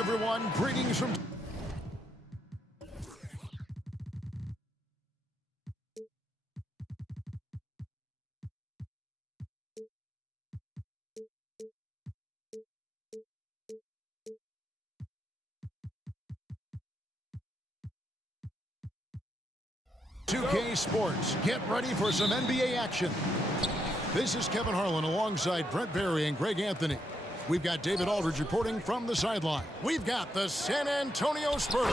everyone. Greetings from... .2K Sports. Get ready for some NBA action. This is Kevin Harlan alongside Brent Barry and Greg Anthony. We've got David Aldridge reporting from the sideline. We've got the San Antonio Spurs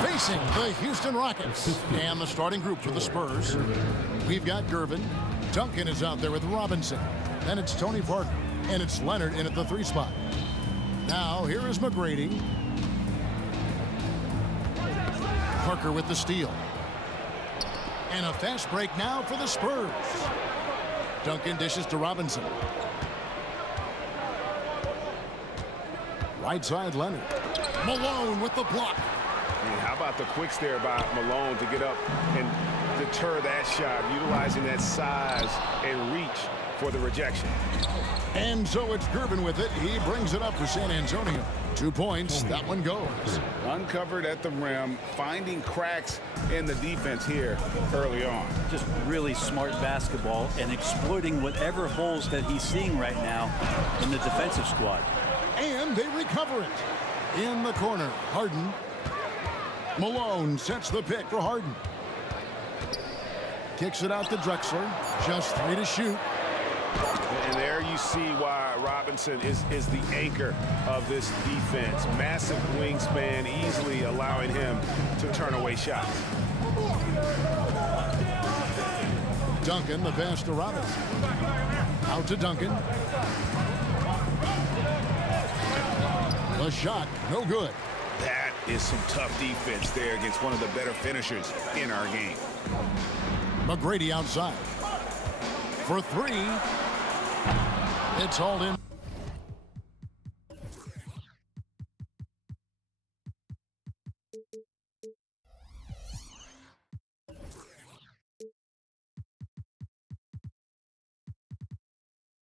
facing the Houston Rockets. And the starting group for the Spurs. We've got Gervin. Duncan is out there with Robinson. Then it's Tony Parker. And it's Leonard in at the 3 spot. Now, here is McGrady. Parker with the steal. And a fast break now for the Spurs. Duncan dishes to Robinson. Right side, Leonard. Malone with the block. How about the quicks there by Malone to get up and deter that shot, utilizing that size and reach for the rejection. And so it's Gervin with it. He brings it up for San Antonio. 2 points. That one goes. Uncovered at the rim, finding cracks in the defense here early on. Just really smart basketball and exploiting whatever holes that he's seeing right now in the defensive squad. And they recover it. In the corner, Harden. Malone sets the pick for Harden. Kicks it out to Drexler. Just 3 to shoot. And there you see why Robinson is the anchor of this defense. Massive wingspan, easily allowing him to turn away shots. Duncan, the pass to Robinson. Out to Duncan. The shot, no good. That is some tough defense there against one of the better finishers in our game. McGrady outside. For 3. It's hauled in.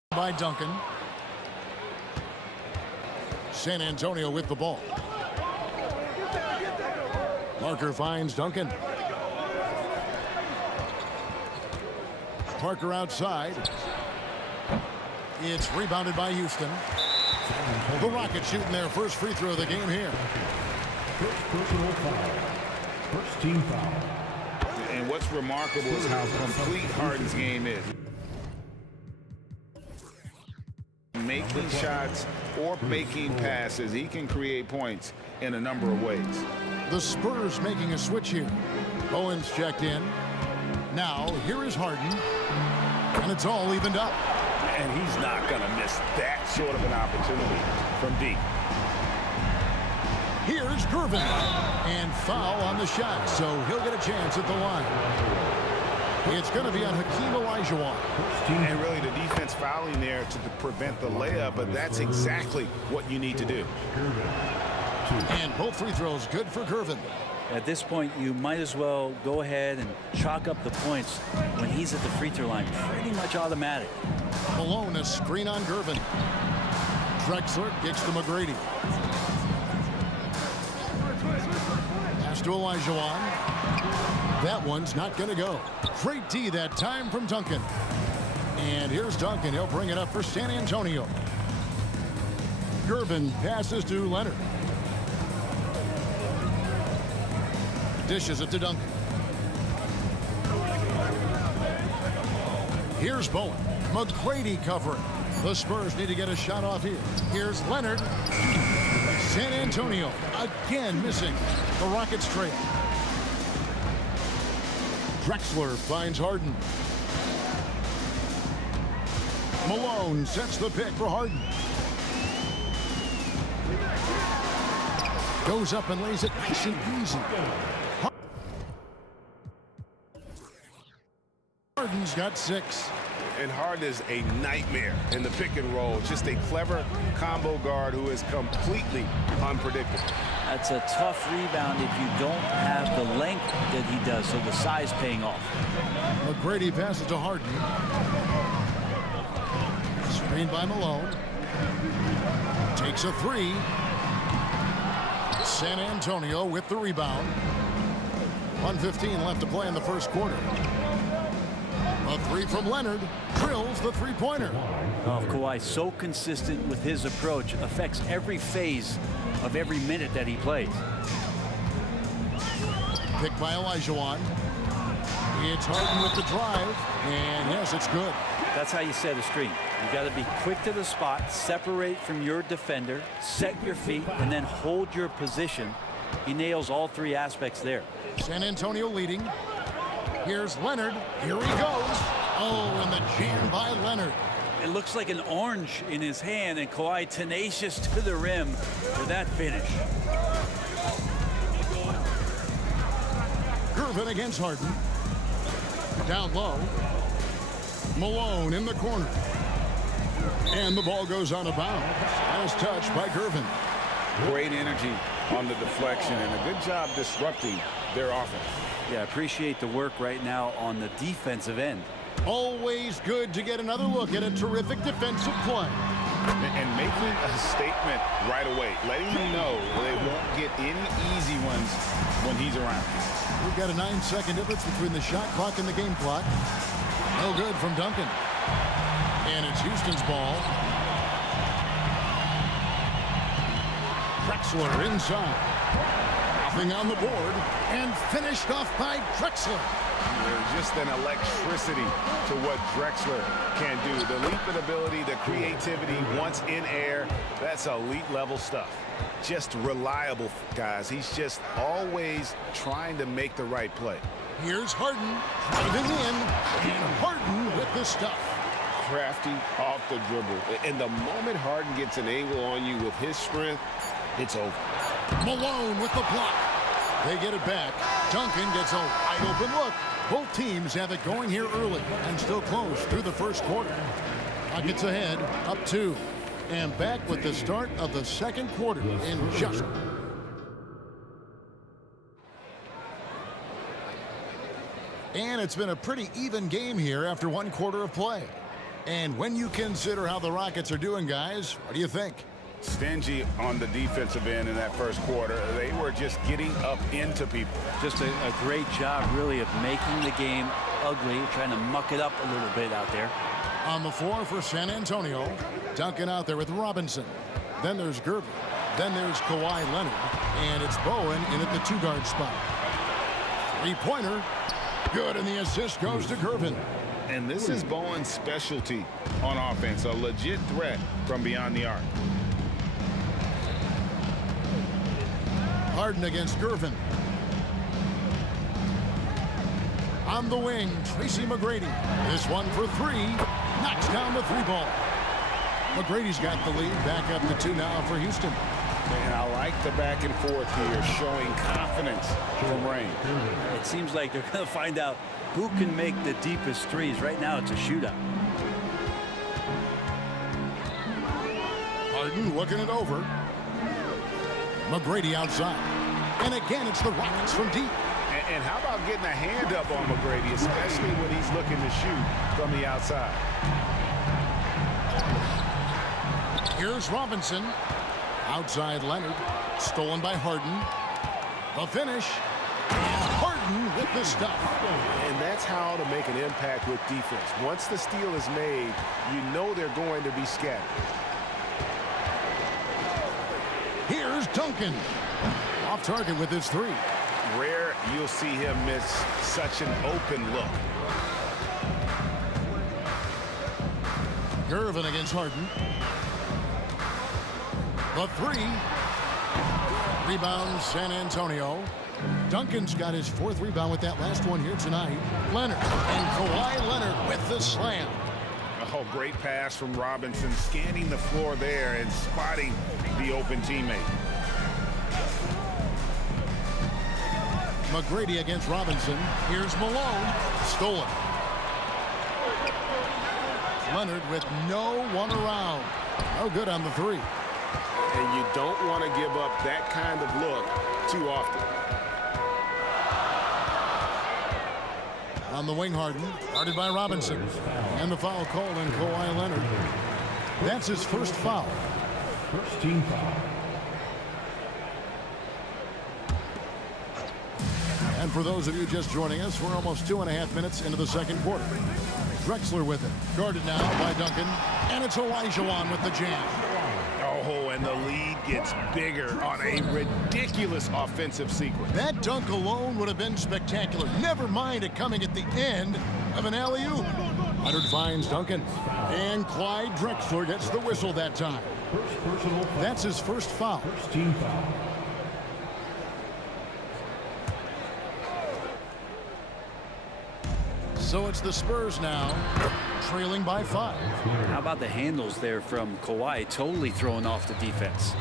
By Duncan. San Antonio with the ball. Parker finds Duncan. Parker outside. It's rebounded by Houston. The Rockets shooting their first free throw of the game here. First personal foul. First team foul. And what's remarkable is how complete Harden's game is. Making shots or making passes, he can create points in a number of ways. The Spurs making a switch here. Owens checked in. Now, here is Harden. And it's all evened up. And he's not going to miss that sort of an opportunity from deep. Here's Gervin. And foul on the shot, so he'll get a chance at the line. It's going to be on Hakeem Olajuwon. And really the defense fouling there to prevent the layup, but that's exactly what you need to do. And both free throws good for Gervin. At this point, you might as well go ahead and chalk up the points when he's at the free throw line. Pretty much automatic. Malone, a screen on Gervin. Drexler kicks to McGrady. Pass to Olajuwon. That one's not going to go. Great D that time from Duncan. And here's Duncan. He'll bring it up for San Antonio. Gervin passes to Leonard. Dishes it to Duncan. Here's Bowen. McGrady covering. The Spurs need to get a shot off here. Here's Leonard. San Antonio again missing. The Rockets trail. Drexler finds Harden. Malone sets the pick for Harden. Goes up and lays it nice and easy. Harden's got 6. And Harden is a nightmare in the pick and roll. Just a clever combo guard who is completely unpredictable. That's a tough rebound if you don't have the length that he does, so the size paying off. McGrady passes to Harden. Screened by Malone. Takes a 3. San Antonio with the rebound. 1:15 left to play in the first quarter. A three from Leonard. Drills the three-pointer. Oh, Kawhi, so consistent with his approach, affects every phase of every minute that he plays. Picked by Olajuwon. It's Harden with the drive. And yes, it's good. That's how you set a screen. You got to be quick to the spot, separate from your defender, set your feet, and then hold your position. He nails all three aspects there. San Antonio leading. Here's Leonard. Here he goes. Oh, and the jam by Leonard. It looks like an orange in his hand, and Kawhi tenacious to the rim for that finish. Irvin against Harden. Down low. Malone in the corner. And the ball goes out of bounds. Last touch by Gervin. Great energy on the deflection and a good job disrupting their offense. Yeah, appreciate the work right now on the defensive end. Always good to get another look at a terrific defensive play. And making a statement right away, letting them know they won't get any easy ones when he's around. We've got a 9-second difference between the shot clock and the game clock. No good from Duncan. And it's Houston's ball. Drexler inside. Nothing on the board. And finished off by Drexler. There's just an electricity to what Drexler can do. The leap in ability, the creativity once in air, that's elite level stuff. Just reliable, guys. He's just always trying to make the right play. Here's Harden driving in, and Harden with the stuff. Crafty off the dribble. And the moment Harden gets an angle on you with his strength, it's over. Malone with the block. They get it back. Duncan gets a wide open look. Both teams have it going here early and still close through the first quarter. Nuggets ahead, up 2. And back with the start of the second quarter in just... And it's been a pretty even game here after one quarter of play. And when you consider how the Rockets are doing, guys, what do you think? Stingy on the defensive end in that first quarter. They were just getting up into people. Just a great job, really, of making the game ugly, trying to muck it up a little bit out there. On the floor for San Antonio, Duncan out there with Robinson. Then there's Gervin. Then there's Kawhi Leonard. And it's Bowen in at the 2-guard spot. Three-pointer. Good, and the assist goes to Gervin. And this is Bowen's specialty on offense, a legit threat from beyond the arc. Harden against Gervin. On the wing, Tracy McGrady. This one for 3. Knocks down the 3-ball. McGrady's got the lead. Back up to 2 now for Houston. And I like the back and forth here, showing confidence from Rain. It seems like they're going to find out who can make the deepest threes. Right now, it's a shootout. Harden looking it over. McGrady outside. And again, it's the Rockets from deep. And how about getting a hand up on McGrady, especially when he's looking to shoot from the outside. Here's Robinson. Outside Leonard. Stolen by Harden. The finish. And Harden with the stuff. And that's how to make an impact with defense. Once the steal is made, you know they're going to be scattered. Here's Duncan. Off target with his 3. Rare you'll see him miss such an open look. Gervin against Harden. The 3. Rebound San Antonio. Duncan's got his 4th rebound with that last one here tonight. Leonard and Kawhi Leonard with the slam. Oh, great pass from Robinson, scanning the floor there and spotting the open teammate. McGrady against Robinson. Here's Malone. Stolen. Leonard with no one around. No good on the 3. And you don't want to give up that kind of look too often. On the wing, Harden. Guarded by Robinson. And the foul called on Kawhi Leonard. That's his first foul. First team foul. And for those of you just joining us, we're almost 2.5 minutes into the second quarter. Drexler with it. Guarded now by Duncan. And it's Olajuwon with the jam. Oh, and the lead gets bigger on a ridiculous offensive sequence. That dunk alone would have been spectacular. Never mind it coming at the end of an alley-oop. Leonard finds Duncan. And Clyde Drexler gets the whistle that time. First personal foul. That's his first foul. First team foul. So it's the Spurs now, trailing by 5. How about the handles there from Kawhi, totally throwing off the defense.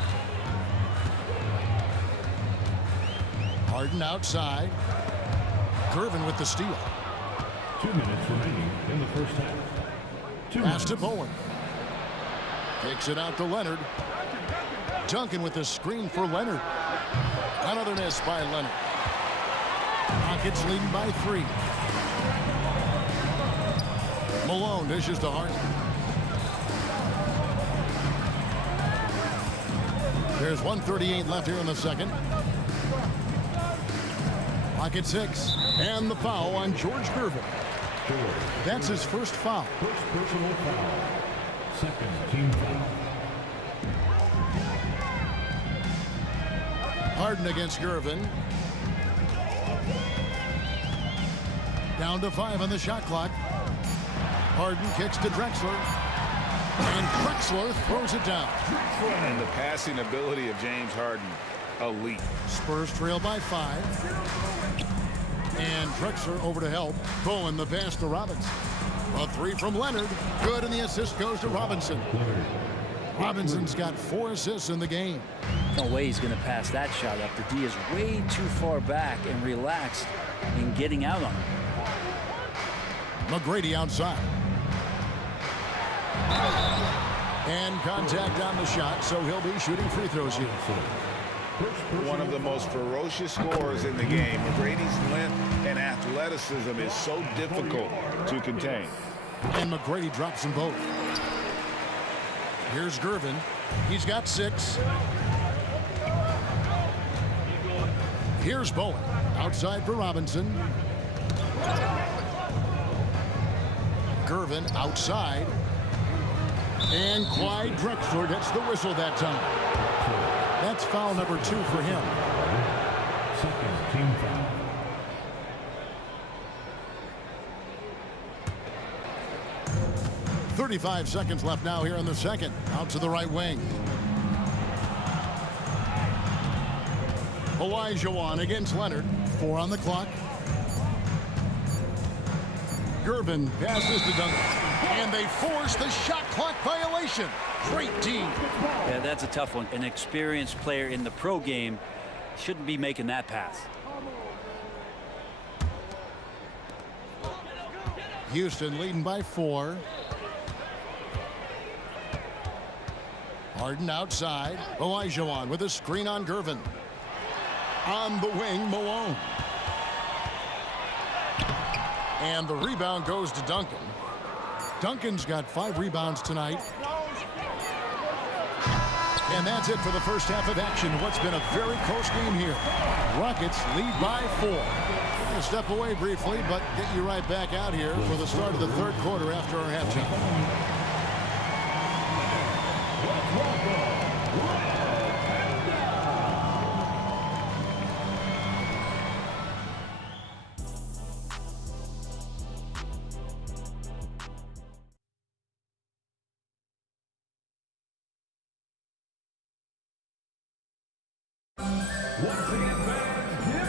Harden outside. Gervin with the steal. 2 minutes remaining in the first half. Pass to Bowen. Takes it out to Leonard. Duncan with the screen for Leonard. Another miss by Leonard. Rockets leading by 3. Malone dishes to Harden. There's 1:38 left here in the second. Pocket 6. And the foul on George Gervin. That's his first foul. First personal foul. Second team foul. Harden against Gervin. Down to 5 on the shot clock. Harden kicks to Drexler. And Drexler throws it down. And the passing ability of James Harden, elite. Spurs trail by 5. And Drexler over to help. Bowen the pass to Robinson. A 3 from Leonard. Good, and the assist goes to Robinson. Robinson's got 4 assists in the game. No way he's going to pass that shot up. The D is way too far back and relaxed in getting out on him. McGrady outside. And contact on the shot, so he'll be shooting free throws here. One of the most ferocious scorers in the game. McGrady's length and athleticism is so difficult to contain. And McGrady drops them both. Here's Gervin. He's got 6. Here's Bowen. Outside for Robinson. Gervin outside. And Clyde Drexler gets the whistle that time. That's foul number 2 for him. Second team foul. .35 seconds left now here in the second. Out to the right wing. Olajuwon against Leonard. 4 on the clock. Gervin passes to Duncan. And they force the shot clock violation. Great team. Yeah, that's a tough one. An experienced player in the pro game shouldn't be making that pass. Houston leading by 4. Harden outside. Olajuwon with a screen on Gervin. On the wing, Malone. And the rebound goes to Duncan. Duncan's got 5 rebounds tonight. And that's it for the first half of action. What's been a very close game here. Rockets lead by 4. I'm going to step away briefly, but get you right back out here for the start of the third quarter after our halftime.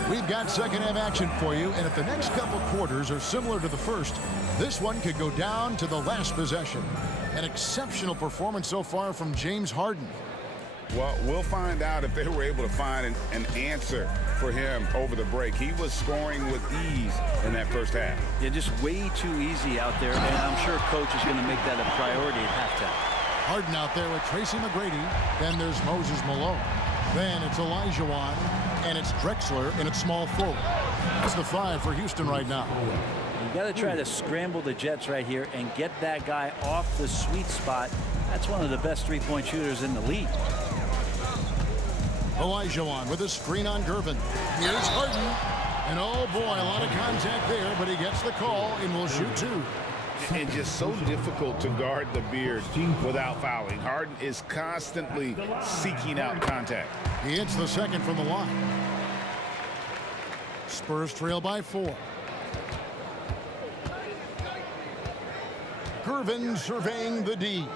We've got second half action for you, and if the next couple quarters are similar to the first, this one could go down to the last possession. An exceptional performance so far from James Harden. Well, we'll find out if they were able to find an answer for him over the break. He was scoring with ease in that first half. Yeah, just way too easy out there, and I'm sure coach is going to make that a priority at halftime. Harden out there with Tracy McGrady. Then there's Moses Malone. Then it's Olajuwon, and it's Drexler in its small forward. That's the 5 for Houston right now. You got to try to scramble the Jets right here and get that guy off the sweet spot. That's one of the best three-point shooters in the league. Olajuwon with a screen on Gervin. Here's Harden. And oh boy, a lot of contact there, but he gets the call and will shoot two. And just so difficult to guard the beard without fouling. Harden is constantly seeking out contact. He hits the second from the line. Spurs trail by 4. Gervin surveying the D.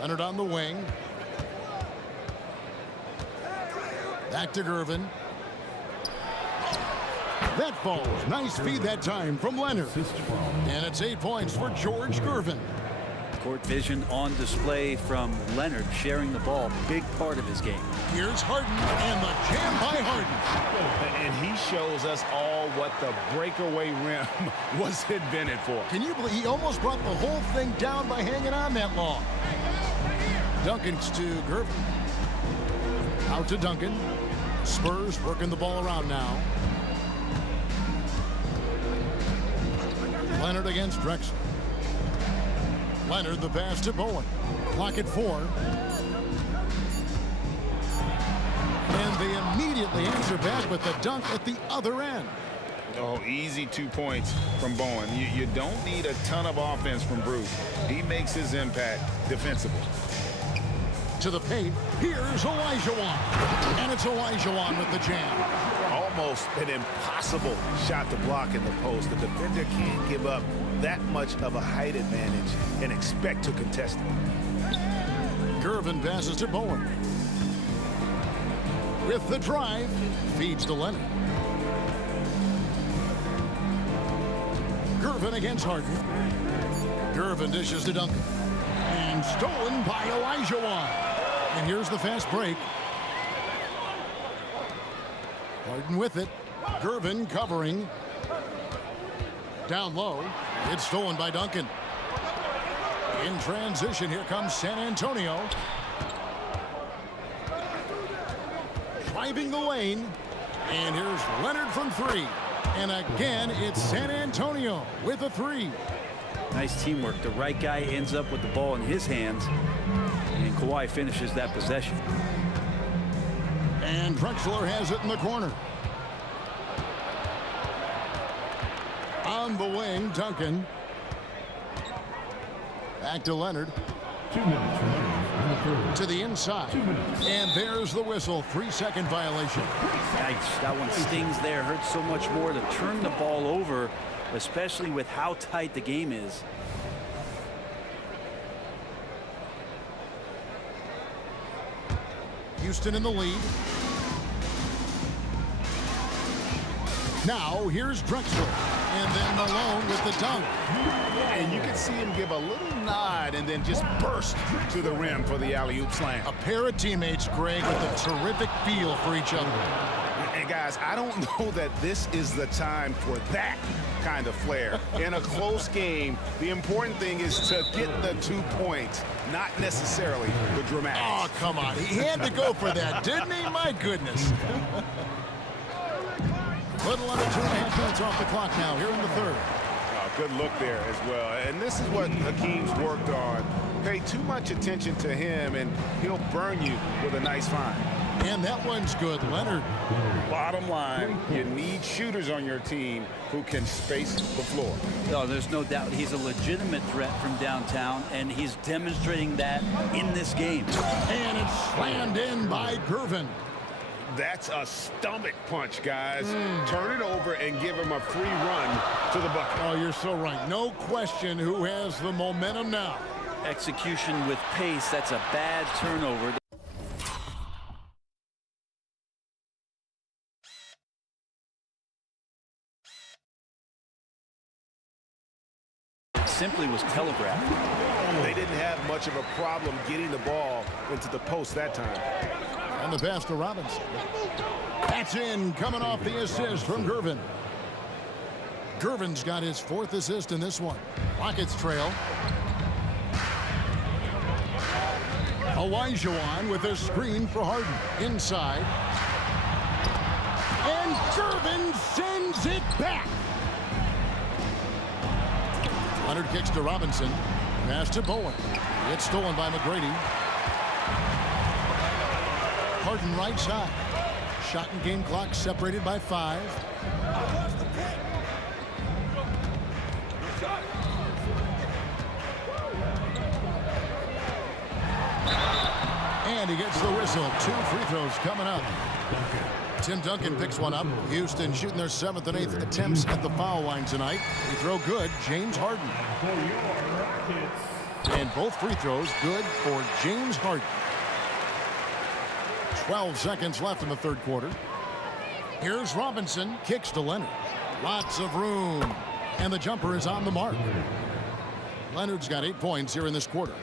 Leonard on the wing. Back to Gervin. That falls. Nice feed that time from Leonard. And it's 8 points for George Gervin. Court vision on display from Leonard, sharing the ball, big part of his game. Here's Harden and the jam by Harden. And he shows us all what the breakaway rim was invented for. Can you believe he almost brought the whole thing down by hanging on that long? Duncan's to Gervin. Out to Duncan. Spurs working the ball around now. Leonard against Drexler. Leonard the pass to Bowen. Clock at 4. And they immediately answer back with the dunk at the other end. Oh, easy 2 points from Bowen. You don't need a ton of offense from Bruce. He makes his impact defensible. To the paint, here's Olajuwon. And it's Olajuwon with the jam. Almost an impossible shot to block in the post. The defender can't give up that much of a height advantage and expect to contest it. Gervin passes to Bowen. With the drive, feeds to Leonard. Gervin against Harden. Gervin dishes to Duncan. And stolen by Olajuwon. And here's the fast break. Harden with it. Gervin covering. Down low. It's stolen by Duncan. In transition, here comes San Antonio. Driving the lane. And here's Leonard from 3. And again, it's San Antonio with a 3. Nice teamwork. The right guy ends up with the ball in his hands, and Kawhi finishes that possession. And Drexler has it in the corner. On the wing, Duncan. Back to Leonard. 2 minutes remaining in the third. To the inside. 2 minutes. And there's the whistle. 3-second violation. Yikes, that one stings there. Hurts so much more to turn the ball over, especially with how tight the game is. Houston in the lead. Now here's Drexler. And then Malone with the dunk. And you can see him give a little nod and then just burst to the rim for the alley-oop slam. A pair of teammates, Greg, with a terrific feel for each other. And guys, I don't know that this is the time for that kind of flair. In a close game, the important thing is to get the 2 points, not necessarily the dramatics. Oh, come on. He had to go for that, didn't he? My goodness. Little under 2.5 minutes off the clock now here in the third. Good look there as well. And this is what Hakeem's worked on. Pay too much attention to him, and he'll burn you with a nice find. And that one's good, Leonard. Bottom line, you need shooters on your team who can space the floor. No, there's no doubt he's a legitimate threat from downtown, and he's demonstrating that in this game. And it's slammed in by Gervin. That's a stomach punch, guys. Turn it over and give him a free run to the bucket. Oh, you're so right. No question who has the momentum now. Execution with pace, that's a bad turnover. Simply was telegraphed. They didn't have much of a problem getting the ball into the post that time. And the pass to Robinson. That's in, coming off the assist from Gervin. Gervin's got his 4th assist in this one. Rockets trail. Olajuwon with a screen for Harden. Inside. And Gervin sends it back. Leonard kicks to Robinson. Pass to Bowen. It's stolen by McGrady. Harden right side. Shot and game clock separated by 5. And he gets the whistle. 2 free throws coming up. Tim Duncan picks one up. Houston shooting their 7th and 8th attempts at the foul line tonight. Free throw good, James Harden. And both free throws good for James Harden. 12 seconds left in the third quarter. Here's Robinson, kicks to Leonard. Lots of room. And the jumper is on the mark. Leonard's got 8 points here in this quarter.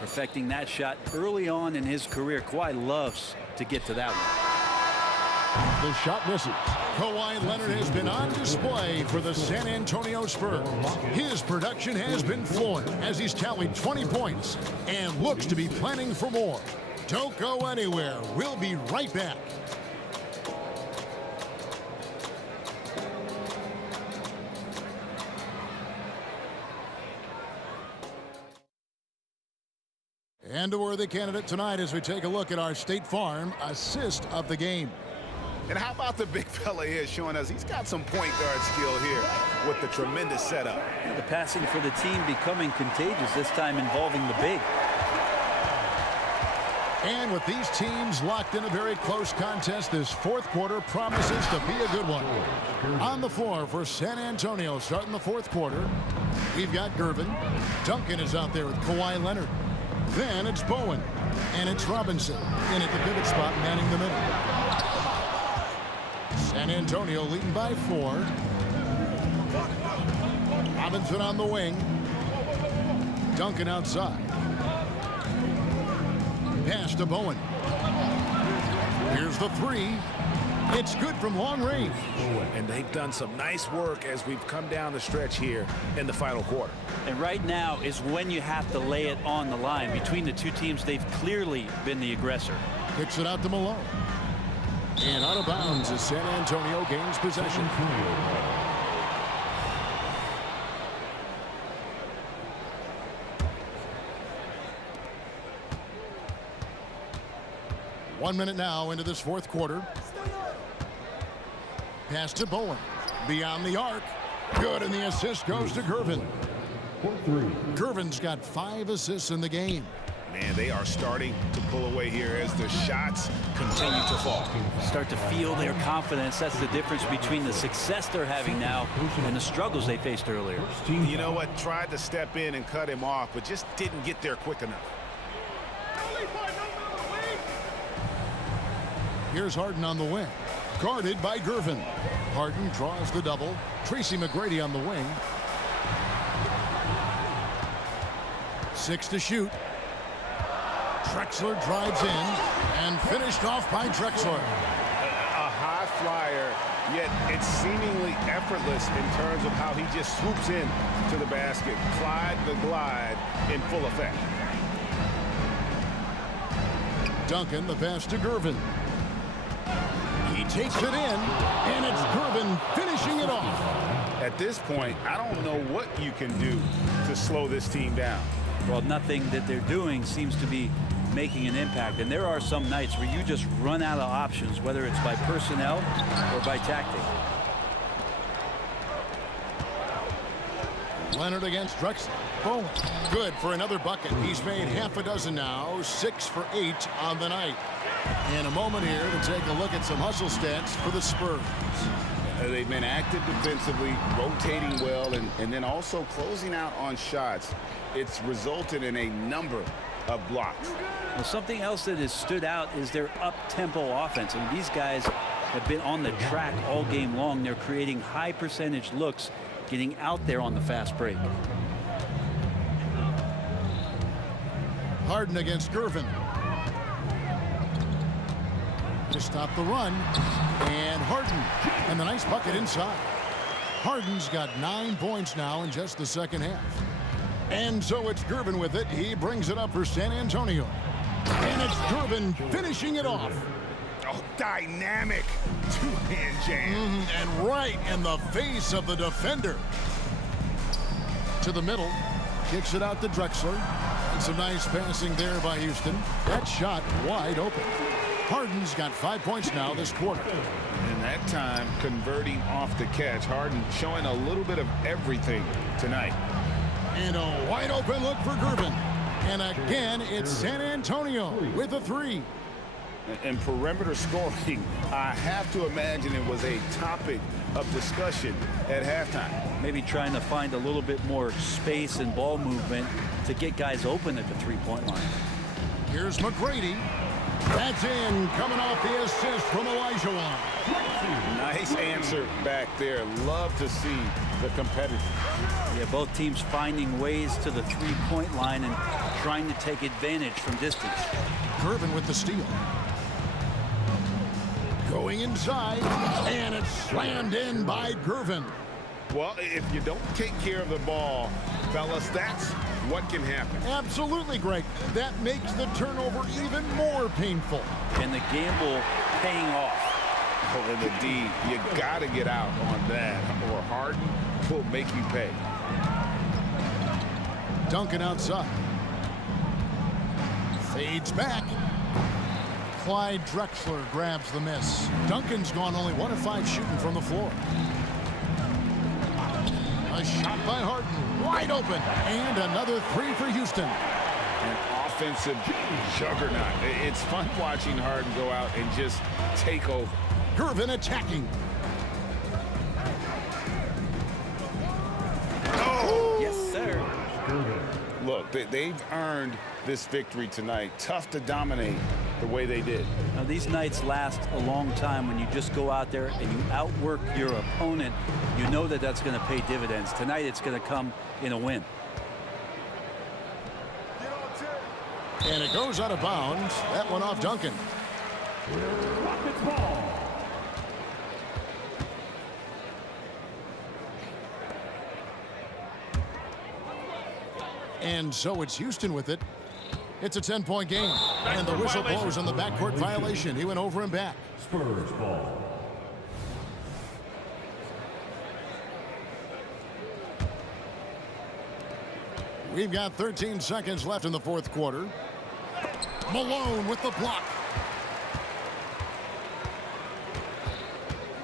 Perfecting that shot early on in his career. Kawhi loves to get to that one. The shot misses. Kawhi Leonard has been on display for the San Antonio Spurs. His production has been flowing as he's tallied 20 points and looks to be planning for more. Don't go anywhere. We'll be right back. And a worthy candidate tonight as we take a look at our State Farm assist of the game. And how about the big fella here showing us he's got some point guard skill here with the tremendous setup. The passing for the team becoming contagious, this time involving the big. And with these teams locked in a very close contest, this fourth quarter promises to be a good one. On the floor for San Antonio starting the fourth quarter, we've got Gervin. Duncan is out there with Kawhi Leonard. Then it's Bowen. And it's Robinson in at the pivot spot, manning the middle. San Antonio leading by 4. Robinson on the wing. Duncan outside. Pass to Bowen. Here's the 3. It's good from long range. And they've done some nice work as we've come down the stretch here in the final quarter. And right now is when you have to lay it on the line. Between the two teams, they've clearly been the aggressor. Kicks it out to Malone. And out of bounds as San Antonio gains possession. One minute now into this fourth quarter. Pass to Bowen. Beyond the arc. Good, and the assist goes to Gervin. Gervin's got 5 assists in the game. Man, they are starting to pull away here as the shots continue to fall. Start to feel their confidence. That's the difference between the success they're having now and the struggles they faced earlier. You know what? Tried to step in and cut him off, but just didn't get there quick enough. Here's Harden on the wing. Guarded by Gervin. Harden draws the double. Tracy McGrady on the wing. 6 to shoot. Drexler drives in and finished off by Drexler. A high flyer, yet it's seemingly effortless in terms of how he just swoops in to the basket. Clyde the glide in full effect. Duncan, the pass to Gervin. He takes it in, and it's Gervin finishing it off. At this point, I don't know what you can do to slow this team down. Well, nothing that they're doing seems to be making an impact. And there are some nights where you just run out of options, whether it's by personnel or by tactic. Leonard against Drexler. Boom. Good for another bucket. He's made half a dozen now. 6 for 8 on the night. In a moment here to take a look at some hustle stats for the Spurs. They've been active defensively, rotating well, and then also closing out on shots. It's resulted in a number of blocks. Well, something else that has stood out is their up-tempo offense. I mean, these guys have been on the track all game long. They're creating high percentage looks, getting out there on the fast break. Harden against Gervin. To stop the run. And Harden. And the nice bucket inside. Harden's got 9 points now in just the second half. And so it's Gervin with it. He brings it up for San Antonio. And it's Gervin finishing it off. Oh, dynamic two-hand jam. And right in the face of the defender. To the middle. Kicks it out to Drexler. And some nice passing there by Houston. That shot wide open. Harden's got 5 points now this quarter. And that time converting off the catch. Harden showing a little bit of everything tonight. And a wide open look for Gervin. And again, it's San Antonio with a 3. And perimeter scoring, I have to imagine it was a topic of discussion at halftime. Maybe trying to find a little bit more space and ball movement to get guys open at the three-point line. Here's McGrady. That's in, coming off the assist from Elijah Wan. Nice answer back there. Love to see the competitor. Yeah, both teams finding ways to the three-point line and trying to take advantage from distance. Gervin with the steal. Going inside, and it's slammed in by Gervin. Well, if you don't take care of the ball, fellas, that's what can happen. Absolutely, Greg. That makes the turnover even more painful. And the gamble paying off. Oh, and the D, you got to get out on that, or Harden will make you pay. Duncan outside. Fades back. Clyde Drexler grabs the miss. Duncan's gone only 1 of 5 shooting from the floor. A shot by Harden, wide open, and another 3 for Houston. An offensive juggernaut. It's fun watching Harden go out and just take over. Gervin attacking. Oh! Yes, sir. Look, they've earned this victory tonight. Tough to dominate the way they did. Now, these nights last a long time when you just go out there and you outwork your opponent. You know that that's going to pay dividends. Tonight it's going to come in a win. And it goes out of bounds. That one off Duncan. Rockets ball. And so it's Houston with it. It's a 10-point game. And the whistle blows on the backcourt violation. He went over and back. Spurs ball. We've got 13 seconds left in the fourth quarter. Malone with the block.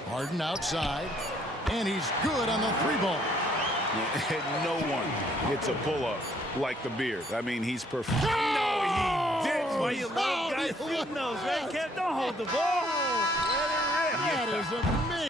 Harden outside. And he's good on the 3-ball. No one gets a pull-up like the Beard. I mean, he's perfect. No, Why you love guys shooting those, right? Kev, don't hold the ball. That is amazing.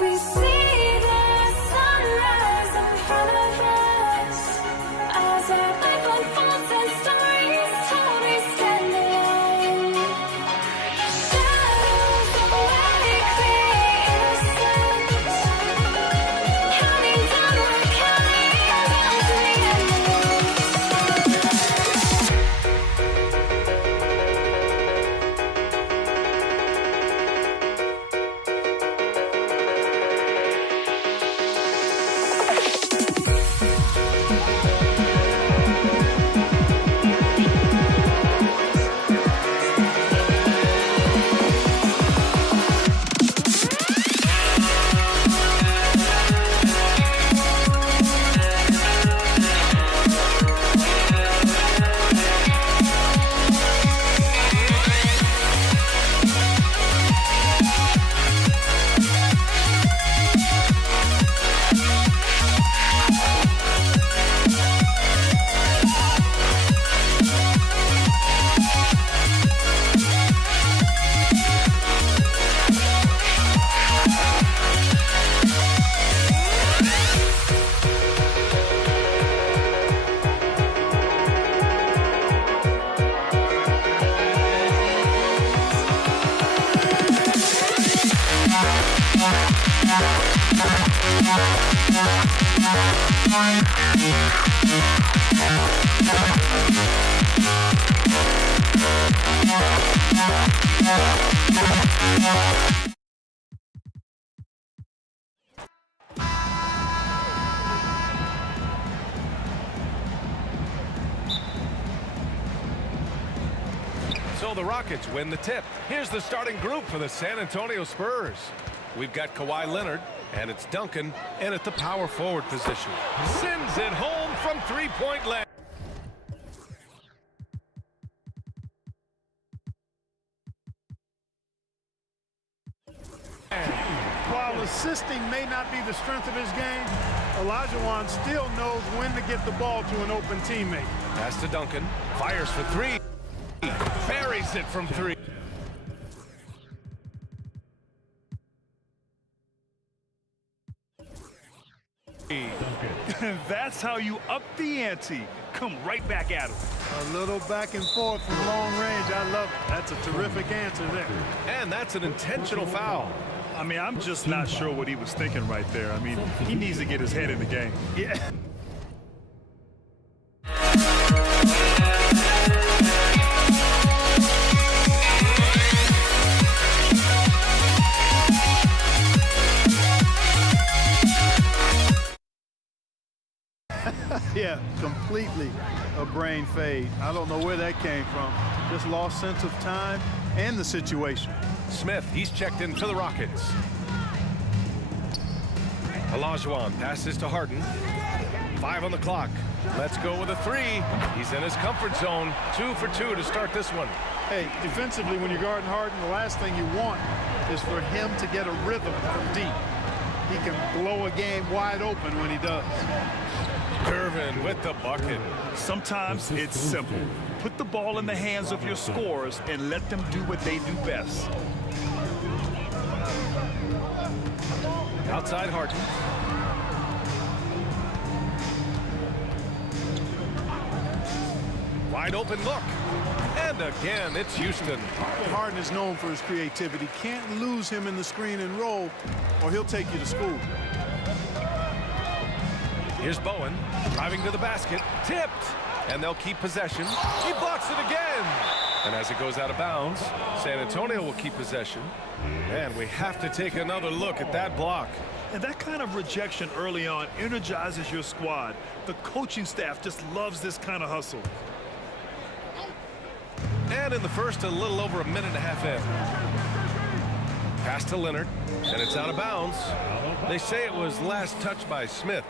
We see the sunrise in front of us as our life unfolds and stories So the Rockets win the tip. Here's the starting group for the San Antonio Spurs. We've got Kawhi Leonard, and it's Duncan, and at the power forward position. Sends it home from three-point land. While assisting may not be the strength of his game, Olajuwon still knows when to get the ball to an open teammate. Pass to Duncan. Fires for three. Buries it from three. That's how you up the ante. Come right back at him. A little back and forth from long range. I love it. That's a terrific answer there. And that's an intentional foul. I mean, I'm just not sure what he was thinking right there. I mean, he needs to get his head in the game. Yeah. Yeah, completely a brain fade. I don't know where that came from. Just lost sense of time and the situation. Smith, he's checked in for the Rockets. Olajuwon passes to Harden. 5 on the clock. Let's go with a three. He's in his comfort zone. 2 for 2 to start this one. Hey, defensively, when you're guarding Harden, the last thing you want is for him to get a rhythm from deep. He can blow a game wide open when he does. Gervin with the bucket. Sometimes it's simple. Put the ball in the hands of your scorers and let them do what they do best. Outside Harden. Wide open look. And again, it's Houston. Harden is known for his creativity. Can't lose him in the screen and roll, or he'll take you to school. Here's Bowen, driving to the basket, tipped, and they'll keep possession. He blocks it again. And as it goes out of bounds, San Antonio will keep possession. And we have to take another look at that block. And that kind of rejection early on energizes your squad. The coaching staff just loves this kind of hustle. And in the first, a little over a minute and a half in. Pass to Leonard, and it's out of bounds. They say it was last touched by Smith.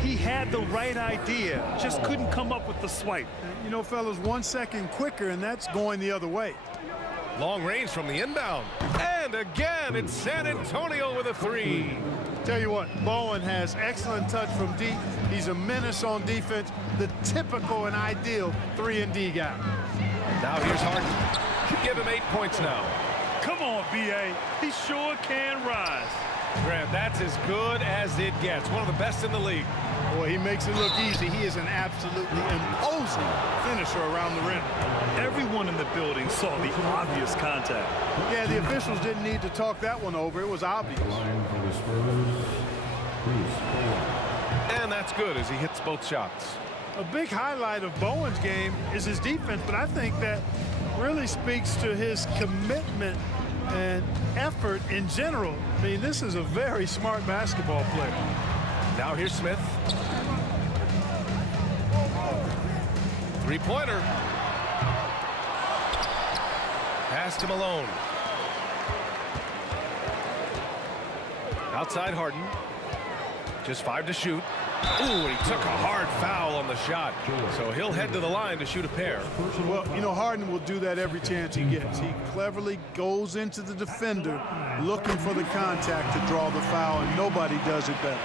He had the right idea, just couldn't come up with the swipe. You know, fellas, 1 second quicker, and that's going the other way. Long range from the inbound. And again, it's San Antonio with a three. Tell you what, Bowen has excellent touch from deep. He's a menace on defense, the typical and ideal 3-and-D guy. Now here's Harden. Give him 8 points now. Come on, B.A. He sure can rise. Grant, that's as good as it gets. One of the best in the league. Boy, he makes it look easy. He is an absolutely imposing finisher around the rim. Everyone in the building saw the obvious contact. Yeah, the officials didn't need to talk that one over. It was obvious. And that's good as he hits both shots. A big highlight of Bowen's game is his defense, but I think that really speaks to his commitment and effort in general. I mean, this is a very smart basketball player. Now here's Smith. Three-pointer. Pass to Malone. Outside Harden. Just 5 to shoot. Ooh, and he took a hard foul on the shot. So he'll head to the line to shoot a pair. Well, you know, Harden will do that every chance he gets. He cleverly goes into the defender looking for the contact to draw the foul, and nobody does it better.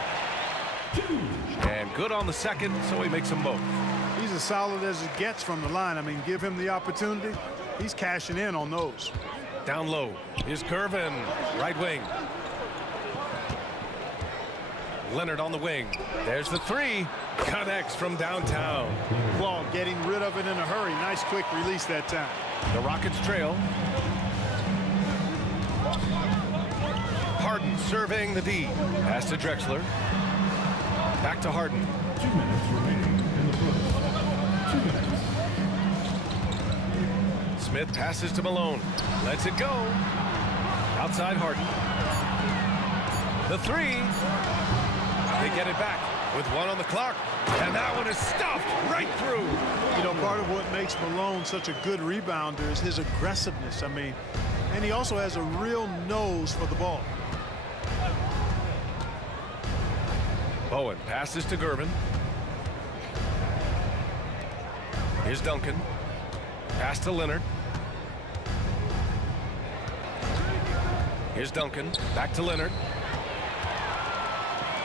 And good on the second, so he makes them both. He's as solid as it gets from the line. I mean, give him the opportunity. He's cashing in on those. Down low. Here's Gervin, right wing. Leonard on the wing. There's the three. Connects from downtown. Ball getting rid of it in a hurry. Nice quick release that time. The Rockets trail. Harden surveying the D. Pass to Drexler. Back to Harden. 2 minutes remaining in the first. 2 minutes. Smith passes to Malone. Lets it go. Outside Harden. The three. They get it back with 1 on the clock. And that one is stuffed right through. You know, part of what makes Malone such a good rebounder is his aggressiveness. I mean, and he also has a real nose for the ball. Bowen passes to Gervin. Here's Duncan. Pass to Leonard. Here's Duncan. Back to Leonard.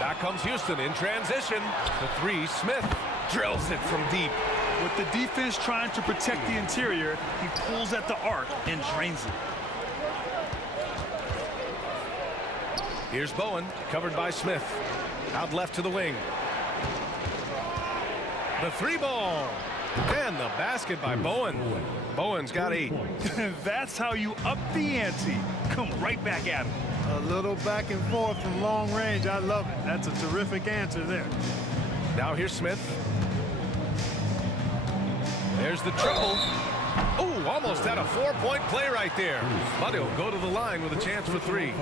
Back comes Houston in transition. The three. Smith drills it from deep. With the defense trying to protect the interior, he pulls at the arc and drains it. Here's Bowen, covered by Smith. Out left to the wing. The 3 ball. And the basket by Bowen. Bowen's got 8. That's how you up the ante. Come right back at him. A little back and forth from long range. I love it. That's a terrific answer there. Now here's Smith. There's the triple. Oh, almost had a 4-point play right there. But he'll go to the line with a chance for 3.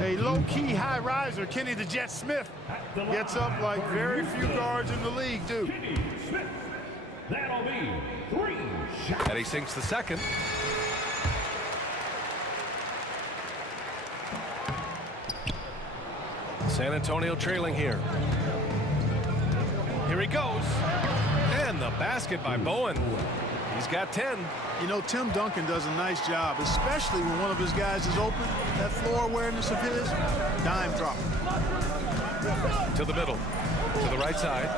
A low-key high riser, Kenny the Jet Smith, gets up like very few guards in the league do. That'll be 3 shots. And he sinks the second. San Antonio trailing here. Here he goes. And the basket by Bowen. He's got 10. You know, Tim Duncan does a nice job, especially when one of his guys is open. That floor awareness of his, dime drop. To the middle. To the right side.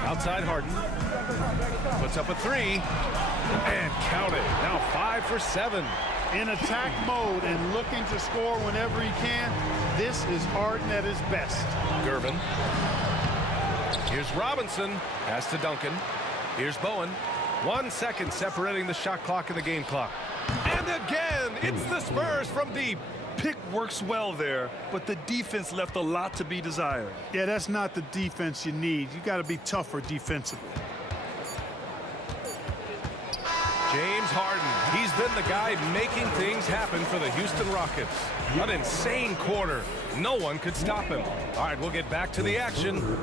Outside Harden. Puts up a 3. And count it. Now 5 for 7. In attack mode and looking to score whenever he can, this is Harden at his best. Gervin. Here's Robinson. Pass to Duncan. Here's Bowen. 1 second separating the shot clock and the game clock. And again, it's the Spurs from deep. Pick works well there, but the defense left a lot to be desired. Yeah, that's not the defense you need. You got to be tougher defensively. James Harden. He's been the guy making things happen for the Houston Rockets. An insane quarter. No one could stop him. All right, we'll get back to the action.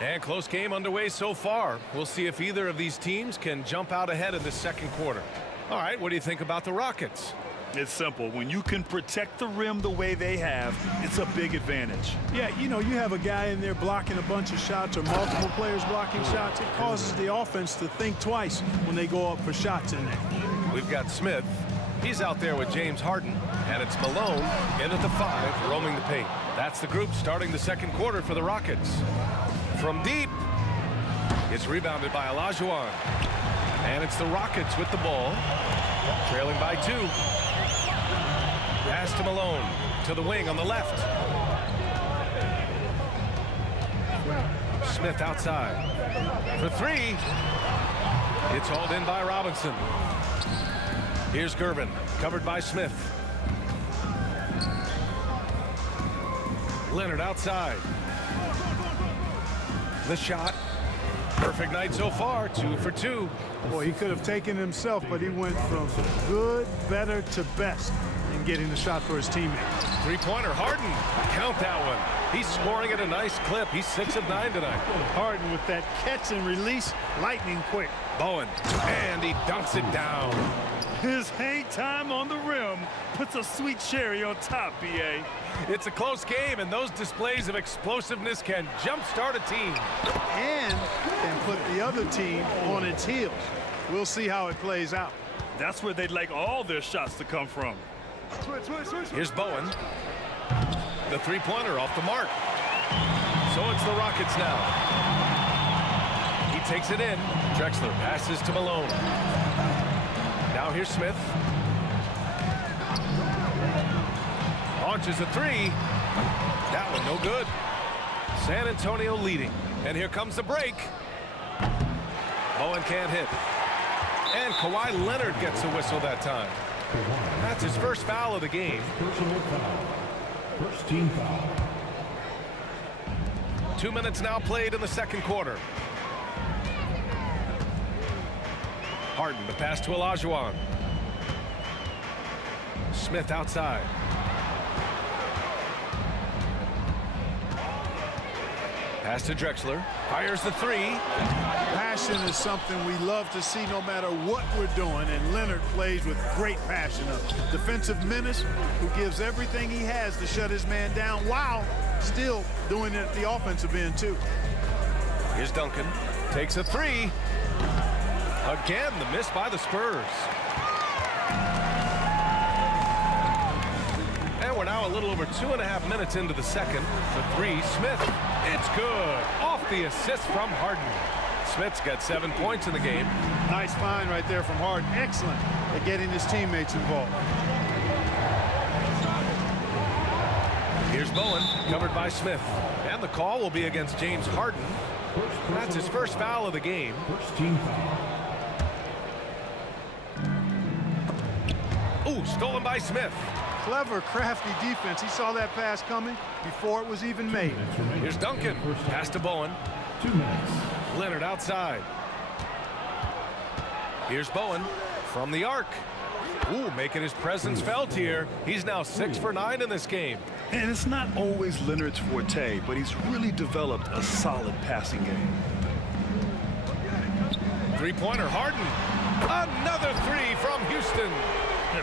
And close game underway so far. We'll see if either of these teams can jump out ahead in the second quarter. All right, what do you think about the Rockets? It's simple. When you can protect the rim the way they have, it's a big advantage. Yeah, you know, you have a guy in there blocking a bunch of shots or multiple players blocking shots. It causes the offense to think twice when they go up for shots in there. We've got Smith. He's out there with James Harden. And it's Malone in at the 5, roaming the paint. That's the group starting the second quarter for the Rockets. From deep, it's rebounded by Olajuwon. And it's the Rockets with the ball, trailing by 2. Pass to Malone, to the wing on the left. Smith outside. For 3, it's hauled in by Robinson. Here's Gervin, covered by Smith. Leonard outside. The shot. Perfect night so far, 2 for 2. Boy, he could have taken himself, but he went from good, better to best in getting the shot for his teammate. 3-pointer, Harden. Count that one. He's scoring at a nice clip. He's 6 of 9 tonight. Harden with that catch and release, lightning quick. Bowen, and he dunks it down. His hang time on the rim puts a sweet cherry on top, B.A. It's a close game, and those displays of explosiveness can jumpstart a team. And can put the other team on its heels. We'll see how it plays out. That's where they'd like all their shots to come from. Here's Bowen. The 3-pointer off the mark. So it's the Rockets now. He takes it in. Drexler passes to Malone. Now here's Smith. Launches a 3. That one no good. San Antonio leading. And here comes the break. Bowen can't hit. And Kawhi Leonard gets a whistle that time. That's his first foul of the game. Personal foul. First team foul. 2 minutes now played in the second quarter. Harden, the pass to Olajuwon. Smith outside. Pass to Drexler. Fires the three. Passion is something we love to see no matter what we're doing, and Leonard plays with great passion. A defensive menace who gives everything he has to shut his man down while still doing it at the offensive end, too. Here's Duncan. Takes a three. Again, the miss by the Spurs. And we're now a little over 2.5 minutes into the second. The three, Smith. It's good. Off the assist from Harden. Smith's got 7 points in the game. Nice find right there from Harden. Excellent at getting his teammates involved. Here's Bowen, covered by Smith. And the call will be against James Harden. That's his first foul of the game. First team foul. Ooh, stolen by Smith. Clever, crafty defense. He saw that pass coming before it was even made. Here's Duncan. Pass to Bowen. 2 minutes. Leonard outside. Here's Bowen from the arc. Ooh, making his presence felt here. He's now 6 for 9 in this game. And it's not always Leonard's forte, but he's really developed a solid passing game. Three-pointer, Harden. Another three from Houston.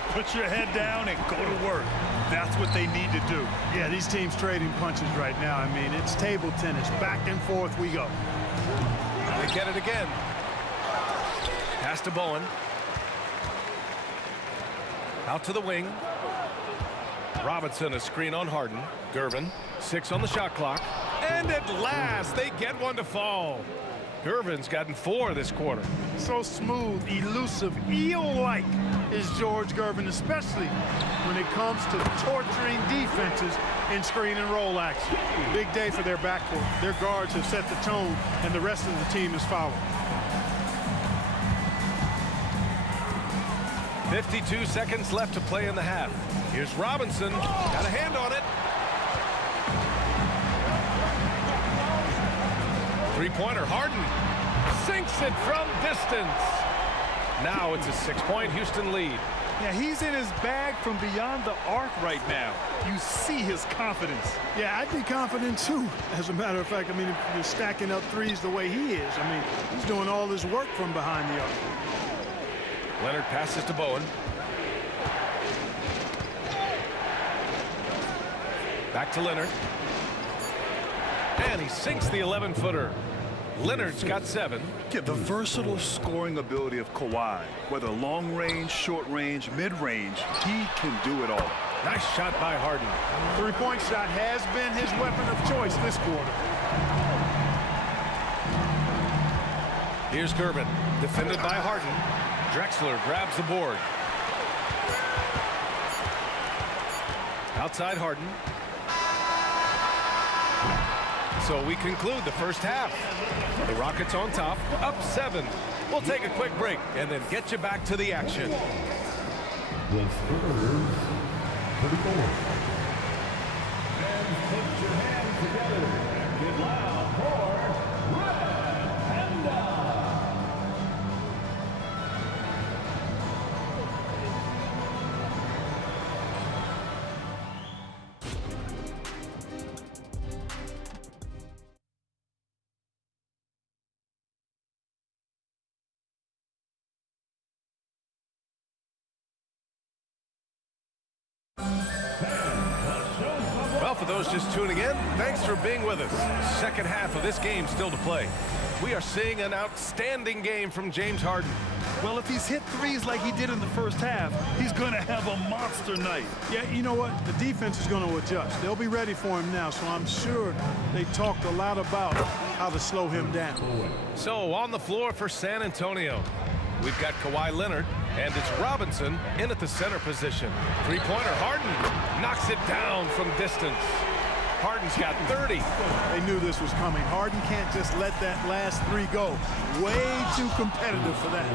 Put your head down and go to work. That's what they need to do. Yeah, these teams trading punches right now. I mean, it's table tennis. Back and forth we go. They get it again. Pass to Bowen. Out to the wing. Robinson, a screen on Harden. Gervin, 6 on the shot clock. And at last, they get one to fall. Gervin's gotten 4 this quarter. So smooth, elusive, eel-like is George Gervin, especially when it comes to torturing defenses in screen and roll action. Big day for their backcourt. Their guards have set the tone, and the rest of the team is following. 52 seconds left to play in the half. Here's Robinson. Got a hand on it. Three-pointer, Harden sinks it from distance. Now it's a 6-point Houston lead. Yeah, he's in his bag from beyond the arc right now. You see his confidence. Yeah, I'd be confident too. As a matter of fact, I mean, if you're stacking up threes the way he is, I mean, he's doing all his work from behind the arc. Leonard passes to Bowen. Back to Leonard. And he sinks the 11-footer. Leonard's got 7. Yeah, the versatile scoring ability of Kawhi, whether long range, short range, mid range, he can do it all. Nice shot by Harden. Three-point shot has been his weapon of choice this quarter. Here's Gervin, defended by Harden. Drexler grabs the board. Outside Harden. So we conclude the first half. The Rockets on top, up 7. We'll take a quick break and then get you back to the action. The Spurs, 34. And put your hands together and get loud for Red Panda. Well, for those just tuning in, thanks for being with us. Second half of this game still to play. We are seeing an outstanding game from James Harden. Well, if he's hit threes like he did in the first half, he's going to have a monster night. Yeah, you know what? The defense is going to adjust. They'll be ready for him now, so I'm sure they talked a lot about how to slow him down. So on the floor for San Antonio, we've got Kawhi Leonard, and it's Robinson in at the center position. Three-pointer, Harden knocks it down from distance. Harden's got 30. They knew this was coming. Harden can't just let that last three go. Way too competitive for that.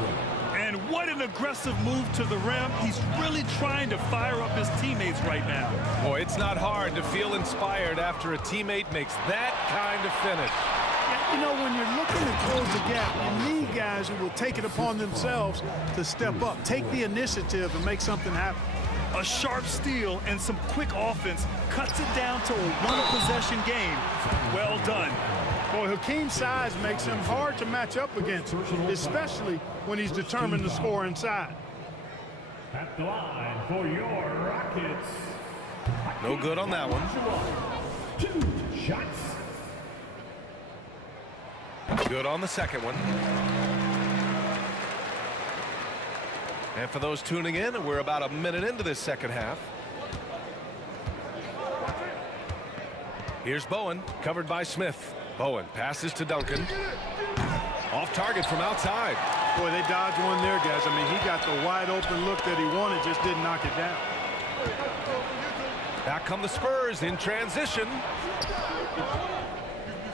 And what an aggressive move to the rim. He's really trying to fire up his teammates right now. Boy, it's not hard to feel inspired after a teammate makes that kind of finish. You know, when you're looking to close the gap, you need guys who will take it upon themselves to step up, take the initiative, and make something happen. A sharp steal and some quick offense cuts it down to a one-possession game. Well done. Boy, Hakeem's size makes him hard to match up against, especially when he's determined to score inside. At the line for your Rockets. No good on that one. 2 shots. Good on the second one. And for those tuning in, we're about a minute into this second half. Here's Bowen, covered by Smith. Bowen passes to Duncan. Off target from outside. Boy, they dodged one there, guys. I mean, he got the wide open look that he wanted, just didn't knock it down. Back come the Spurs in transition.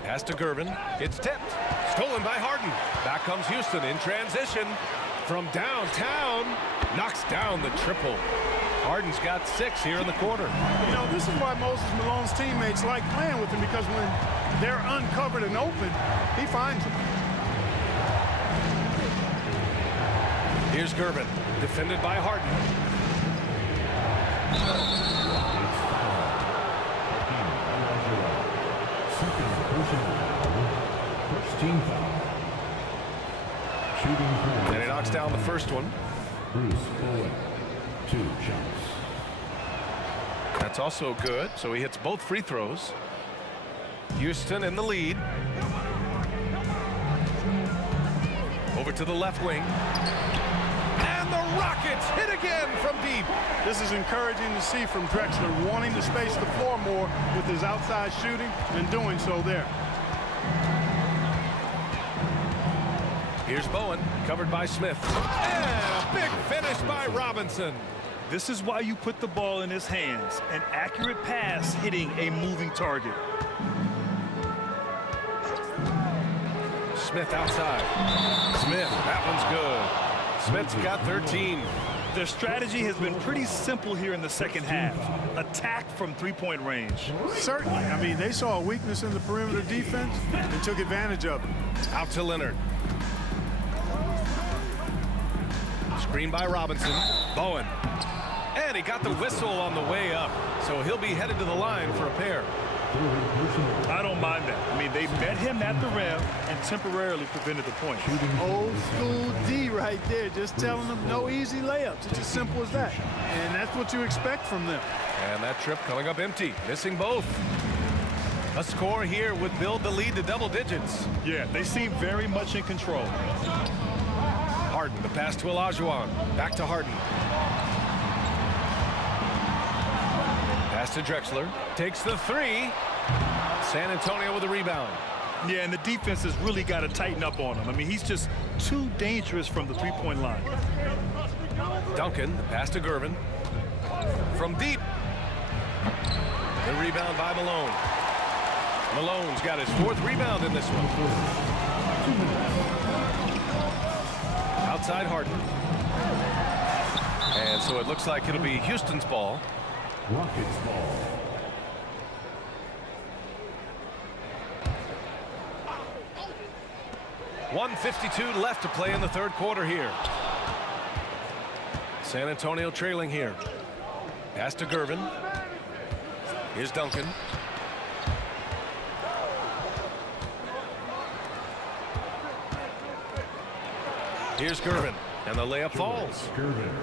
Pass to Gervin. It's tipped. Stolen by Harden. Back comes Houston in transition. From downtown. Knocks down the triple. Harden's got 6 here in the quarter. You know, this is why Moses Malone's teammates like playing with him, because when they're uncovered and open, he finds them. Here's Gervin. Defended by Harden. First team foul. Shooting for. And he knocks down the first one. Bruce Bowen. 2 shots. That's also good. So he hits both free throws. Houston in the lead. Over to the left wing. And the Rockets hit again from deep. This is encouraging to see from Drexler, wanting to space the floor more with his outside shooting and doing so there. Here's Bowen, covered by Smith. And a big finish by Robinson. This is why you put the ball in his hands. An accurate pass hitting a moving target. Smith outside. Smith, that one's good. Smith's got 13. Their strategy has been pretty simple here in the second half. Attack from three-point range. Certainly. I mean, they saw a weakness in the perimeter defense and took advantage of it. Out to Leonard. Screen by Robinson. Bowen. And he got the whistle on the way up. So he'll be headed to the line for a pair. I don't mind that. I mean, they met him at the rim and temporarily prevented the point. Old school D right there, just telling them no easy layups. It's as simple as that. And that's what you expect from them. And that trip coming up empty, missing both. A score here would build the lead to double digits. Yeah, they seem very much in control. Harden, the pass to Olajuwon. Back to Harden. Pass to Drexler. Takes the 3. San Antonio with a rebound. Yeah, and the defense has really got to tighten up on him. I mean, he's just too dangerous from the three-point line. Duncan, the pass to Gervin. From deep. The rebound by Malone. Malone's got his 4th rebound in this one. Outside Harden. And so it looks like it'll be Houston's ball. Rockets ball. .152 left to play in the third quarter here. San Antonio trailing here. Pass to Gervin. Here's Duncan. Here's Gervin. And the layup falls.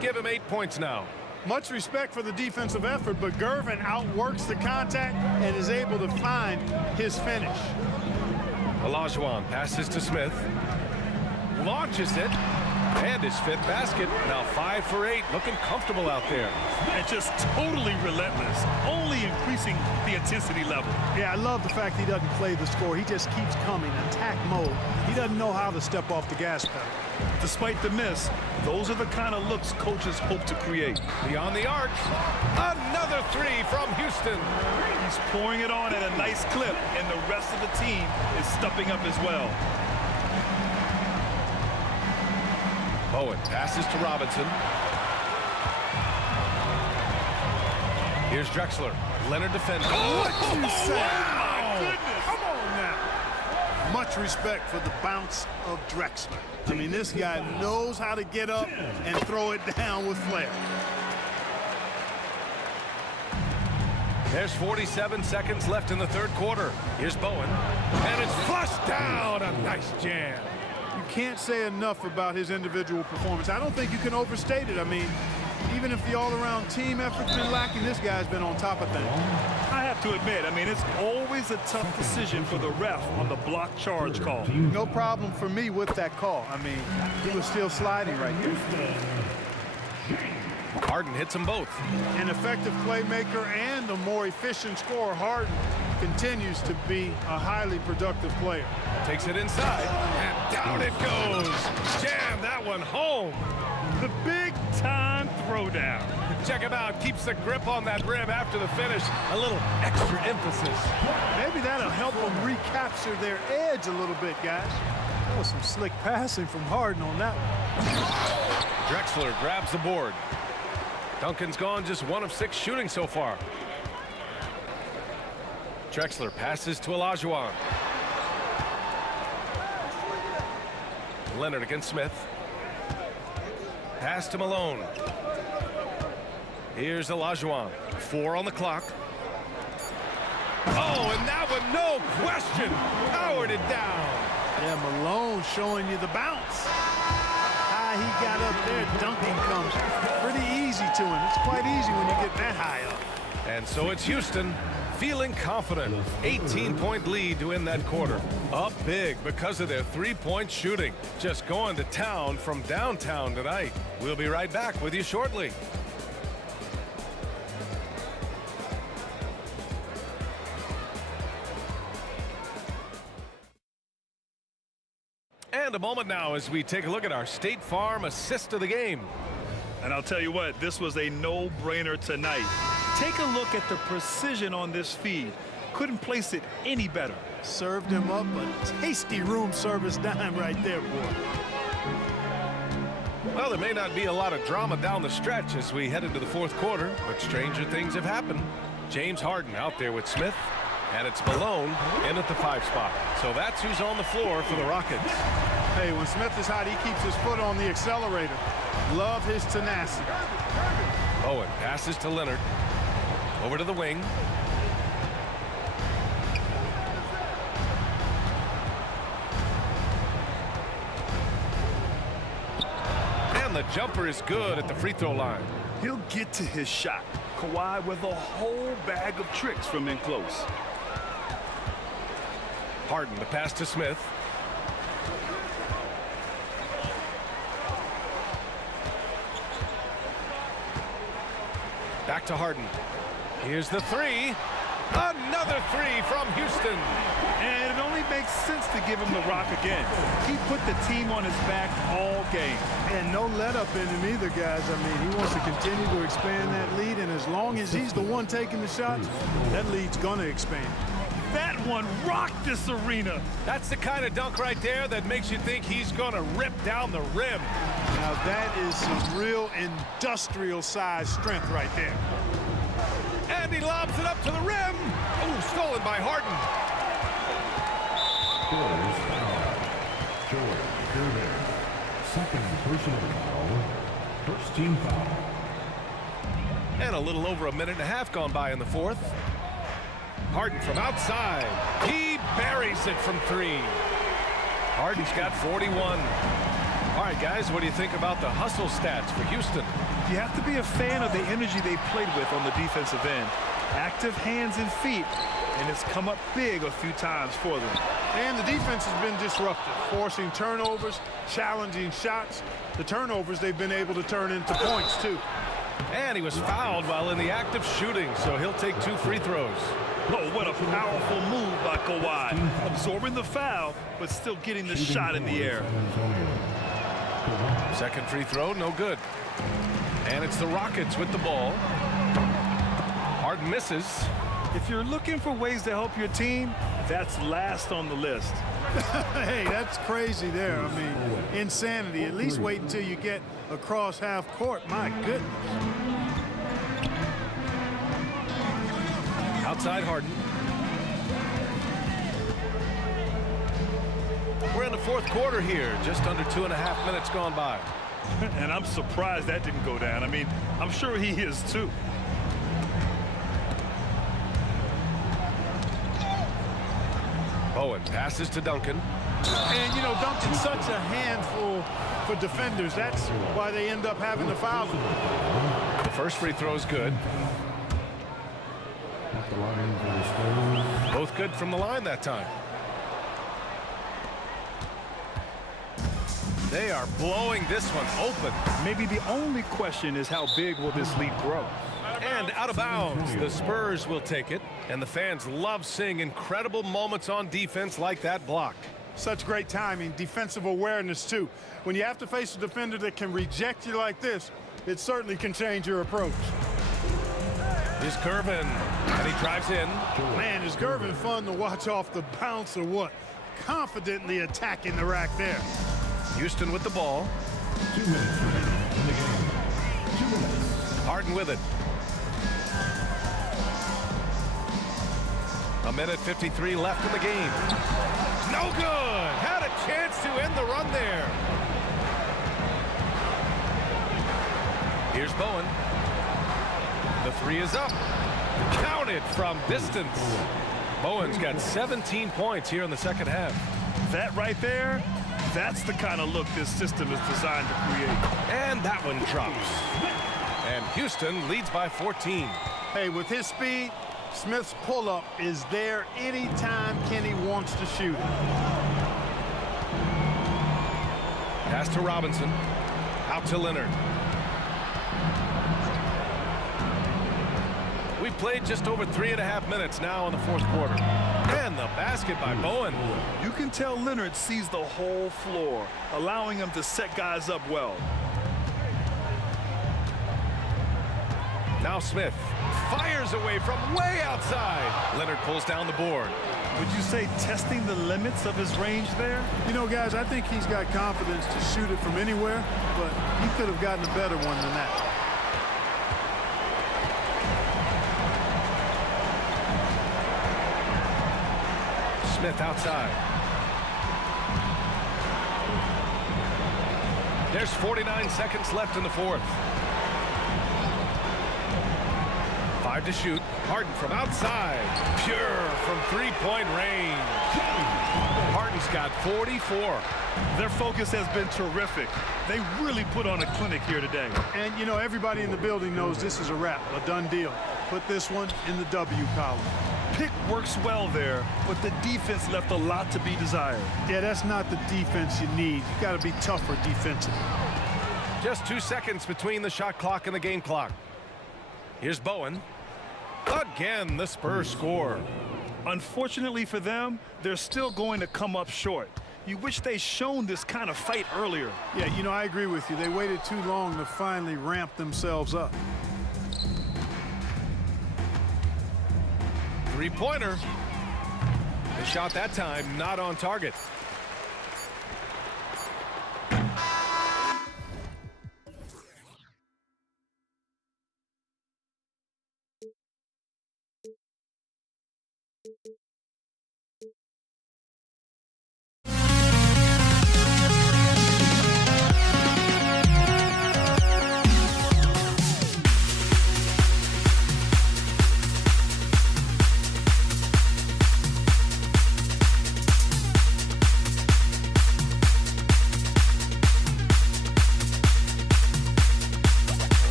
Give him 8 points now. Much respect for the defensive effort, but Gervin outworks the contact and is able to find his finish. Olajuwon passes to Smith. Launches it. And his 5th basket. Now 5 for 8. Looking comfortable out there. And just totally relentless, only increasing the intensity level. Yeah, I love the fact he doesn't play the score. He just keeps coming, attack mode. He doesn't know how to step off the gas pedal. Despite the miss, those are the kind of looks coaches hope to create. Beyond the arc. Another 3 from Houston. He's pouring it on at a nice clip, and the rest of the team is stepping up as well. Bowen passes to Robinson. Here's Drexler. Leonard defending. What you say? My goodness. Come on now. Much respect for the bounce of Drexler. I mean, this guy knows how to get up and throw it down with flair. There's 47 seconds left in the 3rd quarter. Here's Bowen. And it's flushed down. A nice jam. You can't say enough about his individual performance. I don't think you can overstate it. I mean, even if the all-around team effort's been lacking, this guy's been on top of things. I have to admit, I mean, it's always a tough decision for the ref on the block charge call. No problem for me with that call. I mean, he was still sliding right there. Harden hits them both. An effective playmaker and a more efficient scorer, Harden continues to be a highly productive player. Takes it inside, and down it goes. Jam that one home. The big-time throwdown. Check him out. Keeps the grip on that rim after the finish. A little extra emphasis. Maybe that'll help them recapture their edge a little bit, guys. That was some slick passing from Harden on that one. Drexler grabs the board. Duncan's gone just 1 of 6 shooting so far. Drexler passes to Olajuwon. Leonard against Smith. Pass to Malone. Here's Olajuwon. 4 on the clock. Oh, and that one, no question, powered it down. Yeah, Malone showing you the bounce. How he got up there, dunking comes pretty easy to him. It's quite easy when you get that high up. And so it's Houston feeling confident. 18-point lead to end that quarter. Up big because of their 3-point shooting. Just going to town from downtown tonight. We'll be right back with you shortly. And a moment now as we take a look at our State Farm assist of the game. And I'll tell you what, this was a no-brainer tonight. Take a look at the precision on this feed. Couldn't place it any better. Served him up a tasty room service dime right there, boy. Well, there may not be a lot of drama down the stretch as we head into the 4th quarter, but stranger things have happened. James Harden out there with Smith, and it's Malone in at the 5 spot. So that's who's on the floor for the Rockets. Hey, when Smith is hot, he keeps his foot on the accelerator. Love his tenacity. Bowen passes to Leonard. Over to the wing. And the jumper is good at the free throw line. He'll get to his shot. Kawhi with a whole bag of tricks from in close. Harden, the pass to Smith. Back to Harden. Here's the 3. Another 3 from Houston. And it only makes sense to give him the rock again. He put the team on his back all game. And no let up in him either, guys. I mean, he wants to continue to expand that lead, and as long as he's the one taking the shots, that lead's going to expand. That one rocked this arena. That's the kind of dunk right there that makes you think he's going to rip down the rim. Now that is some real industrial size strength right there. And he lobs it up to the rim. Oh, stolen by Harden. George Gervais. Second personal foul. First team foul. And a little over a minute and a half gone by in the 4th. Harden from outside. He buries it from 3. Harden's got 41. All right, guys, what do you think about the hustle stats for Houston? You have to be a fan of the energy they played with on the defensive end. Active hands and feet, and it's come up big a few times for them. And the defense has been disruptive, forcing turnovers, challenging shots. The turnovers they've been able to turn into points, too. And he was fouled while in the act of shooting, so he'll take 2 free throws. Oh, what a powerful move by Kawhi. Absorbing the foul, but still getting the shot in the air. Second free throw, no good. And it's the Rockets with the ball. Harden misses. If you're looking for ways to help your team, that's last on the list. Hey, that's crazy there. I mean, insanity. At least wait until you get across half court. My goodness. Outside Harden. We're in the fourth quarter here. Just under 2.5 minutes gone by. And I'm surprised that didn't go down. I mean, I'm sure he is too. Bowen passes to Duncan. And, you know, Duncan's such a handful for defenders. That's why they end up having to foul him. The first free throw is good. Both good from the line that time. They are blowing this one open. Maybe the only question is how big will this lead grow? And out of bounds. The Spurs will take it. And the fans love seeing incredible moments on defense like that block. Such great timing, defensive awareness, too. When you have to face a defender that can reject you like this, it certainly can change your approach. Here's Gervin, and he drives in. Man, is Gervin fun to watch off the bounce or what? Confidently attacking the rack there. Houston with the ball. 2 minutes remaining in the game. 2 minutes. Harden with it. 1:53 left in the game. No good. Had a chance to end the run there. Here's Bowen. The 3 is up. Counted from distance. Bowen's got 17 points here in the second half. That right there, that's the kind of look this system is designed to create. And that one drops. And Houston leads by 14. Hey, with his speed, Smith's pull-up is there anytime Kenny wants to shoot. Pass to Robinson. Out to Leonard. We've played just over 3.5 minutes now in the fourth quarter. And the basket by Bowen. You can tell Leonard sees the whole floor, allowing him to set guys up well. Now Smith fires away from way outside. Leonard pulls down the board. Would you say testing the limits of his range there? You know, guys, I think he's got confidence to shoot it from anywhere, but he could have gotten a better one than that. Smith outside. There's 49 seconds left in the fourth. 5 to shoot. Harden from outside. Pure from three-point range. Harden's got 44. Their focus has been terrific. They really put on a clinic here today. And, you know, everybody in the building knows this is a wrap, a done deal. Put this one in the W column. Pick works well there, but the defense left a lot to be desired. Yeah, that's not the defense you need. You got to be tougher defensively. Just 2 seconds between the shot clock and the game clock. Here's Bowen. Again, the Spurs score. Unfortunately for them, they're still going to come up short. You wish they'd shown this kind of fight earlier. Yeah, you know, I agree with you. They waited too long to finally ramp themselves up. Three-pointer. The shot that time not on target.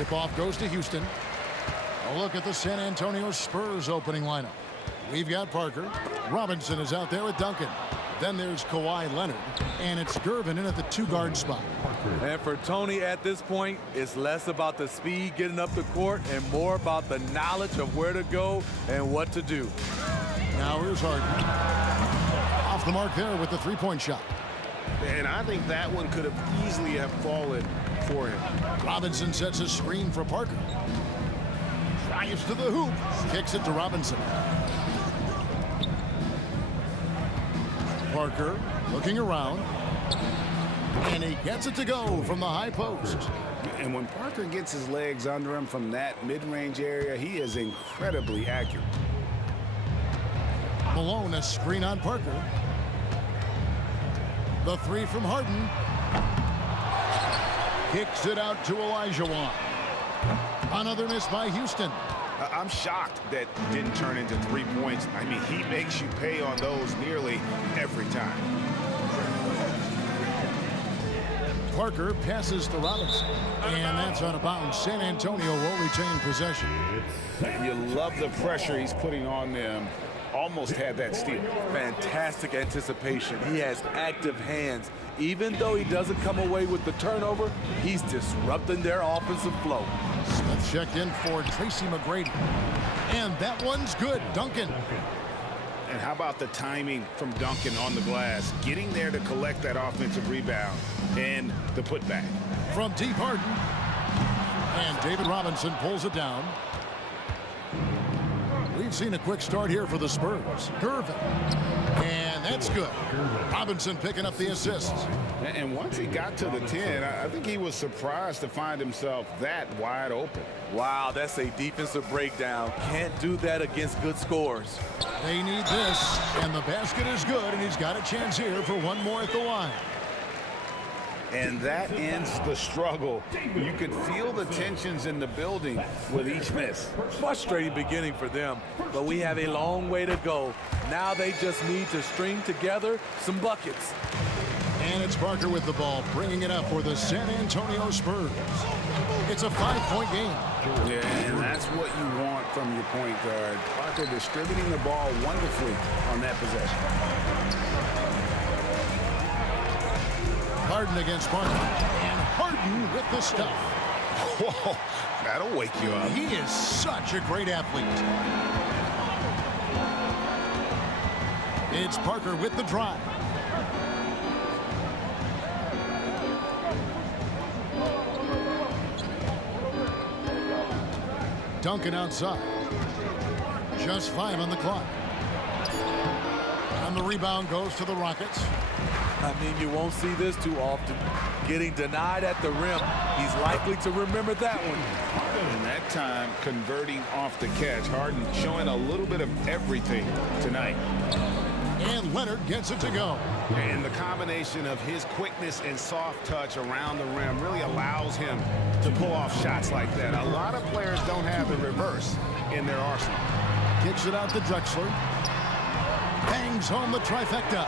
Tip-off goes to Houston. A look at the San Antonio Spurs opening lineup. We've got Parker. Robinson is out there with Duncan. Then there's Kawhi Leonard. And it's Gervin in at the 2-guard spot. And for Tony at this point, it's less about the speed getting up the court and more about the knowledge of where to go and what to do. Now here's Harden. Off the mark there with the 3-point shot. And I think that one could have easily have fallen for him. Robinson sets a screen for Parker. Drives to the hoop. Kicks it to Robinson. Parker looking around. And he gets it to go from the high post. And when Parker gets his legs under him from that mid-range area, he is incredibly accurate. Malone, a screen on Parker. The 3 from Harden. Kicks it out to Olajuwon. Another miss by Houston. I'm shocked that didn't turn into 3 points. I mean, he makes you pay on those nearly every time. Parker passes to Robinson. And that's out of bounds. San Antonio will retain possession. You love the pressure he's putting on them. Almost had that steal. Fantastic anticipation. He has active hands. Even though he doesn't come away with the turnover, he's disrupting their offensive flow. Smith checked in for Tracy McGrady. And that one's good. Duncan. And how about the timing from Duncan on the glass? Getting there to collect that offensive rebound and the putback. From deep Harden. And David Robinson pulls it down. We've seen a quick start here for the Spurs. Gervin. And that's good. Robinson picking up the assists. And once he got to the 10, I think he was surprised to find himself that wide open. Wow, that's a defensive breakdown. Can't do that against good scores. They need this, and the basket is good, and he's got a chance here for one more at the line. And that ends the struggle. You could feel the tensions in the building with each miss. Frustrating beginning for them, but we have a long way to go. Now they just need to string together some buckets. And it's Parker with the ball, bringing it up for the San Antonio Spurs. It's a 5-point game. Yeah, and that's what you want from your point guard. Parker distributing the ball wonderfully on that possession. Harden against Parker. And Harden with the stuff. Whoa, that'll wake you up. He is such a great athlete. It's Parker with the drive. Duncan outside. Just 5 on the clock. And the rebound goes to the Rockets. I mean, you won't see this too often. Getting denied at the rim. He's likely to remember that one. And that time, converting off the catch. Harden showing a little bit of everything tonight. And Leonard gets it to go. And the combination of his quickness and soft touch around the rim really allows him to pull off shots like that. A lot of players don't have the reverse in their arsenal. Kicks it out to Drexler. Bangs home the trifecta.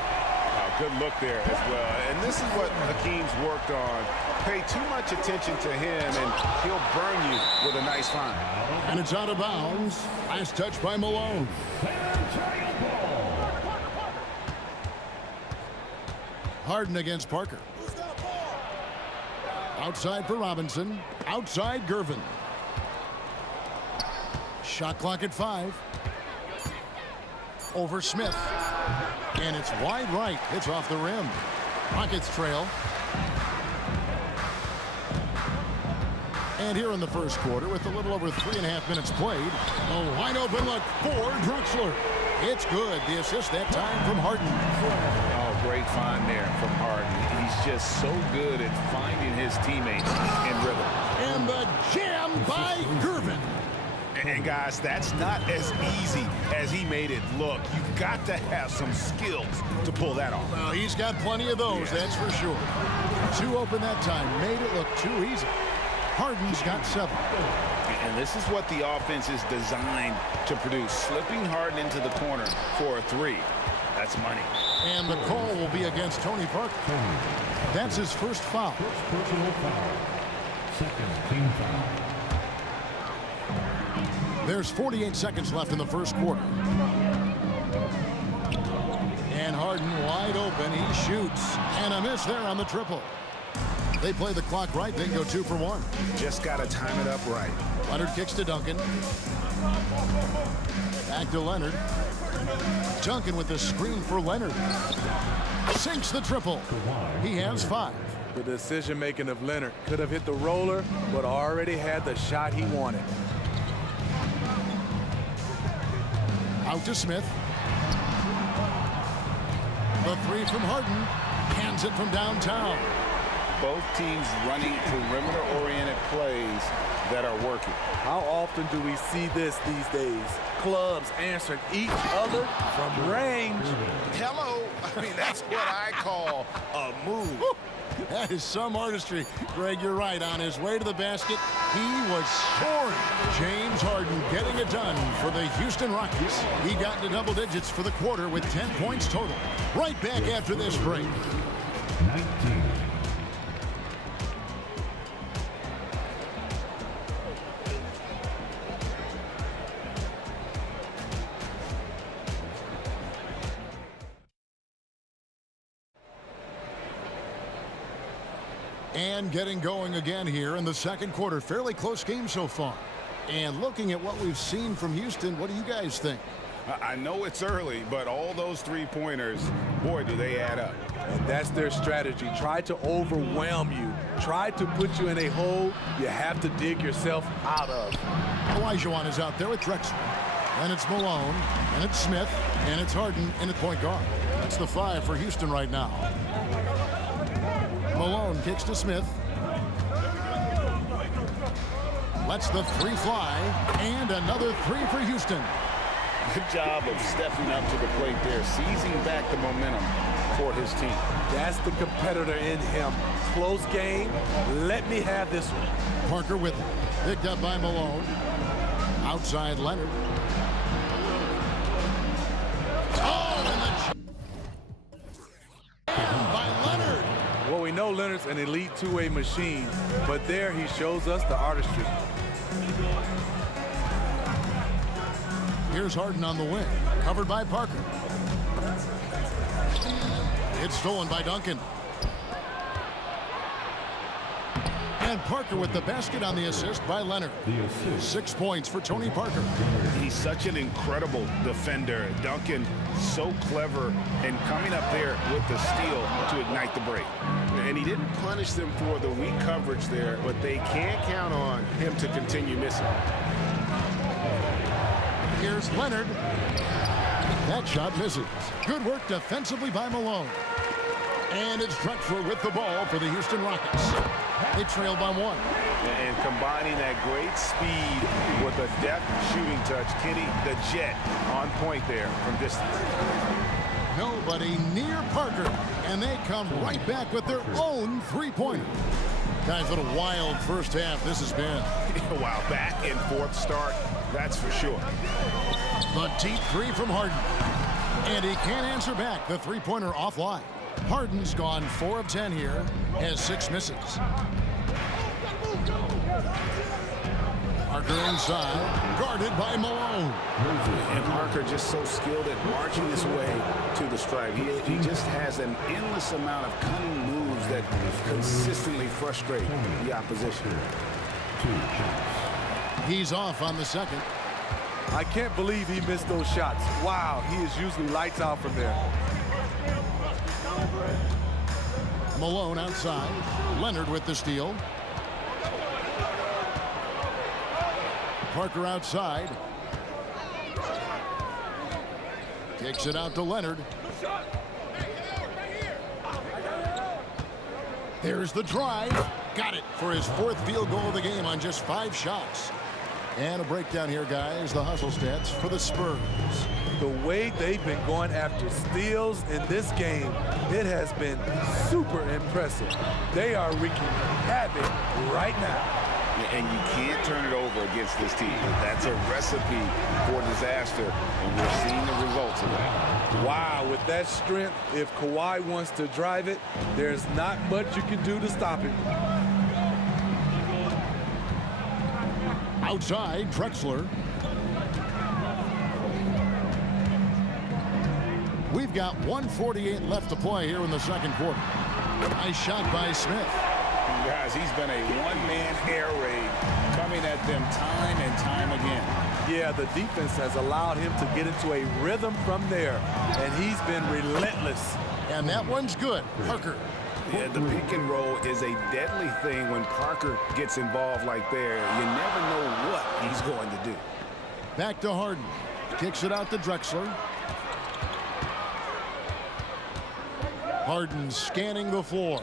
Good look there as well. And this is what Hakeem's worked on. Pay too much attention to him, and he'll burn you with a nice find. And it's out of bounds. Last touch by Malone. Harden against Parker. Outside for Robinson. Outside Gervin. Shot clock at 5. Over Smith. And it's wide right. It's off the rim. Rockets trail. And here in the first quarter, with a little over 3.5 minutes played, a wide open look for Drexler. It's good. The assist that time from Harden. Oh, great find there from Harden. He's just so good at finding his teammates in rhythm. And the jam by Gervin. And guys, that's not as easy as he made it look. You've got to have some skills to pull that off. Well, he's got plenty of those, that's for sure. 2 open that time, made it look too easy. Harden's got 7. And this is what the offense is designed to produce. Slipping Harden into the corner for a 3. That's money. And the call will be against Tony Parker. That's his first foul. Personal foul. Second team foul. There's 48 seconds left in the first quarter. And Harden wide open. He shoots. And a miss there on the triple. They play the clock right, then go 2 for 1. Just got to time it up right. Leonard kicks to Duncan. Back to Leonard. Duncan with the screen for Leonard. Sinks the triple. He has 5. The decision-making of Leonard could have hit the roller, but already had the shot he wanted. Out to Smith. The 3 from Harden. Hands it from downtown. Both teams running perimeter-oriented plays that are working. How often do we see this these days? Clubs answering each other from range. Hello. I mean, that's what I call a move. That is some artistry. Greg, you're right. On his way to the basket, he was soaring. James Harden getting it done for the Houston Rockets. He got into double digits for the quarter with 10 points total. Right back after this break. 19. And getting going again here in the second quarter. Fairly close game so far. And looking at what we've seen from Houston, what do you guys think? I know it's early, but all those three-pointers, boy, do they add up. And that's their strategy. Try to overwhelm you. Try to put you in a hole you have to dig yourself out of. Olajuwon is out there with Drexler. And it's Malone. And it's Smith. And it's Harden in at point guard. That's the 5 for Houston right now. Malone kicks to Smith. Lets the 3 fly. And another 3 for Houston. Good job of stepping up to the plate there, seizing back the momentum for his team. That's the competitor in him. Close game. Let me have this one. Parker with it. Picked up by Malone. Outside Leonard. Oh, and the by Leonard. Well, we know Leonard's an elite two-way machine, but there he shows us the artistry. Here's Harden on the wing, covered by Parker. It's stolen by Duncan. And Parker with the basket on the assist by Leonard. 6 points for Tony Parker. He's such an incredible defender. Duncan, so clever, and coming up there with the steal to ignite the break. And he didn't punish them for the weak coverage there, but they can't count on him to continue missing. Here's Leonard. That shot misses. Good work defensively by Malone. And it's Drexler with the ball for the Houston Rockets. They trail by 1. And combining that great speed with a deft shooting touch, Kenny, the Jet, on point there from distance. Nobody near Parker. And they come right back with their own 3-pointer. Guys, what a wild first half this has been. Wow, back and forth start, that's for sure. The deep 3 from Harden. And he can't answer back. The 3-pointer offline. Harden's gone 4 of 10 here, has 6 misses. Parker inside, guarded by Malone. And Parker just so skilled at marching his way to the stripe. He just has an endless amount of cunning moves that consistently frustrate the opposition. He's off on the second. I can't believe he missed those shots. Wow, he is usually lights out from there. Malone outside. Leonard with the steal. Parker outside. Kicks it out to Leonard. There's the drive. Got it for his 4th field goal of the game on just 5 shots. And a breakdown here, guys. The hustle stats for the Spurs. The way they've been going after steals in this game, it has been super impressive. They are wreaking havoc right now. And you can't turn it over against this team. That's a recipe for disaster, and we're seeing the results of that. Wow, with that strength, if Kawhi wants to drive it, there's not much you can do to stop him. Outside, Drexler. We've got 1:48 left to play here in the second quarter. Nice shot by Smith. Guys, he's been a one-man air raid coming at them time and time again. Yeah, the defense has allowed him to get into a rhythm from there, and he's been relentless. And that one's good. Parker. Yeah, the pick and roll is a deadly thing when Parker gets involved like there. You never know what he's going to do. Back to Harden. Kicks it out to Drexler. Harden scanning the floor.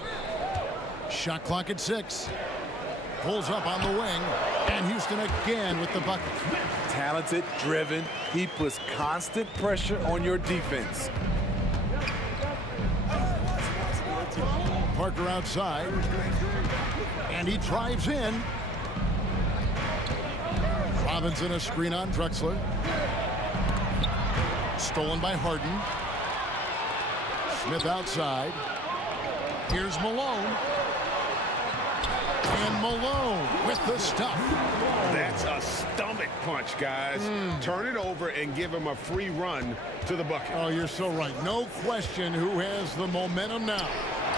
Shot clock at 6. Pulls up on the wing. And Houston again with the bucket. Talented, driven. He puts constant pressure on your defense. Parker outside. And he drives in. Robinson a screen on Drexler. Stolen by Harden. Smith outside. Here's Malone. And Malone with the stuff. That's a stomach punch, guys. Turn it over and give him a free run to the bucket. Oh, you're so right. No question who has the momentum now.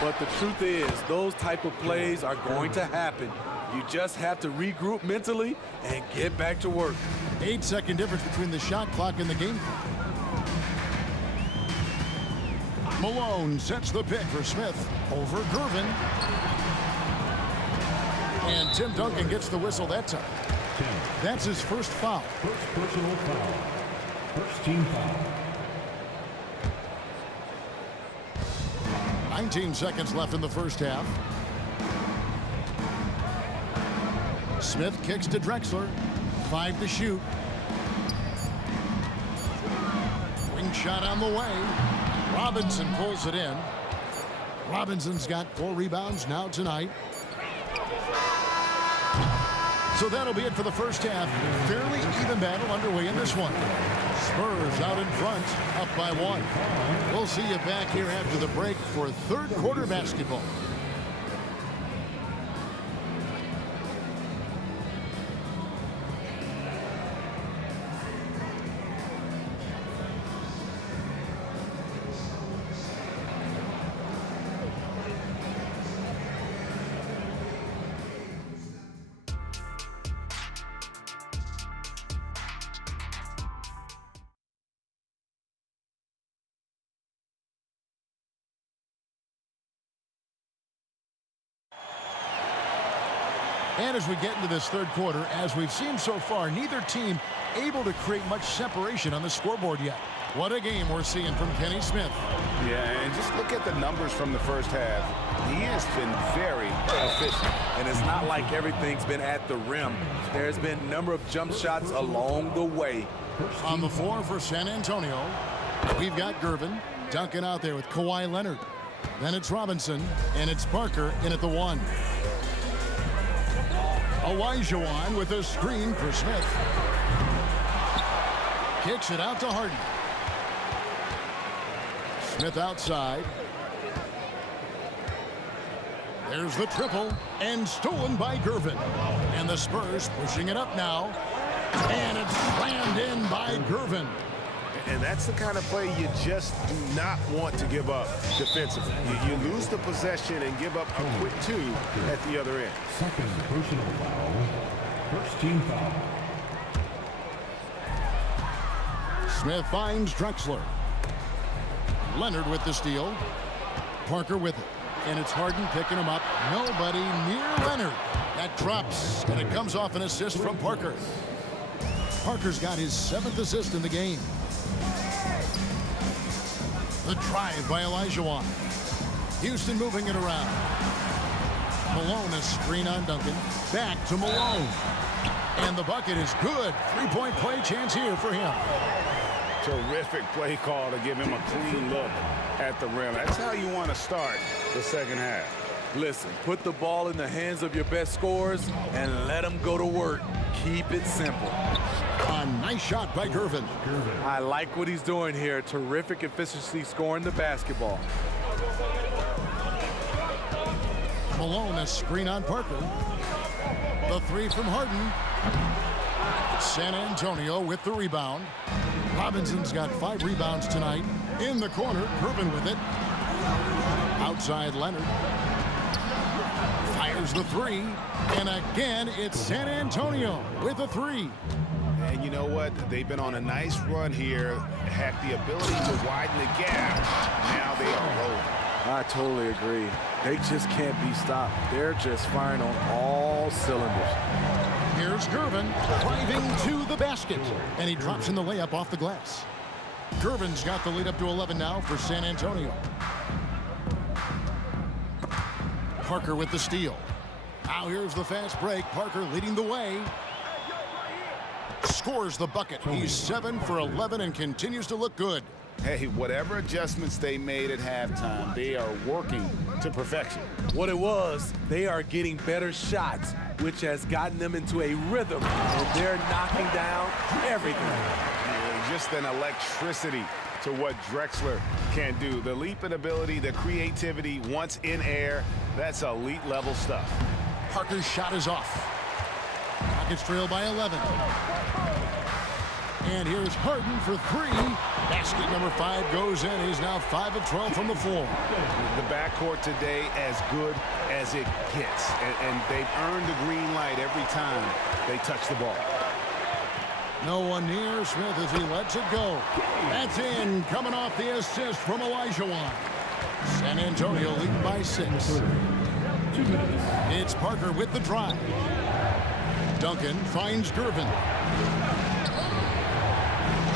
But the truth is, those type of plays are going to happen. You just have to regroup mentally and get back to work. 8-second difference between the shot clock and the game clock. Malone sets the pick for Smith over Gervin. And Tim Duncan gets the whistle that time. That's his first foul. First personal foul. First team foul. 19 seconds left in the first half. Smith kicks to Drexler. 5 to shoot. Wing shot on the way. Robinson pulls it in. Robinson's got 4 rebounds now tonight. So that'll be it for the first half. Fairly even battle underway in this one. Spurs out in front, up by 1. We'll see you back here after the break for third quarter basketball. And as we get into this third quarter, as we've seen so far, neither team able to create much separation on the scoreboard yet. What a game we're seeing from Kenny Smith. Yeah, and just look at the numbers from the first half. He has been very efficient. And it's not like everything's been at the rim. There's been a number of jump shots along the way. On the floor for San Antonio, we've got Gervin. Duncan out there with Kawhi Leonard. Then it's Robinson, and it's Parker in at the 1. Olajuwon with a screen for Smith. Kicks it out to Harden. Smith outside. There's the triple, and stolen by Gervin. And the Spurs pushing it up now. And it's slammed in by Gervin. And that's the kind of play you just do not want to give up defensively. You lose the possession and give up a quick 2 at the other end. Second personal foul. First team foul. Smith finds Drexler. Leonard with the steal. Parker with it. And it's Harden picking him up. Nobody near Leonard. That drops, and it comes off an assist from Parker. Parker's got his 7th assist in the game. The drive by Olajuwon. Houston moving it around. Malone a screen on Duncan. Back to Malone. And the bucket is good. 3-point play chance here for him. Terrific play call to give him a clean look at the rim. That's how you want to start the second half. Listen, put the ball in the hands of your best scorers and let them go to work. Keep it simple. A nice shot by Gervin. I like what he's doing here. Terrific efficiency scoring the basketball. Malone a screen on Parker. The 3 from Harden. San Antonio with the rebound. Robinson's got 5 rebounds tonight. In the corner, Gervin with it. Outside Leonard. Fires the three. And again, it's San Antonio with a three. And you know what? They've been on a nice run here, had the ability to widen the gap. Now they are rolling. I totally agree. They just can't be stopped. They're just firing on all cylinders. Here's Gervin driving to the basket. And he drops in the layup off the glass. Gervin's got the lead up to 11 now for San Antonio. Parker with the steal. Now here's the fast break. Parker leading the way. Scores the bucket. He's 7 for 11 and continues to look good. Hey, whatever adjustments they made at halftime, they are working to perfection. What it was, they are getting better shots, which has gotten them into a rhythm, and they're knocking down everything. Yeah, just an electricity to what Drexler can do. The leap in ability, the creativity, once in air, that's elite level stuff. Parker's shot is off. Rockets trail by 11. And here's Harden for three. Basket number 5 goes in. He's now 5 of 12 from the floor. The backcourt today as good as it gets. And they've earned the green light every time they touch the ball. No one near Smith as he lets it go. That's in, coming off the assist from Olajuwon. San Antonio lead by 6. It's Parker with the drive. Duncan finds Gervin.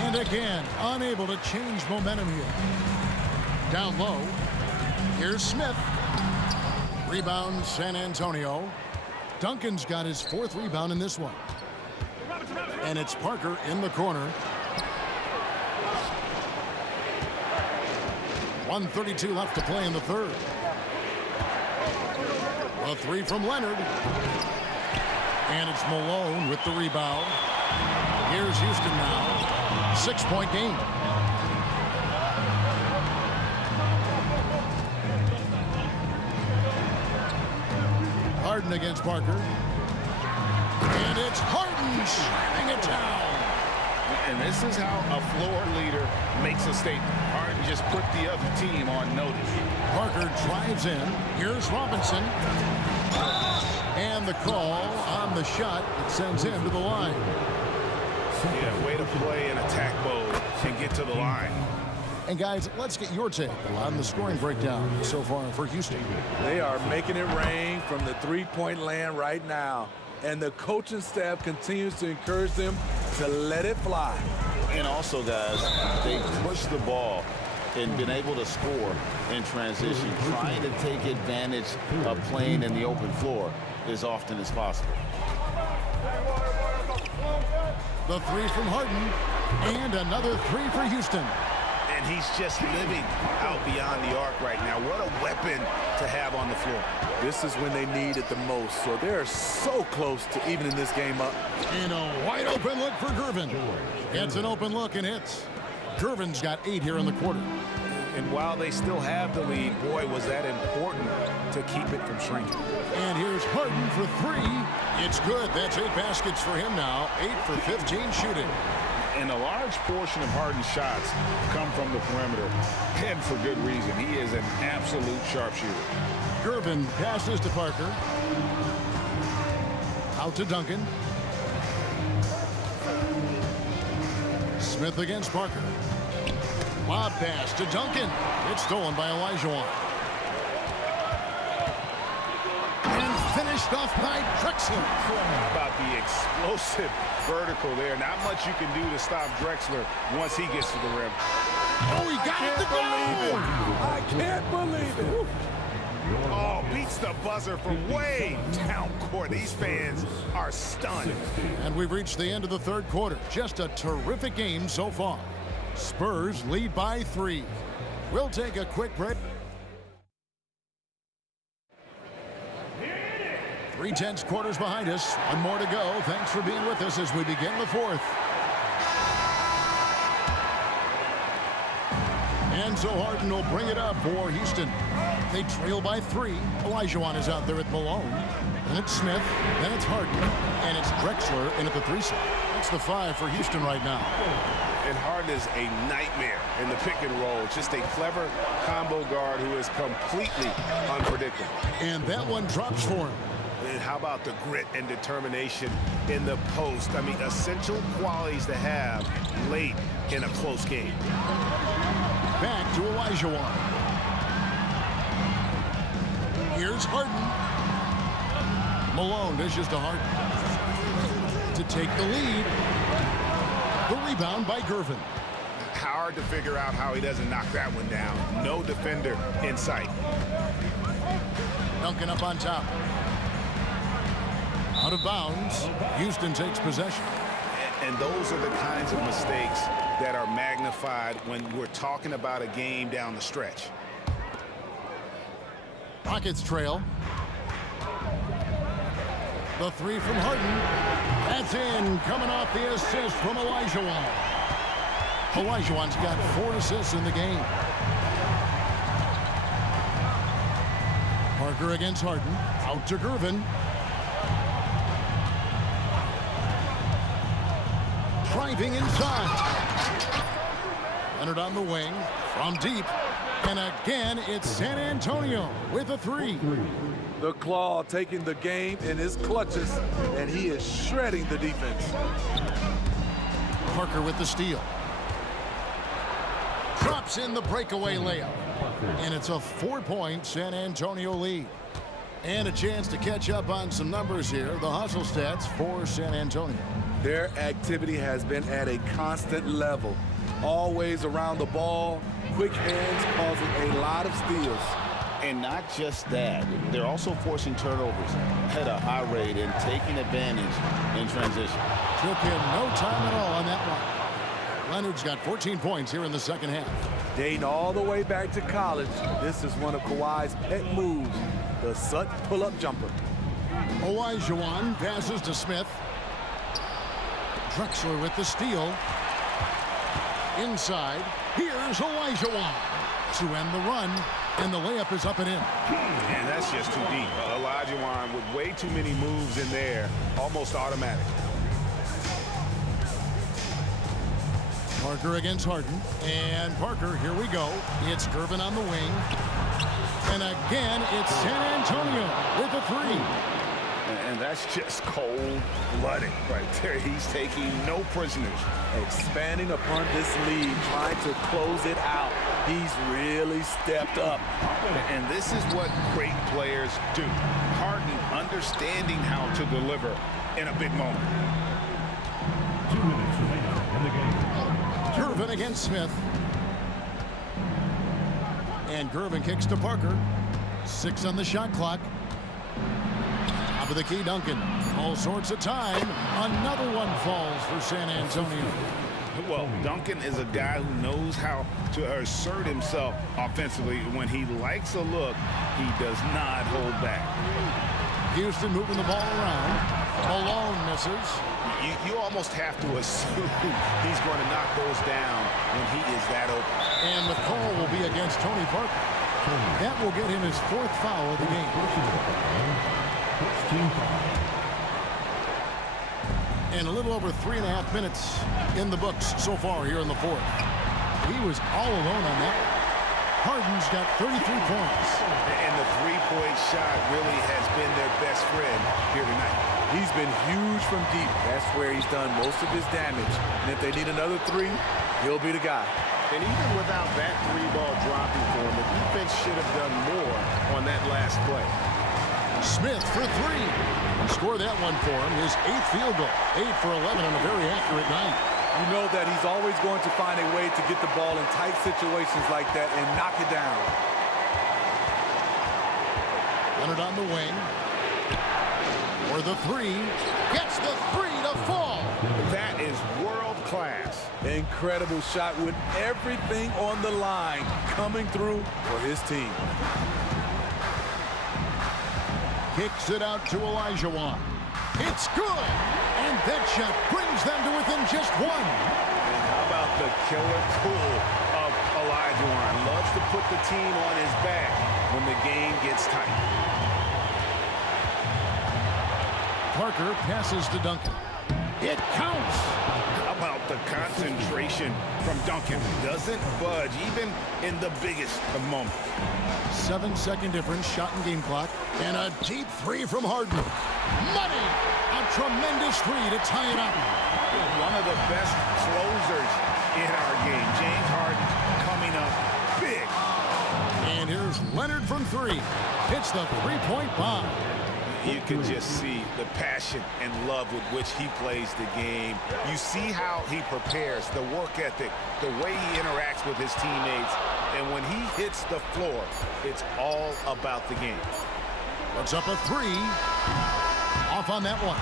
And again, unable to change momentum here. Down low. Here's Smith. Rebound San Antonio. Duncan's got his 4th rebound in this one. And it's Parker in the corner. 1:32 left to play in the third. A 3 from Leonard. And it's Malone with the rebound. Here's Houston now. 6-point game. Harden against Parker. And it's Harden slamming it down. And this is how a floor leader makes a statement. Harden just put the other team on notice. Parker drives in. Here's Robinson. And the call on the shot that sends him to the line. Yeah, way to play in attack mode and get to the line. And guys, let's get your take on the scoring breakdown so far for Houston. They are making it rain from the three-point land right now. And the coaching staff continues to encourage them to let it fly. And also, guys, they pushed the ball and been able to score in transition, trying to take advantage of playing in the open floor as often as possible. The 3 from Harden, and another 3 for Houston. And he's just living out beyond the arc right now. What a weapon to have on the floor. This is when they need it the most, so they're so close to evening this game up. And a wide open look for Gervin. Gets an open look and hits. Gervin's got 8 here in the quarter. And while they still have the lead, boy, was that important to keep it from shrinking. And here's Harden for 3. It's good. That's 8 baskets for him now. 8 for 15 shooting. And a large portion of Harden's shots come from the perimeter, and for good reason. He is an absolute sharpshooter. Gervin passes to Parker. Out to Duncan. Smith against Parker. Lob pass to Duncan. It's stolen by Olajuwon. And finished off by Drexler. About the explosive vertical there. Not much you can do to stop Drexler once he gets to the rim. Oh, he got it to go! I can't believe it. Oh, beats the buzzer from way down court. These fans are stunned. And we've reached the end of the third quarter. Just a terrific game so far. Spurs lead by 3. We'll take a quick break. 3/10 quarters behind us. One more to go. Thanks for being with us as we begin the fourth. And so Harden will bring it up for Houston. They trail by 3. Olajuwon is out there at Malone. Then it's Smith. Then it's Harden. And it's Drexler in at the 3 slot. That's the 5 for Houston right now. And Harden is a nightmare in the pick and roll. Just a clever combo guard who is completely unpredictable. And that one drops for him. And how about the grit and determination in the post? I mean, essential qualities to have late in a close game. Back to Olajuwon. Here's Harden. Malone dishes to Harden to take the lead. The rebound by Gervin. Hard to figure out how he doesn't knock that one down. No defender in sight. Duncan up on top. Out of bounds. Houston takes possession. And those are the kinds of mistakes that are magnified when we're talking about a game down the stretch. Rockets trail. The three from Harden. That's in, coming off the assist from Olajuwon. Olajuwon's got 4 assists in the game. Parker against Harden. Out to Gervin. Driving inside. Leonard on the wing. From deep. And again, it's San Antonio with a 3. The Claw taking the game in his clutches, and he is shredding the defense. Parker with the steal. Drops in the breakaway layup. And it's a 4-point San Antonio lead. And a chance to catch up on some numbers here. The hustle stats for San Antonio. Their activity has been at a constant level. Always around the ball, quick hands causing a lot of steals. And not just that, they're also forcing turnovers at a high rate and taking advantage in transition. Took him no time at all on that one. Leonard's got 14 points here in the second half. Dating all the way back to college, this is one of Kawhi's pet moves, the Sut pull-up jumper. Olajuwon passes to Smith. Drexler with the steal. Inside, here's Olajuwon to end the run, and the layup is up and in. And that's just too deep. Olajuwon with way too many moves in there, almost automatic. Parker against Harden, and Parker, here we go. It's Gervin on the wing, and again, it's San Antonio with a 3. And that's just cold-blooded right there. He's taking no prisoners. Expanding upon this lead, trying to close it out. He's really stepped up. And this is what great players do. Harden understanding how to deliver in a big moment. 2 minutes remaining in the game. Gervin against Smith. And Gervin kicks to Parker. 6 on the shot clock. Top of the key, Duncan. All sorts of time. Another one falls for San Antonio. Well, Duncan is a guy who knows how to assert himself offensively. When he likes a look, he does not hold back. Houston moving the ball around. Malone misses. You almost have to assume he's going to knock those down when he is that open. And the call will be against Tony Parker. That will get him his 4th foul of the game. And a little over 3.5 minutes in the books so far here in the 4th. He was all alone on that. Harden's got 33 points. And the three-point shot really has been their best friend here tonight. He's been huge from deep. That's where he's done most of his damage. And if they need another 3, he'll be the guy. And even without that 3-ball dropping for him, the defense should have done more on that last play. Smith for 3. Score that one for him. His 8th field goal. 8 for 11 on a very accurate night. You know that he's always going to find a way to get the ball in tight situations like that and knock it down. Leonard on the wing. For the 3. Gets the 3 to fall. That is world class. Incredible shot with everything on the line coming through for his team. Kicks it out to Olajuwon. It's good! And that shot brings them to within just 1. And how about the killer tool of Olajuwon? Loves to put the team on his back when the game gets tight. Parker passes to Duncan. It counts. How about the of concentration from Duncan. Doesn't budge, even in the biggest of moments. 7-second difference, shot and game clock. And a deep three from Harden. Money! A tremendous three to tie it up. One of the best closers in our game. James Harden coming up big. And here's Leonard from three. Hits the three-point bomb. You can just see the passion and love with which he plays the game. You see how he prepares, the work ethic, the way he interacts with his teammates. And when he hits the floor, it's all about the game. Puts up a three. Off on that one.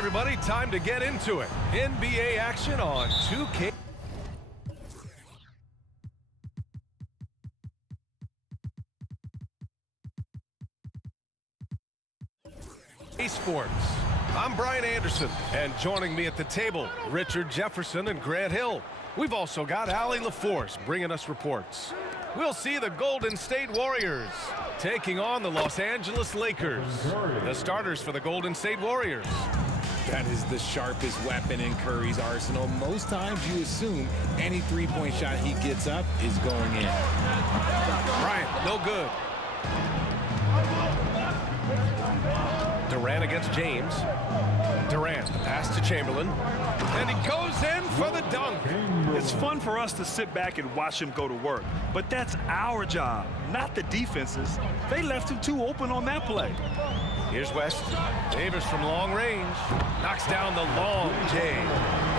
everybody, time to get into it. NBA action on 2K. Sports. I'm Brian Anderson, and joining me at the table, Richard Jefferson and Grant Hill. We've also got Allie LaForce bringing us reports. We'll see the Golden State Warriors taking on the Los Angeles Lakers. The starters for the Golden State Warriors. That is the sharpest weapon in Curry's arsenal. Most times you assume any three-point shot he gets up is going in. Bryant, no good. Durant against James. Durant, the pass to Chamberlain. And he goes in for the dunk. It's fun for us to sit back and watch him go to work, but that's our job, not the defense's. They left him too open on that play. Here's West. Davis from long range. Knocks down the long J.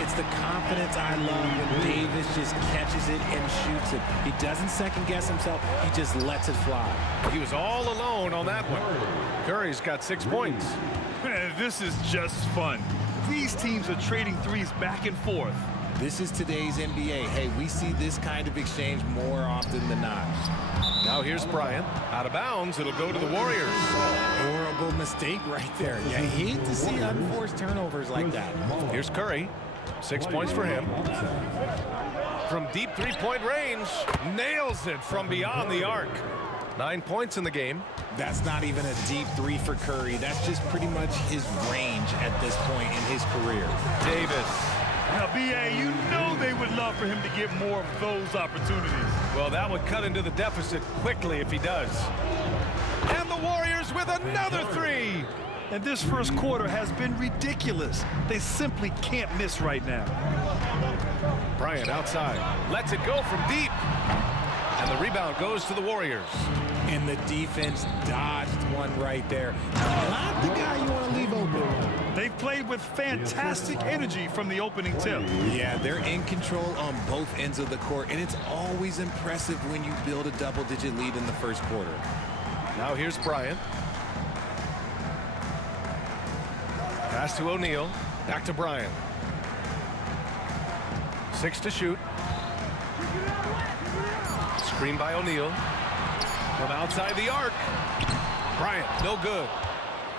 It's the confidence I love when Davis just catches it and shoots it. He doesn't second guess himself. He just lets it fly. He was all alone on that one. Curry's got 6 points. Man, this is just fun. These teams are trading threes back and forth. This is today's NBA. Hey, we see this kind of exchange more often than not. Now here's Bryant. Out of bounds, it'll go to the Warriors. Horrible mistake right there. You hate to see unforced turnovers like that. Here's Curry. 6 points for him. From deep three-point range, nails it from beyond the arc. 9 points in the game. That's not even a deep three for Curry. That's just pretty much his range at this point in his career. Davis. Now, B.A., you know they would love for him to get more of those opportunities. Well, that would cut into the deficit quickly if he does. And the Warriors with another three. And this first quarter has been ridiculous. They simply can't miss right now. Bryant outside. Lets it go from deep. And the rebound goes to the Warriors. And the defense dodged one right there. Not the guy you want to leave open. They've played with fantastic energy from the opening tip. Yeah, they're in control on both ends of the court, and it's always impressive when you build a double-digit lead in the first quarter. Now here's Bryant. Pass to O'Neal. Back to Bryant. 6 to shoot. Screen by O'Neal. From outside the arc. Bryant, no good.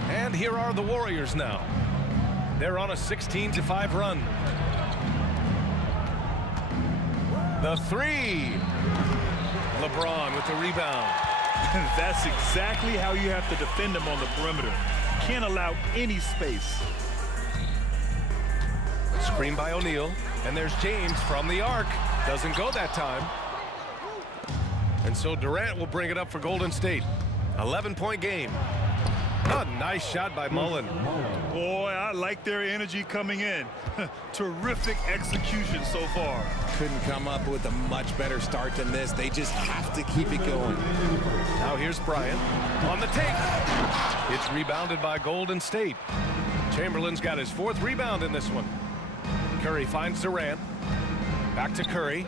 And here are the Warriors now. They're on a 16-5 run. The three. LeBron with the rebound. That's exactly how you have to defend him on the perimeter. Can't allow any space. Screen by O'Neal. And there's James from the arc. Doesn't go that time. And so Durant will bring it up for Golden State. 11-point game. A nice shot by Mullen. Boy, I like their energy coming in. Terrific execution so far. Couldn't come up with a much better start than this. They just have to keep it going. Now here's Bryant on the take. It's rebounded by Golden State. Chamberlain's got his 4th rebound in this one. Curry finds Durant. Back to Curry.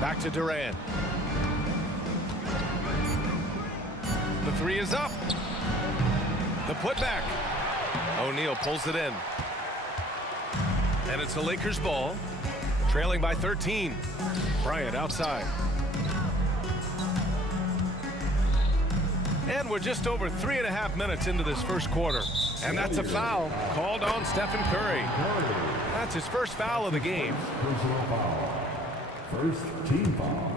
Back to Durant. The three is up. The putback. O'Neal pulls it in. And it's the Lakers ball. Trailing by 13. Bryant outside. And we're just over 3.5 minutes into this first quarter. And that's a foul called on Stephen Curry. That's his first foul of the game. Personal foul. First team foul.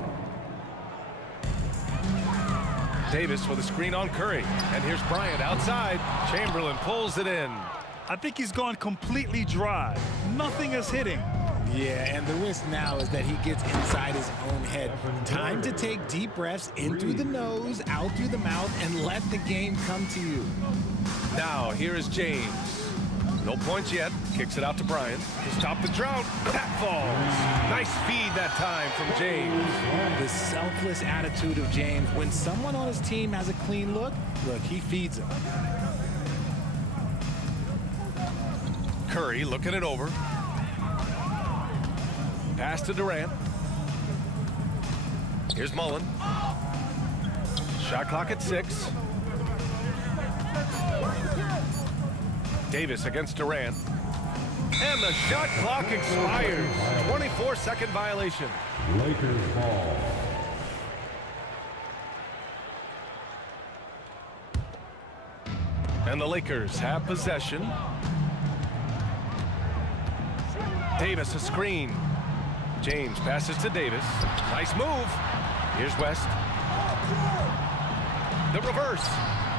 Davis with a screen on Curry. And here's Bryant outside. Chamberlain pulls it in. I think he's gone completely dry. Nothing is hitting. Yeah, and the risk now is that he gets inside his own head. Time to take deep breaths in through the nose, out through the mouth, and let the game come to you. Now, here is James. No points yet. Kicks it out to Bryant. To stop the drought. That falls. Nice feed that time from James. The selfless attitude of James. When someone on his team has a clean look, he feeds him. Curry looking it over. Pass to Durant. Here's Mullen. Shot clock at 6. Davis against Durant. And the shot clock expires. 24-second violation. Lakers ball. And the Lakers have possession. Davis a screen. James passes to Davis. Nice move. Here's West. The reverse.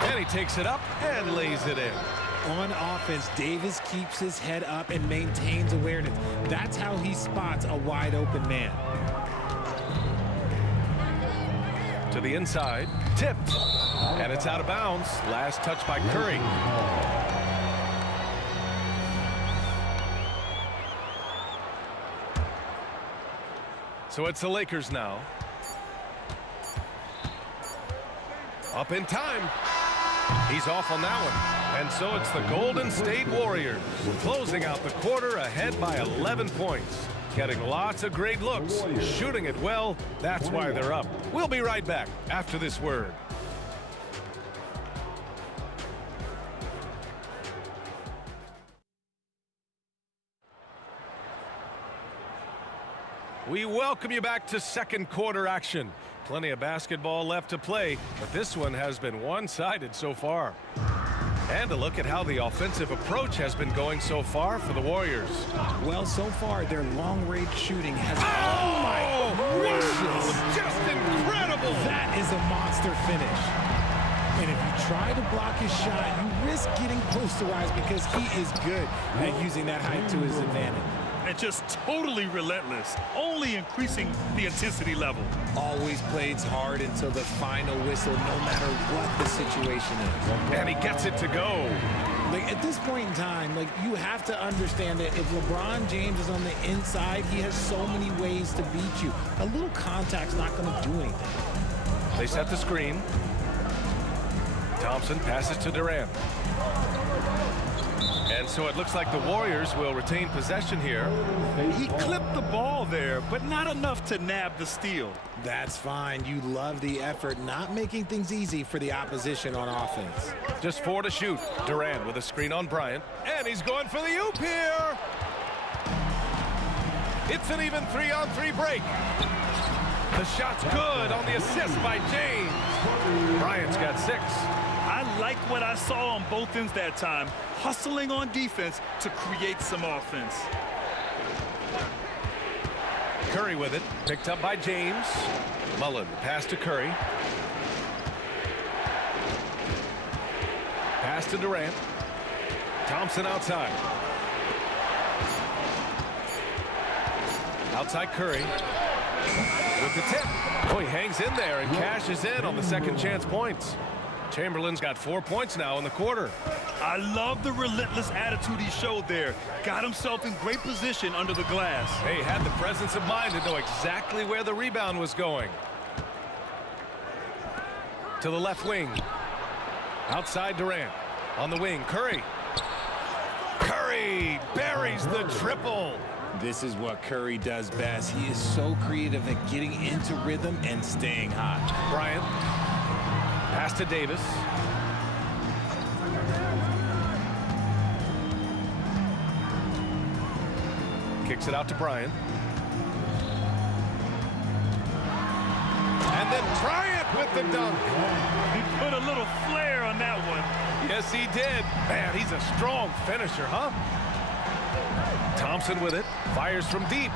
And he takes it up and lays it in. On offense, Davis keeps his head up and maintains awareness. That's how he spots a wide open man. To the inside. Tipped. And it's out of bounds. Last touch by Curry. So it's the Lakers now. Up in time. He's off on that one. And so it's the Golden State Warriors closing out the quarter ahead by 11 points. Getting lots of great looks, shooting it well. That's why they're up. We'll be right back after this word. We welcome you back to second quarter action. Plenty of basketball left to play, but this one has been one-sided so far. And a look at how the offensive approach has been going so far for the Warriors. Well, so far, their long-range shooting has... Oh, my gracious! Just incredible! That is a monster finish. And if you try to block his shot, you risk getting posterized because he is good at using that height to his advantage. And just totally relentless, only increasing the intensity level. Always plays hard until the final whistle, no matter what the situation is. And he gets it to go. Like, at this point in time, like, you have to understand that if LeBron James is on the inside, he has so many ways to beat you. A little contact's not going to do anything. They set the screen. Thompson passes to Durant. And so it looks like the Warriors will retain possession here. He clipped the ball there, but not enough to nab the steal. That's fine. You love the effort, not making things easy for the opposition on offense. Just 4 to shoot. Durant with a screen on Bryant. And he's going for the oop here. It's an even 3-on-3 break. The shot's good on the assist by James. Bryant's got 6. I like what I saw on both ends that time, hustling on defense to create some offense. Curry with it, picked up by James. Mullen, pass to Curry. Pass to Durant. Thompson outside. Outside Curry. With the tip. Oh, he hangs in there and cashes in on the second chance points. Chamberlain's got 4 points now in the quarter. I love the relentless attitude he showed there. Got himself in great position under the glass. He had the presence of mind to know exactly where the rebound was going. To the left wing. Outside Durant. On the wing, Curry. Curry buries the triple. This is what Curry does best. He is so creative at getting into rhythm and staying hot. Bryant. Pass to Davis. Kicks it out to Bryant. And then Bryant with the dunk. He put a little flair on that one. Yes, he did. Man, he's a strong finisher, huh? Thompson with it. Fires from deep.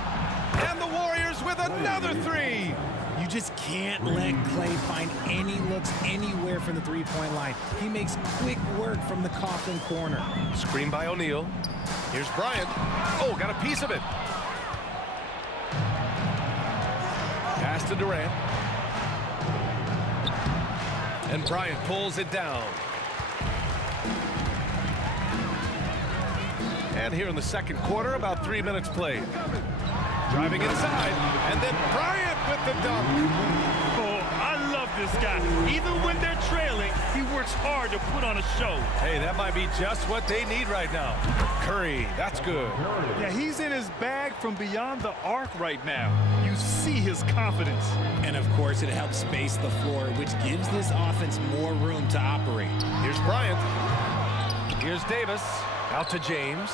And the Warriors with another 3. You just can't let Clay find any looks anywhere from the three-point line. He makes quick work from the Coughlin corner. Screen by O'Neal. Here's Bryant. Oh, got a piece of it. Pass to Durant. And Bryant pulls it down. And here in the second quarter, about 3 minutes played. Driving inside, and then Bryant with the dunk. Oh, I love this guy. Even when they're trailing, he works hard to put on a show. Hey, that might be just what they need right now. Curry, that's good. Yeah, he's in his bag from beyond the arc right now. You see his confidence. And of course, it helps space the floor, which gives this offense more room to operate. Here's Bryant. Here's Davis. Out to James.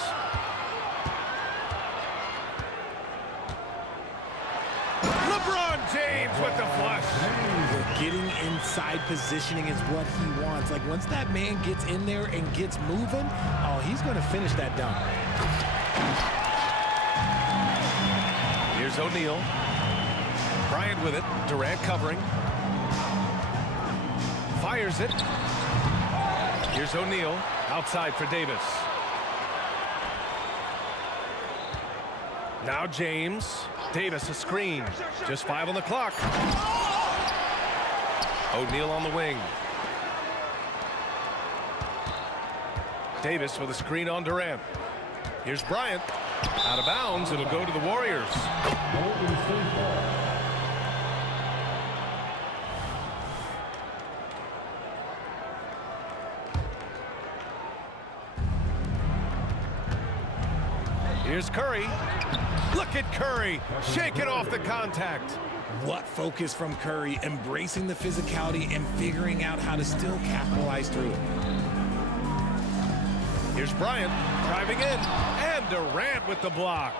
LeBron James with the flush. Getting inside positioning is what he wants. Like, once that man gets in there and gets moving, oh, he's going to finish that dunk. Here's O'Neal. Bryant with it. Durant covering. Fires it. Here's O'Neal. Outside for Davis. Now James. Davis a screen. Just 5 on the clock. O'Neal on the wing. Davis with a screen on Durant. Here's Bryant. Out of bounds. It'll go to the Warriors. Here's Curry. Look at Curry shaking off the contact. What focus from Curry, embracing the physicality and figuring out how to still capitalize through it. Here's Bryant driving in, and Durant with the block.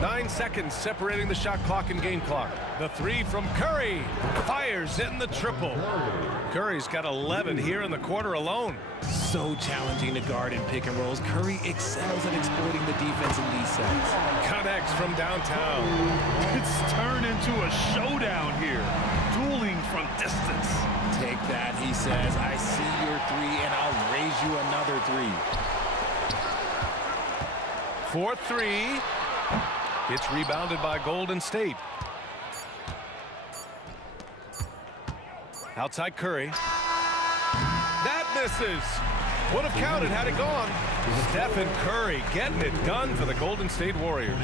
9 seconds separating the shot clock and game clock. The three from Curry fires in the triple. Curry's got 11 here in the quarter alone. So challenging to guard in pick and rolls. Curry excels at exploiting the defense in these sets. Connects from downtown. It's turned into a showdown here. Dueling from distance. Take that, he says. I see your three, and I'll raise you another three. 4-3. It's rebounded by Golden State. Outside Curry. That misses. Would have counted had it gone. Stephen Curry getting it done for the Golden State Warriors.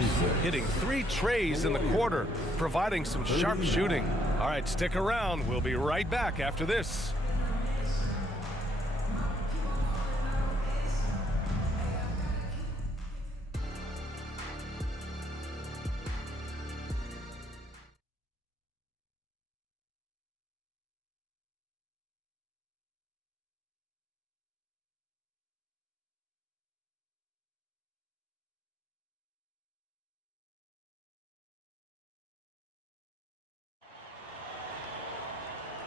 Hitting 3 trays in the quarter, providing some sharp shooting. All right, stick around. We'll be right back after this.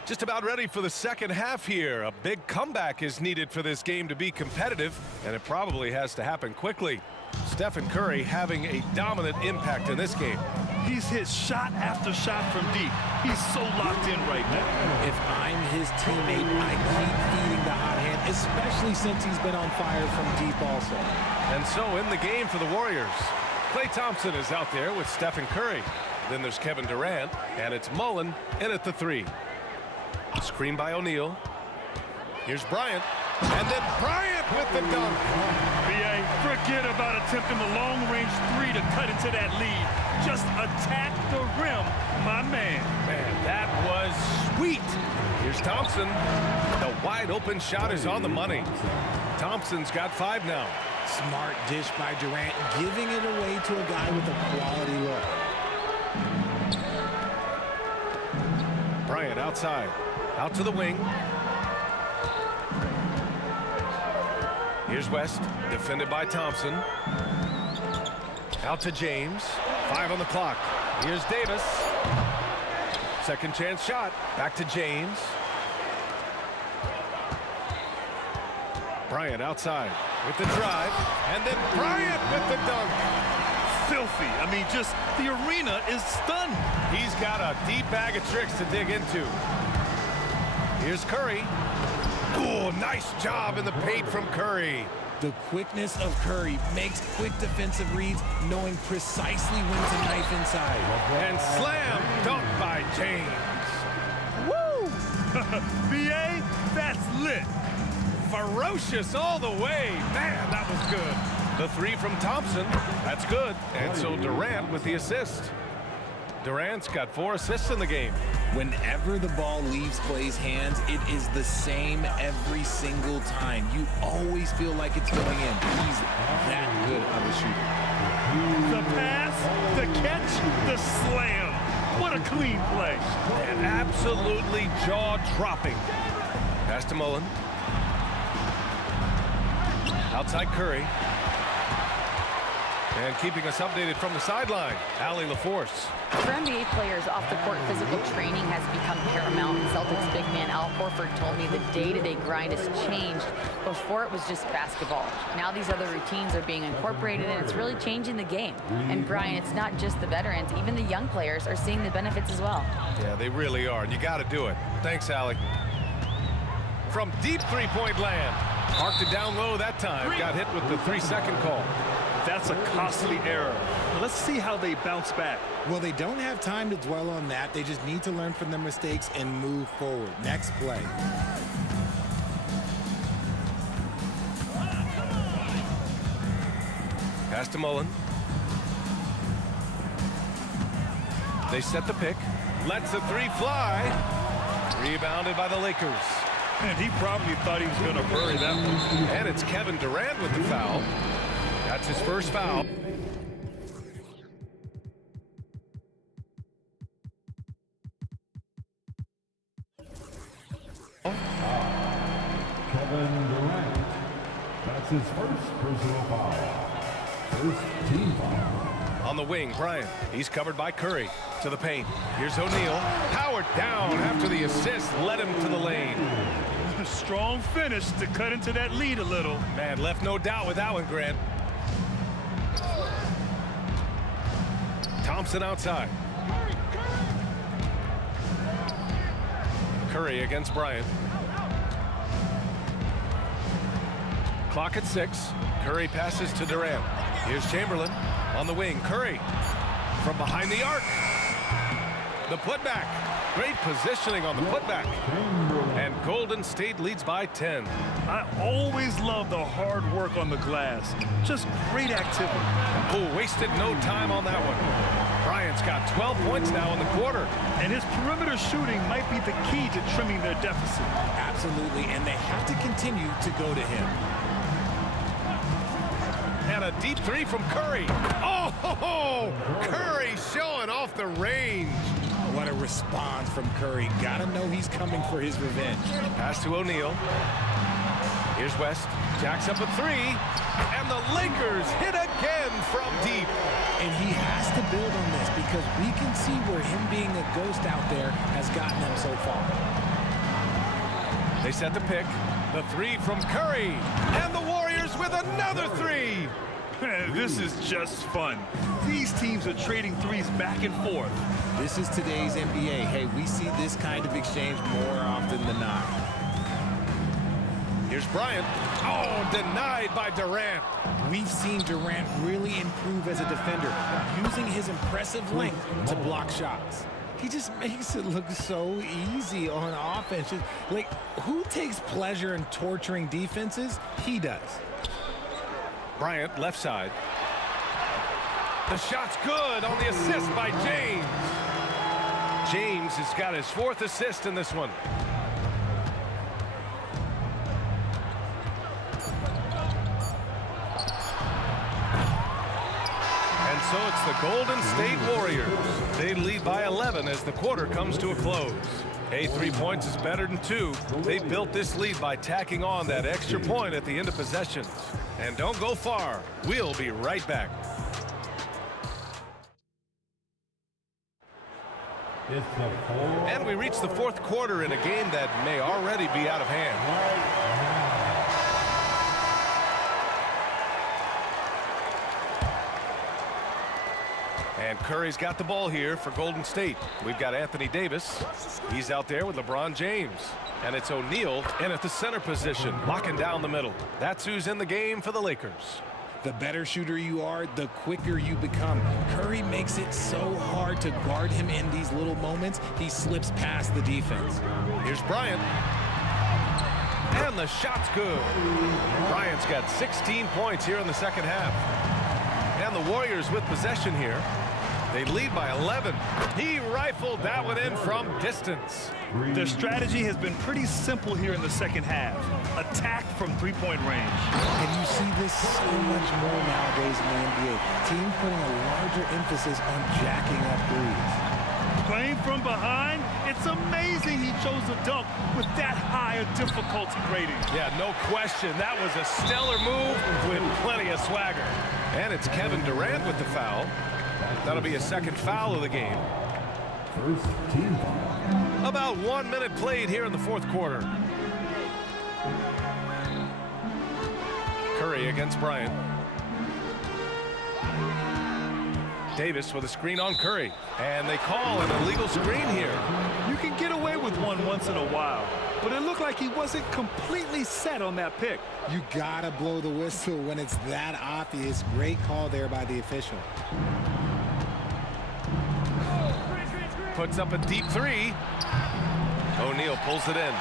Just about ready for the second half here. A big comeback is needed for this game to be competitive, and it probably has to happen quickly. Stephen Curry having a dominant impact in this game. He's hit shot after shot from deep. He's so locked in right now. If I'm his teammate, I keep feeding the hot hand, especially since he's been on fire from deep also. And so in the game for the Warriors, Klay Thompson is out there with Stephen Curry. Then there's Kevin Durant, and it's Mullen in at the 3. Screen by O'Neal. Here's Bryant. And then Bryant with the dunk. B.A., forget about attempting the long-range 3 to cut into that lead. Just attack the rim, my man. Man, that was sweet. Here's Thompson. The wide-open shot is on the money. Thompson's got 5 now. Smart dish by Durant, giving it away to a guy with a quality look. Bryant outside. Out to the wing. Here's West, defended by Thompson. Out to James. 5 on the clock. Here's Davis. Second chance shot. Back to James. Bryant outside with the drive. And then Bryant with the dunk. Filthy. I mean, just the arena is stunned. He's got a deep bag of tricks to dig into. Here's Curry. Oh, nice job in the paint from Curry. The quickness of Curry makes quick defensive reads, knowing precisely when to knife inside. And slam dunk by James. Woo! B.A., that's lit. Ferocious all the way. Man, that was good. The 3 from Thompson. That's good. And so Durant with the assist. Durant's got 4 assists in the game. Whenever the ball leaves Clay's hands, it is the same every single time. You always feel like it's going in. He's that good of a shooter. The pass, the catch, the slam. What a clean play. And absolutely jaw-dropping. Pass to Mullen. Outside Curry. And keeping us updated from the sideline, Allie LaForce. For NBA players, off-the-court physical training has become paramount. Celtics big man Al Horford told me the day-to-day grind has changed. Before it was just basketball. Now these other routines are being incorporated, and it's really changing the game. And Brian, it's not just the veterans. Even the young players are seeing the benefits as well. Yeah, they really are, and you got to do it. Thanks, Allie. From deep three-point land. Marked it down low that time. Got hit with the 3-second call. That's a costly error. Let's see how they bounce back. Well, they don't have time to dwell on that. They just need to learn from their mistakes and move forward. Next play. Pass to Mullen. They set the pick. Lets the 3 fly. Rebounded by the Lakers. And he probably thought he was going to bury that one. And it's Kevin Durant with the foul. That's his first foul. Kevin Durant. That's his first personal foul. First team foul. On the wing, Bryant. He's covered by Curry. To the paint. Here's O'Neal. Powered down after the assist. Led him to the lane. A strong finish to cut into that lead a little. Man, left no doubt with that one, Grant. Thompson outside. Curry against Bryant. Clock at 6. Curry passes to Durant. Here's Chamberlain on the wing. Curry from behind the arc. The putback. Great positioning on the putback. And Golden State leads by 10. I always love the hard work on the glass. Just great activity. Oh, wasted no time on that one. Bryant's got 12 points now in the quarter. And his perimeter shooting might be the key to trimming their deficit. Absolutely, and they have to continue to go to him. And a deep 3 from Curry. Oh, Curry showing off the range. What a response from Curry. Gotta know he's coming for his revenge. Pass to O'Neal. Here's West. Jacks up a 3. And the Lakers hit again from deep. And he has to build on this because we can see where him being a ghost out there has gotten them so far. They set the pick. The 3 from Curry. And the Warriors with another 3. This is just fun. These teams are trading threes back and forth. This is today's NBA. Hey, we see this kind of exchange more often than not. Here's Bryant. Oh, denied by Durant. We've seen Durant really improve as a defender, using his impressive length to block shots. He just makes it look so easy on offense. Like, who takes pleasure in torturing defenses? He does. Bryant, left side. The shot's good on the assist by James. James has got his 4th assist in this one. And so it's the Golden State Warriors. They lead by 11 as the quarter comes to a close. Hey, 3 points is better than 2. They built this lead by tacking on that extra point at the end of possessions. And don't go far. We'll be right back. And we reach the 4th quarter in a game that may already be out of hand. And Curry's got the ball here for Golden State. We've got Anthony Davis. He's out there with LeBron James. And it's O'Neal in at the center position, locking down the middle. That's who's in the game for the Lakers. The better shooter you are, the quicker you become. Curry makes it so hard to guard him in these little moments. He slips past the defense. Here's Bryant. And the shot's good. Bryant's got 16 points here in the second half. And the Warriors with possession here. They lead by 11. He rifled that one in from distance. Their strategy has been pretty simple here in the second half. Attack from three-point range. And you see this so much more nowadays in the NBA. Teams putting a larger emphasis on jacking up threes. Playing from behind, it's amazing he chose a dunk with that high a difficulty rating. Yeah, no question. That was a stellar move with plenty of swagger. And it's Kevin Durant with the foul. That'll be a second foul of the game. First team foul. About 1 minute played here in the fourth quarter. Curry against Bryant. Davis with a screen on Curry. And they call an illegal screen here. You can get away with one once in a while, but it looked like he wasn't completely set on that pick. You gotta blow the whistle when it's that obvious. Great call there by the official. Puts up a deep three. O'Neal pulls it in.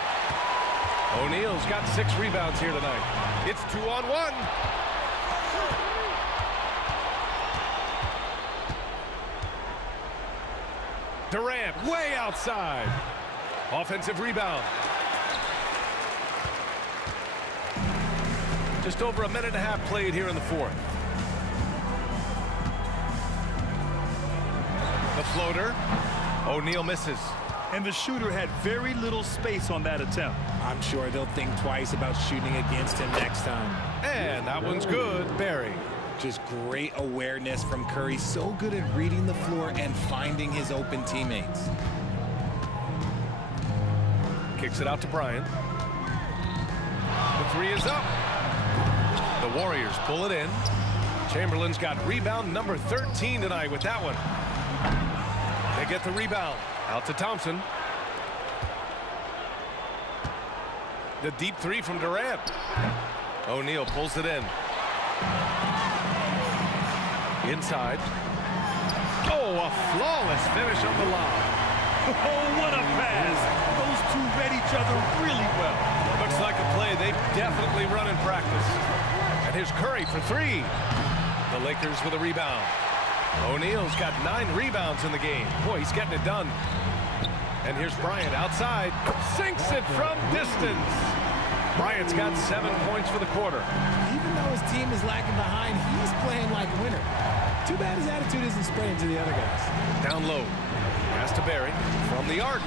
O'Neal's got 6 rebounds here tonight. It's 2-on-1. Durant way outside. Offensive rebound. Just over a minute and a half played here in the fourth. The floater. O'Neal misses. And the shooter had very little space on that attempt. I'm sure they'll think twice about shooting against him next time. And that one's good. Barry. Just great awareness from Curry. So good at reading the floor and finding his open teammates. Kicks it out to Bryant. The three is up. The Warriors pull it in. Chamberlain's got rebound number 13 tonight with that one. They get the rebound. Out to Thompson. The deep three from Durant. O'Neal pulls it in. Inside. Oh, a flawless finish on the line. Oh, what a pass. Those two read each other really well. Looks like a play they've definitely run in practice. And here's Curry for 3. The Lakers with a rebound. O'Neal's got 9 rebounds in the game. Boy, he's getting it done. And here's Bryant outside. Sinks it from distance. Bryant's got 7 points for the quarter. Even though his team is lagging behind, he's playing like a winner. Too bad his attitude isn't spreading to the other guys. Down low. Pass to Barry from the arc.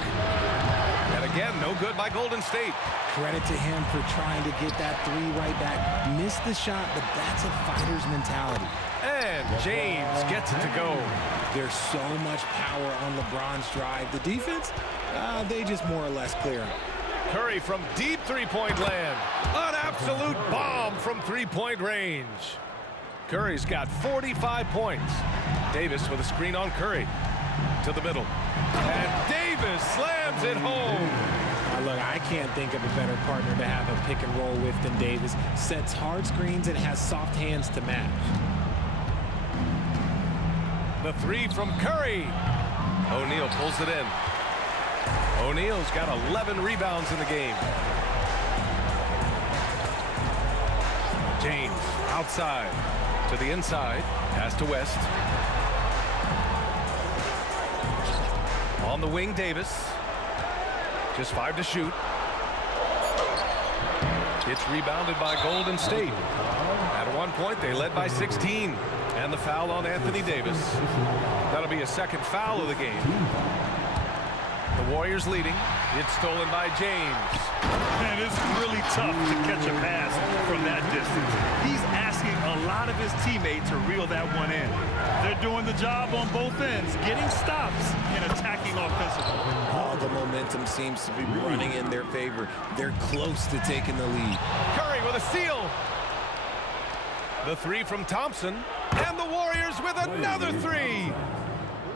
And again, no good by Golden State. Credit to him for trying to get that 3 right back. Missed the shot, but that's a fighter's mentality. And James gets it to go. There's so much power on LeBron's drive. The defense, they just more or less clear him. Curry from deep three-point land. An absolute bomb from three-point range. Curry's got 45 points. Davis with a screen on Curry. To the middle. And Davis slams it home. Look, I can't think of a better partner to have a pick and roll with than Davis. Sets hard screens and has soft hands to match. The 3 from Curry. O'Neal pulls it in. O'Neal's got 11 rebounds in the game. James outside to the inside. Pass to West. On the wing, Davis. Just 5 to shoot. It's rebounded by Golden State. At one point, they led by 16. And the foul on Anthony Davis. That'll be a second foul of the game. The Warriors leading. It's stolen by James. And it's really tough to catch a pass from that distance. He's asking a lot of his teammates to reel that one in. They're doing the job on both ends, getting stops and attacking offensively. All the momentum seems to be running in their favor. They're close to taking the lead. Curry with a steal. The 3 from Thompson. And the Warriors with another 3.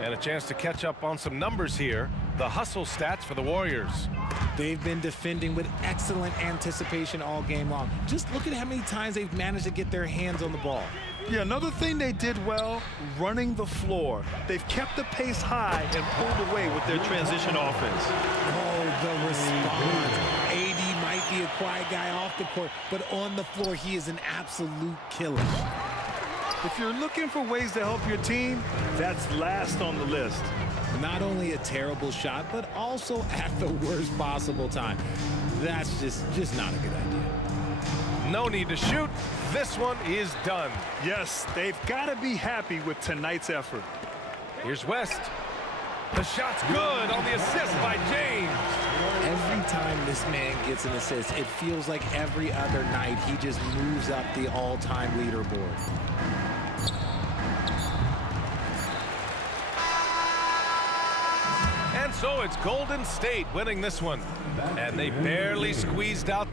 And a chance to catch up on some numbers here. The hustle stats for the Warriors. They've been defending with excellent anticipation all game long. Just look at how many times they've managed to get their hands on the ball. Yeah, another thing they did well, running the floor. They've kept the pace high and pulled away with their transition offense. Oh, the response. AD might be a quiet guy off the court, but on the floor, he is an absolute killer. If you're looking for ways to help your team, that's last on the list. Not only a terrible shot, but also at the worst possible time. That's just not a good idea. No need to shoot. This one is done. Yes, they've got to be happy with tonight's effort. Here's West. The shot's good on the assist by James. Every time this man gets an assist, it feels like every other night he just moves up the all-time leaderboard. And so it's Golden State winning this one. And they barely squeezed out.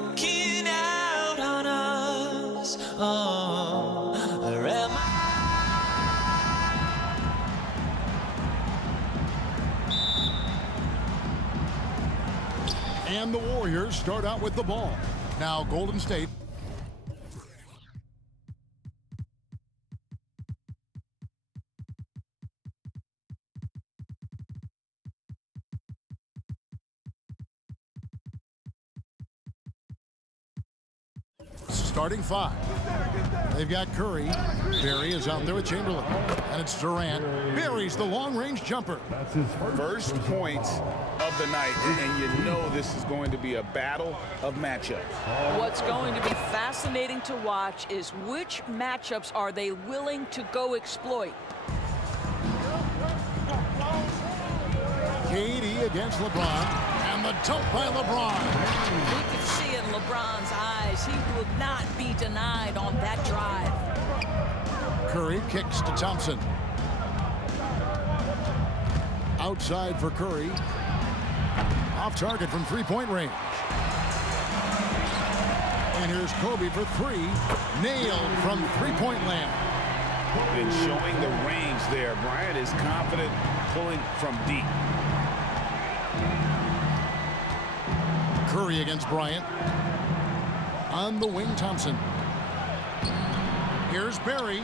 walking out on us. Oh, or am I? And the Warriors start out with the ball. Now Golden State. Starting five. They've got Curry. Barry is out there with Chamberlain. And it's Durant. Barry's the long-range jumper. That's his First points of the night, and you know this is going to be a battle of matchups. What's going to be fascinating to watch is which matchups are they willing to go exploit. KD against LeBron. And the dunk by LeBron. You could see in LeBron's eyes he would not be denied on that drive. Curry kicks to Thompson. Outside for Curry. Off target from three-point range. And here's Kobe for three. Nailed from three-point land. Been showing the range there. Bryant is confident pulling from deep. Curry against Bryant. On the wing, Thompson. Here's Barry.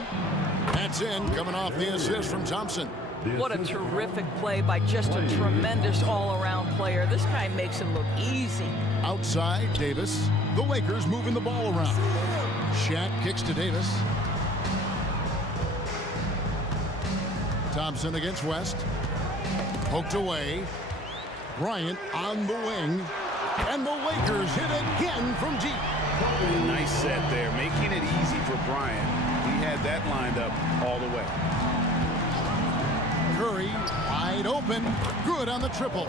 That's in, coming off the assist from Thompson. What a terrific play by just a tremendous all-around player. This guy makes it look easy. Outside, Davis. The Lakers moving the ball around. Shaq kicks to Davis. Thompson against West. Poked away. Bryant on the wing. And the Lakers hit again from deep. Nice set there, making it easy for Bryant. He had that lined up all the way. Curry wide open. Good on the triple.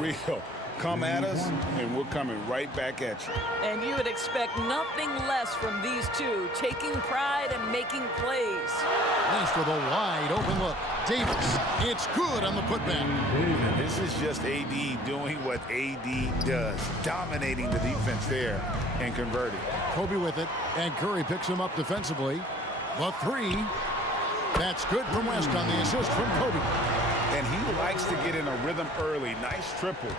Real. Come at us, and we're coming right back at you. And you would expect nothing less from these two, taking pride and making plays. West with a wide open look. Davis, it's good on the putback. And this is just AD doing what AD does, dominating the defense there and converting. Kobe with it, and Curry picks him up defensively. The three. That's good from West on the assist from Kobe. And he likes to get in a rhythm early. Nice triple.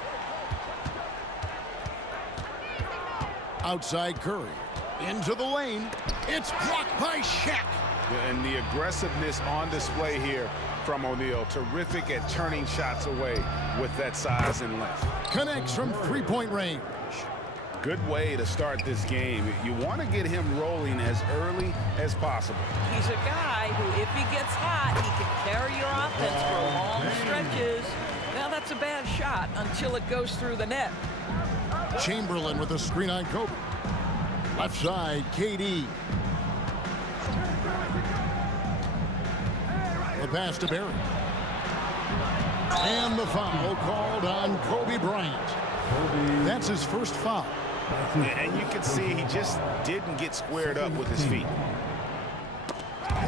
Outside Curry. Into the lane. It's blocked by Shaq. And the aggressiveness on display here from O'Neal. Terrific at turning shots away with that size and length. Connects from three-point range. Good way to start this game. You want to get him rolling as early as possible. He's a guy who, if he gets hot, he can carry your offense for long stretches. Now that's a bad shot until it goes through the net. Chamberlain with a screen on Kobe. Left side, KD. The pass to Barry. And the foul called on Kobe Bryant. That's his first foul. And you can see he just didn't get squared up with his feet.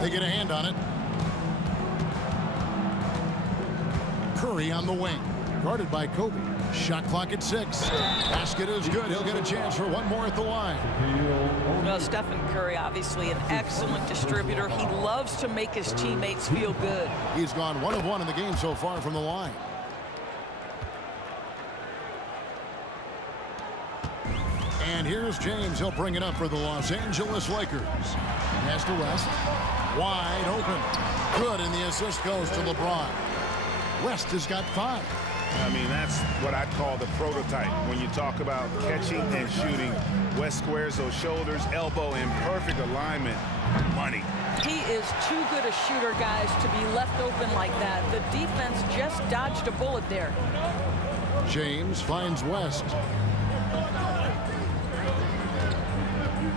They get a hand on it. Curry on the wing. Guarded by Kobe. Shot clock at 6. Basket is good. He'll get a chance for one more at the line. Well, Stephen Curry, obviously an excellent distributor. He loves to make his teammates feel good. He's gone 1 of 1 in the game so far from the line. And here's James. He'll bring it up for the Los Angeles Lakers. Pass to West. Wide open. Good, and the assist goes to LeBron. West has got 5. I mean, that's what I call the prototype. When you talk about catching and shooting, West squares those shoulders, elbow in perfect alignment. Money. He is too good a shooter, guys, to be left open like that. The defense just dodged a bullet there. James finds West.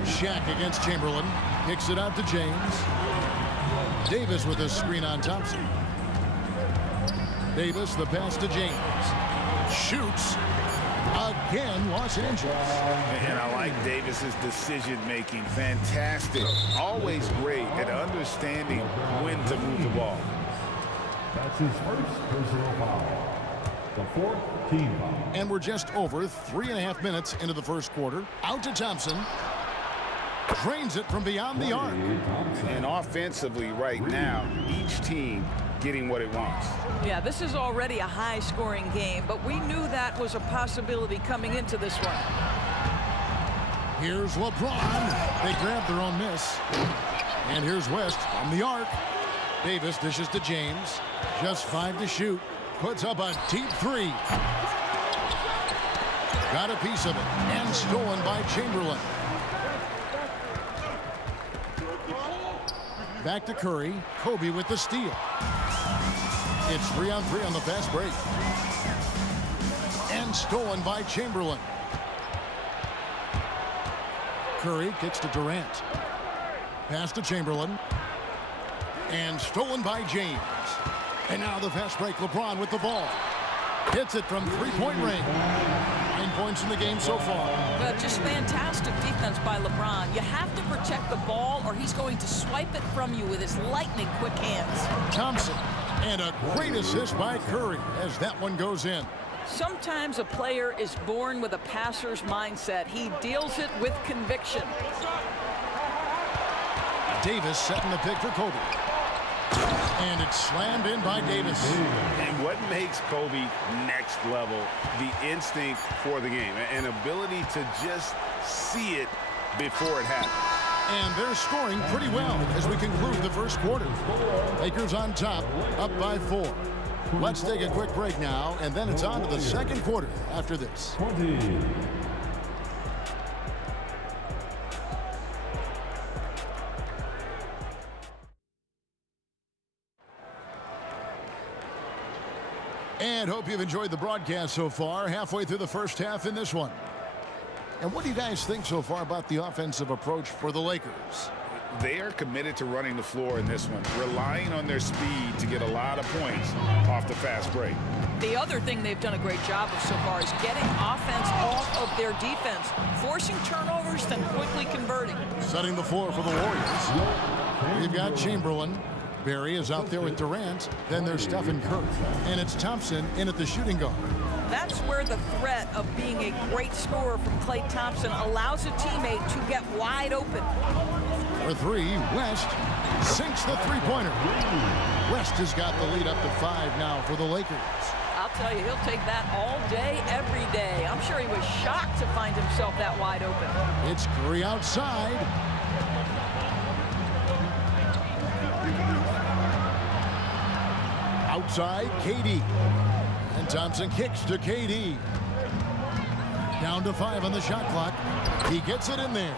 Shaq against Chamberlain. Kicks it out to James. Davis with a screen on Thompson. Davis, the pass to James. Shoots. Again, Los Angeles. And I like Davis's decision-making. Fantastic. Always great at understanding when to move the ball. That's his first personal foul. The fourth team foul. And we're just over 3.5 minutes into the first quarter. Out to Thompson. Drains it from beyond the arc. And offensively right now, each team getting what it wants. Yeah, this is already a high-scoring game, but we knew that was a possibility coming into this one. Here's LeBron. They grab their own miss. And here's West from the arc. Davis dishes to James. Just 5 to shoot. Puts up a deep 3. Got a piece of it. And stolen by Chamberlain. Back to Curry. Kobe with the steal. It's 3-on-3 on the fast break. And stolen by Chamberlain. Curry kicks to Durant. Pass to Chamberlain. And stolen by James. And now the fast break. LeBron with the ball. Hits it from three-point range. 9 points in the game so far. Just fantastic defense by LeBron. You have to protect the ball or he's going to swipe it from you with his lightning quick hands. Thompson. And a great assist by Curry as that one goes in. Sometimes a player is born with a passer's mindset. He deals it with conviction. Davis setting the pick for Kobe. And it's slammed in by Davis. And what makes Kobe next level? The instinct for the game. An ability to just see it before it happens. And they're scoring pretty well as we conclude the first quarter. Lakers on top, up by 4. Let's take a quick break now, and then it's on to the second quarter after this. 20. And hope you've enjoyed the broadcast so far, halfway through the first half in this one. And what do you guys think so far about the offensive approach for the Lakers? They are committed to running the floor in this one, relying on their speed to get a lot of points off the fast break. The other thing they've done a great job of so far is getting offense off of their defense, forcing turnovers, then quickly converting. Setting the floor for the Warriors. We've got Chamberlain. Barry is out there with Durant. Then there's Stephen Curry. And it's Thompson in at the shooting guard. That's where the threat of being a great scorer from Klay Thompson allows a teammate to get wide open. For 3, West sinks the three-pointer. West has got the lead up to 5 now for the Lakers. I'll tell you, he'll take that all day, every day. I'm sure he was shocked to find himself that wide open. It's Curry outside. Outside, KD. And Thompson kicks to KD. Down to 5 on the shot clock. He gets it in there.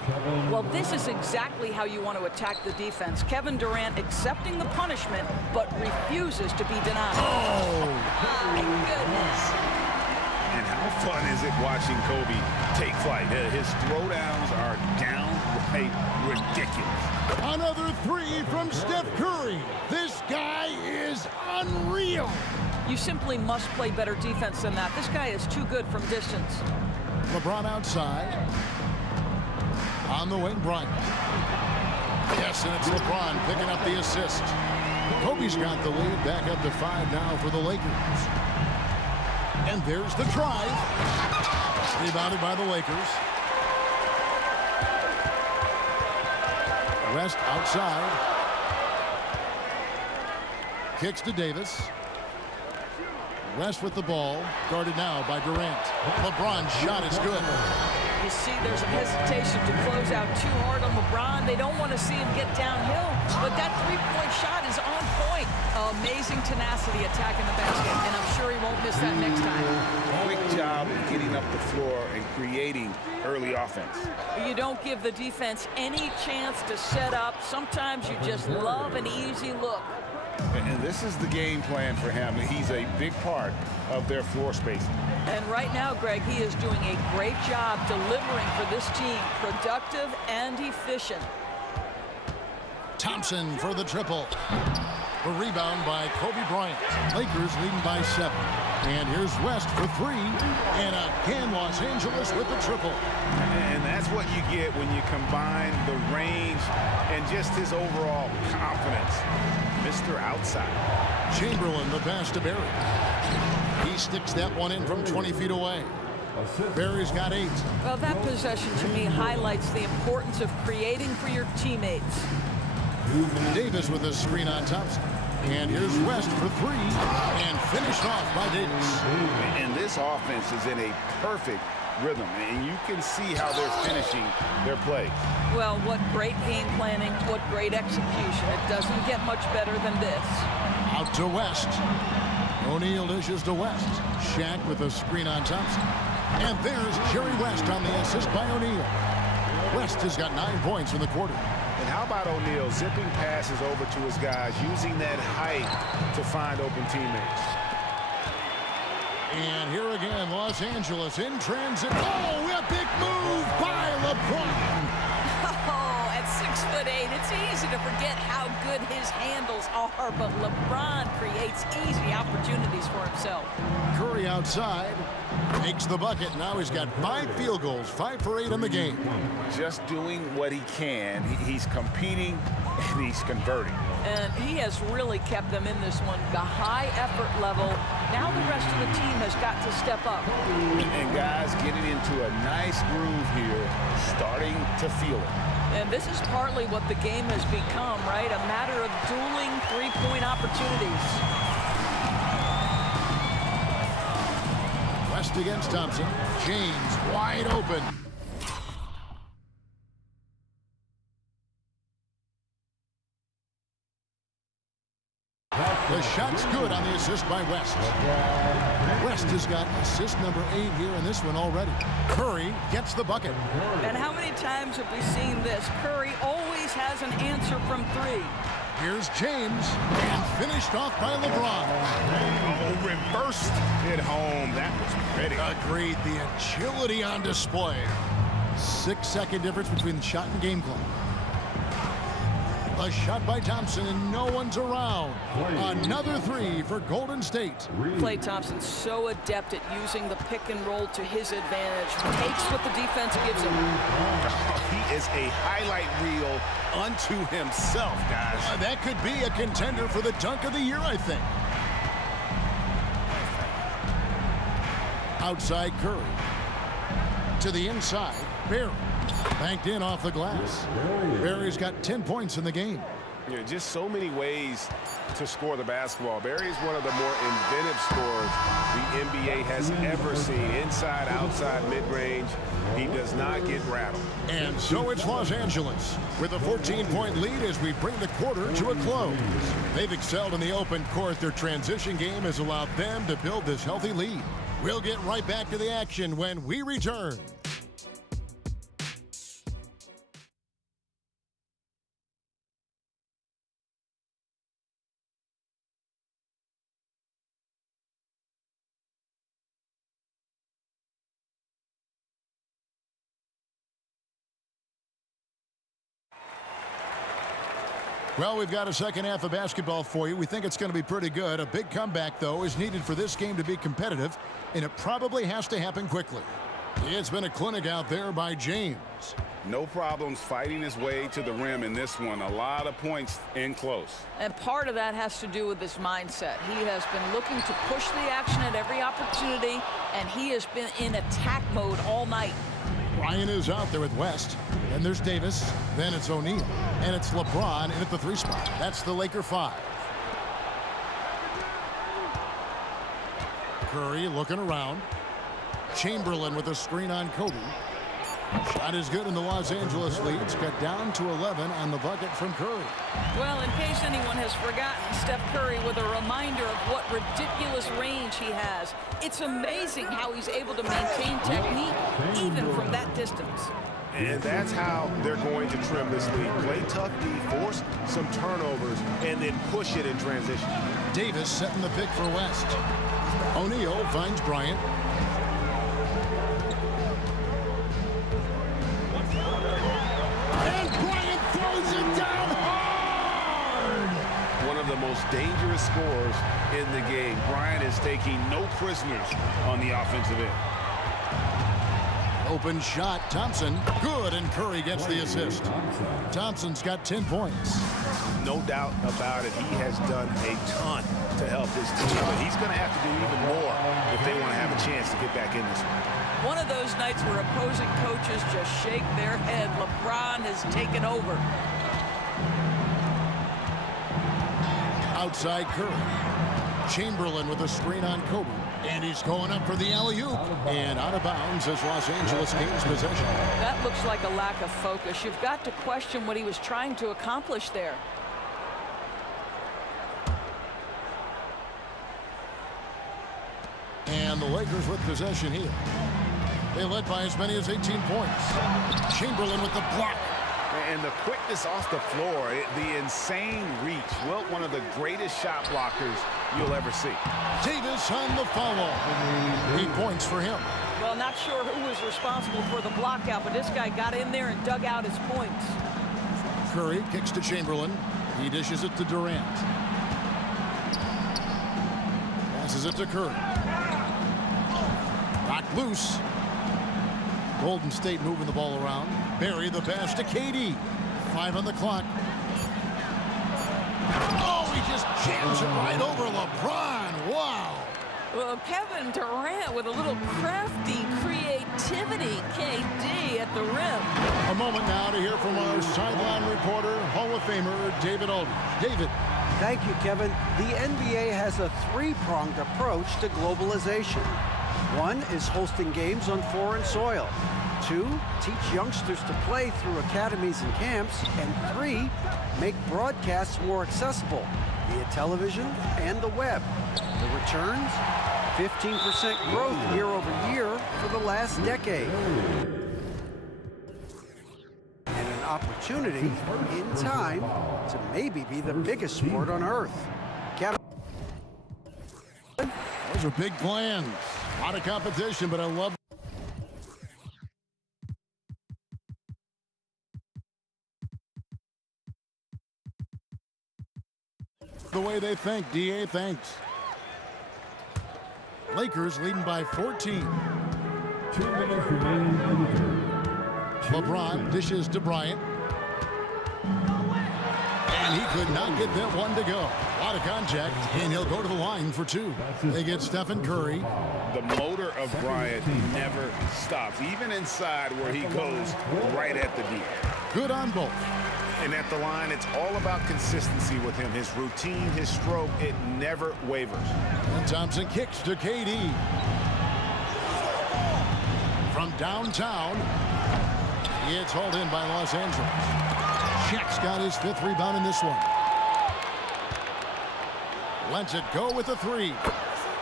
Well, this is exactly how you want to attack the defense. Kevin Durant accepting the punishment, but refuses to be denied. Oh! My goodness. And how fun is it watching Kobe take flight? His throwdowns are downright ridiculous. Another 3 from Steph Curry. This guy is unreal. You simply must play better defense than that. This guy is too good from distance. LeBron outside. On the wing, Bryant. Yes, and it's LeBron picking up the assist. Kobe's got the lead, back up to 5 now for the Lakers. And there's the drive. Rebounded by the Lakers. West outside. Kicks to Davis. West with the ball, guarded now by Durant. LeBron's shot is good. You see there's a hesitation to close out too hard on LeBron. They don't want to see him get downhill, but that three-point shot is on point. Amazing tenacity attacking the basket, and I'm sure he won't miss that next time. Quick job of getting up the floor and creating early offense. You don't give the defense any chance to set up. Sometimes you just love an easy look. And this is the game plan for him. He's a big part of their floor spacing. And right now, Greg, he is doing a great job delivering for this team. Productive and efficient. Thompson for the triple. The rebound by Kobe Bryant. Lakers leading by 7. And here's West for 3. And again, Los Angeles with the triple. And that's what you get when you combine the range and just his overall confidence. Mr. Outside. Chamberlain, the pass to Barry. He sticks that one in from 20 feet away. Barry's got 8. Well, that possession to me highlights the importance of creating for your teammates. Davis with a screen on Thompson. And here's West for 3. And finished off by Davis. And this offense is in a perfect rhythm, and you can see how they're finishing their plays. Well, what great game planning, what great execution. It doesn't get much better than this. Out to West. O'Neal dishes to West. Shaq with a screen on Thompson. And there's Jerry West on the assist by O'Neal. West has got 9 points in the quarter. And how about O'Neal zipping passes over to his guys, using that height to find open teammates. And here again, Los Angeles in transit. Oh, a big move by LeBron. Oh, at 6'8", it's easy to forget how good his handles are, but LeBron creates easy opportunities for himself. Curry outside, makes the bucket. Now he's got 5 field goals, 5 for 8 in the game. Just doing what he can. He's competing and he's converting. And he has really kept them in this one. The high effort level. Now the rest of the team has got to step up. And guys getting into a nice groove here, starting to feel it. And this is partly what the game has become, right? A matter of dueling three-point opportunities. West against Thompson. James wide open. The shot's good on the assist by West. West has got assist number 8 here in this one already. Curry gets the bucket. And how many times have we seen this? Curry always has an answer from 3. Here's James, and finished off by LeBron. Oh, reversed it home. That was pretty. Agreed. The agility on display. 6-second difference between the shot and game clock. A shot by Thompson, and no one's around. Another 3 for Golden State. Klay Thompson's so adept at using the pick and roll to his advantage. Takes what the defense gives him. He is a highlight reel unto himself, guys. That could be a contender for the dunk of the year, I think. Outside Curry. To the inside, Barry. Banked in off the glass. Barry's got 10 points in the game. Yeah, just so many ways to score the basketball. Barry is one of the more inventive scorers the NBA has ever seen. Inside, outside, mid-range. He does not get rattled. And so it's Los Angeles with a 14-point lead as we bring the quarter to a close. They've excelled in the open court. Their transition game has allowed them to build this healthy lead. We'll get right back to the action when we return. Well, we've got a second half of basketball for you. We think it's going to be pretty good. A big comeback, though, is needed for this game to be competitive, and it probably has to happen quickly. It's been a clinic out there by James. No problems fighting his way to the rim in this one. A lot of points in close. And part of that has to do with his mindset. He has been looking to push the action at every opportunity, and he has been in attack mode all night. Ryan is out there with West. Then there's Davis. Then it's O'Neal. And it's LeBron in at the 3 spot. That's the Laker 5. Curry looking around. Chamberlain with a screen on Kobe. Shot is good, and the Los Angeles leads cut down to 11 on the bucket from Curry. Well, in case anyone has forgotten, Steph Curry with a reminder of what ridiculous range he has. It's amazing how he's able to maintain technique even from that distance. And that's how they're going to trim this lead. Play tough D, force some turnovers, and then push it in transition. Davis setting the pick for West. O'Neal finds Bryant. And Bryant throws it down hard! One of the most dangerous scorers in the game. Bryant is taking no prisoners on the offensive end. Open shot, Thompson. Good, and Curry gets the assist. Thompson's got 10 points. No doubt about it. He has done a ton to help his team, but he's going to have to do even more if they want to have a chance to get back in this one. One of those nights where opposing coaches just shake their head. LeBron has taken over. Outside Curry. Chamberlain with a screen on Kobe. And he's going up for the alley-oop. And out of bounds as Los Angeles gains possession. That looks like a lack of focus. You've got to question what he was trying to accomplish there. And the Lakers with possession here. They led by as many as 18 points. Chamberlain with the block. And the quickness off the floor, the insane reach. Wilt, one of the greatest shot blockers you'll ever see. Davis on the follow. 8 points for him. Well, not sure who was responsible for the block out, but this guy got in there and dug out his points. Curry kicks to Chamberlain. He dishes it to Durant. Passes it to Curry. Knocked loose. Golden State moving the ball around. Barry the pass to KD. 5 on the clock. Oh, he just jams it right over LeBron. Wow. Well, Kevin Durant with a little crafty creativity. KD at the rim. A moment now to hear from our sideline reporter, Hall of Famer David Aldridge. David. Thank you, Kevin. The NBA has a three-pronged approach to globalization. One is hosting games on foreign soil. 2, teach youngsters to play through academies and camps. And 3, make broadcasts more accessible via television and the web. The returns? 15% growth year over year for the last decade. And an opportunity in time to maybe be the biggest sport on earth. Kevin. Those are big plans. A lot of competition, but I love the way they think. DA thanks. Lakers leading by 14. 2 minutes remaining in the third. LeBron dishes to Bryant. And he could not get that one to go. A lot of contact, and he'll go to the line for 2. They get Stephen Curry. The motor of Bryant never stops, even inside where he goes right at the D. Good on both. And at the line, it's all about consistency with him. His routine, his stroke, it never wavers. And Thompson kicks to KD. From downtown, it's hauled in by Los Angeles. Shaq's got his 5th rebound in this one. Lets it go with a 3.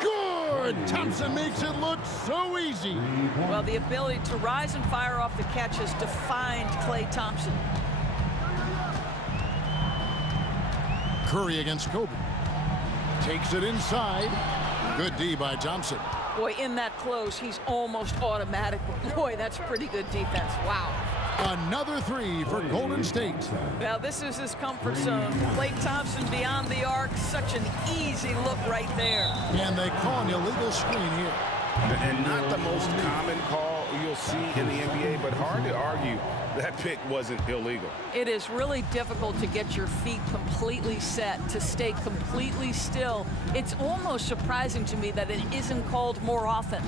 Good! Thompson makes it look so easy. Well, the ability to rise and fire off the catch has defined Klay Thompson. Curry against Kobe. Takes it inside. Good D by Thompson. Boy, in that close, he's almost automatic. Boy, that's pretty good defense. Wow. Another 3 for Golden State. Now, this is his comfort zone. Klay Thompson beyond the arc. Such an easy look right there. And they call an illegal screen here. And not the most common call you'll see in the NBA, but hard to argue that pick wasn't illegal. It is really difficult to get your feet completely set, to stay completely still. It's almost surprising to me that it isn't called more often.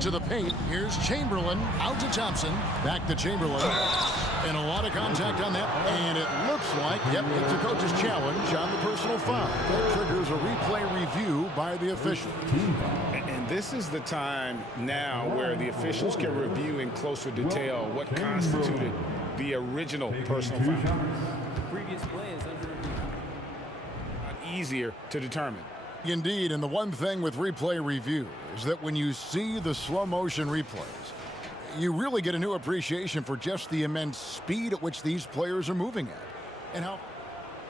To the paint, here's Chamberlain, out to Thompson, back to Chamberlain, and a lot of contact on that, and it looks like, yep, it's a coach's challenge on the personal foul. That triggers a replay review by the official. And this is the time now where the officials can review in closer detail what constituted the original personal foul. Previous play is under review. Easier to determine. Indeed, and the one thing with replay review is that when you see the slow motion replays, you really get a new appreciation for just the immense speed at which these players are moving at. And how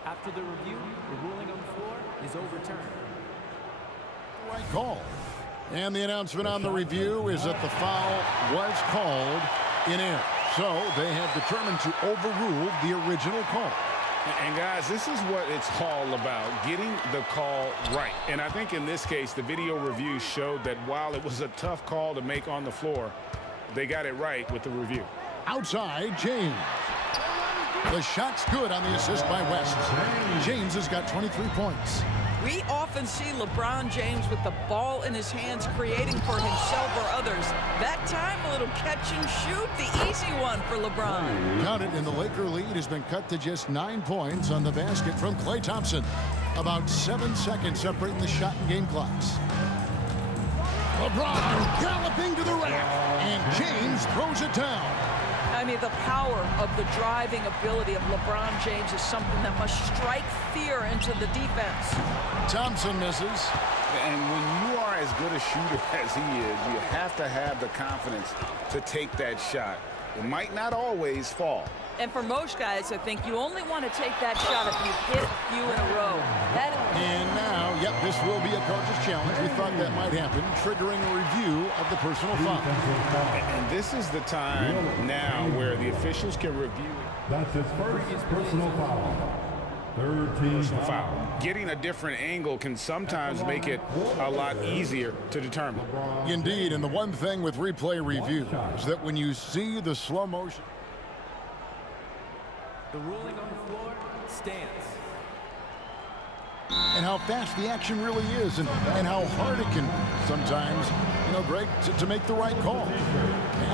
After the review, the ruling on the floor is overturned. right call. And the announcement on the review is that the foul was called in error. So they have determined to overrule the original call. And guys, this is what it's all about, getting the call right. And I think in this case, the video review showed that while it was a tough call to make on the floor, they got it right with the review. Outside, James. The shot's good on the assist by West. James has got 23 points. We often see LeBron James with the ball in his hands creating for himself or others. That time, a little catch and shoot, the easy one for LeBron. Count it, and the Laker lead has been cut to just 9 points on the basket from Klay Thompson. About 7 seconds separating the shot and game clocks. LeBron galloping to the rack, and James throws it down. I mean, the power of the driving ability of LeBron James is something that must strike fear into the defense. Thompson misses. And when you are as good a shooter as he is, you have to have the confidence to take that shot. It might not always fall. And for most guys, I think you only want to take that shot if you've hit a few in a row. And now, yep, this will be a coach's challenge. We thought that might happen, triggering a review of the personal foul. And this is the time now where the officials can review. That's his first personal foul. Third team foul. Getting a different angle can sometimes make it a lot easier to determine. Indeed, and the one thing with replay review is that when you see the slow motion, the ruling on the floor stands. And how fast the action really is, and how hard it can be sometimes, Greg, to make the right call.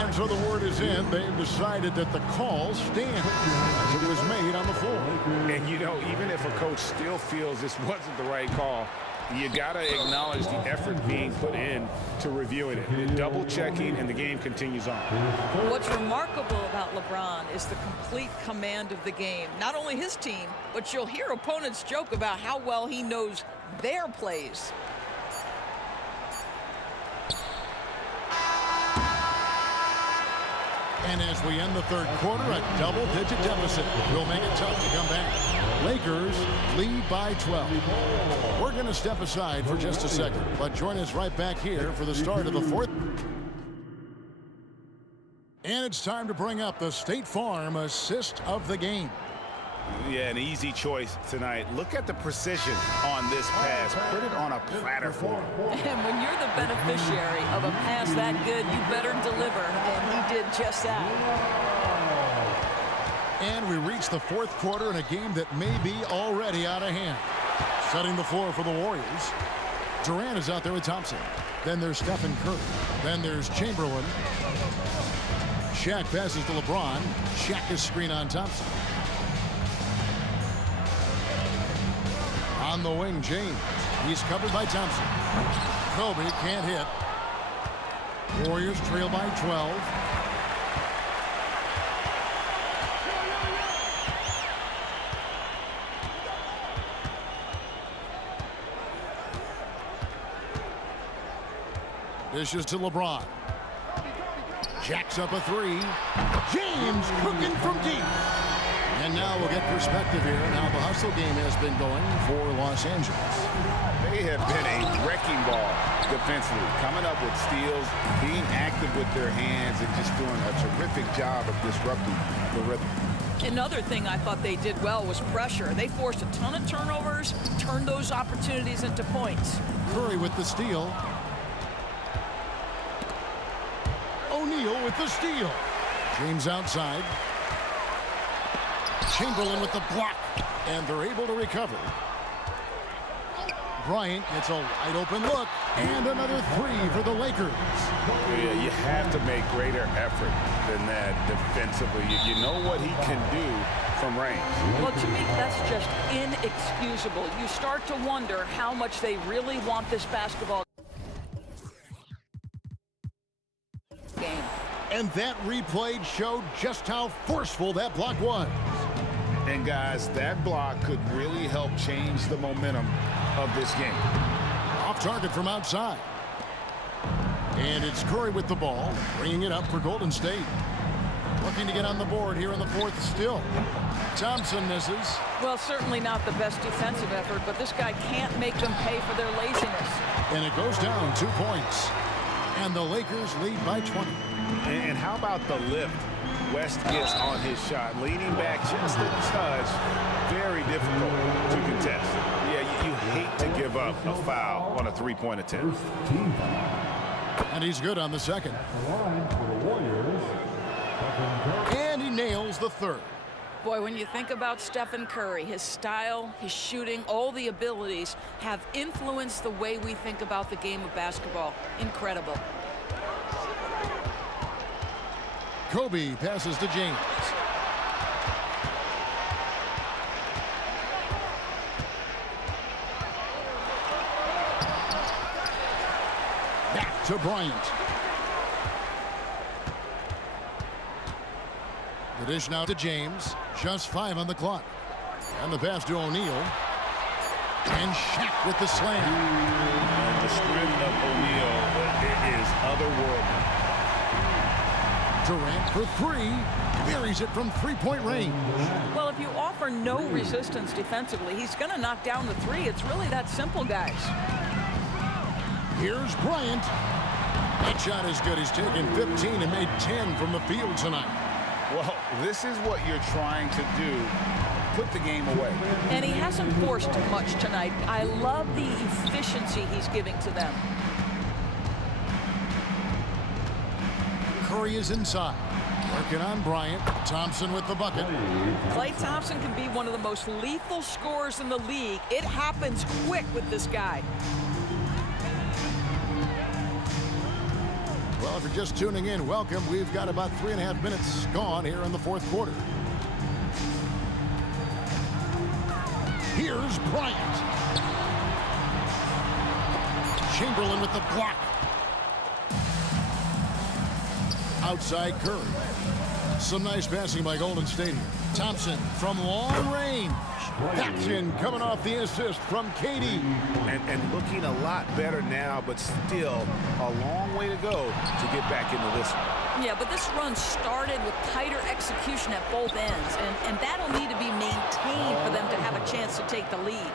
And so the word is in. They've decided that the call stands as it was made on the floor. And, even if a coach still feels this wasn't the right call, you got to acknowledge the effort being put in to reviewing it, double checking, and the game continues on. What's remarkable about LeBron is the complete command of the game. Not only his team, but you'll hear opponents joke about how well he knows their plays. And as we end the third quarter, a double-digit deficit will make it tough to come back. Lakers lead by 12. We're going to step aside for just a second, but join us right back here for the start of the fourth. And it's time to bring up the State Farm assist of the game. Yeah, an easy choice tonight. Look at the precision on this pass. Put it on a platter for him. And when you're the beneficiary of a pass that good, you better deliver. And he did just that. And we reach the fourth quarter in a game that may be already out of hand. Setting the floor for the Warriors. Durant is out there with Thompson. Then there's Stephen Curry. Then there's Chamberlain. Shaq passes to LeBron. Shaq is screen on Thompson. On the wing, James. He's covered by Thompson. Kobe can't hit. Warriors trail by 12. Dishes to LeBron. Jacks up a three. James cooking from deep. And now we'll get perspective here on how the hustle game has been going for Los Angeles. They have been a wrecking ball defensively, coming up with steals, being active with their hands, and just doing a terrific job of disrupting the rhythm. Another thing I thought they did well was pressure. They forced a ton of turnovers, turned those opportunities into points. Curry with the steal. O'Neal with the steal. James outside. Chamberlain with the block, and they're able to recover. Bryant gets a wide open look, and another three for the Lakers. Yeah, you have to make greater effort than that defensively. You know what he can do from range. Well, to me, that's just inexcusable. You start to wonder how much they really want this basketball game. And that replay showed just how forceful that block was. And guys, that block could really help change the momentum of this game. Off target from outside. And it's Curry with the ball, bringing it up for Golden State. Looking to get on the board here in the fourth still. Thompson misses. Well, certainly not the best defensive effort, but this guy can't make them pay for their laziness. And it goes down 2 points. And the Lakers lead by 20. And how about the lift West gets on his shot. Leaning back just a touch. Very difficult to contest. Yeah, you hate to give up a foul on a three-point attempt. And he's good on the second. And he nails the third. Boy, when you think about Stephen Curry, his style, his shooting, all the abilities have influenced the way we think about the game of basketball. Incredible. Kobe passes to James. Back to Bryant. The dish now to James. Just 5 on the clock. And the pass to O'Neal. And Shaq with the slam. And the strength of O'Neal is otherworldly. Durant for 3. Buries it from three-point range. Well, if you offer no resistance defensively, he's going to knock down the 3. It's really that simple, guys. Here's Bryant. That shot is good. He's taken 15 and made 10 from the field tonight. Well, this is what you're trying to do. Put the game away. And he hasn't forced much tonight. I love the efficiency he's giving to them. Curry is inside. Working on Bryant. Thompson with the bucket. Klay Thompson can be one of the most lethal scorers in the league. It happens quick with this guy. Well, if you're just tuning in, welcome. We've got about 3.5 minutes gone here in the fourth quarter. Here's Bryant. Chamberlain with the block. Outside Curry. Some nice passing by Golden State here. Thompson from long range. That's in, coming off the assist from KD. And looking a lot better now, but still a long way to go to get back into this one. Yeah, but this run started with tighter execution at both ends, and that'll need to be maintained for them to have a chance to take the lead.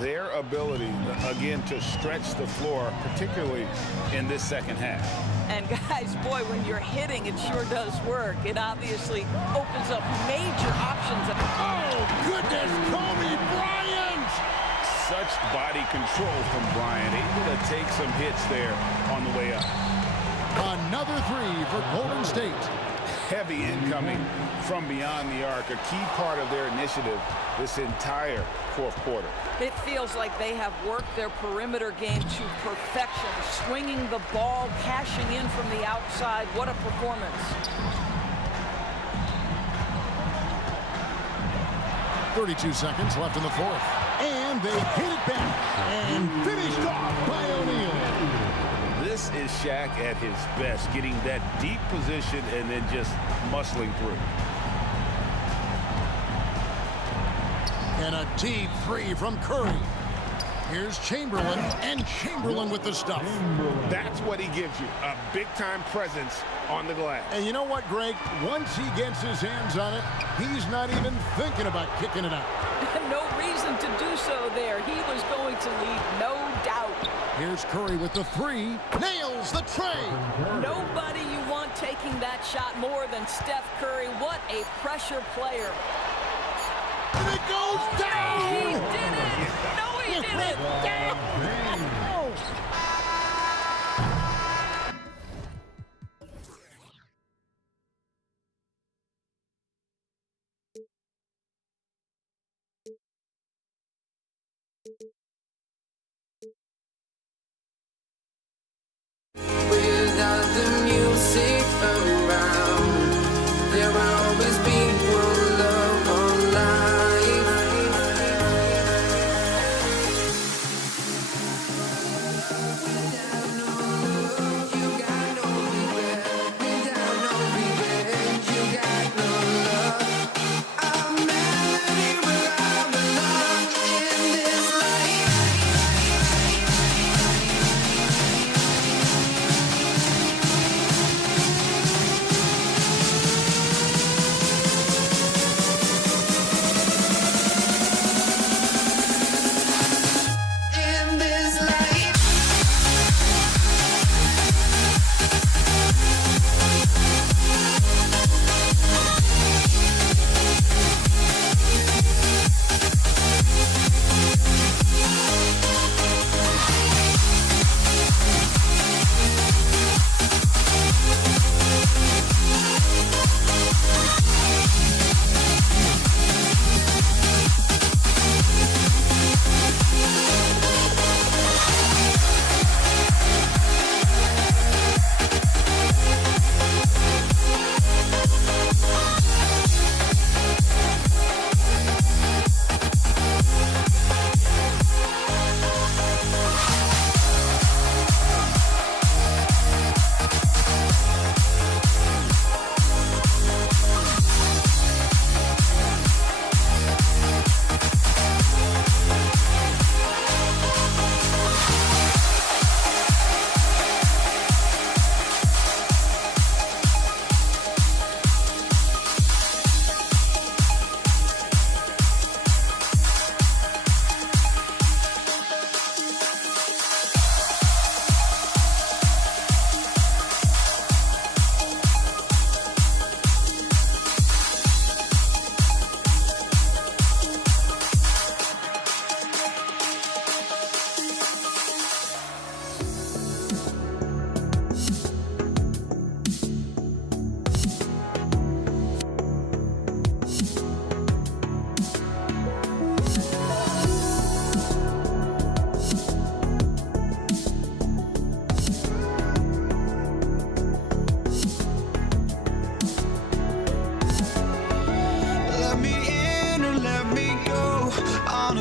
Their ability, again, to stretch the floor, particularly in this second half. And guys, boy, when you're hitting, it sure does work. It obviously opens up major options. Oh, goodness, Kobe Bryant! Such body control from Bryant, able to take some hits there on the way up. Another 3 for Golden State. Heavy incoming from beyond the arc, a key part of their initiative this entire fourth quarter. It feels like they have worked their perimeter game to perfection, swinging the ball, cashing in from the outside. What a performance. 32 seconds left in the fourth. And they hit it back and finished off by O'Neal. This is Shaq at his best, getting that deep position and then just muscling through. And a deep 3 from Curry. Here's Chamberlain, and Chamberlain with the stuff. That's what he gives you, a big-time presence on the glass. And you know what, Greg? Once he gets his hands on it, he's not even thinking about kicking it out. No reason to do so there. He was going to lead, no doubt. Here's Curry with the 3. Nails the tray. Nobody you want taking that shot more than Steph Curry. What a pressure player. And it goes down! He did it! No, he didn't! Oh. Without the music around, there will always be one love on life.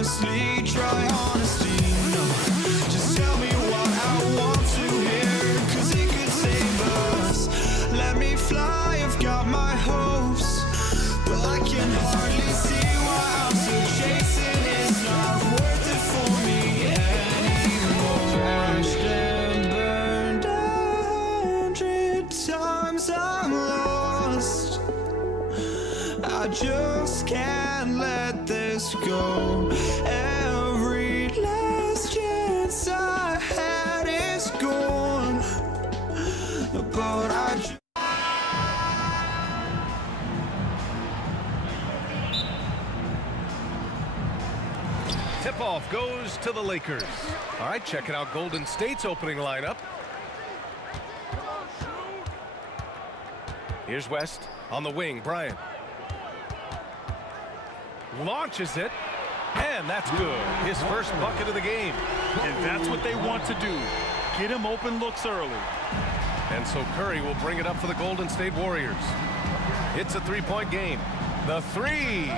honestly, try honesty. No, just tell me what I want to hear, 'cause it could save us. Let me fly, I've got my hopes, but I can hardly see why I'm still chasing. It's not worth it for me anymore. Crashed and burned 100 times, I'm lost. I just can't let this go. Every last chance I had is gone, but I just Tip-off goes to the Lakers. All right, checking out Golden State's opening lineup. Here's West on the wing. Bryant launches it, and that's good. His first bucket of the game. And that's what they want to do. Get him open looks early. And so Curry will bring it up for the Golden State Warriors. It's a three-point game. The three.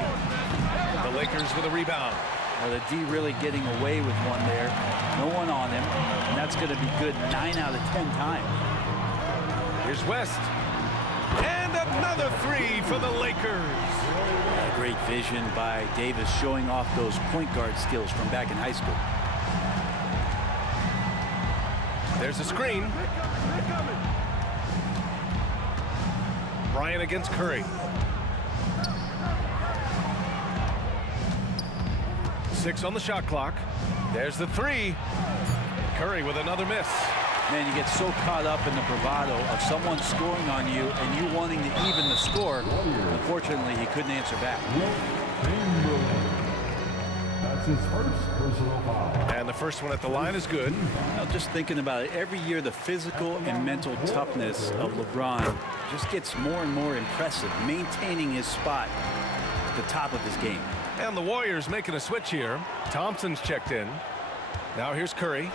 The Lakers with a rebound. Well, the D really getting away with one there. No one on him, and that's going to be good 9 out of 10 times. Here's West. And another three for the Lakers. Great vision by Davis, showing off those point guard skills from back in high school. There's a screen. Bryant against Curry. 6 on the shot clock. There's the three. Curry with another miss. Man, you get so caught up in the bravado of someone scoring on you and you wanting to even the score. Unfortunately, he couldn't answer back. That's his first personal foul. And the first one at the line is good. Now, just thinking about it, every year the physical and mental toughness of LeBron just gets more and more impressive, maintaining his spot at the top of his game. And the Warriors making a switch here. Thompson's checked in. Now here's Curry.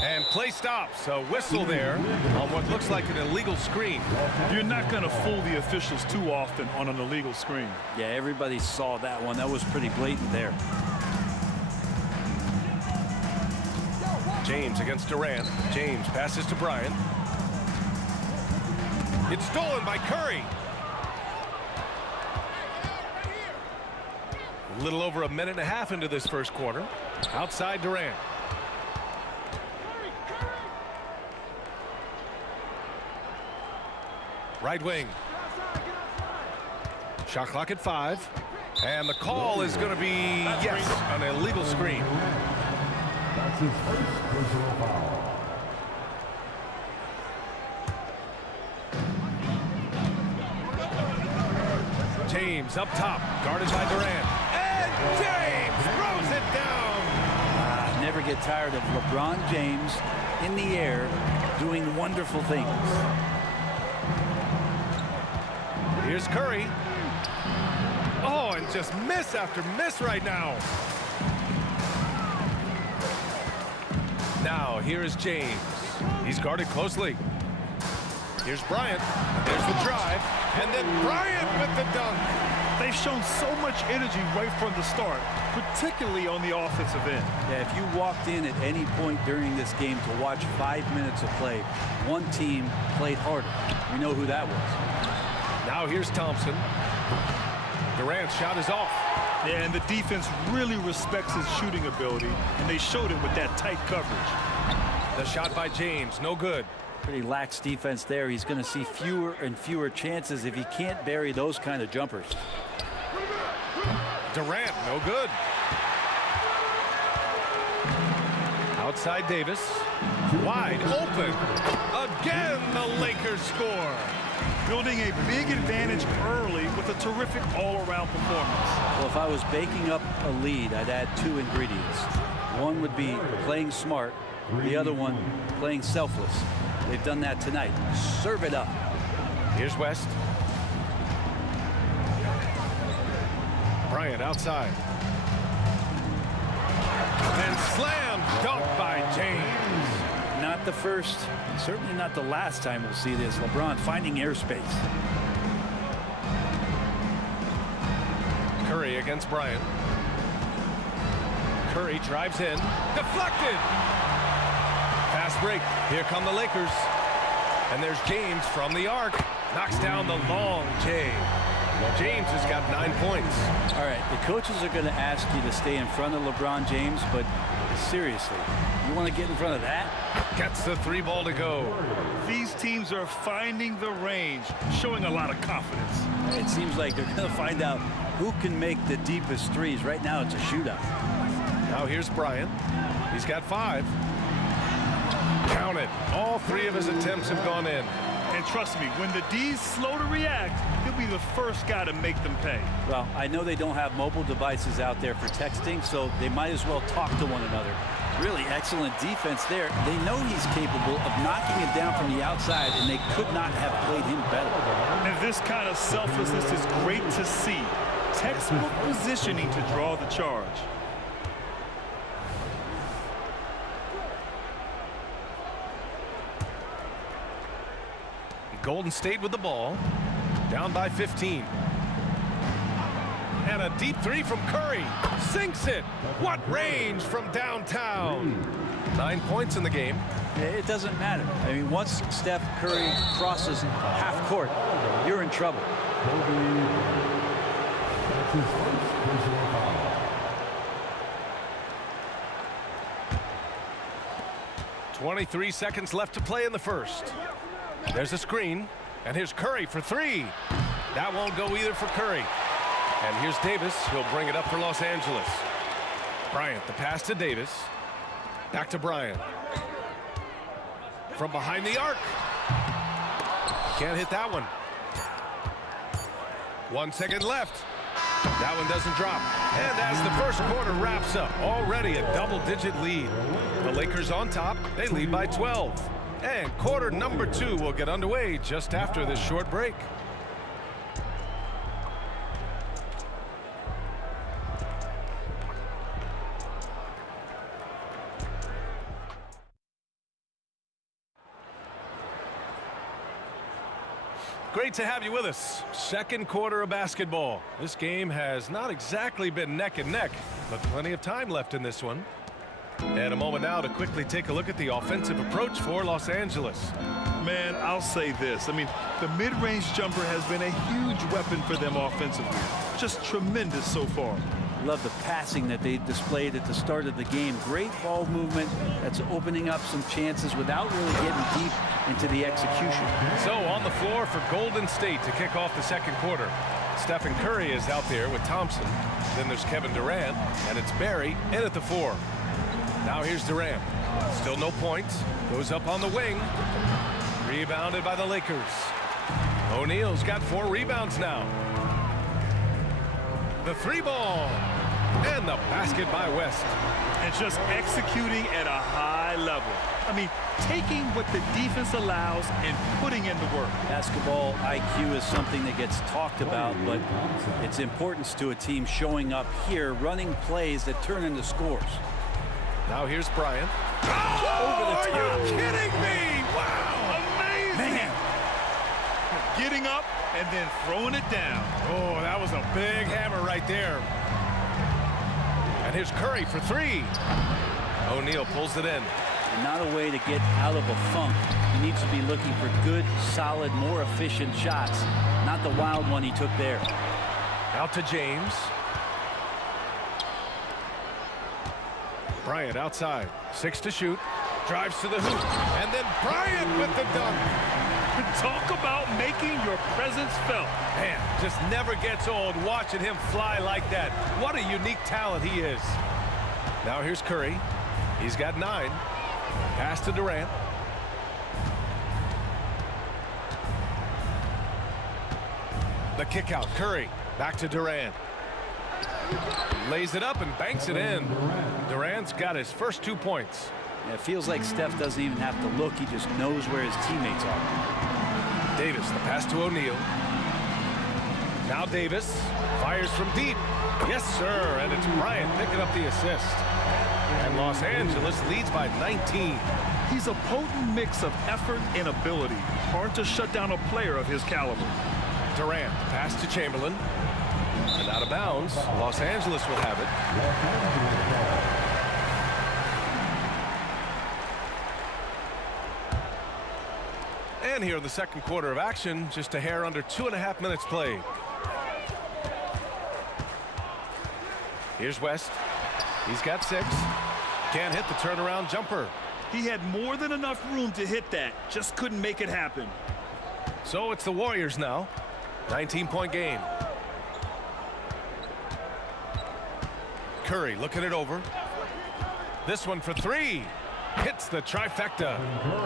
And play stops. A whistle there on what looks like an illegal screen. You're not going to fool the officials too often on an illegal screen. Yeah, everybody saw that one. That was pretty blatant there. James against Durant. James passes to Bryant. It's stolen by Curry. A little over a minute and a half into this first quarter. Outside Durant. Right wing. Shot clock at 5. And the call is going to be, yes, an illegal screen. That's his first personal foul. James up top, guarded by Durant. And James throws it down. Never get tired of LeBron James in the air doing wonderful things. Here's Curry. Oh, and just miss after miss right now. Now, here is James. He's guarded closely. Here's Bryant. There's the drive. And then Bryant with the dunk. They've shown so much energy right from the start, particularly on the offensive end. Yeah, if you walked in at any point during this game to watch 5 minutes of play, one team played harder. We know who that was. Now here's Thompson. Durant's shot is off. Yeah, and the defense really respects his shooting ability, and they showed it with that tight coverage. The shot by James, no good. Pretty lax defense there. He's going to see fewer and fewer chances if he can't bury those kind of jumpers. Durant, no good. Outside Davis. Wide open. Again, the Lakers score. Building a big advantage early with a terrific all-around performance. Well, if I was baking up a lead, I'd add 2 ingredients. One would be playing smart. The other one, playing selfless. They've done that tonight. Serve it up. Here's West. Bryant outside. And slam dunk by James. Not the first, and certainly not the last time we'll see this. LeBron finding airspace. Curry against Bryant. Curry drives in. Deflected! Fast break. Here come the Lakers. And there's James from the arc. Knocks down the long J. James has got 9 points. All right, the coaches are going to ask you to stay in front of LeBron James, but seriously, you want to get in front of that? Gets the 3 ball to go. These teams are finding the range, showing a lot of confidence. It seems like they're going to find out who can make the deepest threes. Right now, it's a shootout. Now here's Bryant. He's got 5. Count it. All 3 of his attempts have gone in. And trust me, when the D's slow to react, he'll be the first guy to make them pay. Well, I know they don't have mobile devices out there for texting, so they might as well talk to one another. Really excellent defense there. They know he's capable of knocking it down from the outside, and they could not have played him better. And this kind of selflessness is great to see. Textbook positioning to draw the charge. Golden State with the ball. Down by 15. And a deep 3 from Curry. Sinks it. What range from downtown. 9 points in the game. It doesn't matter. I mean, once Steph Curry crosses half court, you're in trouble. That's his first personal foul. 23 seconds left to play in the first. There's a screen, and here's Curry for 3. That won't go either for Curry. And here's Davis. He'll bring it up for Los Angeles. Bryant, the pass to Davis. Back to Bryant. From behind the arc. Can't hit that one. 1 second left. That one doesn't drop. And as the first quarter wraps up, already a double-digit lead. The Lakers on top. They lead by 12. And quarter number 2 will get underway just after this short break. Great to have you with us. Second quarter of basketball. This game has not exactly been neck and neck, but plenty of time left in this one. And a moment now to quickly take a look at the offensive approach for Los Angeles. Man, I'll say this. I mean, the mid-range jumper has been a huge weapon for them offensively. Just tremendous so far. Love the passing that they displayed at the start of the game. Great ball movement that's opening up some chances without really getting deep into the execution. So on the floor for Golden State to kick off the second quarter. Stephen Curry is out there with Thompson. Then there's Kevin Durant, and it's Barry in at the 4. Now here's Durant. Still no points. Goes up on the wing. Rebounded by the Lakers. O'Neal's got 4 rebounds now. The 3 ball. And the basket by West. And just executing at a high level. I mean, taking what the defense allows and putting in the work. Basketball IQ is something that gets talked about, but its importance to a team showing up here, running plays that turn into scores. Now here's Bryant. Over the top. Are you kidding me? Wow. Amazing. Man. Getting up and then throwing it down. Oh, that was a big hammer right there. And here's Curry for 3. O'Neal pulls it in. And not a way to get out of a funk. He needs to be looking for good, solid, more efficient shots. Not the wild one he took there. Out to James. Bryant outside. 6 to shoot. Drives to the hoop. And then Bryant with the dunk. Talk about making your presence felt. Man, just never gets old watching him fly like that. What a unique talent he is. Now here's Curry. He's got 9. Pass to Durant. The kick out. Curry back to Durant. Lays it up and banks it in. Durant's got his first 2 points. Yeah, it feels like Steph doesn't even have to look. He just knows where his teammates are. Davis, the pass to O'Neal. Now Davis fires from deep. Yes, sir. And it's Bryant picking up the assist. And Los Angeles leads by 19. He's a potent mix of effort and ability. Hard to shut down a player of his caliber. Durant, pass to Chamberlain. And out of bounds. Los Angeles will have it. And here in the second quarter of action, just a hair under 2.5 minutes played. Here's West. He's got 6. Can't hit the turnaround jumper. He had more than enough room to hit that. Just couldn't make it happen. So it's the Warriors now. 19-point game. Curry looking it over. This one for 3. Hits the trifecta.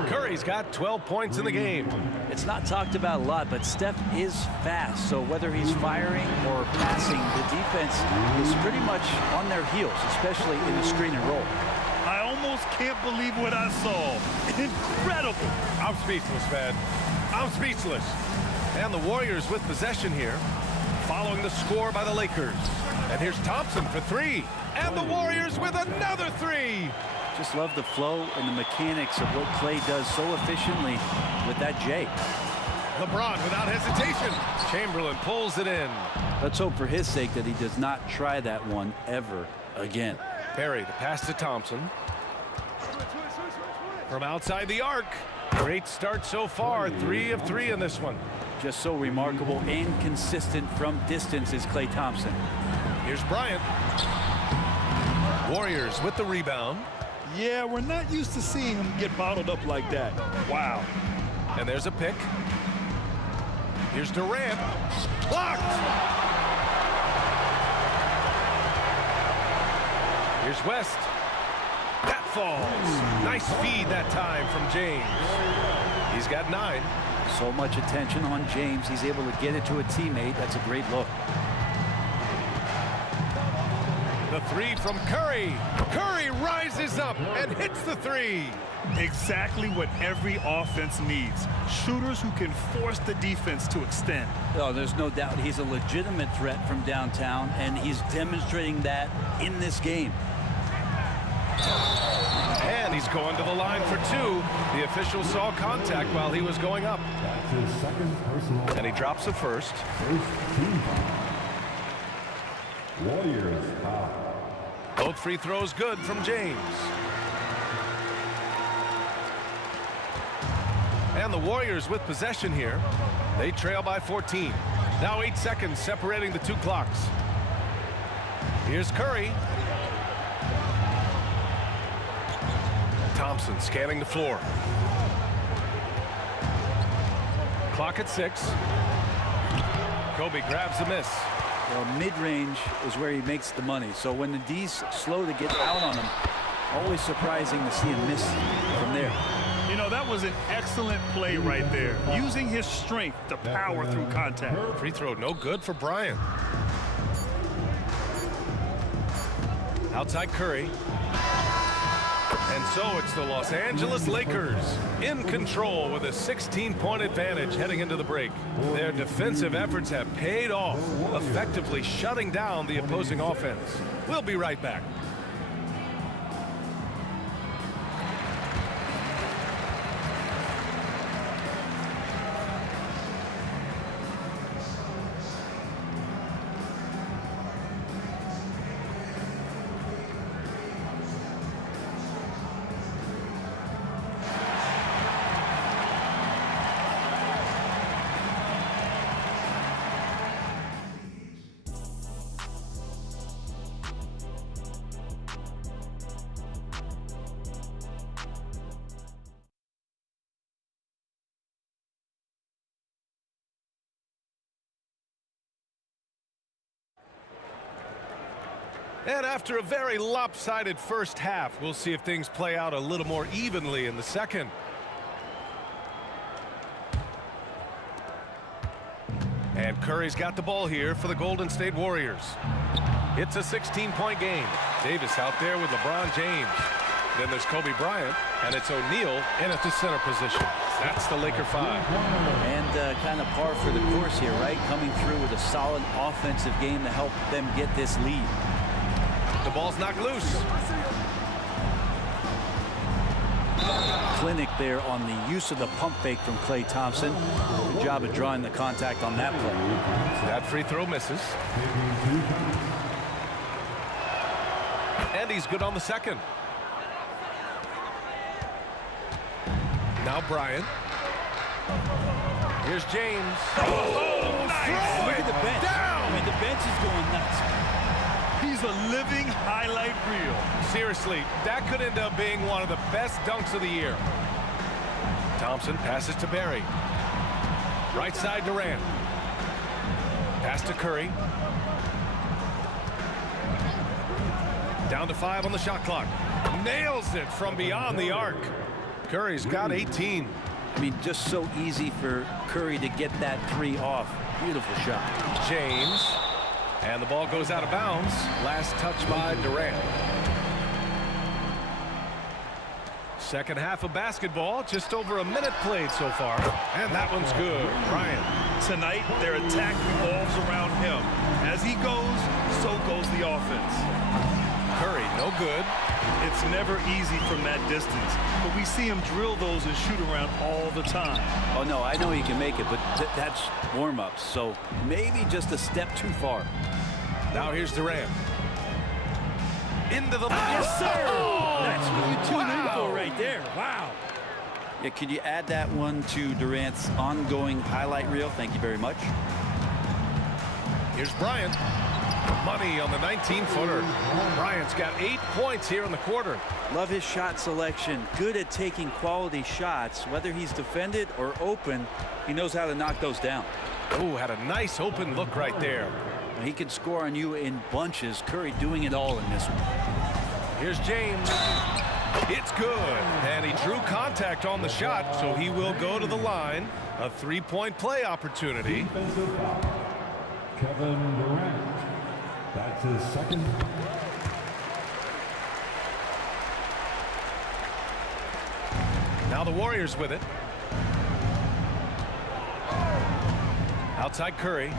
Curry's got 12 points in the game. It's not talked about a lot, but Steph is fast. So whether he's firing or passing, the defense is pretty much on their heels, especially in the screen and roll. I almost can't believe what I saw. Incredible. I'm speechless, man. I'm speechless. And the Warriors with possession here, following the score by the Lakers. And here's Thompson for 3. And the Warriors with another 3. Just love the flow and the mechanics of what Clay does so efficiently with that J. LeBron without hesitation. Chamberlain pulls it in. Let's hope for his sake that he does not try that one ever again. Perry, the pass to Thompson. From outside the arc. Great start so far. 3 of 3 in this one. Just so remarkable and consistent from distance is Klay Thompson. Here's Bryant. Warriors with the rebound. Yeah, we're not used to seeing him get bottled up like that. Wow. And there's a pick. Here's Durant. Blocked. Here's West. That falls. Nice feed that time from James. He's got 9. So much attention on James. He's able to get it to a teammate. That's a great look. The 3 from Curry. Curry rises up and hits the 3. Exactly what every offense needs. Shooters who can force the defense to extend. Oh, there's no doubt he's a legitimate threat from downtown, and he's demonstrating that in this game. And he's going to the line for 2. The official saw contact while he was going up. That's his second personal. And he drops the first. First team foul. Warriors foul. Both free throws good from James. And the Warriors with possession here. They trail by 14. Now 8 seconds separating the 2 clocks. Here's Curry. Thompson scanning the floor. Clock at 6. Kobe grabs the miss. Well, mid-range is where he makes the money. So when the D's slow to get out on him, always surprising to see him miss from there. You know, that was an excellent play right there. Using his strength to power through contact. Free throw no good for Bryant. Outside Curry. And so it's the Los Angeles Lakers in control with a 16-point advantage heading into the break. Their defensive efforts have paid off, effectively shutting down the opposing offense. We'll be right back. And after a very lopsided first half, we'll see if things play out a little more evenly in the second. And Curry's got the ball here for the Golden State Warriors. It's a 16-point game. Davis out there with LeBron James. Then there's Kobe Bryant, and it's O'Neal in at the center position. That's the Laker 5. And kind of par for the course here, right? Coming through with a solid offensive game to help them get this lead. The ball's knocked loose. clinic there on the use of the pump fake from Klay Thompson. Good job of drawing the contact on that play. That free throw misses. And he's good on the second. Now Bryant. Here's James. Oh, nice. Look at the bench. Down. I mean, the bench is going nuts. He's a living highlight reel. Seriously, that could end up being one of the best dunks of the year. Thompson passes to Barry. Right side Durant. Pass to Curry. Down to 5 on the shot clock. Nails it from beyond the arc. Curry's got 18. I mean, just so easy for Curry to get that 3 off. Beautiful shot. James. And the ball goes out of bounds. Last touch by Durant. Second half of basketball. Just over a minute played so far. And that one's good. Bryant. Tonight, their attack revolves around him. As he goes, so goes the offense. Curry, no good. It's never easy from that distance, but we see him drill those and shoot around all the time. Oh, no, I know he can make it, but that's warm-ups, so maybe just a step too far. Now here's Durant. Into the... Yes, sir! Oh, That's really tuned in for right there. Wow. Yeah, could you add that one to Durant's ongoing highlight reel? Thank you very much. Here's Bryant. Money on the 19-footer. Bryant's got 8 points here in the quarter. Love his shot selection. Good at taking quality shots. Whether he's defended or open, he knows how to knock those down. Oh, had a nice open look right there. He can score on you in bunches. Curry doing it all in this one. Here's James. It's good. And he drew contact on the shot, so he will go to the line. A 3-point play opportunity. Defensive foul. Kevin Durant. That's his second. Now the Warriors with it. Outside Curry.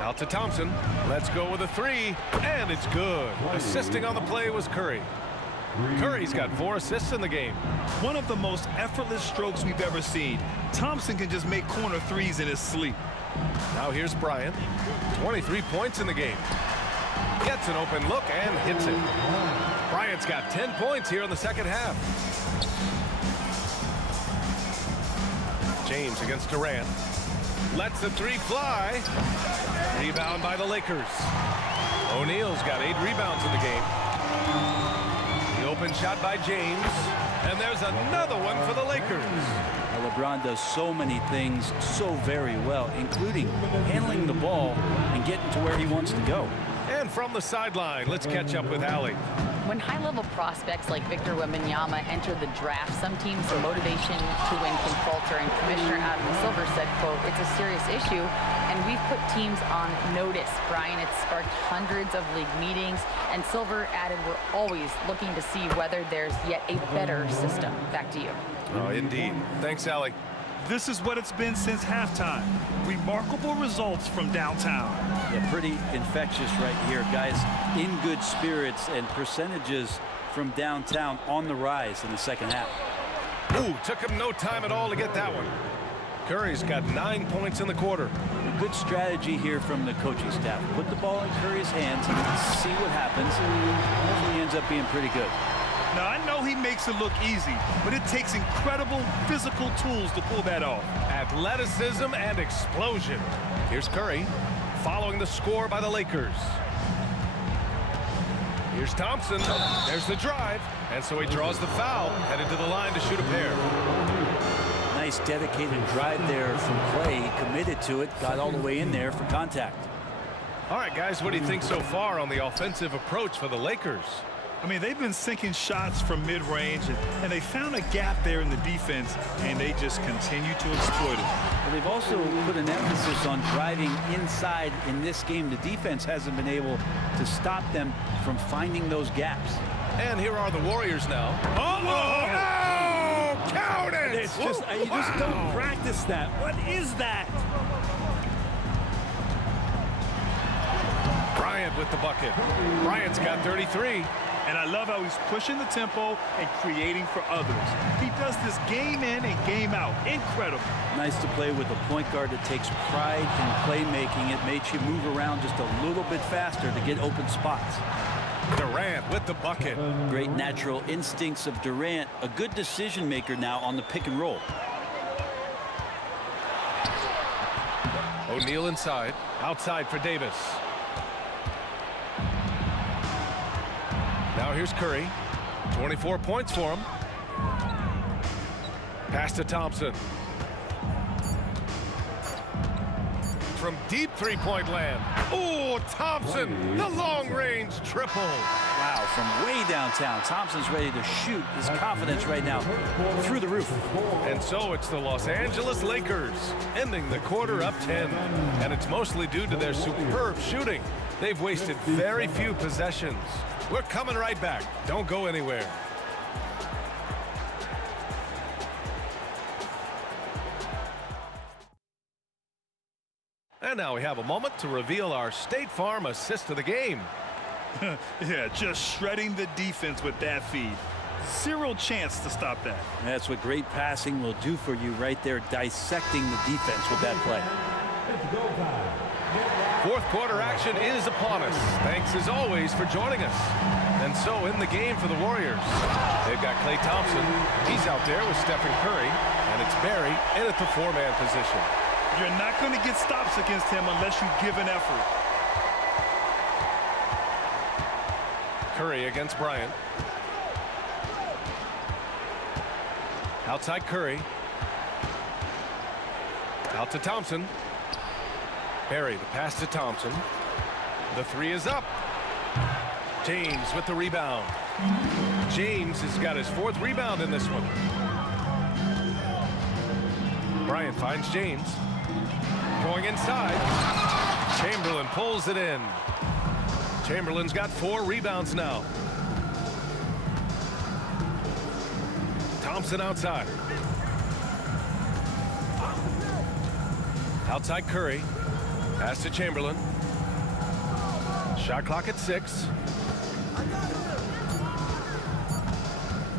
Out to Thompson. Let's go with a 3. And it's good. Assisting on the play was Curry. Curry's got 4 assists in the game. One of the most effortless strokes we've ever seen. Thompson can just make corner threes in his sleep. Now here's Bryant. 23 points in the game. Gets an open look and hits it. Bryant's got 10 points here in the second half. James against Durant. Lets the 3 fly. Rebound by the Lakers. O'Neal's got 8 rebounds in the game. The open shot by James. And there's another one for the Lakers. Now, LeBron does so many things so very well, including handling the ball and getting to where he wants to go. And from the sideline, let's catch up with Allie. When high-level prospects like Victor Wembanyama enter the draft, some teams' motivation to win can falter, and Commissioner Adam Silver said, quote, "It's a serious issue, and we've put teams on notice." Brian, it's sparked hundreds of league meetings, and Silver added, "We're always looking to see whether there's yet a better system." Back to you. Oh, indeed. Thanks, Allie. This is what it's been since halftime. Remarkable results from downtown. Yeah, pretty infectious right here, guys. In good spirits, and percentages from downtown on the rise in the second half. Ooh, took him no time at all to get that one. Curry's got 9 points in the quarter. A good strategy here from the coaching staff. Put the ball in Curry's hands and see what happens. Usually ends up being pretty good. Now, I know he makes it look easy, but it takes incredible physical tools to pull that off. Athleticism and explosion. Here's Curry, following the score by the Lakers. Here's Thompson. There's the drive. And so he draws the foul, headed to the line to shoot a pair. Nice dedicated drive there from Klay. He committed to it, got all the way in there for contact. All right, guys, what do you think so far on the offensive approach for the Lakers? I mean, they've been sinking shots from mid-range, and they found a gap there in the defense, and they just continue to exploit it. But they've also put an emphasis on driving inside in this game. The defense hasn't been able to stop them from finding those gaps. And here are the Warriors now. Oh, count it! It's just, you just don't practice that. What is that? Bryant with the bucket. Bryant's got 33. And I love how he's pushing the tempo and creating for others. He does this game in and game out. Incredible. Nice to play with a point guard that takes pride in playmaking. It makes you move around just a little bit faster to get open spots. Durant with the bucket. Great natural instincts of Durant. A good decision maker now on the pick and roll. O'Neal inside. Outside for Davis. Now here's Curry. 24 points for him. Pass to Thompson. From deep three-point land. Oh, Thompson, the long-range triple. Wow, from way downtown. Thompson's ready to shoot. His confidence right now through the roof. And so it's the Los Angeles Lakers ending the quarter up 10. And it's mostly due to their superb shooting. They've wasted very few possessions. We're coming right back. Don't go anywhere. And now we have a moment to reveal our State Farm assist of the game. Yeah, just shredding the defense with that feed. Zero chance to stop that. That's what great passing will do for you right there, dissecting the defense with that play. Fourth quarter action is upon us. Thanks as always for joining us. And so in the game for the Warriors, they've got Klay Thompson. He's out there with Stephen Curry, and it's Barry in at the four-man position. You're not going to get stops against him unless you give an effort. Curry against Bryant. Outside Curry. Out to Thompson. Barry, the pass to Thompson. The three is up. James with the rebound. James has got his fourth rebound in this one. Bryant finds James. Going inside. Chamberlain pulls it in. Chamberlain's got 4 rebounds now. Thompson outside. Outside Curry. Pass to Chamberlain. Shot clock at 6.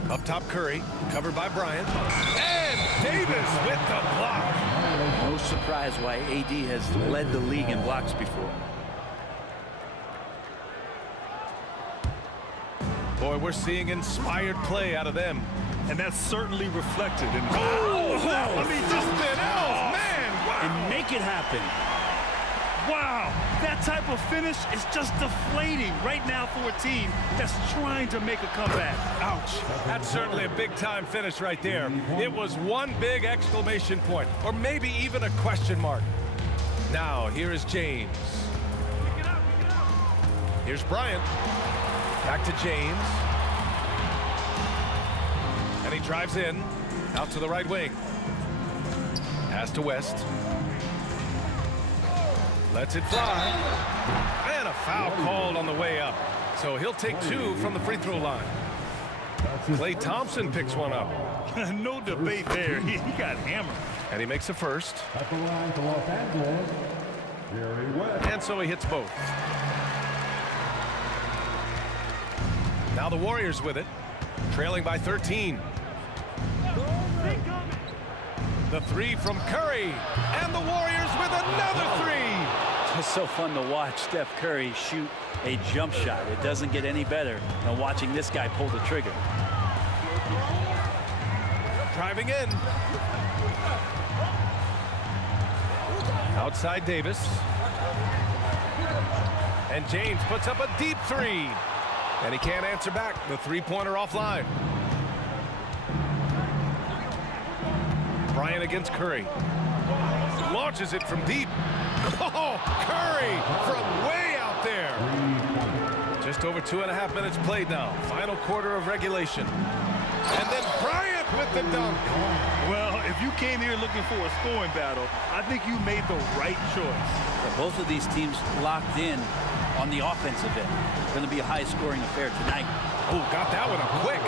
Up top Curry. Covered by Bryant. And Davis with the block. No surprise why AD has led the league in blocks before. Boy, we're seeing inspired play out of them. And that's certainly reflected in... I mean, something else, man! Wow. And make it happen. Wow, that type of finish is just deflating right now for a team that's trying to make a comeback. Ouch. That's certainly a big-time finish right there. It was one big exclamation point, or maybe even a question mark. Now, here is James. Here's Bryant. Back to James. And he drives in, out to the right wing. Pass to West. Lets it fly. And a foul called on the way up. So he'll take 2 from the free throw line. Klay Thompson picks one up. No debate there. He got hammered. And he makes a first. At the line for Los Angeles, Jerry West. And so he hits both. Now the Warriors with it. Trailing by 13. The 3 from Curry. And the Warriors with another 3. It's so fun to watch Steph Curry shoot a jump shot. It doesn't get any better than watching this guy pull the trigger. Driving in. Outside Davis. And James puts up a deep 3. And he can't answer back. The three-pointer offline. Bryant against Curry. Launches it from deep. Oh, Curry from way out there. Just over 2.5 minutes played now. Final quarter of regulation. And then Bryant with the dunk. Well, if you came here looking for a scoring battle, I think you made the right choice. Both of these teams locked in on the offensive end. Going to be a high-scoring affair tonight. Oh, got that one up quick.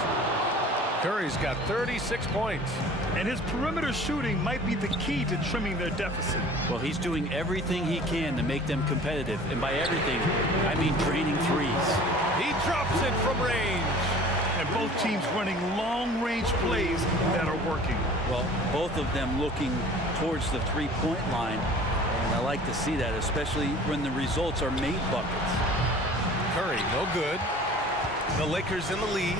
Curry's got 36 points. And his perimeter shooting might be the key to trimming their deficit. Well, he's doing everything he can to make them competitive. And by everything, I mean draining threes. He drops it from range. And both teams running long-range plays that are working. Well, both of them looking towards the three-point line. And I like to see that, especially when the results are made buckets. Curry, no good. The Lakers in the lead.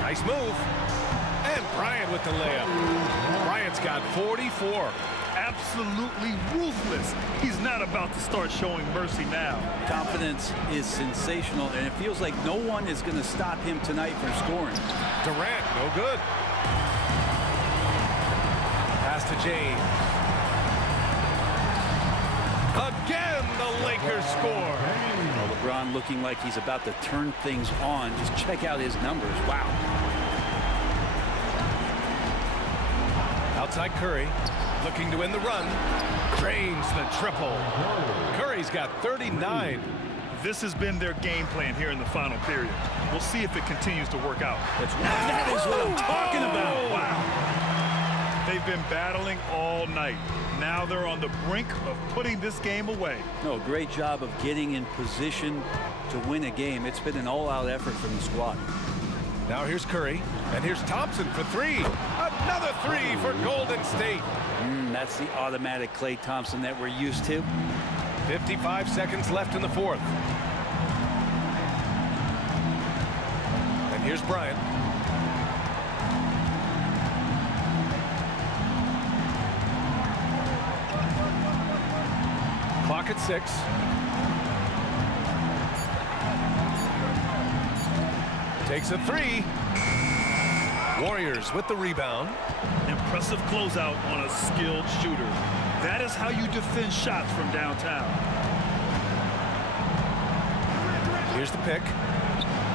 Nice move. And Bryant with the layup. Bryant's got 44. Absolutely ruthless. He's not about to start showing mercy now. Confidence is sensational, and it feels like no one is going to stop him tonight from scoring. Durant, no good. Pass to James. Again, the Lakers score. Well, LeBron looking like he's about to turn things on. Just check out his numbers. Wow. Outside Curry, looking to win the run. Drains the triple. Curry's got 39. This has been their game plan here in the final period. We'll see if it continues to work out. That is what I'm talking about. Wow. They've been battling all night. Now they're on the brink of putting this game away. No, great job of getting in position to win a game. It's been an all-out effort from the squad. Now here's Curry, and here's Thompson for three. Another three for Golden State. That's the automatic Klay Thompson that we're used to. 55 seconds left in the fourth. And here's Bryant. Clock at 6. Takes a three. Warriors with the rebound. Impressive closeout on a skilled shooter. That is how you defend shots from downtown. Here's the pick.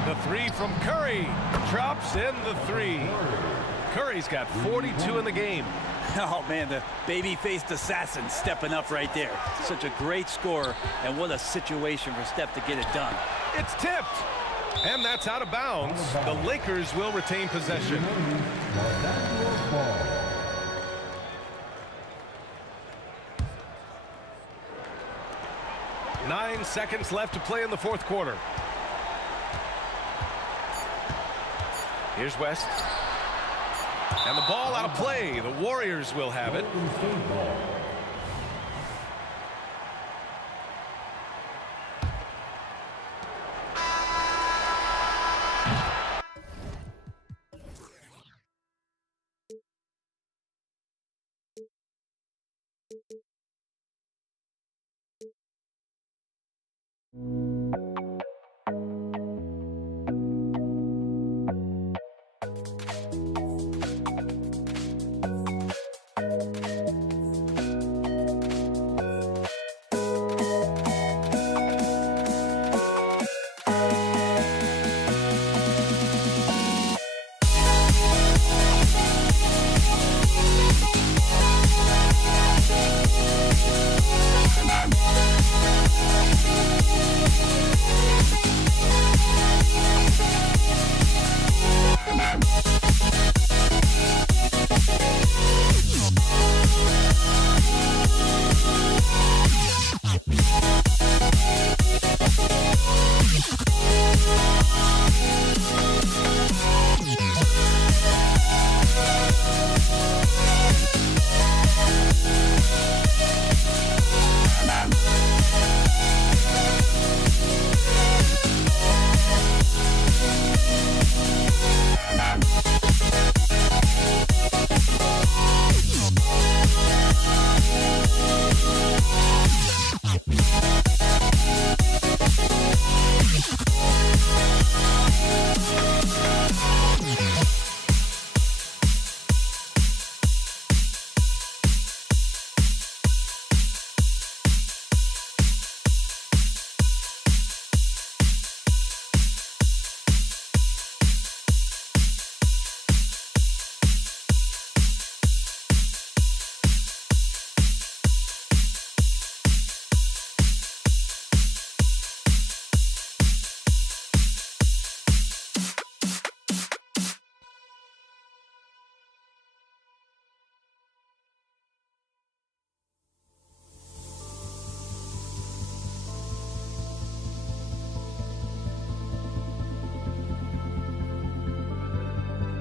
The three from Curry. Drops in the three. Curry's got 42 in the game. Oh, man, the baby-faced assassin stepping up right there. Such a great score, and what a situation for Steph to get it done. It's tipped. And that's out of bounds. The Lakers will retain possession. 9 seconds left to play in the fourth quarter. Here's West. And the ball out of play. The Warriors will have it.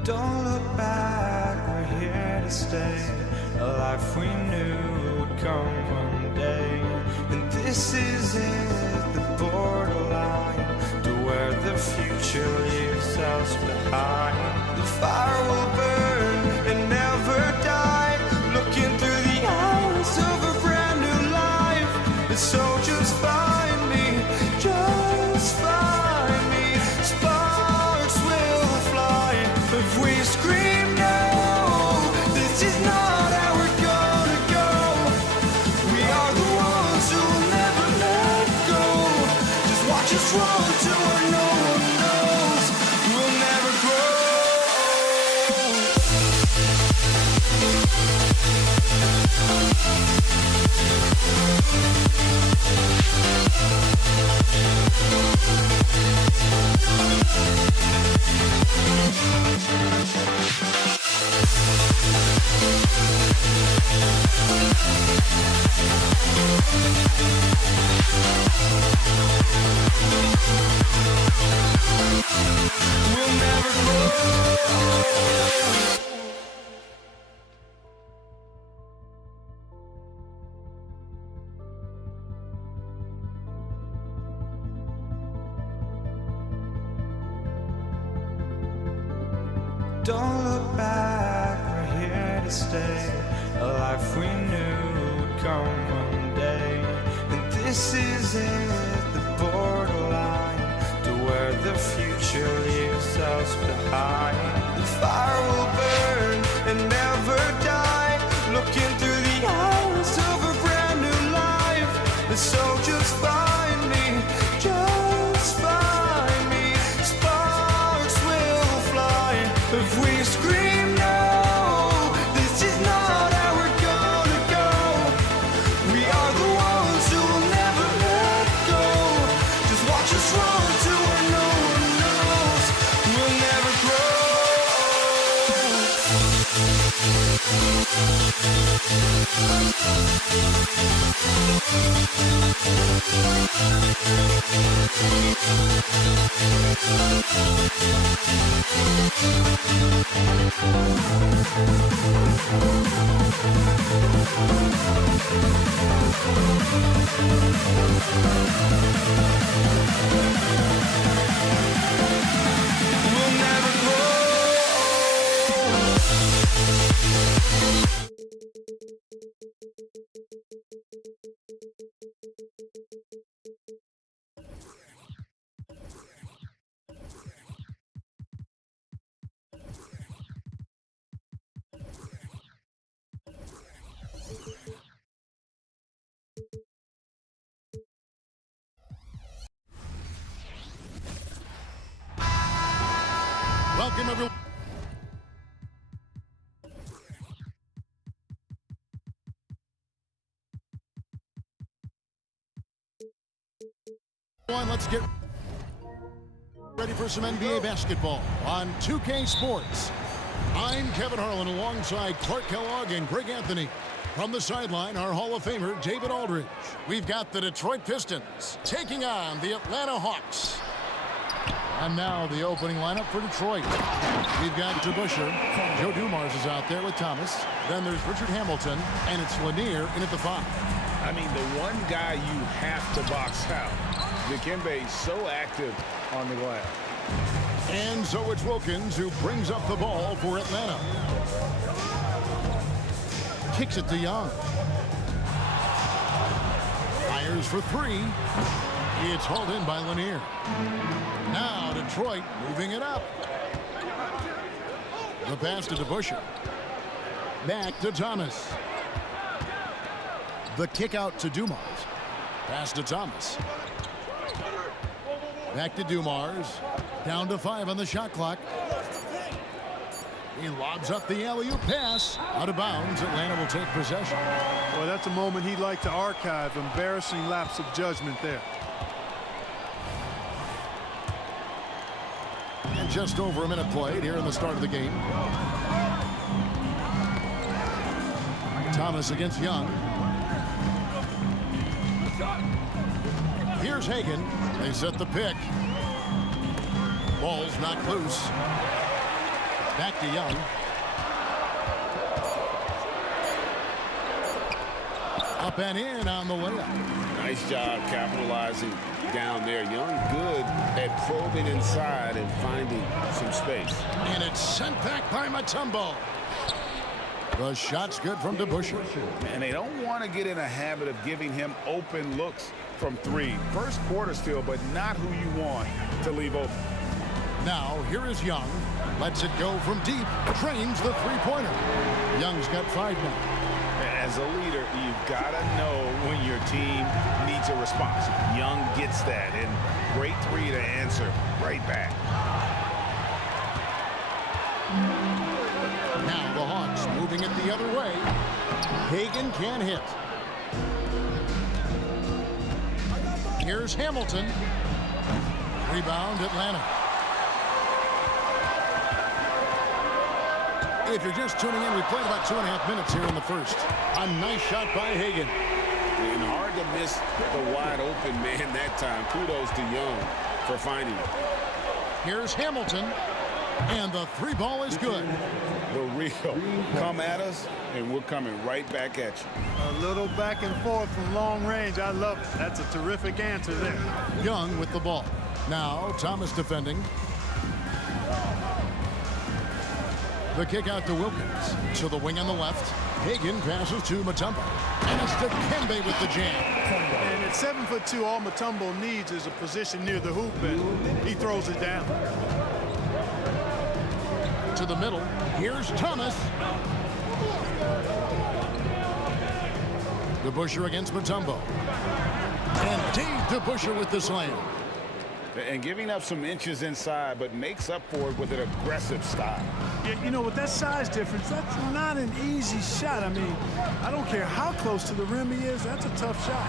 Don't look back, we're here to stay. A life we knew would come one day. And this is it, the borderline to where the future leaves us behind. The fire will burn and never die, looking through the eyes of a brand new life. And so just find me, just find me. Sparks will fly if we scream no. This is not how we're gonna go. We are the ones who will never let go. Just watch us run to where no one knows. We'll never grow. We'll never grow. Don't look back, we're here to stay. A life we knew would come one day. And this is it, the borderline to where the future leaves us behind. The fire will burn and never die, looking through the eyes of a brand new life. And so just find me, just find me. Sparks will fly if we scream no. This is not how we're gonna go. We are the ones who will never let go. Just watch us run to where no one knows. We'll never grow. We'll never grow. Welcome, everyone. Let's get ready for some NBA basketball on 2K Sports. I'm Kevin Harlan alongside Clark Kellogg and Greg Anthony. From the sideline, our Hall of Famer, David Aldridge. We've got the Detroit Pistons taking on the Atlanta Hawks. And now the opening lineup for Detroit. We've got DeBusschere. Joe Dumars is out there with Thomas. Then there's Richard Hamilton, and it's Lanier in at the 5. I mean, the one guy you have to box out. Dikembe is so active on the glass. And so it's Wilkins who brings up the ball for Atlanta. Kicks it to Young. Fires for 3. It's hauled in by Lanier. Now Detroit moving it up. The pass to DeBusschere. Back to Thomas. The kick out to Dumars. Pass to Thomas. Back to Dumars. Down to 5 on the shot clock. He lobs up the alley-oop pass. Out of bounds. Atlanta will take possession. Well, that's a moment he'd like to archive. Embarrassing lapse of judgment there. And just over a minute played here in the start of the game. Thomas against Young. Here's Hagan. They set the pick. Ball's knocked loose. Back to Young. Up and in on the layup. Nice job capitalizing down there. Young good at probing inside and finding some space. And it's sent back by Mutombo. The shot's good from DeBusschere. And they don't want to get in a habit of giving him open looks from three. First quarter still, but not who you want to leave open. Now, here is Young. Lets it go from deep. Trains the three-pointer. Young's got 5 now. As a leader, you've got to know when your team needs a response. Young gets that, and great three to answer right back. Now the Hawks moving it the other way. Hagan can't hit. Here's Hamilton. Rebound Atlanta. If you're just tuning in, we played about 2.5 minutes here in the first. A nice shot by Hagan. And hard to miss the wide open man that time. Kudos to Young for finding it. Here's Hamilton. And the three ball is good. The real come at us, and we're coming right back at you. A little back and forth from long range. I love it. That's a terrific answer there. Young with the ball. Now Thomas defending. The kick out to Wilkins. To the wing on the left. Hagan passes to Mutombo. And it's to Kembe with the jam. And at 7'2", all Mutombo needs is a position near the hoop, and he throws it down. To the middle. Here's Thomas. DeBusschere against Mutombo. And Dave DeBusschere with the slam. And giving up some inches inside, but makes up for it with an aggressive style. Yeah, you know, with that size difference, that's not an easy shot. I mean, I don't care how close to the rim he is, that's a tough shot.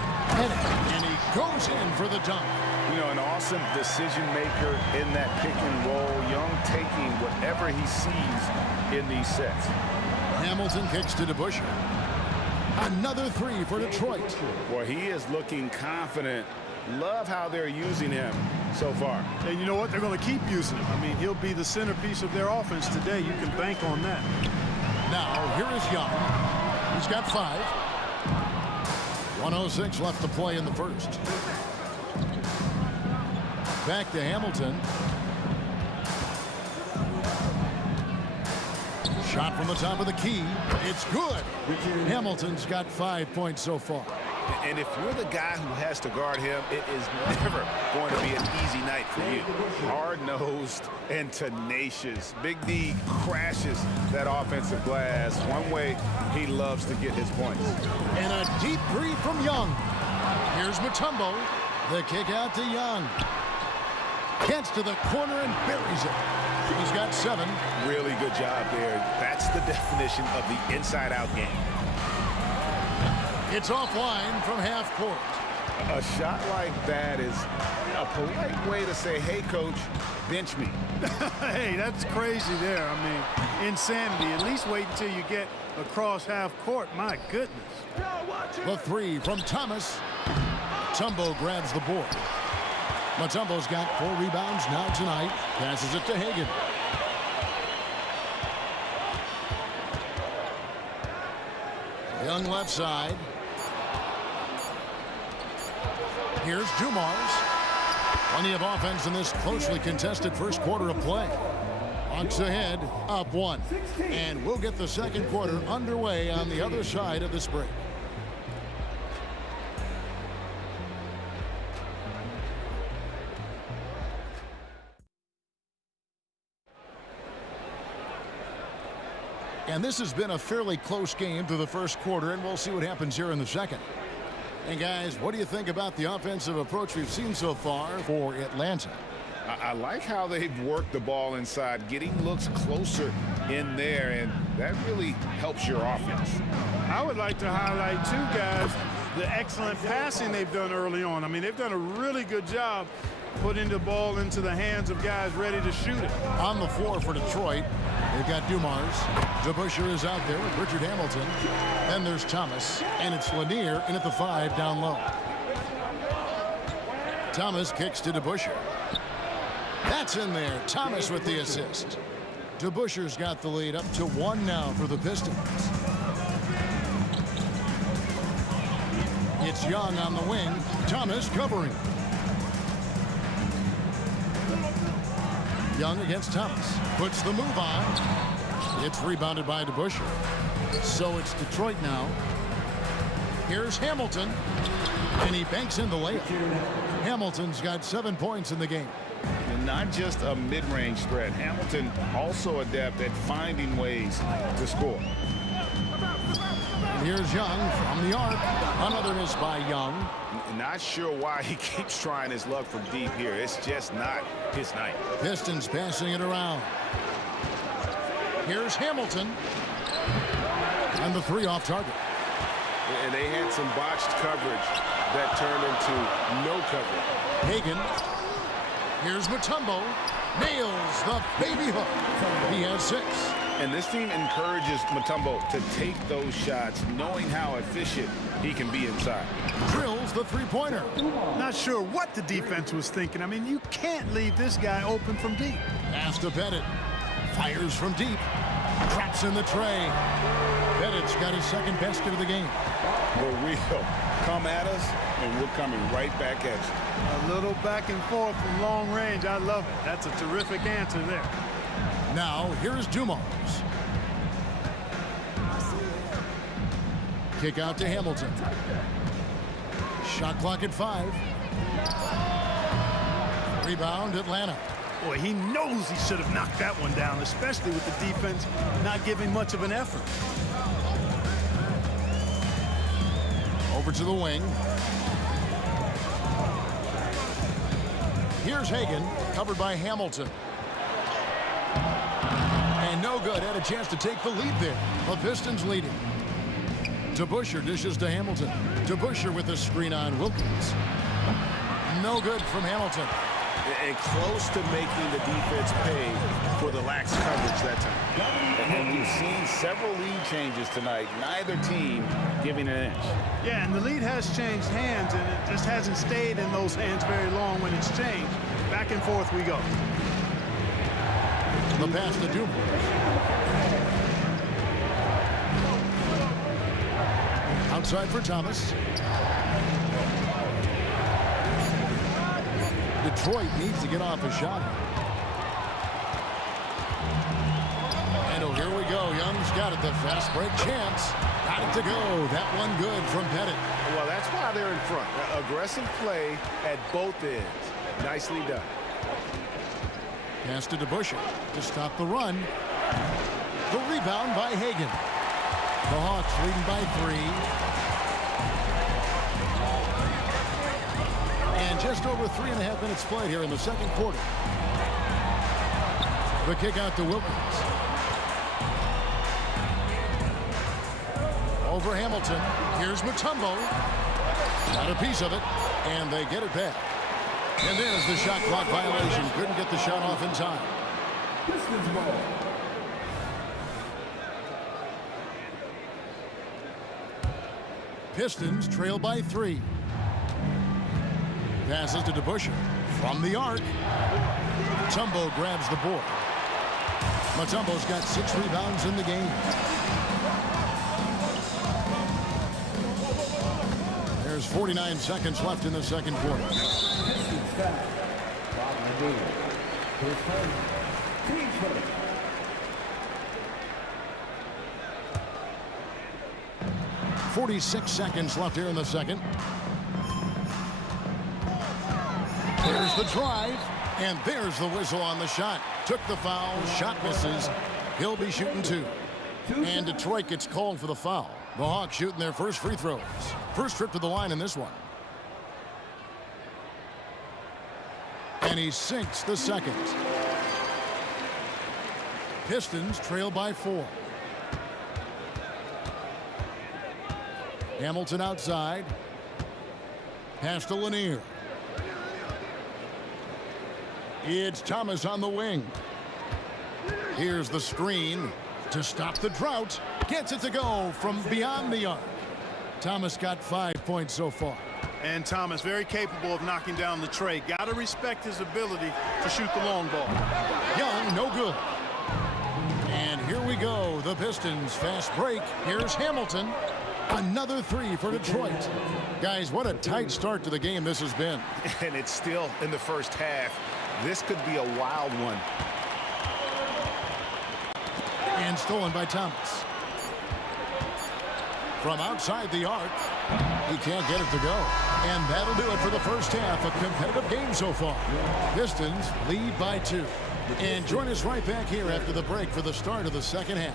And he goes in for the dunk. You know, an awesome decision maker in that pick and roll. Young taking whatever he sees in these sets. Hamilton kicks to DeBusschere. Another three for Detroit. Boy, he is looking confident. Love how they're using him so far. And you know what? They're going to keep using him. I mean, he'll be the centerpiece of their offense today. You can bank on that. Now, here is Young. He's got 5. 1:06 left to play in the first. Back to Hamilton. Shot from the top of the key. It's good. Hamilton's got 5 points so far. And if you're the guy who has to guard him, it is never going to be an easy night for you. Hard-nosed and tenacious. Big D crashes that offensive glass. One way he loves to get his points. And a deep three from Young. Here's Mutombo. The kick out to Young. Gets to the corner and buries it. He's got 7. Really good job there. That's the definition of the inside-out game. It's offline from half court. A shot like that is a polite way to say, hey, coach, bench me. Hey, that's crazy there. I mean, insanity. At least wait until you get across half court. My goodness. The three from Thomas. Mutombo grabs the board. Mutombo's got 4 rebounds now tonight. Passes it to Hagan. Young left side. Here's Dumars. Plenty of offense in this closely contested first quarter of play. Hawks ahead, up 1. And we'll get the second quarter underway on the other side of this break. And this has been a fairly close game through the first quarter, and we'll see what happens here in the second. And guys, what do you think about the offensive approach we've seen so far for Atlanta? I like how they've worked the ball inside, getting looks closer in there, and that really helps your offense. I would like to highlight, too, guys, the excellent passing they've done early on. I mean, they've done a really good job putting the ball into the hands of guys ready to shoot it. On the floor for Detroit, they've got Dumars. DeBusschere is out there with Richard Hamilton. Then there's Thomas, and it's Lanier in at the 5 down low. Thomas kicks to DeBusschere. That's in there. Thomas with the assist. DeBuscher's got the lead up to 1 now for the Pistons. It's Young on the wing. Thomas covering. Young against Thomas. Puts the move on. It's rebounded by DeBuscher. So it's Detroit now. Here's Hamilton. And he banks in the layup. Hamilton's got 7 points in the game. And not just a mid-range threat. Hamilton also adept at finding ways to score. And here's Young from the arc. Another miss by Young. Not sure why he keeps trying his luck from deep here. It's just not his night. Pistons passing it around. Here's Hamilton. And the 3 off target. And they had some botched coverage that turned into no coverage. Hagan. Here's Mutombo. Nails the baby hook. He has 6. And this team encourages Mutombo to take those shots, knowing how efficient he can be inside. Drills the 3-pointer. Not sure what the defense was thinking. I mean, you can't leave this guy open from deep. Pass to Pettit. Fires from deep. Traps in the tray. Pettit's got his 2nd basket of the game. We're real. Come at us, and we're coming right back at you. A little back and forth from long range. I love it. That's a terrific answer there. Now, here's Dumars. Kick out to Hamilton. Shot clock at 5. Rebound, Atlanta. Boy, he knows he should have knocked that one down, especially with the defense not giving much of an effort. Over to the wing. Here's Hagan, covered by Hamilton. And no good. Had a chance to take the lead there. The Pistons leading. DeBuscher dishes to Hamilton. DeBuscher with a screen on Wilkins. No good from Hamilton. And close to making the defense pay for the lax coverage that time. And we've seen several lead changes tonight. Neither team giving an inch. Yeah, and the lead has changed hands, and it just hasn't stayed in those hands very long when it's changed. Back and forth we go. The pass to Dumars. Outside for Thomas. Detroit needs to get off a shot. And oh, here we go. Young's got it. The fast break chance. Got it to go. That one good from Pettit. Well, that's why they're in front. Aggressive play at both ends. Nicely done. Pass to DeBuscher to stop the run. The rebound by Hagan. The Hawks leading by 3. And just over 3.5 minutes played here in the 2nd quarter. The kick out to Wilkins. Over Hamilton. Here's Mutombo. Got a piece of it, and they get it back. And there's the shot clock violation. Couldn't get the shot off in time. Pistons ball. Pistons trail by 3. Passes to DeBuscher from the arc. Mutombo grabs the board. Mutombo's got 6 rebounds in the game. There's 49 seconds left in the 2nd quarter. 46 seconds left here in the 2nd. There's the drive, and there's the whistle on the shot. Took the foul, shot misses. He'll be shooting 2. And Detroit gets called for the foul. The Hawks shooting their first free throws. First trip to the line in this one. And he sinks the 2nd. Pistons trail by 4. Hamilton outside. Pass to Lanier. It's Thomas on the wing. Here's the screen to stop the drought. Gets it to go from beyond the arc. Thomas got 5 points so far. And Thomas very capable of knocking down the tray. Got to respect his ability to shoot the long ball. Young, no good. we go. The Pistons fast break. Here's Hamilton. Another three for Detroit. Guys, what a tight start to the game this has been. And it's still in the first half. This could be a wild one. And stolen by Thomas. From outside the arc, he can't get it to go. And that'll do it for the first half. A competitive game so far. Pistons lead by 2. And join us right back here after the break for the start of the second half.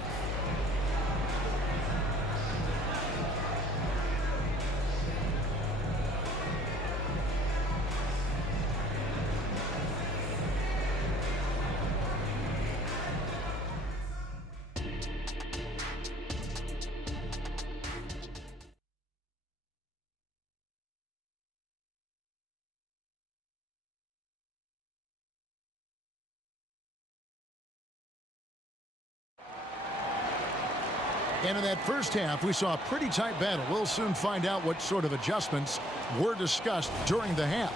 And in that first half, we saw a pretty tight battle. We'll soon find out what sort of adjustments were discussed during the half.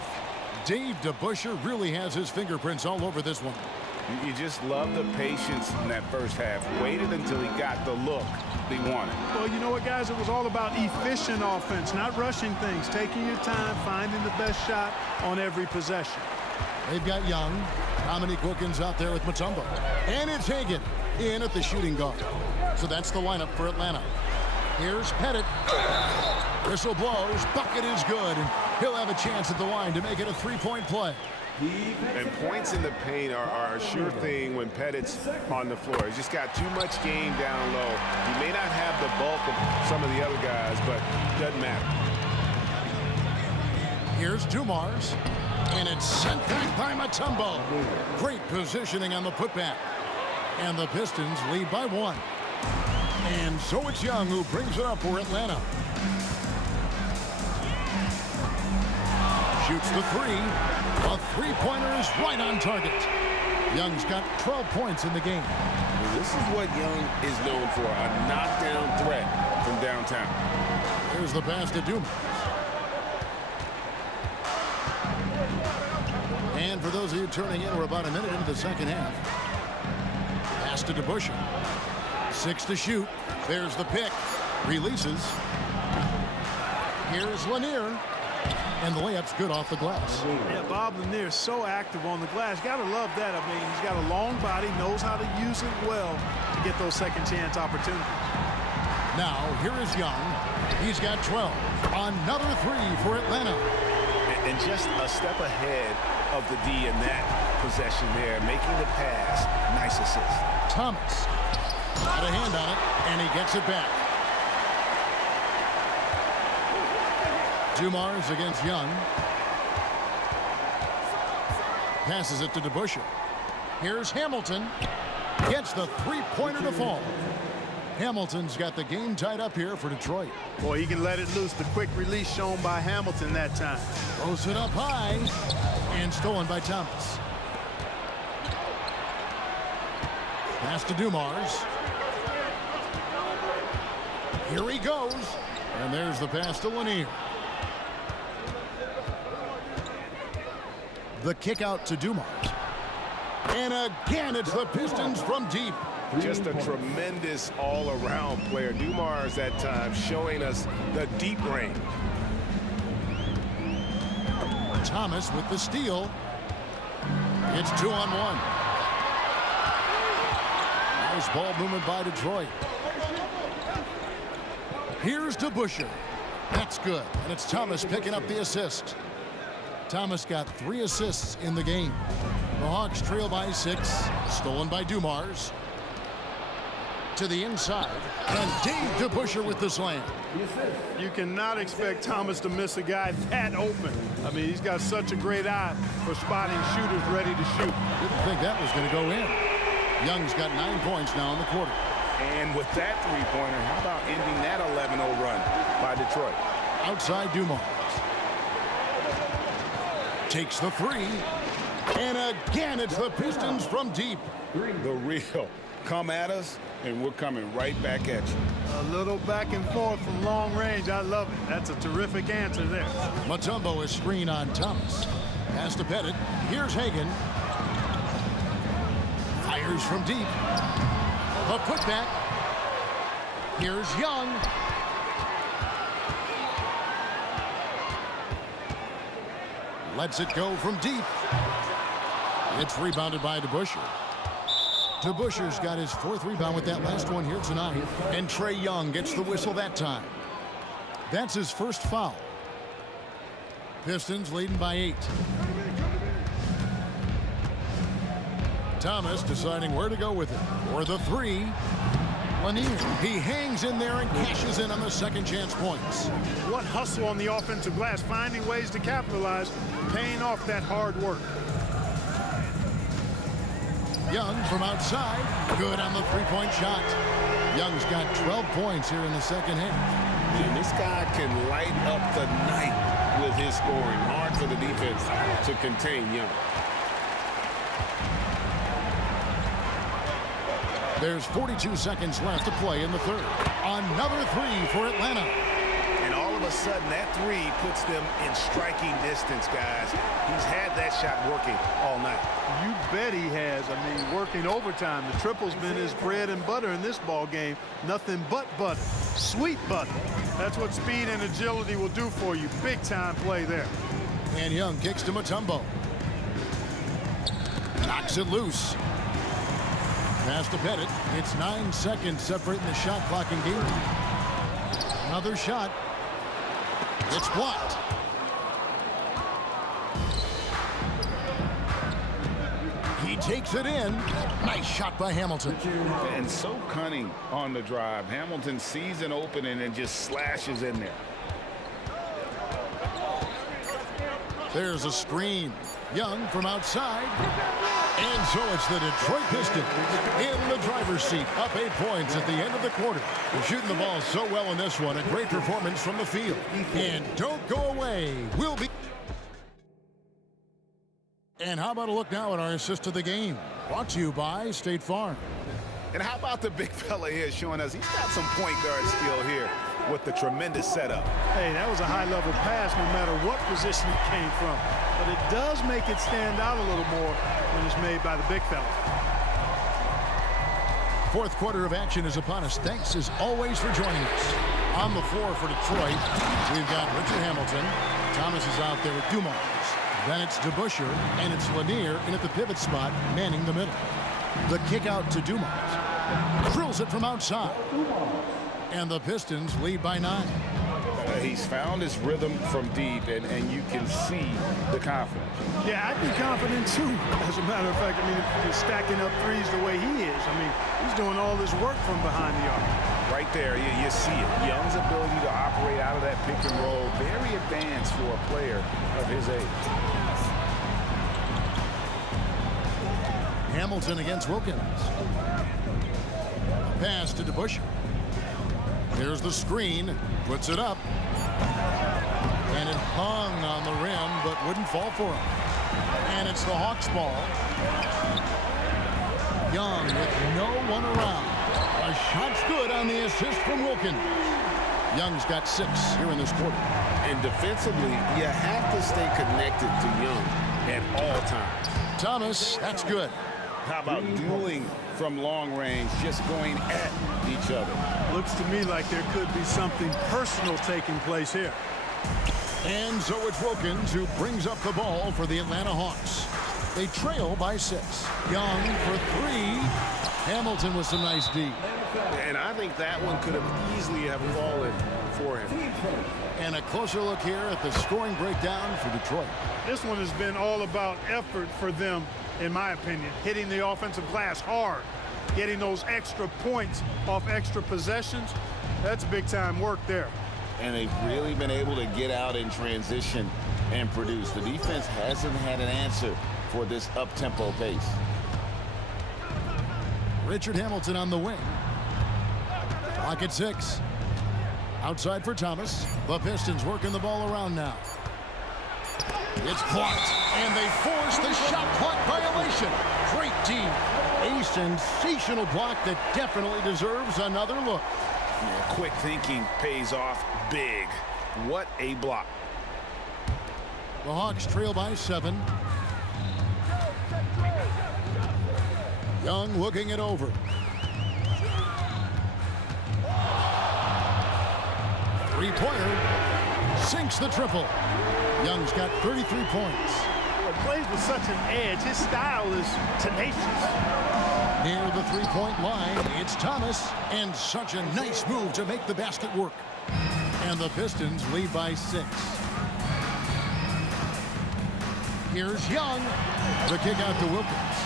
Dave DeBusschere really has his fingerprints all over this one. You just love the patience in that first half. Waited until he got the look he wanted. Well, you know what, guys? It was all about efficient offense, not rushing things, taking your time, finding the best shot on every possession. They've got Young. Dominique Wilkins out there with Mutombo. And it's Hagan in at the shooting guard. So that's the lineup for Atlanta. Here's Pettit. Whistle blows. Bucket is good. And he'll have a chance at the line to make it a three-point play. And points in the paint are a sure thing when Pettit's on the floor. He's just got too much game down low. He may not have the bulk of some of the other guys, but doesn't matter. Here's Dumars. And it's sent back by Mutombo. Great positioning on the putback. And the Pistons lead by 1. And so it's Young who brings it up for Atlanta. Shoots the three. A three-pointer is right on target. Young's got 12 points in the game. This is what Young is known for, a knockdown threat from downtown. Here's the pass to Dumars. And for those of you turning in, we're about a minute into the second half. Pass to DeBusschere. 6 to shoot. There's the pick. Releases. Here's Lanier. And the layup's good off the glass. Yeah, Bob Lanier is so active on the glass. Got to love that. I mean, he's got a long body, knows how to use it well to get those second chance opportunities. Now, here is Young. He's got 12. Another three for Atlanta. And just a step ahead of the D in that possession there, making the pass. Nice assist. Thomas got a hand on it, and he gets it back. Dumars against Young. Passes it to DeBusschere. Here's Hamilton. Gets the three-pointer to fall. Hamilton's got the game tied up here for Detroit. Boy, he can let it loose. The quick release shown by Hamilton that time. Throws it up high. And stolen by Thomas. Pass to Dumars. Here he goes. And there's the pass to Lanier. The kick out to Dumars. And again, it's the Pistons from deep. Just a tremendous all-around player. Dumars that time showing us the deep range. Thomas with the steal. It's 2-on-1. Nice ball movement by Detroit. Here's DeBusschere. That's good. And it's Thomas picking up the assist. Thomas got 3 assists in the game. The Hawks trail by 6. Stolen by Dumars. To the inside. And Dave DeBusschere with the slam. You cannot expect Thomas to miss a guy that open. I mean, he's got such a great eye for spotting shooters ready to shoot. Didn't think that was going to go in. Young's got 9 points now in the quarter. And with that three-pointer, how about ending that 11-0 run by Detroit? Outside Dumars. Takes the three. And again, it's the Pistons from deep. The real. Come at us, and we're coming right back at you. A little back and forth from long range. I love it. That's a terrific answer there. Mutombo is screen on Thomas. Pass to Pettit. Here's Hagan. Fires from deep. The putback. Here's Young. Lets it go from deep. It's rebounded by DeBusschere. DeBusschere's got his 4th rebound with that last one here tonight. And Trae Young gets the whistle that time. That's his first foul. Pistons leading by 8. Thomas deciding where to go with it. For the 3. Lanier. He hangs in there and cashes in on the second chance points. What hustle on the offensive glass, finding ways to capitalize, paying off that hard work. Young from outside, good on the 3-point shot. Young's got 12 points here in the second half. And this guy can light up the night with his scoring. Hard for the defense to contain Young. There's 42 seconds left to play in the third. Another 3 for Atlanta. And all of a sudden, that 3 puts them in striking distance, guys. He's had that shot working all night. You bet he has. I mean, working overtime. The triple's been his bread and butter in this ball game. Nothing but butter. Sweet butter. That's what speed and agility will do for you. Big time play there. And Young kicks to Mutombo. Knocks it loose. Pass to Pettit. It's 9 seconds separating the shot clock and game. Another shot. It's blocked. He takes it in. Nice shot by Hamilton. And so cunning on the drive. Hamilton sees an opening and just slashes in there. There's a screen. Young from outside. And so it's the Detroit Pistons in the driver's seat, up 8 points at the end of the quarter. They're shooting the ball so well in this one. A great performance from the field. And don't go away. We'll be... And how about a look now at our assist of the game? Brought to you by State Farm. And how about the big fella here showing us he's got some point guard skill here with the tremendous setup. Hey, that was a high-level pass no matter what position it came from. But it does make it stand out a little more when it's made by the big fella. Fourth quarter of action is upon us. Thanks, as always, for joining us. On the floor for Detroit, we've got Richard Hamilton. Thomas is out there with Dumars. Then it's DeBusschere, and it's Lanier in at the pivot spot, manning the middle. The kick out to Dumars. Drills it from outside. And the Pistons lead by 9. He's found his rhythm from deep, and you can see the confidence. Yeah, I'd be confident too. As a matter of fact, I mean, if he's stacking up threes the way he is. I mean, he's doing all this work from behind the arc. Right there, you see it. Young's ability to operate out of that pick and roll, very advanced for a player of his age. Hamilton against Wilkins. Pass to DeBusschere. Here's the screen. Puts it up. And it hung on the rim, but wouldn't fall for him. And it's the Hawks' ball. Young with no one around. A shot's good on the assist from Wilkins. Young's got 6 here in this quarter. And defensively, you have to stay connected to Young at all times. Thomas, that's good. How about dueling from long range, just going at each other? Looks to me like there could be something personal taking place here. And so it's Wilkins who brings up the ball for the Atlanta Hawks. They trail by 6. Young for 3. Hamilton with some nice D. And I think that one could have easily have fallen for him. And a closer look here at the scoring breakdown for Detroit. This one has been all about effort for them, in my opinion. Hitting the offensive glass hard. Getting those extra points off extra possessions. That's big-time work there. And they've really been able to get out in transition and produce. The defense hasn't had an answer for this up-tempo pace. Richard Hamilton on the wing. Clock at 6. Outside for Thomas. The Pistons working the ball around now. It's blocked, and they force the shot clock violation. Great team. A sensational block that definitely deserves another look. Yeah, quick thinking pays off big. What a block. The Hawks trail by 7. Young looking it over. Three-pointer. Sinks the triple. Young's got 33 points. He plays with such an edge. His style is tenacious. Near the three-point line, it's Thomas. And such a nice move to make the basket work. And the Pistons lead by 6. Here's Young. The kick out to Wilkins.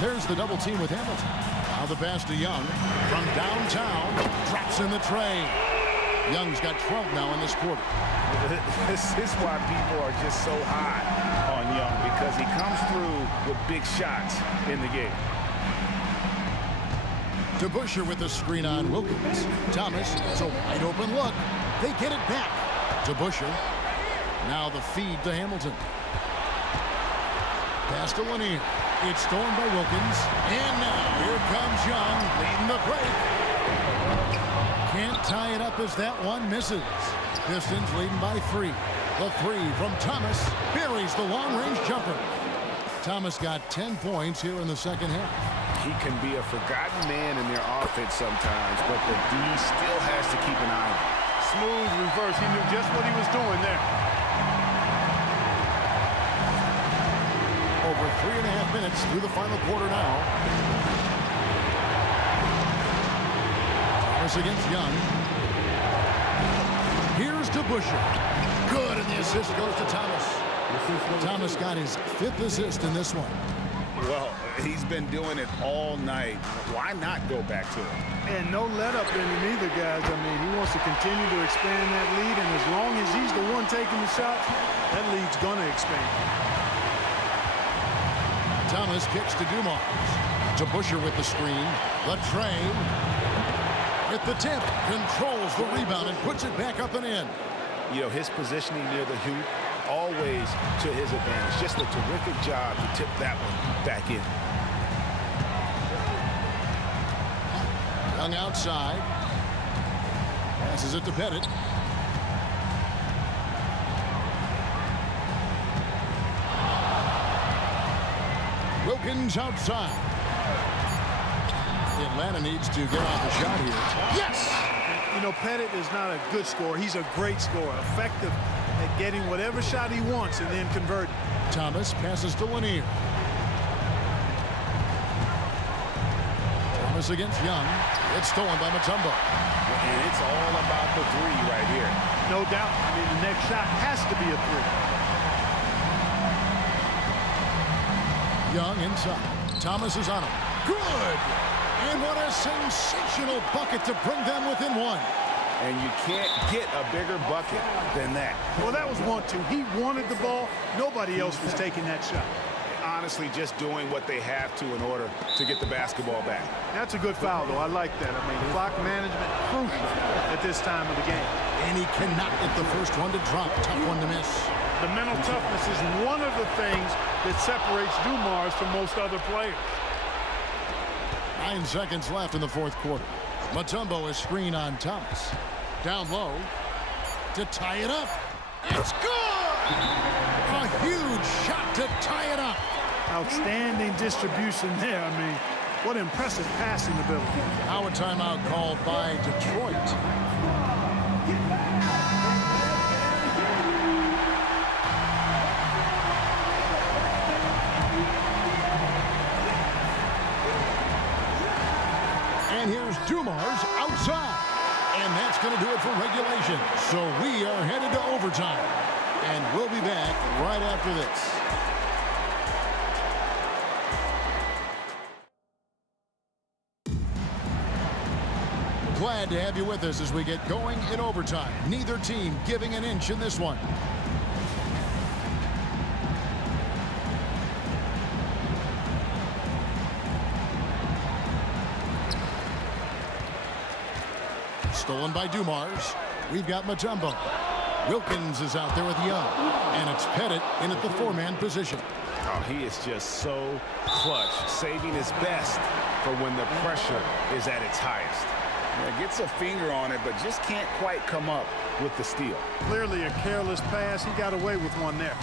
There's the double team with Hamilton. Now the pass to Young. From downtown, drops in the tray. Young's got 12 now in this quarter. This is why people are just so high on Young, because he comes through with big shots in the game. To Busher with the screen on Wilkins. Thomas, it's a wide open look. They get it back to Busher. Now the feed to Hamilton. Pass to Lanier. It's stolen by Wilkins. And now here comes Young leading the break. Can't tie it up as that one misses. Pistons leading by 3. The 3 from Thomas buries the long-range jumper. Thomas got 10 points here in the second half. He can be a forgotten man in their offense sometimes, but the D still has to keep an eye on him. Smooth reverse. He knew just what he was doing there. Over 3.5 minutes through the final quarter now. Thomas against Young. Here's to Busher. Good, and the assist goes to Thomas. Thomas got his 5th assist in this one. Well, he's been doing it all night. Why not go back to it? And no let up in it either, guys. I mean, he wants to continue to expand that lead, and as long as he's the one taking the shots, that lead's going to expand. Thomas kicks to Dumars. To Busher with the screen. The tray. With the tip. Controls the rebound and puts it back up and in. You know, his positioning near the hoop, always to his advantage. Just a terrific job to tip that one back in. Young outside. Passes it to Pettit. Wilkins outside. Atlanta needs to get off the shot here. Yes! You know, Pettit is not a good scorer. He's a great scorer. Effective at getting whatever shot he wants and then converting. Thomas passes to Lanier. Thomas against Young. It's stolen by Mutombo. And it's all about the 3 right here. No doubt. I mean, the next shot has to be a 3. Young inside. Thomas is on him. Good! And what a sensational bucket to bring them within 1. And you can't get a bigger bucket than that. Well, that was 1-2. He wanted the ball. Nobody else was taking that shot. Honestly, just doing what they have to in order to get the basketball back. That's a good foul, though. I like that. I mean, clock management crucial at this time of the game. And he cannot get the first one to drop. Tough one to miss. The mental toughness is one of the things that separates Dumars from most other players. 9 seconds left in the fourth quarter. Mutombo is screen on Thomas. Down low to tie it up. It's good! A huge shot to tie it up. Outstanding distribution there. I mean, what impressive passing ability. Now a timeout called by Detroit. And here's Dumars outside. And that's going to do it for regulation. So we are headed to overtime. And we'll be back right after this. Glad to have you with us as we get going in overtime. Neither team giving an inch in this one. Stolen by Dumars. We've got Mutombo. Wilkins is out there with Young. And it's Pettit in at the 4-man position. Oh, he is just so clutch, saving his best for when the pressure is at its highest. Yeah, gets a finger on it, but just can't quite come up with the steal. Clearly a careless pass. He got away with one there.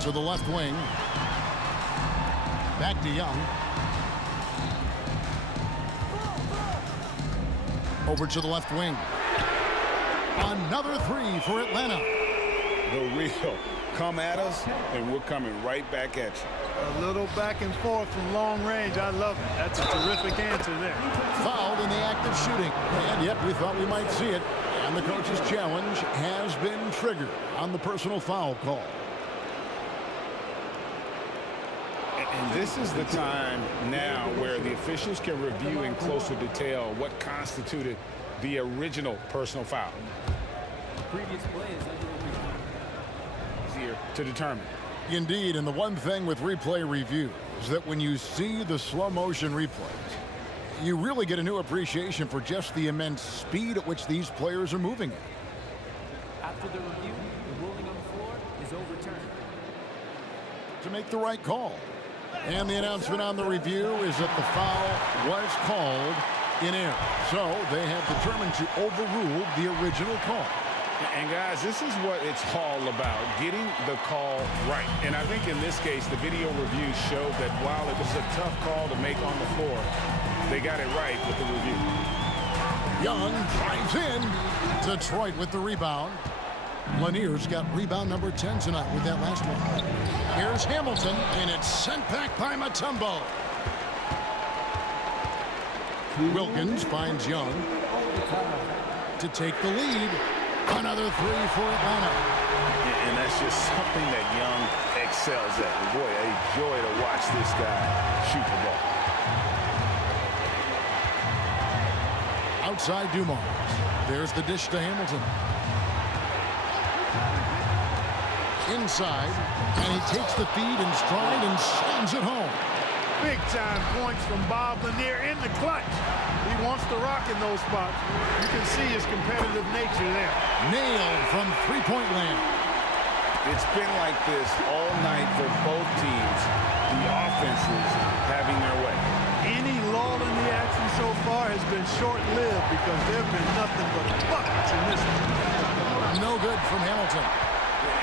To the left wing. Back to Young. Over to the left wing. Another three for Atlanta. The real. Come at us, and we're coming right back at you. A little back and forth from long range. I love it. That's a terrific answer there. Fouled in the act of shooting. And yet we thought we might see it. And the coach's challenge has been triggered on the personal foul call. And this is the time now where the officials can review in closer detail what constituted the original personal foul. Previous play is easier to determine. Indeed, and the one thing with replay review is that when you see the slow motion replays, you really get a new appreciation for just the immense speed at which these players are moving at. After the review, the ruling on the floor is overturned. To make the right call. And the announcement on the review is that the foul was called in error. So they have determined to overrule the original call. And guys, this is what it's all about, getting the call right. And I think in this case, the video review showed that while it was a tough call to make on the floor, they got it right with the review. Young drives in. Detroit with the rebound. Lanier's got rebound number 10 tonight with that last one. Here's Hamilton, and it's sent back by Mutombo. Wilkins finds Young to take the lead. Another three for Atlanta. And that's just something that Young excels at. Boy, a joy to watch this guy shoot the ball. Outside Dumars. There's the dish to Hamilton. Inside, and he takes the feed in stride and sends it home. Big time points from Bob Lanier in the clutch. He wants to rock in those spots. You can see his competitive nature there. Nailed from three-point land. It's been like this all night for both teams. The offenses having their way. Any lull in the action so far has been short-lived because there have been nothing but buckets in this one. No good from Hamilton.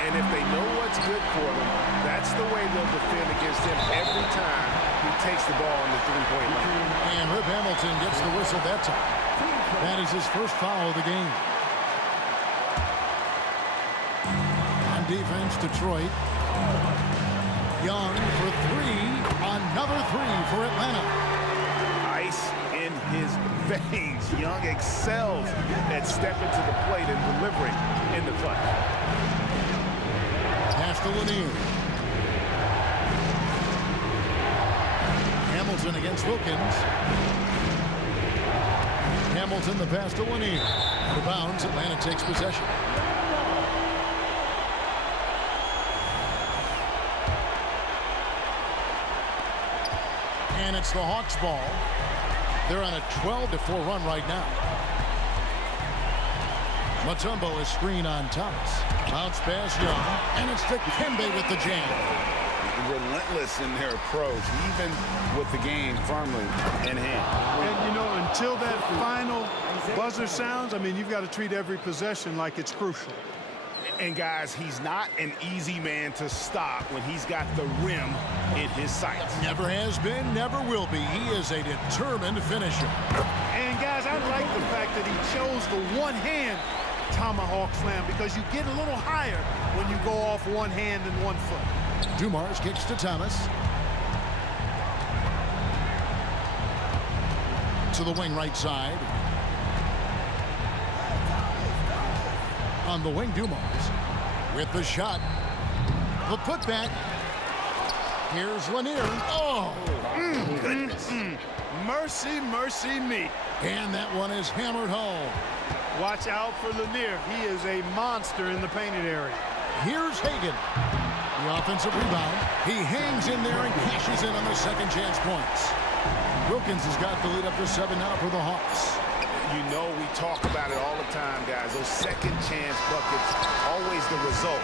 And if they know what's good for them, that's the way they'll defend against him every time he takes the ball in the three-point line. And Rip Hamilton gets the whistle that time. That is his first foul of the game. On defense, Detroit. Young for three. Another three for Atlanta. Ice in his veins. Young excels at stepping to the plate and delivering in the clutch. Pass to Lanier. Hamilton against Wilkins. Hamilton, the pass to Lanier. Out of bounds, Atlanta takes possession. And it's the Hawks ball. They're on a 12-4 run right now. Mutombo is screen on Thomas. Bounce pass Young, and it's to Kembe with the jam. Relentless in their approach, even with the game firmly in hand. And, you know, until that final buzzer sounds, I mean, you've got to treat every possession like it's crucial. And, guys, he's not an easy man to stop when he's got the rim in his sights. Never has been, never will be. He is a determined finisher. And, guys, I like the fact that he chose the one-hand tomahawk slam because you get a little higher when you go off one hand and one foot. Dumars kicks to Thomas. To the wing right side. On the wing, Dumars with the shot. The putback. Here's Lanier. Oh! Goodness. Mercy, mercy me. And that one is hammered home. Watch out for Lanier. He is a monster in the painted area. Here's Hagan. The offensive rebound. He hangs in there and cashes in on the second chance points. Wilkins has got the lead up to 7 now for the Hawks. You know we talk about it all the time, guys. Those second chance buckets, always the result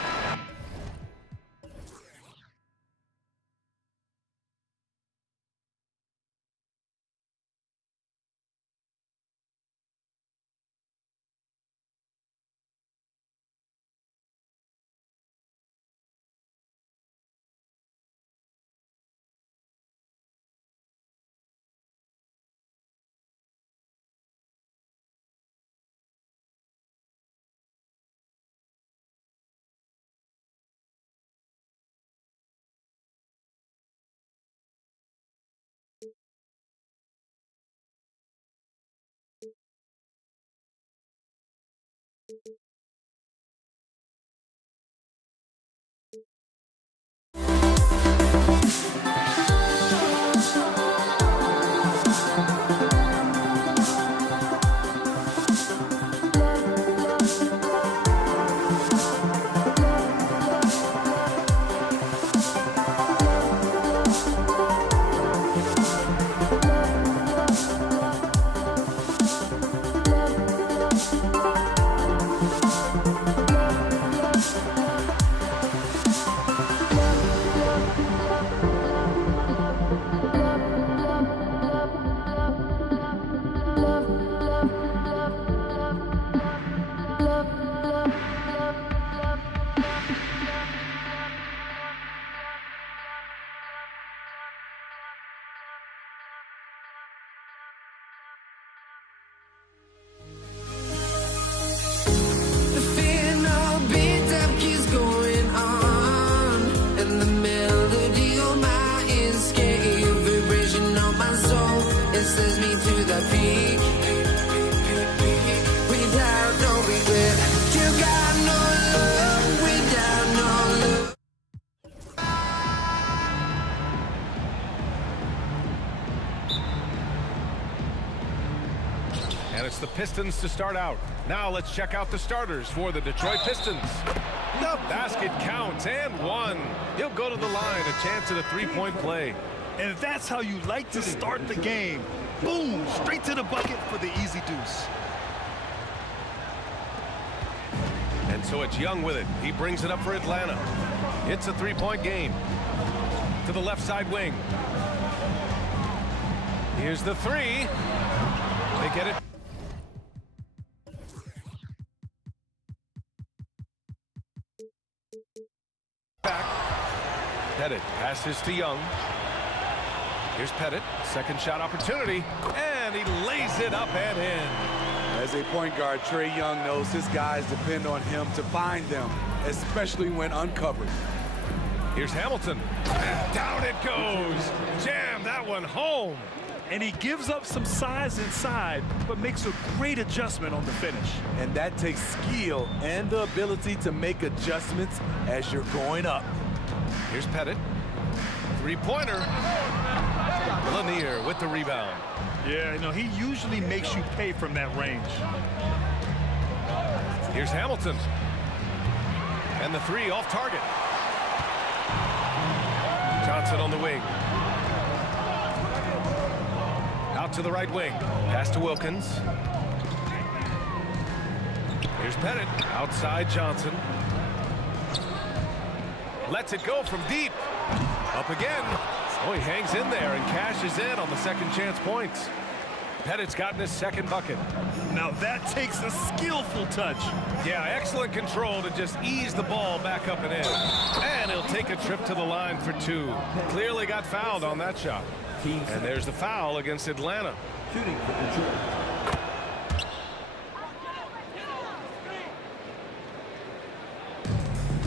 And it's the Pistons to start out. Now let's check out the starters for the Detroit Pistons. The basket counts and one. He'll go to the line, a chance at a three-point play. And that's how you like to start the game. Boom, straight to the bucket for the easy deuce. And so it's Young with it. He brings it up for Atlanta. It's a three-point game. To the left side wing. Here's the three. They get it. Back. Pettit passes to Young. Here's Pettit. Second shot opportunity. And he lays it up and in. As a point guard, Trae Young knows his guys depend on him to find them, especially when uncovered. Here's Hamilton. And down it goes. Jam that one home. And he gives up some size inside, but makes a great adjustment on the finish. And that takes skill and the ability to make adjustments as you're going up. Here's Pettit. Three-pointer. Lanier with the rebound. Yeah, you know, he usually makes you pay from that range. Here's Hamilton. And the three off target. Johnson on the wing. Out to the right wing. Pass to Wilkins. Here's Pettit. Outside Johnson. Lets it go from deep. Up again. Oh, he hangs in there and cashes in on the second chance points. Pettit's gotten his second bucket. Now that takes a skillful touch. Yeah, excellent control to just ease the ball back up and in. And he'll take a trip to the line for two. Clearly got fouled on that shot. And there's the foul against Atlanta. Shooting for Detroit.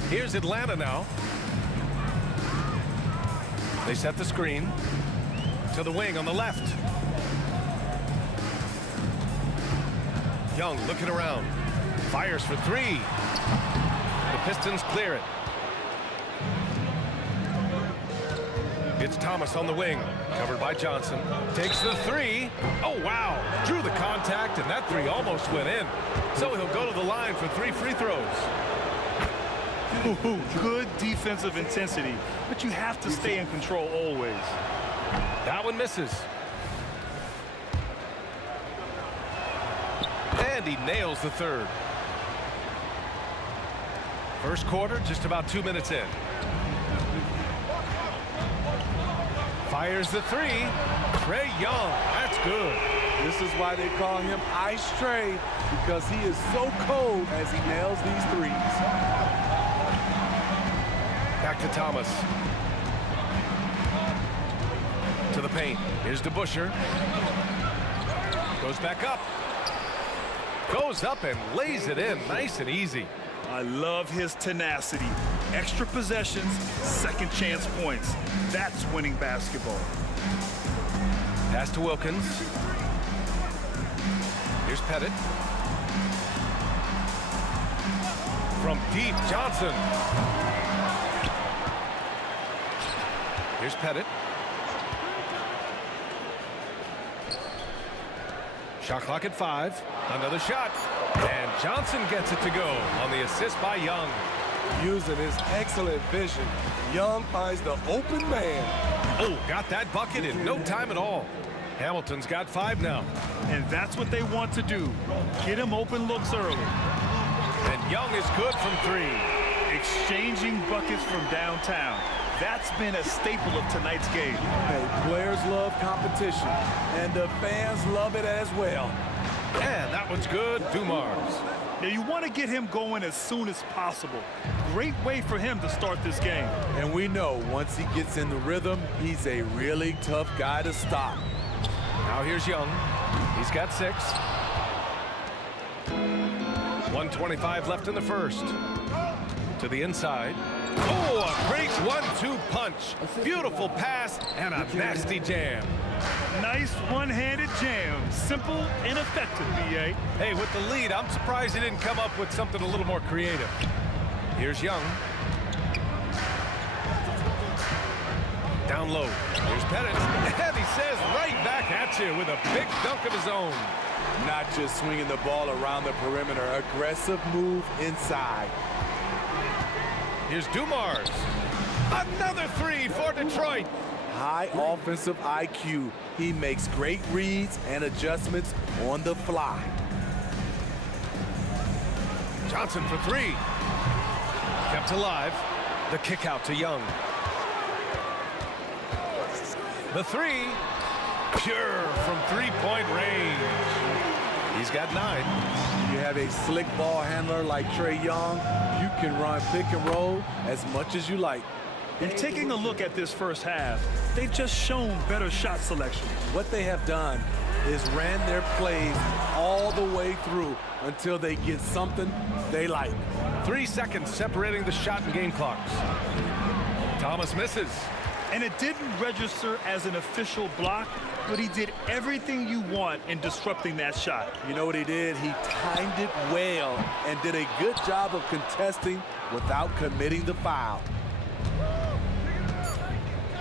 Here's Atlanta now. They set the screen to the wing on the left. Young looking around. Fires for three. The Pistons clear it. It's Thomas on the wing. Covered by Johnson. Takes the three. Oh, wow. Drew the contact, and that three almost went in. So he'll go to the line for 3 free throws. Ooh, good defensive intensity, but you have to stay in control always. That one misses. And he nails the third. First quarter, just about 2 minutes in. Fires the three. Trae Young. That's good. This is why they call him Ice Trae, because he is so cold as he nails these threes. Back to Thomas. To the paint. Here's DeBusschere. Goes back up. Goes up and lays it in. Nice and easy. I love his tenacity. Extra possessions, second chance points. That's winning basketball. Pass to Wilkins. Here's Pettit. from deep, Johnson. Here's Pettit. Shot clock at 5. Another shot. And Johnson gets it to go on the assist by Young. Using his excellent vision, Young finds the open man. Oh, got that bucket in no time at all. Hamilton's got 5 now. And that's what they want to do. Get him open looks early. And Young is good from 3. Exchanging buckets from downtown. That's been a staple of tonight's game. Hey, players love competition, and the fans love it as well. And that one's good, Dumars. Now you want to get him going as soon as possible. Great way for him to start this game. And we know once he gets in the rhythm, he's a really tough guy to stop. Now here's Young. He's got 6. 1:25 left in the first. To the inside. Oh, a great 1-2 punch. Beautiful pass and a nasty jam. Nice one-handed jam. Simple and effective, B.A. Hey, with the lead, I'm surprised he didn't come up with something a little more creative. Here's Young. Down low. Here's Pettit. And he says right back at you with a big dunk of his own. Not just swinging the ball around the perimeter. Aggressive move inside. Here's Dumars. Another 3 for Detroit. High offensive IQ. He makes great reads and adjustments on the fly. Johnson for 3. Kept alive. The kick out to Young. The 3. Pure from 3-point range. He's got 9. You have a slick ball handler like Trae Young. You can run pick and roll as much as you like. And taking a look at this first half, they've just shown better shot selection. What they have done is ran their plays all the way through until they get something they like. 3 seconds separating the shot and game clocks. Thomas misses. And it didn't register as an official block, but he did everything you want in disrupting that shot. You know what he did? He timed it well and did a good job of contesting without committing the foul.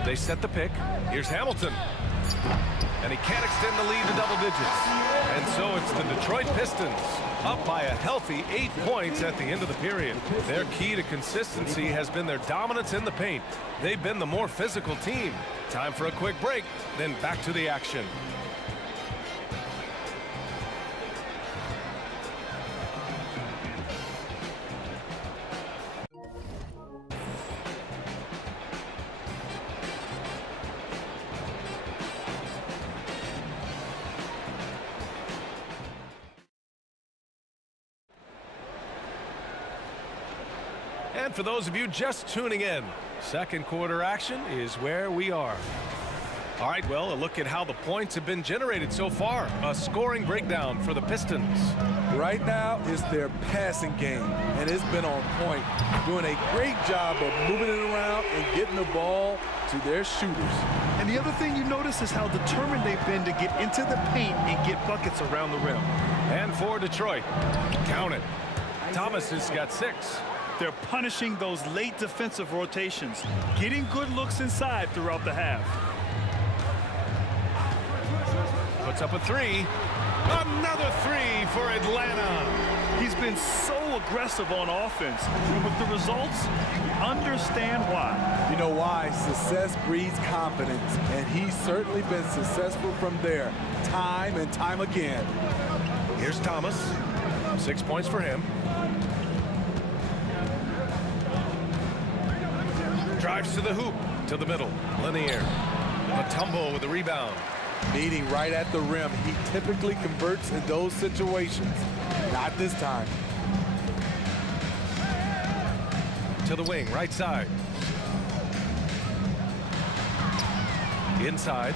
They set the pick. Here's Hamilton. And he can't extend the lead to double digits. And so it's the Detroit Pistons up by a healthy 8 points at the end of the period. Their key to consistency has been their dominance in the paint. They've been the more physical team. Time for a quick break, then back to the action. And for those of you just tuning in, second quarter action is where we are. All right, well, a look at how the points have been generated so far. A scoring breakdown for the Pistons. Right now is their passing game, and it's been on point. Doing a great job of moving it around and getting the ball to their shooters. And the other thing you notice is how determined they've been to get into the paint and get buckets around the rim. And for Detroit, count it. Thomas has got 6. They're punishing those late defensive rotations, getting good looks inside throughout the half. Puts up a 3. Another 3 for Atlanta. He's been so aggressive on offense. And with the results, you understand why. You know why? Success breeds confidence, and he's certainly been successful from there, time and time again. Here's Thomas. 6 points for him. Drives to the hoop, to the middle. Linear. Mutombo with the rebound. Meeting right at the rim. He typically converts in those situations. Not this time. To the wing, right side. Inside.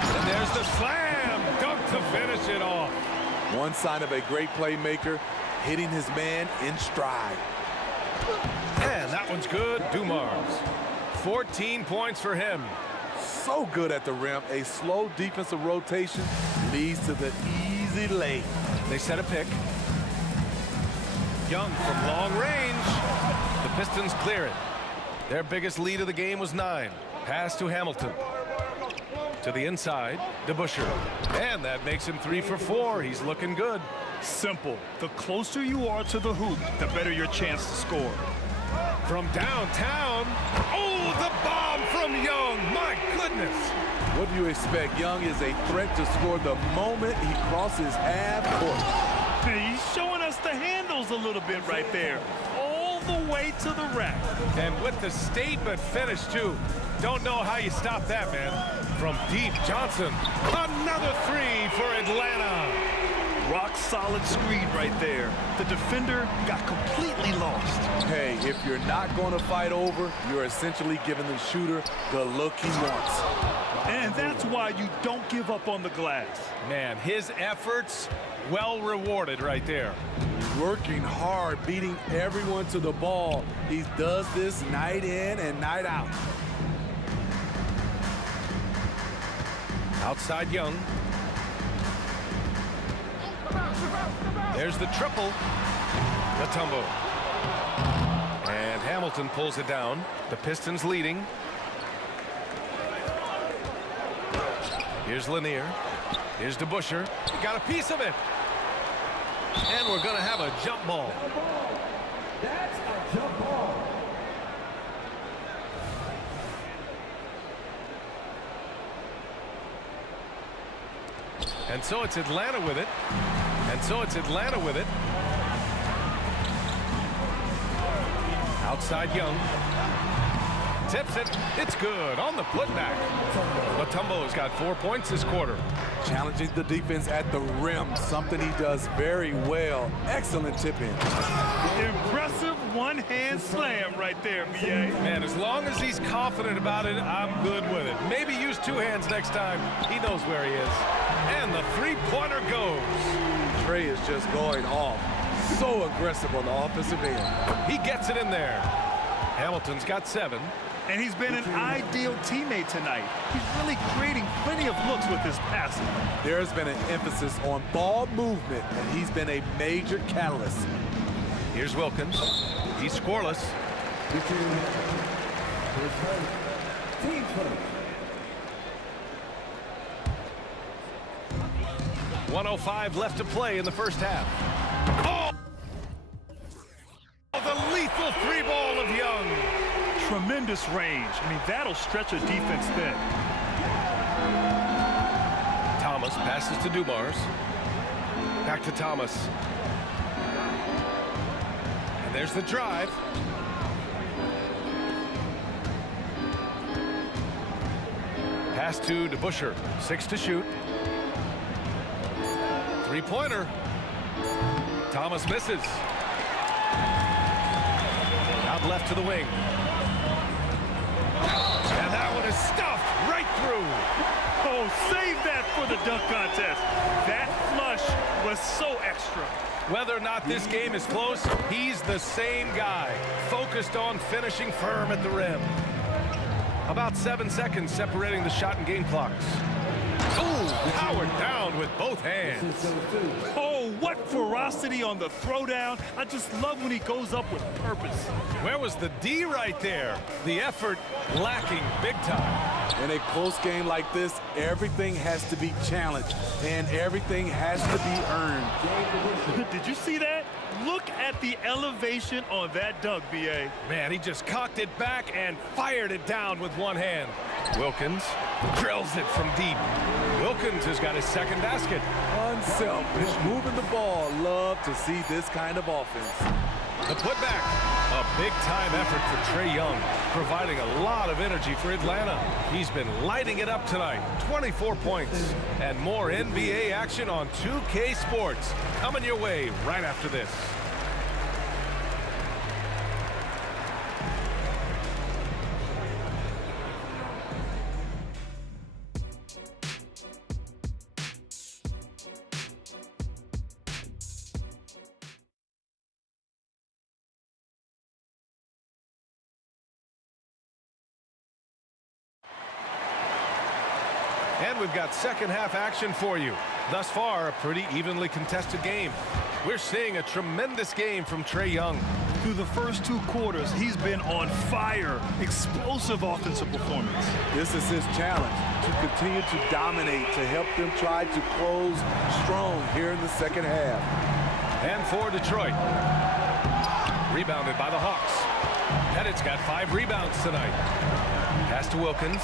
And there's the slam. Dunk to finish it off. One sign of a great playmaker, hitting his man in stride. And that one's good. Dumars. 14 points for him. So good at the rim. A slow defensive rotation leads to the easy lay. They set a pick. Young from long range. Pistons clear it. Their biggest lead of the game was 9. Pass to Hamilton. To the inside, DeBusschere. And that makes him 3 for 4. He's looking good. Simple. The closer you are to the hoop, the better your chance to score. From downtown. Oh, the bomb from Young. My goodness. What do you expect? Young is a threat to score the moment he crosses half court. He's showing us the handles a little bit right there. All the way to the rack. And with the statement finish, too. Don't know how you stop that, man. From deep, Johnson. Another 3 for Atlanta. Rock solid screen right there. The defender got completely lost. Hey, if you're not going to fight over, you're essentially giving the shooter the look he wants. And that's why you don't give up on the glass. Man, his efforts well rewarded right there. Working hard, beating everyone to the ball. He does this night in and night out. Outside Young. There's the triple. Mutombo. And Hamilton pulls it down. The Pistons leading. Here's Lanier. Here's DeBusschere. Got a piece of it. And we're going to have a jump ball. That's a jump ball. And so it's Atlanta with it. And so it's Atlanta with it. Outside Young. Tips it. It's good on the putback. Mutombo's got 4 points this quarter. Challenging the defense at the rim, something he does very well. Excellent tip-in. Impressive one-hand slam right there, B.A. Man, as long as he's confident about it, I'm good with it. Maybe use 2 hands next time. He knows where he is. And the three-pointer goes. Trey is just going off. So aggressive on the offensive end. He gets it in there. Hamilton's got 7. And he's been an ideal teammate tonight. He's really creating plenty of looks with his passing. There's been an emphasis on ball movement, and he's been a major catalyst. Here's Wilkins. He's scoreless. 1:05 left to play in the first half. Oh! The lethal 3-ball of Young. Tremendous range. I mean, that'll stretch a defense thin. Thomas passes to Dumars. Back to Thomas. And there's the drive. Pass to DeBusschere. 6 to shoot. 3-pointer. Thomas misses. Out left to the wing. And that one is stuffed right through. Oh, save that for the dunk contest. That flush was so extra. Whether or not this game is close, he's the same guy, focused on finishing firm at the rim. About 7 seconds separating the shot and game clocks. Oh, powered down with both hands. Oh, what ferocity on the throwdown. I just love when he goes up with purpose. Where was the D right there? The effort lacking big time. In a close game like this, everything has to be challenged, and everything has to be earned. Did you see that? Look at the elevation on that dunk, B.A. Man, he just cocked it back and fired it down with one hand. Wilkins drills it from deep. Wilkins has got his second basket. Unselfish, moving the ball. Love to see this kind of offense. The putback, a big-time effort for Trae Young, providing a lot of energy for Atlanta. He's been lighting it up tonight, 24 points, and more NBA action on 2K Sports. Coming your way right after this. And we've got second half action for you. Thus far, a pretty evenly contested game. We're seeing a tremendous game from Trae Young. Through the first 2 quarters, he's been on fire. Explosive offensive performance. This is his challenge, to continue to dominate, to help them try to close strong here in the second half. And for Detroit. Rebounded by the Hawks. Pettit's got 5 rebounds tonight. Pass to Wilkins.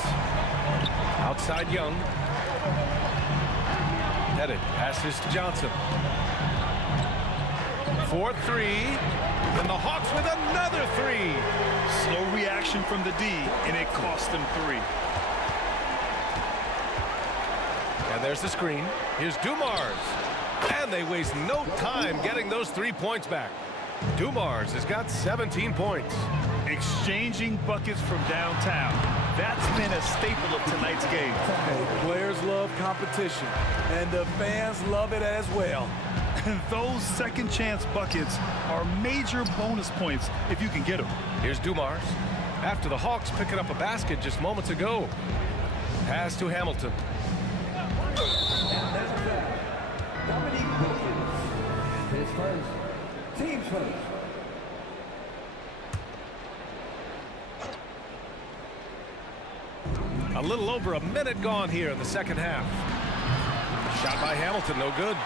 Outside Young. Pettit passes to Johnson. 4-3. And the Hawks with another 3. Slow reaction from the D, and it cost them 3. And there's the screen. Here's Dumars. And they waste no time getting those 3 points back. Dumars has got 17 points. Exchanging buckets from downtown. That's been a staple of tonight's game. Hey, players love competition, and the fans love it as well. And those second chance buckets are major bonus points if you can get them. Here's Dumars. After the Hawks picking up a basket just moments ago. Pass to Hamilton. His first, team first. A little over a minute gone here in the second half. Shot by Hamilton, no good.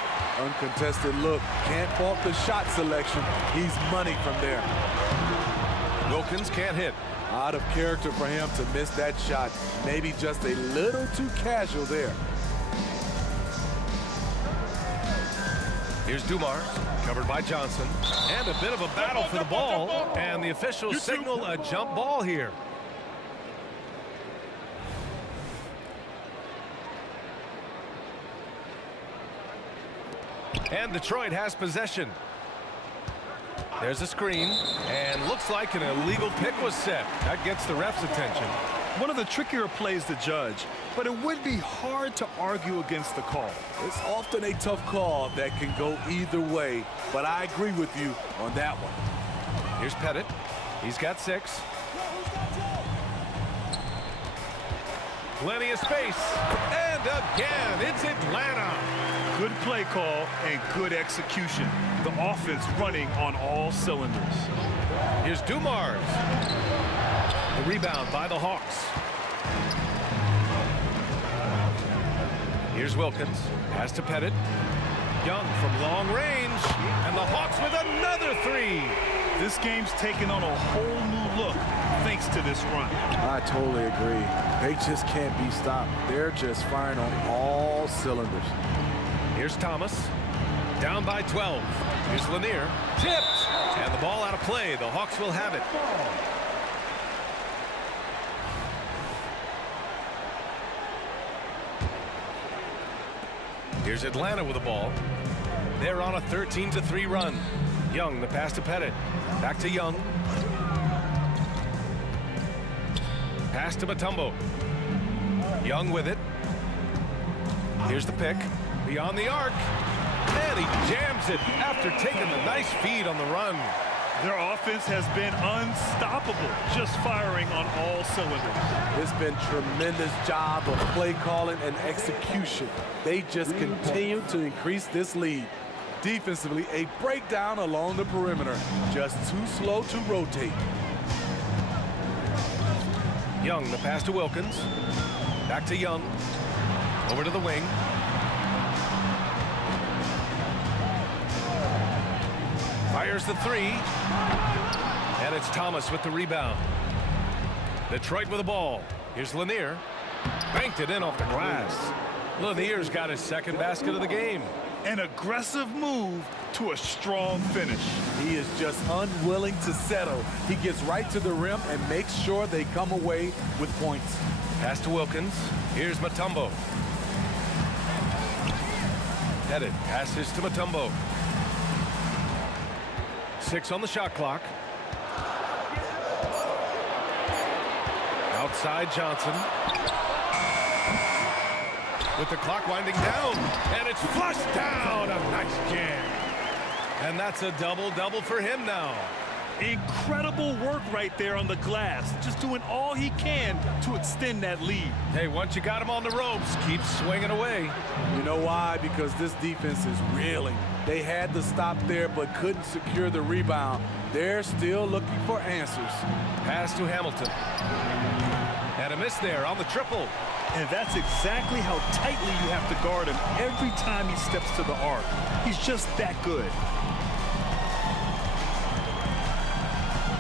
Uncontested look. Can't fault the shot selection. He's money from there. Wilkins can't hit. Out of character for him to miss that shot. Maybe just a little too casual there. Here's Dumars, covered by Johnson. And a bit of a battle for the ball. And the officials signal a jump ball here. And Detroit has possession. There's a screen, and looks like an illegal pick was set. That gets the ref's attention. One of the trickier plays to judge, but it would be hard to argue against the call. It's often a tough call that can go either way, but I agree with you on that one. Here's Pettit. He's got 6. Plenty of space. And again, it's Atlanta. Good play call and good execution. The offense running on all cylinders. Here's Dumars. The rebound by the Hawks. Here's Wilkins. Pass to Pettit. Young from long range. And the Hawks with another 3. This game's taken on a whole new look thanks to this run. I totally agree. They just can't be stopped. They're just firing on all cylinders. Here's Thomas. Down by 12. Here's Lanier. Tipped. And the ball out of play. The Hawks will have it. Here's Atlanta with the ball. They're on a 13-3 run. Young, the pass to Pettit. Back to Young. Pass to Mutombo. Young with it. Here's the pick. Beyond the arc. And he jams it after taking the nice feed on the run. Their offense has been unstoppable, just firing on all cylinders. It's been tremendous job of play calling and execution. They just continue to increase this lead. Defensively, a breakdown along the perimeter. Just too slow to rotate. Young, the pass to Wilkins. Back to Young. Over to the wing. Fires the 3. And it's Thomas with the rebound. Detroit with the ball. Here's Lanier. Banked it in off the glass. Lanier's got his second basket of the game. An aggressive move to a strong finish. He is just unwilling to settle. He gets right to the rim and makes sure they come away with points. Pass to Wilkins. Here's Mutombo. Pettit passes to Mutombo. 6 on the shot clock. Outside Johnson. With the clock winding down. And it's flushed down. A nice jam. And that's a double-double for him now. Incredible work right there on the glass. Just doing all he can to extend that lead. Hey, once you got him on the ropes, keep swinging away. You know why? Because this defense is reeling. They had to stop there but couldn't secure the rebound. They're still looking for answers. Pass to Hamilton. And a miss there on the triple. And that's exactly how tightly you have to guard him every time he steps to the arc. He's just that good.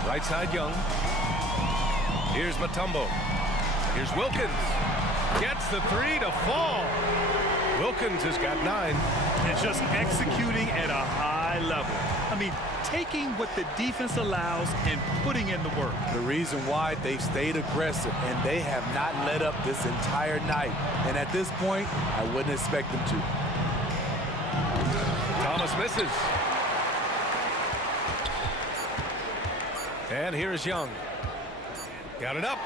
Right side Young. Here's Mutombo. Here's Wilkins. Gets the three to fall. Wilkins has got 9. And just executing at a high level. I mean, taking what the defense allows and putting in the work. The reason why they've stayed aggressive, and they have not let up this entire night. And at this point, I wouldn't expect them to. Thomas misses. And here's Young. Got it up.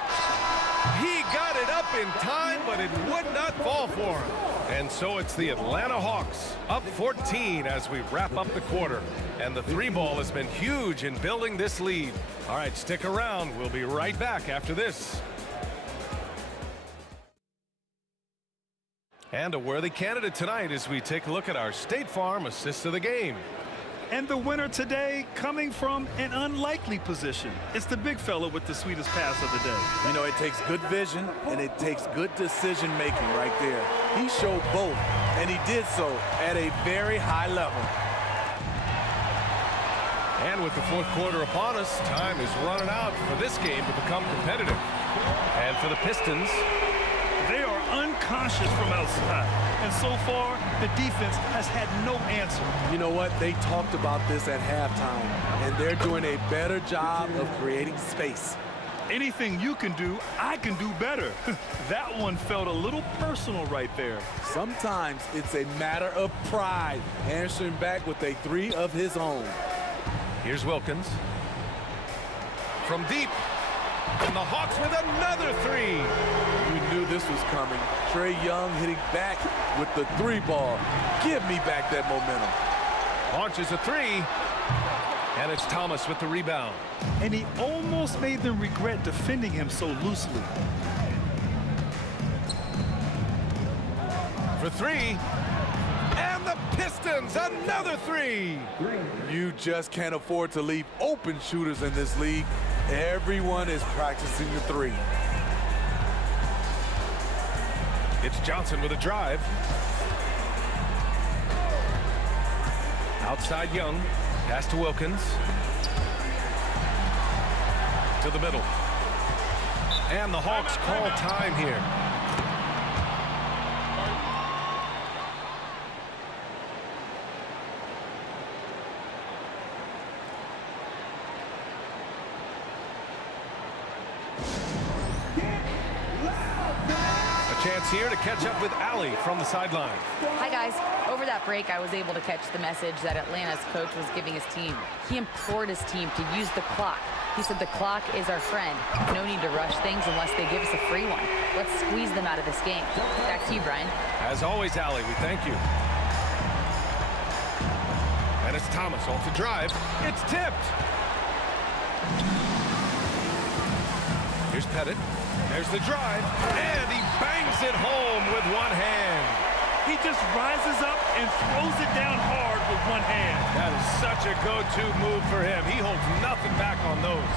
He got it up in time, but it would not fall for him. And so it's the Atlanta Hawks up 14 as we wrap up the quarter. And the 3-ball has been huge in building this lead. All right, stick around. We'll be right back after this. And a worthy candidate tonight as we take a look at our State Farm assist of the game. And the winner today coming from an unlikely position. It's the big fella with the sweetest pass of the day. You know, it takes good vision and it takes good decision making right there. He showed both, and he did so at a very high level. And with the fourth quarter upon us, time is running out for this game to become competitive. And for the Pistons, they are unconscious from outside. And so far, the defense has had no answer. You know what? They talked about this at halftime, and they're doing a better job of creating space. Anything you can do, I can do better. That one felt a little personal right there. Sometimes it's a matter of pride, answering back with a 3 of his own. Here's Wilkins. From deep. And the Hawks with another 3. We knew this was coming. Trae Young hitting back with the 3-ball. Give me back that momentum. Launches a 3. And it's Thomas with the rebound. And he almost made them regret defending him so loosely. For 3. And the Pistons, another 3. You just can't afford to leave open shooters in this league. Everyone is practicing the 3. It's Johnson with a drive. Outside Young. Pass to Wilkins. To the middle. And the Hawks call time here. Chance here to catch up with Allie from the sideline. Hi, guys. Over that break, I was able to catch the message that Atlanta's coach was giving his team. He implored his team to use the clock. He said the clock is our friend. No need to rush things unless they give us a free one. Let's squeeze them out of this game. Back to you, Brian. As always, Allie, we thank you. And it's Thomas off the drive. It's tipped. Here's Pettit. There's the drive, and he bangs it home with one hand. He just rises up and throws it down hard with one hand. That is such a go-to move for him. He holds nothing back on those.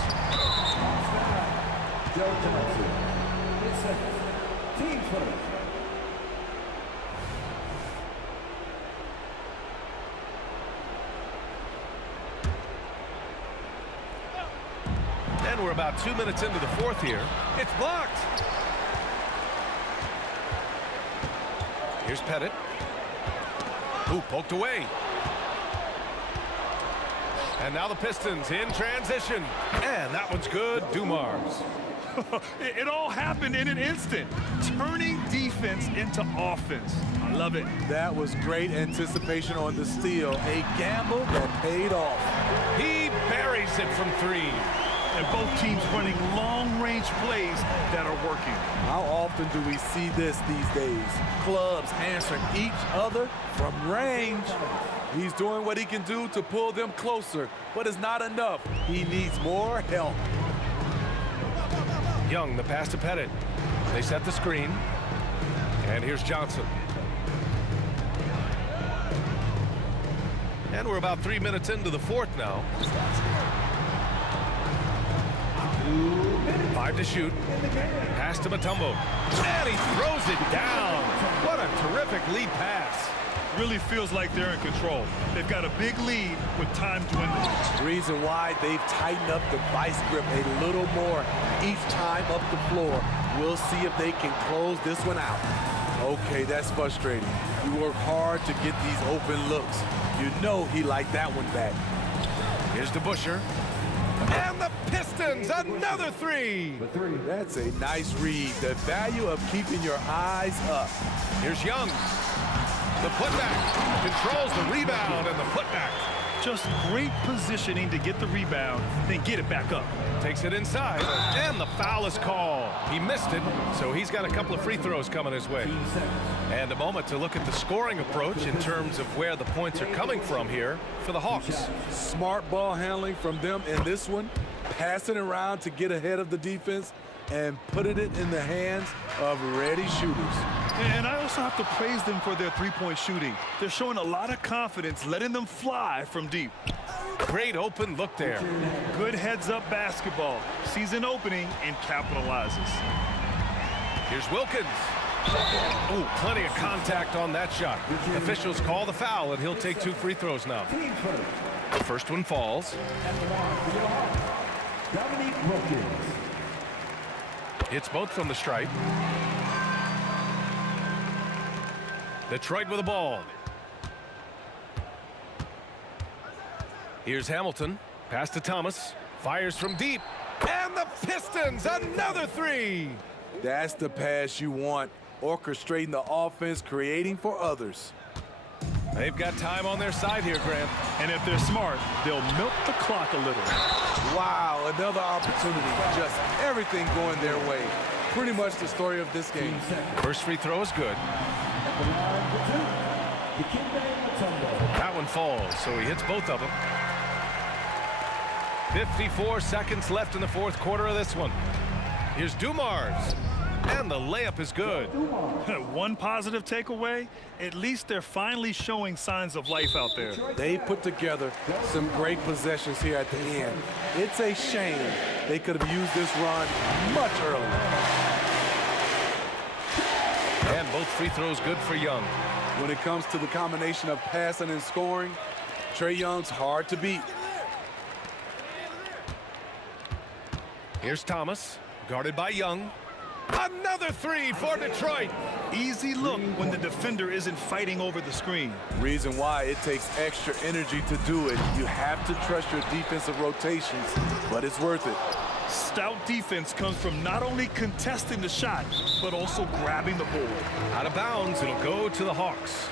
Joe Johnson. Team first. And we're about 2 minutes into the fourth here. It's blocked. Here's Pettit. Ooh, poked away. And now the Pistons in transition. And that one's good. Dumars. It all happened in an instant. Turning defense into offense. I love it. That was great anticipation on the steal. A gamble that paid off. He buries it from 3. And both teams running long-range plays that are working. How often do we see this these days? Clubs answering each other from range. He's doing what he can do to pull them closer, but it's not enough. He needs more help. Young, the pass to Pettit. They set the screen. And here's Johnson. And we're about 3 minutes into the fourth now. 5 to shoot. Pass to Mutombo. And he throws it down. What a terrific lead pass. Really feels like they're in control. They've got a big lead with time dwindling. Reason why they've tightened up the vice grip a little more each time up the floor. We'll see if they can close this one out. Okay, that's frustrating. You work hard to get these open looks. You know he liked that one back. Here's to Busher. And the Pistons, another three. That's a nice read. The value of keeping your eyes up. Here's Young. The putback. Controls the rebound and the putback. Just great positioning to get the rebound, then get it back up. Takes it inside, and the foul is called. He missed it, so he's got a couple of free throws coming his way. And a moment to look at the scoring approach in terms of where the points are coming from here for the Hawks. Smart ball handling from them in this one, passing around to get ahead of the defense and putting it in the hands of ready shooters. And I also have to praise them for their three-point shooting. They're showing a lot of confidence, letting them fly from deep. Great open look there. Good heads-up basketball. Sees an opening and capitalizes. Here's Wilkins. Oh, plenty of contact on that shot. Officials call the foul, and he'll take 2 free throws now. The first one falls. Hits both from the stripe. Detroit with the ball. Here's Hamilton. Pass to Thomas. Fires from deep. And the Pistons, another three. That's the pass you want. Orchestrating the offense, creating for others. They've got time on their side here, Grant. And if they're smart, they'll milk the clock a little. Wow, another opportunity. Just everything going their way. Pretty much the story of this game. First free throw is good. That one falls, so he hits both of them. 54 seconds left in the fourth quarter of this one. Here's Dumars. And the layup is good. One positive takeaway, at least they're finally showing signs of life out there. They put together some great possessions here at the end. It's a shame they could have used this run much earlier. And both free throws good for Young. When it comes to the combination of passing and scoring, Trae Young's hard to beat. Here's Thomas, guarded by Young. Another three for Detroit. Easy look when the defender isn't fighting over the screen. Reason why it takes extra energy to do it. You have to trust your defensive rotations, but it's worth it. Stout defense comes from not only contesting the shot, but also grabbing the board. Out of bounds, it'll go to the Hawks.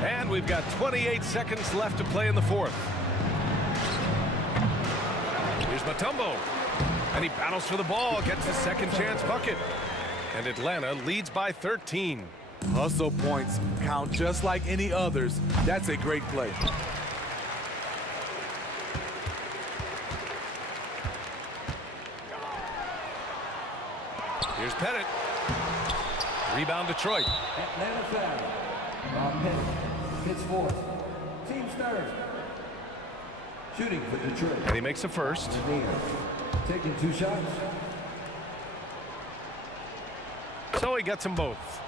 And we've got 28 seconds left to play in the fourth. Here's Mutombo. And he battles for the ball, gets his second chance bucket. And Atlanta leads by 13. Hustle points count just like any others. That's a great play. Here's Pettit. Rebound Detroit. Atlanta foul. Pettit hits fourth. Team's third. Shooting for Detroit. And he makes a first. Taking 2 shots. So he gets them both.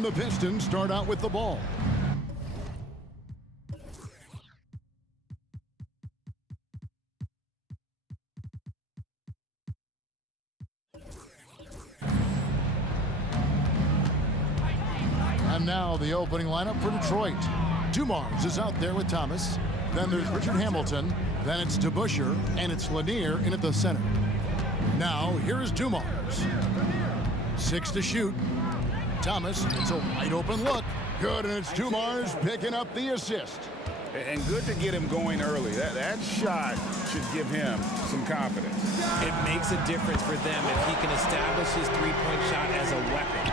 And the Pistons start out with the ball. And now the opening lineup for Detroit. Dumars is out there with Thomas. Then there's Richard Hamilton. Then it's DeBusschere, and it's Lanier in at the center. Now, here's Dumars. 6 to shoot. Thomas, it's a wide open look. Good, and it's Dumars picking up the assist. And good to get him going early. That shot should give him some confidence. It makes a difference for them if he can establish his three-point shot as a weapon.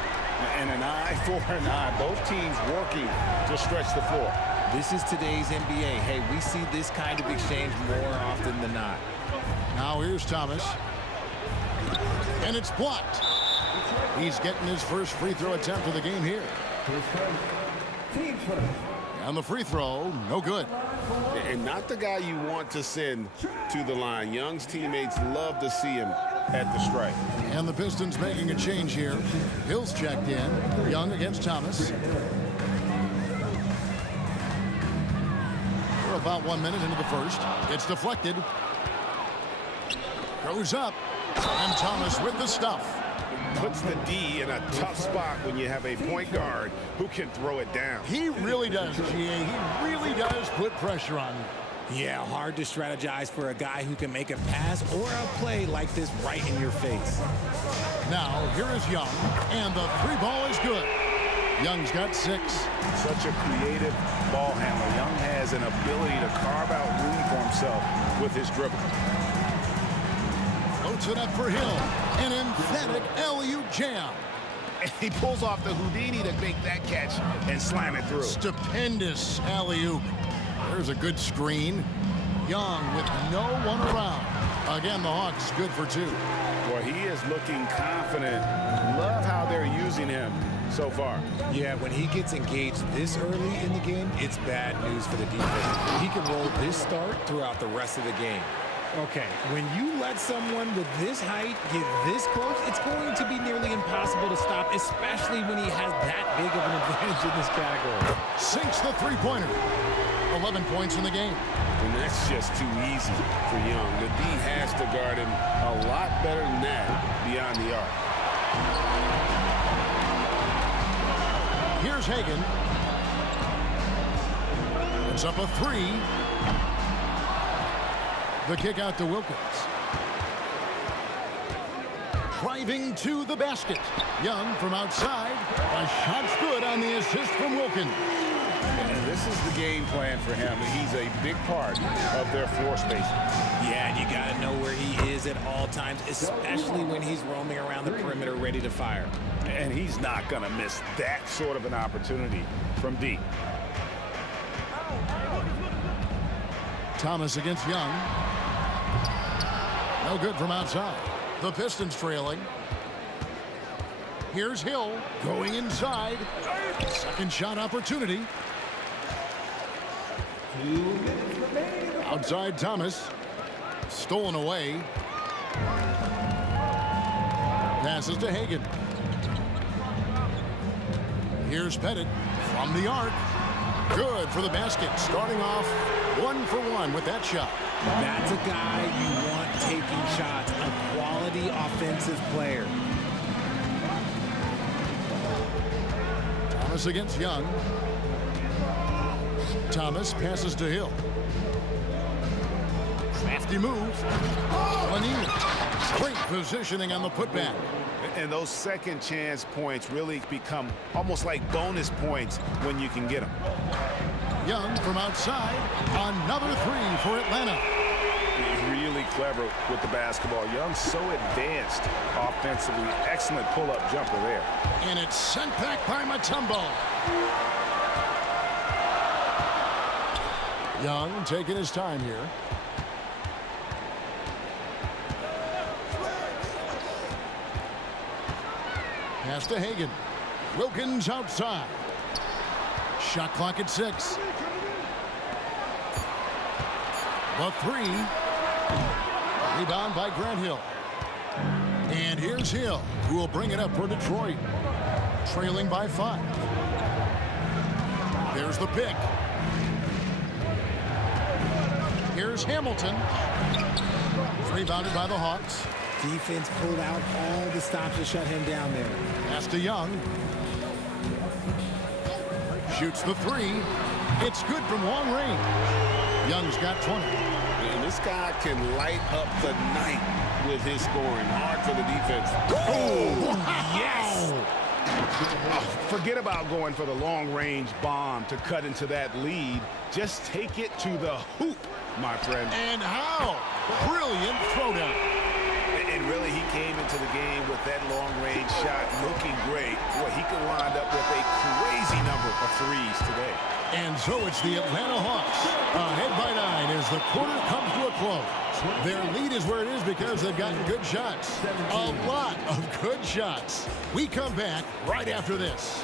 And an eye for an eye. Both teams working to stretch the floor. This is today's NBA. Hey, we see this kind of exchange more often than not. Now here's Thomas. And it's blocked. He's getting his first free throw attempt of the game here. And the free throw, no good. And not the guy you want to send to the line. Young's teammates love to see him at the stripe. And the Pistons making a change here. Hill's checked in. Young against Thomas. We're about 1 minute into the first. It's deflected. Goes up. And Thomas with the stuff. Puts the D in a tough spot when you have a point guard who can throw it down. He really does, GA. He really does put pressure on you. Yeah, hard to strategize for a guy who can make a pass or a play like this right in your face. Now, here is Young, and the three ball is good. Young's got 6. Such a creative ball handler. Young has an ability to carve out room for himself with his dribble. Floats it up for Hill. An emphatic alley-oop jam. And he pulls off the Houdini to make that catch and slam it through. Stupendous alley-oop. There's a good screen. Young with no one around. Again, the Hawks good for 2. Well, he is looking confident. Love how they're using him so far. Yeah, when he gets engaged this early in the game, it's bad news for the defense. He can roll this start throughout the rest of the game. Okay, when you let someone with this height get this close, it's going to be nearly impossible to stop, especially when he has that big of an advantage in this category. Sinks the three-pointer. 11 points in the game. And that's just too easy for Young. The D has to guard him a lot better than that beyond the arc. Here's Hagan. It's up a 3. The kick out to Wilkins. Driving to the basket. Young from outside. A shot's good on the assist from Wilkins. And this is the game plan for him. He's a big part of their floor spacing. Yeah, and you got to know where he is at all times, especially when he's roaming around the perimeter ready to fire. And he's not going to miss that sort of an opportunity from deep. Thomas against Young. No good from outside. The Pistons trailing. Here's Hill going inside. Second shot opportunity. Outside Thomas. Stolen away. Passes to Hagan. Here's Pettit from the arc. Good for the basket. Starting off 1 for 1 with that shot. That's a guy you want taking shots. A quality offensive player. Thomas against Young. Thomas passes to Hill. Crafty move. Lanier. Great positioning on the putback. And those second chance points really become almost like bonus points when you can get them. Young from outside. Another 3 for Atlanta. He's really clever with the basketball. Young's so advanced offensively. Excellent pull-up jumper there. And it's sent back by Mutombo. Young taking his time here. Pass to Hagan. Wilkins outside. Shot clock at 6. The 3. Rebound by Grant Hill. And here's Hill, who will bring it up for Detroit. trailing by 5. There's the pick. Here's Hamilton. Rebounded by the Hawks. Defense pulled out all the stops to shut him down there. Pass to Young. Shoots the 3. It's good from long range. Young's got 20. And this guy can light up the night with his scoring. Hard for the defense. Oh, yes! Forget about going for the long-range bomb to cut into that lead. Just take it to the hoop, my friend. And how? Brilliant throwdown. And really, he came into the game with that long-range shot looking great. Boy, he could wind up with a crazy number of threes today. And so it's the Atlanta Hawks ahead by 9 as the quarter comes to a close. Their lead is where it is because they've gotten good shots. A lot of good shots. We come back right after this.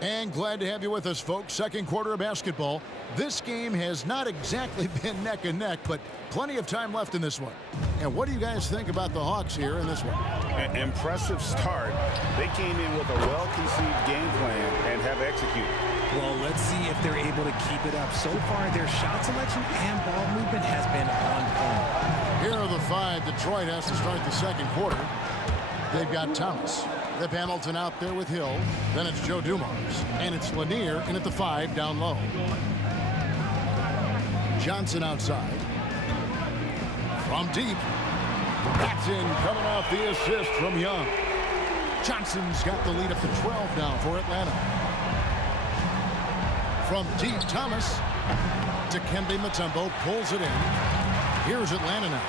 And glad to have you with us, folks. Second quarter of basketball. This game has not exactly been neck and neck, but plenty of time left in this one. And what do you guys think about the Hawks here in this one? An impressive start. They came in with a well-conceived game plan and have executed. Well, let's see if they're able to keep it up. So far, their shot selection and ball movement has been on point. Here are the 5 Detroit has to start the second quarter. They've got Thomas. They've Hamilton out there with Hill. Then it's Joe Dumars. And it's Lanier in at the 5 down low. Johnson outside. From deep. That's in, coming off the assist from Young. Johnson's got the lead up to 12 now for Atlanta. From deep, Thomas. Dikembe Mutombo pulls it in. Here's Atlanta now.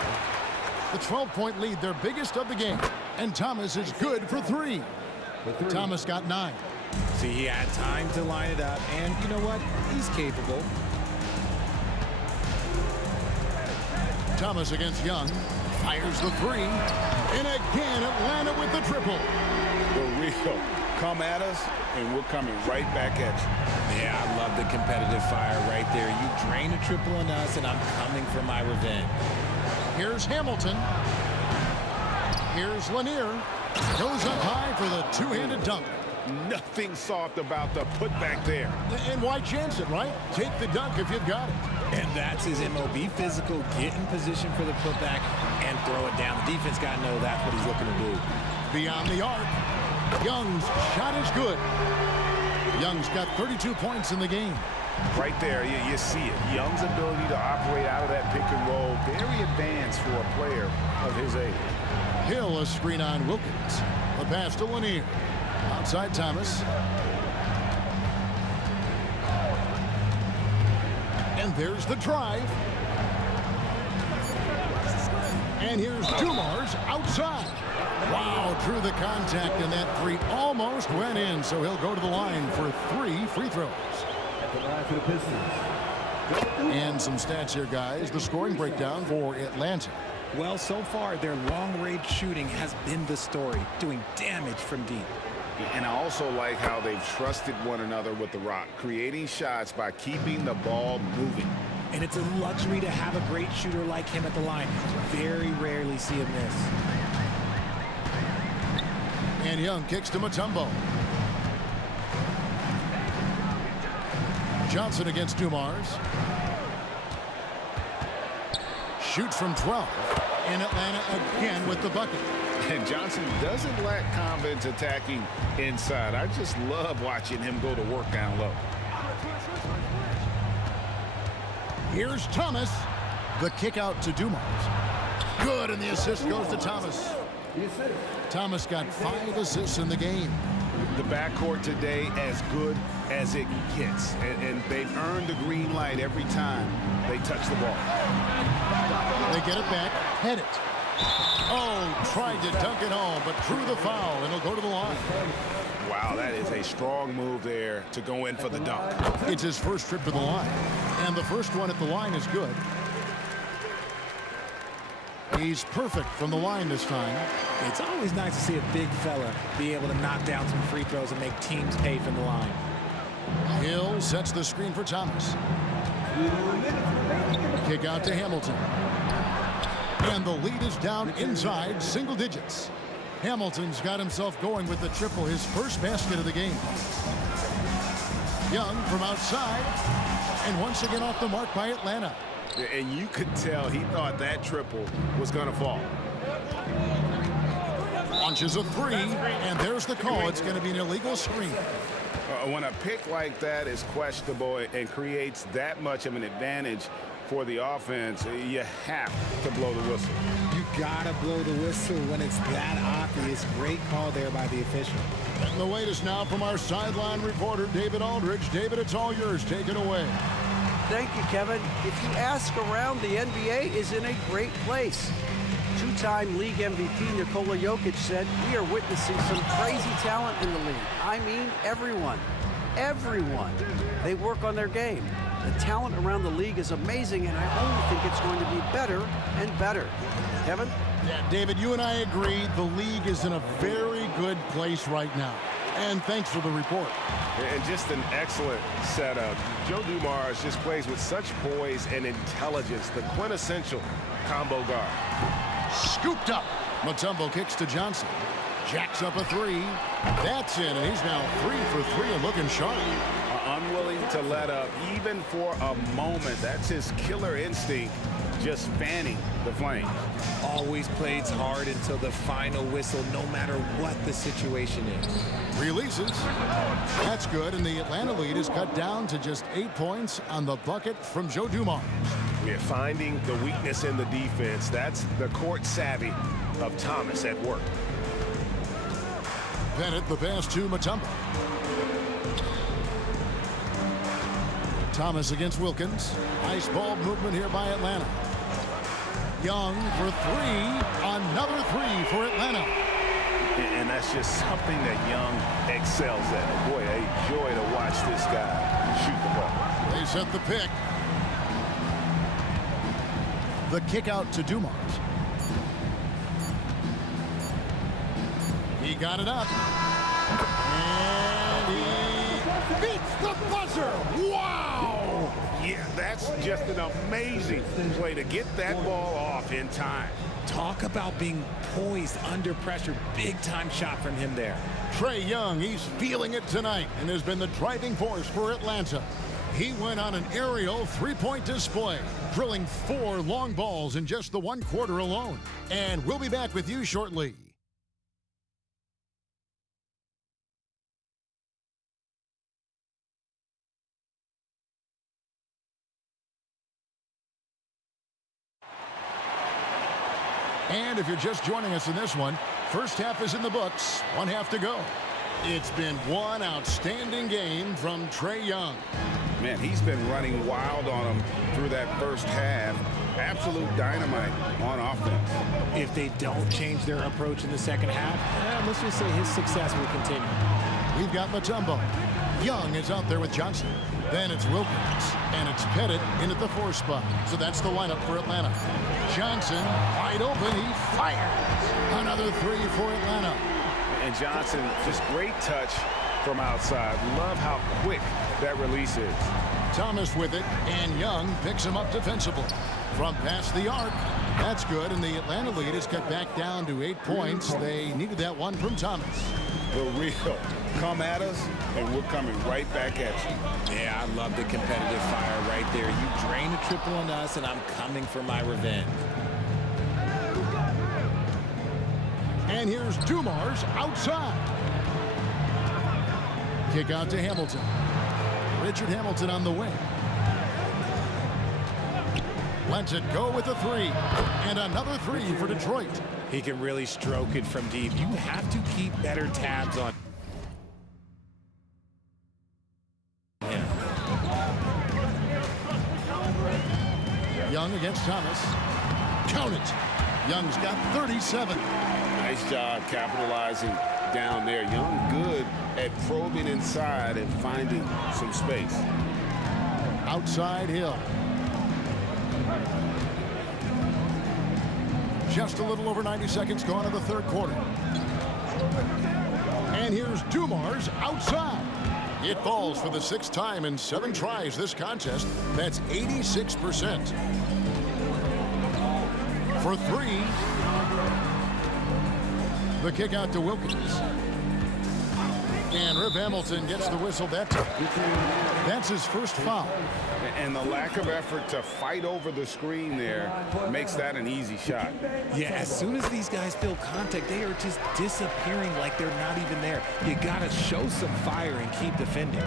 The 12-point lead, their biggest of the game. And Thomas is good for 3. Thomas got 9. See, he had time to line it up, and you know what? He's capable. Thomas against Young. Fires the 3. And again, Atlanta with the triple. For real. Come at us, and we're coming right back at you. Yeah, I love the competitive fire right there. You drain a triple on us, and I'm coming for my revenge. Here's Hamilton. Here's Lanier. Goes up high for the two-handed dunk. Nothing soft about the putback there. And why chance it, right? Take the dunk if you've got it. And that's his MO. Be physical, get in position for the putback, and throw it down. The defense got to know that's what he's looking to do. Beyond the arc. Young's shot is good. Young's got 32 points in the game. Right there, you see it. Young's ability to operate out of that pick and roll, very advanced for a player of his age. Hill, a screen on Wilkins. The pass to Lanier. Outside Thomas. And there's the drive. And here's Dumars outside. Wow, drew the contact, and that 3 almost went in, so he'll go to the line for 3 free throws. And some stats here, guys. The scoring breakdown for Atlanta. Well, so far, their long-range shooting has been the story, doing damage from deep. And I also like how they've trusted one another with the rock, creating shots by keeping the ball moving. And it's a luxury to have a great shooter like him at the line. Very rarely see him miss. And Young kicks to Mutombo. Johnson against Dumars. Shoots from 12. And Atlanta again with the bucket. And Johnson doesn't lack confidence attacking inside. I just love watching him go to work down low. Here's Thomas. The kick out to Dumars. Good, and the assist goes to Thomas. Thomas got 5 assists in the game. The backcourt today as good as it gets. And they've earned the green light every time they touch the ball. They get it back, head it. Oh, tried to dunk it home, but drew the foul, and he'll go to the line. Wow, that is a strong move there to go in for the dunk. It's his first trip to the line, and the first one at the line is good. He's perfect from the line this time. It's always nice to see a big fella be able to knock down some free throws and make teams pay from the line. Hill sets the screen for Thomas. Kick out to Hamilton. And the lead is down inside single digits. Hamilton's got himself going with the triple, his first basket of the game. Young from outside, and once again off the mark by Atlanta. And you could tell he thought that triple was going to fall. Launches a three, and there's the call. It's going to be an illegal screen. When a pick like that is questionable and creates that much of an advantage for the offense, you have to blow the whistle. You gotta blow the whistle when it's that obvious. Great call there by the official. And the latest now from our sideline reporter, David Aldridge. David, it's all yours. Take it away. Thank you, Kevin. If you ask around, the NBA is in a great place. Two-time league MVP Nikola Jokic said, "We are witnessing some crazy talent in the league." I mean, everyone. Everyone. They work on their game. The talent around the league is amazing, and I only think it's going to be better and better. Kevin? Yeah, David, you and I agree the league is in a very good place right now. And thanks for the report. And just an excellent setup. Joe Dumars just plays with such poise and intelligence, the quintessential combo guard. Scooped up. Mutombo kicks to Johnson. Jacks up a three. That's in, and he's now 3 for 3 and looking sharp. Unwilling to let up even for a moment. That's his killer instinct, just fanning the flame. Always plays hard until the final whistle, no matter what the situation is. Releases. That's good, and the Atlanta lead is cut down to just 8 points on the bucket from Joe Dumars. We're finding the weakness in the defense. That's the court savvy of Thomas at work. Bennett, the pass to Mutombo. Thomas against Wilkins. Nice ball movement here by Atlanta. Young for three. Another three for Atlanta. And that's just something that Young excels at. Boy, a joy to watch this guy shoot the ball. They set the pick. The kick out to Dumars. He got it up. And he beats the buzzer. Wow! Yeah, that's just an amazing play to get that ball off in time. Talk about being poised under pressure. Big time shot from him there. Trae Young, he's feeling it tonight and has been the driving force for Atlanta. He went on an aerial three-point display, drilling 4 long balls in just the 1 quarter alone. And we'll be back with you shortly. And if you're just joining us in this one, first half is in the books, 1 half to go. It's been one outstanding game from Trae Young. Man, he's been running wild on him through that first half. Absolute dynamite on offense. If they don't change their approach in the second half, let's just say his success will continue. We've got Mutombo. Young is out there with Johnson. Then it's Wilkins, and it's Pettit in at the 4 spot. So that's the lineup for Atlanta. Johnson, wide open, he fires. Another 3 for Atlanta. And Johnson, just great touch from outside. Love how quick that release is. Thomas with it, and Young picks him up defensively. From past the arc, that's good, and the Atlanta lead is cut back down to 8 points. They needed that one from Thomas. The real come at us, and we're coming right back at you. Yeah, I love the competitive fire right there. You drain a triple on us, and I'm coming for my revenge. And here's Dumars outside. Kick out to Hamilton. Richard Hamilton on the wing. Lets it go with a 3. And another 3 for Detroit. He can really stroke it from deep. You have to keep better tabs on him. Young against Thomas. Count it. Young's got 37. Nice job capitalizing down there. Young good at probing inside and finding some space. Outside Hill. Just a little over 90 seconds gone in the 3rd quarter. And here's Dumars outside. It falls for the 6th time in 7 tries this contest. That's 86%. for three. The kick out to Wilkins. And Rip Hamilton gets the whistle that time. That's his first foul. And the lack of effort to fight over the screen there makes that an easy shot. Yeah, as soon as these guys feel contact, they are just disappearing like they're not even there. You got to show some fire and keep defending.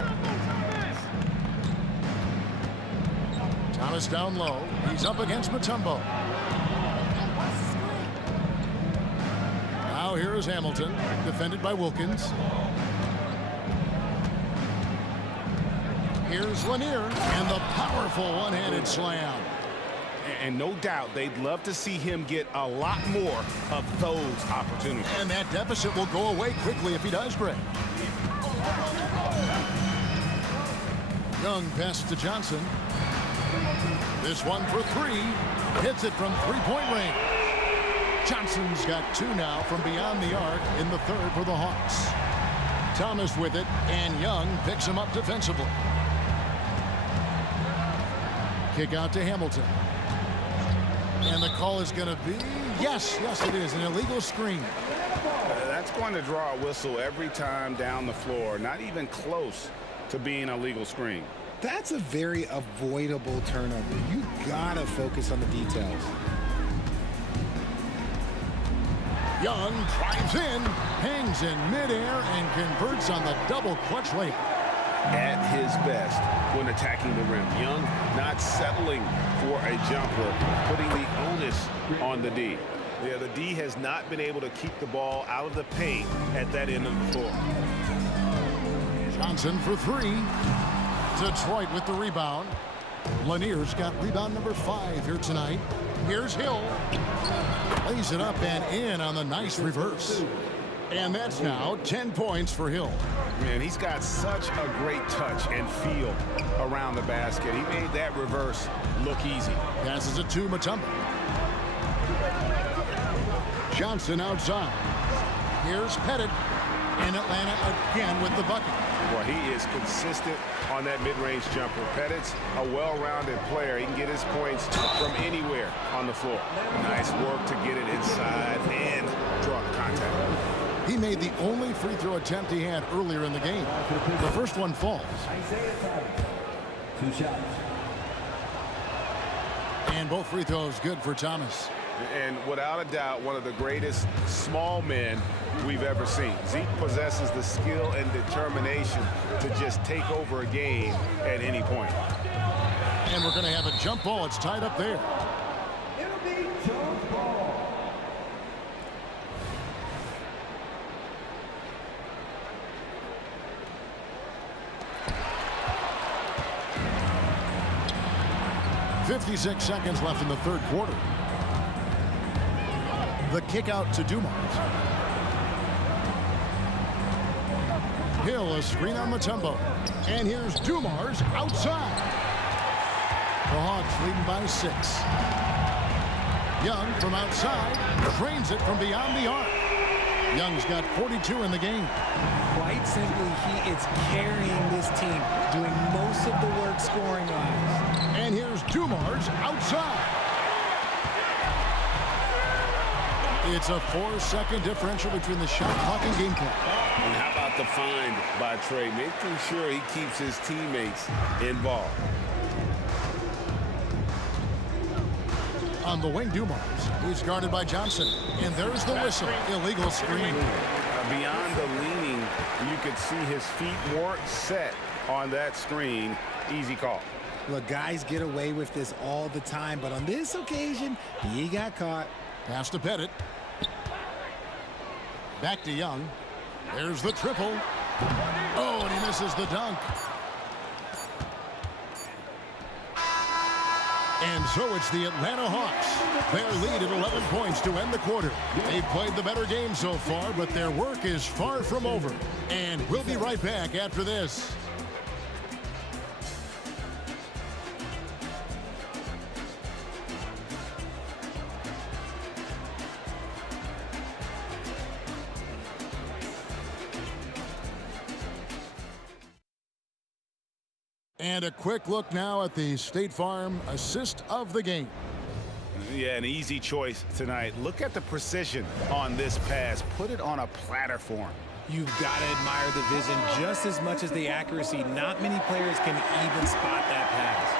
Thomas down low. He's up against Mutombo. Now here is Hamilton, defended by Wilkins. Here's Lanier, and the powerful one-handed slam. And no doubt they'd love to see him get a lot more of those opportunities. And that deficit will go away quickly if he does, Greg. Young passes to Johnson. This one for three. Hits it from three-point range. Johnson's got two now from beyond the arc in the third for the Hawks. Thomas with it, and Young picks him up defensively. Kick out to Hamilton. And the call is going to be, yes, it is, an illegal screen. That's going to draw a whistle every time down the floor. Not even close to being a legal screen. That's a very avoidable turnover. You got to focus on the details. Young drives in, hangs in midair, and converts on the double clutch layup. At his best when attacking the rim. Young not settling for a jumper, putting the onus on the D. Yeah, the D has not been able to keep the ball out of the paint at that end of the floor. Johnson for three. Detroit with the rebound. Lanier's got rebound number 5 here tonight. Here's Hill. Lays it up and in on the nice reverse. And that's now 10 points for Hill. Man, he's got such a great touch and feel around the basket. He made that reverse look easy. Passes it to Mutombo. Johnson outside. Here's Pettit. And Atlanta again with the bucket. Well, he is consistent on that mid-range jumper. Pettit's a well-rounded player. He can get his points from anywhere on the floor. Nice work to get it inside and draw the contact. He made the only free throw attempt he had earlier in the game. The first one falls. 2 shots. And both free throws good for Thomas. And without a doubt, one of the greatest small men we've ever seen. Zeke possesses the skill and determination to just take over a game at any point. And we're going to have a jump ball. It's tied up there. It'll be jump ball. .56 seconds left in the third quarter. The kick out to Dumars. Hill, a screen on Mutombo. And here's Dumars outside. The Hawks leading by 6. Young from outside drains it from beyond the arc. Young's got 42 in the game. Quite simply, he is carrying this team, doing most of the work scoring-wise. And here's Dumars outside. It's a 4-second differential between the shot clock and game clock. And how about the find by Trey, making sure he keeps his teammates involved. On the wing, Dumars. He's guarded by Johnson. And there's the whistle. Illegal screen. Beyond the leaning, you could see his feet weren't set on that screen. Easy call. Look, guys get away with this all the time, but on this occasion, he got caught. Pass to Pettit. Back to Young. There's the triple. Oh, and he misses the dunk. And so it's the Atlanta Hawks. Their lead at 11 points to end the quarter. They've played the better game so far, but their work is far from over. And we'll be right back after this. And a quick look now at the State Farm assist of the game. Yeah, an easy choice tonight. Look at the precision on this pass. Put it on a platter for him. You've got to admire the vision just as much as the accuracy. Not many players can even spot that pass.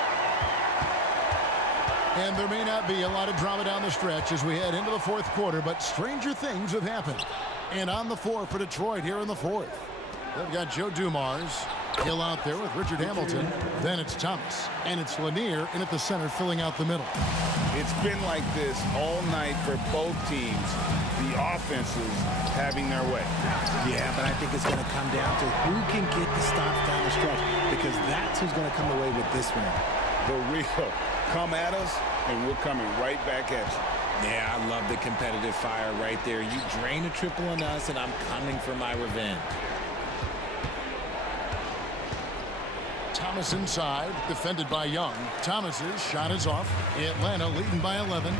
And there may not be a lot of drama down the stretch as we head into the fourth quarter, but stranger things have happened. And on the floor for Detroit here in the fourth, they've got Joe Dumars. Hill out there with Richard Hamilton. Then it's Thomas. And it's Lanier in at the center filling out the middle. It's been like this all night for both teams. The offenses having their way. Yeah, but I think it's going to come down to who can get the stops down the stretch, because that's who's going to come away with this one. The real come at us, and we're coming right back at you. Yeah, I love the competitive fire right there. You drain a triple on us, and I'm coming for my revenge. Thomas inside, defended by Young. Thomas's shot is off. Atlanta leading by 11.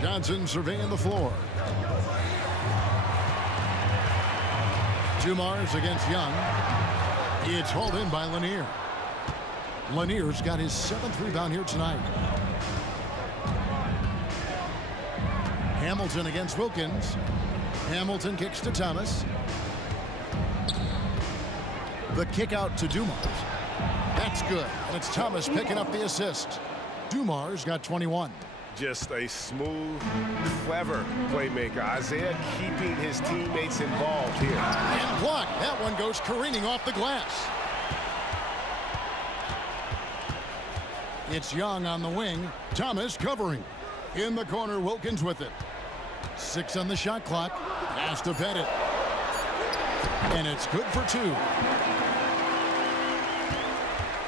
Johnson surveying the floor. Dumars against Young. It's hauled in by Lanier. Lanier's got his 7th rebound here tonight. Hamilton against Wilkins. Hamilton kicks to Thomas. The kick out to Dumars. That's good. And it's Thomas picking up the assist. Dumars got 21. Just a smooth, clever playmaker. Isaiah keeping his teammates involved here. And blocked. That one goes careening off the glass. It's Young on the wing. Thomas covering. In the corner, Wilkins with it. 6 on the shot clock. Has to bet it. And it's good for 2.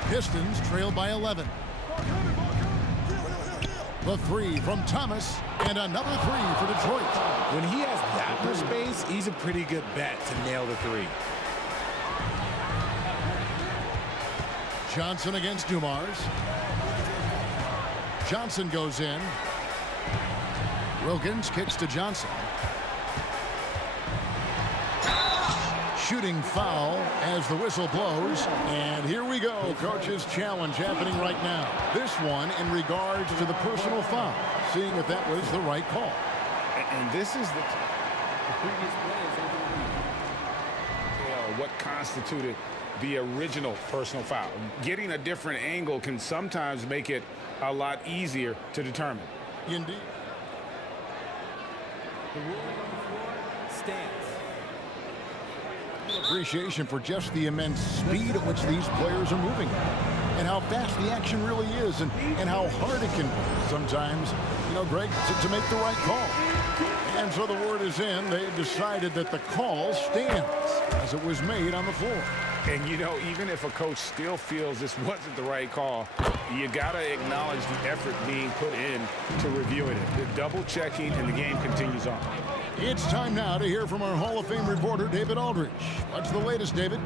Pistons trail by 11. The 3 from Thomas, and another 3 for Detroit. When he has that much space, he's a pretty good bet to nail the 3. Johnson against Dumars. Johnson goes in. Wilkins kicks to Johnson. Shooting foul as the whistle blows. And here we go. Coach's challenge happening right now. This one in regards to the personal foul. Seeing if that was the right call. And this is the previous play. What constituted the original personal foul. Getting a different angle can sometimes make it a lot easier to determine. Indeed. The ruling on the floor stands. Appreciation for just the immense speed at which these players are moving and how fast the action really is and how hard it can be sometimes, you know, Greg, to make the right call. And so the word is in. They've decided that the call stands as it was made on the floor. And, you know, even if a coach still feels this wasn't the right call, you got to acknowledge the effort being put in to reviewing it. The double checking, and the game continues on. It's time now to hear from our Hall of Fame reporter, David Aldridge. What's the latest, David?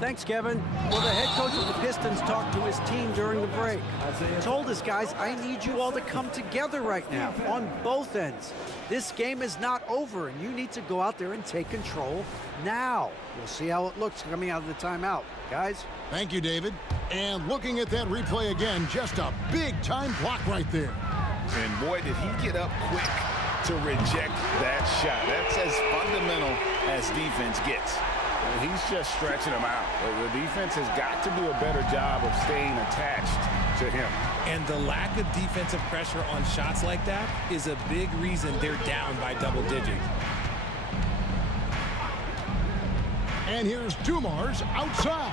Thanks, Kevin. Well, the head coach of the Pistons talked to his team during the break. He told us, guys, I need you all to come together right now on both ends. This game is not over, and you need to go out there and take control now. We'll see how it looks coming out of the timeout. Guys? Thank you, David. And looking at that replay again, just a big-time block right there. And, boy, did he get up quick to reject that shot. That's as fundamental as defense gets. He's just stretching them out. The defense has got to do a better job of staying attached to him. And the lack of defensive pressure on shots like that is a big reason they're down by double digits. And here's Dumars outside.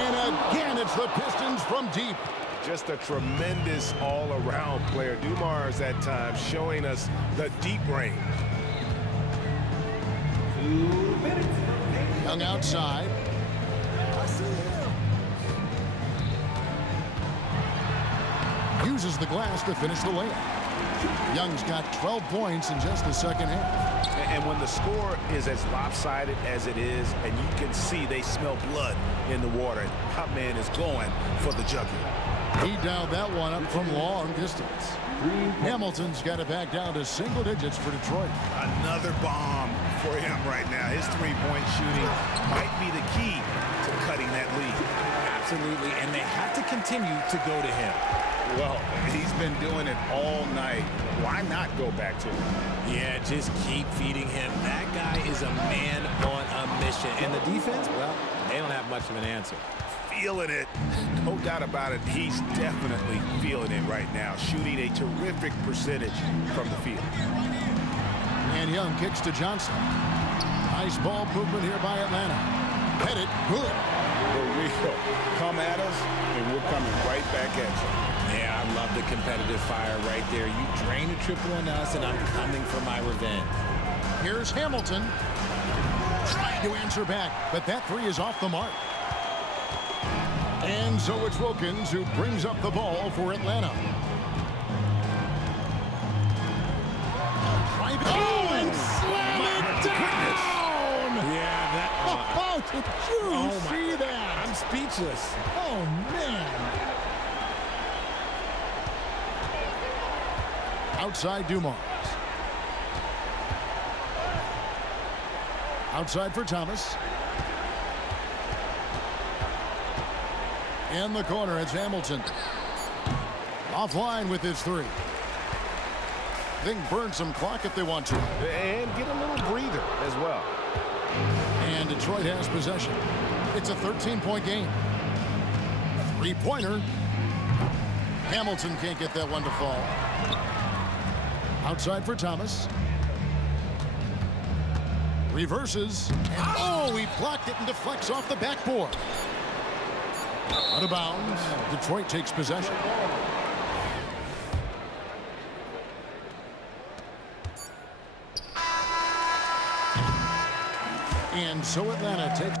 And again, it's the Pistons from deep. Just a tremendous all-around player. Dumars at times showing us the deep range. 2 minutes. Young outside. Uses the glass to finish the layup. Young's got 12 points in just the second half. And when the score is as lopsided as it is, and you can see they smell blood in the water, Hot Man is going for the jugular. He dialed that one up from long distance. Hamilton's got it back down to single digits for Detroit. Another bomb for him right now. His three-point shooting might be the key to cutting that lead. Absolutely, and they have to continue to go to him. Well, he's been doing it all night. Why not go back to him? Yeah, just keep feeding him. That guy is a man on a mission. And the defense, well, they don't have much of an answer. Feeling it. No doubt about it. He's definitely feeling it right now. Shooting a terrific percentage from the field. And Young kicks to Johnson. Nice ball movement here by Atlanta. Headed good. For real. Come at us, and we're coming right back at you. Yeah, I love the competitive fire right there. You drain a triple on us, and I'm coming for my revenge. Here's Hamilton. Trying to answer back, but that three is off the mark. And so it's Wilkins who brings up the ball for Atlanta. Oh, and slam it down! Yeah, that... Oh, did you see that? I'm speechless. Oh, man. Outside Dumars. Outside for Thomas. In the corner, it's Hamilton. Offline with his three. They can burn some clock if they want to. And get a little breather as well. And Detroit has possession. It's a 13-point game. Three-pointer. Hamilton can't get that one to fall. Outside for Thomas. Reverses. And oh, he blocked it and deflects off the backboard. Out of bounds. Detroit takes possession. And so Atlanta takes...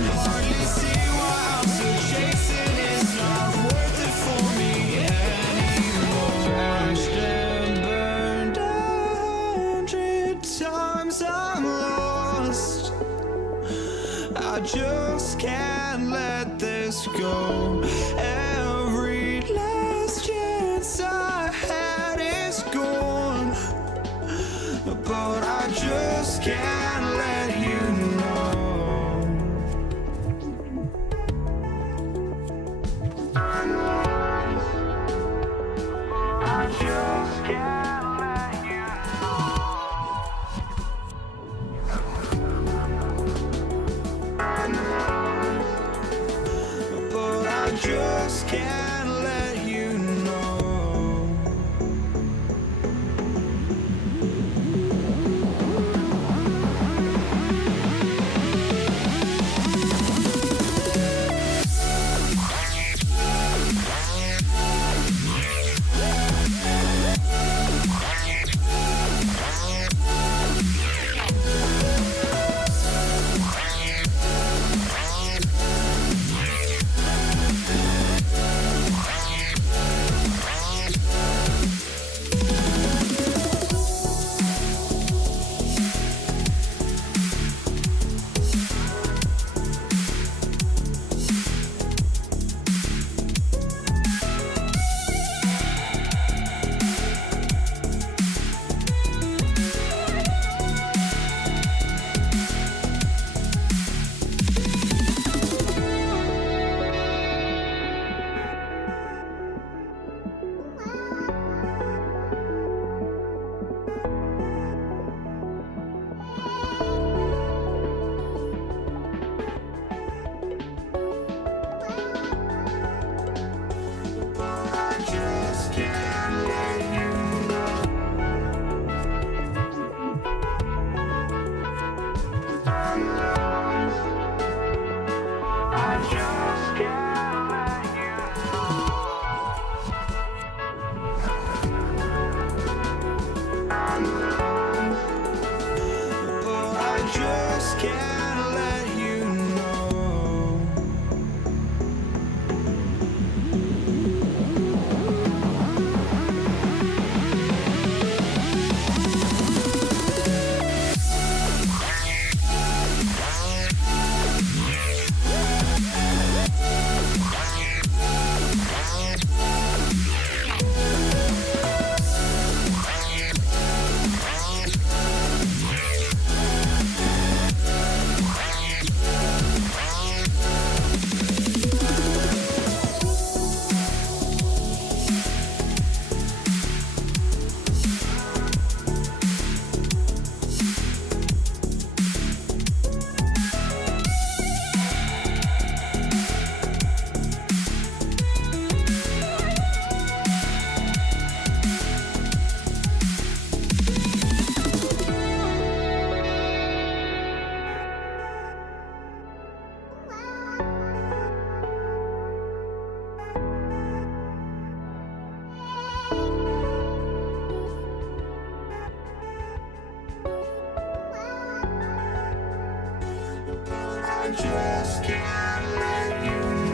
can hardly see why I'm still chasing. It's not worth it for me anymore. Crashed and burned 100 times, I'm lost. I just can't let this go. Every last chance I had is gone, but I just can't let you know. I just can't let you know. But I just can't let you know. just can't let you know.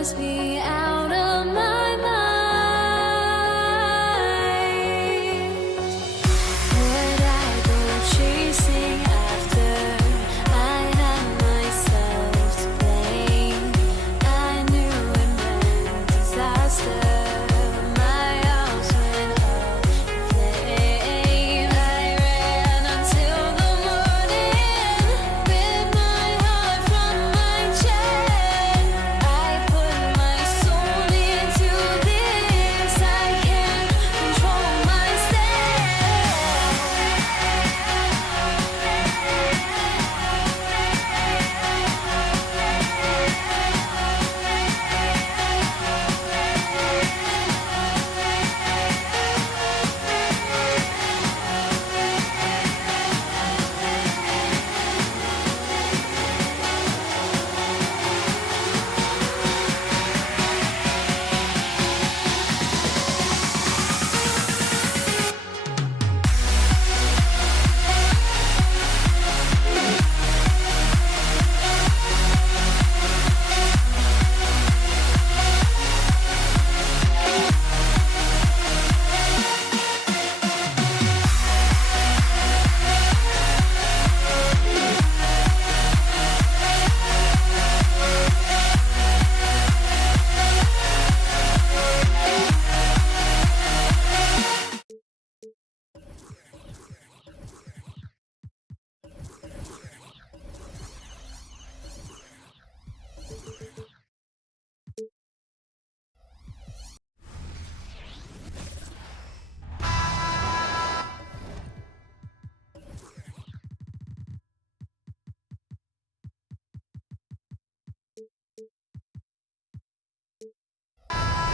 must be out of my mind.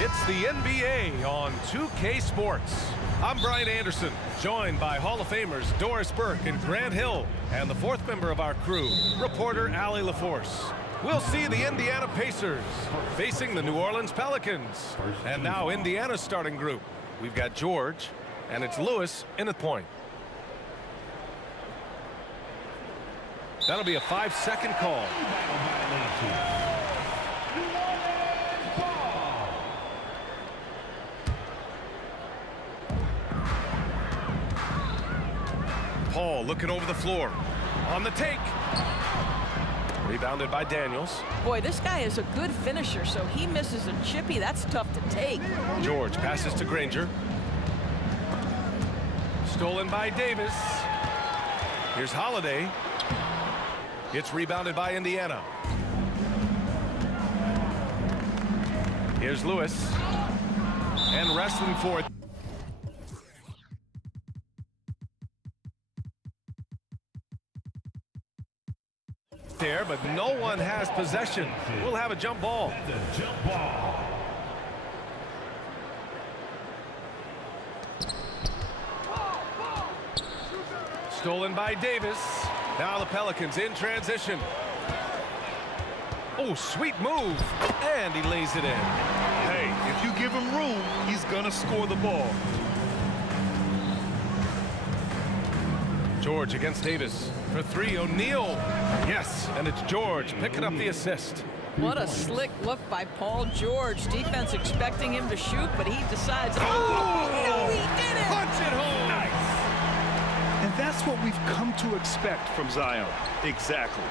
It's the NBA on 2K Sports. I'm Brian Anderson, joined by Hall of Famers Doris Burke and Grant Hill, and the fourth member of our crew, reporter Allie LaForce. We'll see the Indiana Pacers facing the New Orleans Pelicans. And now Indiana's starting group. We've got George, and it's Lewis in the point. That'll be a 5-second call. Paul looking over the floor. On the take. Rebounded by Daniels. Boy, this guy is a good finisher, so he misses a chippy. That's tough to take. George passes to Granger. Stolen by Davis. Here's Holiday. It's rebounded by Indiana. Here's Lewis. And wrestling for it. There, but no one has possession. We'll have a jump ball. Stolen by Davis. Now the Pelicans in transition. Oh, sweet move. And he lays it in. Hey, if you give him room, he's gonna score the ball. George against Davis for three. O'Neal. Yes, and it's George picking up the assist. What a slick look by Paul George. Defense expecting him to shoot, but he decides, oh, no, he did it! Punch it home! Nice! And that's what we've come to expect from Zion. Exactly.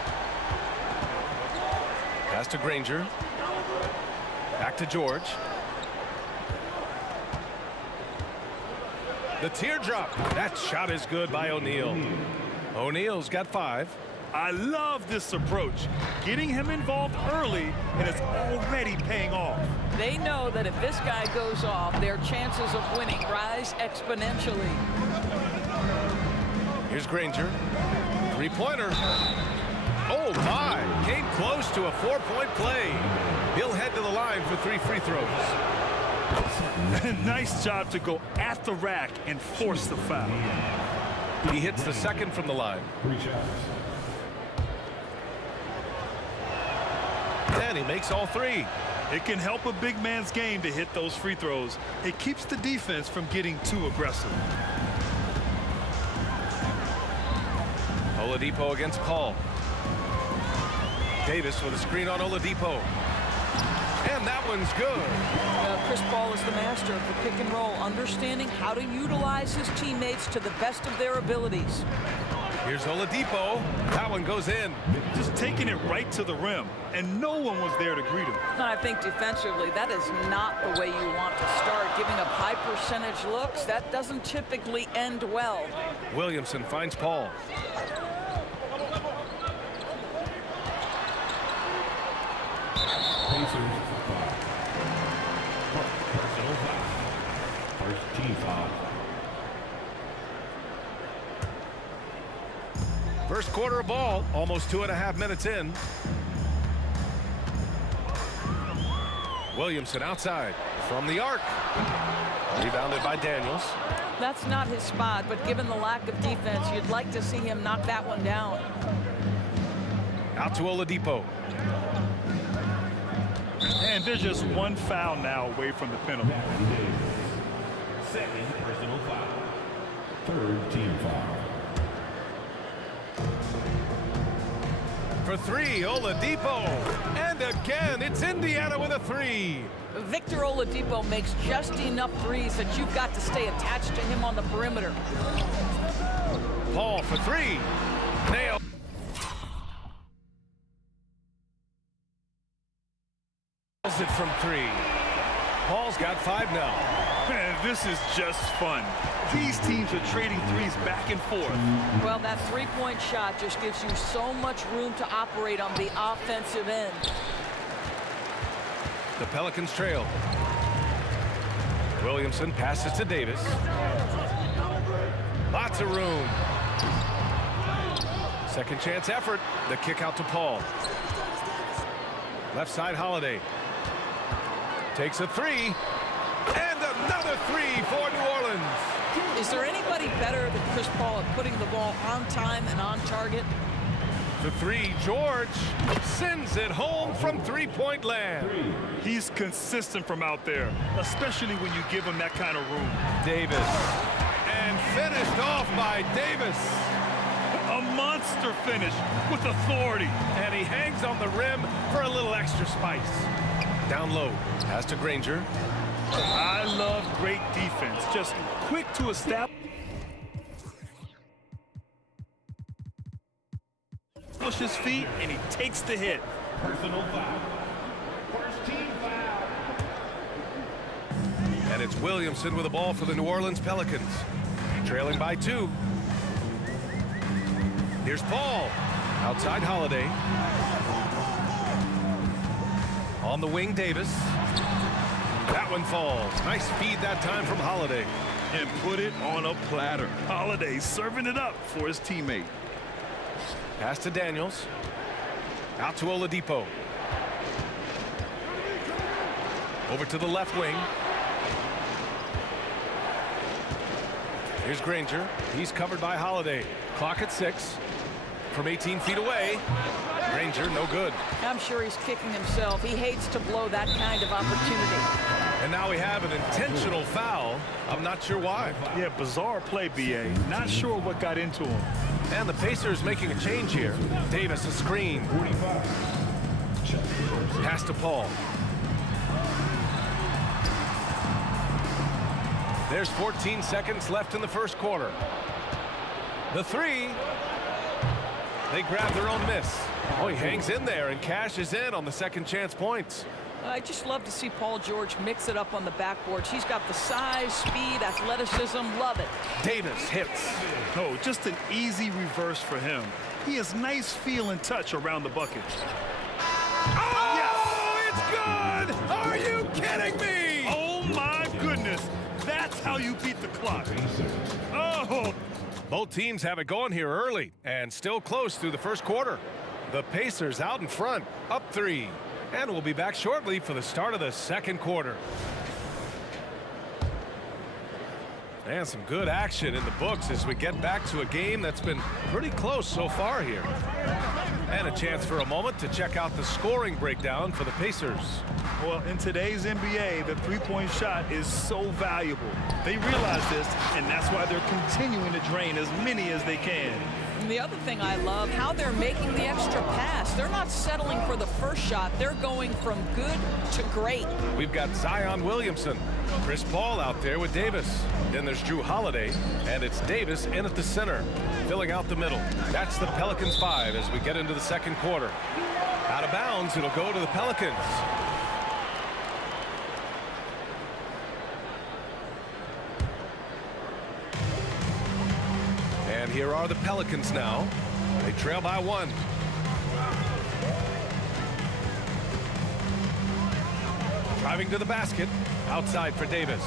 Pass to Granger. Back to George. The teardrop. That shot is good by O'Neal. O'Neal's got 5. I love this approach. Getting him involved early, and it's already paying off. They know that if this guy goes off, their chances of winning rise exponentially. Here's Granger. 3-pointer. Oh, my. Came close to a 4-point play. He'll head to the line for 3 free throws. Nice job to go at the rack and force the foul. He hits the second from the line. And he makes all 3. It can help a big man's game to hit those free throws. It keeps the defense from getting too aggressive. Oladipo against Paul. Davis with a screen on Oladipo. And that one's good. Chris Paul is the master of the pick and roll, understanding how to utilize his teammates to the best of their abilities. Here's Oladipo. That one goes in. Just taking it right to the rim, and no one was there to greet him. And I think defensively, that is not the way you want to start. Giving up high percentage looks, that doesn't typically end well. Williamson finds Paul. First team foul. First quarter of ball, almost 2.5 minutes in. Williamson outside from the arc. Rebounded by Daniels. That's not his spot, but given the lack of defense, you'd like to see him knock that one down. Out to Oladipo. And they're just one foul now away from the penalty. Second personal foul. Third team foul. For 3, Oladipo. And again, it's Indiana with a 3. Victor Oladipo makes just enough threes that you've got to stay attached to him on the perimeter. Paul for 3. Nail. It from 3. Paul's got 5 now. Man, this is just fun. These teams are trading threes back and forth. Well, that three-point shot just gives you so much room to operate on the offensive end. The Pelicans trail. Williamson passes to Davis. Lots of room. Second chance effort. The kick out to Paul. Left side, Holiday. Takes a three. And another three for New Orleans. Is there anybody better than Chris Paul at putting the ball on time and on target? The three, George sends it home from three-point land. He's consistent from out there, especially when you give him that kind of room. Davis. And finished off by Davis. A monster finish with authority. And he hangs on the rim for a little extra spice. Down low. Pass to Granger. I love great defense. Just quick to establish his feet, and he takes the hit. Personal foul. First team foul. And it's Williamson with the ball for the New Orleans Pelicans. Trailing by 2. Here's Paul. Outside Holiday. On the wing, Davis. That one falls. Nice feed that time from Holiday. And put it on a platter. Holiday serving it up for his teammate. Pass to Daniels. Out to Oladipo. Over to the left wing. Here's Granger. He's covered by Holiday. Clock at 6. From 18 feet away. Granger, no good. I'm sure he's kicking himself. He hates to blow that kind of opportunity. And now we have an intentional foul. I'm not sure why. Yeah, bizarre play, B.A. Not sure what got into him. And the Pacers making a change here. Davis a screen. Pass to Paul. There's 14 seconds left in the first quarter. The three. They grab their own miss. Oh, he hangs in there and cashes in on the second chance points. I just love to see Paul George mix it up on the backboards. He's got the size, speed, athleticism. Love it. Davis hits. Oh, just an easy reverse for him. He has nice feel and touch around the bucket. Oh, yes! It's good! Are you kidding me? Oh, my goodness. That's how you beat the clock. Oh! Both teams have it going here early and still close through the first quarter. The Pacers out in front, up 3. And we'll be back shortly for the start of the second quarter. And some good action in the books as we get back to a game that's been pretty close so far here. And a chance for a moment to check out the scoring breakdown for the Pacers. Well, in today's NBA, the three-point shot is so valuable. They realize this, and that's why they're continuing to drain as many as they can. And the other thing I love, how they're making the extra pass. They're not settling for the first shot. They're going from good to great. We've got Zion Williamson, Chris Paul out there with Davis. Then there's Drew Holiday, and it's Davis in at the center, filling out the middle. That's the Pelicans 5 as we get into the second quarter. Out of bounds, it'll go to the Pelicans. And here are the Pelicans now. They trail by 1. Driving to the basket. Outside for Davis.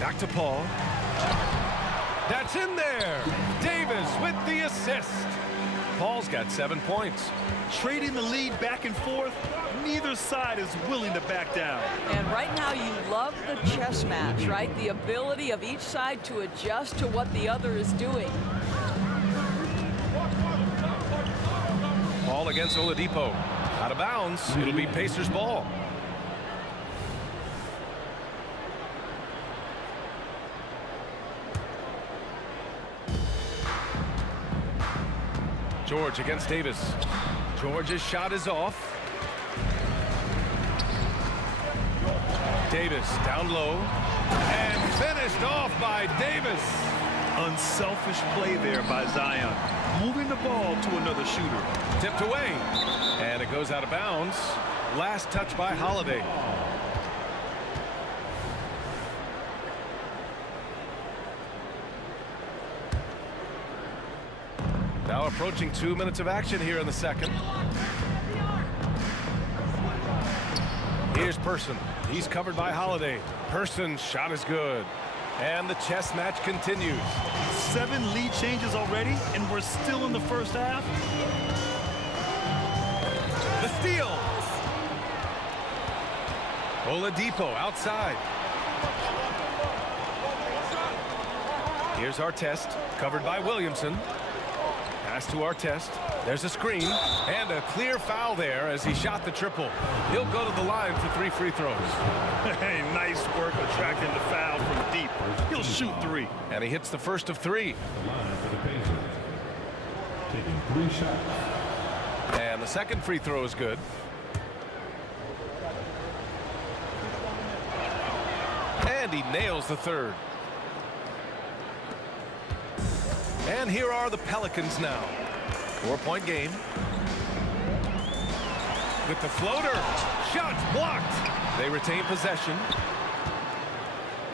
Back to Paul. That's in there. Davis with the assist. Paul's got 7 points. Trading the lead back and forth, neither side is willing to back down. And right now you love the chess match, right? The ability of each side to adjust to what the other is doing. Paul against Oladipo. Out of bounds. It'll be Pacers ball. George against Davis. George's shot is off. Davis down low. And finished off by Davis. Unselfish play there by Zion. Moving the ball to another shooter. Tipped away. And it goes out of bounds. Last touch by Holiday. Now approaching 2 minutes of action here in the second. Here's Person. He's covered by Holiday. Person's shot is good. And the chess match continues. 7 lead changes already, and we're still in the first half. The steal. Oladipo outside. Here's Artest, covered by Williamson. Pass to Artest. There's a screen and a clear foul there as he shot the triple. He'll go to the line for 3 free throws. Hey, nice work attracting the foul from deep. He'll shoot 3. And he hits the first of 3. The line for the Pacers. Taking 3 shots. And the second free throw is good. And he nails the third. And here are the Pelicans now. 4-point game. With the floater. Shot blocked. They retain possession.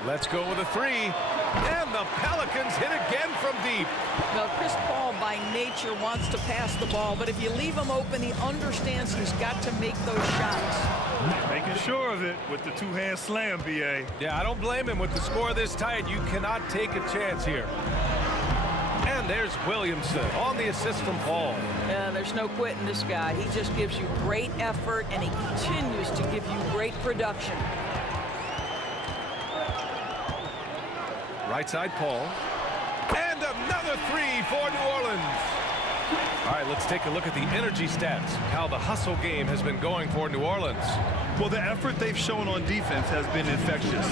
Let's go with a 3. And the Pelicans hit again from deep. Well, Chris Paul by nature wants to pass the ball, but if you leave him open, he understands he's got to make those shots. Making sure of it with the 2-hand slam, B.A. Yeah, I don't blame him. With the score this tight, you cannot take a chance here. And there's Williamson on the assist from Paul. Yeah, there's no quitting this guy. He just gives you great effort, and he continues to give you great production. Right side, Paul. And another 3 for New Orleans. All right, let's take a look at the energy stats, how the hustle game has been going for New Orleans. Well, the effort they've shown on defense has been infectious.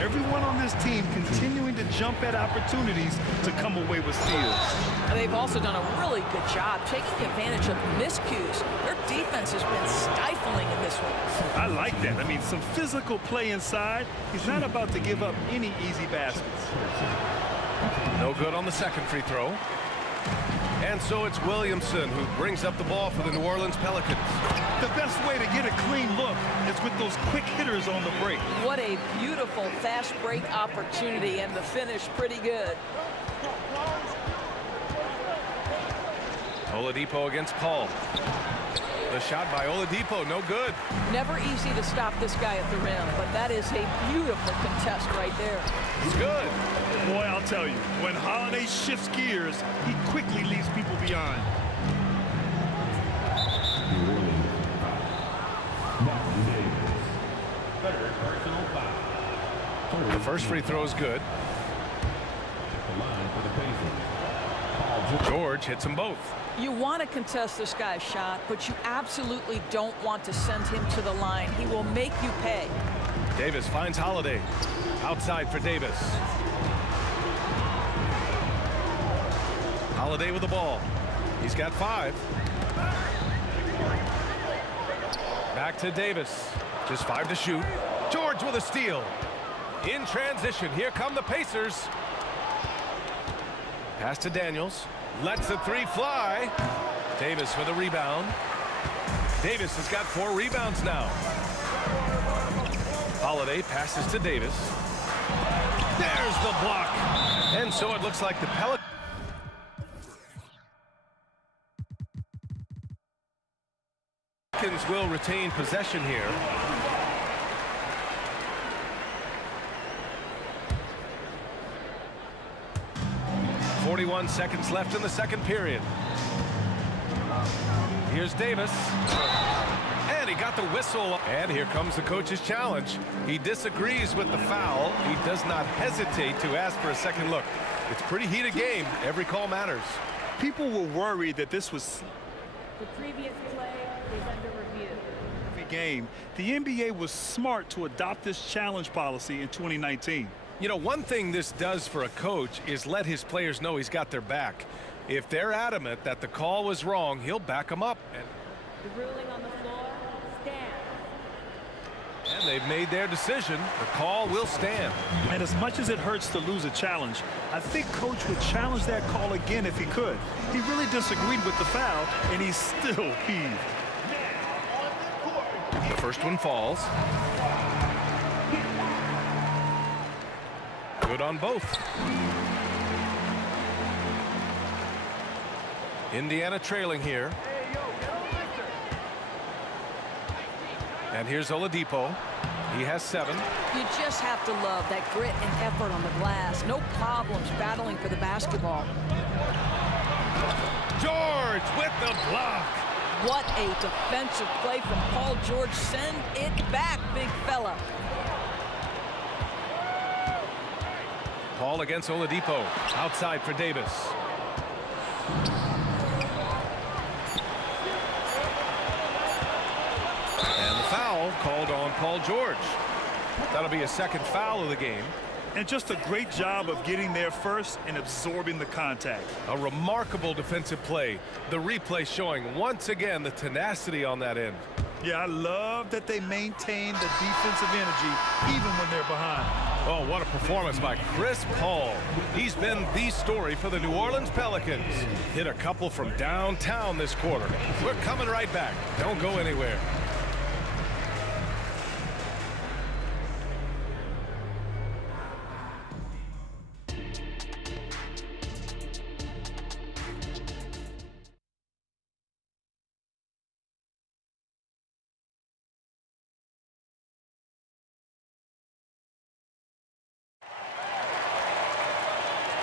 Everyone on this team continuing to jump at opportunities to come away with steals. And they've also done a really good job taking advantage of miscues. Their defense has been stifling in this one. I like that. I mean, some physical play inside. He's not about to give up any easy baskets. No good on the second free throw. And so it's Williamson who brings up the ball for the New Orleans Pelicans. The best way to get a clean look is with those quick hitters on the break. What a beautiful fast break opportunity, and the finish pretty good. Oladipo against Paul. The shot by Oladipo, no good. Never easy to stop this guy at the rim, but that is a beautiful contest right there. It's good. Boy, I'll tell you, when Holiday shifts gears, he quickly leaves people behind. The first free throw is good. George hits them both. You want to contest this guy's shot, but you absolutely don't want to send him to the line. He will make you pay. Davis finds Holiday. Outside for Davis. Holiday with the ball. He's got 5. Back to Davis. Just 5 to shoot. George with a steal. In transition, here come the Pacers. Pass to Daniels. Lets the 3 fly. Davis with a rebound. Davis has got 4 rebounds now. Holiday passes to Davis. There's the block. And so it looks like the Pelicans will retain possession here. .41 seconds left in the second period. Here's Davis. And he got the whistle. And here comes the coach's challenge. He disagrees with the foul. He does not hesitate to ask for a second look. It's a pretty heated game. Every call matters. People were worried that this was the previous play is under review. Game. The NBA was smart to adopt this challenge policy in 2019. You know, one thing this does for a coach is let his players know he's got their back. If they're adamant that the call was wrong, he'll back them up. The ruling on the floor stands. And they've made their decision. The call will stand. And as much as it hurts to lose a challenge, I think Coach would challenge that call again if he could. He really disagreed with the foul, and he's still peeved. The first one falls. Good on both. Indiana trailing here. And here's Oladipo. He has 7. You just have to love that grit and effort on the glass. No problems battling for the basketball. George with the block. What a defensive play from Paul George. Send it back, big fella. Paul against Oladipo. Outside for Davis. And the foul called on Paul George. That'll be a second foul of the game. And just a great job of getting there first and absorbing the contact. A remarkable defensive play. The replay showing once again the tenacity on that end. Yeah, I love that they maintain the defensive energy even when they're behind. Oh, what a performance by Chris Paul. He's been the story for the New Orleans Pelicans. Hit a couple from downtown this quarter. We're coming right back. Don't go anywhere.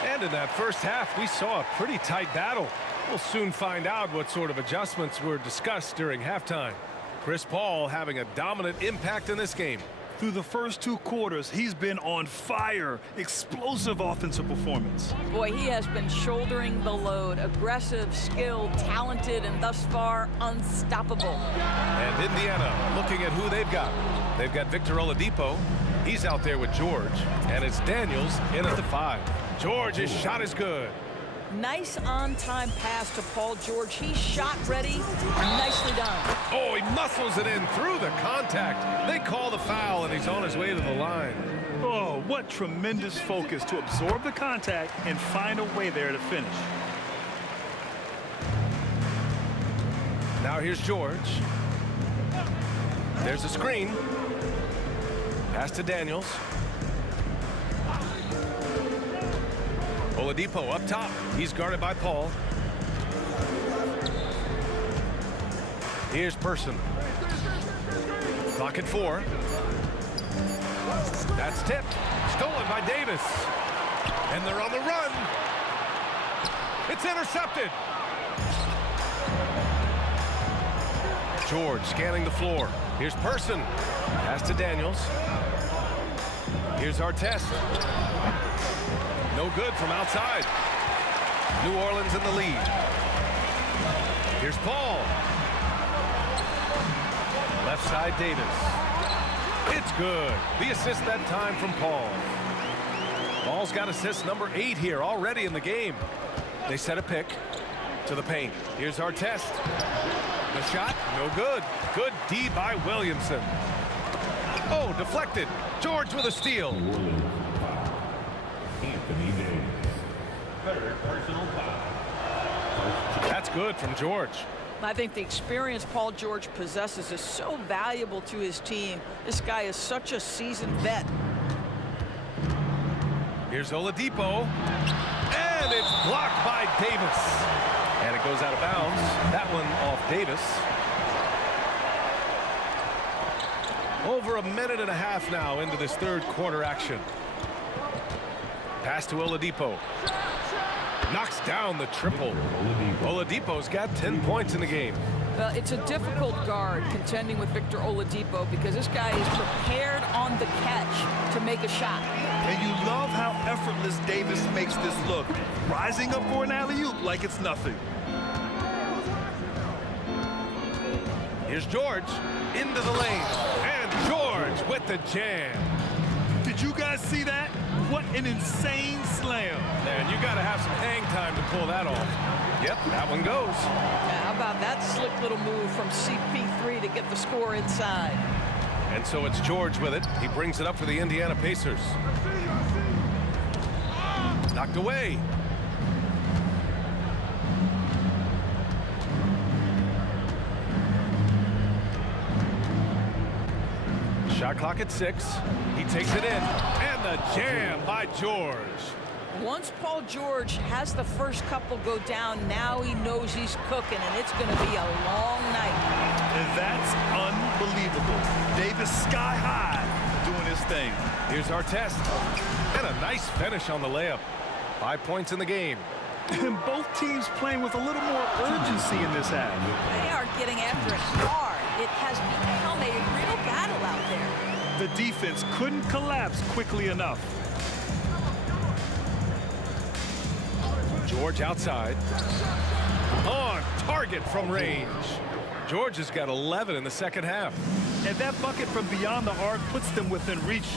And in that first half, we saw a pretty tight battle. We'll soon find out what sort of adjustments were discussed during halftime. Chris Paul having a dominant impact in this game. Through the first 2 quarters, he's been on fire. Explosive offensive performance. Boy, he has been shouldering the load. Aggressive, skilled, talented, and thus far unstoppable. And Indiana looking at who they've got. They've got Victor Oladipo. He's out there with George. And it's Daniels in at the 5. George's shot is good. Nice on-time pass to Paul George. He's shot ready. Nicely done. Oh, he muscles it in through the contact. They call the foul, and he's on his way to the line. Oh, what tremendous focus to absorb the contact and find a way there to finish. Now here's George. There's a screen. Pass to Daniels. Oladipo up top. He's guarded by Paul. Here's Person. Clock at 4. That's tipped. Stolen by Davis. And they're on the run. It's intercepted. George scanning the floor. Here's Person. Pass to Daniels. Here's Artest. No good from outside. New Orleans in the lead. Here's Paul. Left side, Davis. It's good. The assist that time from Paul. Paul's got assist number 8 here already in the game. They set a pick to the paint. Here's Artest. The shot, no good. Good D by Williamson. Oh, deflected. George with a steal. That's good from George. I think the experience Paul George possesses is so valuable to his team. This guy is such a seasoned vet. Here's Oladipo. And it's blocked by Davis. And it goes out of bounds. That one off Davis. Over a minute and a half now into this third quarter action. Pass to Oladipo. Knocks down the triple. Oladipo's got 10 points in the game. Well, it's a difficult guard contending with Victor Oladipo because this guy is prepared on the catch to make a shot. And you love how effortless Davis makes this look. Rising up for an alley-oop like it's nothing. Here's George into the lane. And George with the jam. Did you guys see that? What an insane slam. Man, you got to have some hang time to pull that off. Yep, that one goes. How about that slick little move from CP3 to get the score inside? And so it's George with it. He brings it up for the Indiana Pacers. Knocked away. Shot clock at 6. He takes it in. And the jam by George. Once Paul George has the first couple go down, now he knows he's cooking, and it's going to be a long night. And that's unbelievable. Davis sky high doing his thing. Here's Artest. And a nice finish on the layup. 5 points in the game. And both teams playing with a little more urgency in this half. They are getting after it hard. It has become a real battle out there. The defense couldn't collapse quickly enough. George outside. On target from range. George has got 11 in the second half. And that bucket from beyond the arc puts them within reach.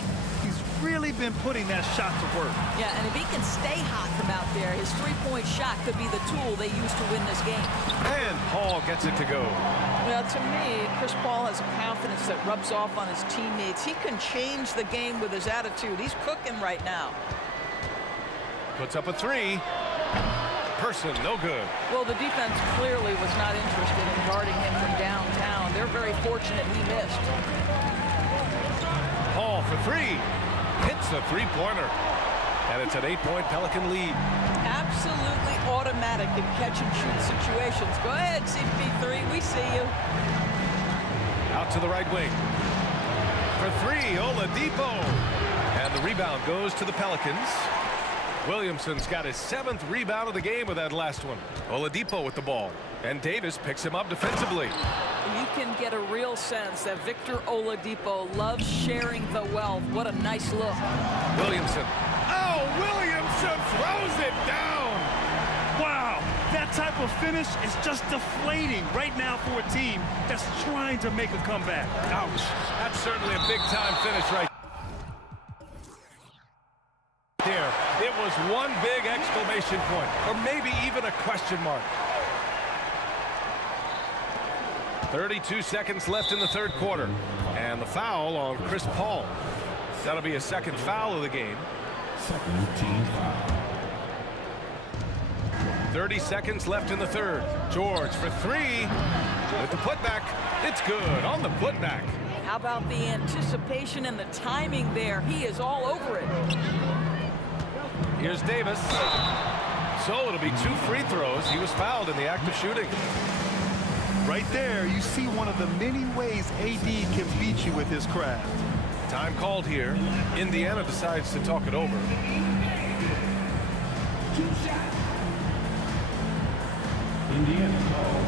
He's really been putting that shot to work. Yeah, and if he can stay hot from out there, his three-point shot could be the tool they use to win this game. And Paul gets it to go. Well, to me, Chris Paul has a confidence that rubs off on his teammates. He can change the game with his attitude. He's cooking right now. Puts up a three. Person, no good. Well, the defense clearly was not interested in guarding him from downtown. They're very fortunate he missed. Paul for three. Hits a three-pointer. And it's an 8-point Pelican lead. Absolutely automatic in catch-and-shoot situations. Go ahead, CP3. We see you. Out to the right wing. For three, Oladipo. And the rebound goes to the Pelicans. Williamson's got his 7th rebound of the game with that last one. Oladipo with the ball. And Davis picks him up defensively. You can get a real sense that Victor Oladipo loves sharing the wealth. What a nice look. Williamson. Oh, Williamson throws it down. Wow, that type of finish is just deflating right now for a team that's trying to make a comeback. Ouch. That's certainly a big-time finish right there. It was one big exclamation point, or maybe even a question mark. 32 seconds left in the third quarter. And the foul on Chris Paul. That'll be a second foul of the game. Second team foul. 30 seconds left in the third. George for three. With the putback. It's good on the putback. How about the anticipation and the timing there? He is all over it. Here's Davis. So it'll be 2 free throws. He was fouled in the act of shooting. Right there, you see one of the many ways AD can beat you with his craft. Time called here. Indiana decides to talk it over. 2 shots. Indiana calls.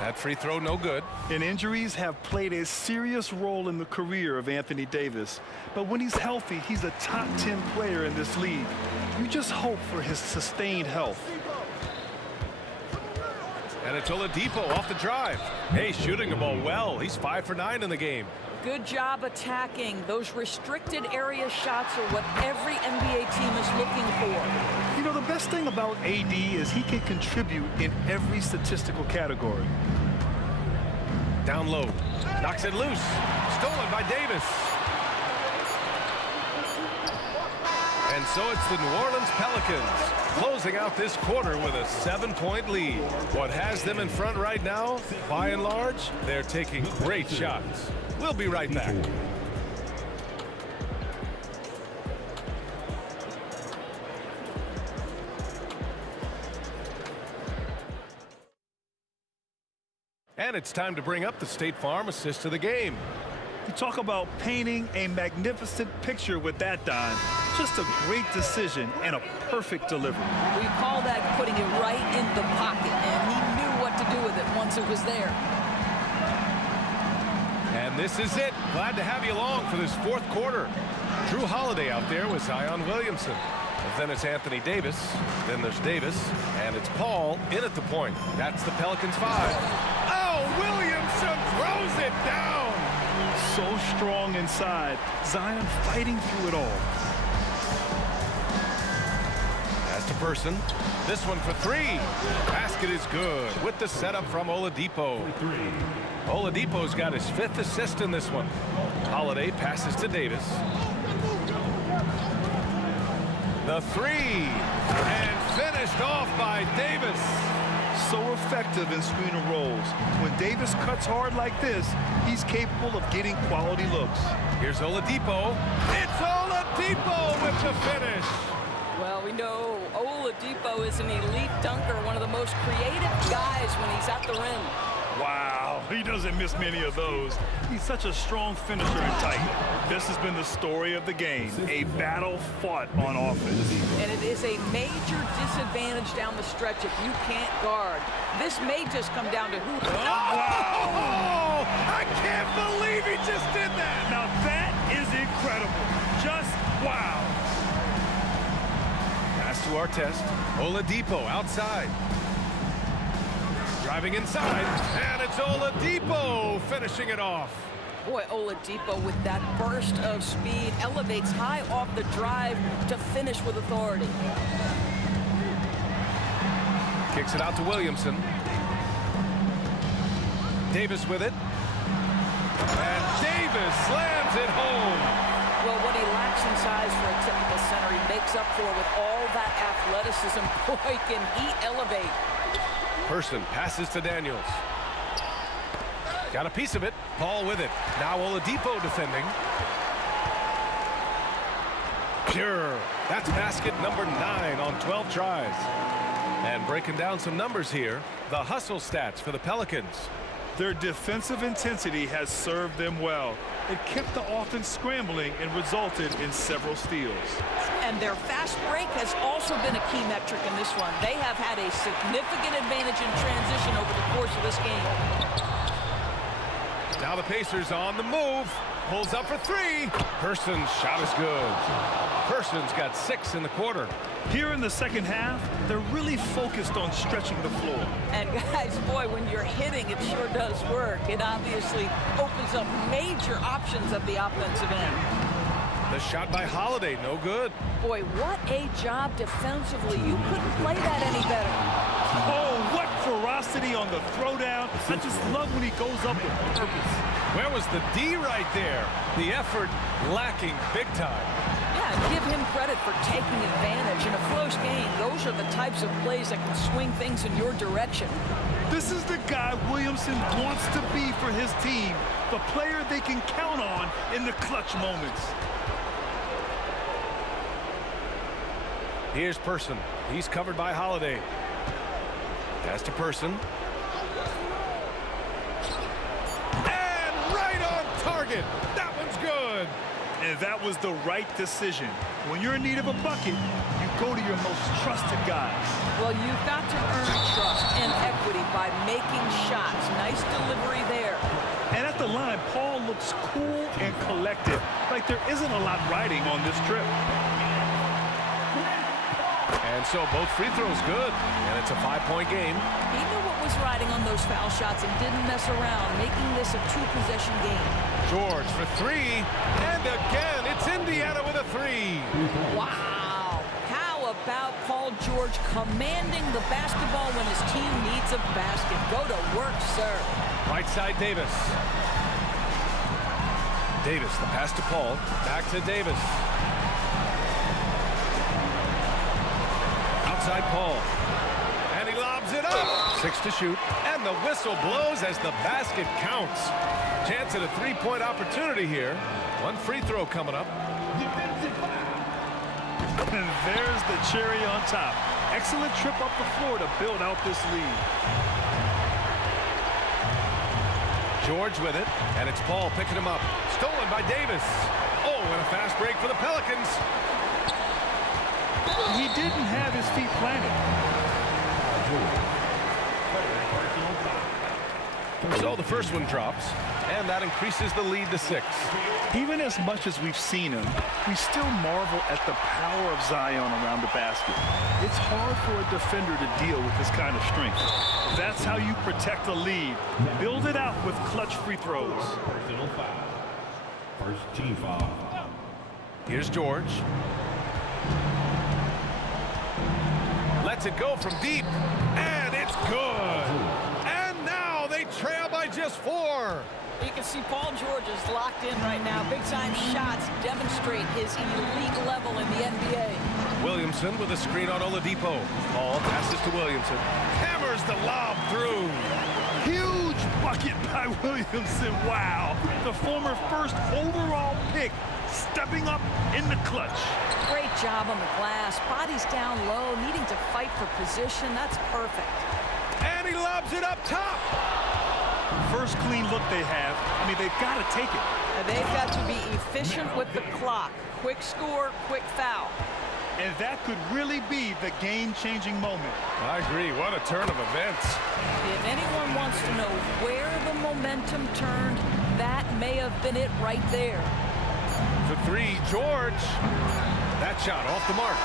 That free throw no good. And injuries have played a serious role in the career of Anthony Davis. But when he's healthy, he's a top 10 player in this league. You just hope for his sustained health. And it's Oladipo off the drive. Hey, shooting the ball well. He's 5 for 9 in the game. Good job attacking. Those restricted area shots are what every NBA team is looking for. You know, the best thing about AD is he can contribute in every statistical category. Down low. Knocks it loose. Stolen by Davis. And so it's the New Orleans Pelicans closing out this quarter with a 7-point lead. What has them in front right now, by and large, they're taking great shots. We'll be right back. And it's time to bring up the State Farm assist of the game. You talk about painting a magnificent picture with that dime. Just a great decision and a perfect delivery. We call that putting it right in the pocket, and he knew what to do with it once it was there. And this is it. Glad to have you along for this fourth quarter. Drew Holiday out there with Zion Williamson. And then it's Anthony Davis. Then there's Davis. And it's Paul in at the point. That's the Pelicans 5. Oh, Williamson throws it down. So strong inside. Zion fighting through it all. As to Person. This one for three. Basket is good with the setup from Oladipo. Oladipo's got his 5th assist in this one. Holiday passes to Davis. The three, and finished off by Davis. So effective in screen and rolls. When Davis cuts hard like this, he's capable of getting quality looks. Here's Oladipo. It's Oladipo with the finish. Well, we know Oladipo is an elite dunker, one of the most creative guys when he's at the rim. Wow, he doesn't miss many of those. He's such a strong finisher and tight. This has been the story of the game, a battle fought on offense. And it is a major disadvantage down the stretch if you can't guard. This may just come down to who. Oh, wow! I can't believe he just did that. Now that is incredible. Just wow. Pass to our test. Oladipo outside. Driving inside, and it's Oladipo finishing it off. Boy, Oladipo with that burst of speed elevates high off the drive to finish with authority. Kicks it out to Williamson. Davis with it. And Davis slams it home. Well, what he lacks in size for a typical center, he makes up for with all that athleticism. Boy, can he elevate. Person passes to Daniels. Got a piece of it. Paul with it. Now Oladipo defending. Pure. That's basket number 9 on 12 tries. And breaking down some numbers here, the hustle stats for the Pelicans. Their defensive intensity has served them well. It kept the offense scrambling and resulted in several steals. And their fast break has also been a key metric in this one. They have had a significant advantage in transition over the course of this game. Now the Pacers on the move. Pulls up for three. Person's shot is good. Person's got 6 in the quarter. Here in the second half, they're really focused on stretching the floor. And guys, boy, when you're hitting, it sure does work. It obviously opens up major options at the offensive end. The shot by Holiday, no good. Boy, what a job defensively. You couldn't play that any better. Oh, what ferocity on the throwdown. I just love when he goes up with purpose. Where was the D right there? The effort lacking big time. Yeah, give him credit for taking advantage. In a close game, those are the types of plays that can swing things in your direction. This is the guy Williamson wants to be for his team, the player they can count on in the clutch moments. Here's Person. He's covered by Holiday. Pass to Person. And right on target. That one's good. And that was the right decision. When you're in need of a bucket, you go to your most trusted guys. Well, you've got to earn trust and equity by making shots. Nice delivery there. And at the line, Paul looks cool and collected, like there isn't a lot riding on this trip. And so both free throws good, and it's a 5-point game. He knew what was riding on those foul shots and didn't mess around, making this a 2-possession game. George for 3, and again, it's Indiana with a 3. Wow. How about Paul George commanding the basketball when his team needs a basket? Go to work, sir. Right side, Davis. Davis, the pass to Paul. Back to Davis. Outside Paul. And he lobs it up. 6 to shoot. And the whistle blows as the basket counts. Chance at a 3-point opportunity here. One free throw coming up. And there's the cherry on top. Excellent trip up the floor to build out this lead. George with it, and it's Paul picking him up. Stolen by Davis. Oh, and a fast break for the Pelicans. He didn't have his feet planted. So the first one drops, and that increases the lead to 6. Even as much as we've seen him, we still marvel at the power of Zion around the basket. It's hard for a defender to deal with this kind of strength. That's how you protect a lead. Build it out with clutch free throws. Personal foul. First team foul. Here's George. Let's lets it go from deep, and it's good. And now they trail by just 4. You can see Paul George is locked in right now. Big-time shots demonstrate his elite level in the NBA. Williamson with a screen on Oladipo. Paul passes to Williamson. Hammers the lob through. Huge bucket by Williamson. Wow. The former first overall pick stepping up in the clutch. Great job on the glass. Body's down low, needing to fight for position. That's perfect. And he lobs it up top. First clean look they have. I mean, they've got to take it. And they've got to be efficient with the clock. Quick score, quick foul. And that could really be the game-changing moment. I agree. What a turn of events. If anyone wants to know where the momentum turned, that may have been it right there. For 3, George. That shot off the mark.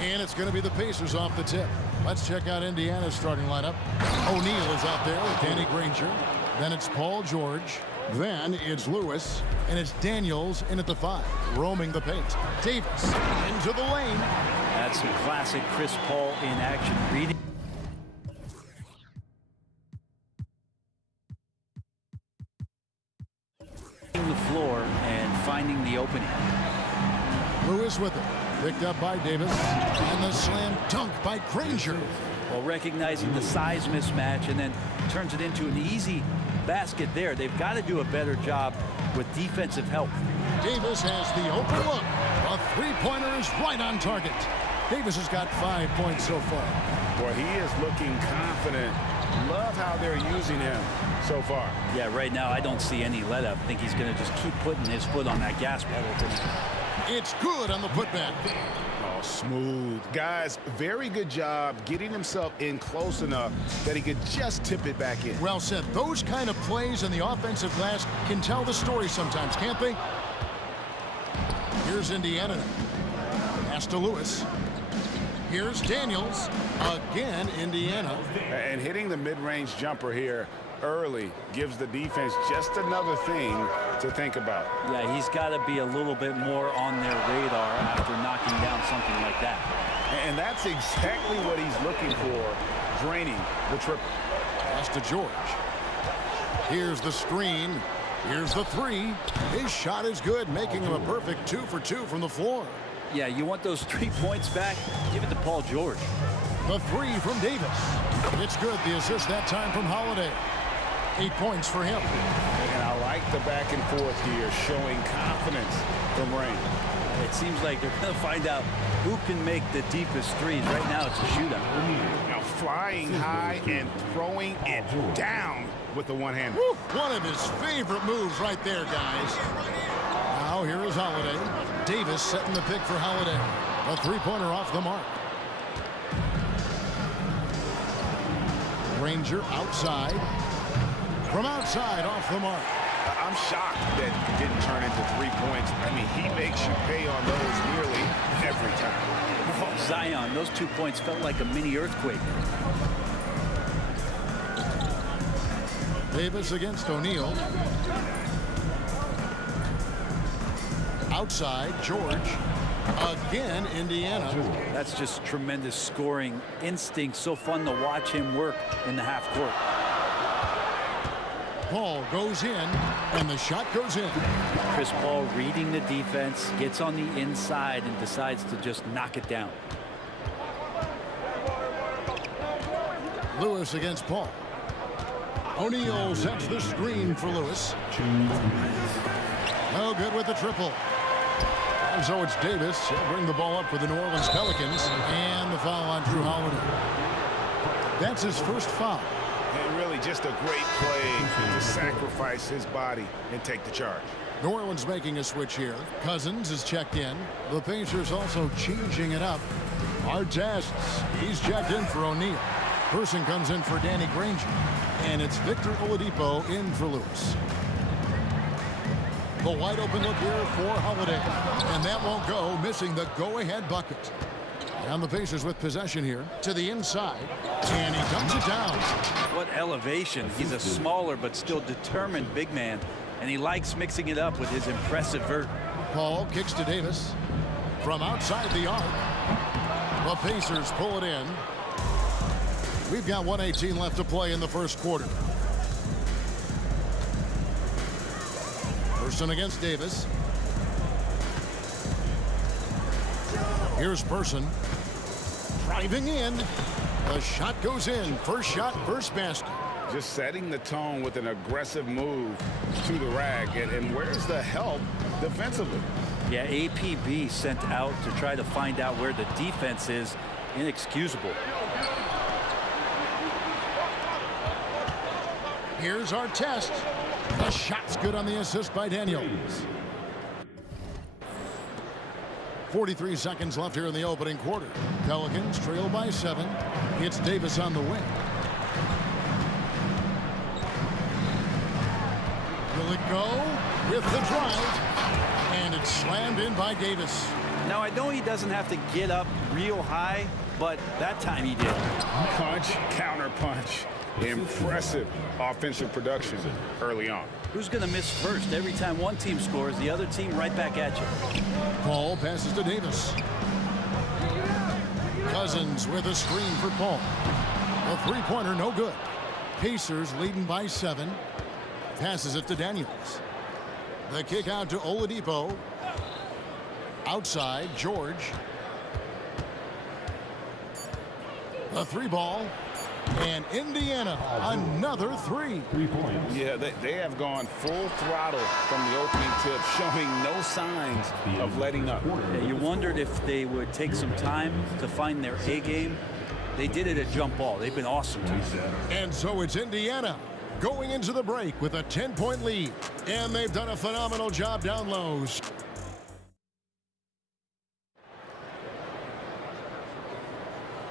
And it's going to be the Pacers off the tip. Let's check out Indiana's starting lineup. O'Neal is out there with Danny Granger. Then it's Paul George. Then it's Lewis. And it's Daniels in at the 5, roaming the paint. Davis into the lane. That's some classic Chris Paul in action. Reading the floor and finding the opening. Lewis with it. Picked up by Davis. And the slam dunk by Granger. Well, recognizing the size mismatch and then turns it into an easy basket there. They've got to do a better job with defensive help. Davis has the open look. A three-pointer is right on target. Davis has got 5 points so far. Boy, he is looking confident. Love how they're using him so far. Yeah, right now I don't see any let up. I think he's going to just keep putting his foot on that gas pedal tonight. It's good on the putback. Oh, smooth. Guys, very good job getting himself in close enough that he could just tip it back in. Well said. Those kind of plays in the offensive glass can tell the story sometimes, can't they? Here's Indiana. Pass to Lewis. Here's Daniels. Again, Indiana. And hitting the mid-range jumper here early gives the defense just another thing to think about. Yeah, he's got to be a little bit more on their radar after knocking down something like that. And that's exactly what he's looking for, draining the triple. Pass to George. Here's the screen. Here's the 3. His shot is good, making him a perfect 2 for 2 from the floor. Yeah, you want those 3 points back? Give it to Paul George. The 3 from Davis. It's good. The assist that time from Holiday. 8 points for him. And I like the back and forth here, showing confidence from Rain. It seems like they're going to find out who can make the deepest threes. Right now, it's a shootout. Now flying high and throwing it down with the one hand. One of his favorite moves right there, guys. Now here is Holiday. Davis setting the pick for Holiday. A three-pointer off the mark. Ranger outside. From outside, off the mark. I'm shocked that it didn't turn into 3 points. I mean, he makes you pay on those nearly every time. Oh, Zion, those 2 points felt like a mini earthquake. Davis against O'Neal. Outside, George. Again, Indiana. That's just tremendous scoring instinct. So fun to watch him work in the half court. Paul goes in, and the shot goes in. Chris Paul reading the defense, gets on the inside, and decides to just knock it down. Lewis against Paul. O'Neal sets the screen for Lewis. No good with the triple. And so it's Davis. He'll bring the ball up for the New Orleans Pelicans. And the foul on Drew Holiday. That's his first foul. And really just a great play to sacrifice his body and take the charge. New Orleans making a switch here. Cousins is checked in. The Pacers also changing it up. Artests, he's checked in for O'Neal. Person comes in for Danny Granger. And it's Victor Oladipo in for Lewis. The wide open look here for Holiday. And that won't go, missing the go-ahead bucket. And the Pacers with possession here to the inside. And he dunks it down. What elevation. He's a smaller but still determined big man. And he likes mixing it up with his impressive vert. Paul kicks to Davis. From outside the arc. The Pacers pull it in. We've got 1:18 left to play in the first quarter. Person against Davis. Here's Person. Driving in. The shot goes in. First shot, first basket. Just setting the tone with an aggressive move to the rack. And where's the help defensively? Yeah, APB sent out to try to find out where the defense is. Inexcusable. Here's our test. The shot's good on the assist by Daniels. 43 seconds left here in the opening quarter. Pelicans trail by 7. It's Davis on the wing. Will it go with the drive? And it's slammed in by Davis. Now, I know he doesn't have to get up real high, but that time he did. Punch, counter punch. Impressive offensive production early on. Who's going to miss first? Every time one team scores, the other team right back at you. Paul passes to Davis. Cousins with a screen for Paul. A three-pointer, no good. Pacers leading by 7. Passes it to Daniels. The kick out to Oladipo. Outside, George. The three ball. And Indiana, another 3. 3 points. Yeah, they have gone full throttle from the opening tip, showing no signs of letting up. Yeah, you wondered if they would take some time to find their A game. They did it at jump ball. They've been awesome tonight. And so it's Indiana going into the break with a 10-point lead. And they've done a phenomenal job down low.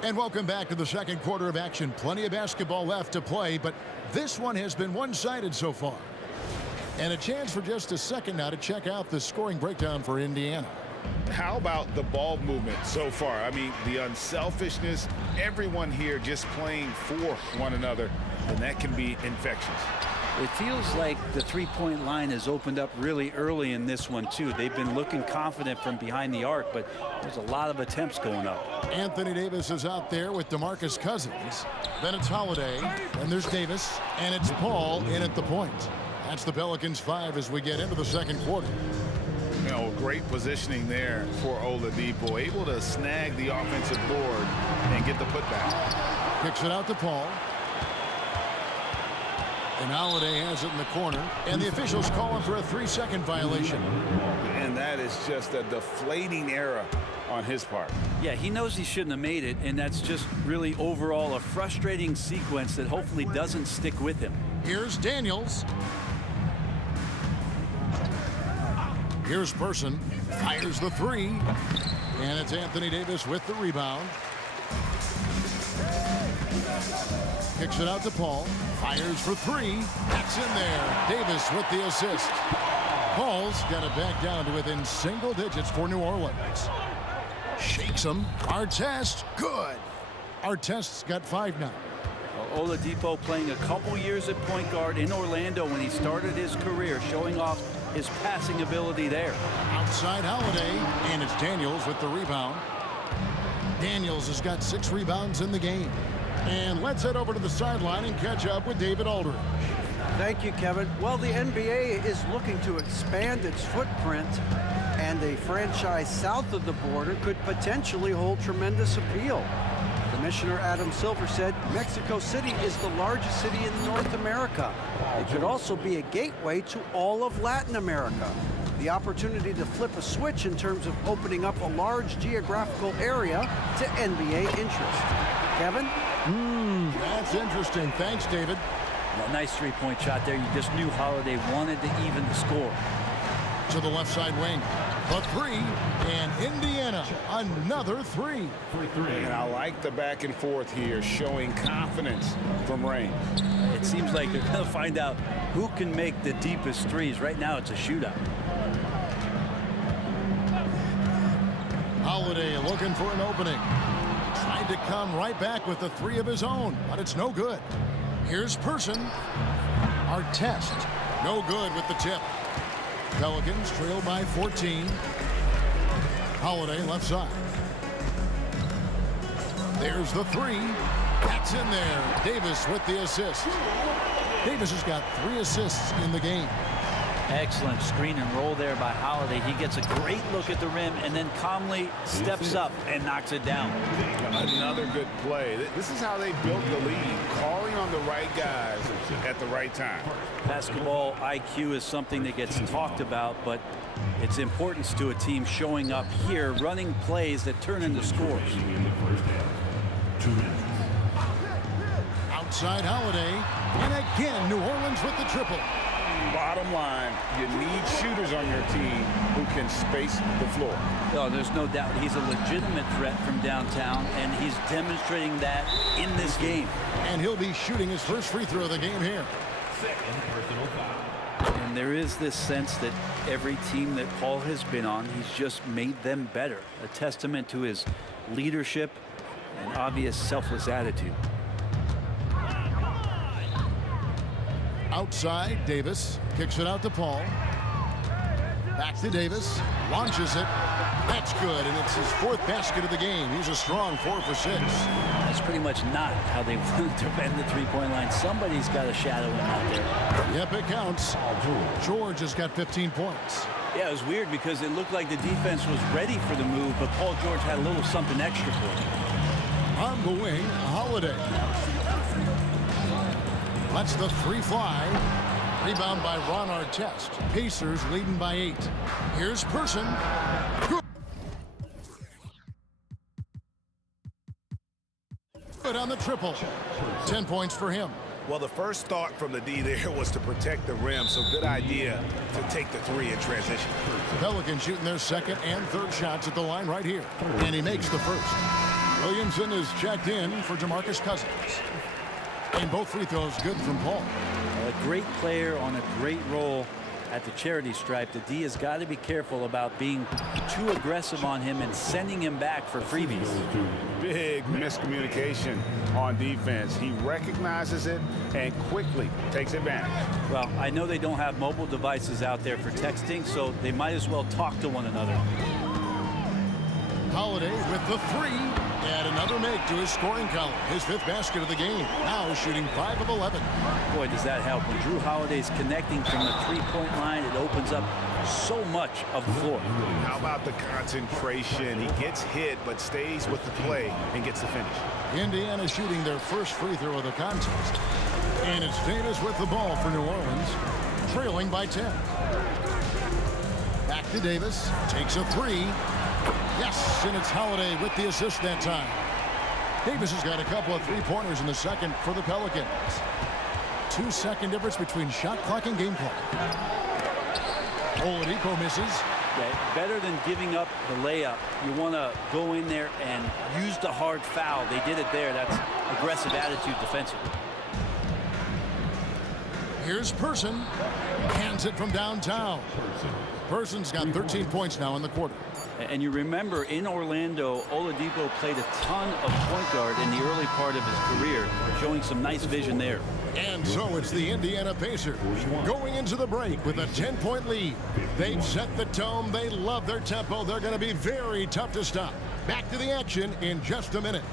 And welcome back to the second quarter of action. Plenty of basketball left to play, but this one has been one-sided so far. And a chance for just a second now to check out the scoring breakdown for Indiana. How about the ball movement so far? I mean, the unselfishness, everyone here just playing for one another, and that can be infectious. It feels like the three-point line has opened up really early in this one, too. They've been looking confident from behind the arc, but there's a lot of attempts going up. Anthony Davis is out there with DeMarcus Cousins. Then it's Holiday, and there's Davis, and it's Paul in at the point. That's the Pelicans 5 as we get into the second quarter. You know, great positioning there for Oladipo, able to snag the offensive board and get the putback. Kicks it out to Paul. And Holiday has it in the corner, and the officials call him for a 3-second violation. And that is just a deflating error on his part. Yeah, he knows he shouldn't have made it, and that's just really overall a frustrating sequence that hopefully doesn't stick with him. Here's Daniels. Here's Person. Fires the 3. And it's Anthony Davis with the rebound. Kicks it out to Paul. Fires for 3. That's in there. Davis with the assist. Paul's got it back down to within single digits for New Orleans. Shakes him. Artest. Good. Artest's got 5 now. Well, Oladipo playing a couple years at point guard in Orlando when he started his career, showing off his passing ability there. Outside Holiday, and it's Daniels with the rebound. Daniels has got 6 rebounds in the game. And let's head over to the sideline and catch up with David Aldridge. Thank you, Kevin. Well, the NBA is looking to expand its footprint, and a franchise south of the border could potentially hold tremendous appeal. Commissioner Adam Silver said Mexico City is the largest city in North America. It could also be a gateway to all of Latin America. The opportunity to flip a switch in terms of opening up a large geographical area to NBA interest. Kevin? That's interesting. Thanks, David. Well, nice 3-point shot there. You just knew Holiday wanted to even the score. To the left side wing. The 3, and Indiana, another 3. And I like the back and forth here, showing confidence from range. It seems like they're going to find out who can make the deepest threes. Right now, it's a shootout. Holiday looking for an opening. Tried to come right back with the 3 of his own, but it's no good. Here's Person. Artest, no good with the tip. Pelicans trail by 14. Holiday left side. There's the 3. That's in there. Davis with the assist. Davis has got 3 assists in the game. Excellent screen and roll there by Holiday. He gets a great look at the rim and then calmly steps up and knocks it down. Another good play. This is how they built the lead, calling on the right guys at the right time. Basketball IQ is something that gets talked about, but its importance to a team showing up here, running plays that turn into scores. Outside Holiday, and again New Orleans with the triple. Bottom line, you need shooters on your team who can space the floor. Oh, there's no doubt he's a legitimate threat from downtown, and he's demonstrating that in this game. And he'll be shooting his first free throw of the game here. And there is this sense that every team that Paul has been on, he's just made them better. A testament to his leadership and obvious selfless attitude. Outside, Davis kicks it out to Paul. Back to Davis, launches it. That's good, and it's his 4th basket of the game. He's a strong 4 for 6. That's pretty much not how they want to defend the 3-point line. Somebody's got to shadow him out there. Yep, it counts. George has got 15 points. Yeah, it was weird because it looked like the defense was ready for the move, but Paul George had a little something extra for him. On the wing, Holiday. Lets the 3 fly. Rebound by Ron Artest. Pacers leading by 8. Here's Person. Good on the triple. 10 points for him. Well, the first thought from the D there was to protect the rim, so good idea to take the 3 in transition. Pelicans shooting their 2nd and 3rd shots at the line right here. And he makes the first. Williamson is checked in for DeMarcus Cousins. And both free throws good from Paul. A great player on a great role at the charity stripe. The D has got to be careful about being too aggressive on him and sending him back for freebies. Big miscommunication on defense. He recognizes it and quickly takes advantage. Well, I know they don't have mobile devices out there for texting, so they might as well talk to one another. Holiday with the 3. Add another make to his scoring column. His 5th basket of the game. Now shooting 5 of 11. Boy, does that help. When Drew Holiday's connecting from the 3-point line, it opens up so much of the floor. How about the concentration? He gets hit, but stays with the play and gets the finish. Indiana shooting their first free throw of the contest. And it's Davis with the ball for New Orleans, trailing by 10. Back to Davis, takes a three. Yes, and it's Holiday with the assist that time. Davis has got a couple of three-pointers in the second for the Pelicans. 2-second difference between shot clock and game clock. Oladipo misses. Yeah, better than giving up the layup, you want to go in there and use the hard foul. They did it there. That's aggressive attitude defensively. Here's Person. Hands it from downtown. Person's got 13 points now in the quarter. And you remember in Orlando, Oladipo played a ton of point guard in the early part of his career, showing some nice vision there. And so it's the Indiana Pacers going into the break with a 10-point lead. They've set the tone. They love their tempo. They're going to be very tough to stop. Back to the action in just a minute.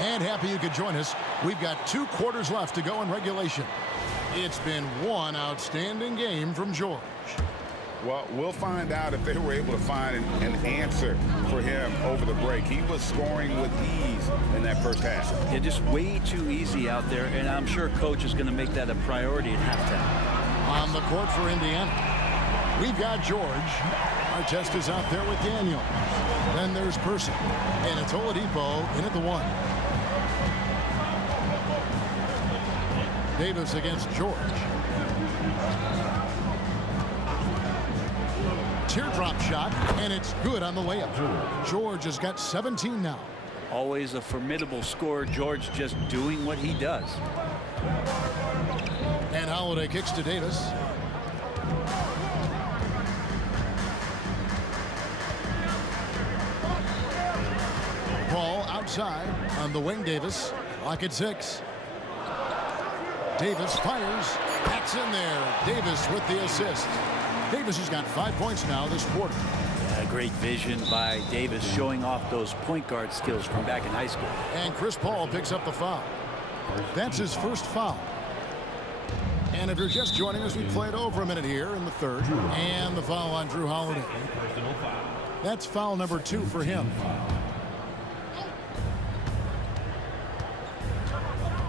And happy you could join us. We've got 2 quarters left to go in regulation. It's been one outstanding game from George. Well, we'll find out if they were able to find an answer for him over the break. He was scoring with ease in that first half. Yeah, just way too easy out there, and I'm sure coach is going to make that a priority at halftime. On the court for Indiana, we've got George. Our test is out there with Daniel. Then there's Person, and it's Oladipo in at the 1. Davis against George. Teardrop shot, and it's good on the layup. George has got 17 now. Always a formidable scorer. George just doing what he does. And Holiday kicks to Davis. Ball outside on the wing. Davis. Clock at 6. Davis fires. That's in there. Davis with the assist. Davis has got 5 points now this quarter. Yeah, great vision by Davis, showing off those point guard skills from back in high school. And Chris Paul picks up the foul. That's his first foul. And if you're just joining us, we played over a minute here in the third. And the foul on Drew Holiday. That's foul number 2 for him.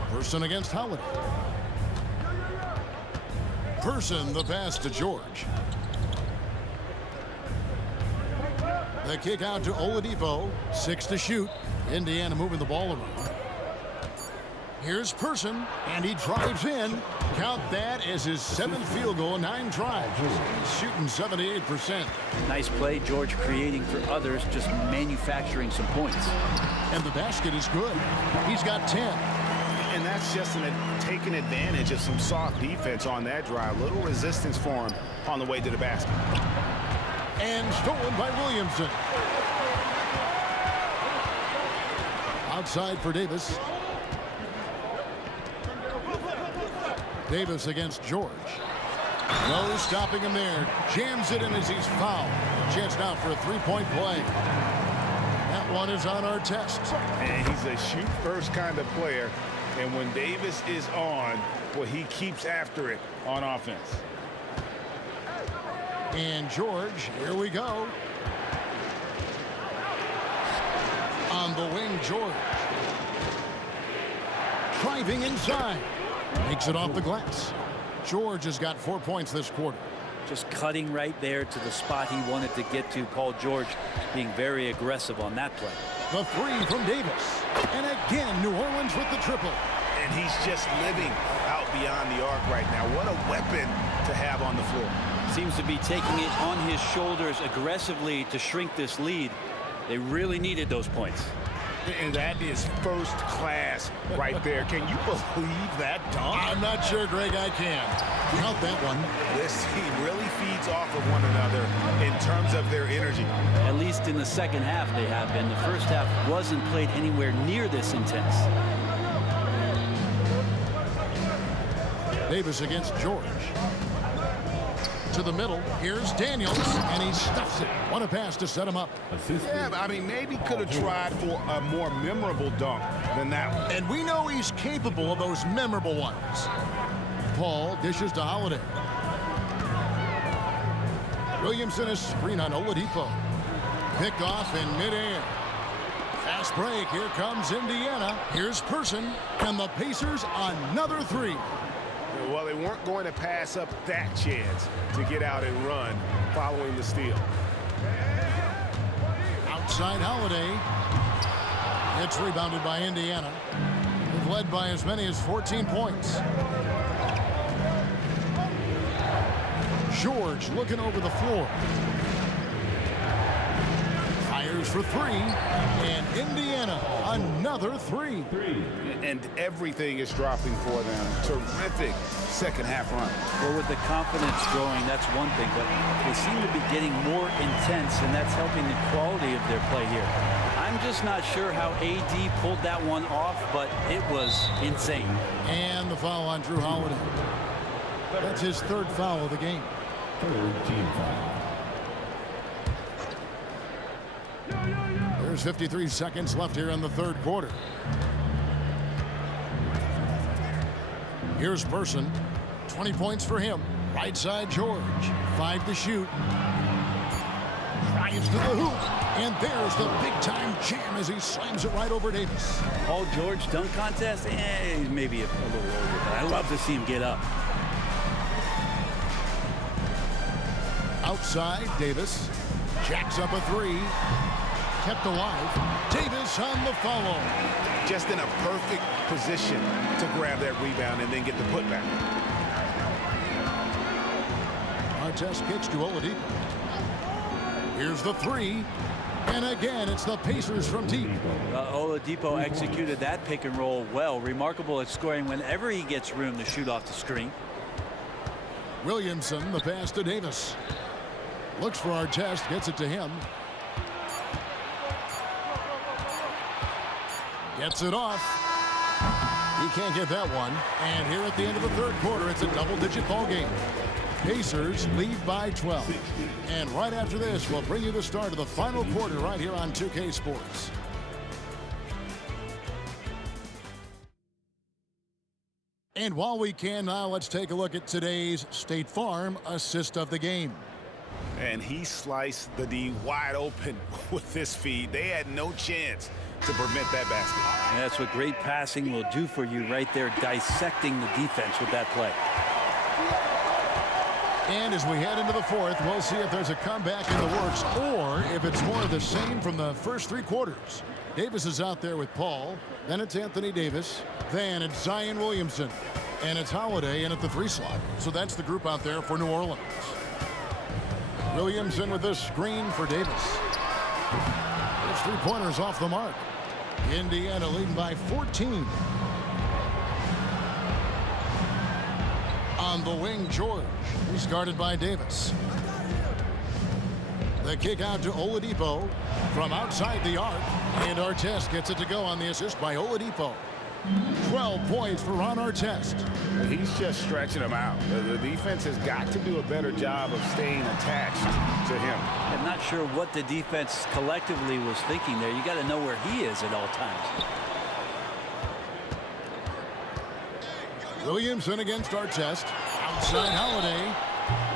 Person against Holiday. Person, the pass to George. The kick out to Oladipo. 6 to shoot. Indiana moving the ball around. Here's Person, and he drives in. Count that as his 7th field goal, 9 tries. He's shooting 78%. Nice play, George creating for others, just manufacturing some points. And the basket is good. He's got 10. And that's just taking advantage of some soft defense on that drive. Little resistance for him on the way to the basket. And stolen by Williamson. Outside for Davis. Davis against George. No stopping him there. Jams it in as he's fouled. Chance now for a 3-point play. That one is on our test. And he's a shoot-first kind of player. And when Davis is on, well, he keeps after it on offense. And George, here we go. On the wing, George. Driving inside. Makes it off the glass. George has got 4 points this quarter. Just cutting right there to the spot he wanted to get to. Paul George being very aggressive on that play. The 3 from Davis. And again, New Orleans with the triple. And he's just living out beyond the arc right now. What a weapon to have on the floor. Seems to be taking it on his shoulders aggressively to shrink this lead. They really needed those points. And that is first class right there. Can you believe that dunk? I'm not sure, Greg, I can. Count that one. This team really feeds off of one another in terms of their energy. At least in the second half they have been. The first half wasn't played anywhere near this intense. Davis against George. To the middle. Here's Daniels, and he stuffs it. What a pass to set him up. Yeah, I mean, maybe could have tried for a more memorable dunk than that one. And we know he's capable of those memorable ones. Paul dishes to Holiday. Williamson is screen on Oladipo. Picked off in midair. Fast break. Here comes Indiana. Here's Person, and the Pacers another three. Well, they weren't going to pass up that chance to get out and run following the steal. Outside Holiday. It's rebounded by Indiana. They've led by as many as 14 points. George looking over the floor. Fires for three. And Indiana, another three. And everything is dropping for them. Terrific second half run. Well, with the confidence growing, that's one thing, but they seem to be getting more intense, and that's helping the quality of their play here. I'm just not sure how AD pulled that one off, but it was insane. And the foul on Drew Holiday. That's his third foul of the game. Third team foul. There's 53 seconds left here in the third quarter. Here's Person. 20 points for him. Right side George. 5 to shoot. Drives to the hoop. And there's the big-time jam as he slams it right over Davis. Paul George dunk contest? Maybe a little over, but I love to see him get up. Outside, Davis. Jacks up a three. Kept alive. Davis on the follow. Just in a perfect position to grab that rebound and then get the putback. Artest kicks to Oladipo. Here's the three. And again, it's the Pacers from deep. Oladipo executed that pick and roll well. Remarkable at scoring whenever he gets room to shoot off the screen. Williamson, the pass to Davis. Looks for Artest, gets it to him. Gets it off. He can't get that one. And here at the end of the third quarter, it's a double-digit ball game. Pacers lead by 12. And right after this, we'll bring you the start of the final quarter right here on 2K Sports. And while we can now, let's take a look at today's State Farm assist of the game. And he sliced the D wide open with this feed. They had no chance to prevent that basket. And that's what great passing will do for you right there, dissecting the defense with that play. And as we head into the fourth, we'll see if there's a comeback in the works or if it's more of the same from the first three quarters. Davis is out there with Paul. Then it's Anthony Davis. Then it's Zion Williamson. And it's Holiday in at the 3 slot. So that's the group out there for New Orleans. Williamson with this screen for Davis. It's 3-pointers off the mark. Indiana leading by 14. On the wing, George. He's guarded by Davis. The kick out to Oladipo from outside the arc. And Artest gets it to go on the assist by Oladipo. 12 points for Ron Artest. He's just stretching them out. The defense has got to do a better job of staying attached to him. I'm not sure what the defense collectively was thinking there. You got to know where he is at all times. Williamson against Artest. Outside Holiday.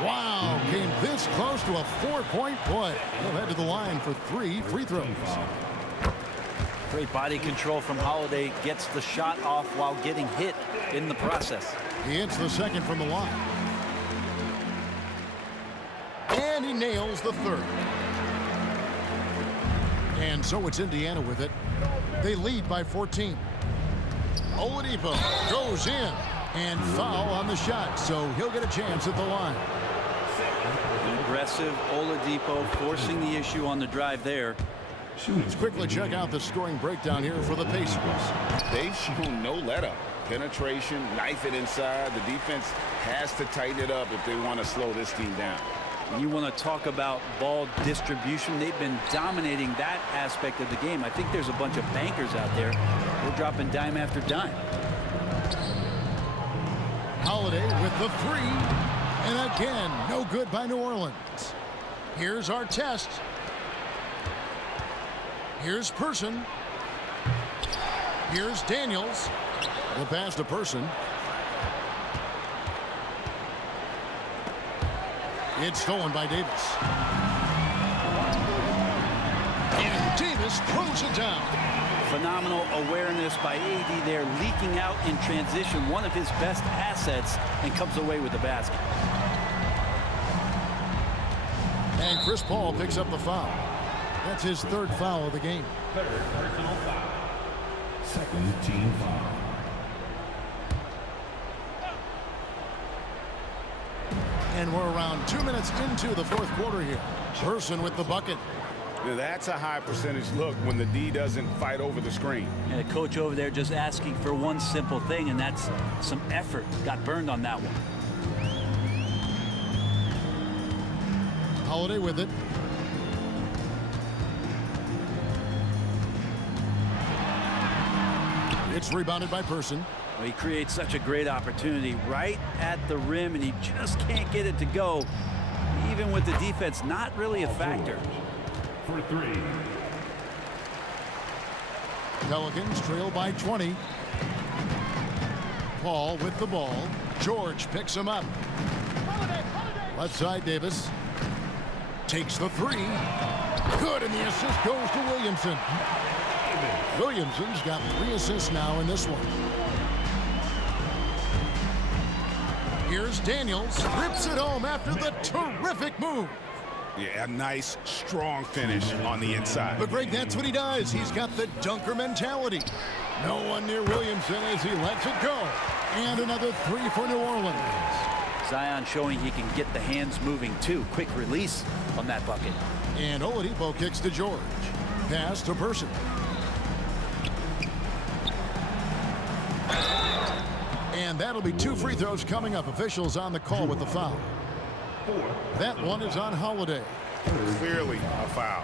Wow, came this close to a 4-point play. He'll head to the line for 3 free throws. Great body control from Holiday. Gets the shot off while getting hit in the process. He hits the second from the line. And he nails the third. And so it's Indiana with it. They lead by 14. Oladipo goes in and foul on the shot, so he'll get a chance at the line. Aggressive Oladipo forcing the issue on the drive there. Let's quickly check out the scoring breakdown here for the Pacers. They've shown no let-up. Penetration, knife it inside. The defense has to tighten it up if they want to slow this team down. You want to talk about ball distribution. They've been dominating that aspect of the game. I think there's a bunch of bankers out there. We're dropping dime after dime. Holiday with the three. And again, no good by New Orleans. Here's our test. Here's Person. Here's Daniels. The pass to Person. It's stolen by Davis. And Davis throws it down. Phenomenal awareness by AD there, leaking out in transition, one of his best assets, and comes away with the basket. And Chris Paul picks up the foul. That's his third foul of the game. Third personal foul. Second team foul. And we're around 2 minutes into the fourth quarter here. Person with the bucket. Yeah, that's a high percentage look when the D doesn't fight over the screen. And the coach over there just asking for one simple thing, and that's some effort. Got burned on that one. Holiday with it. It's rebounded by Person. Well, he creates such a great opportunity right at the rim, and he just can't get it to go. Even with the defense, not really a factor. For three. Pelicans trail by 20. Paul with the ball. George picks him up. Left side, Davis. Takes the three. Good, and the assist goes to Williamson. Williamson's got 3 assists now in this one. Here's Daniels. Rips it home after the terrific move. Yeah, a nice, strong finish on the inside. But Greg, that's what he does. He's got the dunker mentality. No one near Williamson as he lets it go. And another 3 for New Orleans. Zion showing he can get the hands moving too. Quick release on that bucket. And Oladipo kicks to George. Pass to Person. And that'll be 2 free throws coming up. Officials on the call with the foul. That one is on Holiday. Clearly a foul.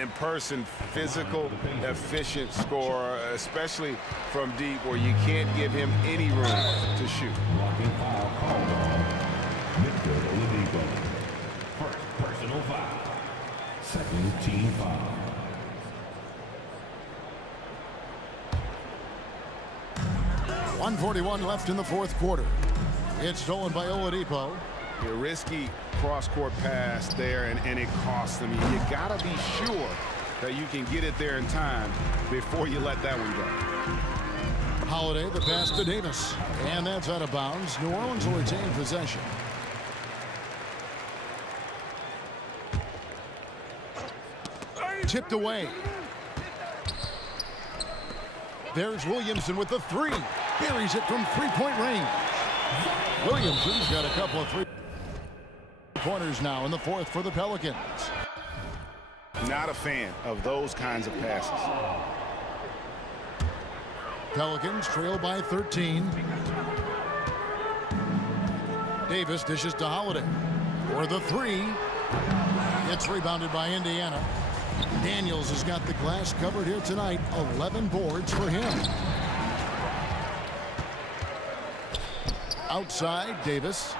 In Person, physical, efficient scorer, especially from deep where you can't give him any room to shoot. Blocking foul called on Victor Oladipo. First personal foul. Second team foul. .141 left in the fourth quarter. It's stolen by Oladipo. A risky cross-court pass there, and it costs them. You got to be sure that you can get it there in time before you let that one go. Holiday, the pass to Davis. And that's out of bounds. New Orleans will retain possession. Tipped away. There's Williamson with the three. Buries it from three-point range. Williamson's got a couple of three-pointers now in the fourth for the Pelicans. Not a fan of those kinds of passes. Pelicans trail by 13. Davis dishes to Holiday. For the three. It's rebounded by Indiana. Daniels has got the glass covered here tonight. 11 boards for him. Outside, Davis.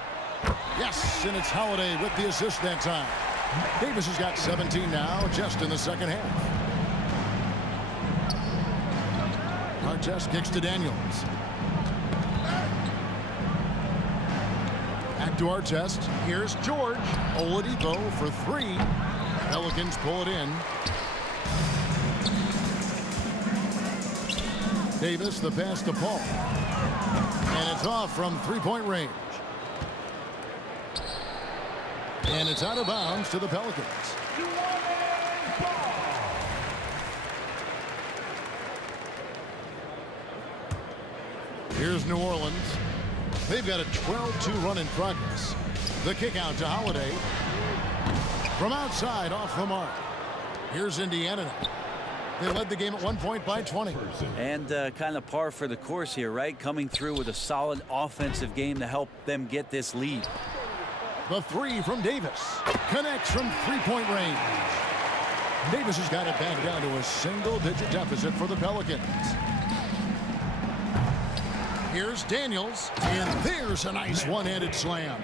Yes, and it's Holiday with the assist that time. Davis has got 17 now, just in the second half. Artest kicks to Daniels. Back to Artest. Here's George. Oladipo for three. Pelicans pull it in. Davis, the pass to Paul. And it's off from three-point range. And it's out of bounds to the Pelicans. Here's New Orleans. They've got a 12-2 run in progress. The kick out to Holiday. From outside, off the mark. Here's Indiana now. They led the game at 1 point by 20. And kind of par for the course here, right? Coming through with a solid offensive game to help them get this lead. The three from Davis. Connects from three-point range. Davis has got it back down to a single-digit deficit for the Pelicans. Here's Daniels, and there's a nice one-handed slam.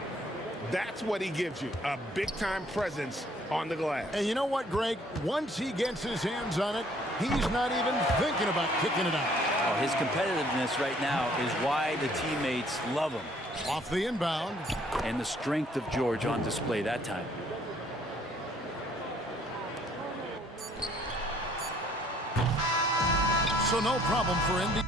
That's what he gives you, a big-time presence on the glass. And you know what, Greg? Once he gets his hands on it, he's not even thinking about kicking it out. Oh, his competitiveness right now is why the teammates love him. Off the inbound. And the strength of George on display that time. So no problem for Indy.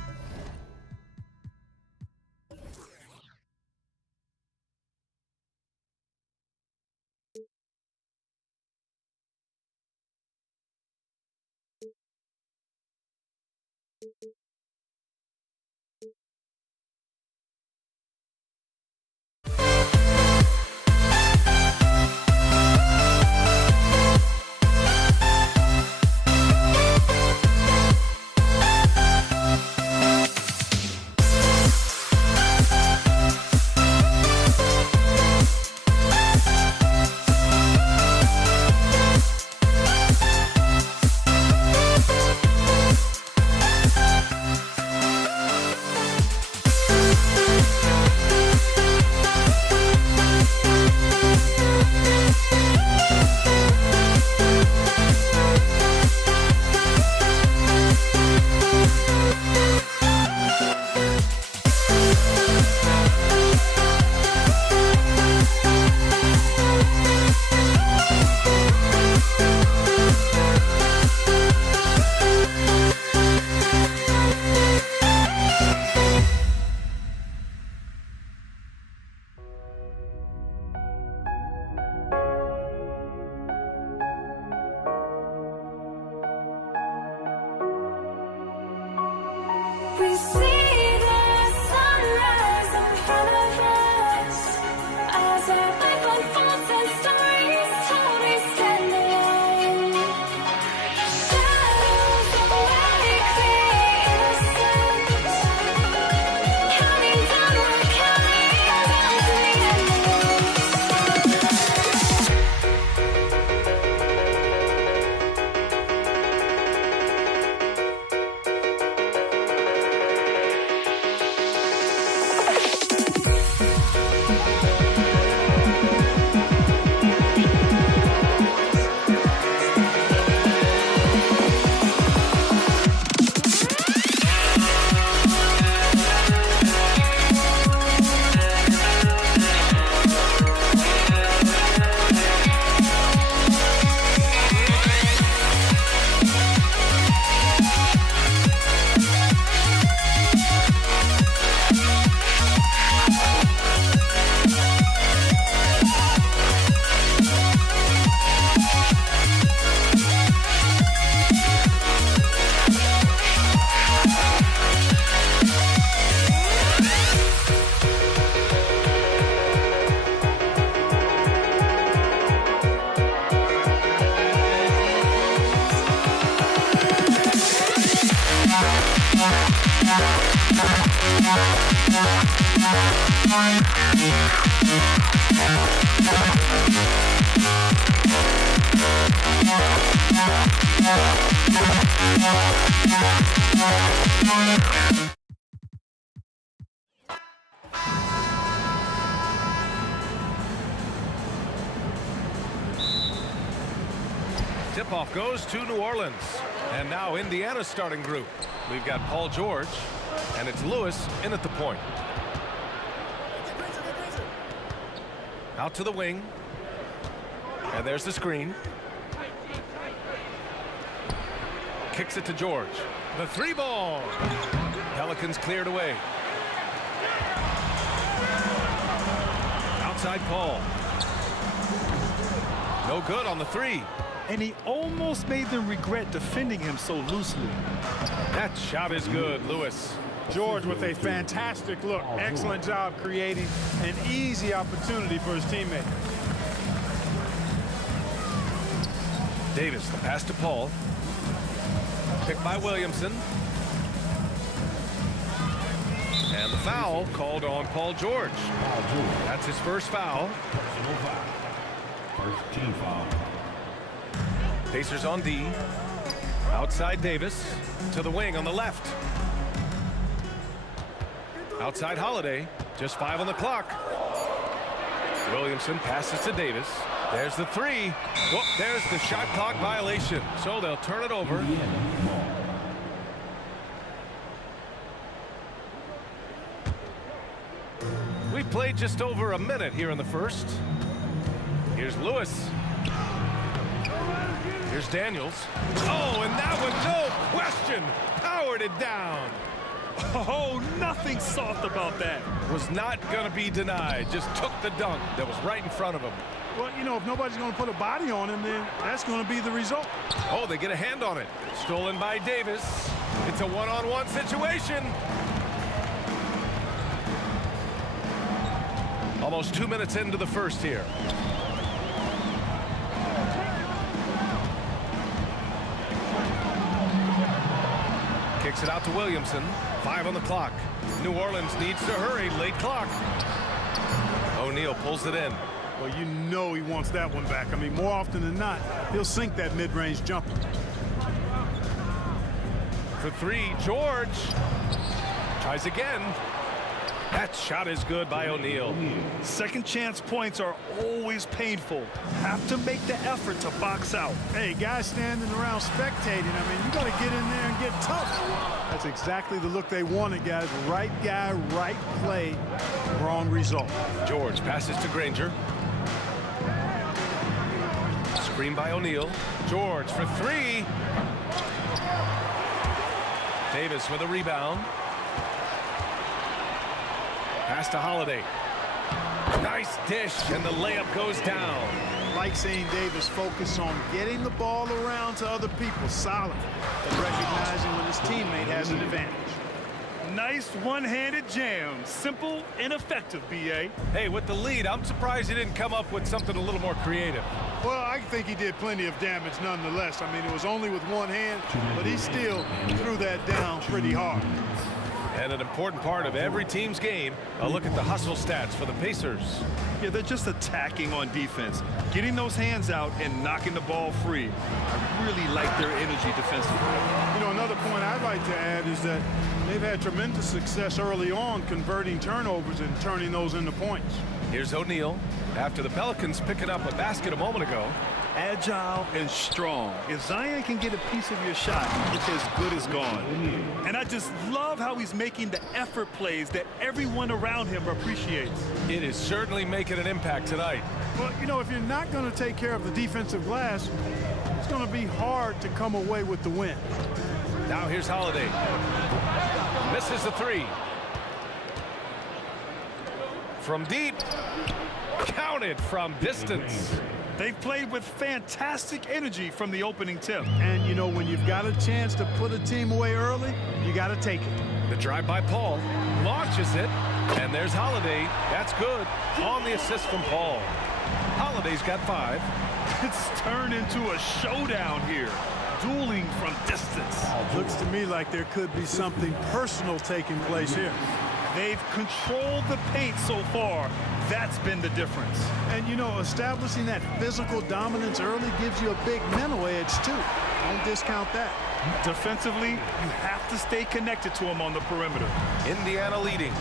We see the sunrise in front of us as our life unfolds and stories told we stand alone. Shadows awake the innocence, counting down, we're counting down to the Tip-off goes to New Orleans. And now Indiana's starting group. We've got Paul George, and it's Lewis in at the point. Out to the wing. And there's the screen. Kicks it to George. The three ball. Pelicans cleared away. Outside Paul. No good on the three. And he almost made them regret defending him so loosely. That shot is good, Lewis. George with a fantastic look. Excellent job creating an easy opportunity for his teammate. Davis, the pass to Paul. Picked by Williamson. And the foul called on Paul George. That's his first foul. Personal foul. First team foul. Pacers on D. Outside Davis to the wing on the left. Outside Holiday. Just 5 on the clock. Williamson passes to Davis. There's the three. Oh, there's the shot clock violation. So they'll turn it over. We played just over a minute here in the first. Here's Lewis. Here's Daniels. Oh, and that one, no question, powered it down. Oh, nothing soft about that. Was not going to be denied. Just took the dunk that was right in front of him. Well, you know, if nobody's going to put a body on him, then that's going to be the result. Oh, they get a hand on it. Stolen by Davis. It's a one-on-one situation. Almost 2 minutes into the first here. Kicks it out to Williamson. 5 on the clock. New Orleans needs to hurry. Late clock. O'Neal pulls it in. Well, you know he wants that one back. I mean, more often than not, he'll sink that mid-range jumper. For 3, George. Tries again. That shot is good by O'Neal. Second chance points are always painful. Have to make the effort to box out. Hey, guys standing around spectating, I mean, you got to get in there and get tough. That's exactly the look they wanted, guys. Right guy, right play, wrong result. George passes to Granger. Screen by O'Neal. George for 3. Davis with a rebound. Pass to Holiday. Nice dish, and the layup goes down. Like seeing Davis focus on getting the ball around to other people, solid, but recognizing when his teammate has an advantage. Nice one-handed jam. Simple and effective, B.A. Hey, with the lead, I'm surprised he didn't come up with something a little more creative. Well, I think he did plenty of damage nonetheless. I mean, it was only with one hand, but he still threw that down pretty hard. And an important part of every team's game, a look at the hustle stats for the Pacers. Yeah, they're just attacking on defense, getting those hands out and knocking the ball free. I really like their energy defensively. You know, another point I'd like to add is that they've had tremendous success early on converting turnovers and turning those into points. Here's O'Neal after the Pelicans picking up a basket a moment ago. Agile and strong. If Zion can get a piece of your shot, it's as good as gone. And I just love how he's making the effort plays that everyone around him appreciates. It is certainly making an impact tonight. Well, you know, if you're not going to take care of the defensive glass, it's going to be hard to come away with the win. Now here's Holiday. Misses the 3. From deep. Counted from distance. They've played with fantastic energy from the opening tip. And, you know, when you've got a chance to put a team away early, you got to take it. The drive by Paul. Launches it. And there's Holiday. That's good. On the assist from Paul. Holiday's got 5. It's turned into a showdown here. Dueling from distance. Looks to me like there could be something personal taking place here. They've controlled the paint so far. That's been the difference. And, you know, establishing that physical dominance early gives you a big mental edge, too. Don't discount that. Defensively, you have to stay connected to him on the perimeter. Indiana leading.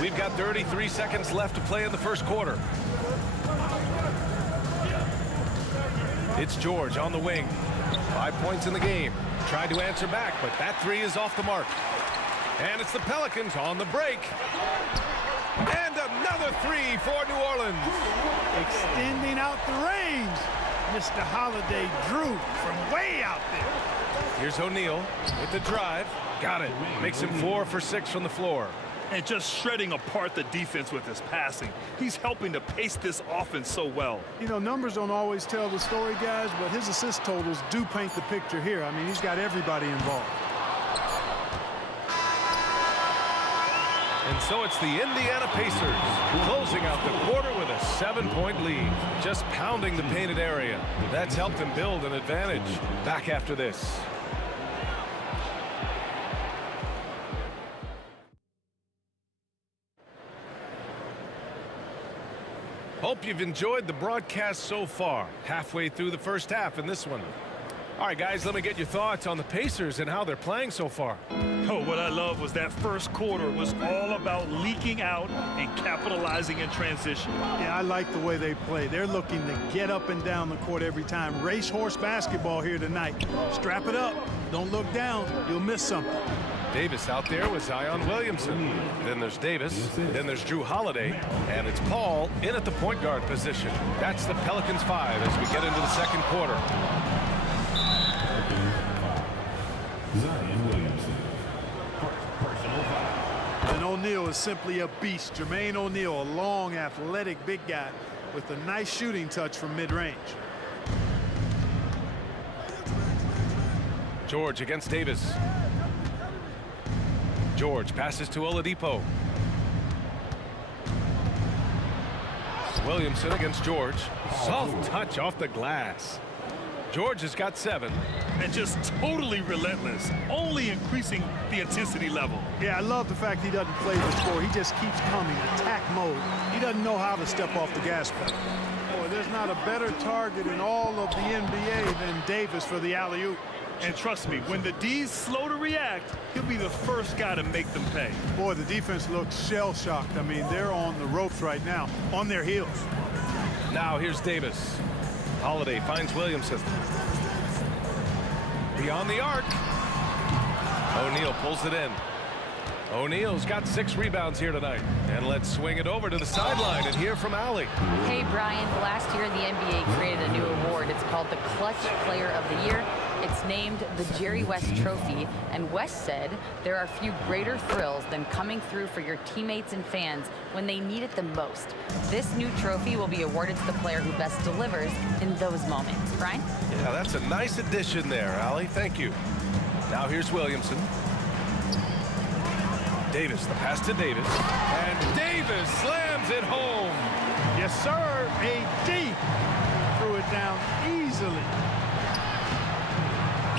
We've got 33 seconds left to play in the first quarter. It's George on the wing. 5 points in the game. Tried to answer back, but that 3 is off the mark. And it's the Pelicans on the break. And another 3 for New Orleans. Extending out the range. Mr. Holiday drew from way out there. Here's O'Neal with the drive. Got it. Makes him 4 for 6 from the floor. And just shredding apart the defense with his passing. He's helping to pace this offense so well. You know, numbers don't always tell the story, guys, but his assist totals do paint the picture here. I mean, he's got everybody involved. And so it's the Indiana Pacers closing out the quarter with a 7-point lead. Just pounding the painted area. That's helped them build an advantage. Back after this. Hope you've enjoyed the broadcast so far. Halfway through the first half in this one. All right, guys, let me get your thoughts on the Pacers and how they're playing so far. Oh, what I love was that first quarter was all about leaking out and capitalizing in transition. Yeah, I like the way they play. They're looking to get up and down the court every time. Racehorse basketball here tonight. Strap it up. Don't look down. You'll miss something. Davis out there with Zion Williamson. Then there's Davis. Then there's Drew Holiday. And it's Paul in at the point guard position. That's the Pelicans 5 as we get into the second quarter. Zion Williamson. Personal foul. And O'Neal is simply a beast. Jermaine O'Neal, a long, athletic, big guy with a nice shooting touch from mid-range. George against Davis. George passes to Oladipo. Williamson against George. Soft touch off the glass. George has got 7. And just totally relentless, only increasing the intensity level. Yeah, I love the fact he doesn't play the score. He just keeps coming, attack mode. He doesn't know how to step off the gas pedal. Boy, there's not a better target in all of the NBA than Davis for the alley-oop. And trust me, when the D's slow to react, he'll be the first guy to make them pay. Boy, the defense looks shell-shocked. I mean, they're on the ropes right now, on their heels. Now here's Davis. Holiday finds Williamson. Beyond the arc. O'Neal pulls it in. O'Neal's got 6 rebounds here tonight. And let's swing it over to the sideline and hear from Allie. Hey, Brian. Last year, the NBA created a new award. It's called the Clutch Player of the Year. It's named the Jerry West Trophy. And West said there are few greater thrills than coming through for your teammates and fans when they need it the most. This new trophy will be awarded to the player who best delivers in those moments. Brian? Yeah, that's a nice addition there, Allie. Thank you. Now here's Williamson. Davis, the pass to Davis. And Davis slams it home. Yes, sir. AD threw it down easily.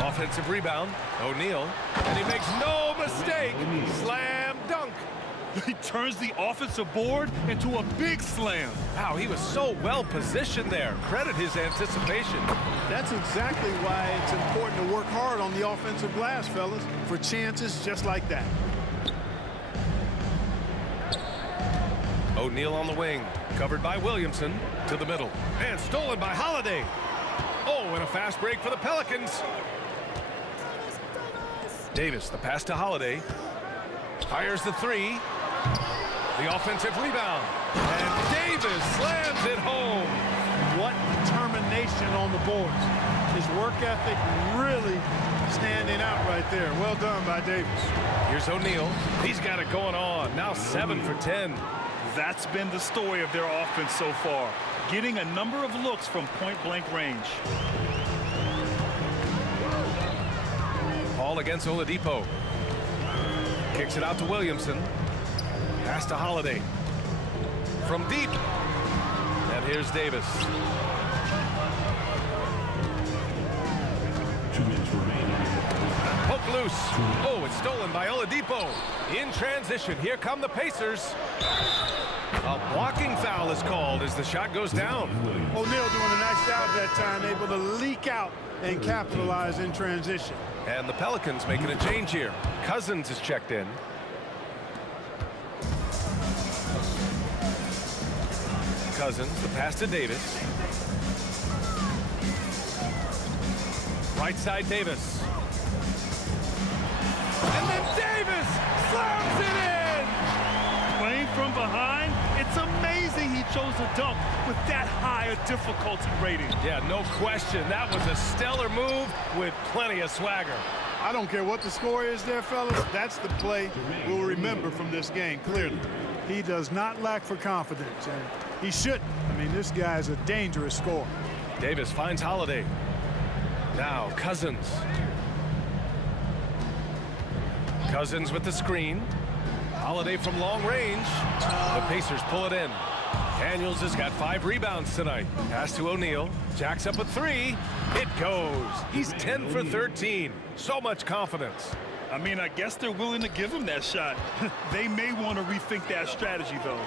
Offensive rebound. O'Neal. And he makes no mistake. Slam dunk. He turns the offensive board into a big slam. Wow, he was so well positioned there. Credit his anticipation. That's exactly why it's important to work hard on the offensive glass, fellas, for chances just like that. O'Neal on the wing, covered by Williamson, to the middle, and stolen by Holiday. Oh, and a fast break for the Pelicans. Davis, the pass to Holiday, fires the 3. The offensive rebound, and Davis slams it home. What determination on the boards. His work ethic really standing out right there. Well done by Davis. Here's O'Neal. He's got it going on. Now 7 for 10. That's been the story of their offense so far, getting a number of looks from point-blank range. Paul against Oladipo. Kicks it out to Williamson. Pass to Holiday. From deep. And here's Davis. 2 minutes remaining. Poke loose. Oh, it's stolen by Oladipo. In transition, here come the Pacers. A blocking foul is called as the shot goes down. O'Neal doing a nice job that time, able to leak out and capitalize in transition. And the Pelicans making a change here. Cousins is checked in. Cousins, the pass to Davis. Right side, Davis. And then Davis slams it in! Playing from behind, it's amazing he chose to dunk with that high a difficulty rating. Yeah, no question. That was a stellar move with plenty of swagger. I don't care what the score is there, fellas. That's the play we'll remember from this game, clearly. He does not lack for confidence, and he shouldn't. I mean, this guy's a dangerous scorer. Davis finds Holiday. Now Cousins. Cousins with the screen. Holiday from long range. The Pacers pull it in. Daniels has got 5 rebounds tonight. Pass to O'Neal. Jacks up a 3. It goes. He's 10 for 13. So much confidence. I mean, I guess they're willing to give him that shot. They may want to rethink that strategy, though.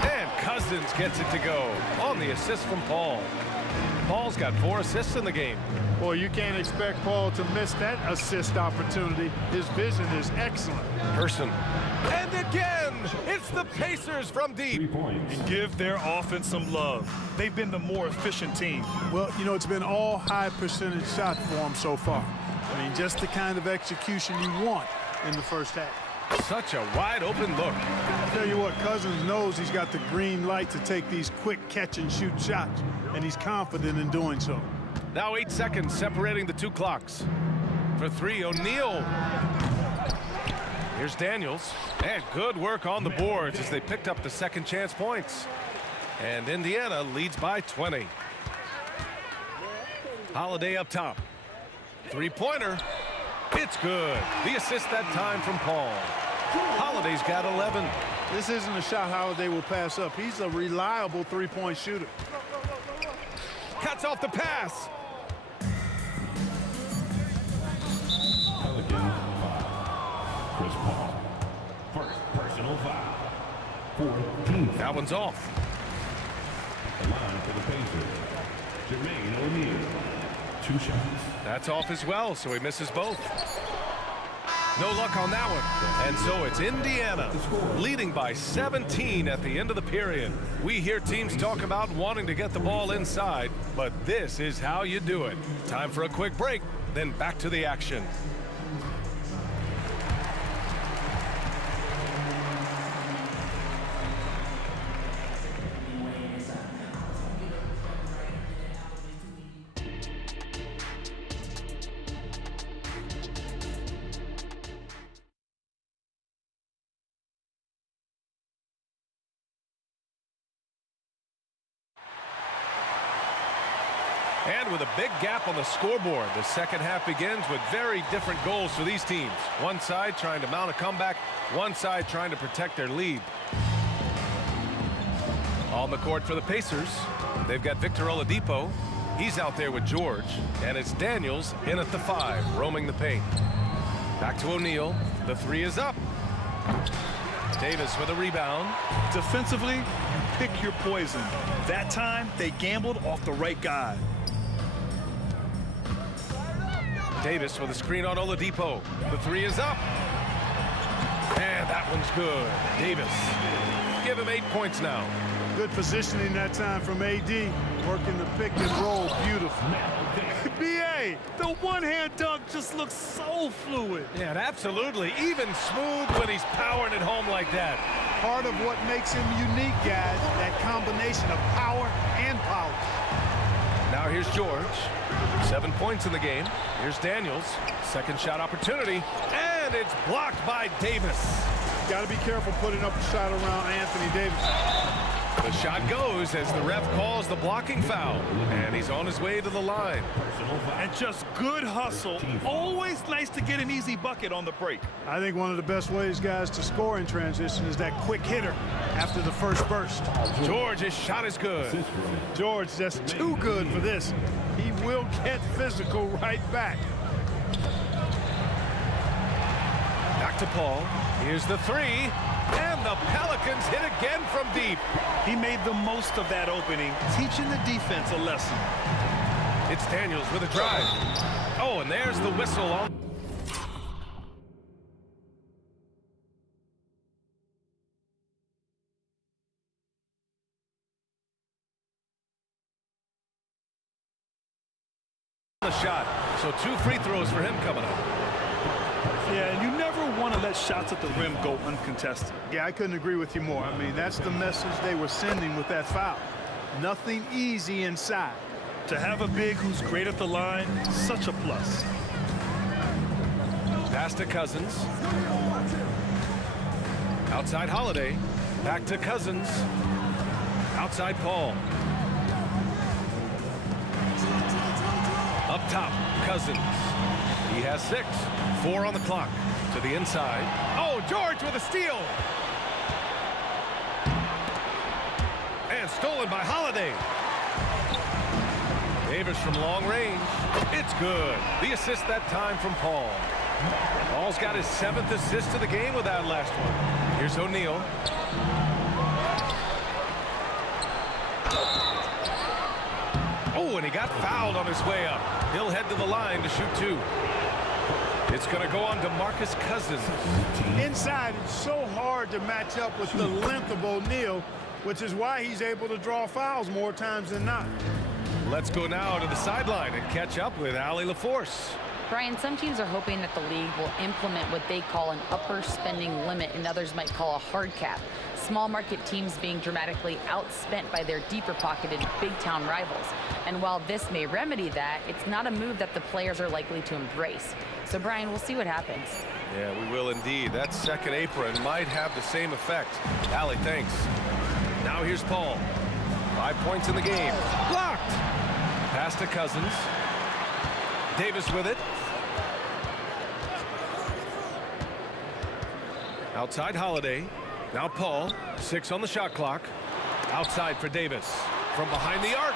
And Cousins gets it to go on the assist from Paul. Paul's got 4 assists in the game. Boy, you can't expect Paul to miss that assist opportunity. His vision is excellent. Person. And again, it's the Pacers from deep. And give their offense some love. They've been the more efficient team. Well, you know, it's been all high percentage shot for him so far. I mean, just the kind of execution you want in the first half. Such a wide open look. I'll tell you what, Cousins knows he's got the green light to take these quick catch and shoot shots, and he's confident in doing so. Now 8 seconds separating the 2 clocks. For 3, O'Neal. Here's Daniels. And good work on the boards as they picked up the second chance points. And Indiana leads by 20. Holiday up top. 3-pointer. It's good. The assist that time from Paul. Holiday's got 11. This isn't a shot Holiday will pass up. He's a reliable three-point shooter. Cuts off the pass. Pelicans 5. Chris Paul. First personal foul. 14th. That one's off. The line for the Pacers. Jermaine O'Neal. 2 shots. That's off as well, so he misses both. No luck on that one. And so it's Indiana leading by 17 at the end of the period. We hear teams talk about wanting to get the ball inside, but this is how you do it. Time for a quick break, then back to the action. And with a big gap on the scoreboard, the second half begins with very different goals for these teams. One side trying to mount a comeback, one side trying to protect their lead. On the court for the Pacers, they've got Victor Oladipo. He's out there with George, and it's Daniels in at the 5, roaming the paint. Back to O'Neal. The 3 is up. Davis with a rebound. Defensively, pick your poison. That time, they gambled off the right guy. Davis with a screen on Oladipo. The 3 is up. And that one's good. Davis. Give him 8 points now. Good positioning that time from AD. Working the pick and roll. Beautiful. B.A., the one-hand dunk just looks so fluid. Yeah, absolutely. Even smooth when he's powering it home like that. Part of what makes him unique, guys, that combination of power and power. Now here's George. 7 points in the game. Here's Daniels. Second shot opportunity. And it's blocked by Davis. Got to be careful putting up a shot around Anthony Davis. The shot goes as the ref calls the blocking foul. And he's on his way to the line. And just good hustle. Always nice to get an easy bucket on the break. I think one of the best ways, guys, to score in transition is that quick hitter after the first burst. George's shot is good. George just too good for this. He will get physical right back. Back to Paul. Here's the 3. And the Pelicans hit again from deep. He made the most of that opening, teaching the defense a lesson. It's Daniels with a drive. Oh, and there's the whistle on. The shot. So 2 free throws for him coming up. Yeah, and you never want to let shots at the rim go uncontested. Yeah, I couldn't agree with you more. I mean, that's the message they were sending with that foul. Nothing easy inside. To have a big who's great at the line, such a plus. Pass to Cousins. Outside Holiday. Back to Cousins. Outside Paul. A Up top, Cousins. He has 6. 4 on the clock. To the inside. Oh, George with a steal. And stolen by Holiday. Davis from long range. It's good. The assist that time from Paul. Paul's got his 7th assist of the game with that last one. Here's O'Neal. Oh, and he got fouled on his way up. He'll head to the line to shoot 2. It's going to go on DeMarcus Cousins. Inside, it's so hard to match up with the length of O'Neal, which is why he's able to draw fouls more times than not. Let's go now to the sideline and catch up with Allie LaForce. Brian, some teams are hoping that the league will implement what they call an upper spending limit and others might call a hard cap. Small market teams being dramatically outspent by their deeper pocketed big town rivals. And while this may remedy that, it's not a move that the players are likely to embrace. So Brian, we'll see what happens. Yeah, we will indeed. That second apron might have the same effect. Allie, thanks. Now here's Paul. 5 points in the game. Blocked. Pass to Cousins. Davis with it. Outside Holiday. Now Paul. 6 on the shot clock. Outside for Davis. From behind the arc.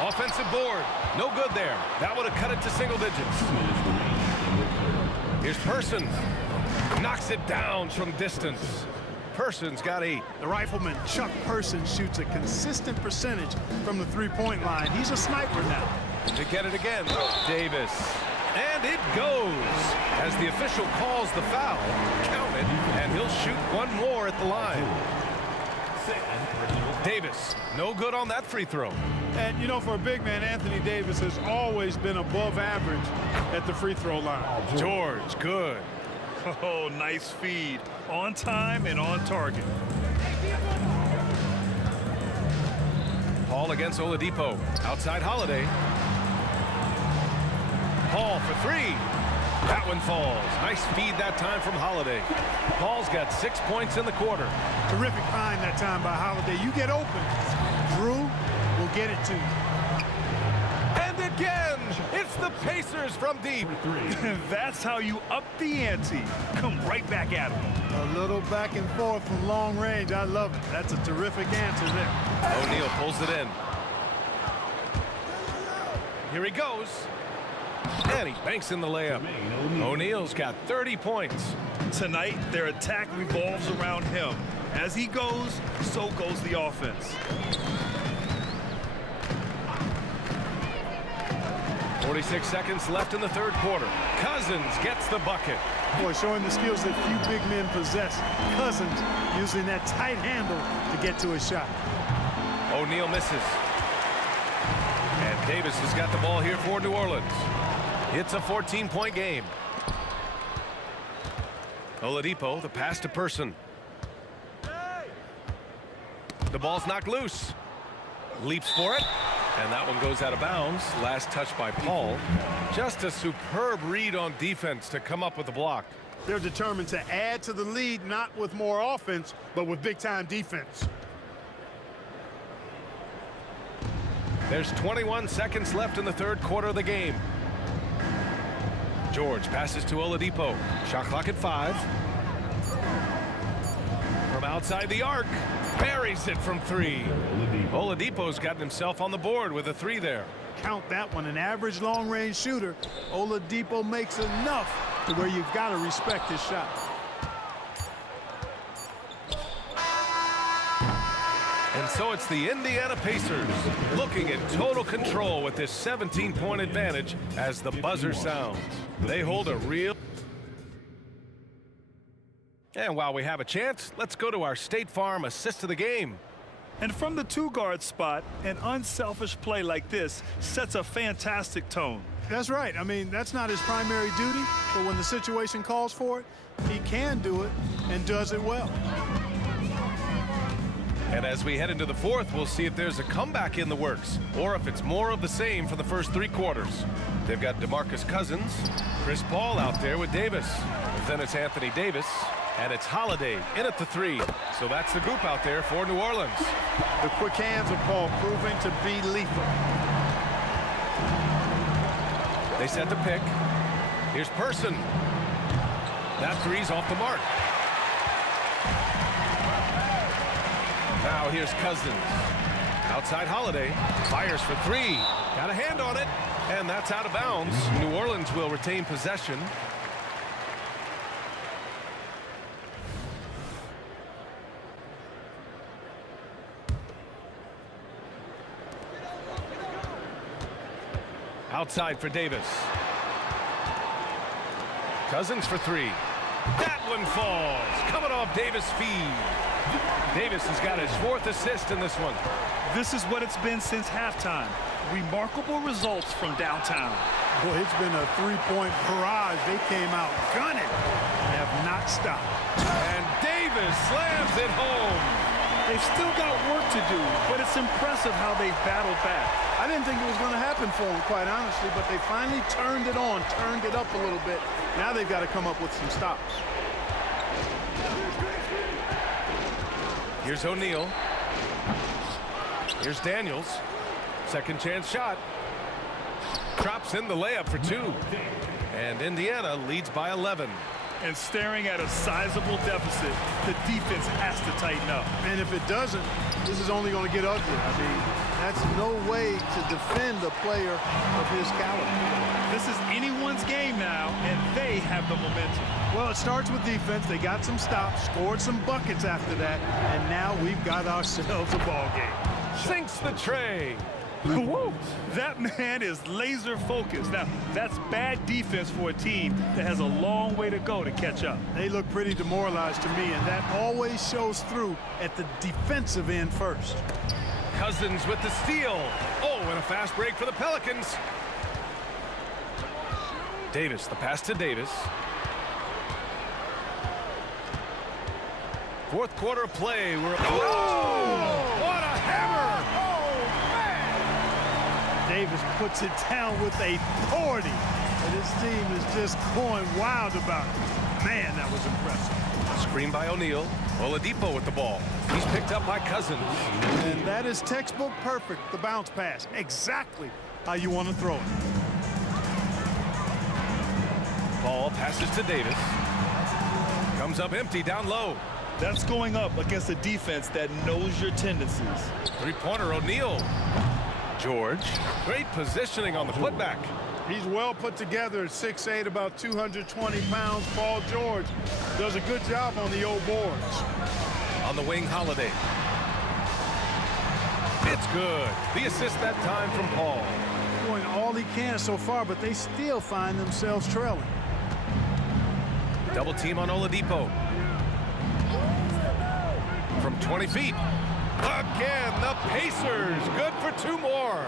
Offensive board. No good there. That would have cut it to single digits. Here's Person. Knocks it down from distance. Person's got 8. The rifleman Chuck Person shoots a consistent percentage from the three-point line. He's a sniper now. To get it again, Davis. And it goes as the official calls the foul. Count it, and he'll shoot one more at the line. Davis, no good on that free throw. And, you know, for a big man, Anthony Davis has always been above average at the free throw line. George, good. Oh, nice feed. On time and on target. Paul against Oladipo. Outside Holiday. Paul for 3. That one falls. Nice feed that time from Holiday. Paul's got 6 points in the quarter. Terrific find that time by Holiday. You get open. Drew will get it to you. And again, it's the Pacers from deep. That's how you up the ante. Come right back at him. A little back and forth from long range. I love it. That's a terrific answer there. O'Neal pulls it in. Here he goes. And he banks in the layup. O'Neal's got 30 points. Tonight, their attack revolves around him. As he goes, so goes the offense. 46 seconds left in the third quarter. Cousins gets the bucket. Boy, showing the skills that few big men possess. Cousins using that tight handle to get to his shot. O'Neal misses. And Davis has got the ball here for New Orleans. It's a 14-point game. Oladipo, the pass to Person. The ball's knocked loose. Leaps for it. And that one goes out of bounds. Last touch by Paul. Just a superb read on defense to come up with the block. They're determined to add to the lead, not with more offense, but with big-time defense. There's 21 seconds left in the third quarter of the game. George passes to Oladipo. Shot clock at 5. From outside the arc. Buries it from 3. Oladipo's gotten himself on the board with a 3 there. Count that one. An average long-range shooter. Oladipo makes enough to where you've got to respect his shot. And so it's the Indiana Pacers looking in total control with this 17-point advantage as the buzzer sounds. They hold a real... And while we have a chance, let's go to our State Farm assist of the game. And from the 2-guard spot, an unselfish play like this sets a fantastic tone. That's right. I mean, that's not his primary duty, but when the situation calls for it, he can do it and does it well. And as we head into the fourth, we'll see if there's a comeback in the works or if it's more of the same for the first 3 quarters. They've got DeMarcus Cousins, Chris Paul out there with Davis. Then it's Anthony Davis, and it's Holiday in at the 3. So that's the group out there for New Orleans. The quick hands of Paul proving to be lethal. They set the pick. Here's Person. That three's off the mark. Now here's Cousins. Outside Holiday. Fires for three. Got a hand on it. And that's out of bounds. New Orleans will retain possession. Outside for Davis. Cousins for three. That one falls. Coming off Davis' feed. Davis has got his 4th assist in this one. This is what it's been since halftime. Remarkable results from downtown. Boy, it's been a three-point barrage. They came out gunning. Have not stopped. And Davis slams it home. They've still got work to do, but it's impressive how they've battled back. I didn't think it was going to happen for them, quite honestly, but they finally turned it on, turned it up a little bit. Now they've got to come up with some stops. Here's O'Neal. Here's Daniels. Second chance shot. Drops in the layup for 2. And Indiana leads by 11. And staring at a sizable deficit, the defense has to tighten up. And if it doesn't, this is only going to get ugly. I mean, that's no way to defend a player of his caliber. This is anyone's game now, and they have the momentum. Well, it starts with defense. They got some stops, scored some buckets after that, and now we've got ourselves a ball game. Sinks the tray. Whoa, that man is laser focused. Now, that's bad defense for a team that has a long way to go to catch up. They look pretty demoralized to me, and that always shows through at the defensive end first. Cousins with the steal. Oh, and a fast break for the Pelicans. Davis, the pass to Davis. 4th quarter play. We're what a hammer! Davis puts it down with authority, and his team is just going wild about it. Man, that was impressive. Screen by O'Neal. Oladipo with the ball. He's picked up by Cousins. And that is textbook perfect, the bounce pass. Exactly how you want to throw it. Ball passes to Davis. Comes up empty down low. That's going up against a defense that knows your tendencies. Three-pointer O'Neal. George. Great positioning on the putback. He's well put together at 6'8", about 220 pounds. Paul George does a good job on the old boards. On the wing, Holiday. It's good. The assist that time from Paul. Doing all he can so far, but they still find themselves trailing. Double team on Oladipo. From 20 feet. Again, the Pacers. Good for 2 more.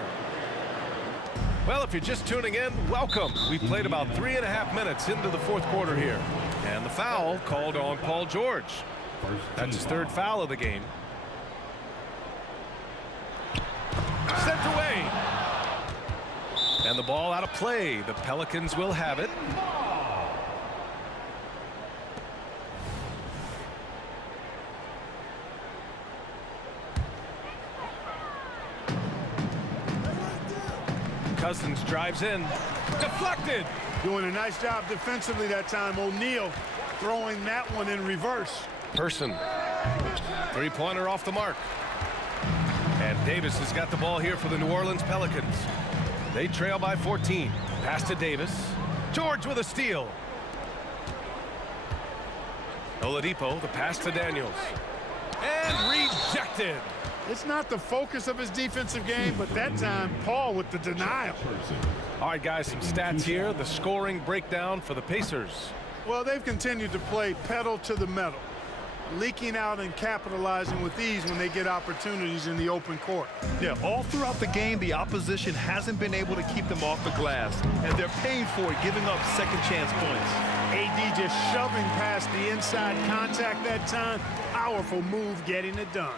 Well, if you're just tuning in, welcome. We've played about 3.5 minutes into the 4th quarter here. And the foul called on Paul George. That's his 3rd foul of the game. Sent away. And the ball out of play. The Pelicans will have it. Cousins drives in. Deflected. Doing a nice job defensively that time. O'Neal throwing that one in reverse. Person. Three-pointer off the mark. And Davis has got the ball here for the New Orleans Pelicans. They trail by 14. Pass to Davis. George with a steal. Oladipo, the pass to Daniels. And rejected. It's not the focus of his defensive game, but that time, Paul with the denial. All right, guys, some stats here. The scoring breakdown for the Pacers. Well, they've continued to play pedal to the metal, leaking out and capitalizing with ease when they get opportunities in the open court. Yeah, all throughout the game, the opposition hasn't been able to keep them off the glass, and they're paying for it, giving up second chance points. AD just shoving past the inside contact that time. Powerful move getting it done.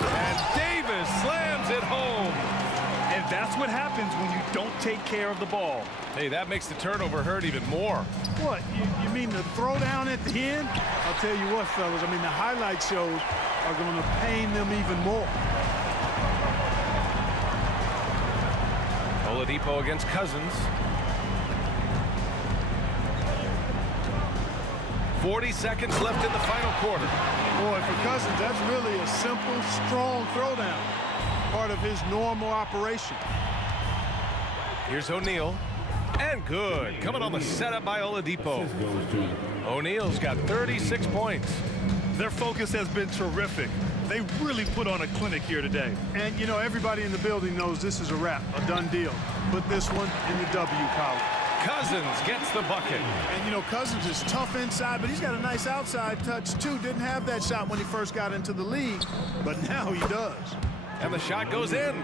And Davis slams it home. And that's what happens when you don't take care of the ball. Hey, that makes the turnover hurt even more. What, you mean the throwdown at the end? I'll tell you what, fellas, I mean, the highlight shows are going to pain them even more. Oladipo against Cousins. 40 seconds left in the final quarter. Boy, for Cousins, that's really a simple, strong throwdown. Part of his normal operation. Here's O'Neal. And good. Coming on the setup by Oladipo. O'Neal's got 36 points. Their focus has been terrific. They really put on a clinic here today. And, you know, everybody in the building knows this is a wrap, a done deal. Put this one in the W column. Cousins gets the bucket. And, you know, Cousins is tough inside, but he's got a nice outside touch, too. Didn't have that shot when he first got into the league, but now he does. And the shot goes in.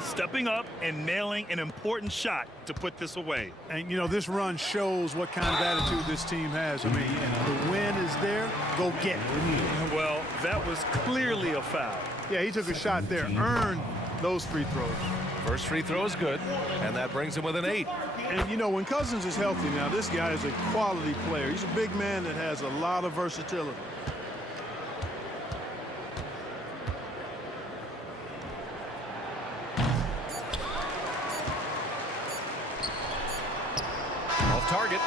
Stepping up and nailing an important shot to put this away. And, you know, this run shows what kind of attitude this team has. I mean, the win is there, go get it. Well, that was clearly a foul. Yeah, he took a shot there, earned those free throws. First free throw is good, and that brings him with an 8. And, you know, when Cousins is healthy now, this guy is a quality player. He's a big man that has a lot of versatility. Off target.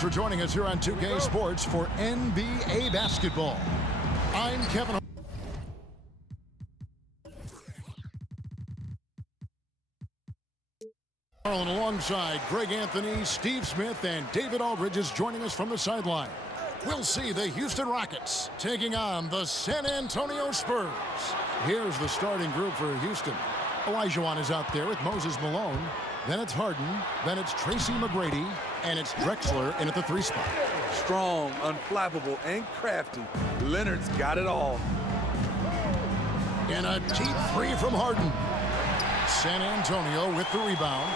Thanks for joining us here on 2K Sports for NBA basketball. I'm Kevin Harlan alongside Greg Anthony, Steve Smith, and David Aldridge is joining us from the sideline. We'll see the Houston Rockets taking on the San Antonio Spurs. Here's the starting group for Houston. Olajuwon is out there with Moses Malone. Then it's Harden. Then it's Tracy McGrady. And it's Drexler in at the 3 spot. Strong, unflappable, and crafty. Leonard's got it all. And a deep 3 from Harden. San Antonio with the rebound.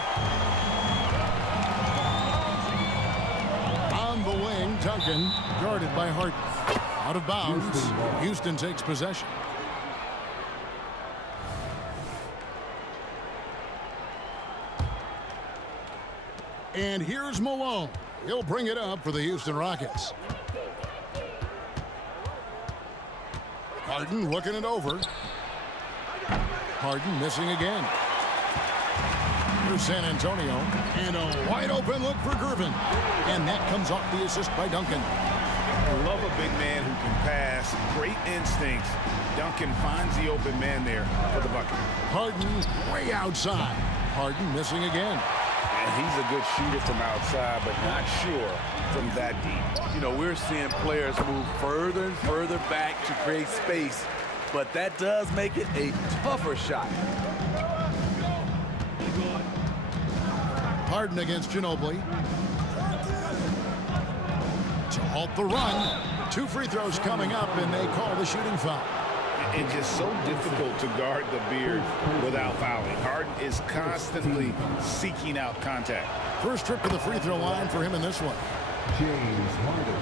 On the wing, Duncan, guarded by Harden. Out of bounds, Houston takes possession. And here's Malone. He'll bring it up for the Houston Rockets. Harden looking it over. Harden missing again. Here's San Antonio. And a wide open look for Gervin. And that comes off the assist by Duncan. I love a big man who can pass. Great instincts. Duncan finds the open man there for the bucket. Harden way outside. Harden missing again. And he's a good shooter from outside, but not sure from that deep. You know, we're seeing players move further and further back to create space, but that does make it a tougher shot. Harden against Ginobili. To halt the run. 2 free throws coming up, and they call the shooting foul. It's just so difficult to guard the beard without fouling. Harden is constantly seeking out contact. First trip to the free throw line for him in this one. James Harden.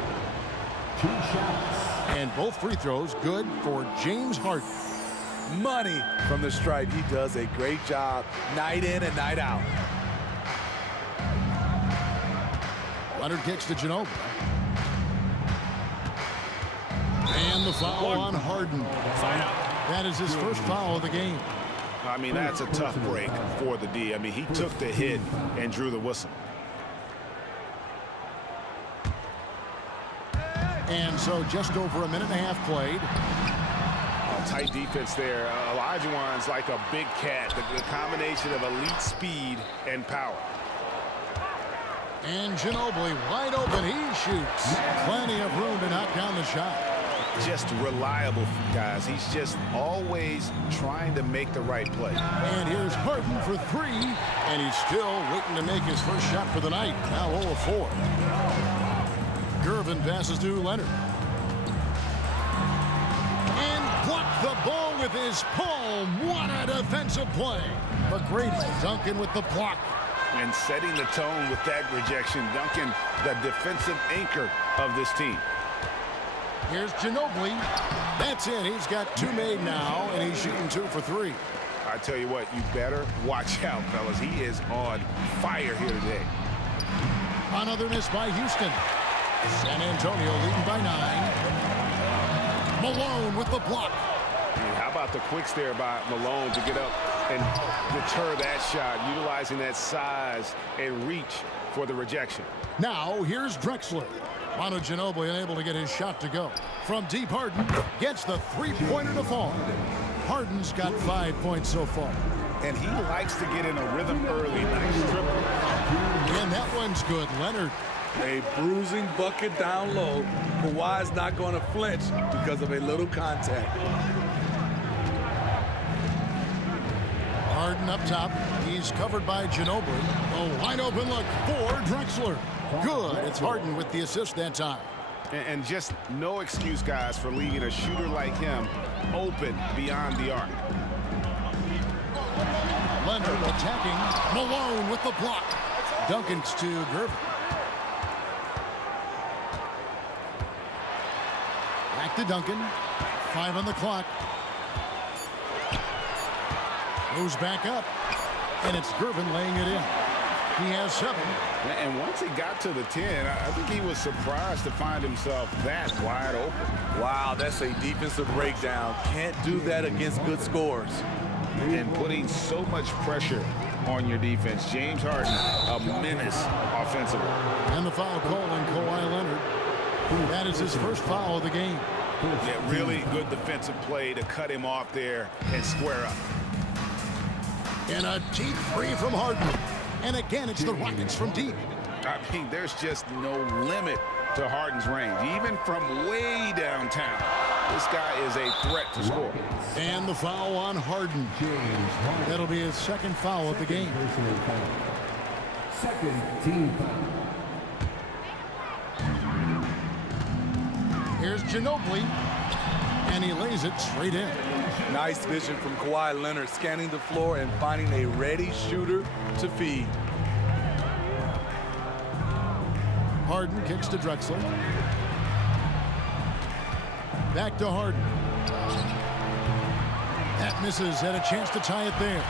2 shots. And both free throws good for James Harden. Money from the stripe. He does a great job night in and night out. Leonard kicks to Ginobili. And the foul on Harden. That is his first foul of the game. I mean, that's a tough break for the D. I mean, he took the hit and drew the whistle. And so just over a minute and a half played. Tight defense there. Olajuwon's like a big cat. The combination of elite speed and power. And Ginobili wide open. He shoots. Plenty of room to knock down the shot. Just reliable, guys. He's just always trying to make the right play. And here's Harden for 3. And he's still waiting to make his first shot for the night. Now 0 of 4. Gervin passes to Leonard. And blocked the ball with his palm. What a defensive play. McGrady, Duncan with the block. And setting the tone with that rejection. Duncan, the defensive anchor of this team. Here's Ginobili. That's in. He's got 2 made now, and he's shooting 2 for 3. I tell you what, you better watch out, fellas. He is on fire here today. Another miss by Houston. San Antonio leading by 9. Malone with the block. How about the quicks there by Malone to get up and deter that shot, utilizing that size and reach for the rejection. Now here's Drexler. Manu Ginobili unable to get his shot to go. From deep, Harden gets the 3-pointer to fall. Harden's got 5 points so far. And he likes to get in a rhythm early. Nice triple. And that one's good. Leonard. A bruising bucket down low. Kawhi's not going to flinch because of a little contact. Harden up top. He's covered by Ginobili. A wide open look for Drexler. Good. It's Harden with the assist that time. And just no excuse, guys, for leaving a shooter like him open beyond the arc. Leonard attacking. Malone with the block. Duncan's to Gervin. Back to Duncan. 5 on the clock. Goes back up. And it's Gervin laying it in. He has 7. And once he got to the 10, I think he was surprised to find himself that wide open. Wow, that's a defensive breakdown. Can't do that against good scores. and putting so much pressure on your defense. James Harden, a menace offensively. And the foul call on Kawhi Leonard. That is his first foul of the game. Yeah, really good defensive play to cut him off there and square up. And a deep three from Harden. And again, it's the Rockets from deep. I mean, there's just no limit to Harden's range, even from way downtown. This guy is a threat to score. And the foul on Harden. That'll be his second foul of the game. Second team foul. Here's Ginobili, and he lays it straight in. Nice vision from Kawhi Leonard, scanning the floor and finding a ready shooter to feed. Harden kicks to Drexler. Back to Harden. That misses, had a chance to tie it there.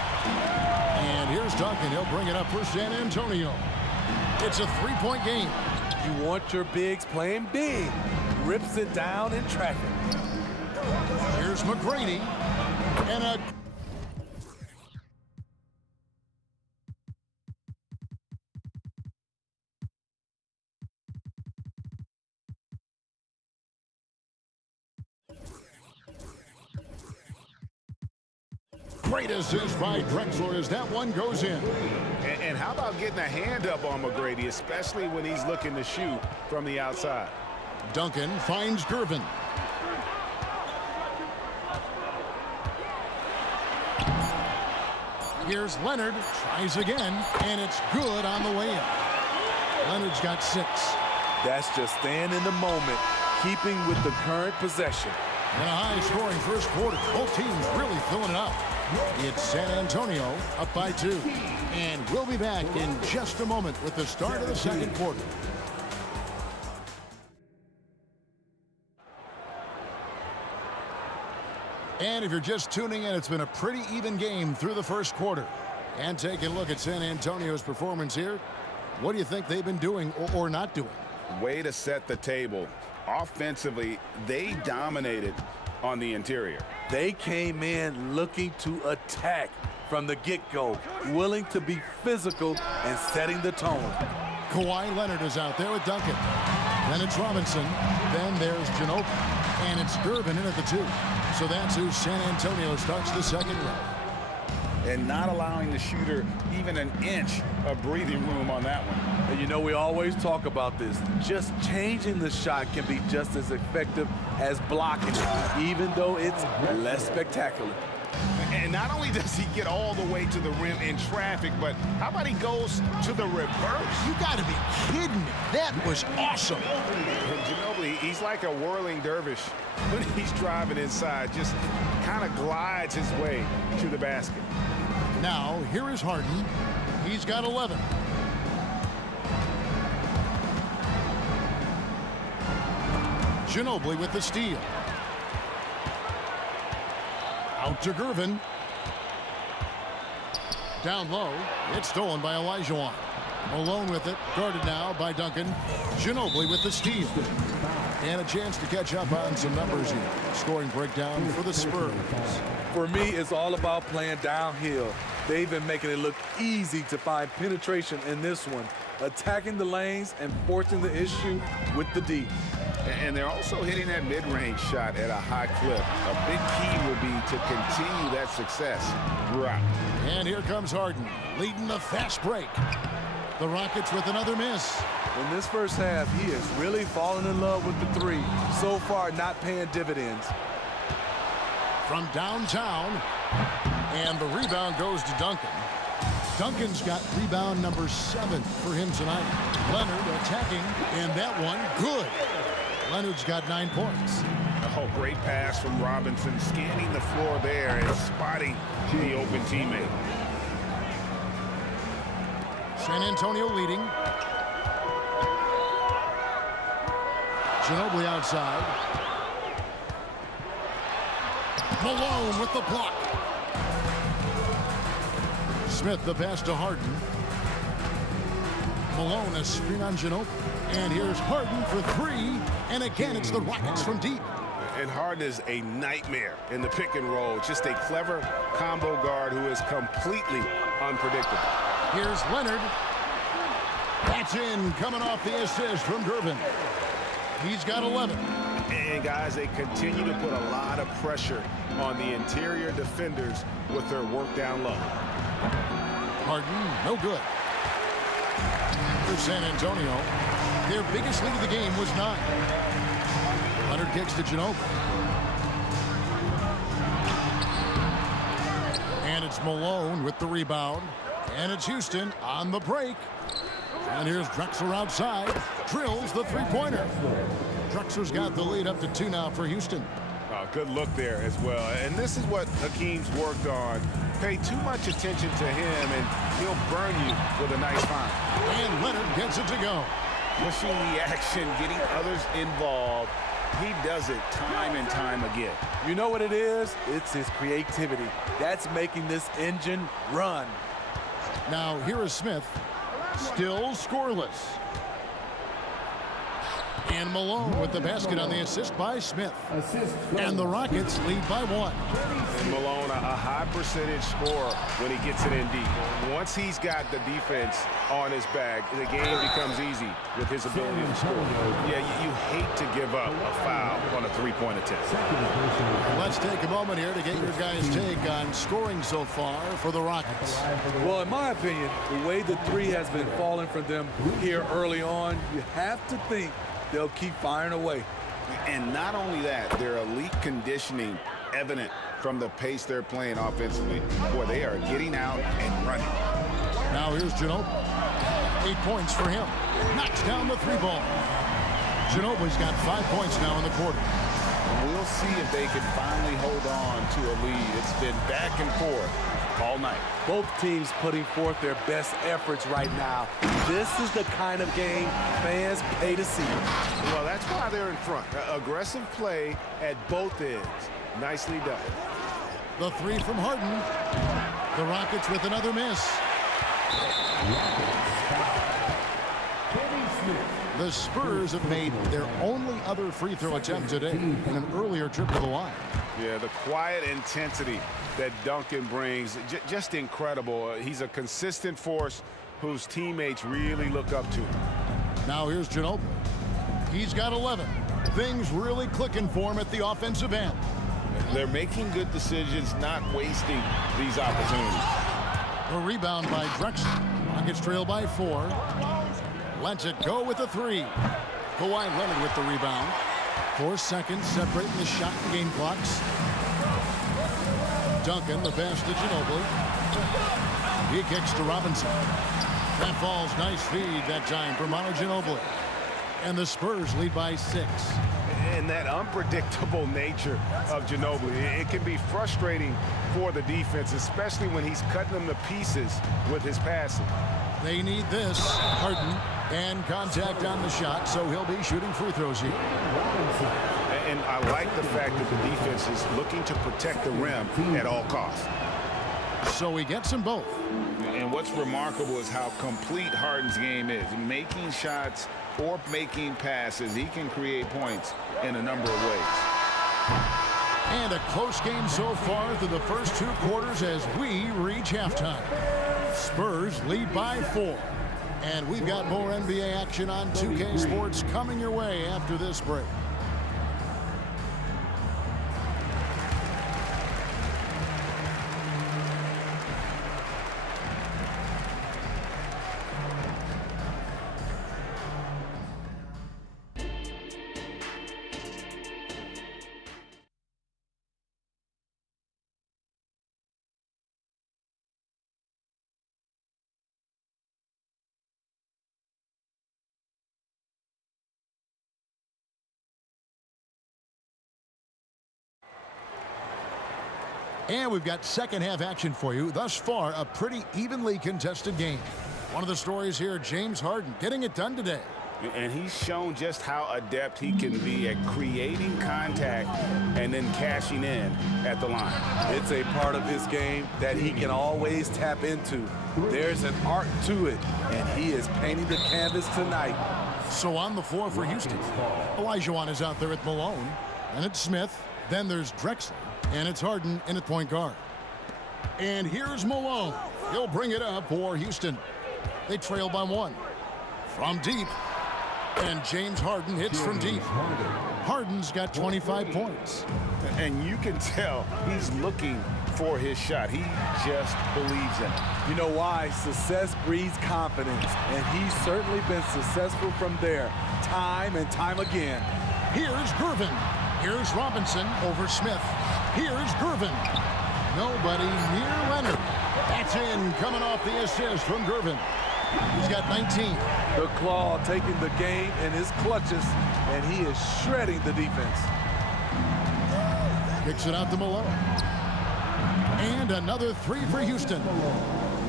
And here's Duncan. He'll bring it up for San Antonio. It's a three-point game. You want your bigs playing big. Rips it down in traffic. Here's McGrady. And a... Great assist by Drexler as that one goes in. And how about getting a hand up on McGrady, especially when he's looking to shoot from the outside. Duncan finds Gervin. Here's Leonard, tries again, and it's good on the way in. Leonard's got 6. That's just staying in the moment, keeping with the current possession. And a high-scoring first quarter. Both teams really filling it up. It's San Antonio up by 2. And we'll be back in just a moment with the start of the second quarter. And if you're just tuning in, it's been a pretty even game through the first quarter. And taking a look at San Antonio's performance here, what do you think they've been doing or not doing? Way to set the table. Offensively, they dominated on the interior. They came in looking to attack from the get-go, willing to be physical and setting the tone. Kawhi Leonard is out there with Duncan. Then it's Robinson. Then there's Ginobili. And it's Gervin in at the 2. So that's who San Antonio starts the second round. And not allowing the shooter even an inch of breathing room on that one. And you know, we always talk about this. Just changing the shot can be just as effective as blocking it, even though it's less spectacular. And not only does he get all the way to the rim in traffic, but how about he goes to the reverse? You got to be kidding me. That was awesome. Ginobili, he's like a whirling dervish when he's driving inside, just kind of glides his way to the basket. Now, here is Harden. He's got 11. Ginobili with the steal. Out to Gervin. Down low. It's stolen by Olajuwon. Malone with it. Guarded now by Duncan. Ginobili with the steal. And a chance to catch up on some numbers here. Scoring breakdown for the Spurs. For me, it's all about playing downhill. They've been making it look easy to find penetration in this one, attacking the lanes and forcing the issue with the D. And they're also hitting that mid-range shot at a high clip. A big key will be to continue that success throughout. And here comes Harden, leading the fast break. The Rockets with another miss. In this first half, he has really fallen in love with the 3. So far, not paying dividends. From downtown, and the rebound goes to Duncan. Duncan's got rebound number 7 for him tonight. Leonard attacking, and that one, good. Leonard's got 9 points. Oh, great pass from Robinson, scanning the floor there and spotting the open teammate. San Antonio leading. Ginobili outside. Malone with the block. Smith the pass to Harden. Malone a screen on Ginobili. And here's Harden for 3. And again, it's the Rockets from deep. And Harden is a nightmare in the pick and roll. Just a clever combo guard is completely unpredictable. Here's Leonard. That's in, coming off the assist from Durbin. He's got 11. And guys, they continue to put a lot of pressure on the interior defenders with their work down low. Harden, no good. For San Antonio, their biggest lead of the game was 9. Leonard kicks to Ginobili. And it's Malone with the rebound. And it's Houston on the break. And here's Drexler outside. Drills the three-pointer. Drexler's got the lead up to 2 now for Houston. Oh, good look there as well. And this is what Hakeem's worked on. Pay too much attention to him, and he'll burn you with a nice find. And Leonard gets it to go. Pushing the action, getting others involved. He does it time and time again. You know what it is? It's his creativity. That's making this engine run. Now here is Smith. Still scoreless. And Malone with the basket on the assist by Smith. And the Rockets lead by 1. And Malone, a high percentage scorer when he gets it in deep. Once he's got the defense on his back, the game becomes easy with his ability to score. Yeah, you hate to give up a foul on a three-point attempt. Let's take a moment here to get your guys' take on scoring so far for the Rockets. Well, in my opinion, the way the three has been falling for them here early on, you have to think they'll keep firing away. And not only that, their elite conditioning evident from the pace they're playing offensively. Boy, they are getting out and running. Now here's Ginobili. 8 points for him. Knocks down the 3-ball. Ginobili's got 5 points now in the quarter. We'll see if they can finally hold on to a lead. It's been back and forth all night. Both teams putting forth their best efforts right now. This is the kind of game fans pay to see. Well, that's why they're in front. Aggressive play at both ends. Nicely done. The 3 from Harden. The Rockets with another miss. The Spurs have made their only other free throw attempt today in an earlier trip to the line. Yeah, the quiet intensity that Duncan brings, just incredible. He's a consistent force whose teammates really look up to him. Now here's Ginobili. He's got 11. Things really clicking for him at the offensive end. They're making good decisions, not wasting these opportunities. A rebound by Drexler. Rockets trail by 4. Lets it go with a 3. Kawhi Leonard with the rebound. 4 seconds separating the shot and game clocks. Duncan, the pass to Ginobili. He kicks to Robinson. That falls. Nice feed that time for Manu Ginobili. And the Spurs lead by 6. And that unpredictable nature of Ginobili, it can be frustrating for the defense, especially when he's cutting them to pieces with his passing. They need this. Harden and contact on the shot, so he'll be shooting free throws here. And I like the fact that the defense is looking to protect the rim at all costs. So he gets them both. And what's remarkable is how complete Harden's game is. Making shots or making passes, he can create points in a number of ways. And a close game so far through the first 2 quarters as we reach halftime. Spurs lead by 4. And we've got more NBA action on 2K Sports coming your way after this break. And we've got second half action for you. Thus far, a pretty evenly contested game. One of the stories here, James Harden getting it done today. And he's shown just how adept he can be at creating contact and then cashing in at the line. It's a part of his game that he can always tap into. There's an art to it, and he is painting the canvas tonight. So on the floor for Houston, Olajuwon is out there at Malone, and it's Smith. Then there's Drexler, and it's Harden in at point guard. And here's Malone. He'll bring it up for Houston. They trail by 1. From deep. And James Harden hits from deep. Harden's got 25 points. And you can tell he's looking for his shot. He just believes in it. You know why? Success breeds confidence, and he's certainly been successful from there, time and time again. Here's Gervin. Here's Robinson over Smith. Here's Gervin. Nobody near Leonard. That's in, coming off the assist from Gervin. He's got 19. The Claw taking the game in his clutches, and he is shredding the defense. Kicks it out to Malone. And another 3 for Houston.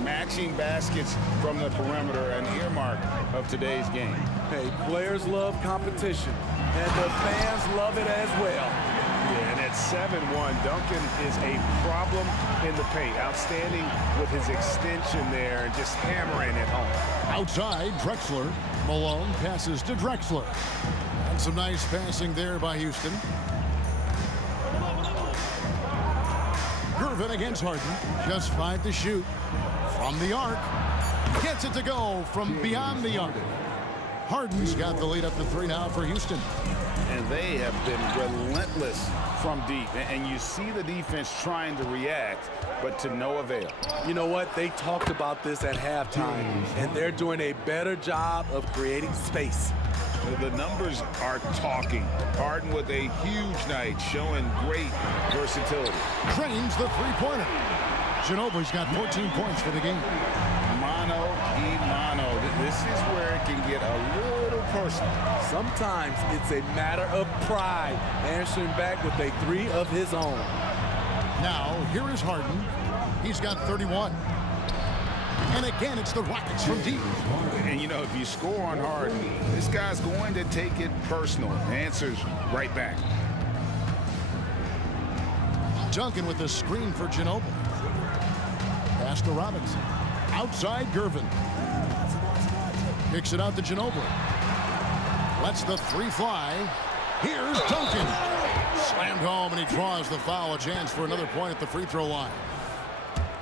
Matching baskets from the perimeter, an earmark of today's game. Hey, players love competition, and the fans love it as well. Yeah, and at 7-1, Duncan is a problem in the paint. Outstanding with his extension there and just hammering it home. Outside, Drexler. Malone passes to Drexler. And some nice passing there by Houston. Gervin against Harden. Just 5 to shoot. From the arc. Gets it to go from beyond the arc. Harden's got the lead up to 3 now for Houston. And they have been relentless from deep. And you see the defense trying to react, but to no avail. You know what? They talked about this at halftime, and they're doing a better job of creating space. The numbers are talking. Harden with a huge night, showing great versatility. Trains the three-pointer. Ginobili's got 14 points for the game. Mano y mano. This is where it can get a little personal. Sometimes it's a matter of pride, answering back with a 3 of his own. Now, here is Harden. He's got 31. And again, it's the Rockets from deep. And, you know, if you score on Harden, this guy's going to take it personal. Answers right back. Duncan with the screen for Ginobili. Pass to Robinson. Outside, Gervin. Kicks it out to Ginobili. Lets the 3 fly. Here's Duncan. Slammed home, and he draws the foul. A chance for another point at the free throw line.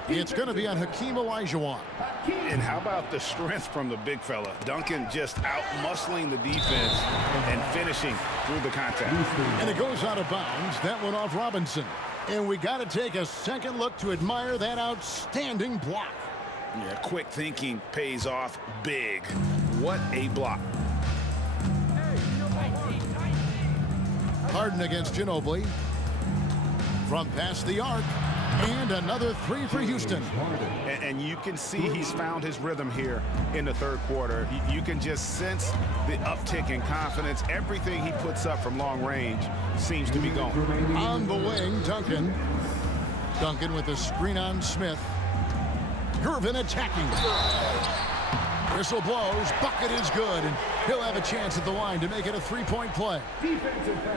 It's going to be on Hakeem Olajuwon. And how about the strength from the big fella? Duncan just out-muscling the defense and finishing through the contact. And it goes out of bounds. That went off Robinson. And we got to take a second look to admire that outstanding block. Yeah, quick thinking pays off big. What a block. Harden against Ginobili. From past the arc. And another 3 for Houston. And you can see he's found his rhythm here in the third quarter. You can just sense the uptick in confidence. Everything he puts up from long range seems to be going. On the wing, Duncan. Duncan with a screen on Smith. Gervin attacking. Whistle blows. Bucket is good. And he'll have a chance at the line to make it a 3-point play.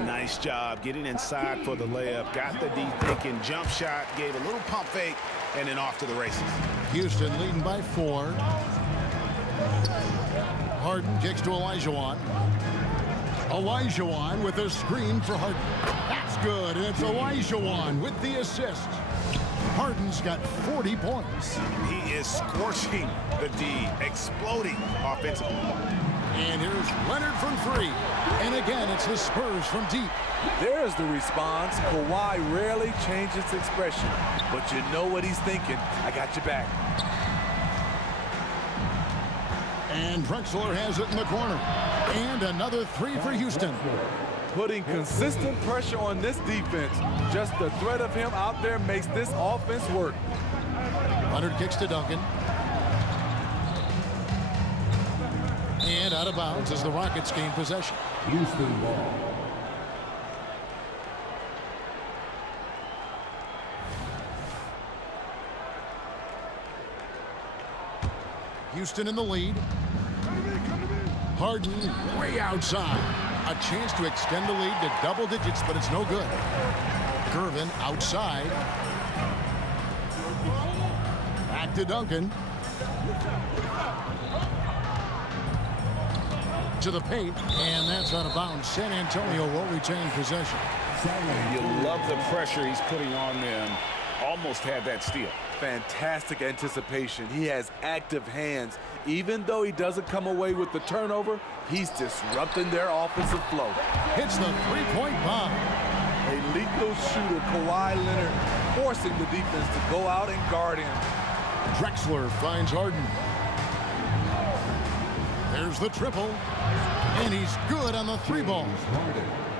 Nice job getting inside for the layup. Got the deep thinking jump shot. Gave a little pump fake. And then off to the races. Houston leading by 4. Harden kicks to Olajuwon. Olajuwon with a screen for Harden. That's good. And it's Olajuwon with the assist. Harden's got 40 points. He is scorching the D, exploding offensively. And here's Leonard from 3. And again, it's the Spurs from deep. There's the response. Kawhi rarely changes expression, but you know what he's thinking. I got your back. And Drexler has it in the corner. And another 3 for Houston. Putting consistent pressure on this defense. Just the threat of him out there makes this offense work. Leonard kicks to Duncan. And out of bounds as the Rockets gain possession. Houston ball. Houston in the lead. Harden way outside. A chance to extend the lead to double digits, but it's no good. Gervin outside. Back to Duncan. To the paint, and that's out of bounds. San Antonio will retain possession. You love the pressure he's putting on them. Almost had that steal. fantastic anticipation. He has active hands. Even though he doesn't come away with the turnover, he's disrupting their offensive flow. Hits the three-point bomb. A lethal shooter, Kawhi Leonard, forcing the defense to go out and guard him. Drexler finds Harden. There's the triple. And he's good on the three ball.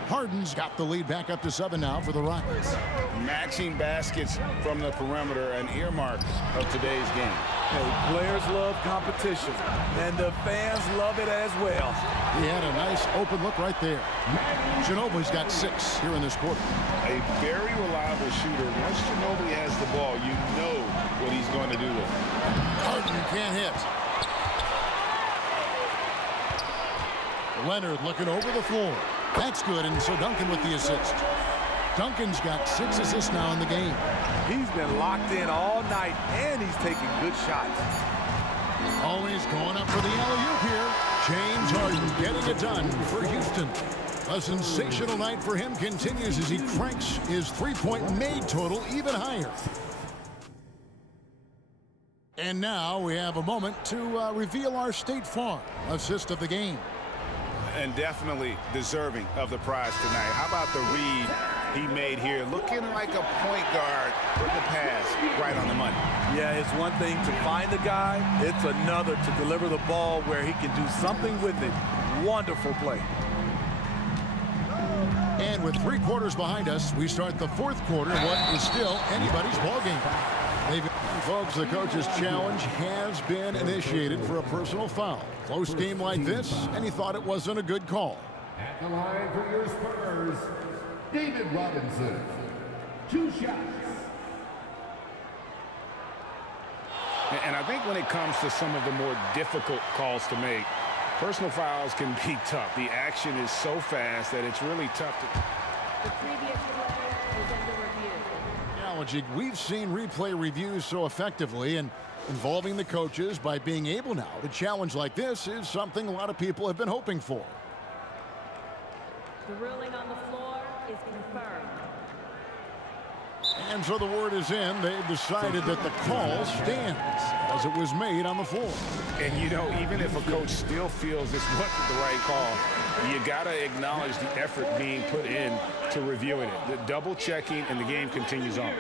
Harden's got the lead back up to 7 now for the Rockets. Matching baskets from the perimeter, an earmark of today's game. Hey, players love competition, and the fans love it as well. He had a nice open look right there. Ginobili's got 6 here in this quarter. A very reliable shooter. Once Ginobili has the ball, you know what he's going to do with it. Harden can't hit. Leonard looking over the floor. That's good, and so Duncan with the assist. Duncan's got 6 assists now in the game. He's been locked in all night, and he's taking good shots. Always going up for the alley-oop here. James Harden getting it done for Houston. A sensational night for him continues as he cranks his three-point made total even higher. And now we have a moment to reveal our State Farm assist of the game. And definitely deserving of the prize tonight. How about the read he made here? Looking like a point guard with the pass right on the money. Yeah, it's one thing to find a guy. It's another to deliver the ball where he can do something with it. Wonderful play. And with 3 quarters behind us, we start the 4th quarter in what is still anybody's ball game. Folks, the coach's challenge has been initiated for a personal foul. Close game like this, and he thought it wasn't a good call. At the line for your Spurs, David Robinson. 2 shots. And I think when it comes to some of the more difficult calls to make, personal fouls can be tough. The action is so fast that it's really tough to... The previous play is under review. We've seen replay reviews so effectively, and involving the coaches by being able now to challenge like this is something a lot of people have been hoping for. The ruling on the floor is confirmed. And so the word is in. They've decided that the call stands as it was made on the floor. And, you know, even if a coach still feels this wasn't the right call, you got to acknowledge the effort being put in to reviewing it. The double checking, and the game continues on.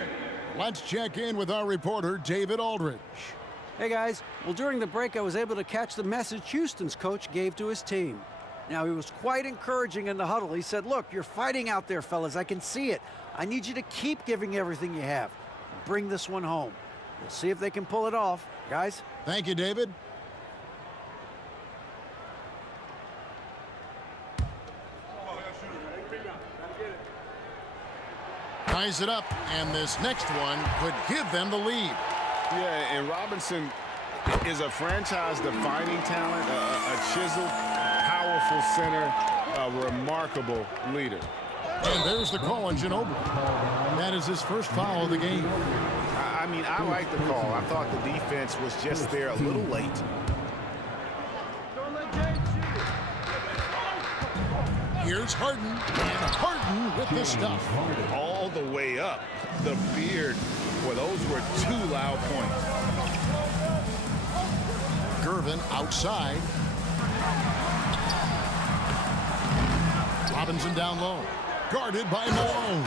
Let's check in with our reporter, David Aldridge. Hey, guys. Well, during the break, I was able to catch the message Houston's coach gave to his team. Now, he was quite encouraging in the huddle. He said, look, you're fighting out there, fellas. I can see it. I need you to keep giving everything you have. Bring this one home. We'll see if they can pull it off. Guys? Thank you, David. Ties it up, and this next one could give them the lead. Yeah, and Robinson is a franchise-defining talent, a chiseled, powerful center, a remarkable leader. And there's the call on Ginobili. That is his first foul of the game. I mean, I like the call. I thought the defense was just there a little late. Here's Harden, and Harden with the stuff. All the way up. The beard. Well, those were 2 loud points. Gervin outside. Robinson down low. Guarded by Malone.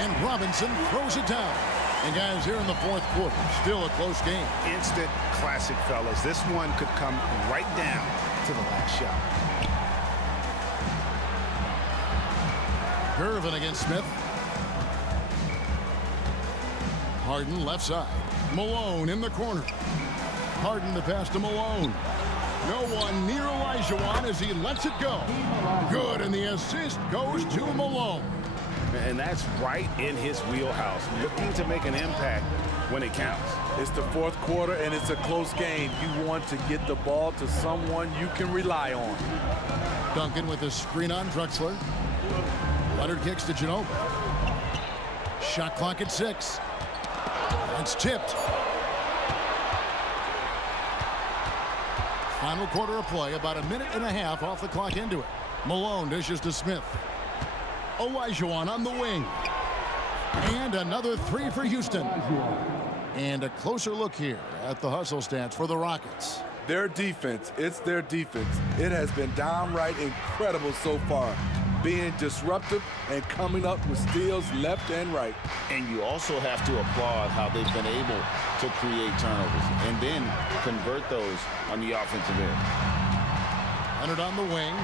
And Robinson throws it down. And guys, here in the 4th quarter, still a close game. Instant classic, fellas. This one could come right down to the last shot. Gervin against Smith. Harden left side. Malone in the corner. Harden the pass to Malone. No one near Olajuwon as he lets it go. Good, and the assist goes to Malone. And that's right in his wheelhouse. Looking to make an impact when it counts. It's the 4th quarter, and it's a close game. You want to get the ball to someone you can rely on. Duncan with a screen on Drexler. Leonard kicks to Ginobili. Shot clock at 6. It's tipped. Final quarter of play, about a minute and a half off the clock into it. Malone dishes to Smith. Olajuwon on the wing. And another 3 for Houston. And a closer look here at the hustle stats for the Rockets. Their defense, it's their defense. It has been downright incredible so far, being disruptive and coming up with steals left and right. And you also have to applaud how they've been able to create turnovers and then convert those on the offensive end. Leonard on the wing.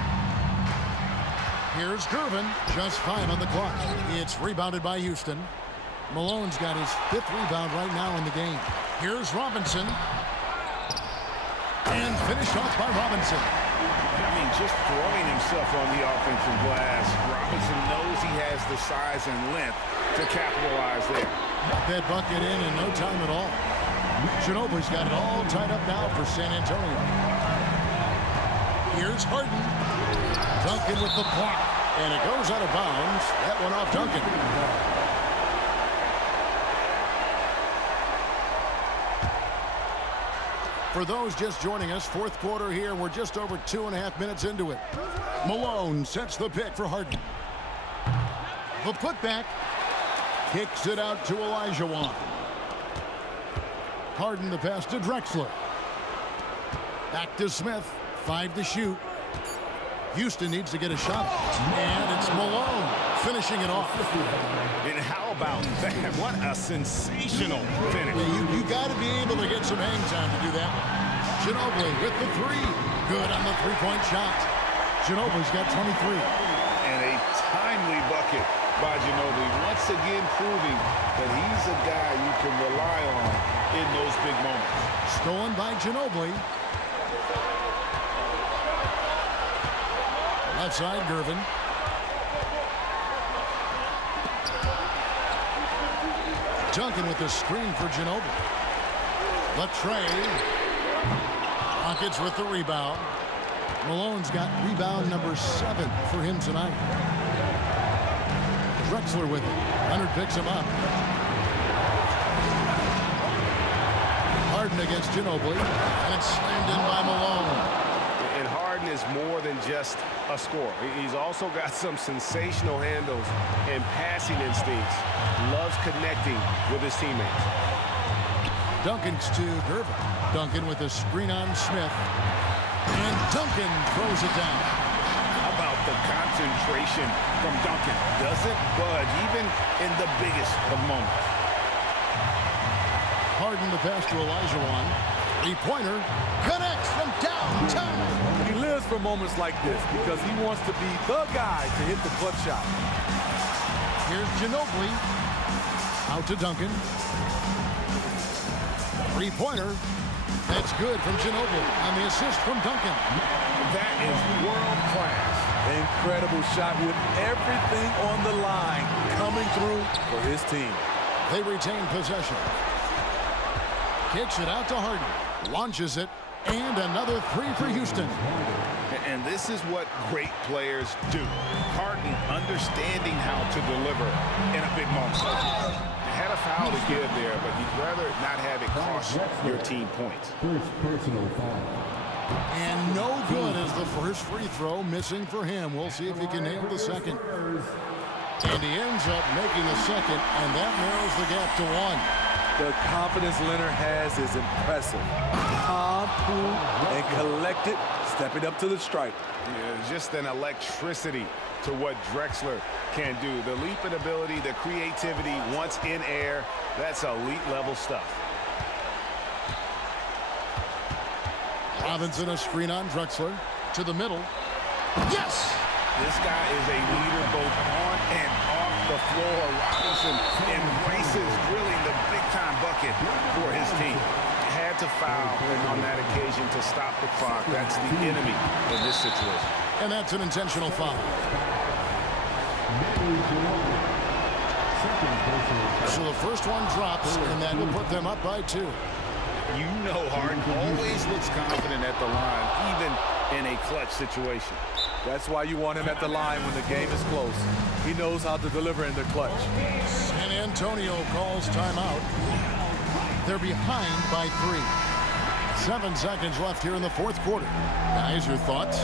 Here's Gervin, just 5 on the clock. It's rebounded by Houston. Malone's got his 5th rebound right now in the game. Here's Robinson. And finished off by Robinson. I mean, just throwing himself on the offensive glass. Robinson knows he has the size and length to capitalize there. That bucket in no time at all. Ginobili's got it all tied up now for San Antonio. Here's Harden. Duncan with the block. And it goes out of bounds. That one off Duncan. For those just joining us, 4th quarter here. We're just over 2.5 minutes into it. Malone sets the pick for Harden. The putback. Kicks it out to Olajuwon. Harden the pass to Drexler. Back to Smith. 5 to shoot. Houston needs to get a shot. And it's Malone finishing it off. And how about that? What a sensational finish. You got to be able to get some hang time to do that one. Ginobili with the 3. Good on the 3-point shot. Ginobili's got 23. And a timely bucket by Ginobili. Once again proving that he's a guy you can rely on in those big moments. Stolen by Ginobili. Left side, Gervin. Duncan with the screen for Ginobili. Latrey. Rockets with the rebound. Malone's got rebound number 7 for him tonight. Drexler with it. Leonard picks him up. Harden against Ginobili. And it's slammed in by Malone. And Harden is more than just a scorer. He's also got some sensational handles and passing instincts. Loves connecting with his teammates. Duncan's to Gervin. Duncan with a screen on Smith. And Duncan throws it down. How about the concentration from Duncan? Doesn't budge even in the biggest of moments. Harden the pass to Olajuwon. 3-pointer connects from downtown. He lives for moments like this because he wants to be the guy to hit the clutch shot. Here's Ginobili. Out to Duncan. 3-pointer. That's good from Ginobili. And the assist from Duncan. That is world class. Incredible shot with everything on the line coming through for his team. They retain possession. Kicks it out to Harden. Launches it. And another 3 for Houston. And this is what great players do. Harden understanding how to deliver in a big moment. Had a foul to give there, but you'd rather not have it cost your team points. First personal foul. And no good as the first free throw missing for him. We'll see if he can nail the second. And he ends up making the second, and that narrows the gap to 1. The confidence Leonard has is impressive. Calm, cool, and collected, stepping up to the stripe. Yeah, just an electricity to what Drexler can do. The leaping ability, the creativity once in air, that's elite level stuff. Robinson a screen on Drexler to the middle. Yes! This guy is a leader both on and off the floor. Robinson embraces drilling the big-time bucket for his team. Had to foul on that occasion to stop the clock. That's the enemy in this situation. And that's an intentional foul. So the first one drops, and that will put them up by 2. You know Harden always looks confident at the line, even in a clutch situation. That's why you want him at the line when the game is close. He knows how to deliver in the clutch. San Antonio calls timeout. They're behind by 3. 7 seconds left here in the 4th quarter. Guys, your thoughts?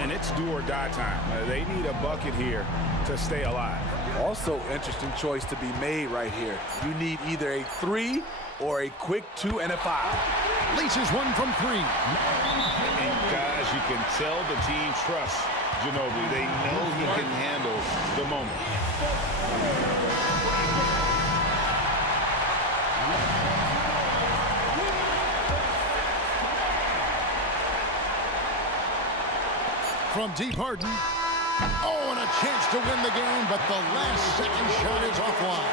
And it's do or die time. They need a bucket here to stay alive. Also, interesting choice to be made right here. You need either a 3 or a quick 2 and a 5. Leaches one from 3. And guys, you can tell the team trusts Ginobili. They know he can handle the moment. From deep, Harden. Oh, and a chance to win the game, but the last second shot is offline.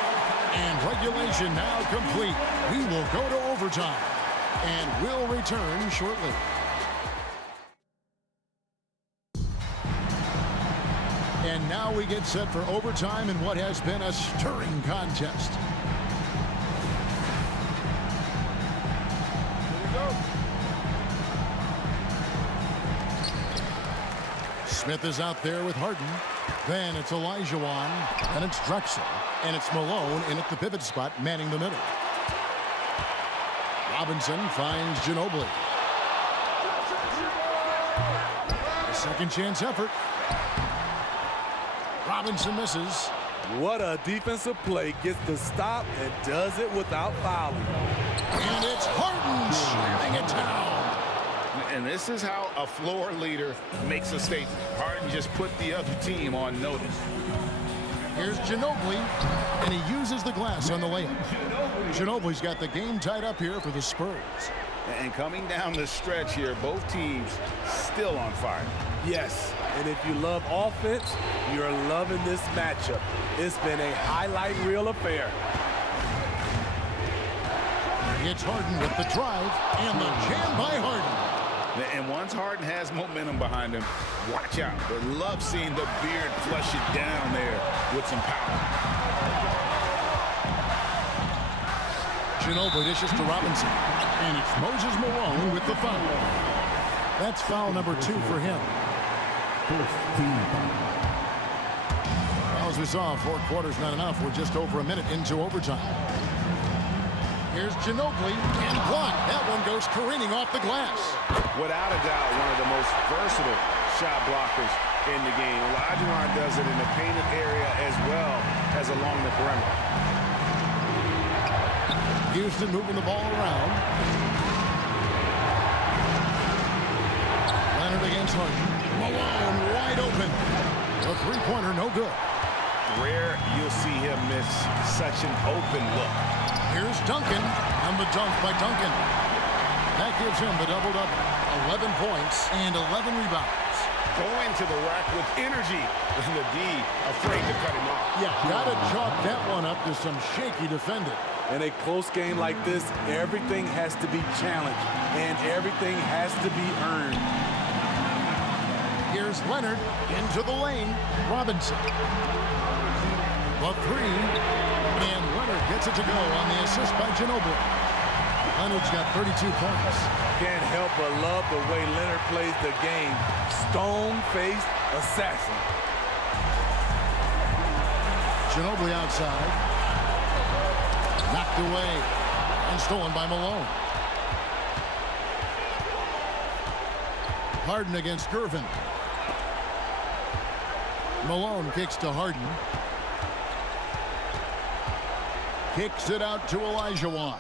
And regulation now complete. We will go to overtime, and we'll return shortly. And now we get set for overtime in what has been a stirring contest. Here we go. Smith is out there with Harden. Then it's Olajuwon. Then it's Drexler. And it's Malone in at the pivot spot, manning the middle. Robinson finds Ginobili. A second chance effort. Robinson misses. What a defensive play. Gets the stop and does it without fouling. And it's Harden slamming it down. And this is how a floor leader makes a statement. Harden just put the other team on notice. Here's Ginobili, and he uses the glass on the layup. Ginobili's got the game tied up here for the Spurs. And coming down the stretch here, both teams still on fire. Yes, and if you love offense, you're loving this matchup. It's been a highlight reel affair. It's Harden with the drive, and the jam by Harden. And once Harden has momentum behind him, watch out. But love seeing the beard flush it down there with some power. Ginobili dishes to Robinson. And it's Moses Malone with the foul. That's foul number 2 for him. Well, as we saw, 4 quarters not enough. We're just over a minute into overtime. Here's Ginobili, and blocked. That one goes careening off the glass. Without a doubt, one of the most versatile shot blockers in the game. Olajuwon does it in the painted area as well as along the perimeter. Houston moving the ball around. Leonard against Harden. Malone wide open. A three-pointer, no good. Rare you'll see him miss such an open look. Here's Duncan, and the dunk by Duncan. That gives him the double-double. 11 points and 11 rebounds. Going to the rack with energy, and the D afraid to cut him off. Yeah, gotta chalk that one up to some shaky defending. In a close game like this, everything has to be challenged, and everything has to be earned. Here's Leonard into the lane. Robinson. The 3. And Leonard gets it to go on the assist by Ginobili. Leonard's got 32 points. Can't help but love the way Leonard plays the game. Stone-faced assassin. Ginobili outside. Knocked away and stolen by Malone. Harden against Gervin. Malone kicks to Harden. Kicks it out to Olajuwon.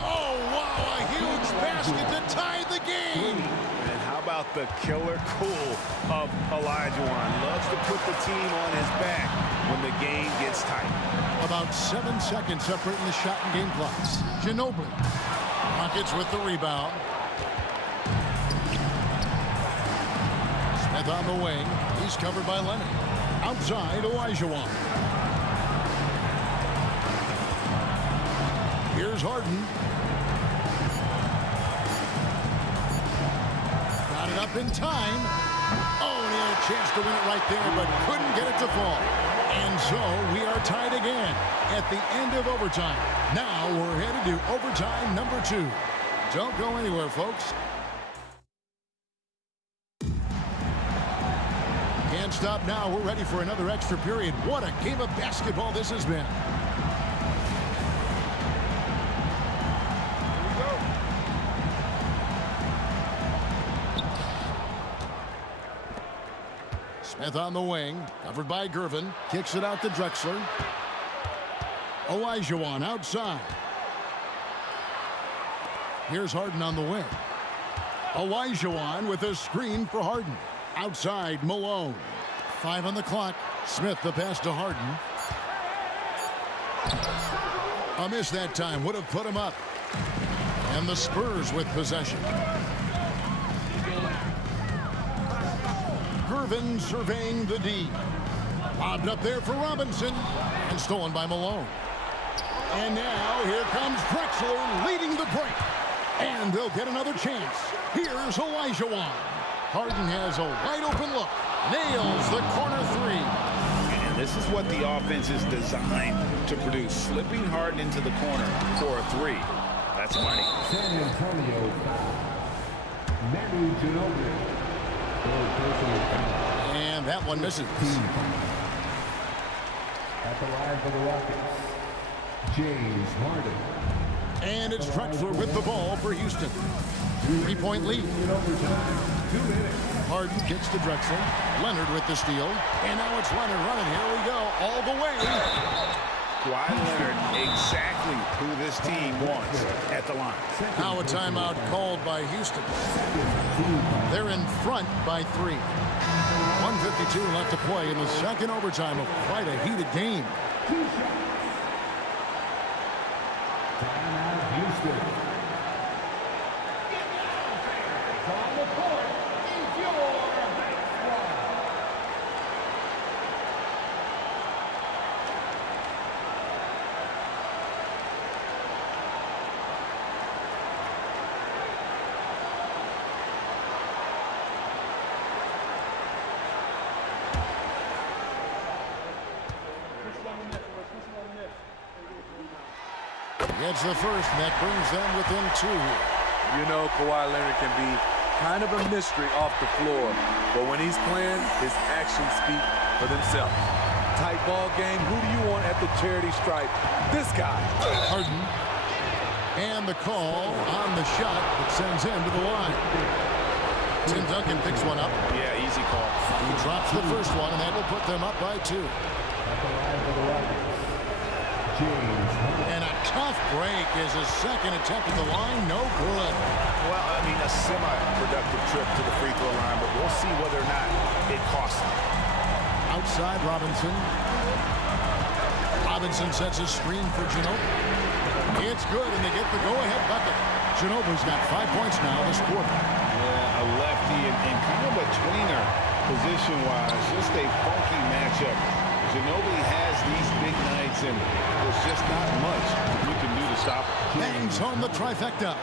Oh, wow, a huge basket to tie the game. And how about the killer cool of Olajuwon? Loves to put the team on his back when the game gets tight. About 7 seconds separating the shot and game clocks. Ginobili. Rockets with the rebound. Smith on the wing. He's covered by Leonard. Outside, Olajuwon. Here's Harden. Got it up in time. Oh, and he had a chance to win it right there, but couldn't get it to fall. And so we are tied again at the end of overtime. Now we're headed to overtime number 2. Don't go anywhere, folks. Can't stop now. We're ready for another extra period. What a game of basketball this has been. Smith on the wing, covered by Gervin. Kicks it out to Drexler. Olajuwon outside. Here's Harden on the wing. Olajuwon with a screen for Harden. Outside, Malone. 5 on the clock. Smith the pass to Harden. A miss that time would have put him up. And the Spurs with possession. Gervin surveying the D. Lobbed up there for Robinson. And stolen by Malone. And now here comes Drexler leading the break. And they'll get another chance. Here's Olajuwon. Harden has a wide open look. Nails the corner three. And this is what the offense is designed to produce. Slipping Harden into the corner for a three. That's money. San Antonio foul. Manu Ginobili. And that one misses. At the line for the Rockets, James Harden. And it's Drexler with the ball for Houston. 3-point lead. Harden kicks to Drexler. Leonard with the steal. And now it's Leonard running. Here we go. All the way. Kawhi Leonard, exactly who this team wants at the line. Now a timeout called by Houston. They're in front by 3. 1:52 left to play in the second overtime of quite a heated game. Houston. On the court is your next one. Gets the first, and that brings them within 2 here. You know, Kawhi Leonard can be kind of a mystery off the floor, but when he's playing, his actions speak for themselves. Tight ball game. Who do you want at the charity stripe? This guy. Harden. And the call on the shot that sends him to the line. Tim Duncan picks one up. Yeah, easy call. He drops the first one, and that will put them up by 2. At the line for the Rockets, James Harden. And a tough break is his second attempt at the line. No good. Well, I mean, a semi-productive trip to the free throw line, but we'll see whether or not it costs him. Outside Robinson. Robinson sets a screen for Ginobili. It's good, and they get the go-ahead bucket. Ginobili's got 5 points now this quarter. Yeah, a lefty and kind of a tweener position-wise. Just a funky matchup. Ginobili has these big nights, and there's just not much you can do to stop him. Bangs home the trifecta.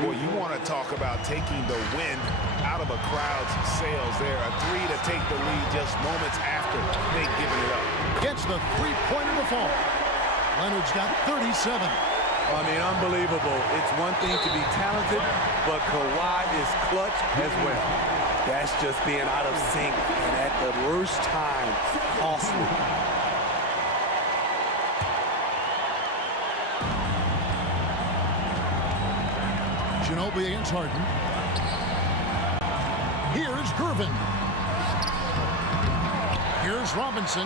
Boy, you want to talk about taking the wind out of a crowd's sails there. A three to take the lead just moments after they've given it up. Gets the three-pointer to fall. Leonard's got 37. I mean, unbelievable. It's one thing to be talented, but Kawhi is clutch as well. That's just being out of sync, and at the worst time, costly. Ginobili against Harden. Here's Gervin. Here's Robinson.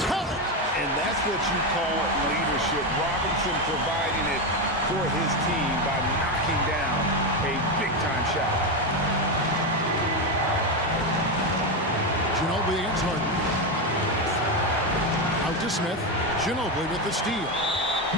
Talent. And that's what you call leadership. Robinson providing it for his team by knocking down a big-time shot. Ginobili against Harden. Out to Smith. Ginobili with the steal. He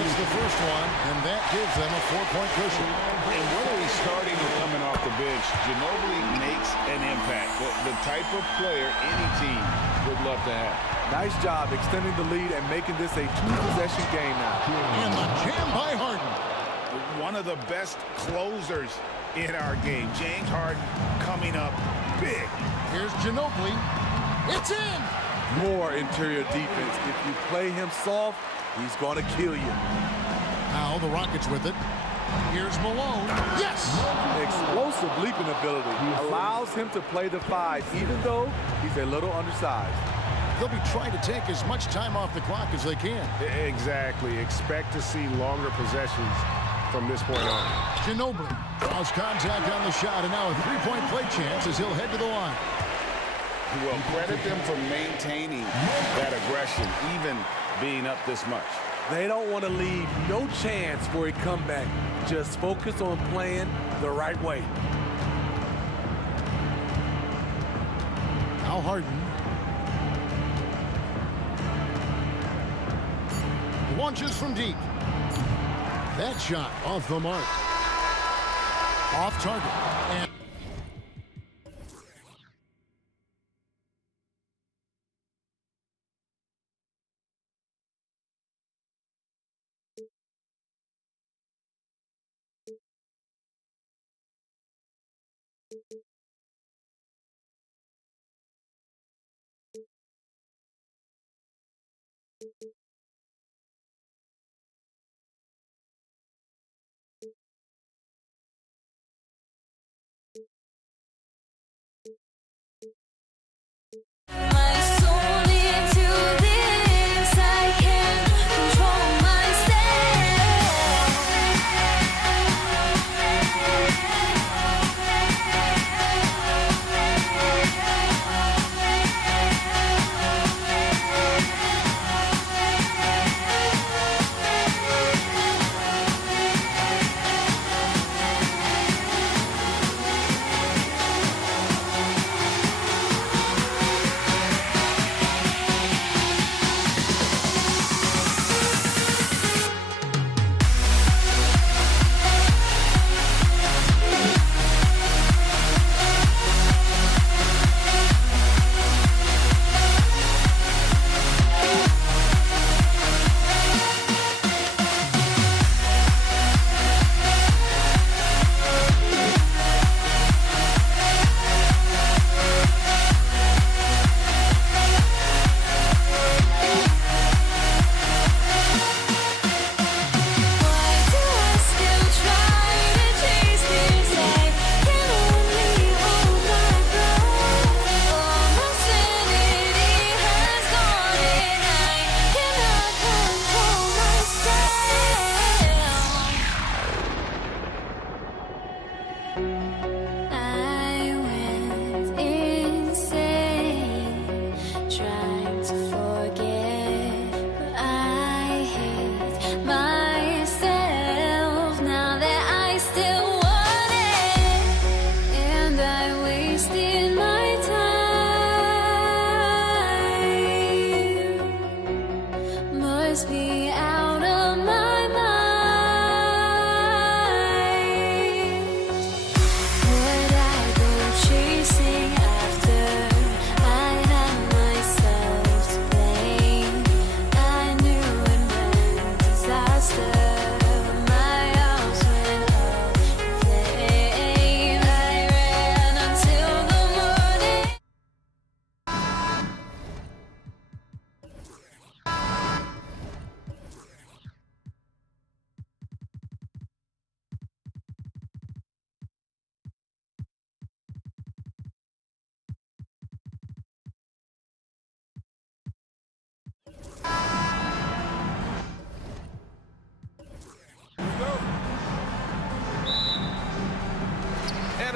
hits the first one, and that gives them a 4-point cushion. And whether he's starting or coming off the bench, Ginobili makes an impact. The type of player any team would love to have. Nice job extending the lead and making this a 2-possession game now. And the jam by Harden. One of the best closers in our game. James Harden coming up big. Here's Ginobili. It's in. More interior defense. If you play him soft, he's going to kill you. Now the Rockets with it. Here's Malone. Yes! Explosive leaping ability. Allows him to play the 5, even though he's a little undersized. They'll be trying to take as much time off the clock as they can. Exactly. Expect to see longer possessions from this point on. Ginobili draws contact on the shot, and now a three-point play chance as he'll head to the line. Well, credit them for maintaining that aggression, even being up this much. They don't want to leave no chance for a comeback. Just focus on playing the right way. Now Harden. Launches from deep. That shot off the mark. Off target. And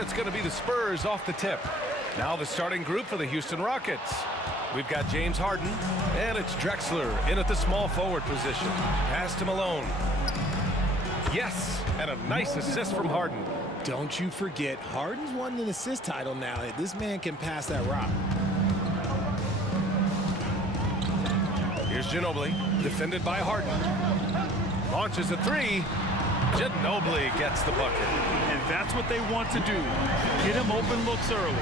It's going to be the Spurs off the tip. Now the starting group for the Houston Rockets. We've got James Harden, and it's Drexler in at the small forward position. Pass to Malone. Yes, and a nice assist from Harden. Don't you forget, Harden's won an assist title now. This man can pass that rock. Here's Ginobili, defended by Harden. Launches a three. Ginobili gets the bucket. And that's what they want to do. Get him open looks early.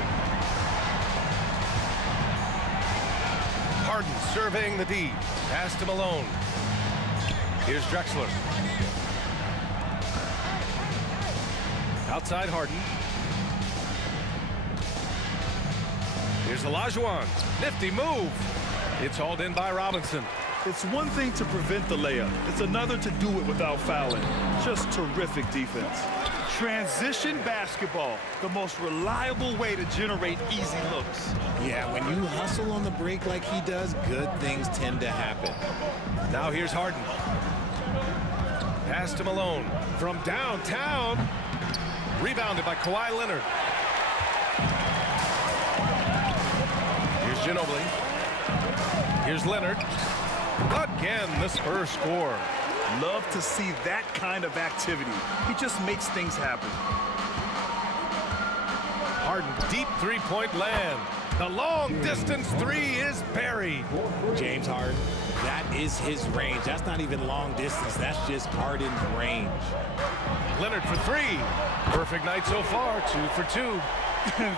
Harden surveying the D. Pass to Malone. Here's Drexler. Outside Harden. Here's Olajuwon. Nifty move. It's hauled in by Robinson. It's one thing to prevent the layup. It's another to do it without fouling. Just terrific defense. Transition basketball, the most reliable way to generate easy looks. Yeah, when you hustle on the break like he does, good things tend to happen. Now here's Harden. Pass to Malone from downtown. Rebounded by Kawhi Leonard. Here's Ginobili. Here's Leonard. Again, the Spurs score. Love to see that kind of activity. He just makes things happen. Harden, deep three-point land. The long-distance three is buried. James Harden, that is his range. That's not even long distance. That's just Harden's range. Leonard for three. Perfect night so far, 2 for 2.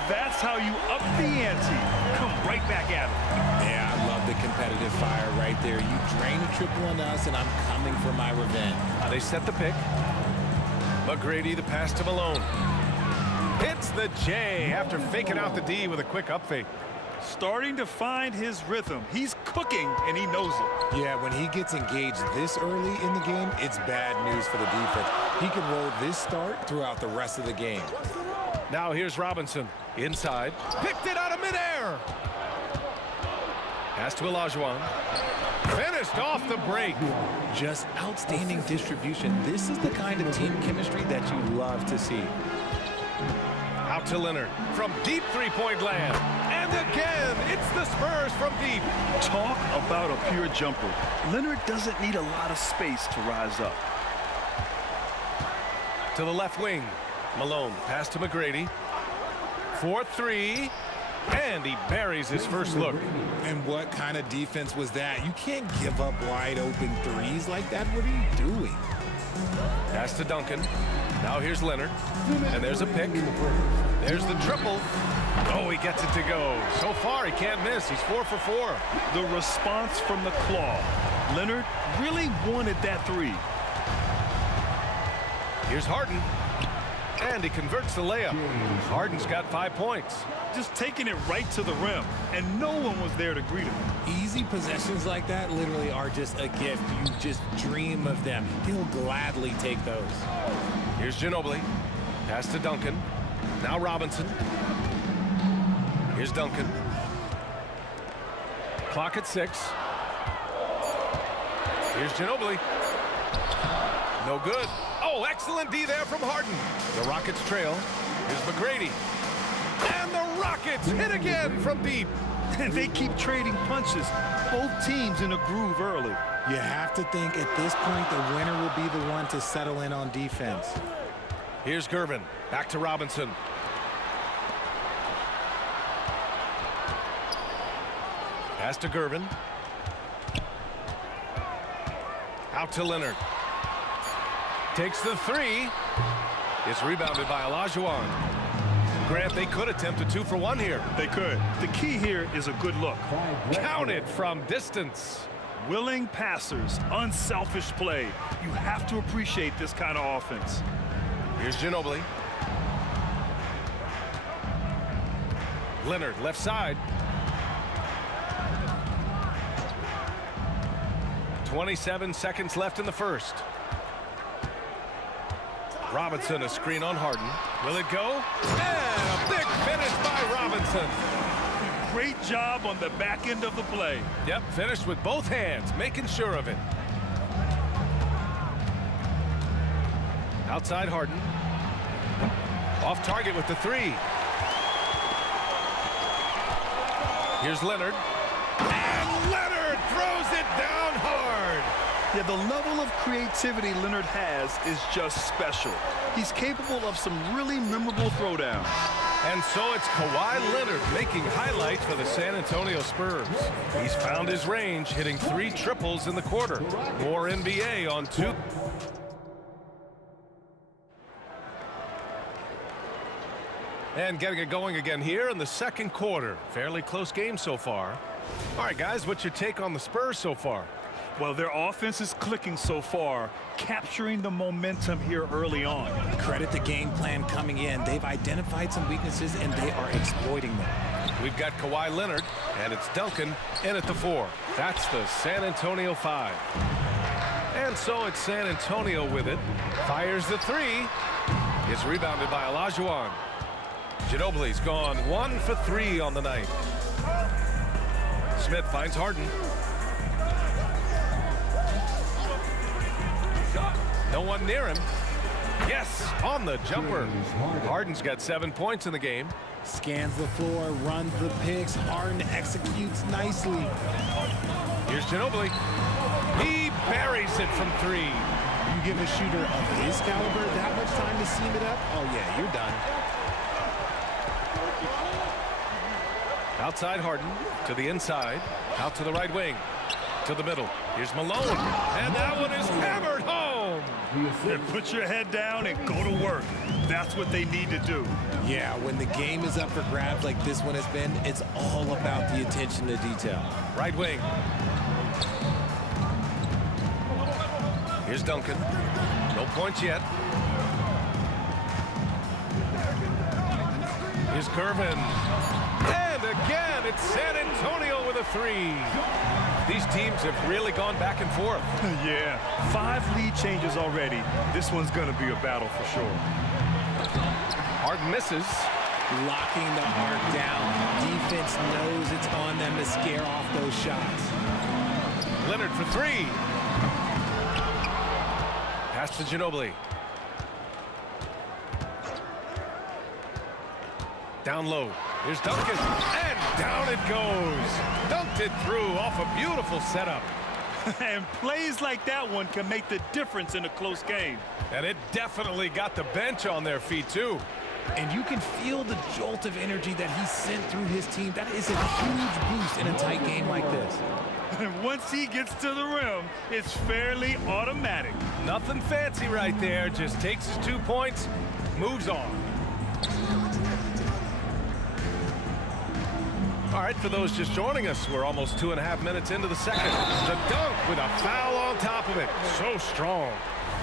That's how you up the ante. Come right back at him. Yeah, I love the competitive fire right there. You drain a triple on us, and I'm coming for my revenge. They set the pick. McGrady, the pass to Malone. Hits the J after faking out the D with a quick up fake. Starting to find his rhythm. He's cooking, and he knows it. Yeah, when he gets engaged this early in the game, it's bad news for the defense. He can roll this start throughout the rest of the game. Now here's Robinson. Inside. Picked it out of midair. Pass to Olajuwon. Finished off the break. Just outstanding distribution. This is the kind of team chemistry that you love to see. Out to Leonard from deep three-point land. And again, it's the Spurs from deep. Talk about a pure jumper. Leonard doesn't need a lot of space to rise up. To the left wing. Malone, pass to McGrady. 4-3. And he buries his first look. And what kind of defense was that? You can't give up wide open threes like that. What are you doing? Pass to Duncan. Now here's Leonard. And there's a pick. There's the triple. Oh, he gets it to go. So far, he can't miss. He's 4 for 4. The response from the claw. Leonard really wanted that three. Here's Harden. And he converts the layup. Harden's got 5 points. Just taking it right to the rim, and no one was there to greet him. Easy possessions like that literally are just a gift. You just dream of them. He'll gladly take those. Here's Ginobili. Pass to Duncan. Now Robinson. Here's Duncan. Clock at 6. Here's Ginobili. No good. Oh, excellent D there from Harden. The Rockets trail. Here's McGrady. And the Rockets hit again from deep. And they keep trading punches. Both teams in a groove early. You have to think at this point the winner will be the one to settle in on defense. Here's Gervin. Back to Robinson. Pass to Gervin. Out to Leonard. Takes the three. It's rebounded by Olajuwon. Grant, they could attempt a 2 for 1 here. They could. The key here is a good look. Counted from distance. Willing passers, unselfish play. You have to appreciate this kind of offense. Here's Ginobili. Leonard, left side. 27 seconds left in the first. Robinson, a screen on Harden. Will it go? And a big finish by Robinson. Great job on the back end of the play. Yep, finished with both hands, making sure of it. Outside Harden. Off target with the three. Here's Leonard. And Leonard throws it down hard. Yeah, the level of creativity Leonard has is just special. He's capable of some really memorable throwdowns. And so it's Kawhi Leonard making highlights for the San Antonio Spurs. He's found his range, hitting 3 triples in the quarter. More NBA on 2. And getting it going again here in the second quarter. Fairly close game so far. All right, guys, what's your take on the Spurs so far? Well, their offense is clicking so far, capturing the momentum here early on. Credit the game plan coming in. They've identified some weaknesses, and they are exploiting them. We've got Kawhi Leonard, and it's Duncan in at the 4. That's the San Antonio 5. And so it's San Antonio with it. Fires the 3. It's rebounded by Olajuwon. Ginobili's gone 1 for 3 on the night. Smith finds Harden. No one near him. Yes, on the jumper. Harden's got 7 points in the game. Scans the floor, runs the picks. Harden executes nicely. Here's Ginobili. He buries it from 3. You give a shooter of his caliber that much time to seam it up, oh yeah, you're done. Outside Harden, to the inside, out to the right wing, to the middle. Here's Malone, and that one is hammered home. And put your head down and go to work. That's what they need to do. Yeah, when the game is up for grabs like this one has been, it's all about the attention to detail. Right wing. Here's Duncan. No points yet. Here's Kervin. And again, it's San Antonio with a 3. These teams have really gone back and forth. Yeah, 5 lead changes already. This one's going to be a battle for sure. Harden misses. Locking the arc down. Defense knows it's on them to scare off those shots. Leonard for 3. Pass to Ginobili. Down low. Here's Duncan. And down it goes. Dunked it through off a beautiful setup. And plays like that one can make the difference in a close game. And it definitely got the bench on their feet, too. And you can feel the jolt of energy that he sent through his team. That is a huge boost in a tight game like this. And once he gets to the rim, it's fairly automatic. Nothing fancy right there. Just takes his 2 points, moves on. All right, for those just joining us, we're almost 2.5 minutes into the second. The dunk with a foul on top of it. So strong.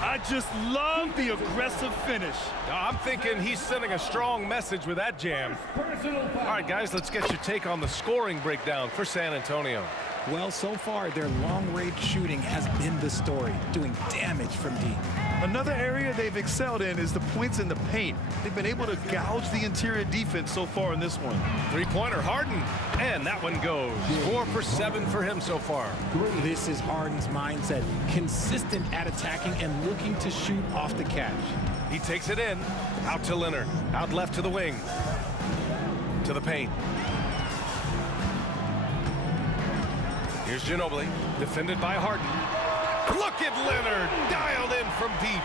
I just love the aggressive finish. I'm thinking he's sending a strong message with that jam. All right, guys, let's get your take on the scoring breakdown for San Antonio. Well, so far, their long-range shooting has been the story, doing damage from deep. Another area they've excelled in is the points in the paint. They've been able to gouge the interior defense so far in this one. 3-pointer, Harden, and that one goes. 4 for 7 for him so far. This is Harden's mindset, consistent at attacking and looking to shoot off the catch. He takes it in, out to Leonard, out left to the wing, to the paint. Here's Ginobili, defended by Harden. Look at Leonard, dialed in from deep.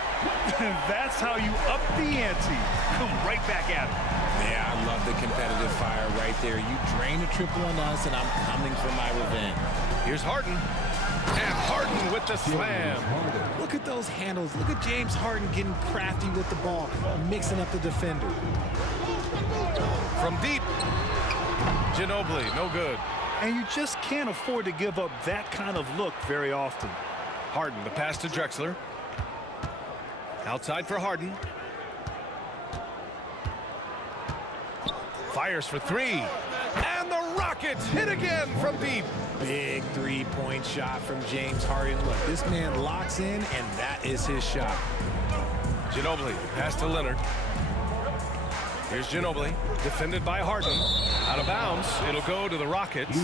That's how you up the ante. Come right back at him. Yeah, I love the competitive fire right there. You drain a triple on us, and I'm coming for my revenge. Here's Harden. And Harden with the slam. Look at those handles. Look at James Harden getting crafty with the ball, mixing up the defender. From deep, Ginobili, no good. And you just can't afford to give up that kind of look very often. Harden, the pass to Drexler. Outside for Harden. Fires for 3. And the Rockets hit again from deep. Big three-point shot from James Harden. Look, this man locks in, and that is his shot. Ginobili, pass to Leonard. Here's Ginobili, defended by Harden. Out of bounds, it'll go to the Rockets.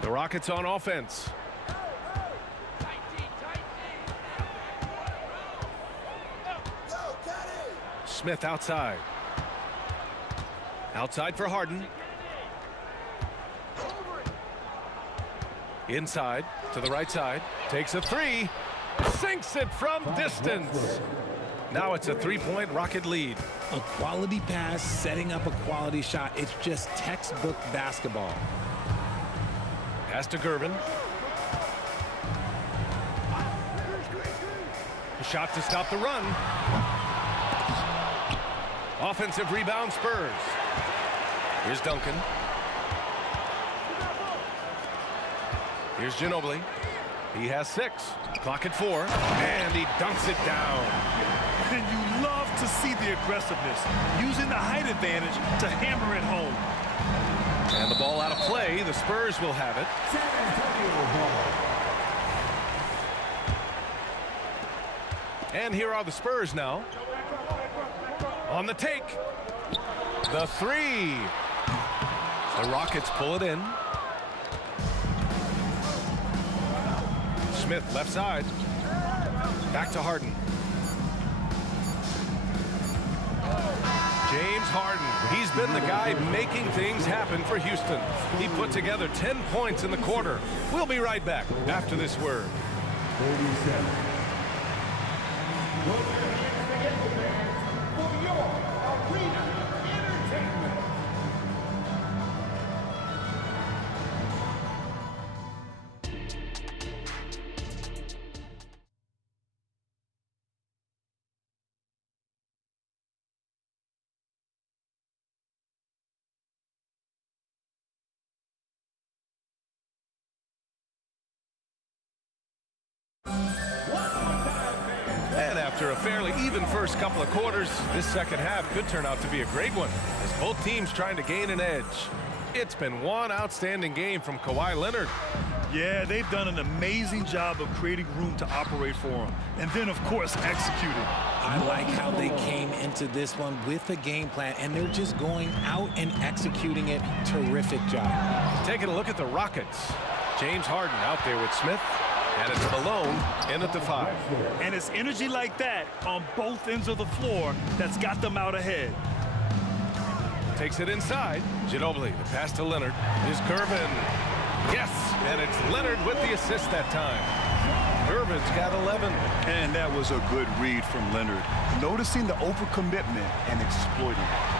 The Rockets on offense. Smith outside. Outside for Harden. Inside to the right side. Takes a 3. Sinks it from distance. Now it's a 3-point Rocket lead. A quality pass, setting up a quality shot. It's just textbook basketball. Pass to Gervin. A shot to stop the run. Offensive rebound, Spurs. Here's Duncan. Here's Ginobili. He has 6. Clock at 4. And he dunks it down. And you love to see the aggressiveness, using the height advantage to hammer it home. And the ball out of play. The Spurs will have it. And here are the Spurs now. On the take. The three. The Rockets pull it in. Smith left side. Back to Harden. James Harden. He's been the guy making things happen for Houston. He put together 10 points in the quarter. We'll be right back after this word. 47. For your arena entertainment. And after a fairly even first couple of quarters, this second half could turn out to be a great one as both teams trying to gain an edge. It's been one outstanding game from Kawhi Leonard. Yeah, they've done an amazing job of creating room to operate for him. And then, of course, executing. I like how they came into this one with a game plan, and they're just going out and executing it. Terrific job. Taking a look at the Rockets. James Harden out there with Smith. And it's Malone in at the 5. And it's energy like that on both ends of the floor that's got them out ahead. Takes it inside. Ginobili, the pass to Leonard. Is Gervin. Yes, and it's Leonard with the assist that time. Gervin's got 11. And that was a good read from Leonard. Noticing the overcommitment and exploiting it.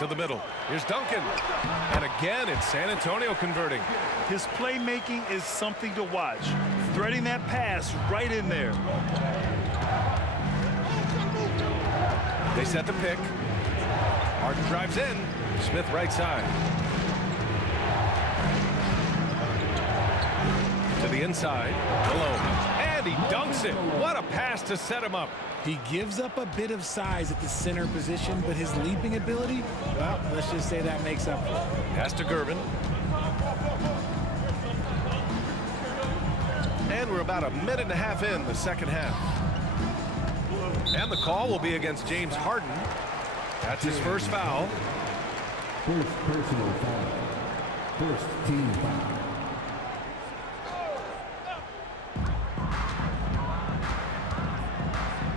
To the middle. Here's Duncan. And again, it's San Antonio converting. His playmaking is something to watch. Threading that pass right in there. They set the pick. Harden drives in. Smith right side. To the inside. Malone. And he dunks it. What a pass to set him up. He gives up a bit of size at the center position, but his leaping ability, well, let's just say that makes up for it. Pass to Gervin. And we're about a minute and a half in the second half. And the call will be against James Harden. That's his first foul. First personal foul. First team foul.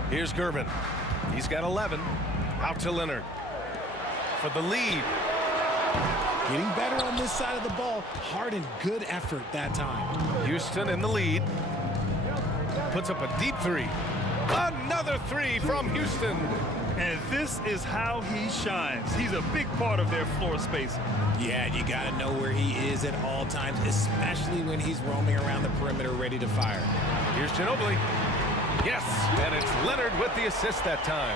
Here's Gervin. He's got 11. Out to Leonard. For the lead. Getting better on this side of the ball. Harden, good effort that time. Houston in the lead. Puts up a deep three. Another three from Houston. And this is how he shines. He's a big part of their floor spacing. Yeah, you got to know where he is at all times, especially when he's roaming around the perimeter ready to fire. Here's Ginobili. Yes, and it's Leonard with the assist that time.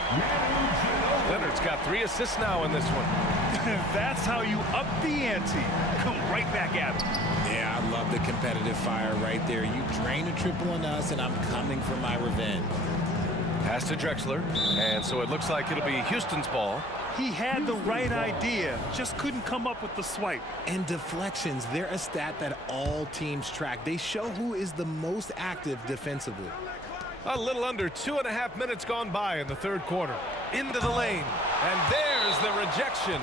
Leonard's got 3 assists now in this one. That's how you up the ante. Come right back at him. Yeah, I love the competitive fire right there. You drain a triple on us, and I'm coming for my revenge. Pass to Drexler, and so it looks like it'll be Houston's ball. He had the right idea, just couldn't come up with the swipe. And deflections, they're a stat that all teams track. They show who is the most active defensively. A little under 2.5 minutes gone by in the third quarter. Into the lane, and there's the rejection.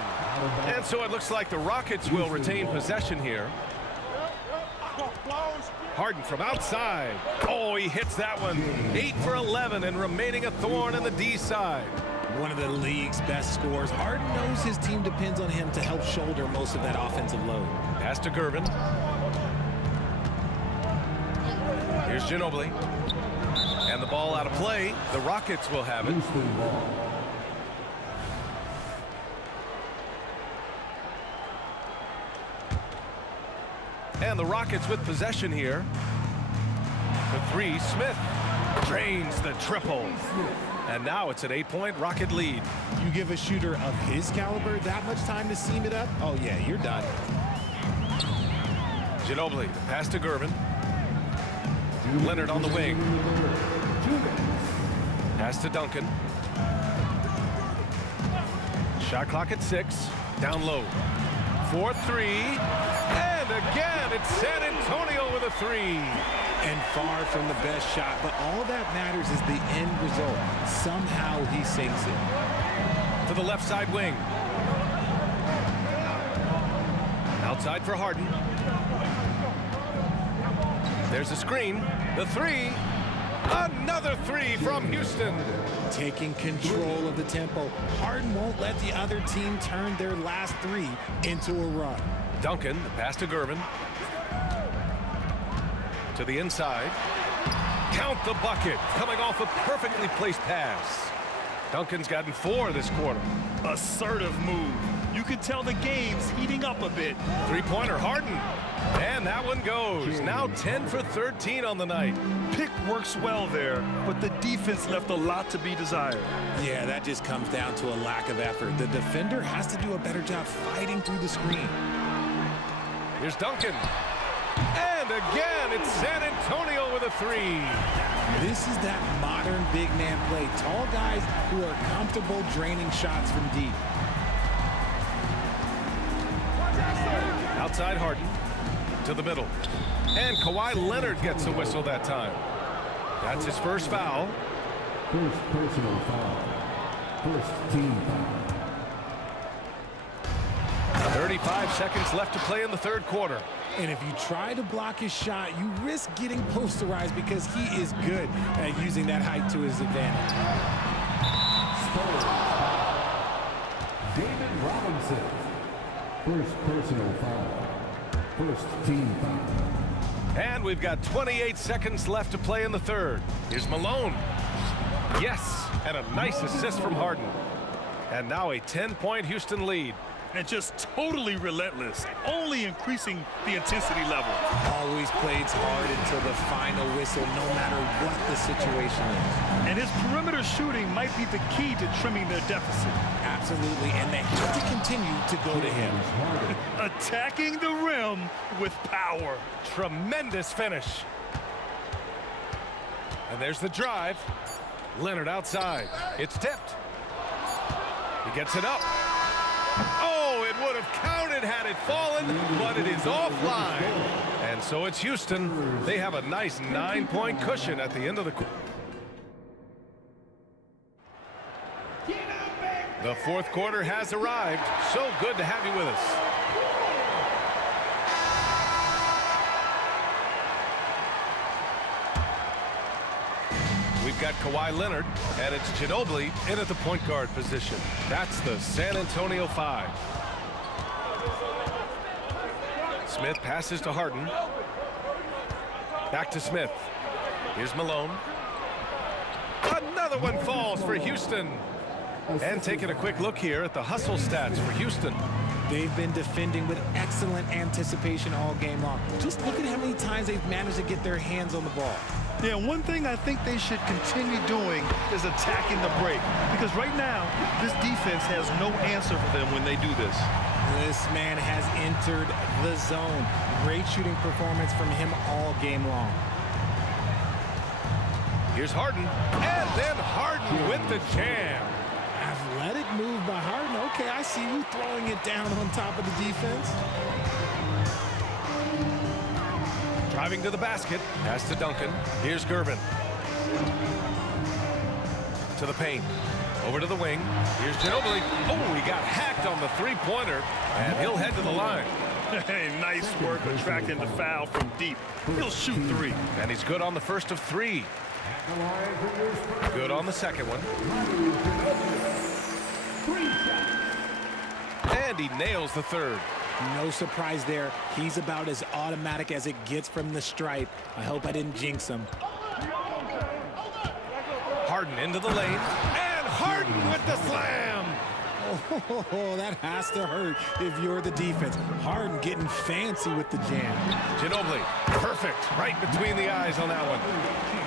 And so it looks like the Rockets will retain possession here. Harden from outside. Oh, he hits that one. 8 for 11 and remaining a thorn in the D side. One of the league's best scorers. Harden knows his team depends on him to help shoulder most of that offensive load. Pass to Gervin. Here's Ginobili. And the ball out of play. The Rockets will have it. And the Rockets with possession here. For 3, Smith drains the triple. And now it's an 8-point Rocket lead. You give a shooter of his caliber that much time to seam it up? Oh, yeah, you're done. Ginobili, the pass to Gervin. Leonard on the wing. Pass to Duncan. Shot clock at 6. Down low. 4-3. And again, it's San Antonio with a three. And far from the best shot, but all that matters is the end result. Somehow he sinks it. To the left side wing. Outside for Harden. There's a screen. The three. Another three from Houston. Taking control of the tempo. Harden won't let the other team turn their last three into a run. Duncan, the pass to Gervin. To the inside. Count the bucket. Coming off a perfectly placed pass. Duncan's gotten 4 this quarter. Assertive move. You can tell the game's heating up a bit. Three-pointer, Harden. And that one goes. Now 10 for 13 on the night. Pick works well there, but the defense left a lot to be desired. Yeah, that just comes down to a lack of effort. The defender has to do a better job fighting through the screen. Here's Duncan. And again, it's San Antonio with a three. This is that modern big man play. Tall guys who are comfortable draining shots from deep. Outside Harden to the middle. And Kawhi Leonard gets a whistle that time. That's his first foul. First personal foul. First team foul. 35 seconds left to play in the third quarter. And if you try to block his shot, you risk getting posterized because he is good at using that height to his advantage. David Robinson. First personal foul. First team foul. And we've got 28 seconds left to play in the third. Here's Malone. Yes, and a nice assist from Harden. And now a 10-point Houston lead. And just totally relentless, only increasing the intensity level. Always plays hard until the final whistle, no matter what the situation is. And his perimeter shooting might be the key to trimming their deficit. Absolutely, and they have to continue to go to him. Attacking the rim with power. Tremendous finish. And there's the drive. Leonard outside. It's tipped. He gets it up. Oh, it would have counted had it fallen, but it is offline. And so it's Houston. They have a nice 9-point cushion at the end of the quarter. The fourth quarter has arrived. So good to have you with us. We've got Kawhi Leonard, and it's Ginobili in at the point guard position. That's the San Antonio 5. Smith passes to Harden. Back to Smith. Here's Malone. Another one falls for Houston. And taking a quick look here at the hustle stats for Houston. They've been defending with excellent anticipation all game long. Just look at how many times they've managed to get their hands on the ball. Yeah, one thing I think they should continue doing is attacking the break. Because right now, this defense has no answer for them when they do this. This man has entered the zone. Great shooting performance from him all game long. Here's Harden. And then Harden with the jam. Athletic move by Harden. Okay, I see you throwing it down on top of the defense. Driving to the basket. Pass to Duncan. Here's Gervin. To the paint. Over to the wing. Here's Ginobili. Oh, he got hacked on the three-pointer. And he'll head to the line. Hey, nice work attracting the foul from deep. He'll shoot 3. And he's good on the first of 3. Good on the second one. And he nails the third. No surprise there. He's about as automatic as it gets from the stripe. I hope I didn't jinx him. Harden into the lane. And Harden with the slam. Oh, that has to hurt if you're the defense. Harden getting fancy with the jam. Ginobili, perfect. Right between the eyes on that one.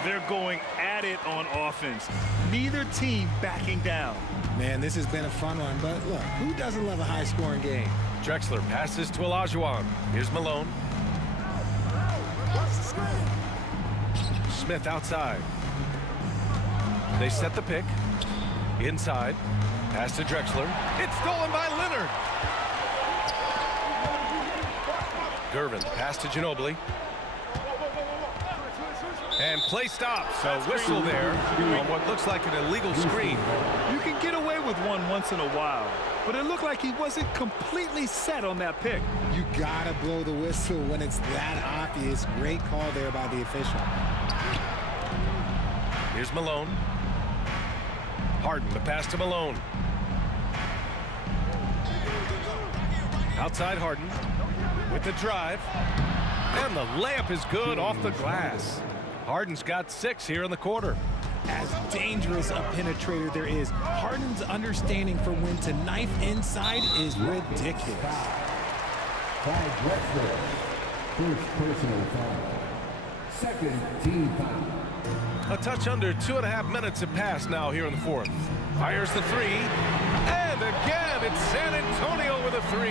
They're going at it on offense. Neither team backing down. Man, this has been a fun one, but look, who doesn't love a high-scoring game? Drexler passes to Olajuwon. Here's Malone. Smith outside. They set the pick. Inside. Pass to Drexler. It's stolen by Leonard. Gervin, pass to Ginobili. And play stops. So whistle there on what looks like an illegal screen. You can get away with one once in a while, but it looked like he wasn't completely set on that pick. You gotta blow the whistle when it's that obvious. Great call there by the official. Here's Malone. Harden, the pass to Malone. Outside Harden with the drive. And the layup is good off the glass. Harden's got 6 here in the quarter. As dangerous a penetrator there is, Harden's understanding for when to knife inside is ridiculous. By Drexler. First personal foul. Second team foul. A touch under 2.5 minutes have passed now here in the fourth. Fires the 3. And again, it's San Antonio with a 3.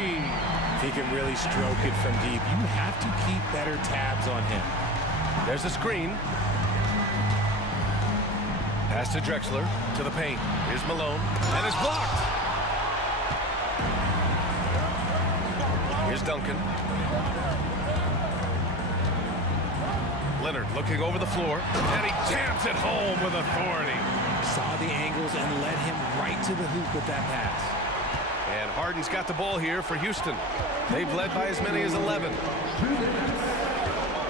He can really stroke it from deep. You have to keep better tabs on him. There's a screen. Pass to Drexler, to the paint. Here's Malone, and it's blocked. Here's Duncan. Leonard looking over the floor, and he jams it home with authority. Saw the angles and led him right to the hoop with that pass. And Harden's got the ball here for Houston. They've led by as many as 11.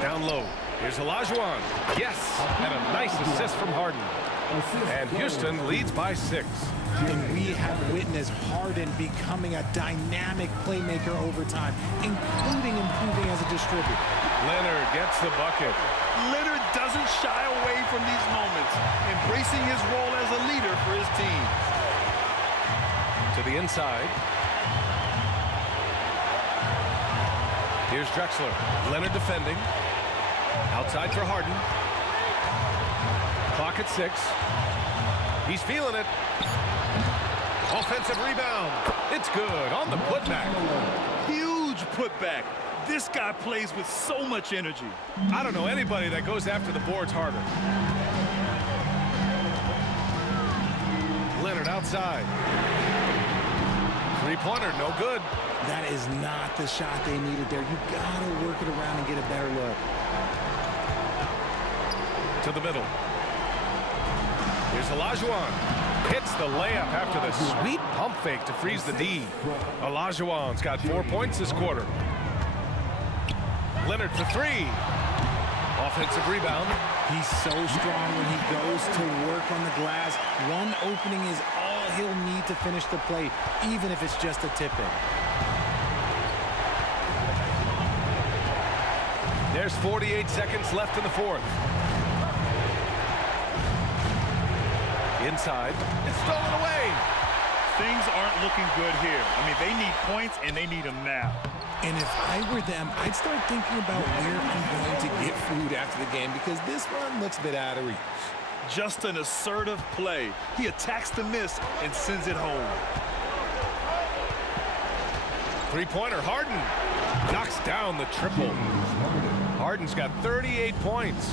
Down low. Here's Olajuwon. Yes, and a nice assist from Harden. And Houston leads by 6. And we have witnessed Harden becoming a dynamic playmaker over time, including improving as a distributor. Leonard gets the bucket. Leonard doesn't shy away from these moments, embracing his role as a leader for his team. To the inside. Here's Drexler. Leonard defending. Outside for Harden. Clock at 6. He's feeling it. Offensive rebound. It's good on the putback. Huge putback. This guy plays with so much energy. I don't know anybody that goes after the boards harder. Leonard outside. Three-pointer, no good. That is not the shot they needed there. You gotta work it around and get a better look. To the middle. Here's Olajuwon. Hits the layup after the sweet pump fake to freeze the D. Olajuwon's got 4 points this quarter. Leonard for 3. Offensive rebound. He's so strong when he goes to work on the glass. One opening is all he'll need to finish the play, even if it's just a tip-in. There's 48 seconds left in the fourth. Inside. It's stolen away. Things aren't looking good here. I mean, they need points, and they need them now. And if I were them, I'd start thinking about where I'm going to get food after the game, because this one looks a bit out of reach. Just an assertive play. He attacks the miss and sends it home. Three-pointer, Harden knocks down the triple. Harden's got 38 points.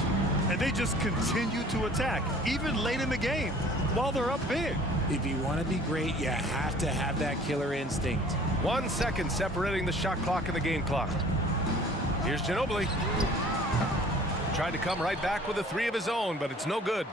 And they just continue to attack, even late in the game, while they're up big. If you want to be great, you have to have that killer instinct. 1 second separating the shot clock and the game clock. Here's Ginobili. Tried to come right back with a 3 of his own, but it's no good.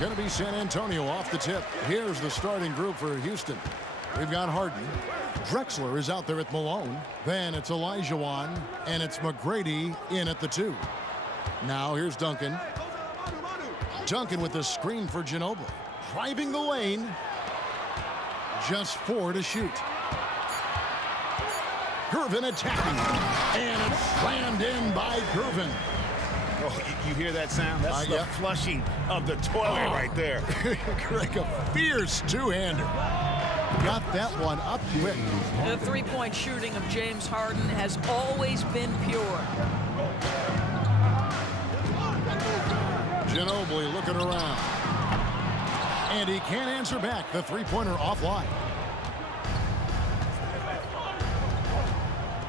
going to be San Antonio off the tip. Here's the starting group for Houston. We've got Harden. Drexler is out there at Malone. Then it's Olajuwon, and it's McGrady in at the 2. Now here's Duncan. Duncan with the screen for Ginobili. Driving the lane. Just 4 to shoot. Gervin attacking. And it's slammed in by Gervin. Oh, you hear that sound? That's the flushing of the toilet right there. Greg, a fierce two-hander. Got that one up quick. The three-point shooting of James Harden has always been pure. Ginobili looking around. And he can't answer back. The three-pointer offline.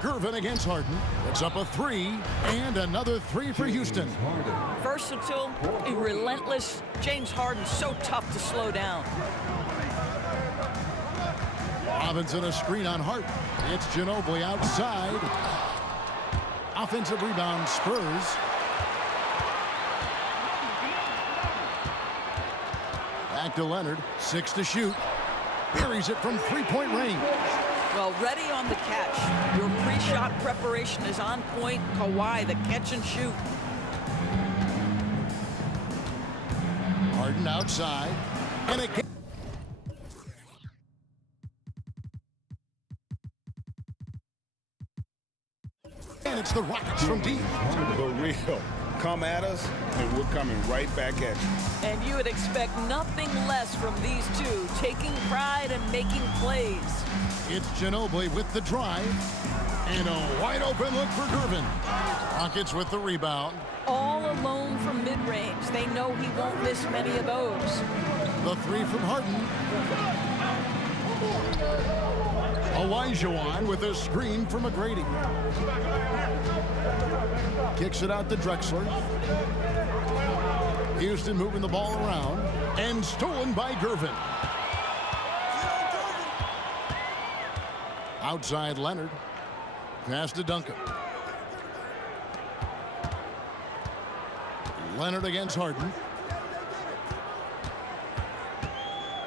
Gervin against Harden. It's up a 3, and another 3 for Houston. Versatile, relentless. James Harden so tough to slow down. Robinson a screen on Harden. It's Ginobili outside. Offensive rebound, Spurs. Back to Leonard. 6 to shoot. Buries it from three-point range. Well, ready on the catch. Your pre-shot preparation is on point. Kawhi, the catch and shoot. Harden outside. And again. And it's the Rockets from deep. For real. Come at us, and we're coming right back at you. And you would expect nothing less from these two, taking pride and making plays. It's Ginobili with the drive. And a wide open look for Gervin. Rockets with the rebound. All alone from mid-range. They know he won't miss many of those. The 3 from Harden. Olajuwon with a screen for McGrady. Kicks it out to Drexler. Houston moving the ball around. And stolen by Gervin. Outside Leonard. Pass to Duncan. Leonard against Harden.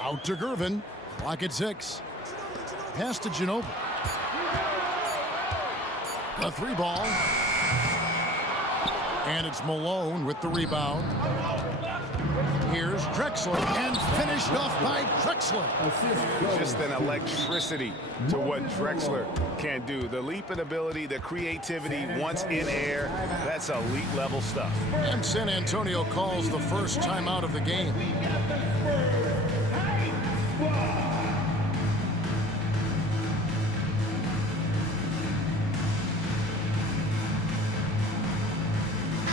Out to Gervin. Clock at 6. Pass to Ginobili. A 3 ball. And it's Malone with the rebound. Here's Drexler, and finished off by Drexler. Just an electricity to what Drexler can do. The leap in ability, the creativity once in air, that's elite level stuff. And San Antonio calls the first timeout of the game.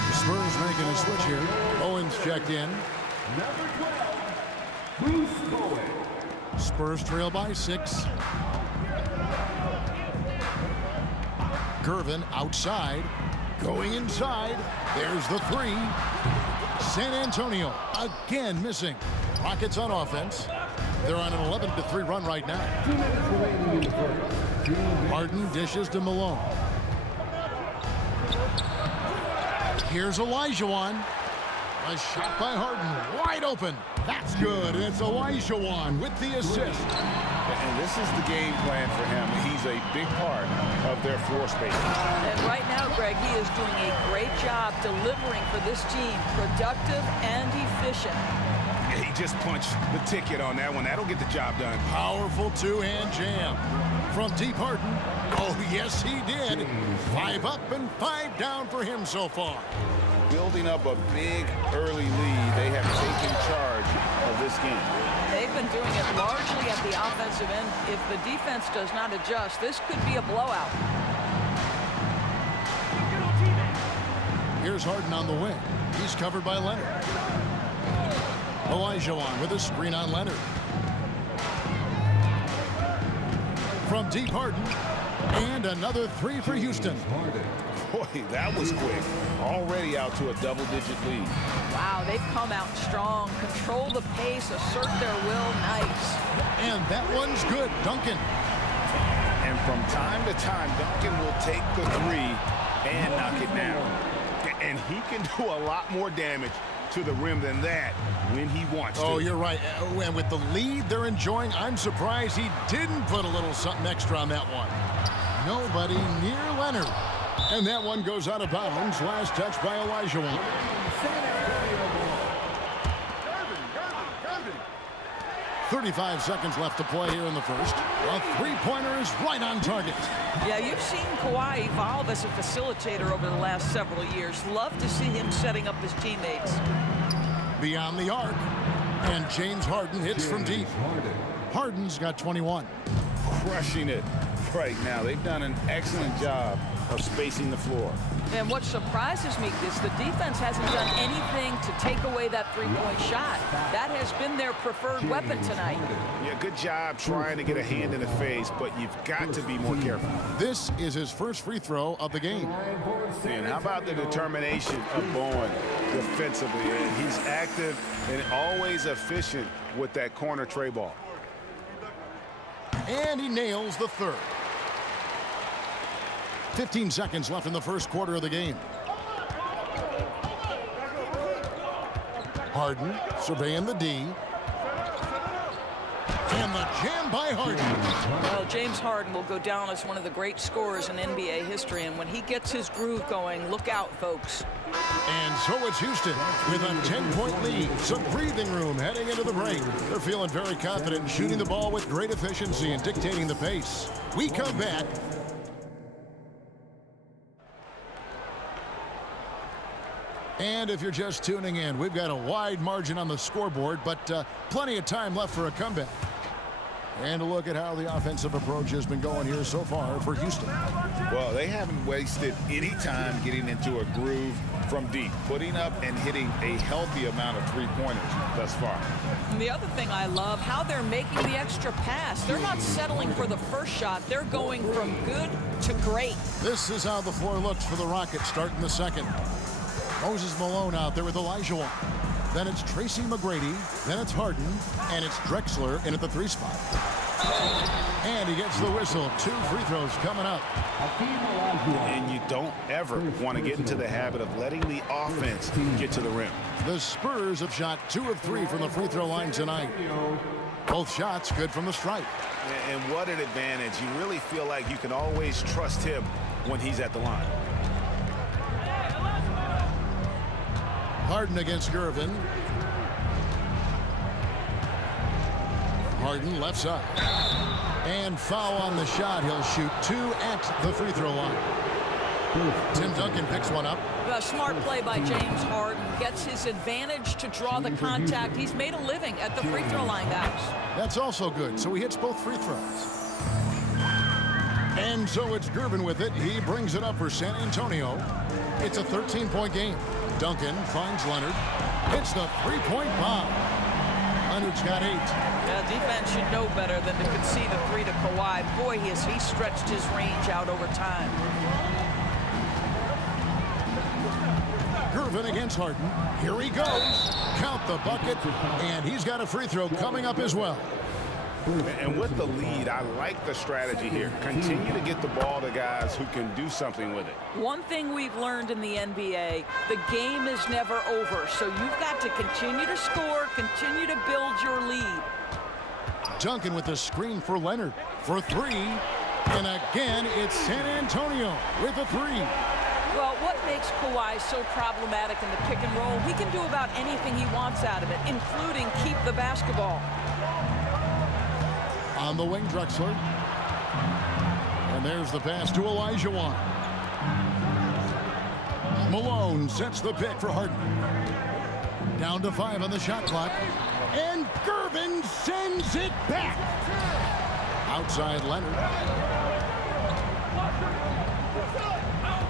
The Spurs making a switch here. Owens checked in. Number 12, Bruce Bowen. Spurs trail by 6. Gervin outside. Going inside. There's the 3. San Antonio again missing. Rockets on offense. They're on an 11-3 run right now. 2 minutes remaining in the first. Harden dishes to Malone. Here's Olajuwon. A shot by Harden, wide open. That's good, and it's Olajuwon with the assist. And this is the game plan for him. He's a big part of their floor space. And right now, Greg, he is doing a great job delivering for this team. Productive and efficient. He just punched the ticket on that one. That'll get the job done. Powerful two-hand jam from deep Harden. Oh, yes, he did. 5 up and 5 down for him so far. Building up a big early lead, they have taken charge of this game. They've been doing it largely at the offensive end. If the defense does not adjust, this could be a blowout. Here's Harden on the wing. He's covered by Leonard. Olajuwon with a screen on Leonard. From deep Harden. And another 3 for Houston. Boy, that was quick. Already out to a double-digit lead. Wow, they've come out strong. Control the pace, assert their will. Nice. And that one's good. Duncan. And from time to time, Duncan will take the 3 and knock it down. And he can do a lot more damage to the rim than that when he wants to. Oh, you're right. And with the lead they're enjoying, I'm surprised he didn't put a little something extra on that one. Nobody near Leonard. And that one goes out of bounds. Last touch by Olajuwon. 35 seconds left to play here in the first. A three-pointer is right on target. Yeah, you've seen Kawhi evolve as a facilitator over the last several years. Love to see him setting up his teammates. Beyond the arc. And James Harden hits from deep. Harden's got 21. Crushing it right now. They've done an excellent job of spacing the floor. And what surprises me is the defense hasn't done anything to take away that three-point shot. That has been their preferred weapon tonight. Yeah, good job trying to get a hand in the face, but you've got to be more careful. This is his first free throw of the game. And how about the determination of Bowen defensively? And he's active and always efficient with that corner tray ball. And he nails the third. 15 seconds left in the first quarter of the game. Harden surveying the D. And the jam by Harden. Well, James Harden will go down as one of the great scorers in NBA history, and when he gets his groove going, look out, folks. And so it's Houston with a 10-point lead. Some breathing room heading into the break. They're feeling very confident, shooting the ball with great efficiency and dictating the pace. We come back. And if you're just tuning in, we've got a wide margin on the scoreboard, but plenty of time left for a comeback. And a look at how the offensive approach has been going here so far for Houston. Well, they haven't wasted any time getting into a groove from deep, putting up and hitting a healthy amount of three-pointers thus far. And the other thing I love, how they're making the extra pass. They're not settling for the first shot. They're going from good to great. This is how the floor looks for the Rockets starting the second. Moses Malone out there with Olajuwon. Then it's Tracy McGrady. Then it's Harden. And it's Drexler in at the 3 spot. And he gets the whistle. 2 free throws coming up. And you don't ever want to get into the habit of letting the offense get to the rim. The Spurs have shot 2 of 3 from the free throw line tonight. Both shots good from the stripe. And what an advantage. You really feel like you can always trust him when he's at the line. Harden against Gervin. Harden left side. And foul on the shot. He'll shoot 2 at the free throw line. Tim Duncan picks one up. A smart play by James Harden. Gets his advantage to draw the contact. He's made a living at the free throw line, guys. That's also good. So he hits both free throws. And so it's Gervin with it. He brings it up for San Antonio. It's a 13-point game. Duncan finds Leonard. Hits the three-point bomb. Leonard's got 8. Yeah, defense should know better than to concede the 3 to Kawhi. Boy, has he stretched his range out over time. Gervin against Harden. Here he goes. Count the bucket. And he's got a free throw coming up as well. And with the lead, I like the strategy here. Continue to get the ball to guys who can do something with it. One thing we've learned in the NBA, the game is never over. So you've got to continue to score, continue to build your lead. Duncan with the screen for Leonard for 3. And again, it's San Antonio with a 3. Well, what makes Kawhi so problematic in the pick and roll, he can do about anything he wants out of it, including keep the basketball. On the wing, Drexler. And there's the pass to Olajuwon. Malone sets the pick for Harden. Down to 5 on the shot clock. And Gervin sends it back. Outside Leonard.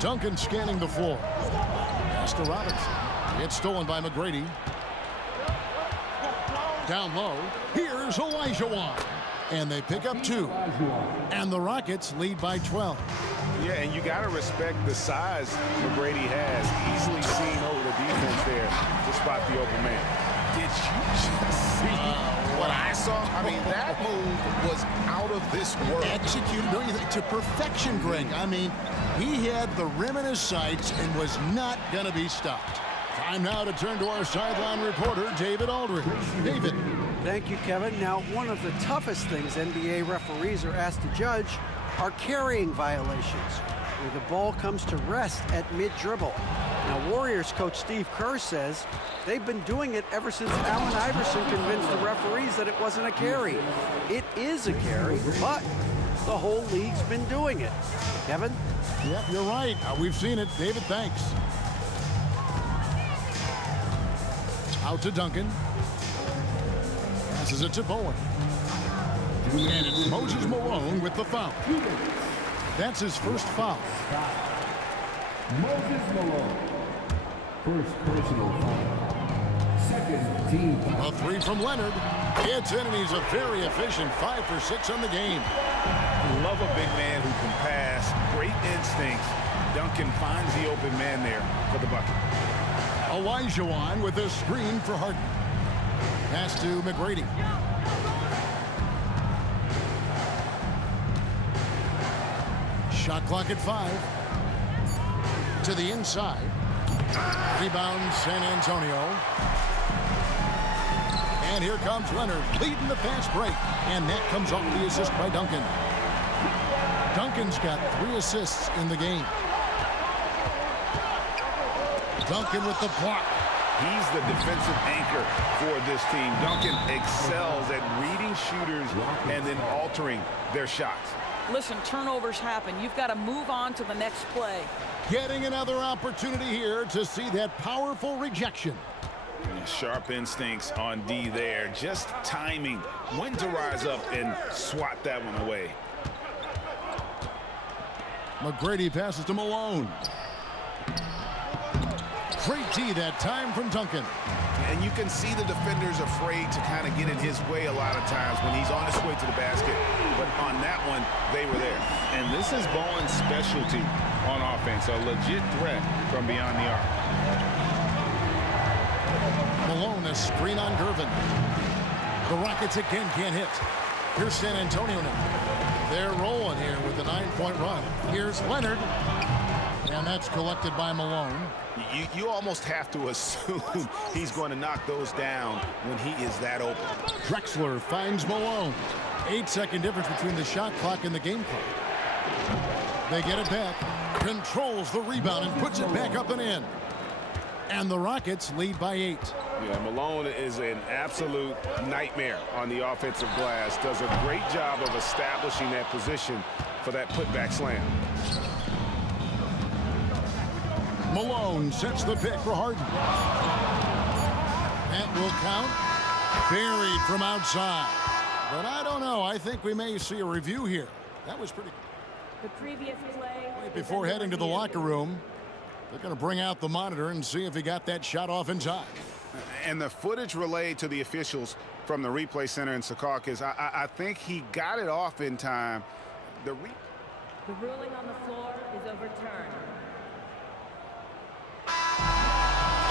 Duncan scanning the floor. Pass to Robinson. It's stolen by McGrady. Down low. Here's Olajuwon. And they pick up 2. And the Rockets lead by 12. Yeah, and you got to respect the size McGrady has. Easily seen over the defense there to spot the open man. Did you just see what I saw? I mean, that move was out of this world. Executed, don't you think, to perfection, Greg. I mean, he had the rim in his sights and was not going to be stopped. Time now to turn to our sideline reporter, David Aldridge. David. Thank you, Kevin. Now, one of the toughest things NBA referees are asked to judge are carrying violations, where the ball comes to rest at mid-dribble. Now, Warriors coach Steve Kerr says they've been doing it ever since Allen Iverson convinced the referees that it wasn't a carry. It is a carry, but the whole league's been doing it. Kevin? Yep, you're right. We've seen it. David, thanks. Out to Duncan. Passes it to Bowen. And it's Moses Malone with the foul. That's his first foul. Moses Malone. First personal foul. Second team foul. A three from Leonard. It's in, and he's a very efficient 5 for 6 on the game. Love a big man who can pass. Great instincts. Duncan finds the open man there for the bucket. Olajuwon with a screen for Harden. Pass to McGrady. Shot clock at 5. To the inside. Rebound San Antonio. And here comes Leonard leading the fast break. And that comes off the assist by Duncan. Duncan's got 3 assists in the game. Duncan with the block. He's the defensive anchor for this team. Duncan excels at reading shooters and then altering their shots. Listen, turnovers happen. You've got to move on to the next play. Getting another opportunity here to see that powerful rejection. Sharp instincts on D there. Just timing when to rise up and swat that one away. McGrady passes to Malone. Great D that time from Duncan. And you can see the defenders afraid to kind of get in his way a lot of times when he's on his way to the basket. But on that one, they were there. And this is Bowen's specialty on offense, a legit threat from beyond the arc. Malone, a screen on Gervin. The Rockets again can't hit. Here's San Antonio now. They're rolling here with a 9-point run. Here's Leonard. And that's collected by Malone. You almost have to assume he's going to knock those down when he is that open. Drexler finds Malone. 8-second difference between the shot clock and the game clock. They get it back. Controls the rebound and puts it back up and in. And the Rockets lead by 8. Yeah, Malone is an absolute nightmare on the offensive glass. Does a great job of establishing that position for that putback slam. Malone sets the pick for Harden. That will count. Buried from outside. But I don't know. I think we may see a review here. That was pretty good. The previous play. Right before heading to the locker room, they're going to bring out the monitor and see if he got that shot off in time. And the footage relayed to the officials from the replay center in Secaucus, I think he got it off in time. The ruling on the floor is overturned.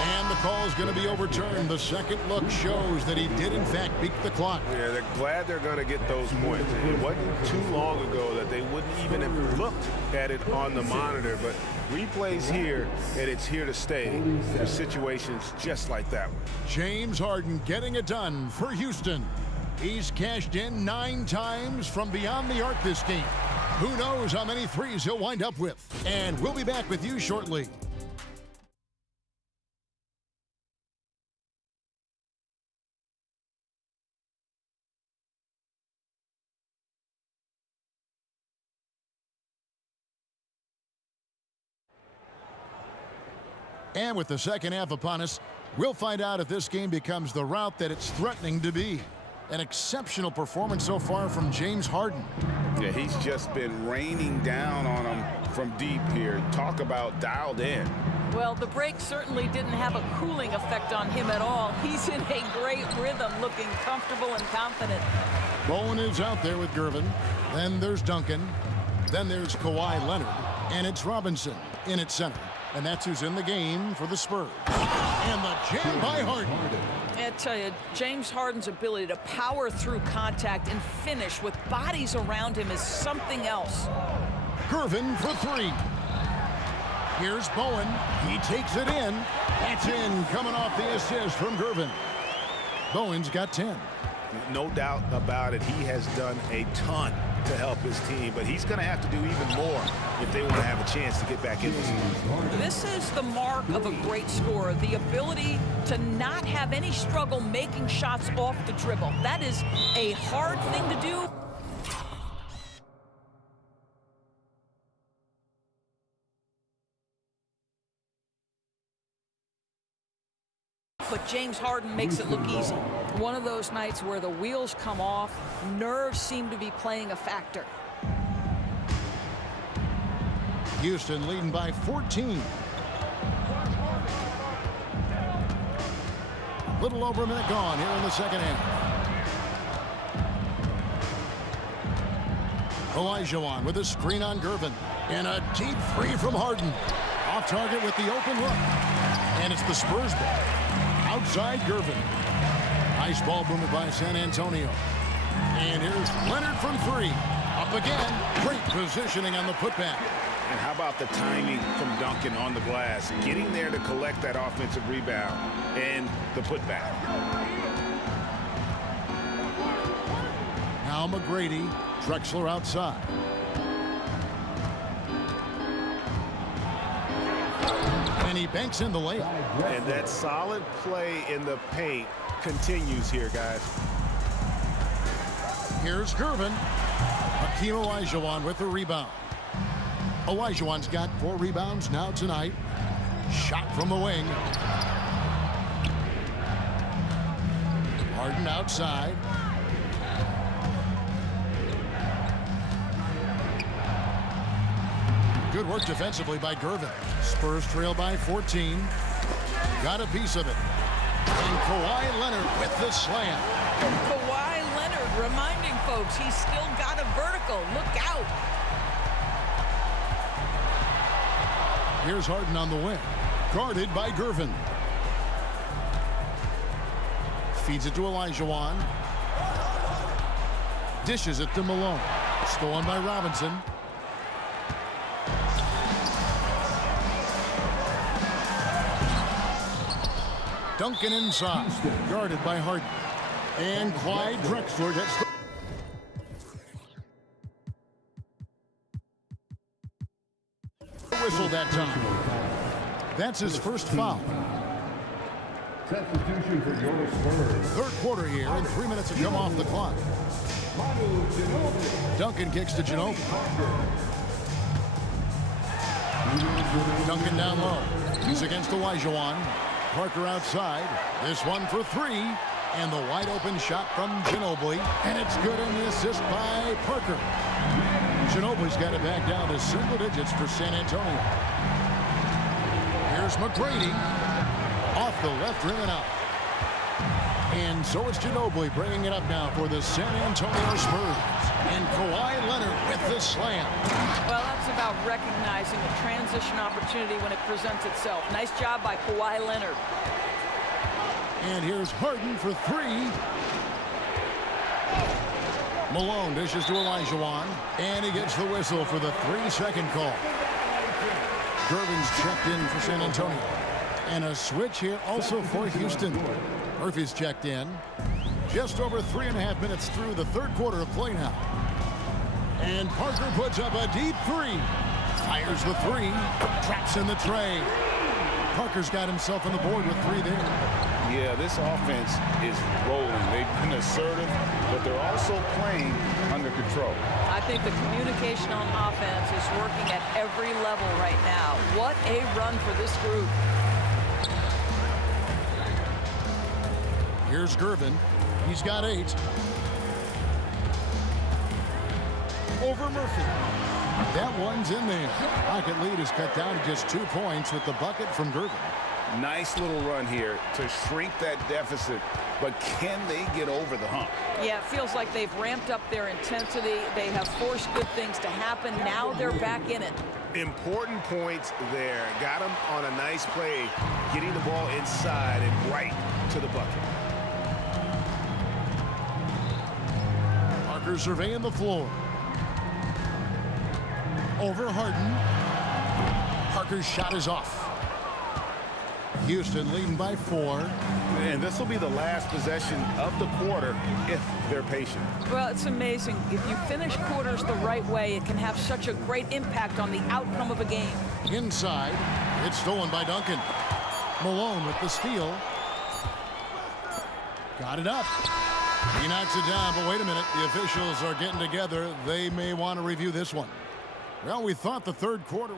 And the call is going to be overturned. The second look shows that he did, in fact, beat the clock. Yeah, they're glad they're going to get those points. It wasn't too long ago that they wouldn't even have looked at it on the monitor. But replays here, and it's here to stay. There's situations just like that one. James Harden getting it done for Houston. He's cashed in 9 times from beyond the arc this game. Who knows how many threes he'll wind up with. And we'll be back with you shortly. And with the second half upon us, we'll find out if this game becomes the route that it's threatening to be. An exceptional performance so far from James Harden. Yeah, he's just been raining down on him from deep here. Talk about dialed in. Well, the break certainly didn't have a cooling effect on him at all. He's in a great rhythm, looking comfortable and confident. Bowen is out there with Gervin. Then there's Duncan. Then there's Kawhi Leonard. And it's Robinson in at center. And that's who's in the game for the Spurs. And the jam by Harden. I tell you, James Harden's ability to power through contact and finish with bodies around him is something else. Gervin for 3. Here's Bowen. He takes it in. That's in, coming off the assist from Gervin. Bowen's got 10. No doubt about it. He has done a ton to help his team, but he's going to have to do even more if they want to have a chance to get back in this game. This is the mark of a great scorer, the ability to not have any struggle making shots off the dribble. That is a hard thing to do. But James Harden makes it look easy. One of those nights where the wheels come off, nerves seem to be playing a factor. Houston leading by 14. A little over a minute gone here in the second half. Olajuwon with a screen on Gervin. And a deep three from Harden. Off target with the open look. And it's the Spurs ball. Outside Gervin. Nice ball movement by San Antonio. And here's Leonard from three. Up again. Great positioning on the putback. And how about the timing from Duncan on the glass? Getting there to collect that offensive rebound and the putback. Now McGrady. Drexler outside. And he banks in the layup. And that solid play in the paint continues here, guys. Here's Gervin. Hakeem Olajuwon with the rebound. Olajuwon's got 4 rebounds now tonight. Shot from the wing. Harden outside. Good work defensively by Gervin. Spurs trail by 14. Got a piece of it. And Kawhi Leonard with the slam. Kawhi Leonard reminding folks he's still got a vertical. Look out. Here's Harden on the wing. Guarded by Gervin. Feeds it to Olajuwon. Dishes it to Malone. Stolen by Robinson. Duncan inside. Guarded by Harden. And Clyde Drexler gets the whistle that time. That's his first foul. Substitution for your Spurs. Third quarter here, and 3 minutes have come off the clock. Duncan kicks to Ginobili. Duncan down low. He's against Olajuwon. Parker outside. This one for 3. And the wide open shot from Ginobili. And it's good in the assist by Parker. Ginobili's got it back down to single digits for San Antonio. Here's McGrady. Off the left rim and out. And so it's Ginobili bringing it up now for the San Antonio Spurs. And Kawhi Leonard with the slam. Well, that's about recognizing a transition opportunity when it presents itself. Nice job by Kawhi Leonard. And here's Harden for 3. Malone dishes to Olajuwon. And he gets the whistle for the 3-second call. Gervin's checked in for San Antonio. And a switch here also for Houston. Murphy's checked in. Just over 3.5 minutes through the third quarter of play now. And Parker puts up a deep 3. Fires the 3. Traps in the tray. Parker's got himself on the board with 3 there. Yeah, this offense is rolling. They've been assertive, but they're also playing under control. I think the communication on offense is working at every level right now. What a run for this group. Here's Gervin. He's got 8. Over Murphy. That one's in there. Rocket lead is cut down to just 2 points with the bucket from Gervin. Nice little run here to shrink that deficit, but can they get over the hump? Yeah, it feels like they've ramped up their intensity. They have forced good things to happen. Now they're back in it. Important points there. Got them on a nice play, getting the ball inside and right to the bucket. Parker surveying the floor. Over Harden. Parker's shot is off. Houston leading by 4. And this will be the last possession of the quarter if they're patient. Well, it's amazing. If you finish quarters the right way, it can have such a great impact on the outcome of a game. Inside, it's stolen by Duncan. Malone with the steal. Got it up. He knocks it down, but wait a minute. The officials are getting together. They may want to review this one. Well, we thought the third quarter...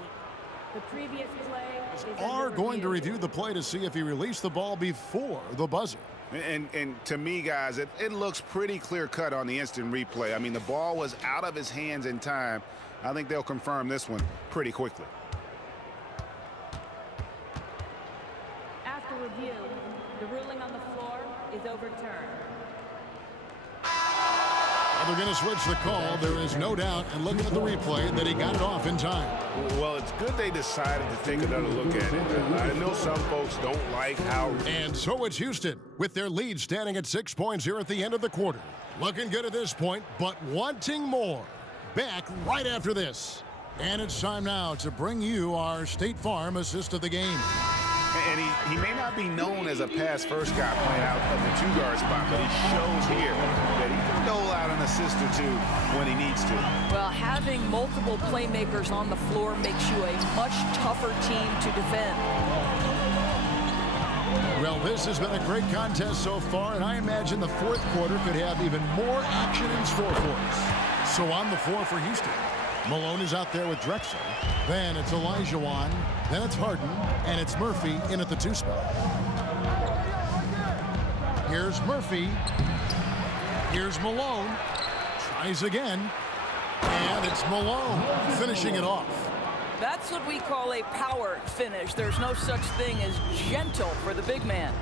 The previous play is are going to review the play to see if he released the ball before the buzzer. And to me, guys, it looks pretty clear-cut on the instant replay. I mean, the ball was out of his hands in time. I think they'll confirm this one pretty quickly. After review, the ruling on the floor is overturned. They're going to switch the call. There is no doubt, and looking at the replay, that he got it off in time. Well, it's good they decided to take another look at it. I know some folks don't like how... And so it's Houston, with their lead standing at 6 points here at the end of the quarter. Looking good at this point, but wanting more. Back right after this. And it's time now to bring you our State Farm assist of the game. And he may not be known as a pass-first guy playing out of the two-guard spot, but he shows here that he can dole out an assist or two when he needs to. Well, having multiple playmakers on the floor makes you a much tougher team to defend. Well, this has been a great contest so far, and I imagine the fourth quarter could have even more action in store for us. So on the floor for Houston, Malone is out there with Drexler. Then it's Olajuwon. Then it's Harden. And it's Murphy in at the 2 spot. Here's Murphy. Here's Malone. Tries again. And it's Malone finishing it off. That's what we call a power finish. There's no such thing as gentle for the big man.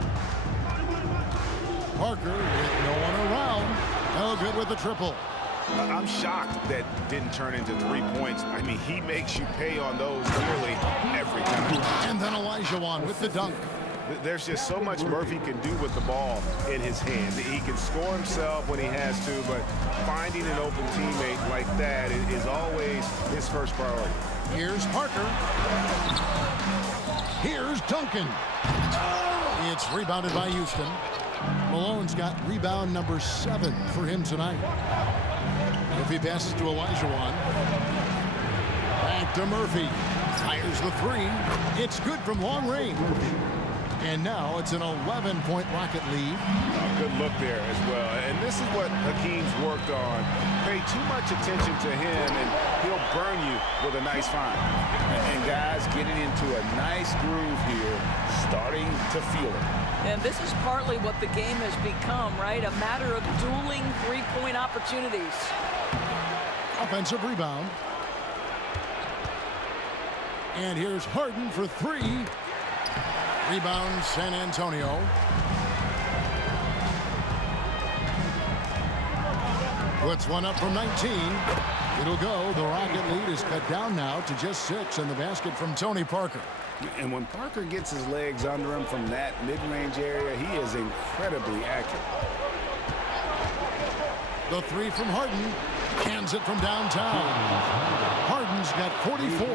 Parker with no one around. No good with the triple. I'm shocked that didn't turn into 3 points. I mean, he makes you pay on those nearly every time. And then Olajuwon with the dunk. There's just so much Murphy can do with the ball in his hands. He can score himself when he has to, but finding an open teammate like that is always his first priority. Here's Parker. Here's Duncan. It's rebounded by Houston. Malone's got rebound number 7 for him tonight. If he passes to Olajuwon. Back to Murphy. Fires the 3. It's good from long range. And now it's an 11-point Rocket lead. Good look there as well. And this is what Hakeem's worked on. Pay too much attention to him, and he'll burn you with a nice find. And guys getting into a nice groove here, starting to feel it. And this is partly what the game has become, right? A matter of dueling three-point opportunities. Offensive rebound. And here's Harden for 3. Rebound San Antonio. Puts one up from 19. It'll go. The Rocket lead is cut down now to just 6, and the basket from Tony Parker. And when Parker gets his legs under him from that mid-range area, he is incredibly accurate. The 3 from Harden. Cans it from downtown. Harden's got 44.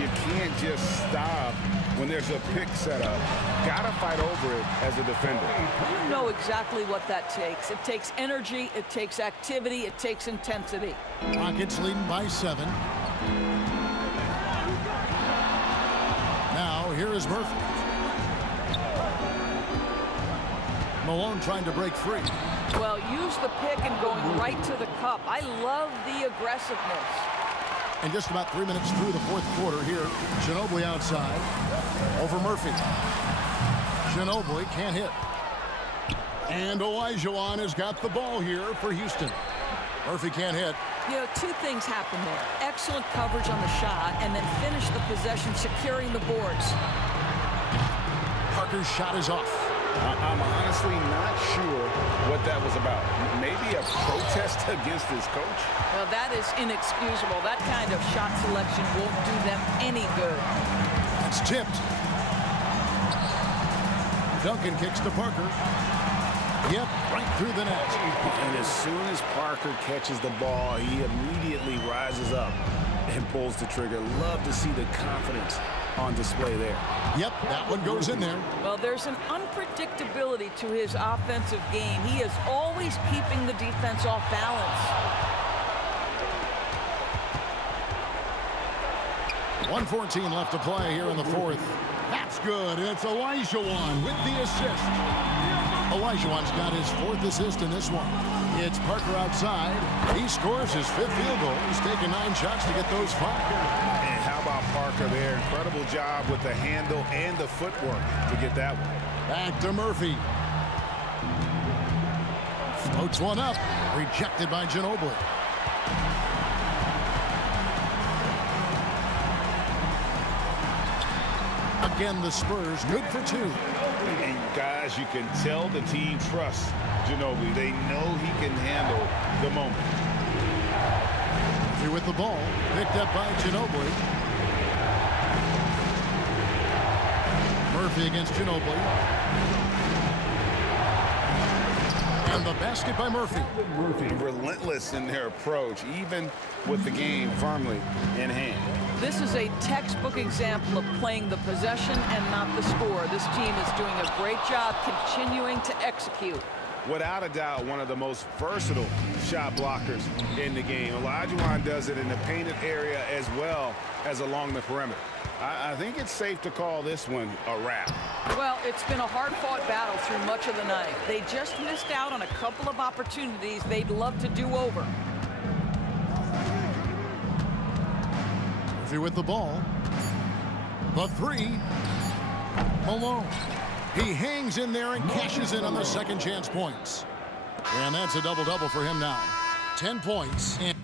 You can't just stop when there's a pick set up. Gotta fight over it as a defender. You know exactly what that takes. It takes energy, it takes activity, it takes intensity. Rockets leading by 7. Now, here is Murphy. Malone trying to break free. Well, use the pick and going right to the cup. I love the aggressiveness. And just about 3 minutes through the fourth quarter here. Ginobili outside. Over Murphy. Ginobili can't hit. And Olajuwon has got the ball here for Houston. Murphy can't hit. You know, 2 things happen there. Excellent coverage on the shot, and then finish the possession securing the boards. Parker's shot is off. I'm honestly not sure what that was about. Maybe a protest against his coach? Well, that is inexcusable. That kind of shot selection won't do them any good. It's tipped. Duncan kicks to Parker. Yep, right through the net. And as soon as Parker catches the ball, he immediately rises up and pulls the trigger. Love to see the confidence on display there. Yep, that one goes in there. Well, there's an unpredictability to his offensive game. He is always keeping the defense off balance. 1:14 left to play here in the fourth. That's good, and it's Olajuwon with the assist. Olajuwon's got his 4th assist in this one. It's Parker outside. He scores his 5th field goal. He's taken 9 shots to get those 5. And how about Parker there? Incredible job with the handle and the footwork to get that one. Back to Murphy. Floats one up. Rejected by Ginobili. Again, the Spurs good for 2. And guys, you can tell the team trusts Ginobili. They know he can handle the moment. Murphy with the ball. Picked up by Ginobili. Murphy against Ginobili. And the basket by Murphy. Relentless in their approach, even with the game firmly in hand. This is a textbook example of playing the possession and not the score. This team is doing a great job continuing to execute. Without a doubt, one of the most versatile shot blockers in the game. Olajuwon does it in the painted area as well as along the perimeter. I think it's safe to call this one a wrap. Well, it's been a hard-fought battle through much of the night. They just missed out on a couple of opportunities they'd love to do over. Murphy with the ball. The 3. Malone. He hangs in there and cashes in on the second chance points. And that's a double-double for him now. 10 points. And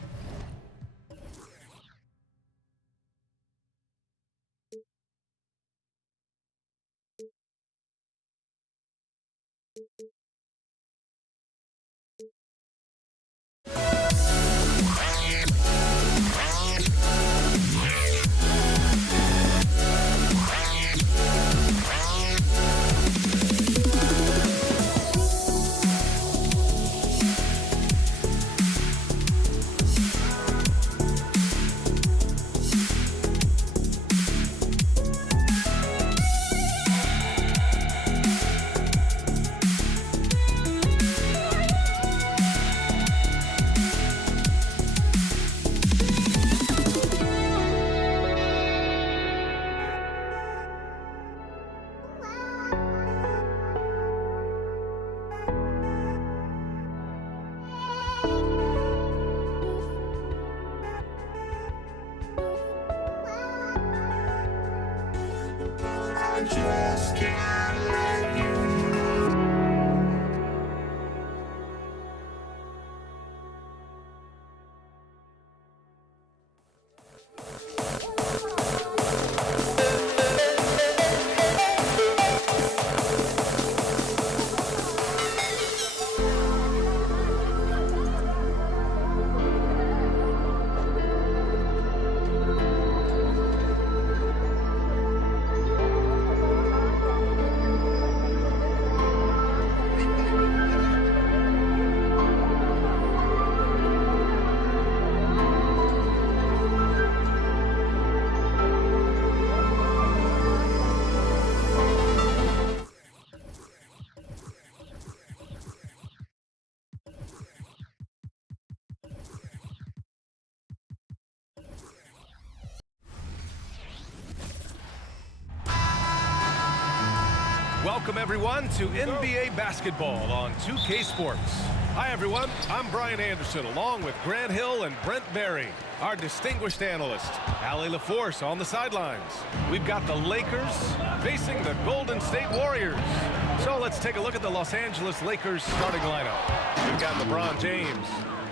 just can't let you. Welcome, everyone, to NBA basketball on 2K Sports. Hi, everyone. I'm Brian Anderson, along with Grant Hill and Brent Barry, our distinguished analyst, Allie LaForce on the sidelines. We've got the Lakers facing the Golden State Warriors. So let's take a look at the Los Angeles Lakers starting lineup. We've got LeBron James.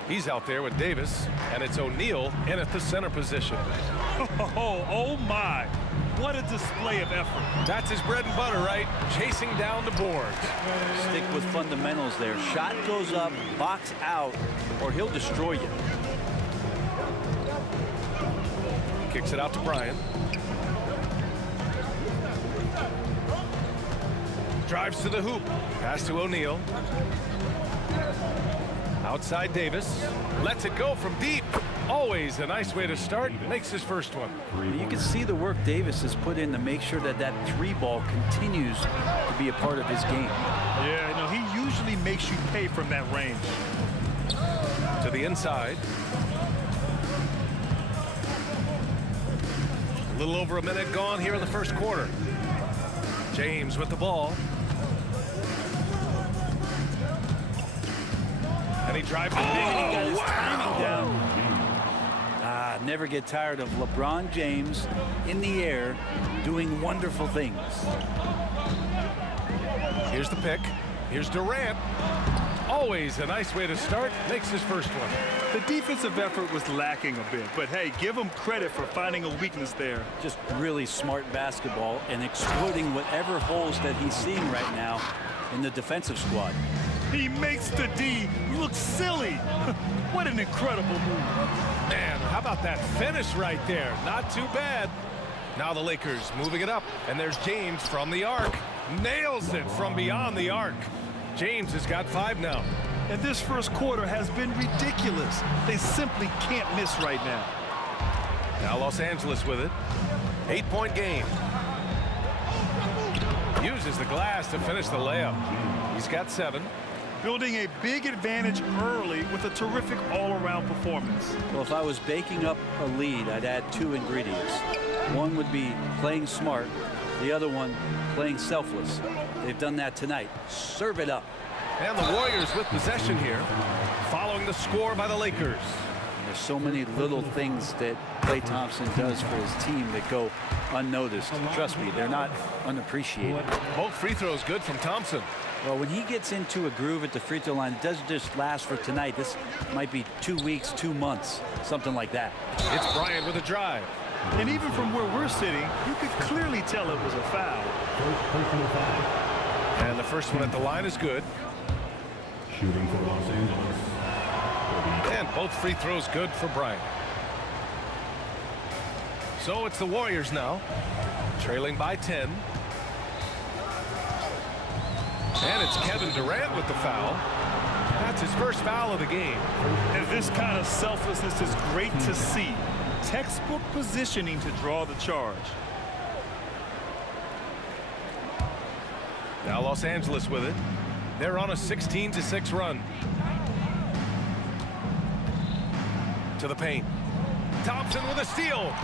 He's out there with Davis, and it's O'Neal in at the center position. Oh my. What a display of effort. That's his bread and butter, right? Chasing down the boards. Stick with fundamentals there. Shot goes up, box out, or he'll destroy you. Kicks it out to Bryant. Drives to the hoop. Pass to O'Neal. Outside Davis. Lets it go from deep. Always a nice way to start. Makes his first one. You can see the work Davis has put in to make sure that that 3 ball continues to be a part of his game. Yeah, no, he usually makes you pay from that range. To the inside. A little over a minute gone here in the first quarter. James with the ball. And he drives it. He got his timing down. Never get tired of LeBron James in the air doing wonderful things. Here's the pick. Here's Durant. Always a nice way to start. Makes his first one. The defensive effort was lacking a bit, but hey, give him credit for finding a weakness there. Just really smart basketball and exploiting whatever holes that he's seeing right now in the defensive squad. He makes the D look silly. What an incredible move. Man, how about that finish right there? Not too bad. Now the Lakers moving it up, and there's James from the arc. Nails it from beyond the arc. James has got 5 now. And this first quarter has been ridiculous. They simply can't miss right now. Now Los Angeles with it. 8-point game. Uses the glass to finish the layup. He's got 7. Building a big advantage early with a terrific all-around performance. Well, if I was baking up a lead, I'd add 2 ingredients. One would be playing smart. The other one, playing selfless. They've done that tonight. Serve it up. And the Warriors with possession here, following the score by the Lakers. There's so many little things that Klay Thompson does for his team that go unnoticed. Trust me, they're not unappreciated. Both free throws good from Thompson. Well, when he gets into a groove at the free throw line, it doesn't just last for tonight. This might be 2 weeks, 2 months, something like that. It's Bryant with a drive. And even from where we're sitting, you could clearly tell it was a foul. And the first one at the line is good. Shooting for Los Angeles. And both free throws good for Bryant. So it's the Warriors now, trailing by 10. And it's Kevin Durant with the foul. That's his first foul of the game. And this kind of selflessness is great to see. Textbook positioning to draw the charge. Now Los Angeles with it. They're on a 16-6 run. To the paint. Thompson with a steal.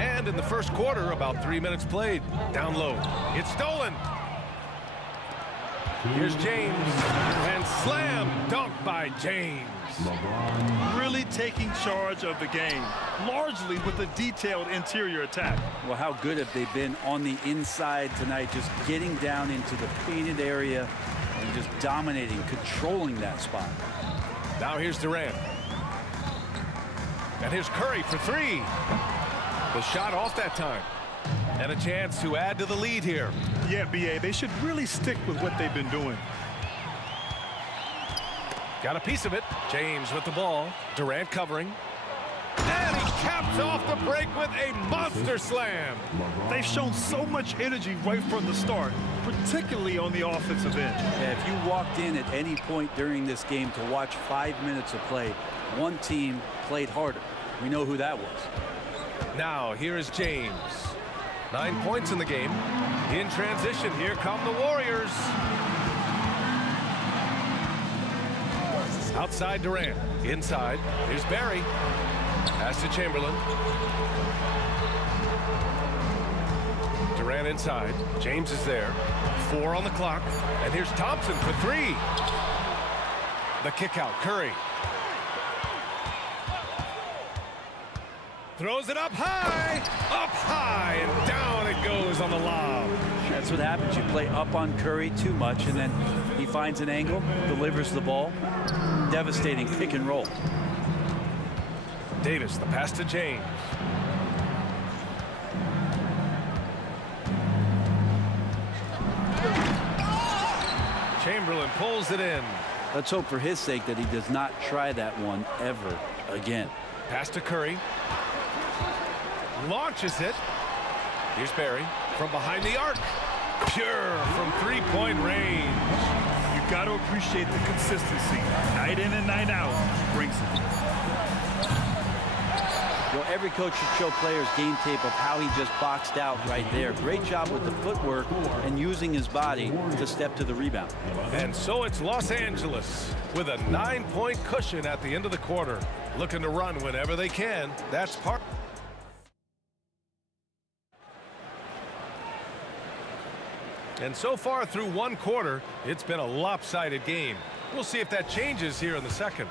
And in the first quarter, about 3 minutes played. Down low. It's stolen. Here's James. And slam dunk by James. Really taking charge of the game, largely with a detailed interior attack. Well, how good have they been on the inside tonight, just getting down into the painted area and just dominating, controlling that spot. Now here's Durant. And here's Curry for 3. The shot off that time. And a chance to add to the lead here. Yeah, BA, they should really stick with what they've been doing. Got a piece of it. James with the ball. Durant covering. And he caps off the break with a monster slam. They've shown so much energy right from the start, particularly on the offensive end. Yeah, if you walked in at any point during this game to watch 5 minutes of play, one team played harder. We know who that was. Now here is James. 9 points in the game. In transition, here come the Warriors. Outside Durant. Inside. Here's Barry. Pass to Chamberlain. Durant inside. James is there. 4 on the clock. And here's Thompson for 3. The kick out. Curry. Throws it up high, and down it goes on the lob. That's what happens. You play up on Curry too much, and then he finds an angle, delivers the ball. Devastating pick and roll. Davis, the pass to James. Chamberlain pulls it in. Let's hope for his sake that he does not try that one ever again. Pass to Curry. Launches it. Here's Barry from behind the arc. Pure from 3-point range. You got to appreciate the consistency. Night in and night out brings it. Well, every coach should show players game tape of how he just boxed out right there. Great job with the footwork and using his body to step to the rebound. And so it's Los Angeles with a 9-point cushion at the end of the quarter. Looking to run whenever they can. That's part. And so far through one quarter, it's been a lopsided game. We'll see if that changes here in the second.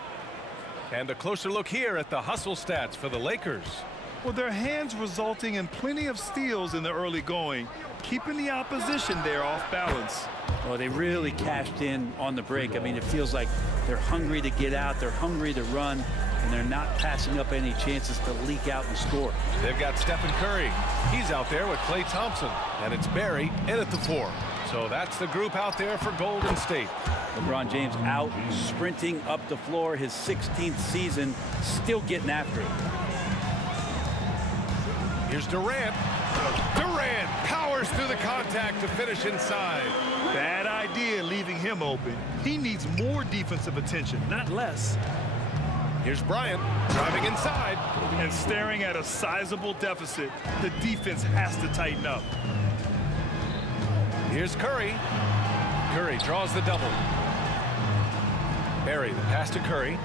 And a closer look here at the hustle stats for the Lakers. Well, their hands resulting in plenty of steals in the early going, keeping the opposition there off balance. Well, they really cashed in on the break. I mean, it feels like they're hungry to get out, they're hungry to run, and they're not passing up any chances to leak out and score. They've got Stephen Curry. He's out there with Klay Thompson, and it's Barry in at the 4. So that's the group out there for Golden State. LeBron James out sprinting up the floor, his 16th season, still getting after it. Here's Durant. Durant powers through the contact to finish inside. Bad idea leaving him open. He needs more defensive attention, not less. Here's Bryant driving inside. And staring at a sizable deficit, the defense has to tighten up. Here's Curry. Curry draws the double. Barry, the pass to Curry.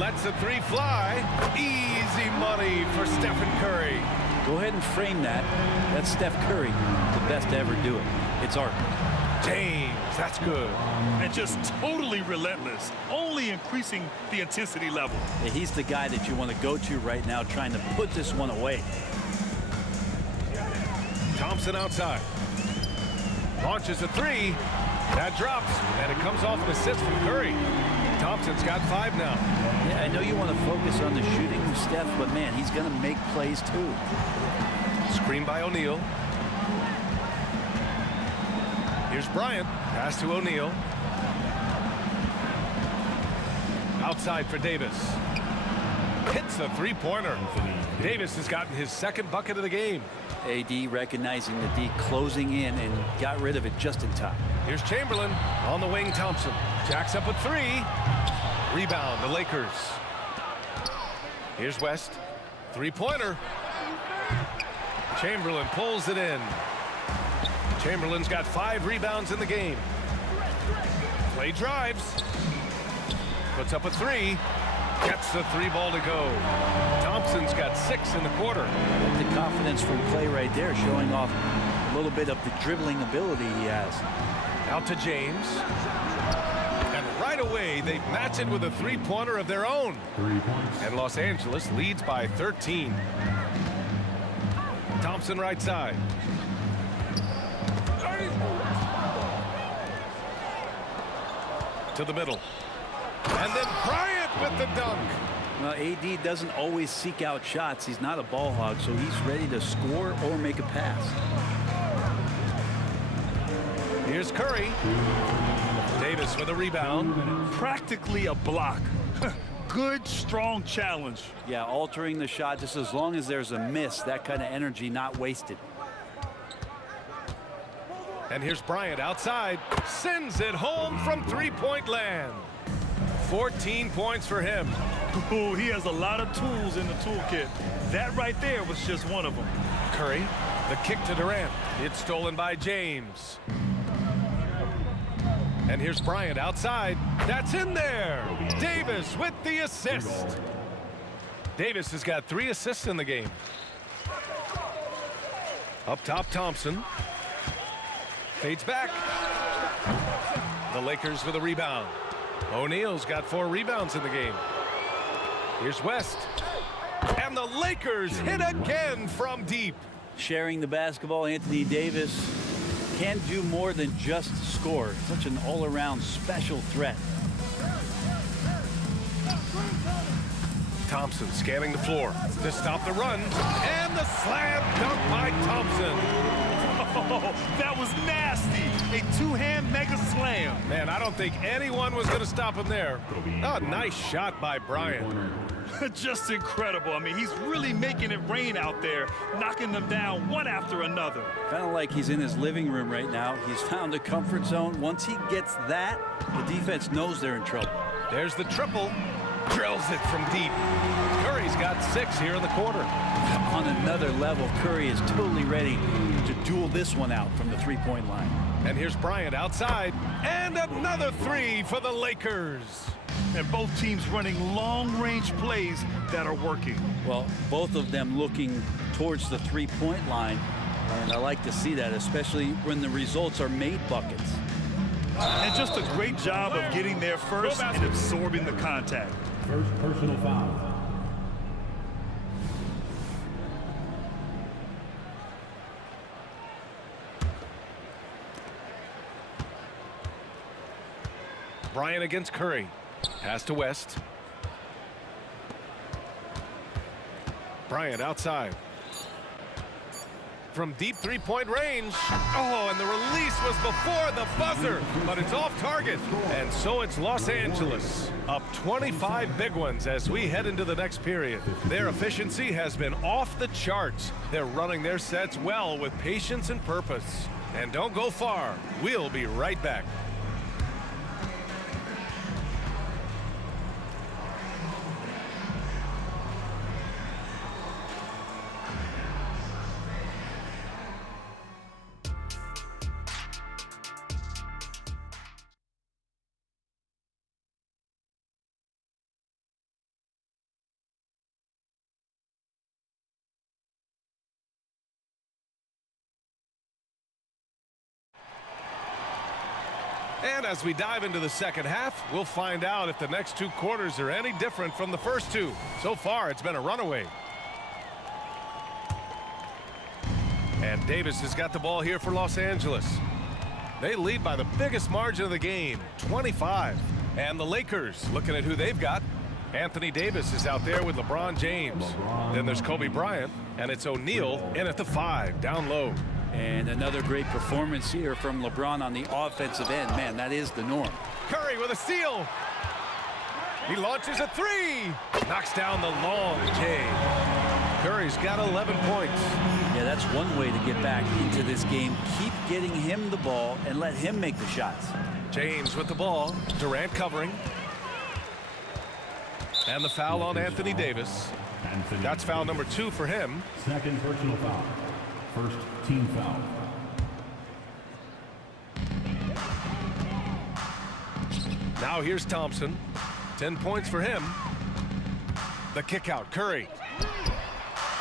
Lets the 3 fly. Easy money for Stephen Curry. Go ahead and frame that. That's Steph Curry, the best to ever do it. It's art. James, that's good. And just totally relentless, only increasing the intensity level. Yeah, he's the guy that you want to go to right now, trying to put this one away. Thompson outside. Launches a 3. That drops, and it comes off an assist from Curry. Thompson's got 5 now. Yeah, I know you want to focus on the shooting from Steph, but man, he's going to make plays too. Screen by O'Neal. Here's Bryant. Pass to O'Neal. Outside for Davis. Hits a 3-pointer. Davis has gotten his 2nd bucket of the game. AD recognizing the D, closing in, and got rid of it just in time. Here's Chamberlain on the wing. Thompson jacks up a 3. Rebound, the Lakers. Here's West. 3-pointer. Chamberlain pulls it in. Chamberlain's got 5 rebounds in the game. Klay drives. Puts up a 3. Gets the 3 ball to go. Thompson's got 6 in the quarter. The confidence from Klay right there, showing off a little bit of the dribbling ability he has. Out to James. And right away, they match it with a 3-pointer of their own. 3 points. And Los Angeles leads by 13. Thompson right side. To the middle. And then Bryant with the dunk. Well, AD doesn't always seek out shots. He's not a ball hog, so he's ready to score or make a pass. Here's Curry. Davis with a rebound. Practically a block. Good, strong challenge. Yeah, altering the shot just as long as there's a miss. That kind of energy not wasted. And here's Bryant outside. Sends it home from 3-point land. 14 points for him. Ooh, he has a lot of tools in the toolkit. That right there was just one of them. Curry, the kick to Durant. It's stolen by James. And here's Bryant outside. That's in there. Davis with the assist. Davis has got 3 assists in the game. Up top, Thompson. Fades back. The Lakers with a rebound. O'Neal's got 4 rebounds in the game. Here's West. And the Lakers hit again from deep. Sharing the basketball, Anthony Davis can do more than just score. Such an all-around special threat. Thompson scanning the floor to stop the run. And the slam dunk by Thompson. Oh, that was nasty. A 2-hand mega slam. Man, I don't think anyone was going to stop him there. Oh, nice shot by Bryant. Just incredible. I mean, he's really making it rain out there, knocking them down one after another. Kind of like he's in his living room right now. He's found a comfort zone. Once he gets that, the defense knows they're in trouble. There's the triple. Drills it from deep. Curry's got 6 here in the quarter. On another level, Curry is totally ready to duel this one out from the three-point line. And here's Bryant outside. And another 3 for the Lakers. And both teams running long-range plays that are working. Well, both of them looking towards the three-point line. And I like to see that, especially when the results are made buckets. And just a great job of getting there first and absorbing the contact. First personal foul. Bryant against Curry. Pass to West. Bryant outside. From deep three-point range. Oh, and the release was before the buzzer, but it's off target. And so it's Los Angeles up 25 big ones as we head into the next period. Their efficiency has been off the charts. They're running their sets well with patience and purpose. And don't go far. We'll be right back. And as we dive into the second half, we'll find out if the next 2 quarters are any different from the first 2. So far, it's been a runaway. And Davis has got the ball here for Los Angeles. They lead by the biggest margin of the game, 25. And the Lakers, looking at who they've got. Anthony Davis is out there with LeBron James. Then there's Kobe Bryant, and it's O'Neal in at the 5, down low. And another great performance here from LeBron on the offensive end. Man, that is the norm. Curry with a steal. He launches a 3. Knocks down the long J. Curry's got 11 points. Yeah, that's one way to get back into this game. Keep getting him the ball and let him make the shots. James with the ball. Durant covering. And the foul on Anthony Davis. That's foul number 2 for him. Second personal foul. First team foul. Now here's Thompson. 10 points for him. The kick out, Curry.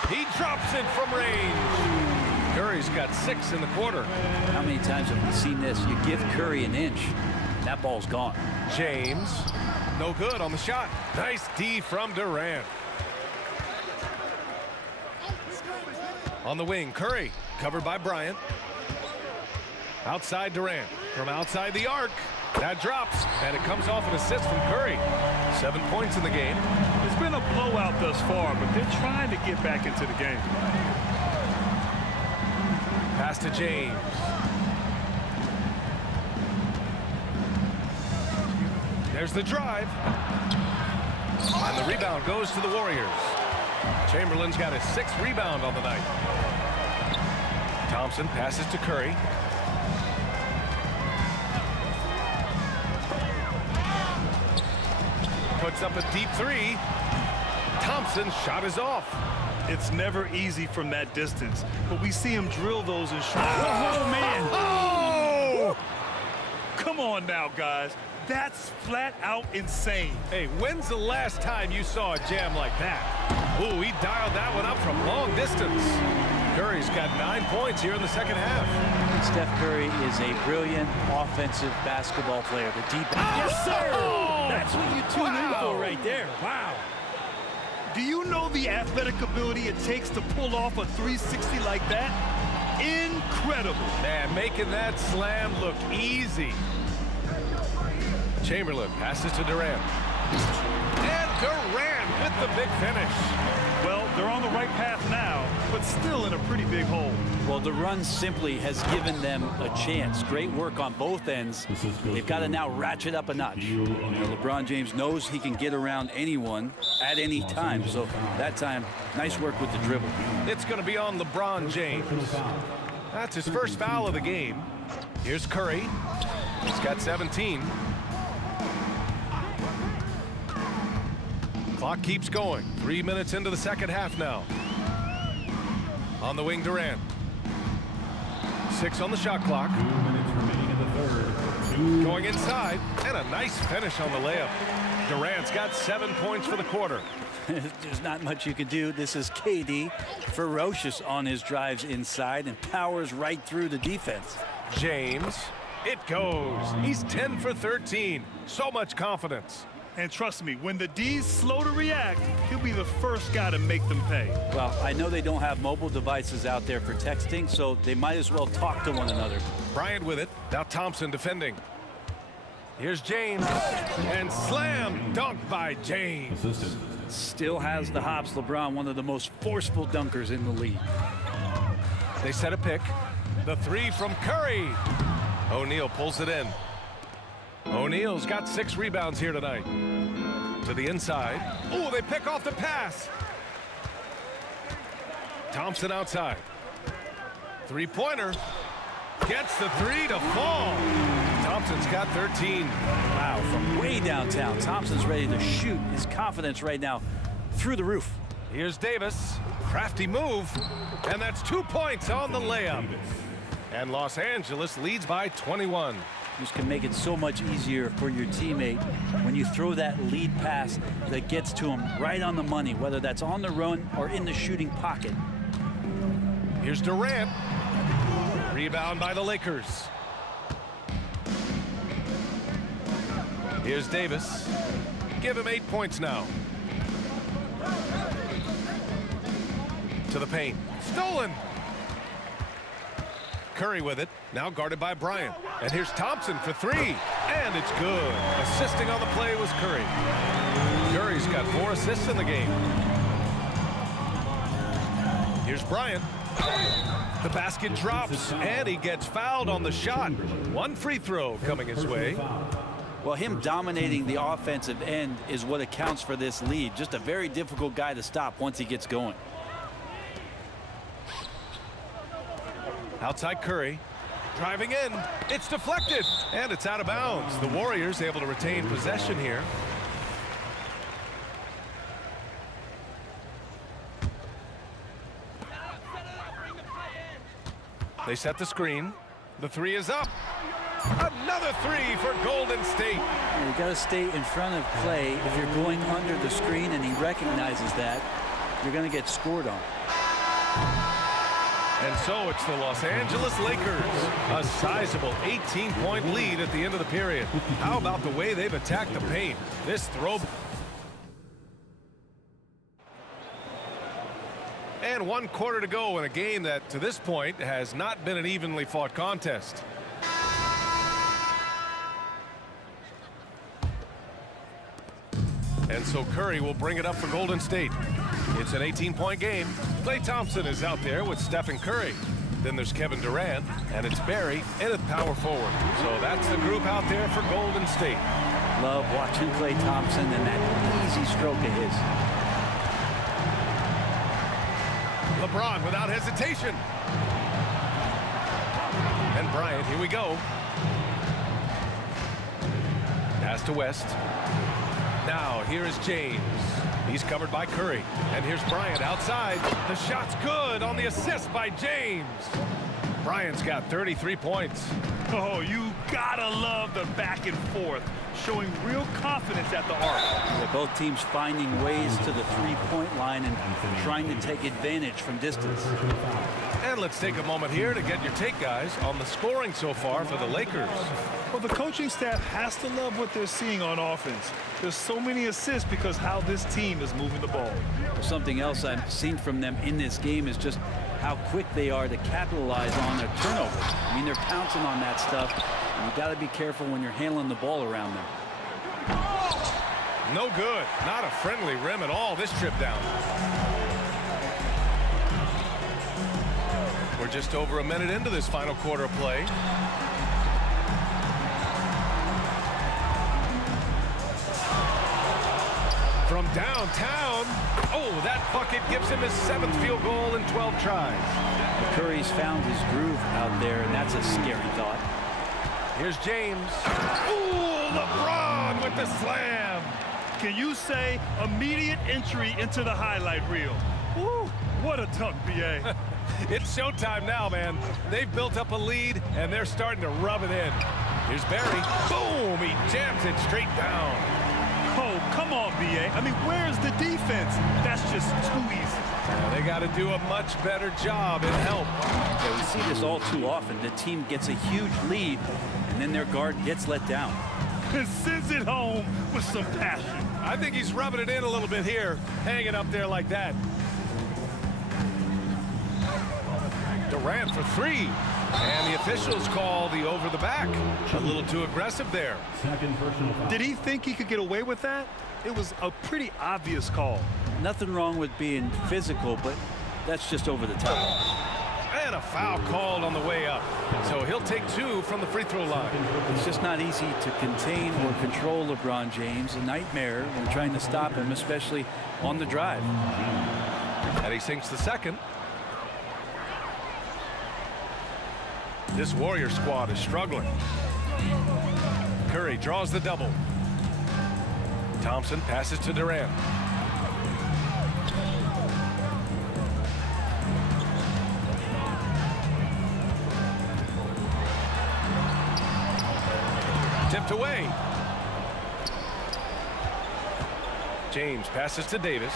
He drops it from range. Curry's got 6 in the quarter. How many times have we seen this? You give Curry an inch, that ball's gone. James, no good on the shot. Nice D from Durant. On the wing, Curry, covered by Bryant. Outside Durant, from outside the arc. That drops, and it comes off an assist from Curry. 7 points in the game. It's been a blowout thus far, but they're trying to get back into the game. Pass to James. There's the drive. And the rebound goes to the Warriors. Chamberlain's got his 6th rebound on the night. Thompson passes to Curry. Puts up a deep 3. Thompson's shot is off. It's never easy from that distance, but we see him drill those in short. Oh, man. Oh! Come on now, guys. That's flat out insane. Hey, when's the last time you saw a jam like that? Ooh, he dialed that one up from long distance. Curry's got 9 points here in the second half. Steph Curry is a brilliant offensive basketball player. The deep. Yes, sir! Oh! That's what you tune in for right there. Wow. Do you know the athletic ability it takes to pull off a 360 like that? Incredible. Man, making that slam look easy. Chamberlain passes to Durant. And Durant with the big finish. Well, they're on the right path now, but still in a pretty big hole. Well, the run simply has given them a chance. Great work on both ends. They've got to now ratchet up a notch. You know, LeBron James knows he can get around anyone. at any time. So that time, nice work with the dribble. It's going to be on LeBron James. That's his first foul of the game. Here's Curry. He's got 17. Clock keeps going. 3 minutes into the second half now. On the wing, Durant. 6 on the shot clock. 2 minutes remaining in the third. Going inside, and a nice finish on the layup. Durant's got 7 points for the quarter. There's not much you can do. This is KD, ferocious on his drives inside and powers right through the defense. James, it goes. He's 10 for 13. So much confidence. And trust me, when the D's slow to react, he'll be the first guy to make them pay. Well, I know they don't have mobile devices out there for texting, so they might as well talk to one another. Bryant with it. Now Thompson defending. Here's James. And slam dunk by James. Still has the hops. LeBron, one of the most forceful dunkers in the league. They set a pick. The three from Curry. O'Neal pulls it in. O'Neal's got 6 rebounds here tonight. To the inside. Oh, they pick off the pass. Thompson outside. Three-pointer. Gets the 3 to fall. Thompson's got 13. Wow, from way downtown, Thompson's ready to shoot. His confidence right now through the roof. Here's Davis. Crafty move. And that's 2 points on the layup. And Los Angeles leads by 21. This can make it so much easier for your teammate when you throw that lead pass that gets to him right on the money, whether that's on the run or in the shooting pocket. Here's Durant. Rebound by the Lakers. Here's Davis. Give him 8 points now. To the paint. Stolen. Curry with it. Now guarded by Bryant. And here's Thompson for 3. And it's good. Assisting on the play was Curry. Curry's got 4 assists in the game. Here's Bryant. The basket drops, and he gets fouled on the shot. 1 free throw coming his way. Well, him dominating the offensive end is what accounts for this lead. Just a very difficult guy to stop once he gets going. Outside Curry. Driving in. It's deflected, and it's out of bounds. The Warriors able to retain possession here. They set the screen. The 3 is up. Another 3 for Golden State. You got to stay in front of play. If you're going under the screen and he recognizes that, you're going to get scored on. And so it's the Los Angeles Lakers. A sizable 18-point lead at the end of the period. How about the way they've attacked the paint? This throw. And 1 quarter to go in a game that, to this point, has not been an evenly fought contest. And so Curry will bring it up for Golden State. It's an 18-point game. Klay Thompson is out there with Steph and Curry. Then there's Kevin Durant, and it's Barry and at power forward. So that's the group out there for Golden State. Love watching Klay Thompson and that easy stroke of his. LeBron without hesitation. And Bryant, here we go. Pass to West. Now here is James. He's covered by Curry. And here's Bryant outside. The shot's good on the assist by James. Bryant's got 33 points. Oh, you gotta love the back and forth, showing real confidence at the arc. Both teams finding ways to the three-point line and trying to take advantage from distance. And let's take a moment here to get your take, guys, on the scoring so far for the Lakers. Well, the coaching staff has to love what they're seeing on offense. There's so many assists because how this team is moving the ball. Something else I've seen from them in this game is just how quick they are to capitalize on their turnovers. I mean, they're pouncing on that stuff. And you got to be careful when you're handling the ball around them. No good. Not a friendly rim at all this trip down. We're just over a minute into this final quarter of play. From Downtown. Oh, that bucket gives him his 7th field goal in 12 tries. Curry's found his groove out there, and that's a scary thought. Here's James. Ooh, LeBron with the slam. Can you say immediate entry into the highlight reel? Woo, what a dunk, B.A. It's showtime now, man. They've built up a lead, and they're starting to rub it in. Here's Barry. Boom! He jams it straight down. Oh, come on, B.A. I mean, where's the defense? That's just too easy. Yeah, they got to do a much better job in help. Yeah, we see this all too often. The team gets a huge lead, and then their guard gets let down. And sends it home with some passion. I think he's rubbing it in a little bit here, hanging up there like that. Durant for 3. And the officials call the over the back. A little too aggressive there. Did he think he could get away with that? It was a pretty obvious call. Nothing wrong with being physical, but that's just over the top. And a foul called on the way up. So he'll take 2 from the free throw line. It's just not easy to contain or control LeBron James. A nightmare when trying to stop him, especially on the drive. And he sinks the second. This Warrior squad is struggling. Curry draws the double. Thompson passes to Durant. Tipped away. James passes to Davis.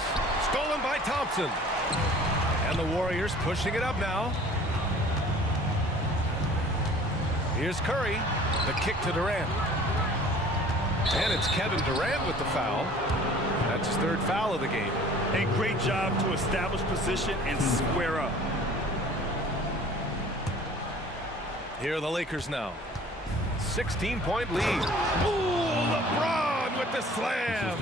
Stolen by Thompson. And the Warriors pushing it up now. Here's Curry. The kick to Durant. And it's Kevin Durant with the foul. That's his 3rd foul of the game. A great job to establish position and square up. Here are the Lakers now. 16-point lead. Ooh, LeBron with the slam.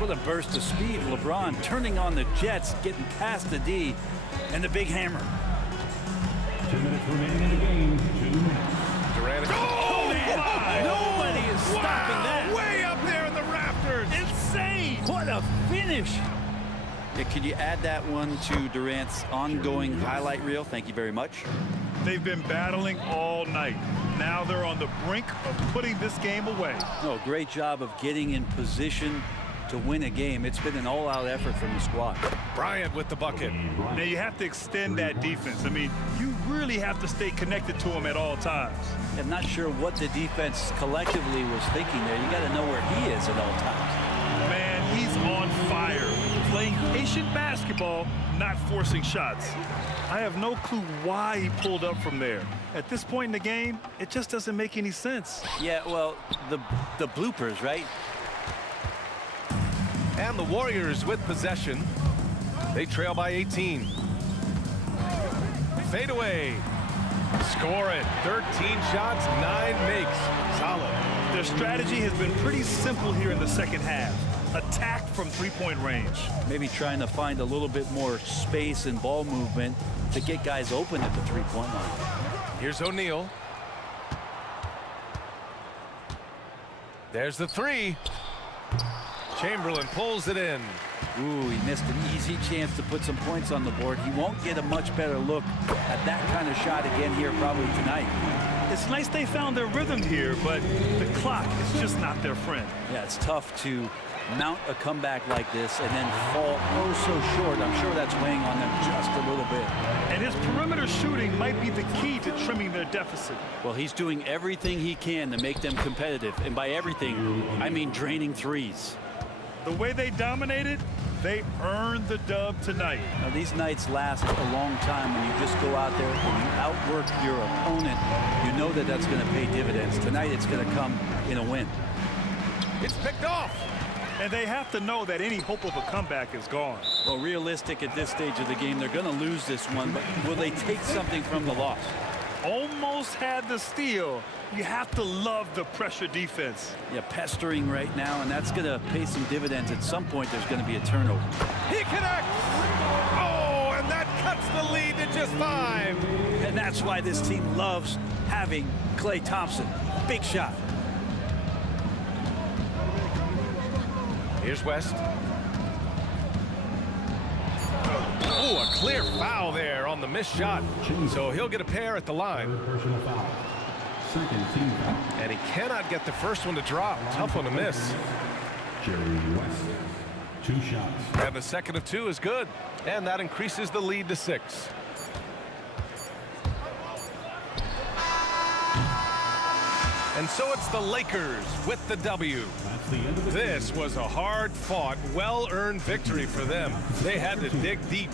What a burst of speed. LeBron turning on the Jets, getting past the D, and the big hammer. 2 minutes remaining in the game. Durant. Oh, Nobody is stopping that. Way up there in the rafters. Insane. What a finish. Yeah, can you add that one to Durant's ongoing highlight reel? Thank you very much. They've been battling all night. Now they're on the brink of putting this game away. Oh, great job of getting in position to win a game. It's been an all-out effort from the squad. Bryant with the bucket. Now you have to extend that defense. I mean, you really have to stay connected to him at all times. I'm not sure what the defense collectively was thinking there. You got to know where he is at all times. Man, he's on fire. Playing patient basketball, not forcing shots. I have no clue why he pulled up from there. At this point in the game, it just doesn't make any sense. Yeah, well, the bloopers, right? And the Warriors with possession. They trail by 18. Fade away. Score it. 13 shots, 9 makes. Solid. Their strategy has been pretty simple here in the second half. Attack from 3-point range. Maybe trying to find a little bit more space and ball movement to get guys open at the 3-point line. Here's O'Neal. There's the 3. Chamberlain pulls it in. Ooh, he missed an easy chance to put some points on the board. He won't get a much better look at that kind of shot again here probably tonight. It's nice they found their rhythm here, but the clock is just not their friend. Yeah, it's tough to mount a comeback like this and then fall oh so short. I'm sure that's weighing on them just a little bit. And his perimeter shooting might be the key to trimming their deficit. Well, he's doing everything he can to make them competitive. And by everything, I mean draining threes. The way they dominated, they earned the dub tonight. Now, these nights last a long time when you just go out there and you outwork your opponent. You know that that's going to pay dividends. Tonight, it's going to come in a win. It's picked off. And they have to know that any hope of a comeback is gone. Well, realistic at this stage of the game, they're going to lose this one, but will they take something from the loss? Almost had the steal. You have to love the pressure defense. Yeah, pestering right now, and that's going to pay some dividends. At some point, there's going to be a turnover. He connects! Oh, and that cuts the lead to just 5. And that's why this team loves having Klay Thompson. Big shot. Here's West. Oh, a clear foul there on the missed shot. So he'll get a pair at the line. Personal foul. Second team foul. And he cannot get the first one to drop. Tough one to miss. Jerry West. 2 shots. And the second of 2 is good. And that increases the lead to 6. And so it's the Lakers with the W. This was a hard-fought, well-earned victory for them. They had to dig deep.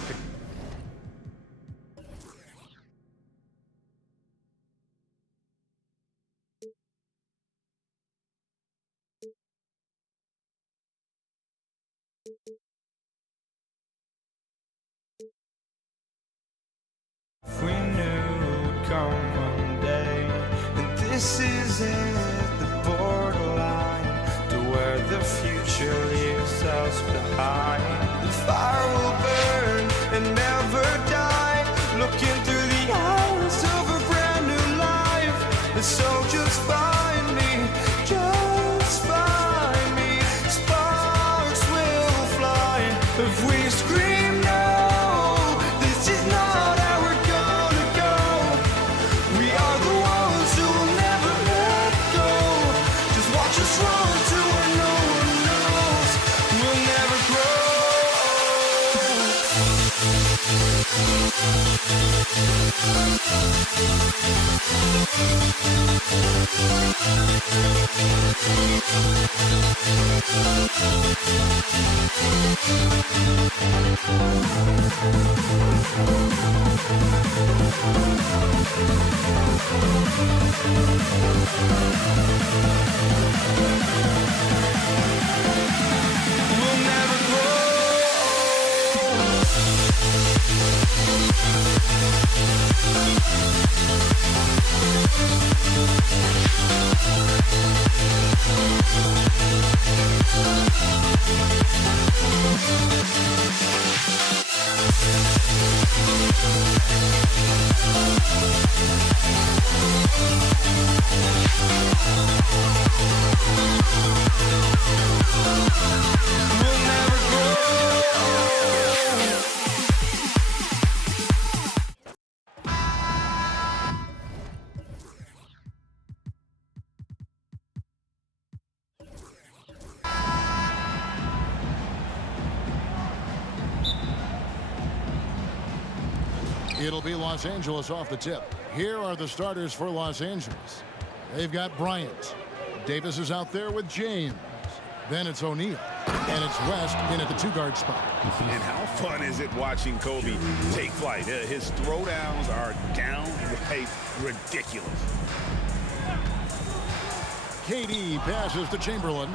We knew it'd come one day, and this is it, the borderline to where the future leaves us behind. The fire will burn and never die, looking through the eyes of a brand new life. And so just find me, just find me. Sparks will fly if we scream no. This is not how we're gonna go. We are the ones who will never let go. Just watch us run to where no one knows. We'll never It'll be Los Angeles off the tip. Here are the starters for Los Angeles. They've got Bryant. Davis is out there with James. Then it's O'Neal. And it's West in at the 2-guard spot. And how fun is it watching Kobe take flight? His throwdowns are downright ridiculous. KD passes to Chamberlain.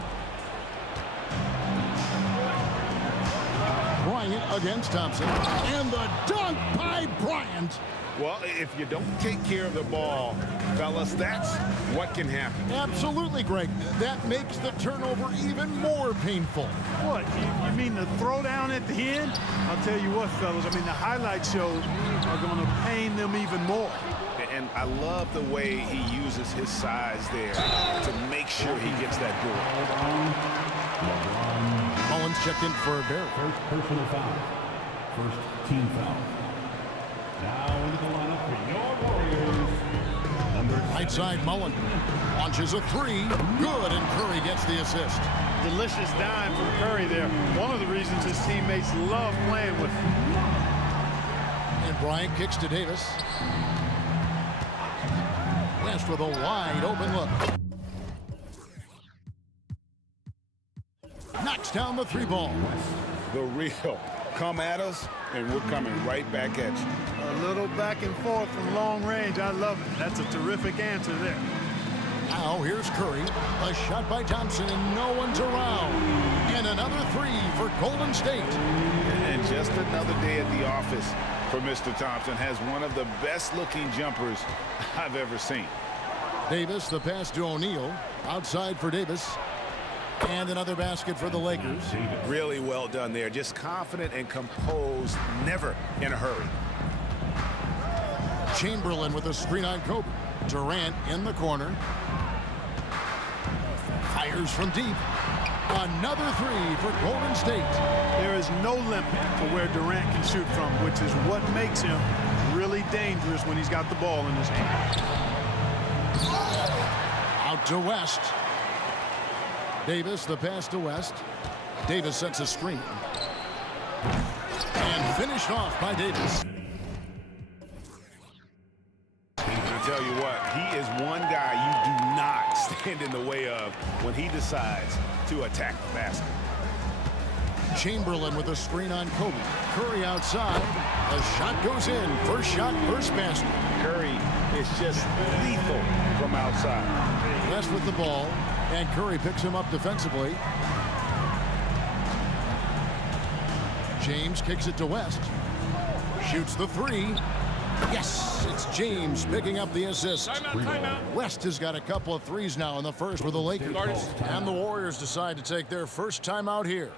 Bryant against Thompson. And the dunk by Bryant. Well, if you don't take care of the ball, fellas, that's what can happen. Absolutely, Greg. That makes the turnover even more painful. What, you mean the throwdown at the end? I'll tell you what, fellas, I mean, the highlight shows are going to pain them even more. And I love the way he uses his size there to make sure he gets that goal. Mullins checked in for a Barry. First personal foul. First team foul. Now into the lineup for your Warriors. Right side, Mullen launches a 3. Good, and Curry gets the assist. Delicious dime from Curry there. One of the reasons his teammates love playing with him. And Bryant kicks to Davis. West with a wide open look. Knocks down the 3 ball. The real. Come at us, and we're coming right back at you. A little back and forth from long range. I love it. That's a terrific answer there. Now here's Curry. A shot by Thompson, and no one's around. And another 3 for Golden State. And just another day at the office for Mr. Thompson. Has one of the best-looking jumpers I've ever seen. Davis, the pass to O'Neal. Outside for Davis. And another basket for the Lakers. Really well done there. Just confident and composed, never in a hurry. Chamberlain with a screen on Kobe. Durant in the corner. Fires from deep. Another three for Golden State. There is no limit to where Durant can shoot from, which is what makes him really dangerous when he's got the ball in his hand. Out to West. Davis, the pass to West. Davis sets a screen. And finished off by Davis. I tell you what, he is one guy you do not stand in the way of when he decides to attack the basket. Chamberlain with a screen on Kobe. Curry outside. The shot goes in. First shot, first basket. Curry is just lethal from outside. West with the ball, and Curry picks him up defensively. James kicks it to West. Shoots the three. Yes, it's James picking up the assist. Timeout. West has got a couple of threes now in the first for the Lakers. And the Warriors decide to take their first timeout here.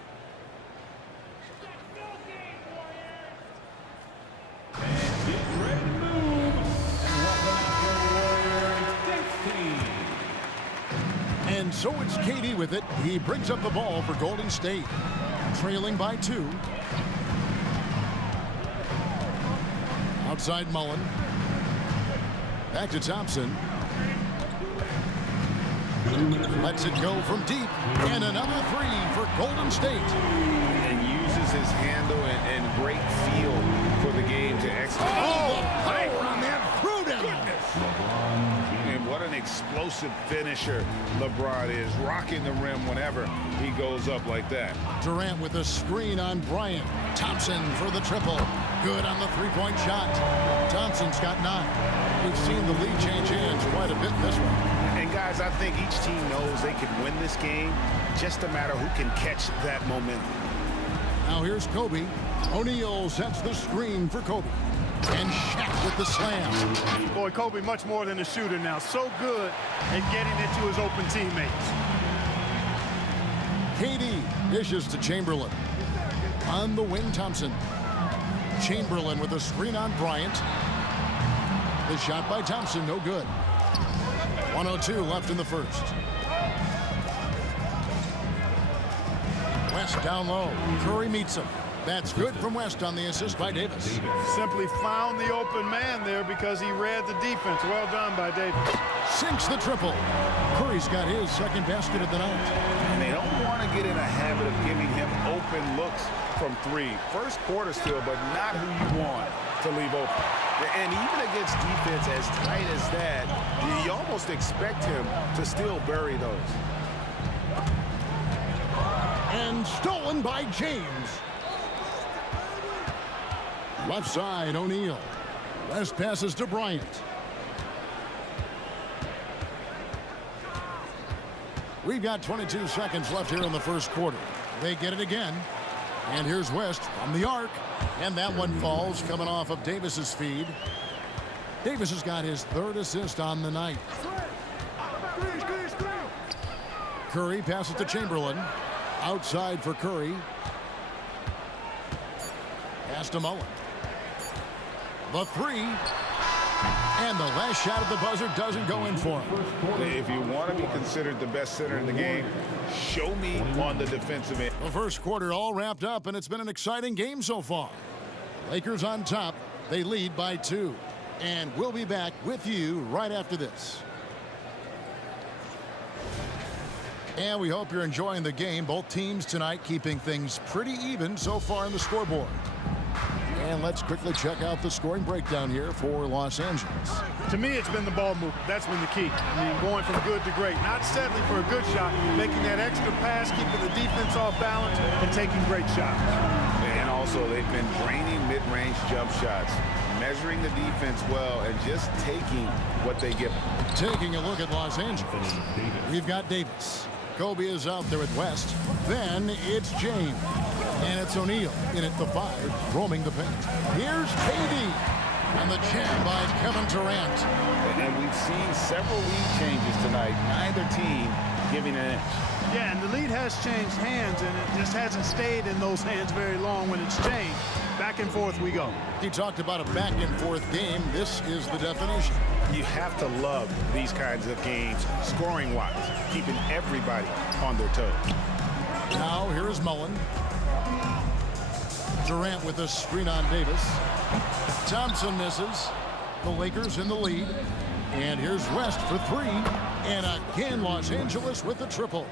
And so it's KD with it. He brings up the ball for Golden State. Trailing by 2. Outside Mullen. Back to Thompson. Lets it go from deep. And another three for Golden State. And uses his handle and great feel for the game to execute. Oh, the power on that threw down. And what an explosive finisher LeBron is, rocking the rim whenever he goes up like that. Durant with a screen on Bryant. Thompson for the triple. Good on the three-point shot. Thompson's got 9. We've seen the lead change hands quite a bit in this one. And guys, I think each team knows they can win this game. Just a matter who can catch that momentum. Now here's Kobe. O'Neal sets the screen for Kobe. And Shaq with the slam. Boy, Kobe much more than a shooter now. So good at getting it to his open teammates. KD dishes to Chamberlain. On the wing, Thompson. Chamberlain with a screen on Bryant. The shot by Thompson, no good. 1:02 left in the first. West down low. Curry meets him. That's good from West on the assist by Davis. Simply found the open man there because he read the defense. Well done by Davis. Sinks the triple. Curry's got his second basket of the night. And they don't want to get in a habit of giving him open looks from 3. First quarter still, but not who you want to leave open. And even against defense as tight as that, you almost expect him to still bury those. And stolen by James. Left side, O'Neal. West passes to Bryant. We've got 22 seconds left here in the first quarter. They get it again. And here's West from the arc. And that one falls, coming off of Davis's feed. Davis has got his 3rd assist on the night. Curry passes to Chamberlain. Outside for Curry. Pass to Mullen. The 3. And the last shot at the buzzer doesn't go in for him. If you want to be considered the best center in the game, show me on the defensive end. The first quarter all wrapped up, and it's been an exciting game so far. Lakers on top. They lead by 2. And we'll be back with you right after this. And we hope you're enjoying the game. Both teams tonight keeping things pretty even so far in the scoreboard. And let's quickly check out the scoring breakdown here for Los Angeles. To me, it's been the ball movement. That's been the key. I mean, going from good to great. Not settling for a good shot, making that extra pass, keeping the defense off balance, and taking great shots. And also, they've been draining mid-range jump shots, measuring the defense well, and just taking what they give them. Taking a look at Los Angeles, we've got Davis. Kobe is out there at West. Then it's James. And it's O'Neal in at the 5, roaming the paint. Here's KD. And the jam by Kevin Durant. And we've seen several lead changes tonight. Neither team giving an inch. Yeah, and the lead has changed hands, and it just hasn't stayed in those hands very long when it's changed. Back and forth we go. He talked about a back and forth game. This is the definition. You have to love these kinds of games, scoring-wise, keeping everybody on their toes. Now here is Mullen. Durant with a screen on Davis. Thompson misses. The Lakers in the lead. And here's West for three. And again, Los Angeles with the triple.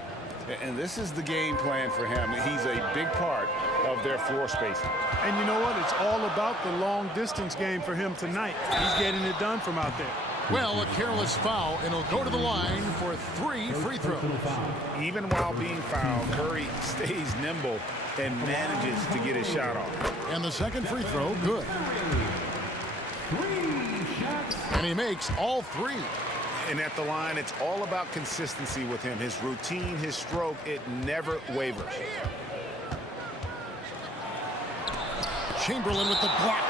And this is the game plan for him. He's a big part of their floor spacing. And you know what? It's all about the long distance game for him tonight. He's getting it done from out there. Well, a careless foul, and he'll go to the line for 3 free throws. Even while being fouled, Curry stays nimble and manages to get his shot off. And the second free throw, good. And he makes all 3. And at the line, it's all about consistency with him. His routine, his stroke, it never wavers. Chamberlain with the block.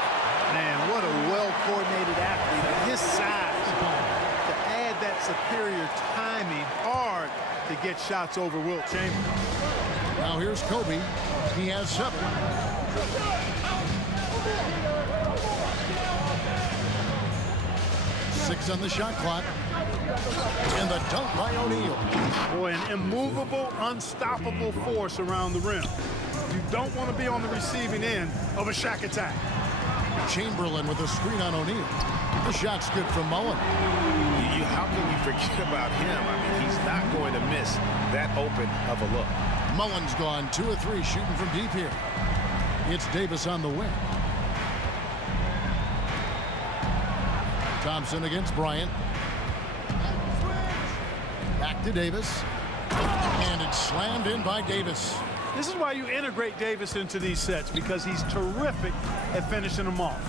Man, what a well-coordinated athlete at his size. To add that superior timing, hard to get shots over Wilt Chamberlain. Now here's Kobe. He has 7. Six on the shot clock. And the dunk by O'Neal. Boy, an immovable, unstoppable force around the rim. You don't want to be on the receiving end of a Shaq attack. Chamberlain with a screen on O'Neal. The shot's good from Mullen. How can you forget about him? I mean, he's not going to miss that open of a look. Mullen's gone 2 of 3 shooting from deep here. It's Davis on the wing. Thompson against Bryant. Back to Davis. And it's slammed in by Davis. This is why you integrate Davis into these sets, because he's terrific at finishing them off.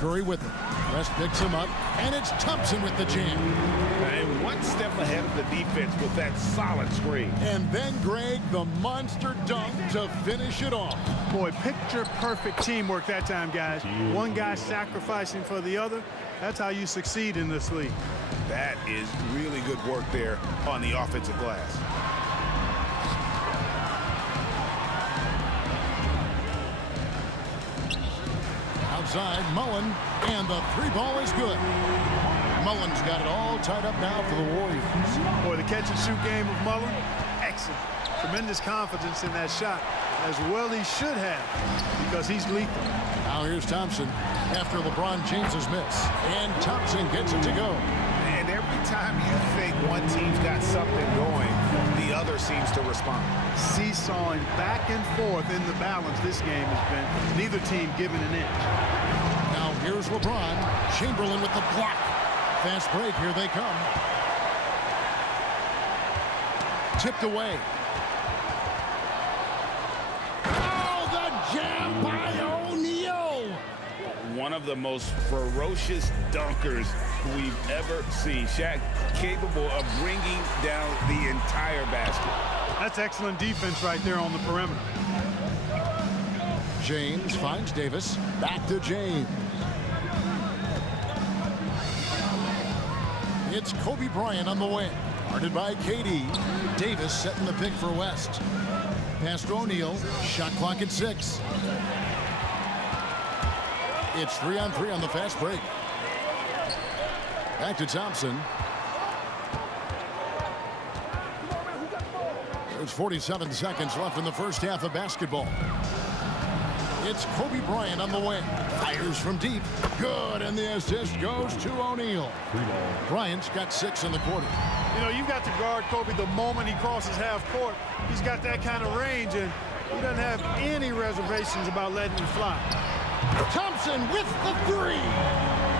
Curry with it. West picks him up, and it's Thompson with the jam. And one step ahead of the defense with that solid screen. And then, Greg, the monster dunk to finish it off. Boy, picture-perfect teamwork that time, guys. One guy sacrificing for the other. That's how you succeed in this league. That is really good work there on the offensive glass. Outside, Mullen, and the 3 ball is good. Mullen's got it all tied up now for the Warriors. Boy, the catch-and-shoot game of Mullen, excellent. Tremendous confidence in that shot, as well he should have, because he's lethal. Now here's Thompson after LeBron James's miss. And Thompson gets it to go. And every time you think one team's got something going, the other seems to respond. Seesawing back and forth in the balance this game has been. Neither team giving an inch. Now here's LeBron. Chamberlain with the block. Fast break, here they come. Tipped away. Oh, the jam by O'Neal. One of the most ferocious dunkers we've ever seen. Shaq capable of bringing down the entire basket. That's excellent defense right there on the perimeter. James finds Davis. Back to James. It's Kobe Bryant on the wing. Guarded by KD. Davis setting the pick for West. Pass to O'Neal. Shot clock at 6. It's 3-on-3 on the fast break. Back to Thompson. There's 47 seconds left in the first half of basketball. It's Kobe Bryant on the wing. Fires from deep. Good, and the assist goes to O'Neal. Bryant's got 6 in the quarter. You know, you've got to guard Kobe the moment he crosses half court. He's got that kind of range, and he doesn't have any reservations about letting him fly. Thompson with the 3.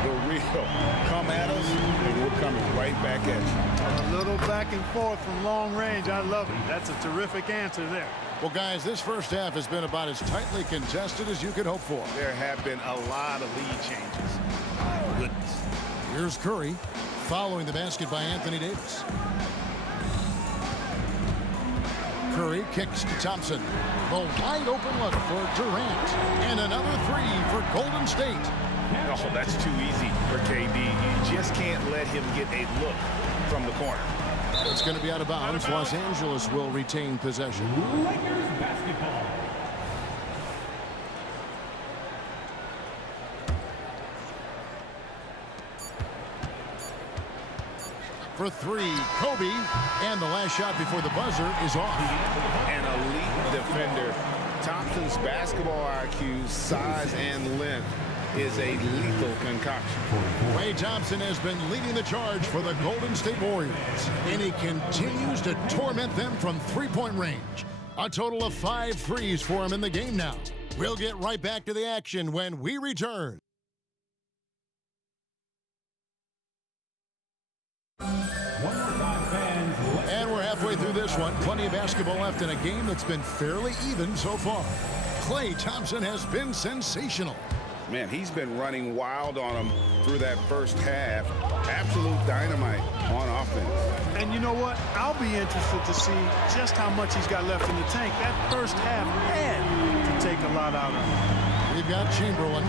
The real. Come at us, and we're coming right back at you. A little back and forth from long range. I love it. That's a terrific answer there. Well, guys, this first half has been about as tightly contested as you could hope for. There have been a lot of lead changes. My goodness. Here's Curry following the basket by Anthony Davis. Curry kicks to Thompson. The wide open look for Durant. And another 3 for Golden State. Oh, that's too easy for KD. You just can't let him get a look from the corner. It's going to be out of bounds. Los Angeles will retain possession. Lakers basketball. for three. Kobe. And the last shot before the buzzer is off. An elite defender. Thompson's basketball IQ, size, and length is a lethal concoction. Klay Thompson has been leading the charge for the Golden State Warriors, and he continues to torment them from three-point range. A total of 5 threes for him in the game now. We'll get right back to the action when we return. And we're halfway through this one. Plenty of basketball left in a game that's been fairly even so far. Klay Thompson has been sensational. Man, he's been running wild on him through that first half. Absolute dynamite on offense. And you know what? I'll be interested to see just how much he's got left in the tank. That first half had to take a lot out of him. We've got Chamberlain.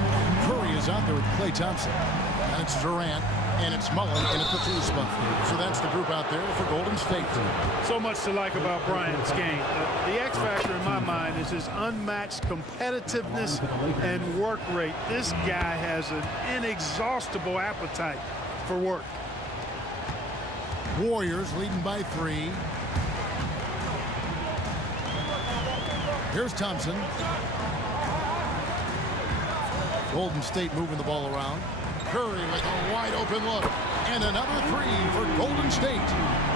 Curry is out there with Klay Thompson. And it's Durant. And it's Mullen in at the 3 spot. So that's the group out there for Golden State. So much to like about Bryant's game. The X factor in my mind is his unmatched competitiveness and work rate. This guy has an inexhaustible appetite for work. Warriors leading by 3. Here's Thompson. Golden State moving the ball around. Curry with a wide open look. And another 3 for Golden State.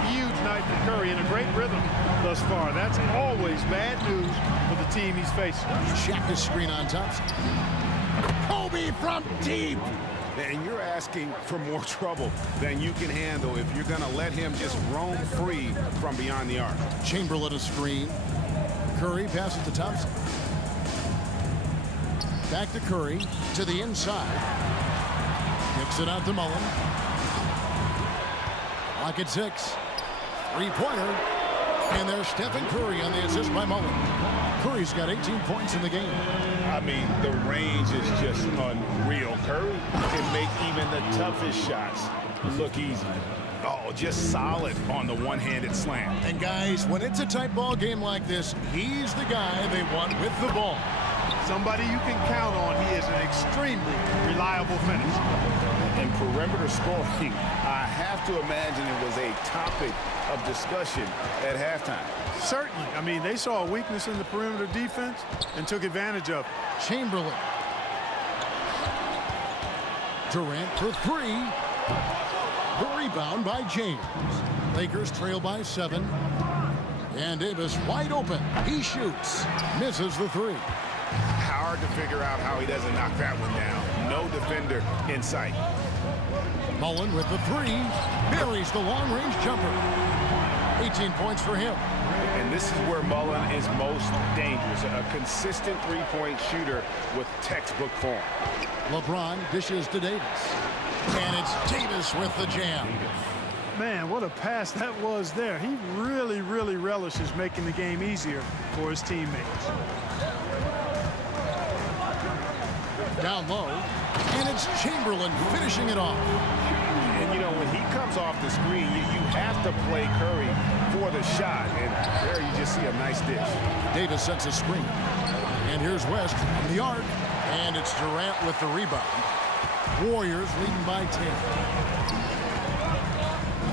Huge night for Curry in a great rhythm thus far. That's always bad news for the team he's facing. Shaq is screen on Thompson. Kobe from deep. And you're asking for more trouble than you can handle if you're going to let him just roam free from beyond the arc. Chamberlain a screen. Curry passes to Thompson. Back to Curry to the inside. Kicks it out to Mullen. Lock at 6. Three-pointer. And there's Stephen Curry on the assist by Mullen. Curry's got 18 points in the game. I mean, the range is just unreal. Curry can make even the toughest shots look easy. Oh, just solid on the one-handed slam. And guys, when it's a tight ball game like this, he's the guy they want with the ball. Somebody you can count on. He is an extremely reliable finisher. And perimeter scoring, I have to imagine it was a topic of discussion at halftime. Certainly. I mean, they saw a weakness in the perimeter defense and took advantage of it. Chamberlain. Durant for 3. The rebound by James. Lakers trail by 7. And Davis wide open. He shoots. Misses the 3. Hard to figure out how he doesn't knock that one down. No defender in sight. Mullen with the 3. Buries the long-range jumper. 18 points for him. And this is where Mullen is most dangerous. A consistent three-point shooter with textbook form. LeBron dishes to Davis. And it's Davis with the jam. Man, what a pass that was there. He really, really relishes making the game easier for his teammates. Down low, and it's Chamberlain finishing it off. And, you know, when he comes off the screen, you have to play Curry for the shot. And there you just see a nice dish. Davis sets a screen. And here's West from the arc. And it's Durant with the rebound. Warriors leading by 10.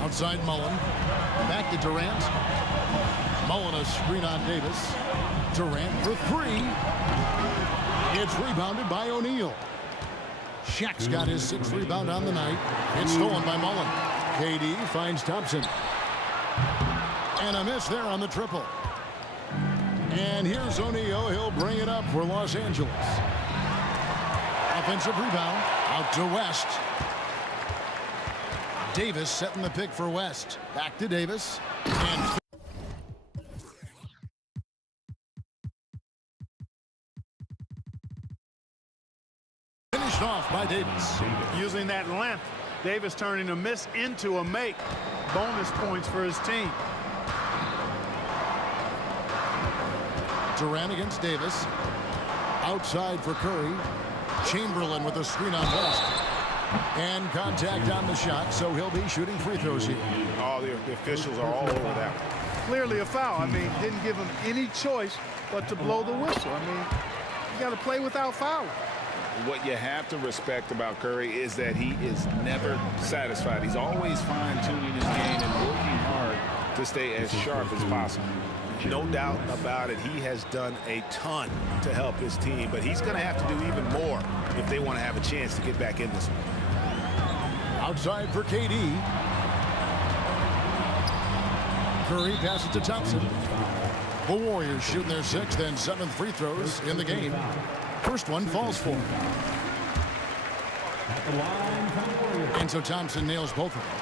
Outside Mullen. Back to Durant. Mullen a screen on Davis. Durant for 3. It's rebounded by O'Neal. Shaq's got his 6th rebound on the night. It's stolen by Mullen. KD finds Thompson. And a miss there on the triple. And here's O'Neal. He'll bring it up for Los Angeles. Offensive rebound out to West. Davis setting the pick for West. Back to Davis. And finished off by Davis. Using that length, Davis turning a miss into a make. Bonus points for his team. Durant against Davis. Outside for Curry. Chamberlain with a screen on West. And contact on the shot, so he'll be shooting free throws here. Oh, the officials are all over that. Clearly a foul. I mean, didn't give him any choice but to blow the whistle. I mean, you got to play without fouling. What you have to respect about Curry is that he is never satisfied. He's always fine-tuning his game and working hard to stay as sharp as possible. No doubt about it, he has done a ton to help his team, but he's going to have to do even more if they want to have a chance to get back in this one. Outside for KD. Curry passes to Thompson. The Warriors shooting their 6th and 7th free throws in the game. First one falls for him. And so Thompson nails both of them.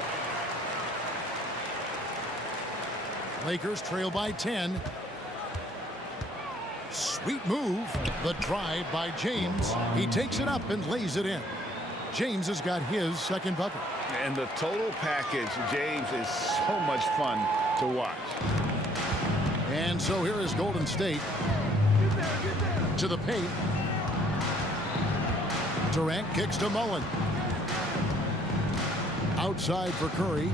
Lakers trail by 10. Sweet move. The drive by James. He takes it up and lays it in. James has got his second bucket. And the total package, James, is so much fun to watch. And so here is Golden State to the paint. Durant kicks to Mullen. Outside for Curry.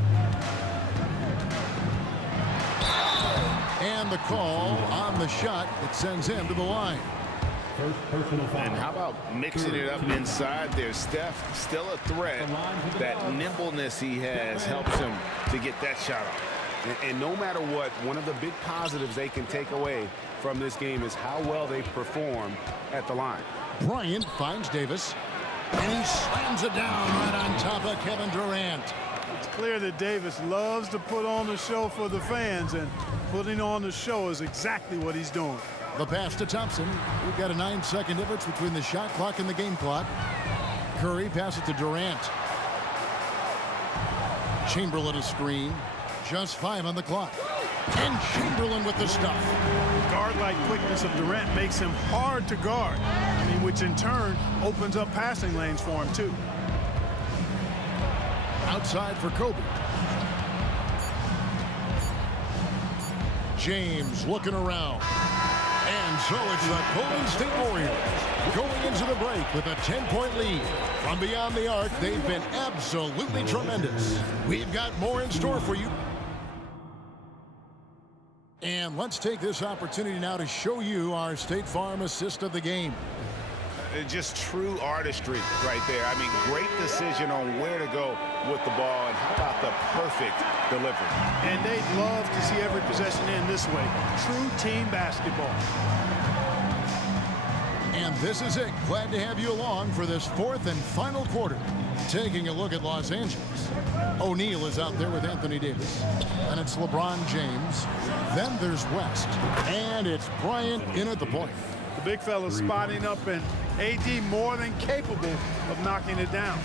And the call on the shot that sends him to the line. And how about mixing it up inside there? Steph, still a threat. That nimbleness he has helps him to get that shot off. And no matter what, one of the big positives they can take away from this game is how well they perform at the line. Bryant finds Davis, and he slams it down right on top of Kevin Durant. It's clear that Davis loves to put on the show for the fans, and putting on the show is exactly what he's doing. The pass to Thompson. We've got a 9-second difference between the shot clock and the game clock. Curry passes to Durant. Chamberlain a screen. Just 5 on the clock. And Chamberlain with the stuff. Guard-like quickness of Durant makes him hard to guard. Which in turn opens up passing lanes for him too. Outside for Kobe. James looking around. And so it's the Golden State Warriors going into the break with a 10-point lead. From beyond the arc, they've been absolutely tremendous. We've got more in store for you. And let's take this opportunity now to show you our State Farm assist of the game. Just true artistry right there. Great decision on where to go with the ball, and how about the perfect delivery. And they'd love to see every possession end this way. True team basketball. And this is it. Glad to have you along for this 4th and final quarter. Taking a look at Los Angeles. O'Neal is out there with Anthony Davis. And it's LeBron James. Then there's West. And it's Bryant in at the point. The big fella spotting up, and AD more than capable of knocking it down.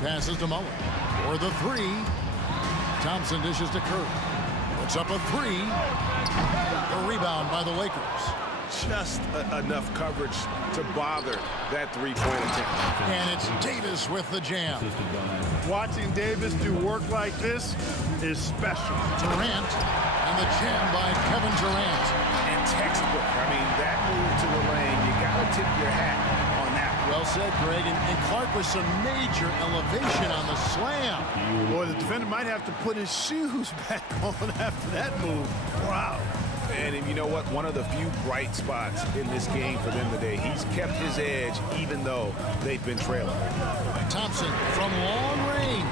Passes to Mullen for the 3. Thompson dishes to Curry. Puts up a 3. The rebound by the Lakers. Just enough coverage to bother that three-point attempt. And it's Davis with the jam. Watching Davis do work like this is special. Durant and the jam by Kevin Durant. And textbook. That move to the lane, you got to tip your hat on that. Well said, Greg. And Clark with some major elevation on the slam. Boy, the defender might have to put his shoes back on after that move. Wow. And you know what? One of the few bright spots in this game for them today. He's kept his edge even though they've been trailing. Thompson from long range.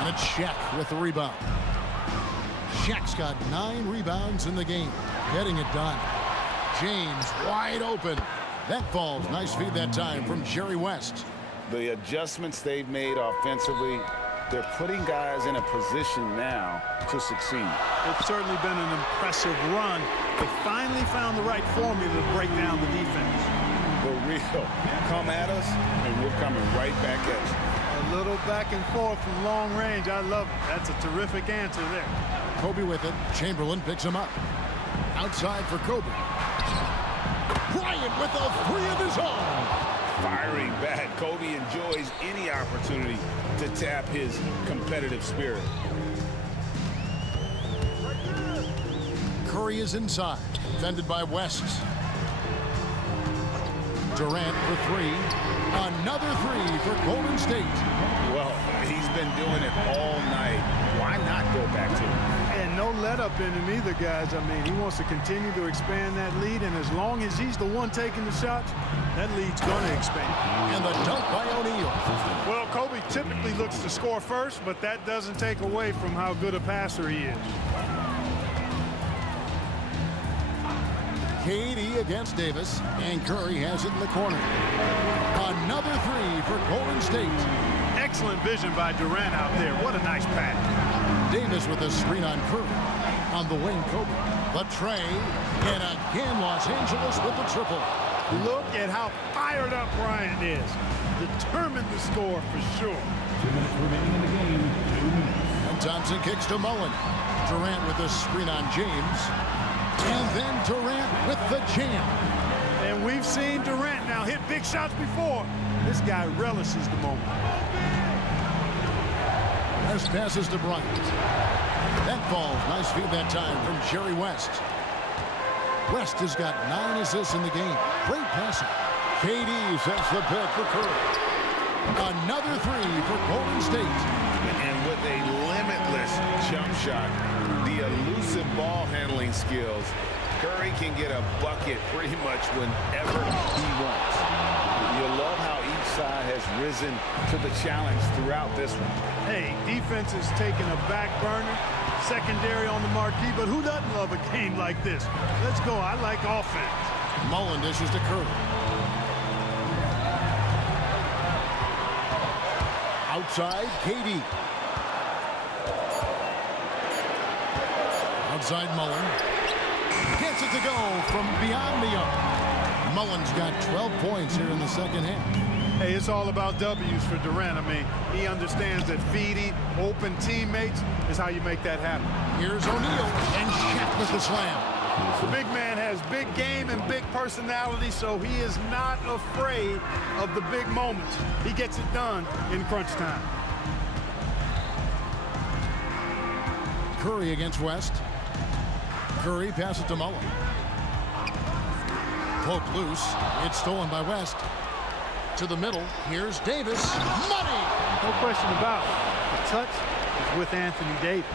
And a check with the rebound. Shaq's got 9 rebounds in the game. Getting it done. James wide open. That falls. Nice feed that time from Jerry West. The adjustments they've made offensively, they're putting guys in a position now to succeed. It's certainly been an impressive run. They finally found the right formula to break down the defense. For real. Come at us, and we're coming right back at you. A little back and forth from long range. I love it. That's a terrific answer there. Kobe with it. Chamberlain picks him up. Outside for Kobe. Bryant with a 3 of his own. Firing back. Kobe enjoys any opportunity to tap his competitive spirit. Curry is inside. Defended by West. Durant for 3. Another 3 for Golden State. Well, he's been doing it all night. Why not go back to it? And no let-up in him either, guys. I mean, he wants to continue to expand that lead, and as long as he's the one taking the shots, that lead's going to expand. And the dunk by O'Neal. Well, Kobe typically looks to score first, but that doesn't take away from how good a passer he is. KD against Davis, and Curry has it in the corner. Another three for Golden State. Excellent vision by Durant out there. What a nice pass. Davis with a screen on Curry. On the wing, Kobe. The tray, and again Los Angeles with the triple. Look at how fired up Bryant is. Determined to score for sure. 2 minutes remaining in the game. 2 minutes. And Thompson kicks to Mullen. Durant with a screen on James. And then Durant with the jam. And we've seen Durant now hit big shots before. This guy relishes the moment. As passes to Bryant. That falls. Nice feed that time from Jerry West. West has got 9 assists in the game. Great passing. KD sets the pick for Curry. Another three for Golden State. And with a limitless jump shot, the elusive ball handling skills, Curry can get a bucket pretty much whenever he wants. You love how each side has risen to the challenge throughout this one. Hey, defense is taking a back burner, secondary on the marquee, but who doesn't love a game like this? Let's go. I like offense. Mullen dishes to Curry. Outside, KD. Outside Mullen. Gets it to go from beyond the arc. Mullen's got 12 points here in the second half. Hey, it's all about W's for Durant. I mean, he understands that feeding open teammates is how you make that happen. Here's O'Neal, and Shaq with the slam. The big man has big game and big personality, so he is not afraid of the big moments. He gets it done in crunch time. Curry against West. Curry passes to Mullen. Poked loose. It's stolen by West. To the middle. Here's Davis. Money! No question about it. The touch is with Anthony Davis.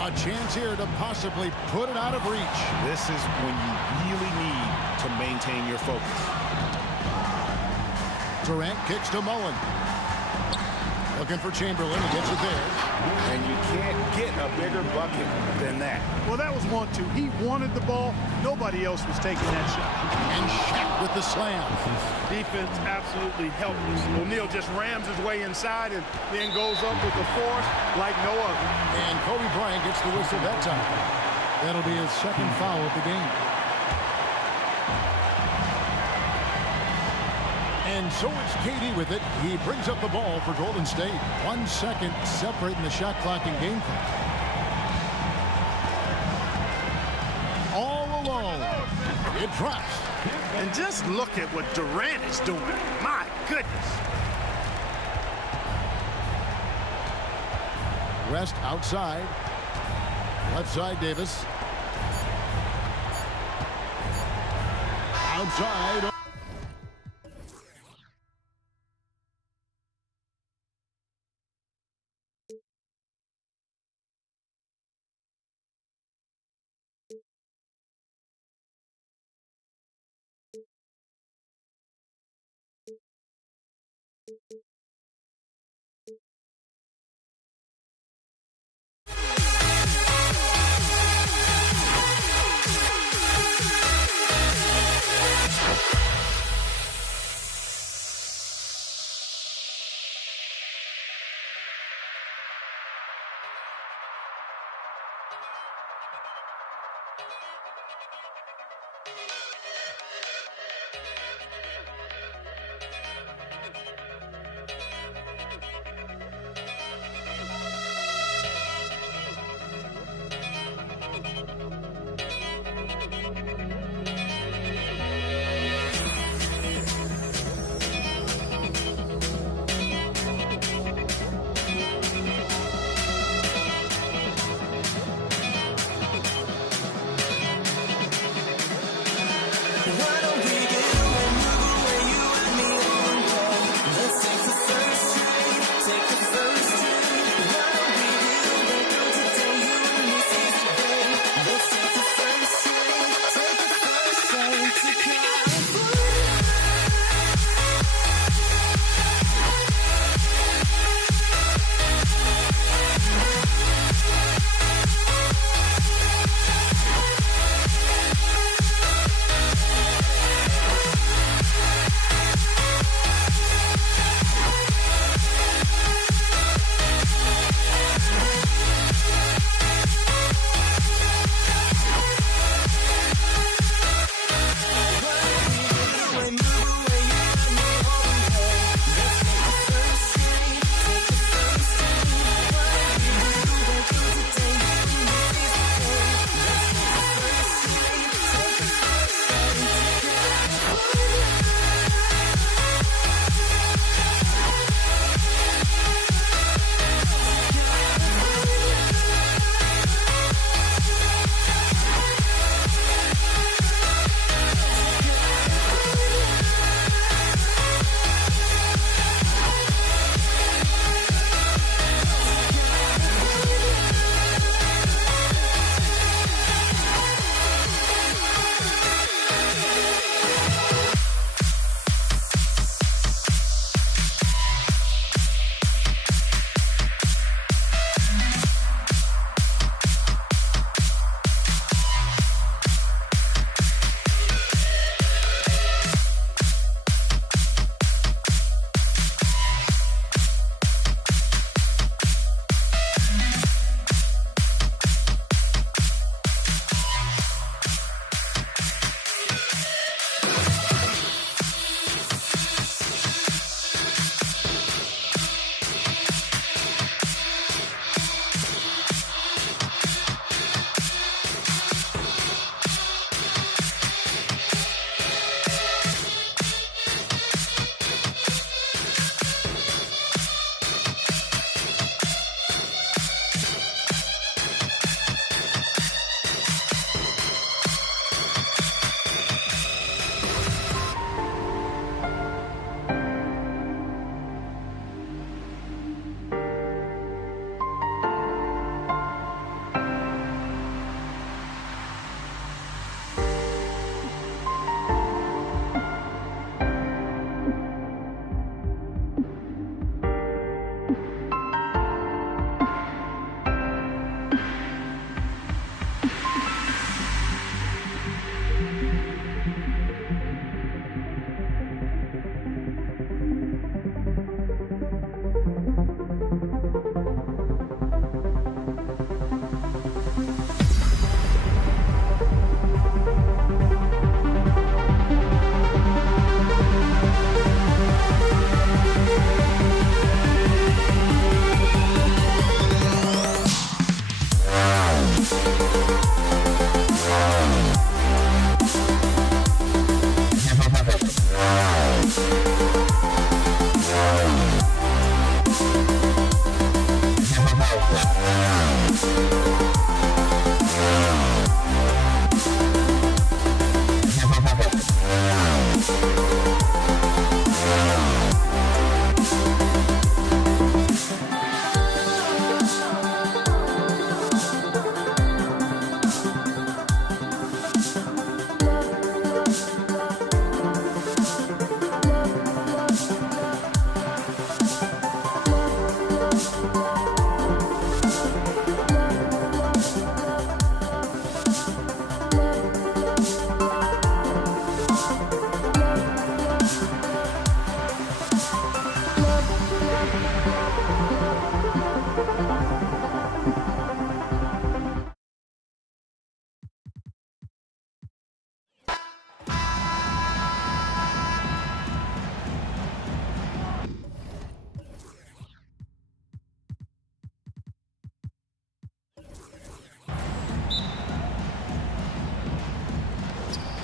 A chance here to possibly put it out of reach. This is when you really need to maintain your focus. Durant kicks to Mullen. Looking for Chamberlain. He gets it there. And you can't get a bigger bucket than that. Well, that was 1-2. He wanted the ball. Nobody else was taking that shot. And Shaq with the slam. Defense absolutely helpless. O'Neal just rams his way inside and then goes up with the force like no other. And Kobe Bryant gets the whistle that time. That'll be his second foul of the game. And so it's KD with it. He brings up the ball for Golden State. 1 second separating the shot clock and game clock. All alone. It drops. And just look at what Durant is doing. My goodness. West outside. Left side, Davis. Outside.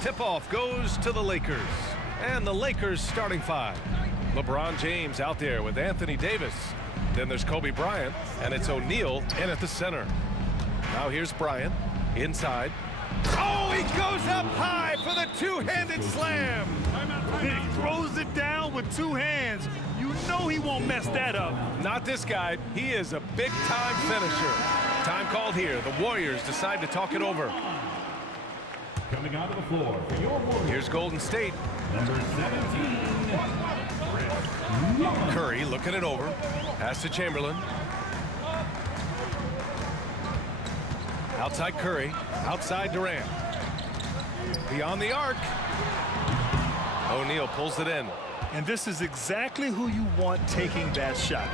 Tip-off goes to the Lakers. And the Lakers starting five. LeBron James out there with Anthony Davis. Then there's Kobe Bryant, and it's O'Neal in at the center. Now here's Bryant inside. Oh, he goes up high for the two-handed slam. He throws it down with two hands. You know he won't mess that up. Not this guy. He is a big-time finisher. Time called here. The Warriors decide to talk it over. Coming onto the floor for your Warriors. Here's Golden State. Number 17. Curry looking it over. Pass to Chamberlain. Outside Curry. Outside Durant. Beyond the arc. O'Neal pulls it in. And this is exactly who you want taking that shot.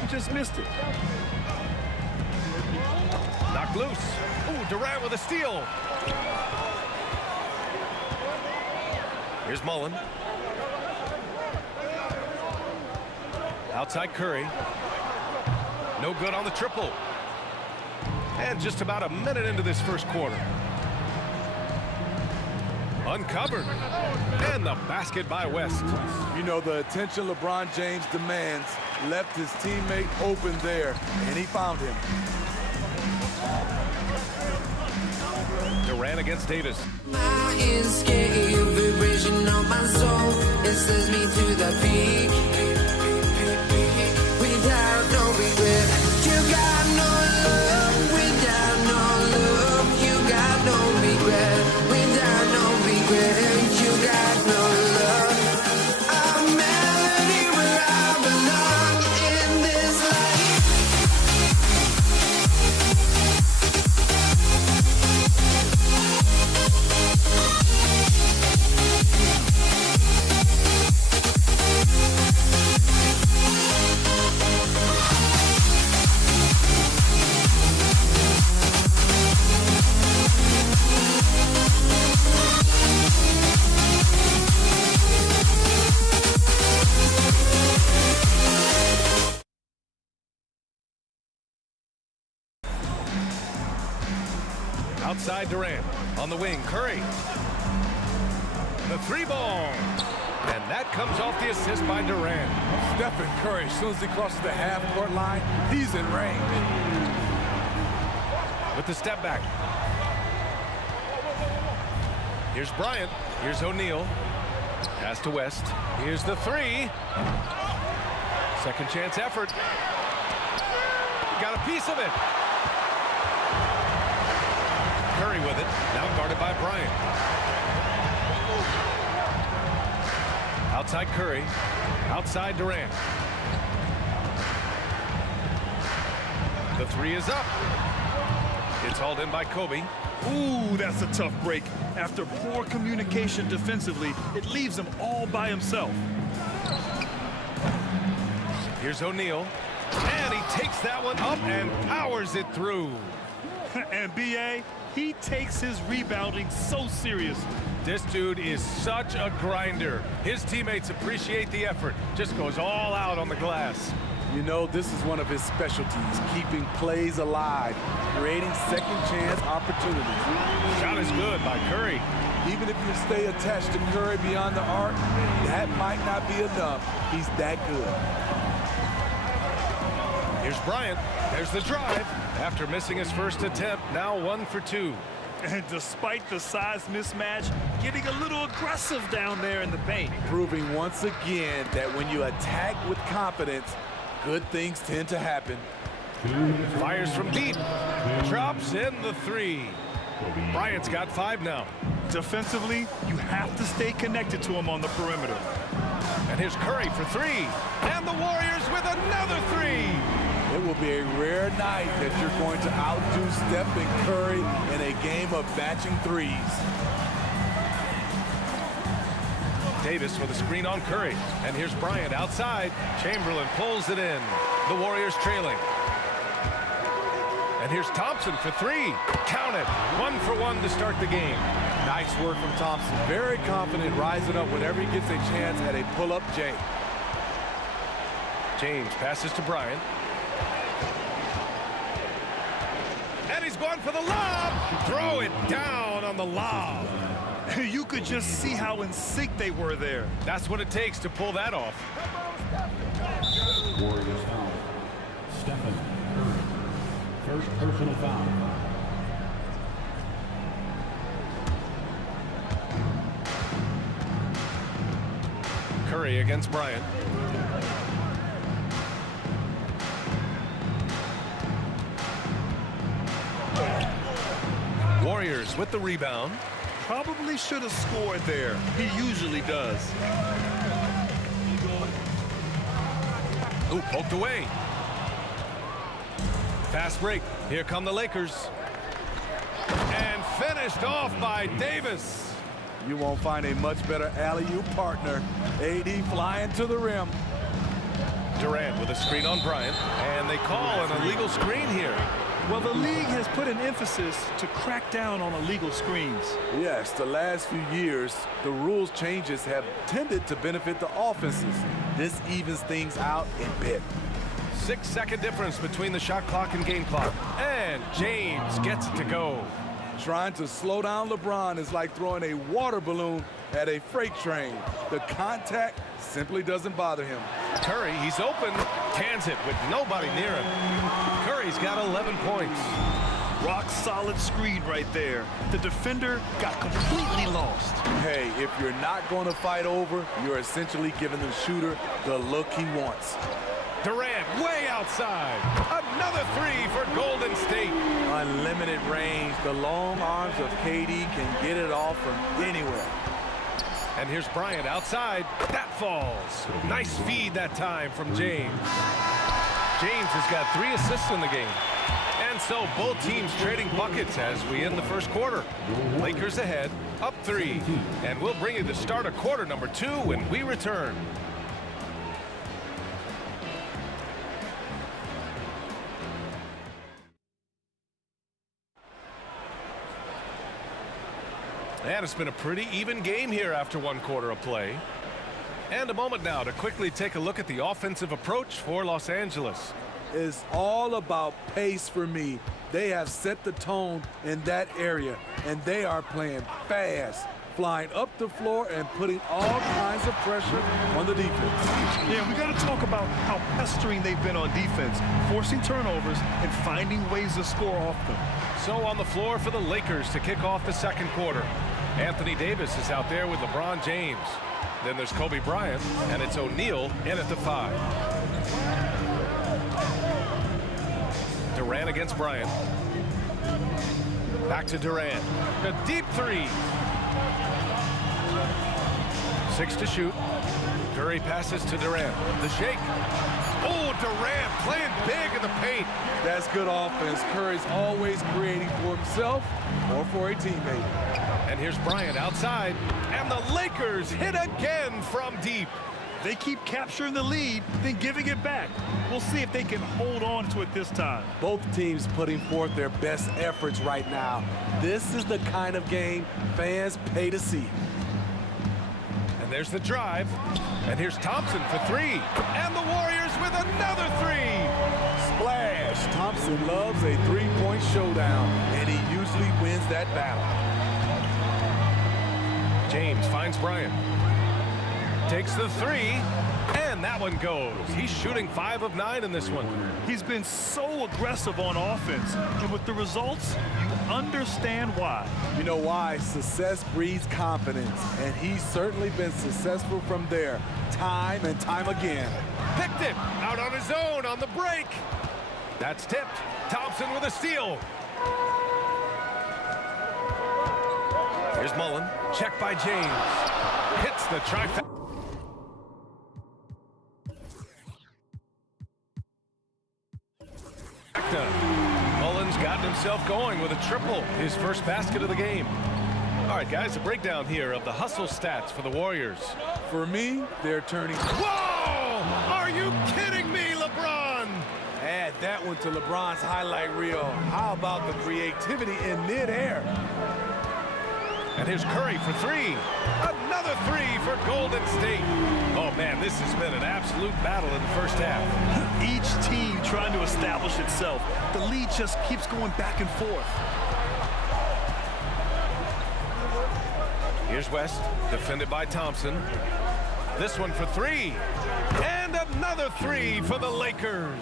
He just missed it. Knocked loose. Ooh, Durant with a steal. Here's Mullen. Outside Curry. No good on the triple. And just about a minute into this first quarter. Uncovered. And the basket by West. You know, the attention LeBron James demands left his teammate open there, and he found him. Durant against Davis. My escape, vibration on my soul, it sends me to the peak. Without no regret, you got no love. Without no love, you got no regret. Without no regret, you got no love. A melody where I belong in this life. Outside Durant. On the wing, Curry. The three ball. And that comes off the assist by Durant. Stephen Curry, as soon as he crosses the half-court line, he's in range. With the step back. Here's Bryant. Here's O'Neal. Pass to West. Here's the three. Second chance effort. Got a piece of it. Curry with it. Now guarded by Bryant. Outside Curry. Outside Durant. The three is up. It's hauled in by Kobe. Ooh, that's a tough break. After poor communication defensively, it leaves him all by himself. Here's O'Neal. And he takes that one up and powers it through. And B.A., he takes his rebounding so serious. This dude is such a grinder. His teammates appreciate the effort. Just goes all out on the glass. You know, this is one of his specialties, keeping plays alive, creating second chance opportunities. Shot is good by Curry. Even if you stay attached to Curry beyond the arc, that might not be enough. He's that good. Here's Bryant. There's the drive. After missing his first attempt, now 1 for 2. And despite the size mismatch, getting a little aggressive down there in the paint. Proving once again that when you attack with confidence, good things tend to happen. Fires from deep. Drops in the three. Bryant's got 5 now. Defensively, you have to stay connected to him on the perimeter. And here's Curry for 3. And the Warriors with another 3. It will be a rare night that you're going to outdo Stephen Curry in a game of matching threes. Davis with a screen on Curry. And here's Bryant outside. Chamberlain pulls it in. The Warriors trailing. And here's Thompson for 3. Count it. 1 for 1 to start the game. Nice work from Thompson. Very confident rising up whenever he gets a chance at a pull-up J. James passes to Bryant. And he's going for the lob. Throw it down on the lob. You could just see how in sync they were there. That's what it takes to pull that off. Warriors foul. Stephen Curry. First personal foul. Curry against Bryant. Warriors with the rebound. Probably should have scored there. He usually does. Ooh, poked away. Fast break. Here come the Lakers. And finished off by Davis. You won't find a much better alley-oop partner. AD flying to the rim. Durant with a screen on Bryant. And they call an illegal screen here. Well, the league has put an emphasis to crack down on illegal screens. Yes, the last few years, the rules changes have tended to benefit the offenses. This evens things out a bit. 6-second difference between the shot clock and game clock. And James gets it to go. Trying to slow down LeBron is like throwing a water balloon at a freight train. The contact simply doesn't bother him. Curry, he's open, cans it with nobody near him. Curry's got 11 points. Rock solid screen right there. The defender got completely lost. Hey, if you're not going to fight over, you're essentially giving the shooter the look he wants. Durant way outside. Another three for Golden State. Unlimited range. The long arms of KD can get it off from anywhere. And here's Bryant outside. That falls. Nice feed that time from James. James has got 3 assists in the game. And so both teams trading buckets as we end the first quarter. Lakers ahead, up 3. And we'll bring you the start of quarter number 2 when we return. And it's been a pretty even game here after 1 quarter of play. And a moment now to quickly take a look at the offensive approach for Los Angeles. It's all about pace for me. They have set the tone in that area, and they are playing fast, flying up the floor and putting all kinds of pressure on the defense. Yeah, we got to talk about how pestering they've been on defense, forcing turnovers and finding ways to score off them. So on the floor for the Lakers to kick off the second quarter. Anthony Davis is out there with LeBron James. Then there's Kobe Bryant, and it's O'Neal in at the 5. Durant against Bryant. Back to Durant. A deep 3. 6 to shoot. Curry passes to Durant. The shake. Oh, Durant playing big in the paint. That's good offense. Curry's always creating for himself or for a teammate. And here's Bryant outside. And the Lakers hit again from deep. They keep capturing the lead, then giving it back. We'll see if they can hold on to it this time. Both teams putting forth their best efforts right now. This is the kind of game fans pay to see. And there's the drive. And here's Thompson for 3. And the Warriors with another 3. Splash. Thompson loves a 3-point showdown, and he usually wins that battle. James finds Bryant. Takes the 3, and that one goes. He's shooting 5 of 9 in this one. He's been so aggressive on offense, and with the results, you understand why. You know why? Success breeds confidence, and he's certainly been successful from there, time and time again. Picked it out on his own on the break. That's tipped. Thompson with a steal. Here's Mullen. Checked by James. Hits the trifecta. Mullen's gotten himself going with a triple, his first basket of the game. All right, guys, a breakdown here of the hustle stats for the Warriors. For me, they're turning. Whoa! Are you kidding me, LeBron? Add that one to LeBron's highlight reel. How about the creativity in midair? And here's Curry for 3. Another 3 for Golden State. Oh, man, this has been an absolute battle in the first half. Each team trying to establish itself. The lead just keeps going back and forth. Here's West, defended by Thompson. This one for three. And another three for the Lakers.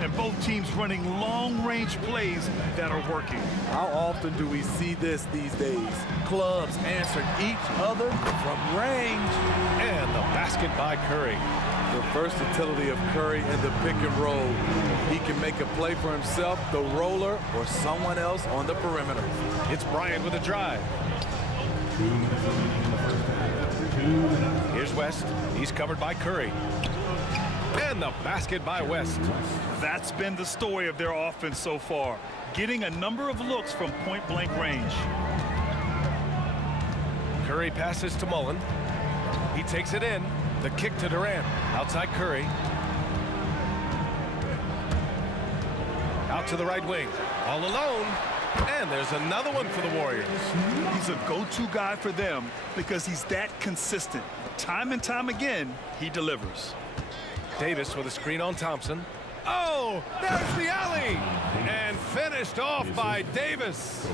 And both teams running long-range plays that are working. How often do we see this these days? Clubs answering each other from range. And the basket by Curry. The versatility of Curry in the pick and roll. He can make a play for himself, the roller, or someone else on the perimeter. It's Bryant with a drive. Here's West. He's covered by Curry. And the basket by West. That's been the story of their offense so far, getting a number of looks from point-blank range. Curry passes to Mullen. He takes it in. The kick to Durant. Outside Curry. Out to the right wing. All alone. And there's another one for the Warriors. He's a go-to guy for them because he's that consistent. Time and time again, he delivers. Davis with a screen on Thompson. Oh, there's the alley. And finished off by Davis.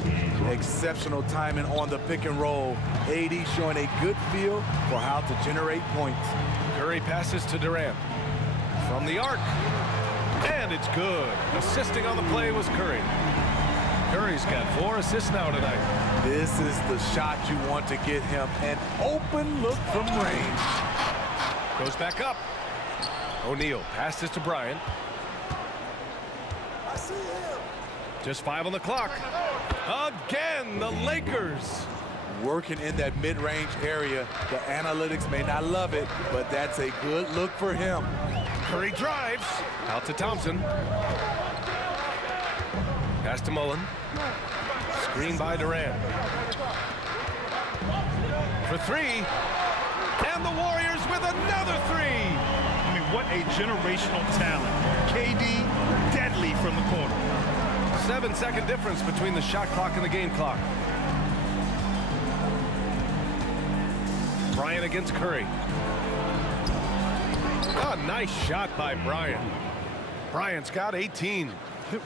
Exceptional timing on the pick and roll. AD showing a good feel for how to generate points. Curry passes to Durant. From the arc. And it's good. Assisting on the play was Curry. Curry's got 4 assists now tonight. This is the shot you want to get him. An open look from range. Goes back up. O'Neal passes to Bryant. I see him. Just 5 on the clock. Again, the Lakers. Working in that mid-range area. The analytics may not love it, but that's a good look for him. Curry drives. Out to Thompson. Pass to Mullen. Screen by Durant. For three. And the Warriors with another three. I mean, what a generational talent. KD, deadly from the corner. 7-second difference between the shot clock and the game clock. Bryant against Curry. A nice shot by Bryant. Bryant's got 18.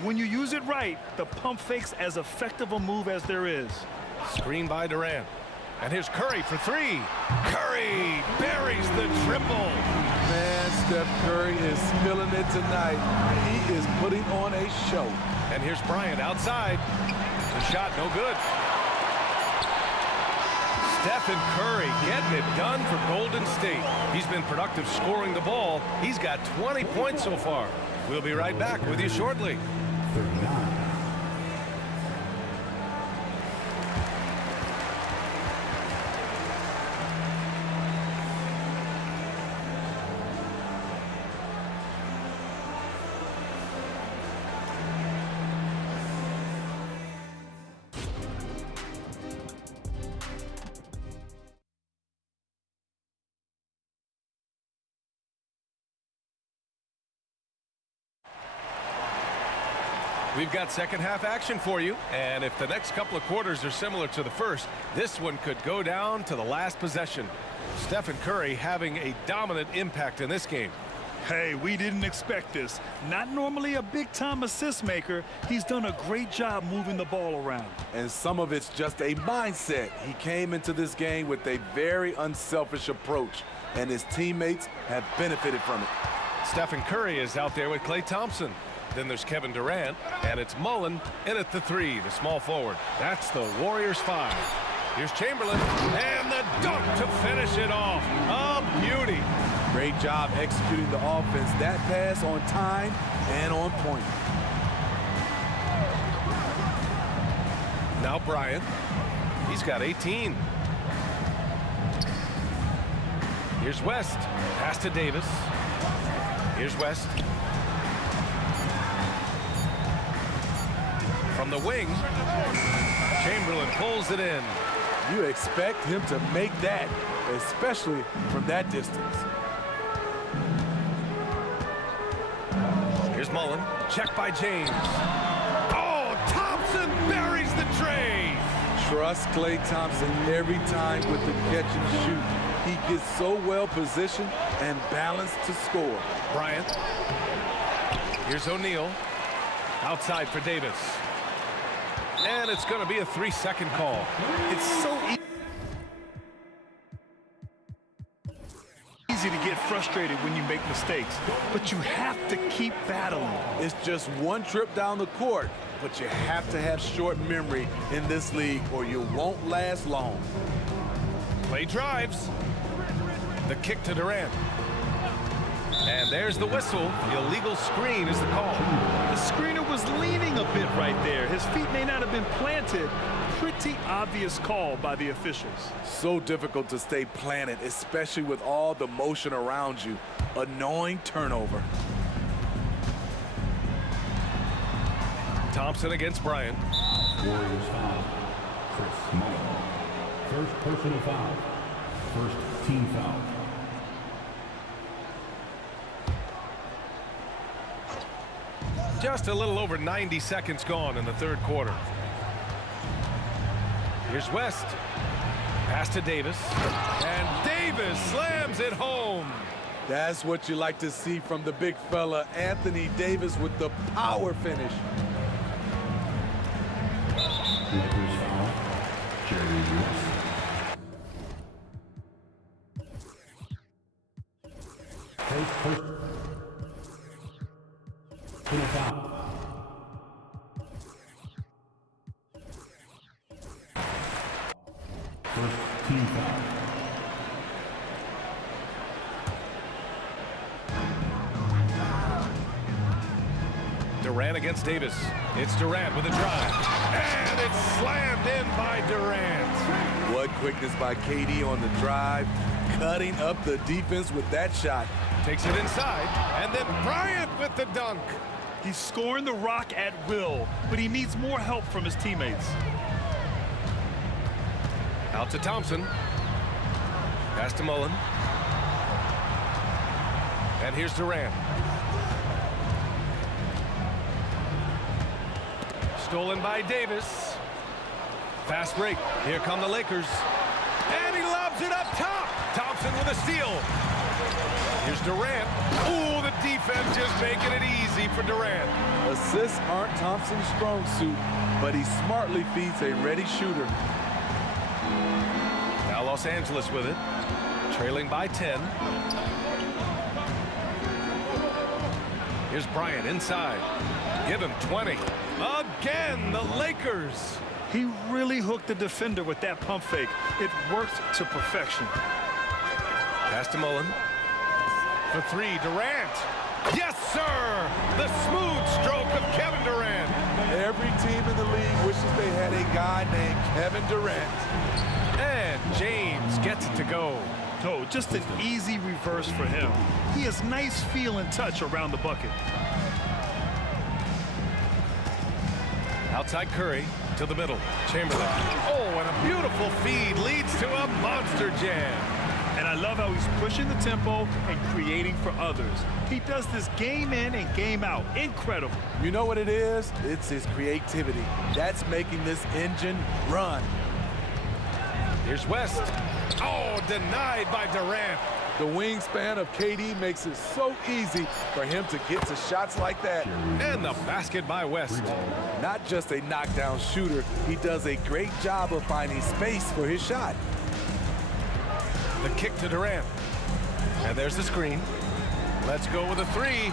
When you use it right, the pump fake's as effective a move as there is. Screen by Durant. And here's Curry for three. Curry buries the triple. Man, Steph Curry is spilling it tonight. He is putting on a show. And here's Bryant outside. The shot no good. Stephen Curry getting it done for Golden State. He's been productive scoring the ball. He's got 20 points so far. We'll be right back with you shortly. 39. We've got second half action for you, and if the next couple of quarters are similar to the first, this one could go down to the last possession. Stephen Curry having a dominant impact in this game. Hey, we didn't expect this. Not normally a big-time assist maker. He's done a great job moving the ball around. And some of it's just a mindset. He came into this game with a very unselfish approach, and his teammates have benefited from it. Stephen Curry is out there with Klay Thompson. Then there's Kevin Durant, and it's Mullen in at the three, the small forward. That's the Warriors 5. Here's Chamberlain, and the dunk to finish it off. A beauty. Great job executing the offense. That pass on time and on point. Now Bryant. He's got 18. Here's West. Pass to Davis. Here's West. From the wing, Chamberlain pulls it in. You expect him to make that, especially from that distance. Here's Mullen, checked by James. Oh, Thompson buries the tray. Trust Klay Thompson every time with the catch and shoot. He gets so well positioned and balanced to score. Bryant. Here's O'Neal. Outside for Davis. And it's going to be a 3-second call. It's so easy. frustrated when you make mistakes, but you have to keep battling. It's just one trip down the court, but you have to have short memory in this league or you won't last long. Play drives. The kick to Durant. And there's the whistle. The illegal screen is the call. The screener was leaning a bit right there. His feet may not have been planted. Pretty obvious call by the officials. So difficult to stay planted, especially with all the motion around you. Annoying turnover. Thompson against Bryant. Warriors foul. Chris Mullin. First personal foul. First team foul. Just a little over 90 seconds gone in the third quarter. Here's West. Pass to Davis. And Davis slams it home. That's what you like to see from the big fella, Anthony Davis, with the power finish. Lakers foul. Jerry West. First. Foul. First team foul. Durant against Davis. It's Durant with a drive. And it's slammed in by Durant. What quickness by KD on the drive. Cutting up the defense with that shot. Takes it inside. And then Bryant with the dunk. He's scoring the rock at will, but he needs more help from his teammates. Out to Thompson. Pass to Mullin. And here's Durant. Stolen by Davis. Fast break. Here come the Lakers. And he lobs it up top. Thompson with a steal. Here's Durant. Ooh, the defense just making it easy for Durant. Assists aren't Thompson's strong suit, but he smartly feeds a ready shooter. Now Los Angeles with it. Trailing by 10. Here's Bryant inside. Give him 20. Again, the Lakers. He really hooked the defender with that pump fake. It worked to perfection. Pass to Mullin. For three, Durant. Yes, sir! The smooth stroke of Kevin Durant. Every team in the league wishes they had a guy named Kevin Durant. And James gets it to go. Oh, just an easy reverse for him. He has nice feel and touch around the bucket. Outside Curry to the middle. Chamberlain. Oh, and a beautiful feed leads to a monster jam. And I love how he's pushing the tempo and creating for others. He does this game in and game out. Incredible. You know what it is? It's his creativity. That's making this engine run. Here's West. Oh, denied by Durant. The wingspan of KD makes it so easy for him to get to shots like that. And the basket by West. Not just a knockdown shooter, he does a great job of finding space for his shot. The kick to Durant. And there's the screen. Let's go with a three.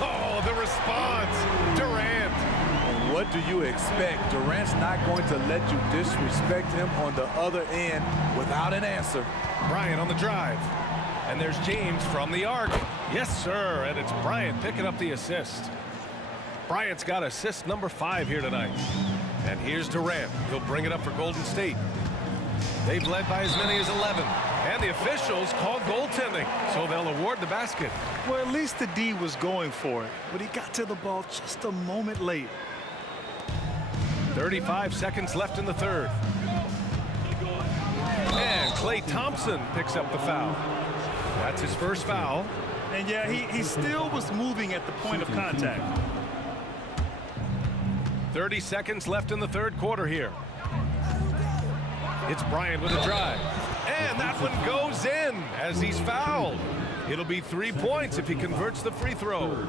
Oh, the response. Durant. And what do you expect? Durant's not going to let you disrespect him on the other end without an answer. Bryant on the drive. And there's James from the arc. Yes, sir. And it's Bryant picking up the assist. Bryant's got assist number 5 here tonight. And here's Durant. He'll bring it up for Golden State. They've led by as many as 11. And the officials called goaltending, so they'll award the basket. Well, at least the D was going for it, but he got to the ball just a moment late. 35 seconds left in the third. And Klay Thompson picks up the foul. That's his first foul. And yeah, he still was moving at the point of contact. 30 seconds left in the third quarter here. It's Bryant with a drive. And that one goes in as he's fouled. It'll be 3 points if he converts the free throw.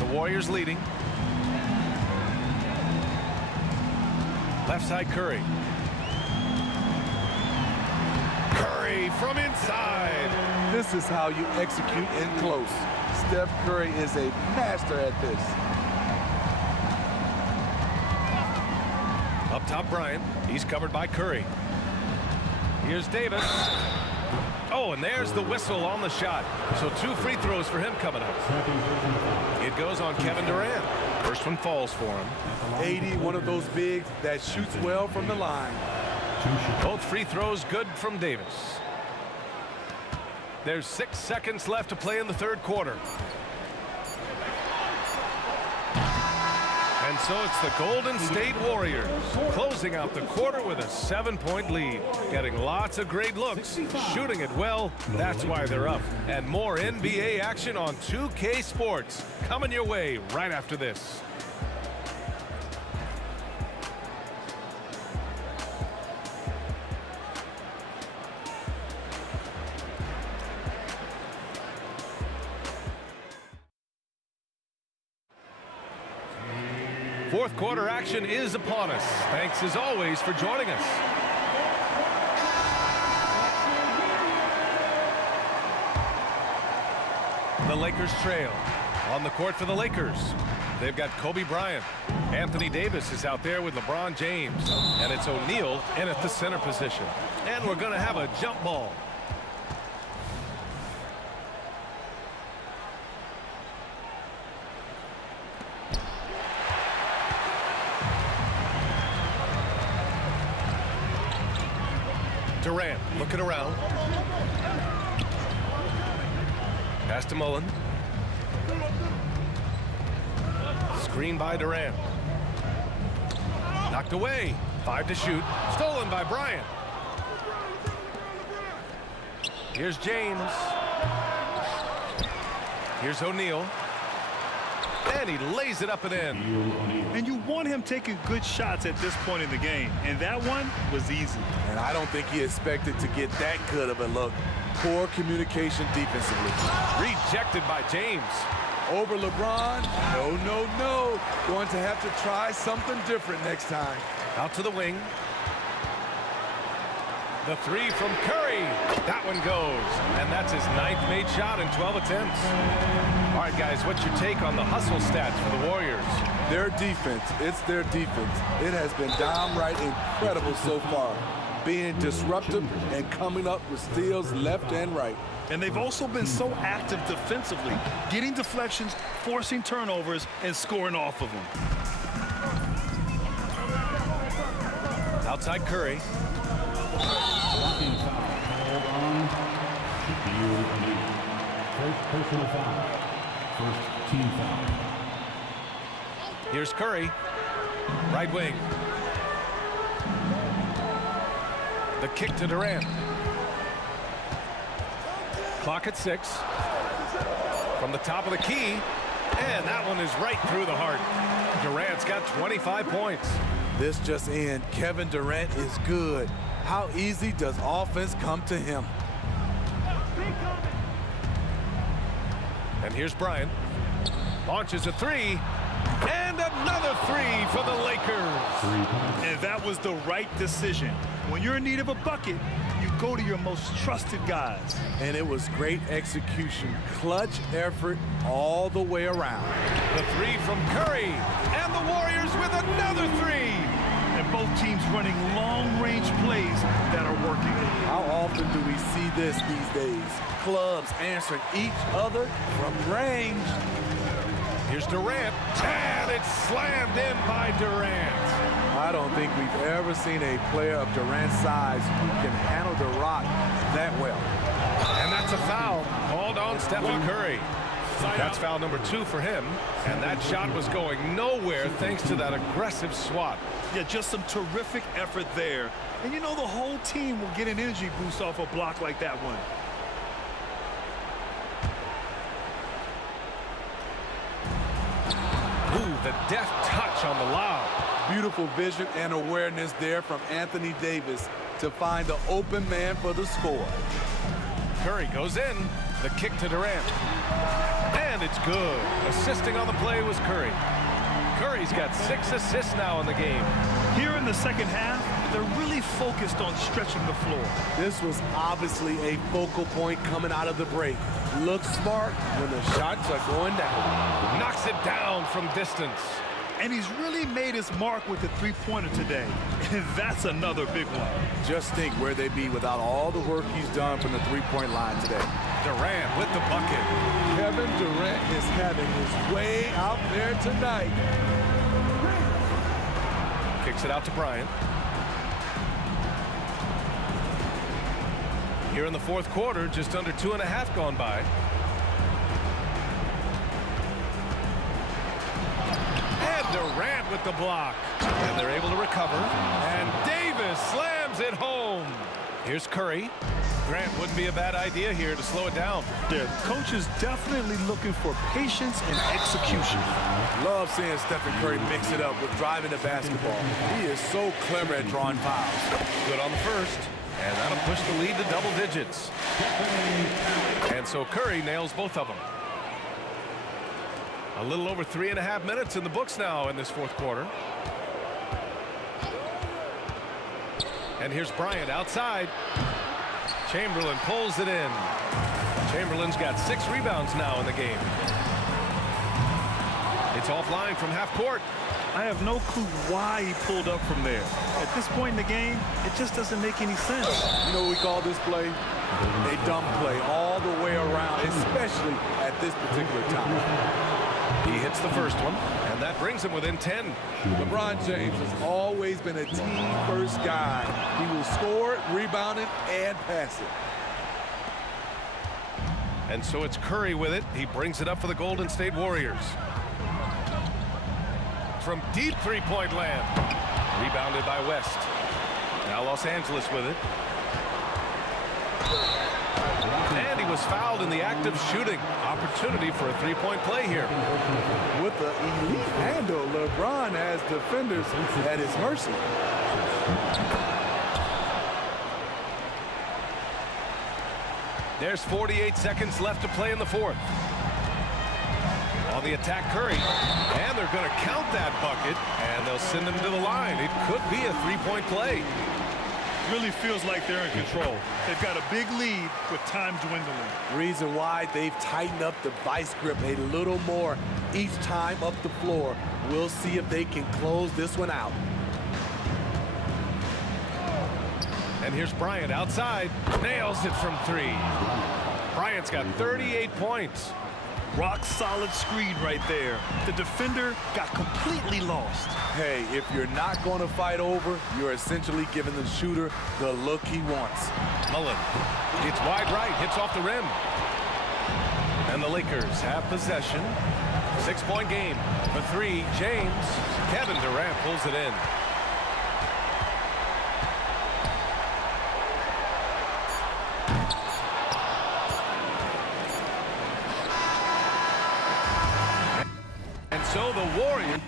The Warriors leading. Left side Curry. from inside. This is how you execute in close. Steph Curry is a master at this. Up top, Bryant. He's covered by Curry. Here's Davis. Oh, and there's the whistle on the shot. So 2 free throws for him coming up. It goes on Kevin Durant. First one falls for him. 80, one of those bigs that shoots well from the line. Both free throws good from Davis. There's 6 seconds left to play in the third quarter. And so it's the Golden State Warriors closing out the quarter with a 7-point lead. Getting lots of great looks, shooting it well. That's why they're up. And more NBA action on 2K Sports coming your way right after this. Fourth quarter action is upon us. Thanks as always for joining us. The Lakers trail. On the court for the Lakers, they've got Kobe Bryant. Anthony Davis is out there with LeBron James. And it's O'Neal in at the center position. And we're going to have a jump ball. Durant looking around. Pass to Mullen. Screen by Durant. Knocked away. 5 to shoot. Stolen by Bryant. Here's James. Here's O'Neal. And he lays it up and in. And you want him taking good shots at this point in the game. And that one was easy. And I don't think he expected to get that good of a look. Poor communication defensively. Rejected by James. Over LeBron. No, no, no. Going to have to try something different next time. Out to the wing. The 3 from Curry. That one goes. And that's his 9th made shot in 12 attempts. All right, guys, what's your take on the hustle stats for the Warriors? Their defense. It's their defense. It has been downright incredible so far. Being disruptive and coming up with steals left and right. And they've also been so active defensively, getting deflections, forcing turnovers, and scoring off of them. Outside Curry. Hold on. First personal foul. First team foul. Here's Curry. Right wing. The kick to Durant. Clock at 6. From the top of the key. And that one is right through the heart. Durant's got 25 points. This just in. Kevin Durant is good. How easy does offense come to him? And here's Bryant. Launches a 3. And another 3 for the Lakers. And that was the right decision. When you're in need of a bucket, you go to your most trusted guys. And it was great execution. Clutch effort all the way around. The 3 from Curry. And the Warriors with another 3. And both teams running long-range plays that are working. How often do we see this these days? Clubs answering each other from range. Here's Durant, and it's slammed in by Durant. I don't think we've ever seen a player of Durant's size who can handle the rock that well. And that's a foul called on Stephen Curry. That's foul number 2 for him, and that shot was going nowhere thanks to that aggressive swat. Yeah, just some terrific effort there. And you know the whole team will get an energy boost off a block like that one. Ooh, the deft touch on the lob. Beautiful vision and awareness there from Anthony Davis to find the open man for the score. Curry goes in. The kick to Durant. And it's good. Assisting on the play was Curry. Curry's got 6 assists now in the game. Here in the second half, They're really focused on stretching the floor. This was obviously a focal point coming out of the break. Looks smart when the shots are going down. Knocks it down from distance. And he's really made his mark with the three-pointer today. And that's another big one. Just think where they'd be without all the work he's done from the three-point line today. Durant with the bucket. Kevin Durant is having his way out there tonight. Kicks it out to Bryant. Here in the fourth quarter, just under 2.5 gone by. And Durant with the block. And they're able to recover. And Davis slams it home. Here's Curry. Grant wouldn't be a bad idea here to slow it down. The coach is definitely looking for patience and execution. Love seeing Stephen Curry mix it up with driving the basketball. He is so clever at drawing fouls. Good on the first. And that'll push the lead to double digits. And so Curry nails both of them. A little over 3.5 minutes in the books now in this fourth quarter. And here's Bryant outside. Chamberlain pulls it in. Chamberlain's got 6 rebounds now in the game. It's offline from half court. I have no clue why he pulled up from there. At this point in the game, it just doesn't make any sense. You know what we call this play? A dumb play all the way around, especially at this particular time. He hits the first one, and that brings him within 10. LeBron James has always been a team-first guy. He will score it, rebound it, and pass it. And so it's Curry with it. He brings it up for the Golden State Warriors. From deep three-point land. Rebounded by West. Now Los Angeles with it. And he was fouled in the act of shooting. Opportunity for a three-point play here. With the elite handle, LeBron has defenders at his mercy. There's 48 seconds left to play in the fourth. On the attack, Curry. And they're going to count that bucket, and they'll send him to the line. It could be a three-point play. Really feels like they're in control. They've got a big lead with time dwindling. Reason why they've tightened up the vice grip a little more each time up the floor. We'll see if they can close this one out. And here's Bryant outside. Nails it from 3. Bryant's got 38 points. Rock solid screen right there. The defender got completely lost. Hey, if you're not going to fight over, you're essentially giving the shooter the look he wants. Mullen. It's wide right. Hits off the rim. And the Lakers have possession. 6-point game. For 3, James. Kevin Durant pulls it in. So the Warriors.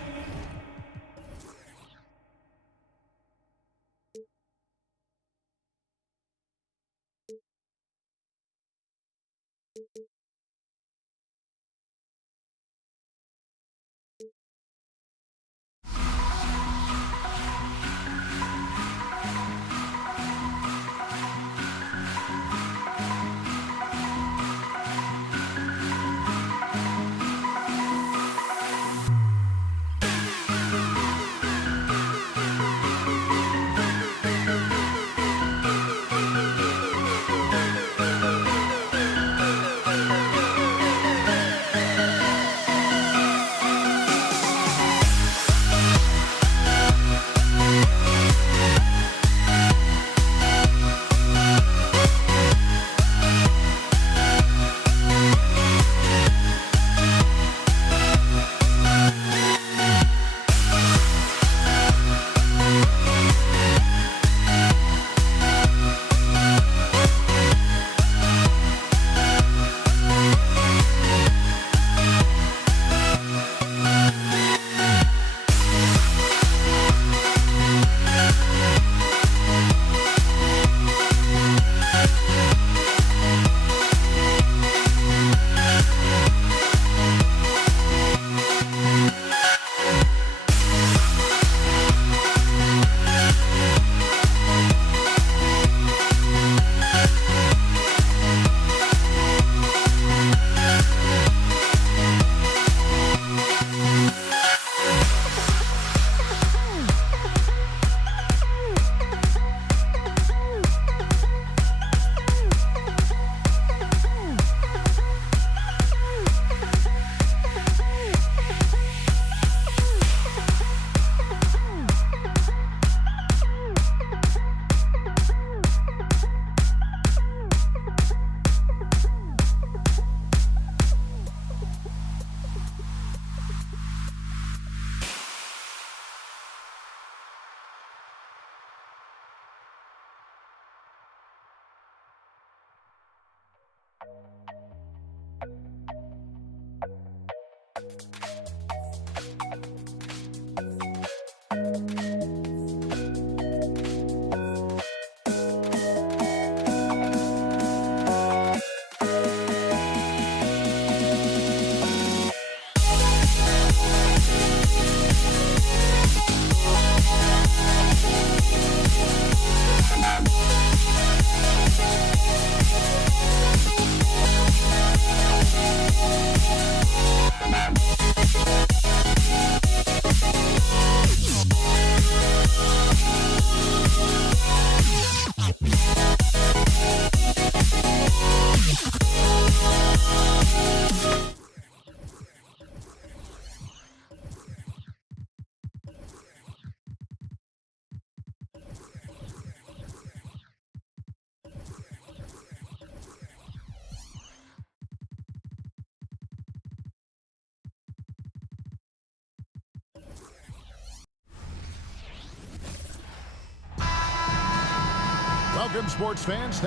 Welcome, sports fans.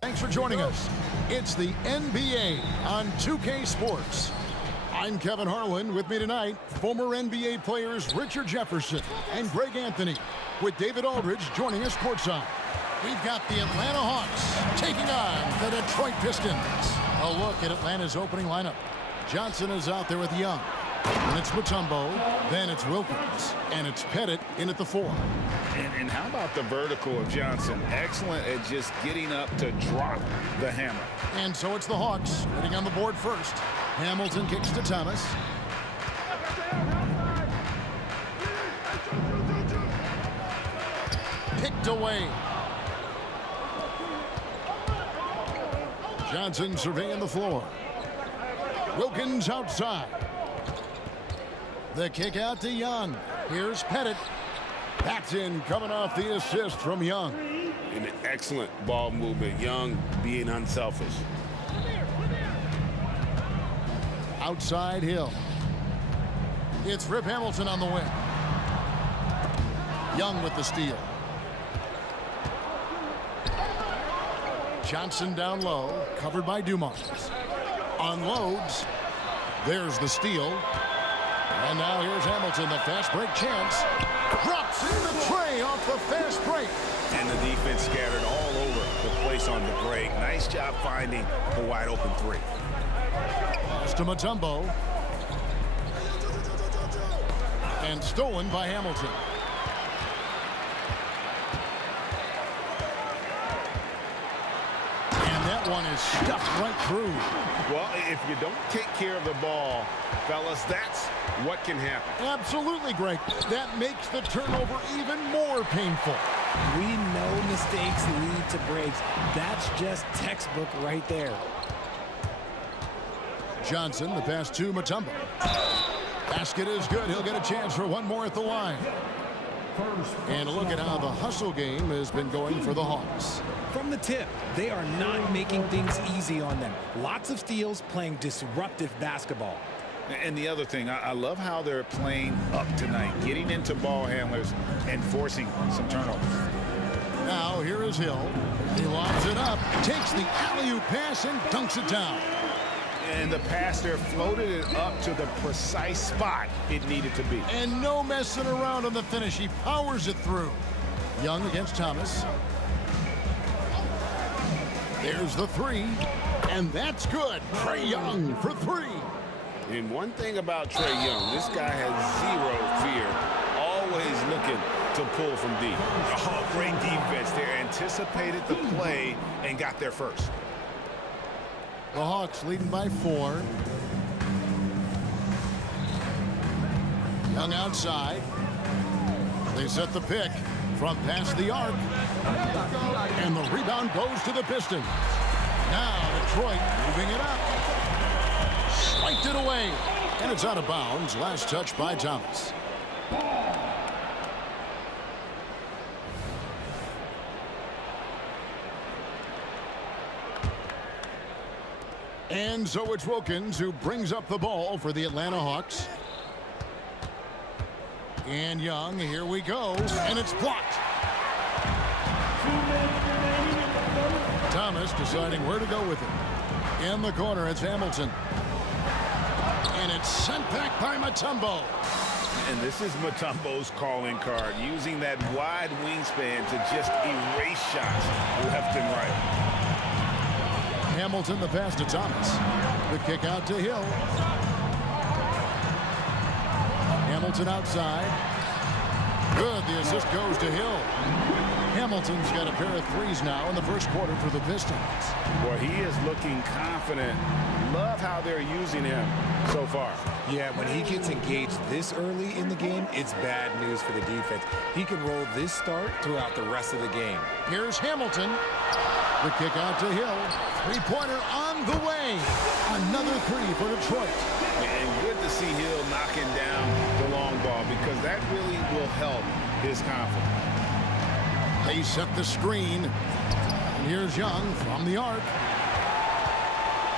Thanks for joining us. It's the NBA on 2K Sports. I'm Kevin Harlan. With me tonight, former NBA players Richard Jefferson and Greg Anthony, with David Aldridge joining us courtside. We've got the Atlanta Hawks taking on the Detroit Pistons. A look at Atlanta's opening lineup. Johnson is out there with Young. Then it's Mutombo, then it's Wilkins, and it's Pettit in at the 4. And how about the vertical of Johnson? Excellent at just getting up to drop the hammer. And so it's the Hawks getting on the board first. Hamilton kicks to Thomas. Picked away. Johnson surveying the floor. Wilkins outside. The kick out to Young. Here's Pettit. That's in, coming off the assist from Young. An excellent ball movement. Young being unselfish. Outside Hill. It's Rip Hamilton on the wing. Young with the steal. Johnson down low, covered by Dumars. Unloads. There's the steal. And now here's Hamilton, the fast break chance. Drops in the tray off the fast break. And the defense scattered all over the place on the break. Nice job finding the wide open 3. Pass to Mutombo. And stolen by Hamilton. That one is stuffed right through. Well, if you don't take care of the ball, fellas, that's what can happen. Absolutely, Greg. That makes the turnover even more painful. We know mistakes lead to breaks. That's just textbook right there. Johnson, the pass to Mutombo. Basket is good. He'll get a chance for one more at the line. And look at how the hustle game has been going for the Hawks. From the tip, they are not making things easy on them. Lots of steals, playing disruptive basketball. And the other thing, I love how they're playing up tonight, getting into ball handlers and forcing some turnovers. Now here is Hill. He lobs it up, takes the alley-oop pass and dunks it down. And the pass there floated it up to the precise spot it needed to be. And no messing around on the finish. He powers it through. Young against Thomas. There's the 3. And that's good. Trae Young for 3. And one thing about Trae Young, this guy has zero fear. Always looking to pull from deep. Oh, great defense there. Anticipated the play and got there first. The Hawks leading by 4. Young outside. They set the pick from past the arc. And the rebound goes to the Pistons. Now Detroit moving it up. Swiped it away. And it's out of bounds. Last touch by Thomas. And so it's Wilkins who brings up the ball for the Atlanta Hawks. And Young, here we go, and it's blocked. Thomas deciding where to go with it. In the corner, it's Hamilton. And it's sent back by Mutombo. And this is Mutombo's calling card, using that wide wingspan to just erase shots left and right. Hamilton, the pass to Thomas. The kick out to Hill. Hamilton outside. Good. The assist goes to Hill. Hamilton's got a pair of 3s now in the first quarter for the Pistons. Boy, he is looking confident. Love how they're using him so far. Yeah, when he gets engaged this early in the game, it's bad news for the defense. He can roll this start throughout the rest of the game. Here's Hamilton. The kick out to Hill. 3-pointer on the way. Another 3 for Detroit. And good to see Hill knocking down the long ball because that really will help his confidence. They set the screen. And here's Young from the arc.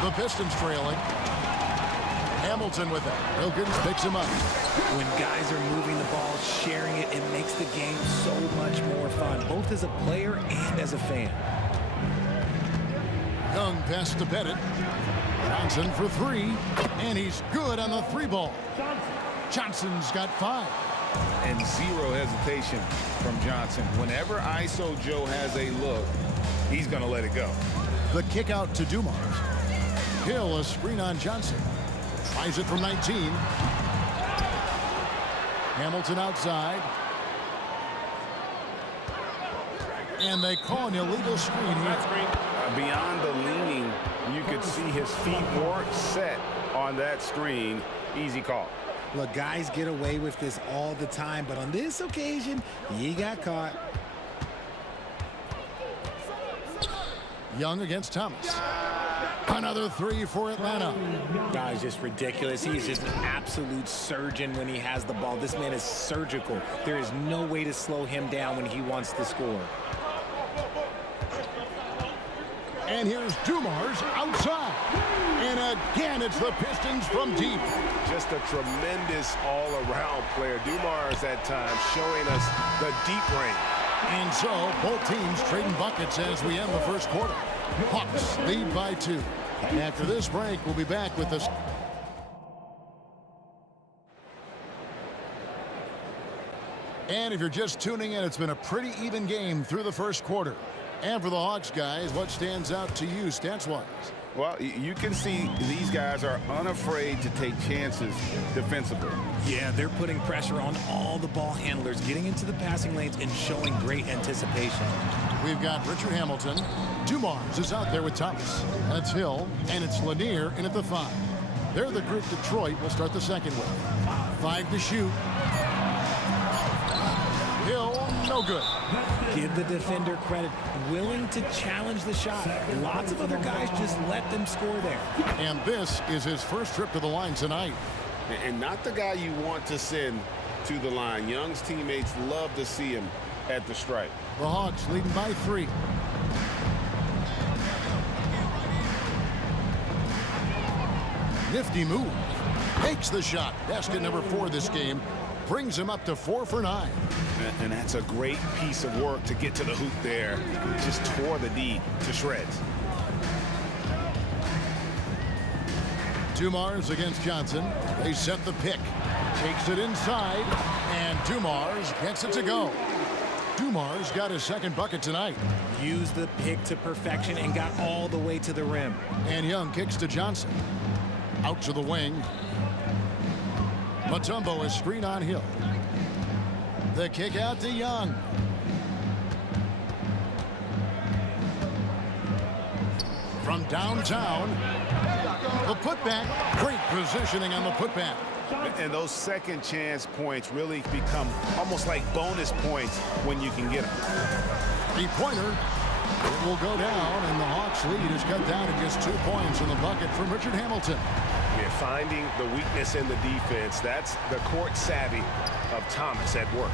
The Pistons trailing. Hamilton with it. Wilkins picks him up. When guys are moving the ball, sharing it, it makes the game so much more fun, both as a player and as a fan. Young pass to Pettit. Johnson for three, and he's good on the three ball. Johnson's got 5. And zero hesitation from Johnson. Whenever ISO Joe has a look, he's going to let it go. The kick out to Dumars. Hill, a screen on Johnson. Tries it from 19. Hamilton outside. And they call an illegal screen here. Beyond the leaning, you could see his feet weren't set on that screen. Easy call. Look, guys get away with this all the time, but on this occasion, he got caught. Young against Thomas. Another 3 for Atlanta. Guys, just ridiculous. He is just an absolute surgeon when he has the ball. This man is surgical. There is no way to slow him down when he wants to score. And here's Dumars outside. And again, it's the Pistons from deep. Just a tremendous all-around player. Dumars at times showing us the deep range. And so, both teams trading buckets as we end the first quarter. Hawks lead by 2. After this break, we'll be back with this. And if you're just tuning in, it's been a pretty even game through the first quarter. And for the Hawks guys, what stands out to you stats-wise? Well, you can see these guys are unafraid to take chances defensively. Yeah, they're putting pressure on all the ball handlers, getting into the passing lanes and showing great anticipation. We've got Richard Hamilton. Dumars is out there with Thomas. And it's Hill, and it's Lanier in at the 5. They're the group Detroit will start the second with. 5 to shoot. Hill, no good. Give the defender credit, willing to challenge the shot. Lots of other guys just let them score there. And this is his first trip to the line tonight. And not the guy you want to send to the line. Young's teammates love to see him at the stripe. The Hawks leading by 3. Nifty move. Takes the shot. Basket number 4 this game. Brings him up to 4 for 9. And that's a great piece of work to get to the hoop there. Just tore the D to shreds. Dumars against Johnson. They set the pick. Takes it inside. And Dumars gets it to go. Dumars got his second bucket tonight. Used the pick to perfection and got all the way to the rim. And Young kicks to Johnson. Out to the wing. Mutombo is screen on Hill. The kick out to Young. From downtown, the putback. Great positioning on the putback. And those second chance points really become almost like bonus points when you can get them. 3-pointer. It will go down, and the Hawks lead is cut down to just 2 points in the bucket from Richard Hamilton. Yeah, finding the weakness in the defense. That's the court savvy of Thomas at work.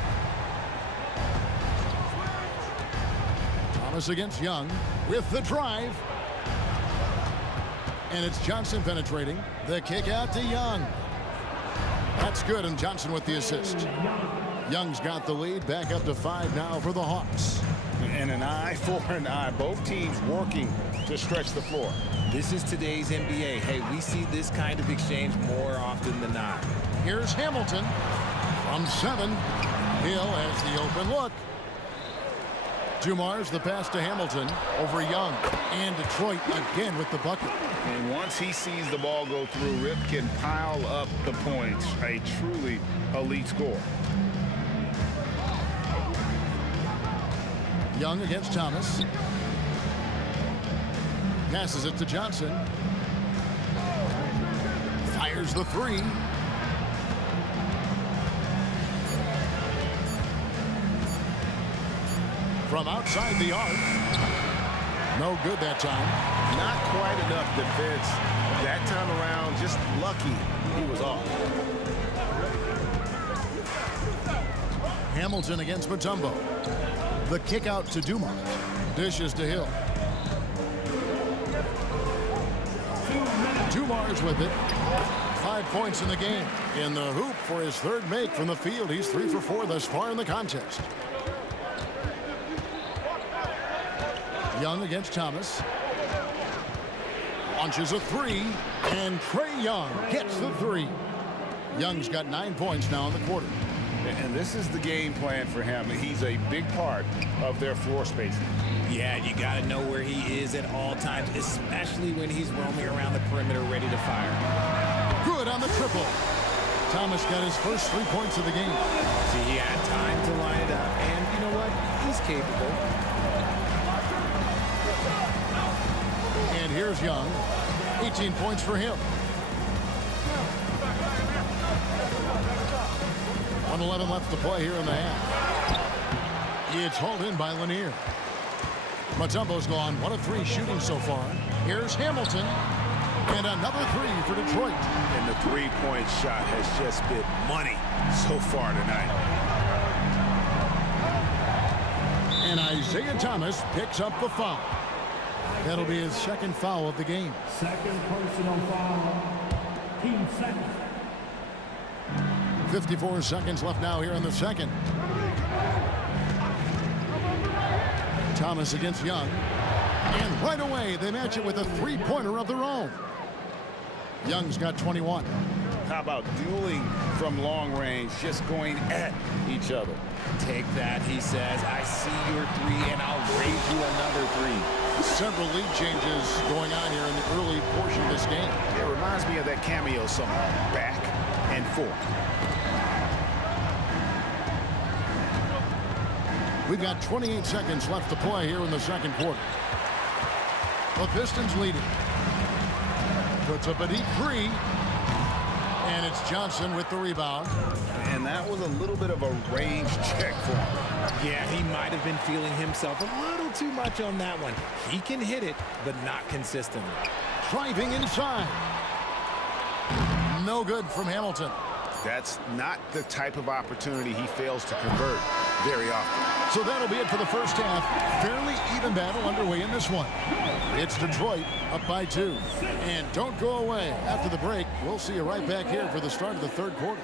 Thomas against Young with the drive. And it's Johnson penetrating. The kick out to Young. That's good, and Johnson with the assist. Young's got the lead, back up to 5 now for the Hawks. And an eye for an eye. Both teams working to stretch the floor. This is today's NBA. Hey, we see this kind of exchange more often than not. Here's Hamilton from 7. Hill has the open look. Dumars the pass to Hamilton over Young. And Detroit again with the bucket. And once he sees the ball go through, Rip can pile up the points. A truly elite score. Young against Thomas. Passes it to Johnson. Fires the 3. From outside the arc. No good that time. Not quite enough defense. That time around, just lucky he was off. Hamilton against Mutombo. The kick out to Dumars. Dishes to Hill. Dumars with it. 5 points in the game. In the hoop for his third make from the field. He's 3 for 4 thus far in the contest. Young against Thomas. Launches a 3, and Trae Young gets the 3. Young's got 9 points now in the quarter. And this is the game plan for him. He's a big part of their floor spacing. Yeah, you got to know where he is at all times, especially when he's roaming around the perimeter ready to fire. Good on the triple. Thomas got his first 3 points of the game. See, he had time to line it up, and you know what? He's capable. And here's Young. 18 points for him. 1:11 left to play here in the half. It's hauled in by Lanier. Mutombo's gone 1 of 3 shooting so far. Here's Hamilton. And another 3 for Detroit. And the three-point shot has just been money so far tonight. And Isaiah Thomas picks up the foul. That'll be his second foul of the game. Second personal foul. Team second. 54 seconds left now here in the second. Thomas against Young. And right away, they match it with a three-pointer of their own. Young's got 21. How about dueling from long range, just going at each other? Take that, he says. I see your 3, and I'll raise you another 3. Several lead changes going on here in the early portion of this game. It reminds me of that cameo song, Back and Forth. We've got 28 seconds left to play here in the second quarter. The Pistons leading. Puts up a deep 3. And it's Johnson with the rebound. And that was a little bit of a range check for him. Yeah, he might have been feeling himself a little too much on that one. He can hit it, but not consistently. Driving inside. No good from Hamilton. That's not the type of opportunity he fails to convert very often. So that'll be it for the first half. Fairly even battle underway in this one. It's Detroit up by 2. And don't go away. After the break, we'll see you right back here for the start of the third quarter.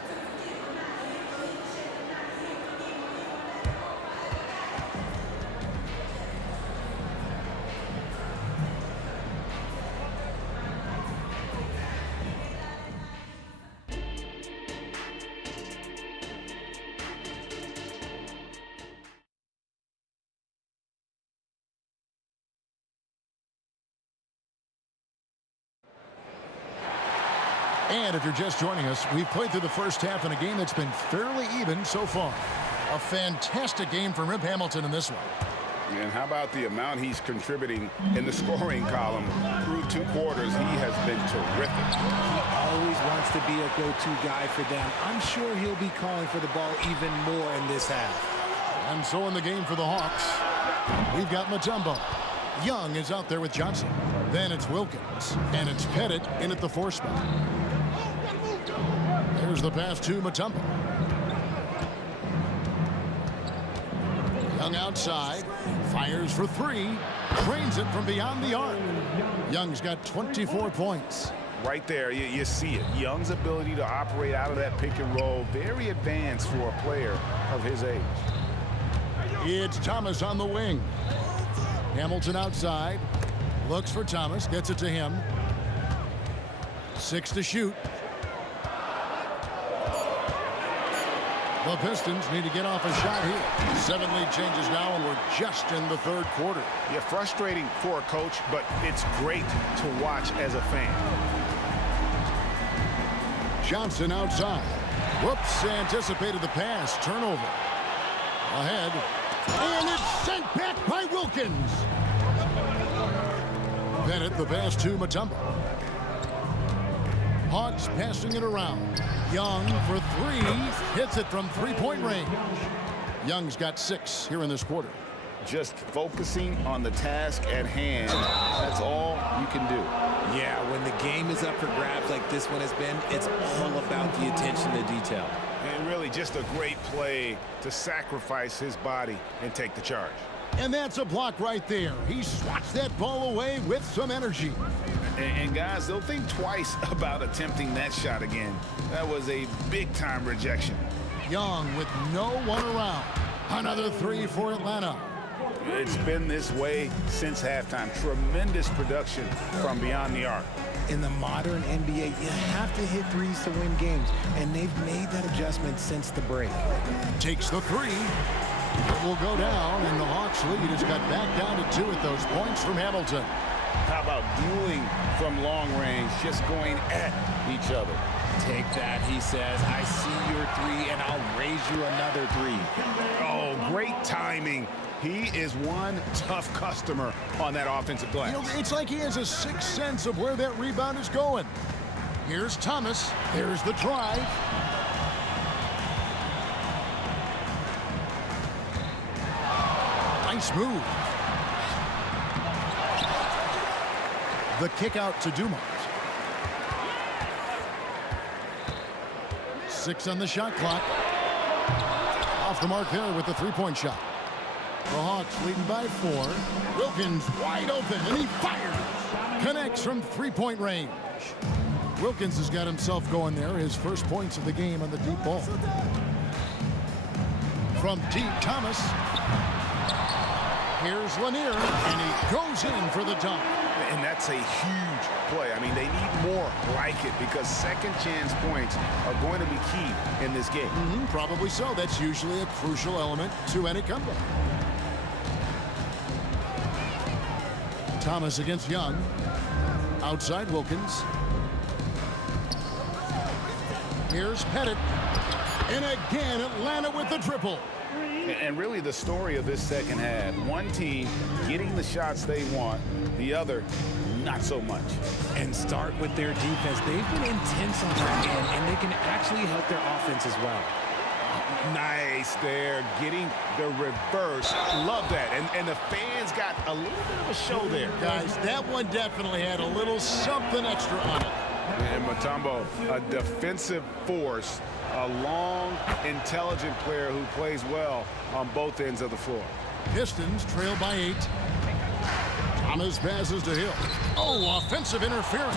And if you're just joining us, we've played through the first half in a game that's been fairly even so far. A fantastic game from Rip Hamilton in this one. And how about the amount he's contributing in the scoring column through 2 quarters? He has been terrific. He always wants to be a go-to guy for them. I'm sure he'll be calling for the ball even more in this half. And so in the game for the Hawks, we've got Mutombo. Young is out there with Johnson. Then it's Wilkins. And it's Pettit in at the 4 spot. There's the pass to Mutombo. Young outside. Fires for 3. Drains it from beyond the arc. Young's got 24 points. Right there, you see it. Young's ability to operate out of that pick and roll, very advanced for a player of his age. It's Thomas on the wing. Hamilton outside. Looks for Thomas. Gets it to him. 6 to shoot. The Pistons need to get off a shot here. 7 lead changes now, and we're just in the third quarter. Yeah, frustrating for a coach, but it's great to watch as a fan. Johnson outside. Whoops, anticipated the pass. Turnover. Ahead. And it's sent back by Wilkins. Bennett, the pass to Mutombo. Hawks passing it around. Young for 3. Hits it from 3-point range. Young's got 6 here in this quarter. Just focusing on the task at hand. That's all you can do. Yeah, when the game is up for grabs like this one has been, it's all about the attention to detail. And really just a great play to sacrifice his body and take the charge. And that's a block right there. He swats that ball away with some energy. And guys, they'll think twice about attempting that shot again. That was a big-time rejection. Young with no one around. Another three for Atlanta. It's been this way since halftime. Tremendous production from beyond the arc. In the modern NBA, you have to hit threes to win games, and they've made that adjustment since the break. Takes the three. It will go down, and the Hawks lead has got back down to 2 at those points from Hamilton. How about dueling from long range, just going at each other? Take that, he says. I see your three, and I'll raise you another 3. Oh, great timing. He is one tough customer on that offensive glass. You know, it's like he has a sixth sense of where that rebound is going. Here's Thomas. There's the drive. Nice move. The kick out to Dumars. 6 on the shot clock. Off the mark there with the three-point shot. The Hawks leading by 4. Wilkins wide open, and he fires. Connects from three-point range. Wilkins has got himself going there. His first points of the game on the deep ball. From deep, Thomas. Here's Lanier, and he goes in for the dunk. And that's a huge play. I mean, they need more like it because second chance points are going to be key in this game. Probably so. That's usually a crucial element to any comeback. Thomas against Young. Outside Wilkins. Here's Pettit. And again, Atlanta with the triple. And really the story of this second half, one team getting the shots they want, the other not so much. And start with their defense. They've been intense on that end, and they can actually help their offense as well. Nice there, getting the reverse. Love that. And the fans got a little bit of a show there. Guys, that one definitely had a little something extra on it. And Mutombo, a defensive force, a long, intelligent player who plays well on both ends of the floor. Pistons trail by 8. Thomas passes to Hill. Oh, offensive interference.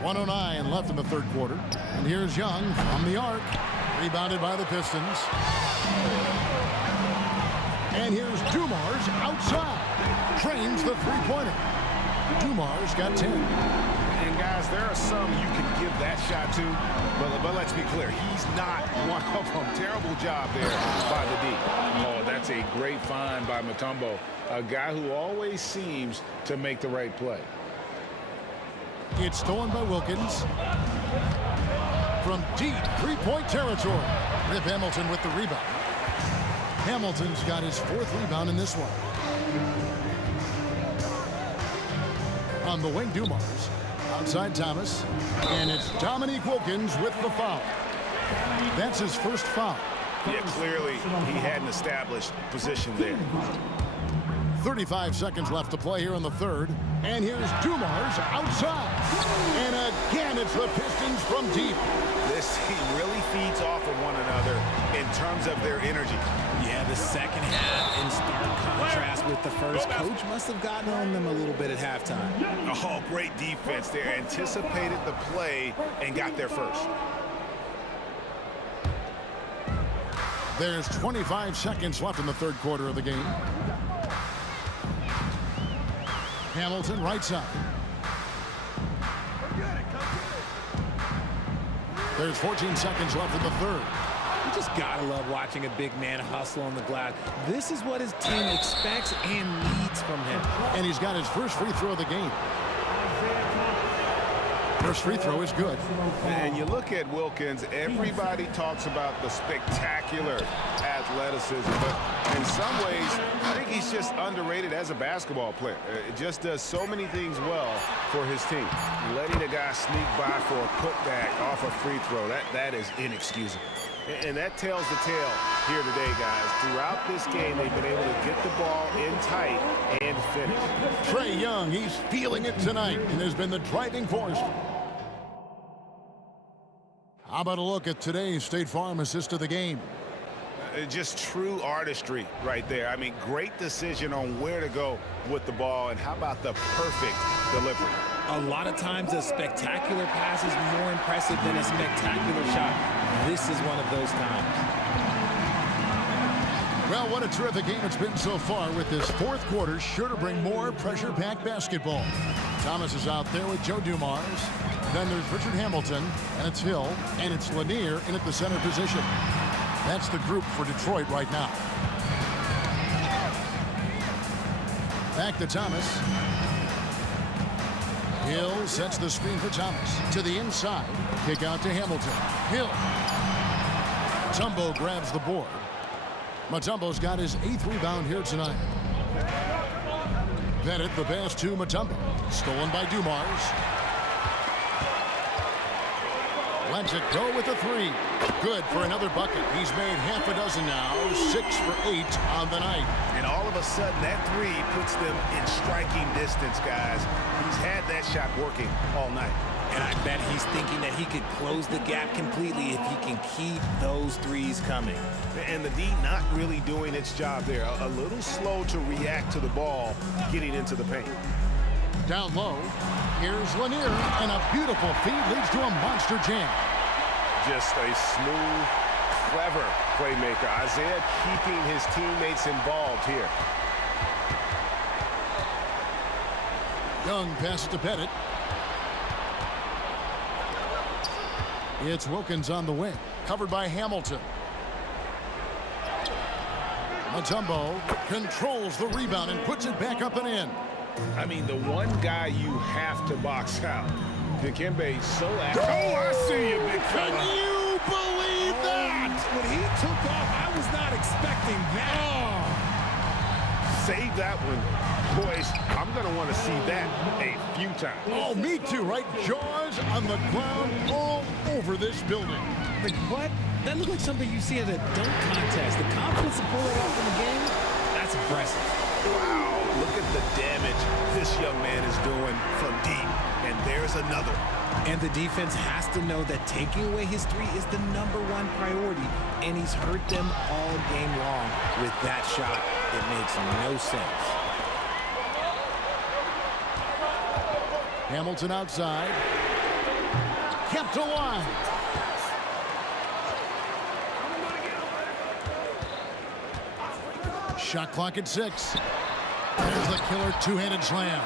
.109 left in the third quarter. And here's Young from the arc. Rebounded by the Pistons. And here's Dumars outside. Trains the three-pointer. Dumars got 10. And guys, there are some you can give that shot to, but let's be clear, he's not one of them. Terrible job there by the D. Oh, that's a great find by Mutombo, a guy who always seems to make the right play. It's stolen by Wilkins. From deep three-point territory. Rip Hamilton with the rebound. Hamilton's got his 4th rebound in this one. On the wing, Dumars. Outside Thomas. And it's Dominique Wilkins with the foul. That's his first foul. Yeah, clearly he had an established position there. 35 seconds left to play here in the third. And here's Dumars outside. And again, it's the Pistons from deep. This team really feeds off of one another in terms of their energy. Yeah, the second half in stark contrast with the first. Coach must have gotten on them a little bit at halftime. Oh, great defense there. Anticipated the play and got there first. There's 25 seconds left in the third quarter of the game. Hamilton right side. There's 14 seconds left in the third. You just gotta love watching a big man hustle on the glass. This is what his team expects and needs from him. And he's got his first free throw of the game. First free throw is good. And you look at Wilkins, everybody talks about the spectacular athleticism, but in some ways, I think he's just underrated as a basketball player. It just does so many things well for his team. Letting a guy sneak by for a putback off a free throw, that is inexcusable. And that tells the tale here today, guys. Throughout this game, they've been able to get the ball in tight and finish. Trae Young, he's feeling it tonight and has been the driving force. How about a look at today's State Farm assist of the game? Just true artistry right there. I mean, great decision on where to go with the ball, and how about the perfect delivery? A lot of times a spectacular pass is more impressive than a spectacular shot. This is one of those times. Well, what a terrific game it's been so far, with this fourth quarter sure to bring more pressure-packed basketball. Thomas is out there with Joe Dumars. Then there's Richard Hamilton, and it's Hill, and it's Lanier in at the center position. That's the group for Detroit right now. Back to Thomas. Hill sets the screen for Thomas. To the inside. Kick out to Hamilton. Hill. Mutombo grabs the board. Mutombo's got his 8th rebound here tonight. Bennett the pass to Mutombo. Stolen by Dumars. Lets it go with a 3. Good for another bucket. He's made half a dozen now. 6 for 8 on the night. And all of a sudden, that 3 puts them in striking distance, guys. He's had that shot working all night. And I bet he's thinking that he could close the gap completely if he can keep those threes coming. And the D not really doing its job there. A little slow to react to the ball getting into the paint. Down low, here's Lanier, and a beautiful feed leads to a monster jam. Just a smooth, clever playmaker. Isaiah keeping his teammates involved here. Young passes to Bennett. It's Wilkins on the wing, covered by Hamilton. Mutombo controls the rebound and puts it back up and in. I mean, the one guy you have to box out. Dikembe so active. Oh, I see you, big fella. Can you believe that? When he took off, I was not expecting that. Save that one. Boys, I'm going to want to see that a few times. Oh, me too, right? Jaws on the ground all over this building. Like, what? That looked like something you see at a dunk contest. The confidence to pull it off in the game, that's impressive. Wow, look at the damage this young man is doing from deep. And there's another. And the defense has to know that taking away his 3 is the #1 priority, and he's hurt them all game long with that shot. It makes no sense. Hamilton outside. Kept alive. Shot clock at 6. There's the killer two-handed slam.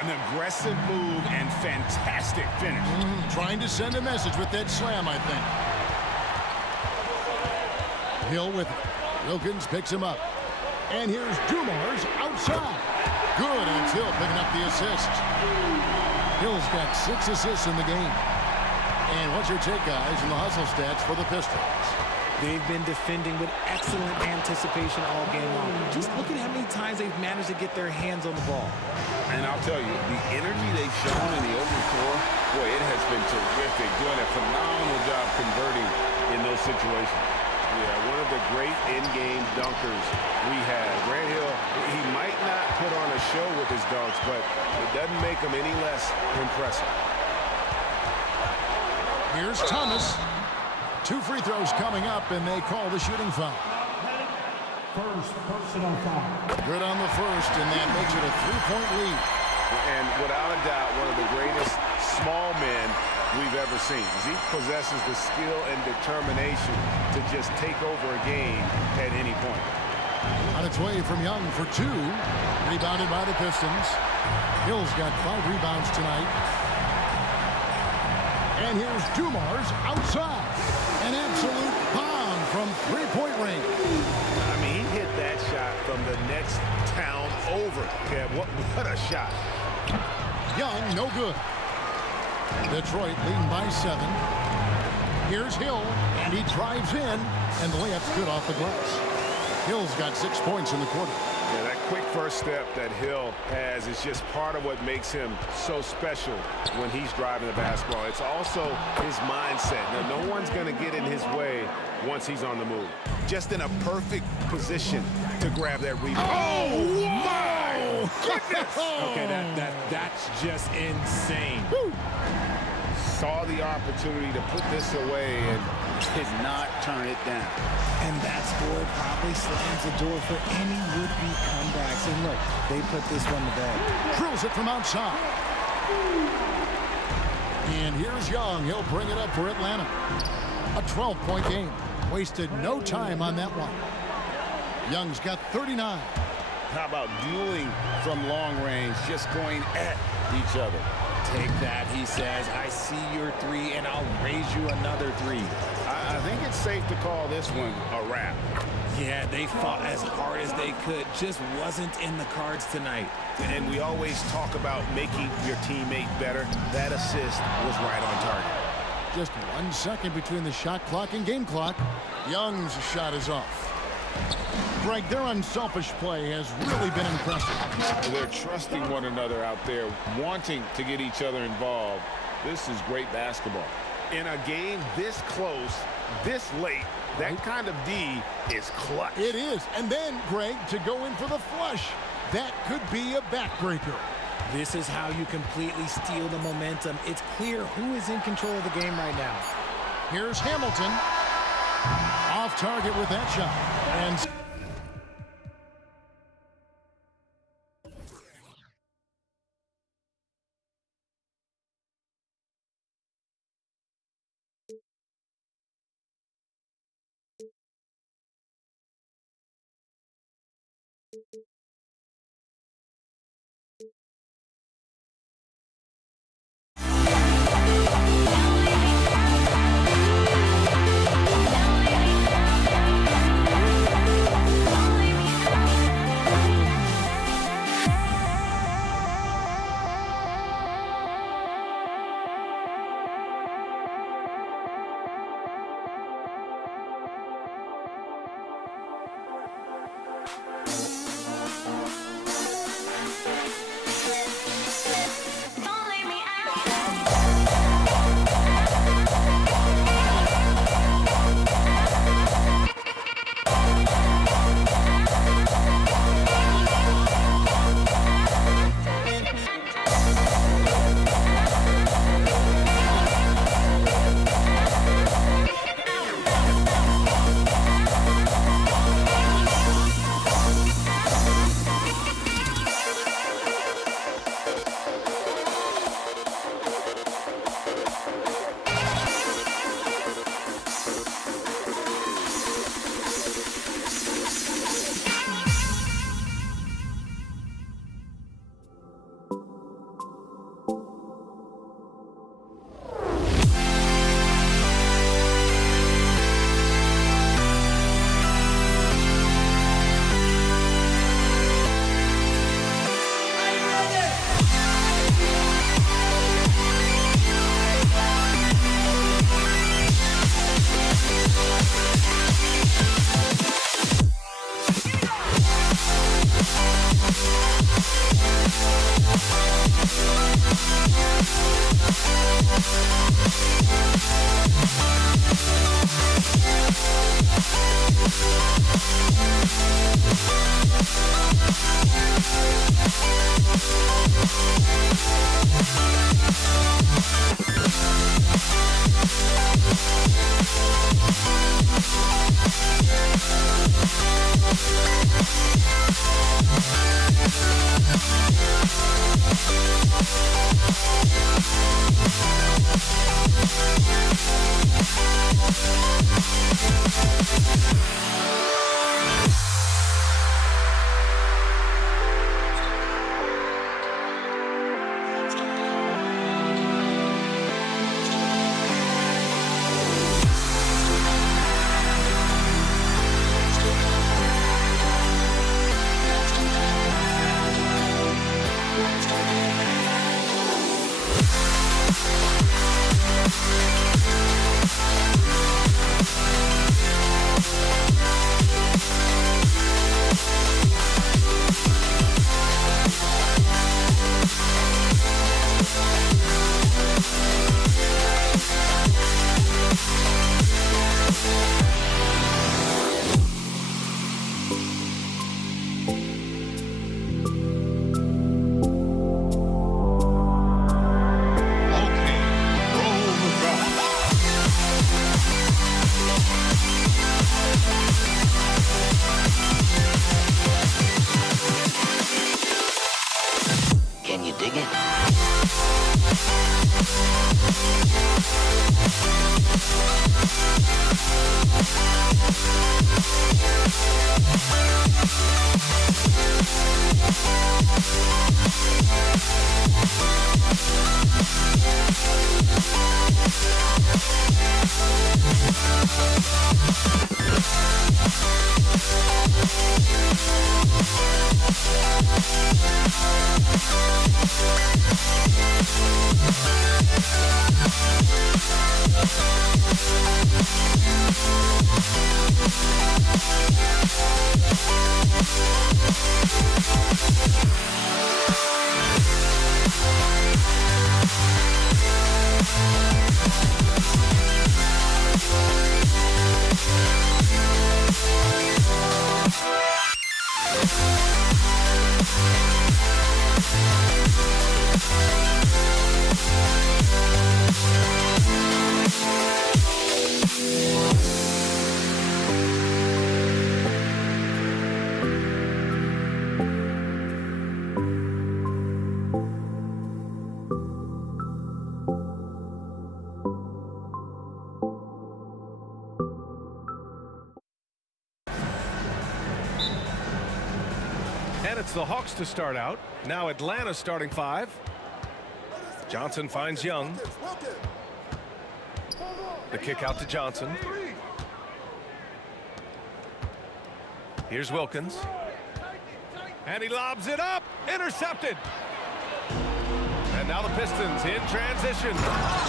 An aggressive move and fantastic finish. Trying to send a message with that slam, I think. Hill with it. Wilkins picks him up. And here's Dumars outside. Good, and it's Hill picking up the assist. Hill's got 6 assists in the game. And what's your take, guys, on the hustle stats for the Pistons? They've been defending with excellent anticipation all game long. Just look at how many times they've managed to get their hands on the ball. And I'll tell you, the energy they've shown in the open floor, boy, it has been terrific. Doing a phenomenal job converting in those situations. Yeah, one of the great in-game dunkers we have. Grant Hill, he might not put on a show with his dunks, but it doesn't make him any less impressive. Here's Thomas. 2 free throws coming up, and they call the shooting foul. First personal foul. Good on the first, and that makes it a 3-point lead. And without a doubt, one of the greatest small men we've ever seen. Zeke possesses the skill and determination to just take over a game at any point. On its way from Young for 2. Rebounded by the Pistons. Hill's got 5 rebounds tonight. And here's Dumars outside. An absolute bomb from 3-point range. I mean, he hit that shot from the next town over. Yeah, what a shot. Young, no good. Detroit leading by 7. Here's Hill, and he drives in, and the layup's good off the glass. Hill's got 6 points in the quarter. Yeah, that quick first step that Hill has is just part of what makes him so special when he's driving the basketball. It's also his mindset. Now, no one's going to get in his way once he's on the move. Just in a perfect position to grab that rebound. Oh, my goodness! Okay, that's just insane. Woo. Saw the opportunity to put this away and did not turn it down. And that score probably slams the door for any would-be comebacks. And look, they put this one to bed. Drills it from outside. And here's Young. He'll bring it up for Atlanta. A 12-point game. Wasted no time on that one. Young's got 39. How about dueling from long range, just going at each other? Take that, he says. I see your three, and I'll raise you another three. I think it's safe to call this one a wrap. Yeah, they fought as hard as they could. Just wasn't in the cards tonight. And we always talk about making your teammate better. That assist was right on target. Just 1 second between the shot clock and game clock. Young's shot is off. Greg, their unselfish play has really been impressive. They're trusting one another out there, wanting to get each other involved. This is great basketball. In a game this close, this late, that kind of D is clutch. It is. And then, Greg, to go in for the flush. That could be a backbreaker. This is how you completely steal the momentum. It's clear who is in control of the game right now. Here's Hamilton. Off target with that shot. And Can you dig it? And it's the Hawks to start out. Now Atlanta starting 5. Johnson finds Young. The kick out to Johnson. Here's Wilkins. And he lobs it up. Intercepted. And now the Pistons in transition.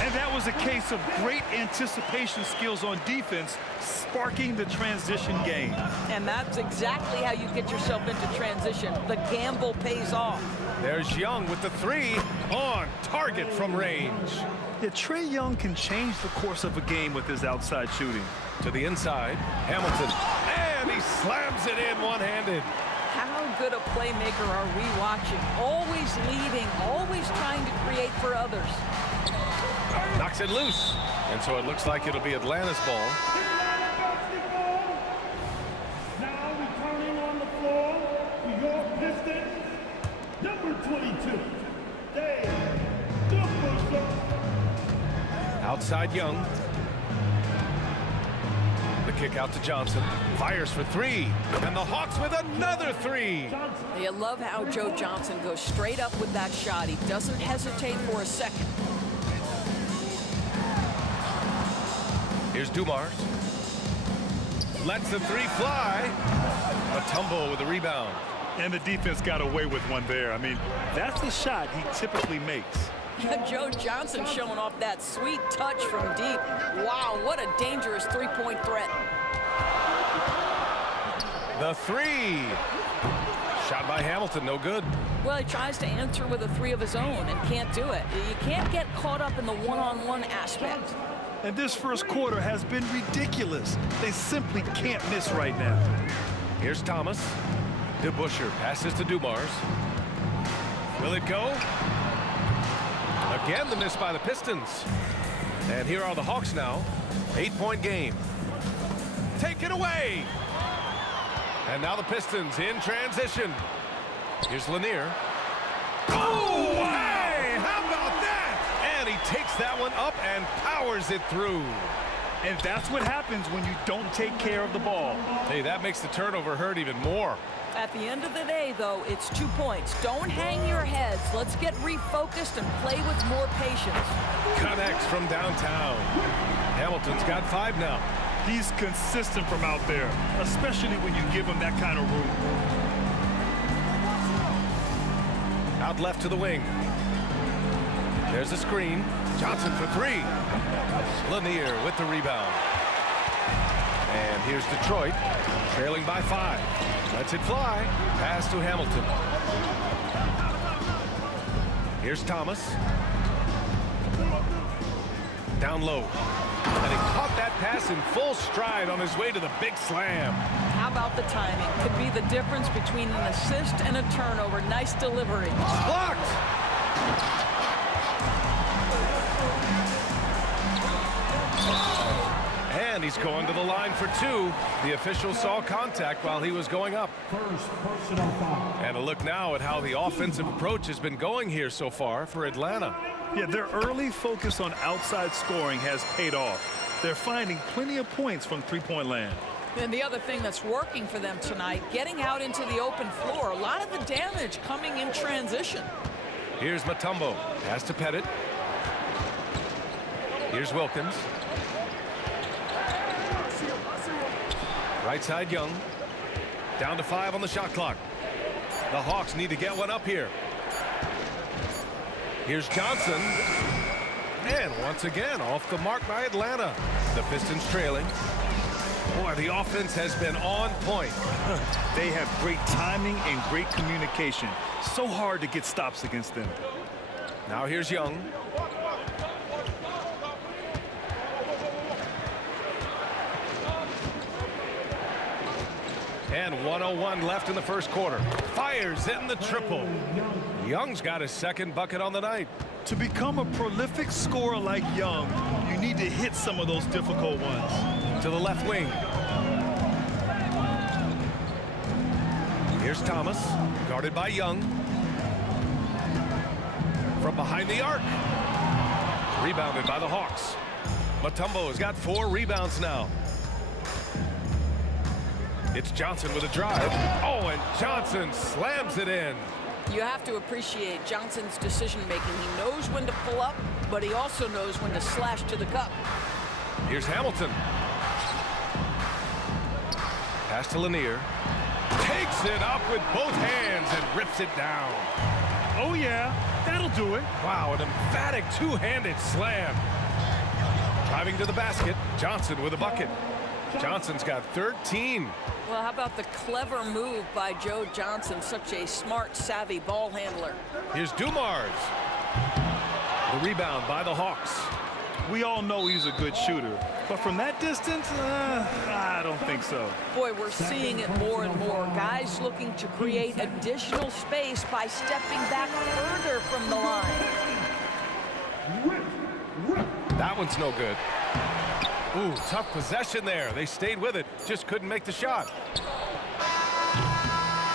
And that was a case of great anticipation skills on defense, sparking the transition game. And that's exactly how you get yourself into transition. The gamble pays off. There's Young with the 3 on target from range. Yeah, Trae Young can change the course of a game with his outside shooting. To the inside, Hamilton. And he slams it in one-handed. How good a playmaker are we watching? Always leading, always trying to create for others. Knocks it loose. And so it looks like it'll be Atlanta's ball. Now returning on the floor for your Pistons, number 22, Dave the Busher. Outside Young. The kick out to Johnson. Fires for 3. And the Hawks with another 3. You love how Joe Johnson goes straight up with that shot. He doesn't hesitate for a second. Here's Dumars. Lets the 3 fly. Mutombo with the rebound. And the defense got away with one there. I mean, that's the shot he typically makes. Joe Johnson showing off that sweet touch from deep. Wow, what a dangerous three-point threat. The 3. Shot by Hamilton, no good. Well, he tries to answer with a 3 of his own and can't do it. You can't get caught up in the one-on-one aspect. And this first quarter has been ridiculous. They simply can't miss right now. Here's Thomas. DeBuscher passes to Dumars. Will it go? Again, the miss by the Pistons. And here are the Hawks now. 8-point game. Taken away. And now the Pistons in transition. Here's Lanier. Oh, hey, how about that? And he takes that one up and powers it through. And that's what happens when you don't take care of the ball. Hey, that makes the turnover hurt even more. At the end of the day, though, it's 2 points. Don't hang your heads. Let's get refocused and play with more patience. Connects from downtown. Hamilton's got 5 now. He's consistent from out there, especially when you give him that kind of room. Out left to the wing. There's a screen. Johnson for 3. Lanier with the rebound. And here's Detroit, trailing by 5. Lets it fly. Pass to Hamilton. Here's Thomas. Down low. And he caught that pass in full stride on his way to the big slam. How about the timing? Could be the difference between an assist and a turnover. Nice delivery. Blocked. And he's going to the line for two. The official saw contact while he was going up. First personal foul. And a look now at how the offensive approach has been going here so far for Atlanta. Yeah, their early focus on outside scoring has paid off. They're finding plenty of points from three-point land. And the other thing that's working for them tonight, getting out into the open floor. A lot of the damage coming in transition. Here's Mutombo. Pass to Pettit. Here's Wilkins. Right side Young. Down to 5 on the shot clock. The Hawks need to get one up here. Here's Johnson. And once again, off the mark by Atlanta. The Pistons trailing. Boy, the offense has been on point. They have great timing and great communication. So hard to get stops against them. Now here's Young. And 1:01 left in the first quarter. Fires in the triple. Young's got his second bucket on the night. To become a prolific scorer like Young, you need to hit some of those difficult ones. To the left wing. Here's Thomas, guarded by Young. From behind the arc. Rebounded by the Hawks. Mutombo has got 4 rebounds now. It's Johnson with a drive. Oh, and Johnson slams it in. You have to appreciate Johnson's decision-making. He knows when to pull up, but he also knows when to slash to the cup. Here's Hamilton. Pass to Lanier. Takes it up with both hands and rips it down. Oh, yeah. That'll do it. Wow, an emphatic two-handed slam. Driving to the basket. Johnson with a bucket. Johnson's got 13. Well, how about the clever move by Joe Johnson, such a smart, savvy ball handler. Here's Dumars. The rebound by the Hawks. We all know he's a good shooter, but from that distance, I don't think so. Boy, we're seeing it more and more. Guys looking to create additional space by stepping back further from the line. That one's no good. Ooh, tough possession there. They stayed with it, just couldn't make the shot.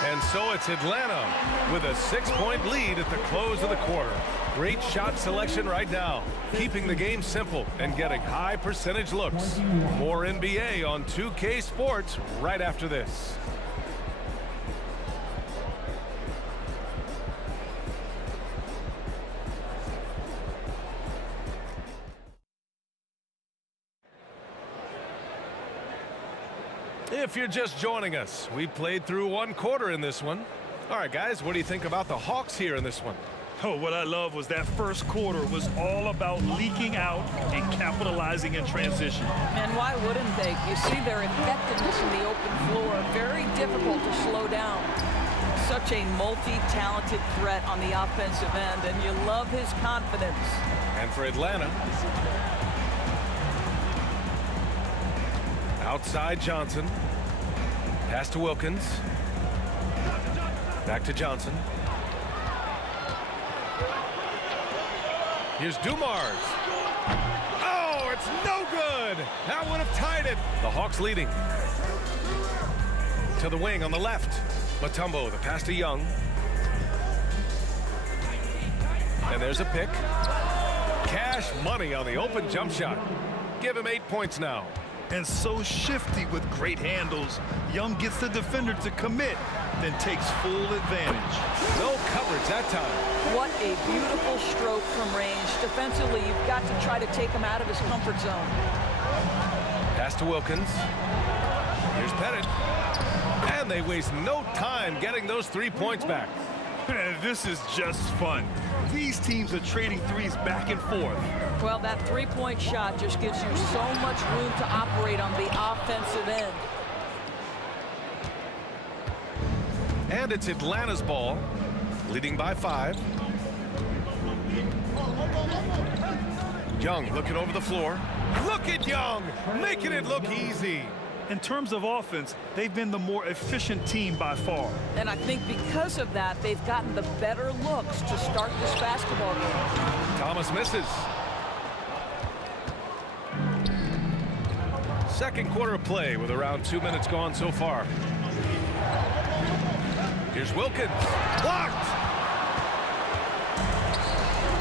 And so it's Atlanta with a 6-point lead at the close of the quarter. Great shot selection right now, keeping the game simple and getting high percentage looks. More NBA on 2K Sports right after this. If you're just joining us, we played through 1 quarter in this one. All right, guys, what do you think about the Hawks here in this one? Oh, what I love was that first quarter was all about leaking out and capitalizing in transition. And why wouldn't they? You see their effectiveness in the open floor. Very difficult to slow down. Such a multi-talented threat on the offensive end, and you love his confidence. And for Atlanta, outside Johnson. Pass to Wilkins. Back to Johnson. Here's Dumars. Oh, it's no good. That would have tied it. The Hawks leading. To the wing on the left. Mutombo, the pass to Young. And there's a pick. Cash money on the open jump shot. Give him 8 points now. And so shifty with great handles. Young gets the defender to commit, then takes full advantage. No coverage that time. What a beautiful stroke from range. Defensively, you've got to try to take him out of his comfort zone. Pass to Wilkins. Here's Pettit. And they waste no time getting those 3 points back. This is just fun. These teams are trading threes back and forth. Well, that three-point shot just gives you so much room to operate on the offensive end. And it's Atlanta's ball, leading by 5. Young looking over the floor. Look at Young, making it look easy. In terms of offense, they've been the more efficient team by far. And I think because of that, they've gotten the better looks to start this basketball game. Thomas misses. Second quarter of play with around 2 minutes gone so far. Here's Wilkins. Blocked!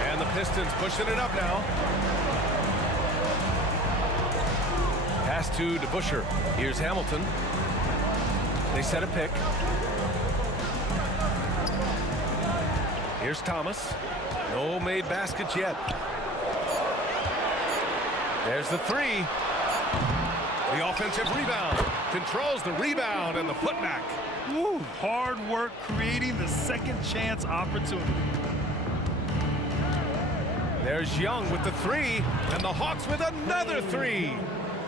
And the Pistons pushing it up now. Pass to DeBusschere. Here's Hamilton. They set a pick. Here's Thomas. No made baskets yet. There's the three. The offensive rebound. Controls the rebound and the putback. Woo, hard work creating the second chance opportunity. There's Young with the three, and the Hawks with another three.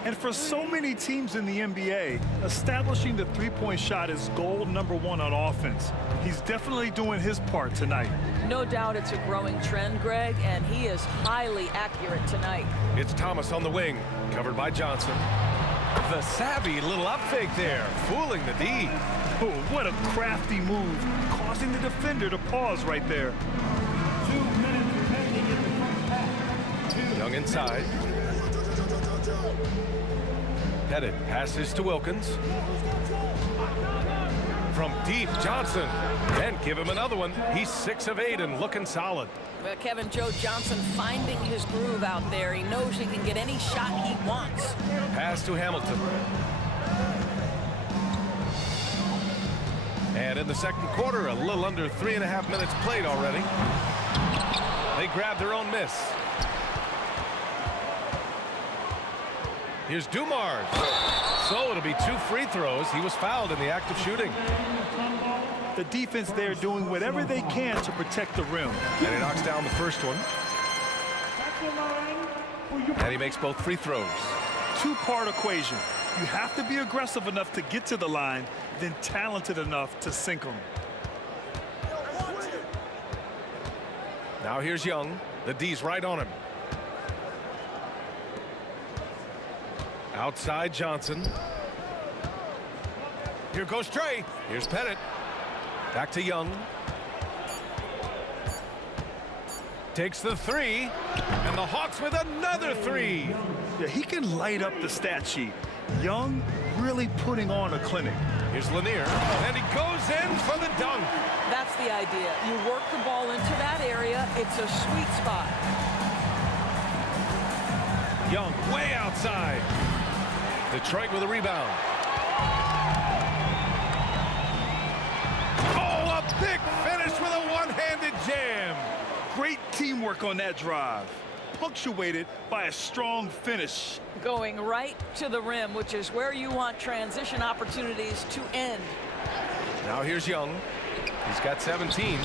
And for so many teams in the NBA, establishing the three-point shot is goal number one on offense. He's definitely doing his part tonight. No doubt it's a growing trend, Greg, and he is highly accurate tonight. It's Thomas on the wing, covered by Johnson. The savvy little up fake there, fooling the D. Oh, what a crafty move, causing the defender to pause right there. 2 minutes remaining in the first half. Young inside. Pettit passes to Wilkins. From deep, Johnson. And give him another one. He's 6 of 8 and looking solid. Well, Kevin, Joe Johnson finding his groove out there. He knows he can get any shot he wants. Pass to Hamilton. And in the second quarter, a little under 3.5 minutes played already. They grab their own miss. Here's Dumars. So it'll be 2 free throws. He was fouled in the act of shooting. The defense there doing whatever they can to protect the rim. And he knocks down the first one. And he makes both free throws. Two-part equation. You have to be aggressive enough to get to the line, then talented enough to sink them. Now here's Young. The D's right on him. Outside Johnson. Here goes Trey. Here's Pettit. Back to Young. Takes the three. And the Hawks with another three. Yeah, he can light up the stat sheet. Young really putting on a clinic. Here's Lanier. And he goes in for the dunk. That's the idea. You work the ball into that area. It's a sweet spot. Young way outside. Detroit with a rebound. Oh, a big finish with a one-handed jam. Great teamwork on that drive, punctuated by a strong finish. Going right to the rim, which is where you want transition opportunities to end. Now here's Young. He's got 17,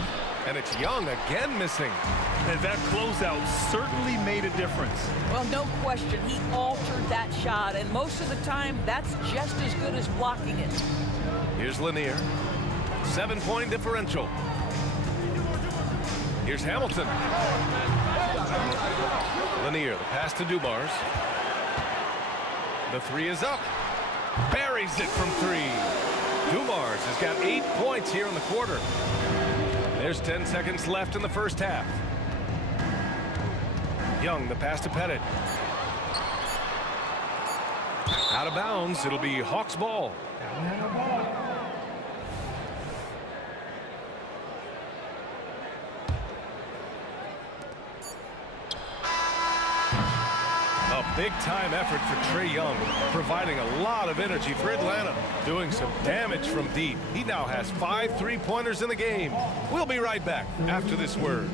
and it's Young again missing. And that closeout certainly made a difference. Well, no question, he altered that shot, and most of the time, that's just as good as blocking it. Here's Lanier. 7-point differential. Here's Hamilton. Lanier, the pass to Dumars. The three is up. Buries it from 3. Dumars has got 8 points here in the quarter. There's 10 seconds left in the first half. Young, the pass to Pettit. Out of bounds. It'll be Hawks ball. A big-time effort for Trae Young, providing a lot of energy for Atlanta, doing some damage from deep. He now has 5 three-pointers in the game. We'll be right back after this word.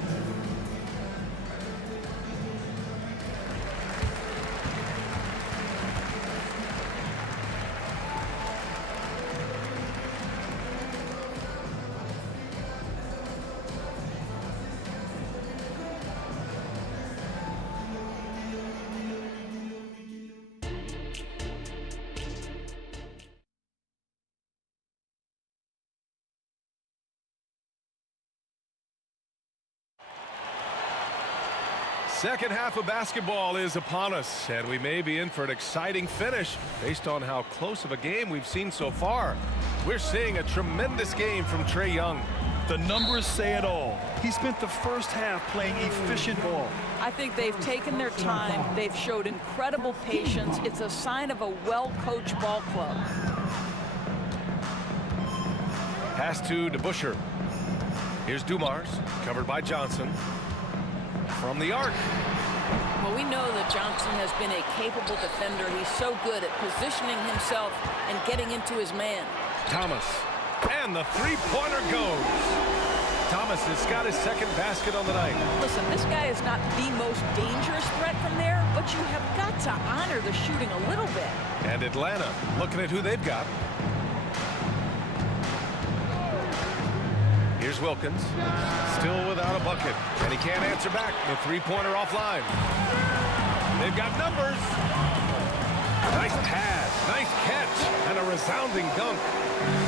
Second half of basketball is upon us, and we may be in for an exciting finish based on how close of a game we've seen so far. We're seeing a tremendous game from Trae Young. The numbers say it all. He spent the first half playing efficient ball. I think they've taken their time. They've showed incredible patience. It's a sign of a well-coached ball club. Pass to DeBusschere. Here's Dumars, covered by Johnson. From the arc. Well, we know that Johnson has been a capable defender. He's so good at positioning himself and getting into his man. Thomas. And the three-pointer goes. Thomas has got his second basket on the night. Listen, this guy is not the most dangerous threat from there, but you have got to honor the shooting a little bit. And Atlanta looking at who they've got. Here's Wilkins, still without a bucket, and he can't answer back. The three-pointer offline. They've got numbers. Nice pass, nice catch, and a resounding dunk.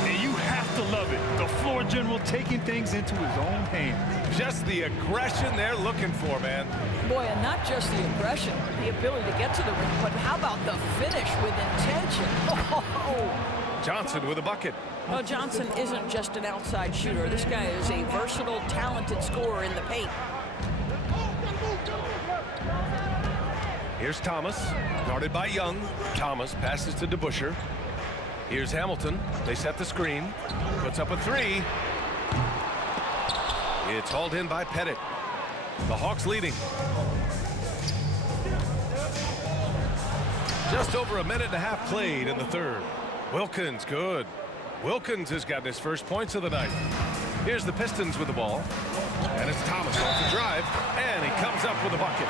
And you have to love it. The floor general taking things into his own hands. Just the aggression they're looking for, man. Boy, and not just the aggression, the ability to get to the rim, but how about the finish with intention? Oh. Johnson with a bucket. Well, Johnson isn't just an outside shooter. This guy is a versatile, talented scorer in the paint. Here's Thomas, guarded by Young. Thomas passes to DeBusschere. Here's Hamilton. They set the screen. Puts up a three. It's hauled in by Pettit. The Hawks leading. Just over a minute and a half played in the third. Wilkins, good. Wilkins has gotten his first points of the night. Here's the Pistons with the ball. And it's Thomas off the drive. And he comes up with a bucket.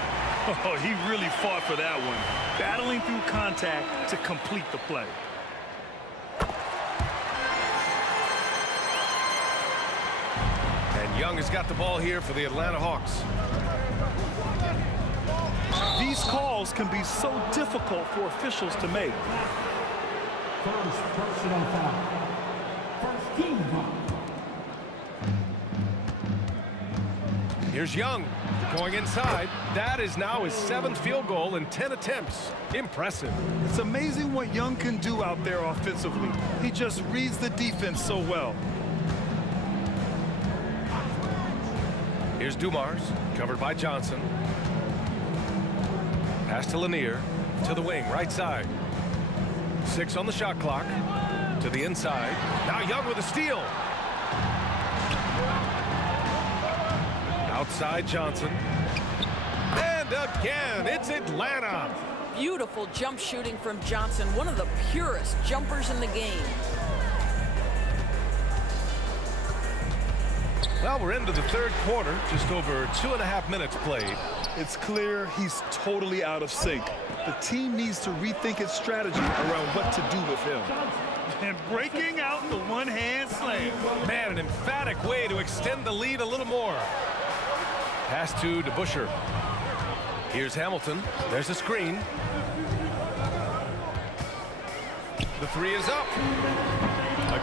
Oh, he really fought for that one. Battling through contact to complete the play. And Young has got the ball here for the Atlanta Hawks. These calls can be so difficult for officials to make. First personal foul. First team foul. Here's Young going inside. That is now his 7th field goal in 10 attempts. Impressive. It's amazing what Young can do out there offensively. He just reads the defense so well. Here's Dumars, covered by Johnson. Pass to Lanier, to the wing, right side. 6 on the shot clock. To the inside. Now Young with a steal. Outside Johnson. And again, it's Atlanta. Beautiful jump shooting from Johnson, one of the purest jumpers in the game. Well, we're into the third quarter, just over 2.5 minutes played. It's clear he's totally out of sync. The team needs to rethink its strategy around what to do with him. And breaking out the one-hand slam. Man, an emphatic way to extend the lead a little more. Pass to DeBusschere. Here's Hamilton. There's a screen. The three is up.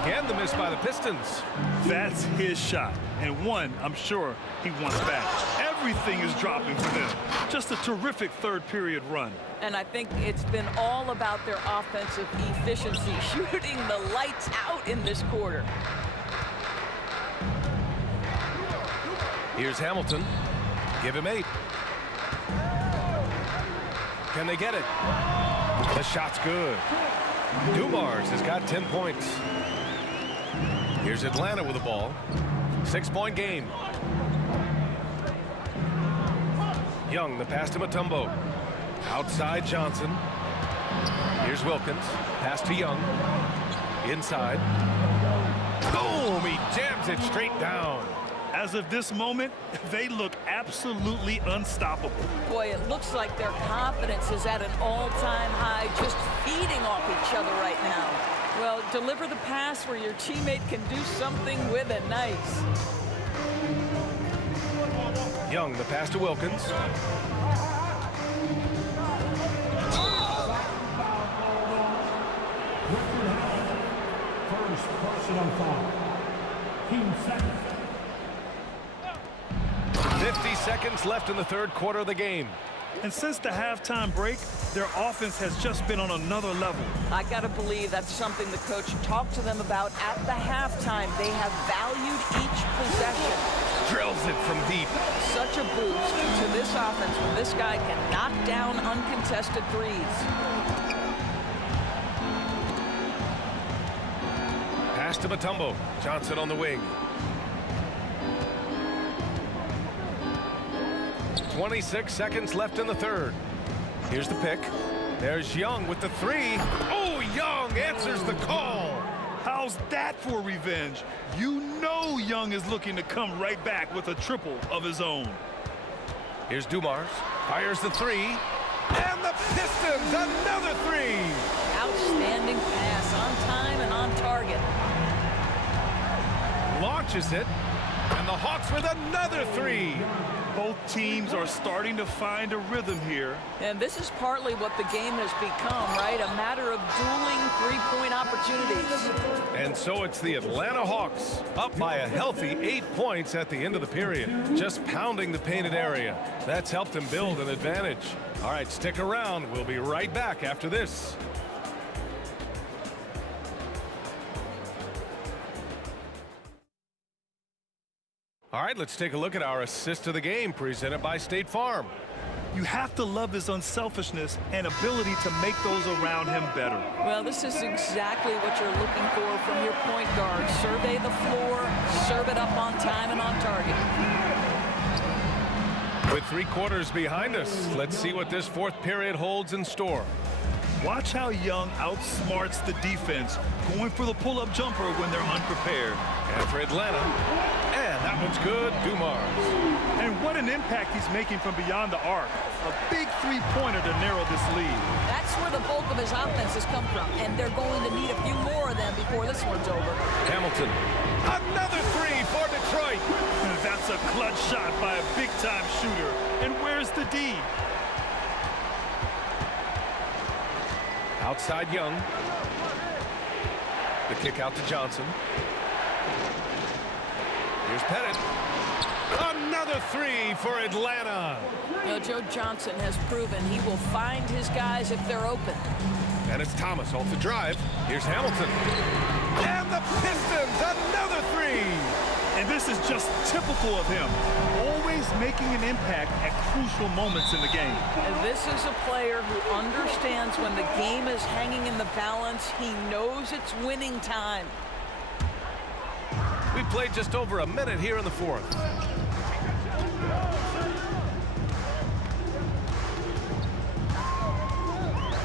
Again, the miss by the Pistons. That's his shot. And one, I'm sure he wants back. Everything is dropping for them. Just a terrific third period run. And I think it's been all about their offensive efficiency, shooting the lights out in this quarter. Here's Hamilton. Give him 8. Can they get it? The shot's good. Dumars has got 10 points. Here's Atlanta with the ball. 6-point game. Young, the pass to Mutombo. Outside Johnson. Here's Wilkins. Pass to Young. Inside. Boom! He jams it straight down. As of this moment, they look absolutely unstoppable. Boy, it looks like their confidence is at an all-time high, just feeding off each other right now. Well, deliver the pass where your teammate can do something with it. Nice. Young, the pass to Wilkins. First personal foul. Team second. 50 seconds left in the third quarter of the game. And since the halftime break, their offense has just been on another level. I got to believe that's something the coach talked to them about at the halftime. They have valued each possession. Drills it from deep. Such a boost to this offense when this guy can knock down uncontested threes. Pass to Mutombo. Johnson on the wing. 26 seconds left in the third. Here's the pick. There's Young with the three. Oh, Young answers the call. How's that for revenge? You know Young is looking to come right back with a triple of his own. Here's Dumars. Fires the three. And the Pistons, another three. Outstanding pass, on time and on target. Launches it. And the Hawks with another three. Both teams are starting to find a rhythm here. And this is partly what the game has become, right? A matter of dueling three-point opportunities. And so it's the Atlanta Hawks up by a healthy 8 points at the end of the period. Just pounding the painted area. That's helped them build an advantage. All right, stick around. We'll be right back after this. All right, let's take a look at our assist of the game presented by State Farm. You have to love his unselfishness and ability to make those around him better. Well, this is exactly what you're looking for from your point guard. Survey the floor, serve it up on time and on target. With 3 quarters behind us, let's see what this fourth period holds in store. Watch how Young outsmarts the defense, going for the pull-up jumper when they're unprepared. And for Atlanta, and that one's good, Dumars. And what an impact he's making from beyond the arc. A big three-pointer to narrow this lead. That's where the bulk of his offense has come from, and they're going to need a few more of them before this one's over. Hamilton, another three for Detroit. That's a clutch shot by a big-time shooter. And where's the D? Outside Young. The kick out to Johnson. Here's Pettit. Another three for Atlanta. You know, Joe Johnson has proven he will find his guys if they're open. And it's Thomas off the drive. Here's Hamilton. And the Pistons, another three. And this is just typical of him. Always making an impact at crucial moments in the game. And this is a player who understands when the game is hanging in the balance. He knows it's winning time. We played just over a minute here in the fourth.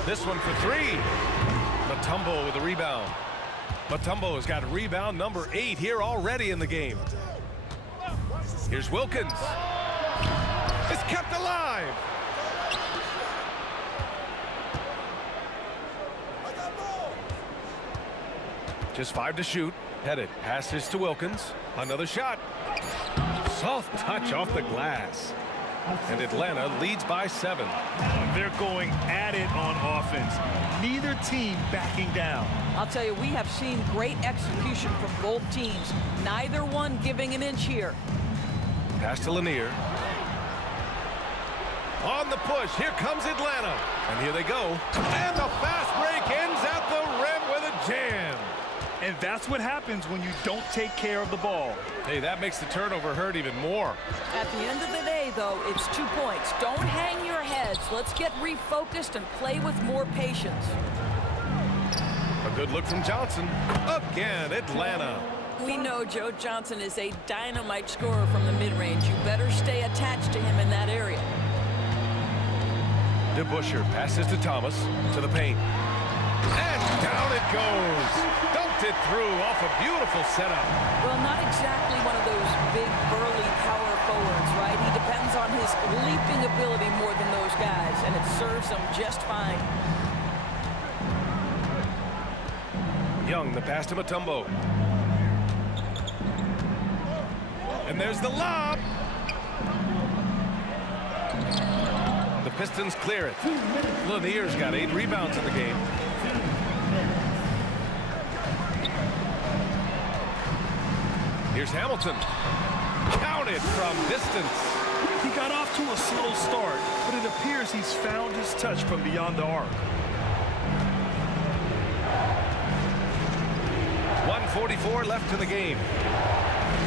This one for three. Mutombo with a rebound. Mutombo has got rebound number 8 here already in the game. Here's Wilkins. It's kept alive. Just 5 to shoot. Pettit passes to Wilkins. Another shot. Soft touch off the glass. And Atlanta leads by 7. They're going at it on offense. Neither team backing down. I'll tell you, we have seen great execution from both teams. Neither one giving an inch here. Pass to Lanier. On the push, here comes Atlanta. And here they go. And the fast break ends at the rim with a jam. And that's what happens when you don't take care of the ball. Hey, that makes the turnover hurt even more. At the end of the day, though, it's 2 points. Don't hang your heads. Let's get refocused and play with more patience. A good look from Johnson. Again, Atlanta. We know Joe Johnson is a dynamite scorer from the mid-range. You better stay attached to him in that area. DeBusschere passes to Thomas, to the paint. And down it goes. Dumped it through off a beautiful setup. Well, not exactly one of those big, burly power forwards, right? He depends on his leaping ability more than those guys, and it serves him just fine. Young, the pass to Mutombo. And there's the lob. The Pistons clear it. Lanier's got 8 rebounds in the game. Here's Hamilton. Counted from distance. He got off to a slow start, but it appears he's found his touch from beyond the arc. 1:44 left in the game.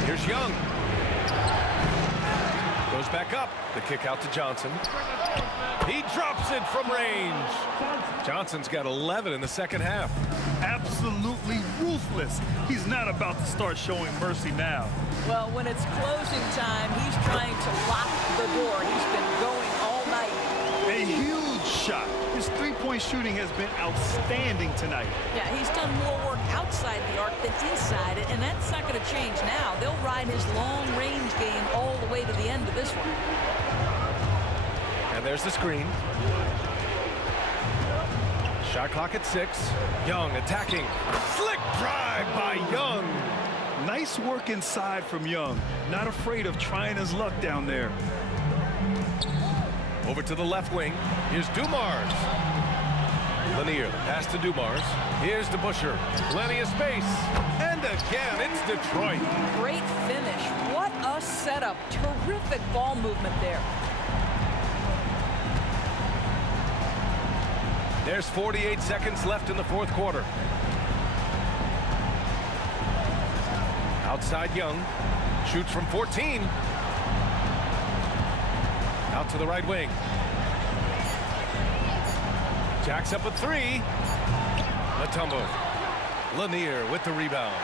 Here's Young. Goes back up. The kick out to Johnson. He drops it from range. Johnson's got 11 in the second half. Absolutely ruthless. He's not about to start showing mercy now. Well, when it's closing time, he's trying to lock the door. He's been going all night. A huge shot. His three-point shooting has been outstanding tonight. Yeah, he's done more work outside the arc than inside it, and that's not going to change now. They'll ride his long-range game all the way to the end of this one. And there's the screen. Shot clock at 6. Young attacking. Slick drive by Young. Nice work inside from Young. Not afraid of trying his luck down there. Over to the left wing. Here's Dumars. Lanier, the pass to Dumars. Here's to Busher. Plenty of space. And again, it's Detroit. Great finish. What a setup. Terrific ball movement there. There's 48 seconds left in the fourth quarter. Outside Young. Shoots from 14. Out to the right wing. Jacks up a 3. Mutombo. Lanier with the rebound.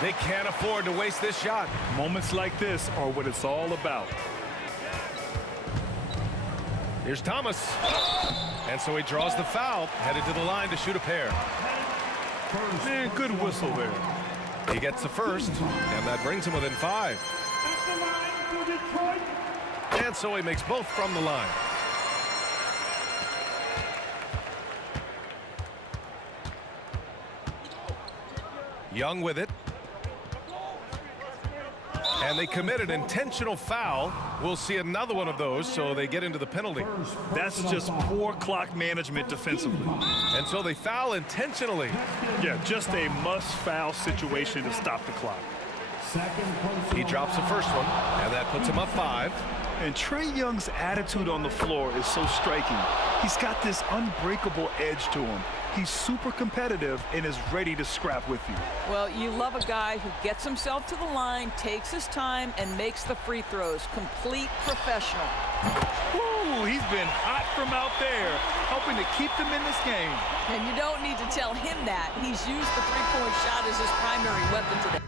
They can't afford to waste this shot. Moments like this are what it's all about. Here's Thomas. And so he draws the foul, headed to the line to shoot a pair. Man, good whistle there. He gets the first, and that brings him within 5. And so he makes both from the line. Young with it. And they commit an intentional foul. We'll see another one of those, so they get into the penalty. That's just poor clock management defensively. And so they foul intentionally. Yeah, just a must-foul situation to stop the clock. He drops the first one, and that puts him up 5. And Trae Young's attitude on the floor is so striking. He's got this unbreakable edge to him. He's super competitive and is ready to scrap with you. Well, you love a guy who gets himself to the line, takes his time, and makes the free throws. Complete professional. Ooh, he's been hot from out there, helping to keep them in this game. And you don't need to tell him that. He's used the three-point shot as his primary weapon today.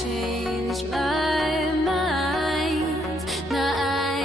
Changed my mind. Now I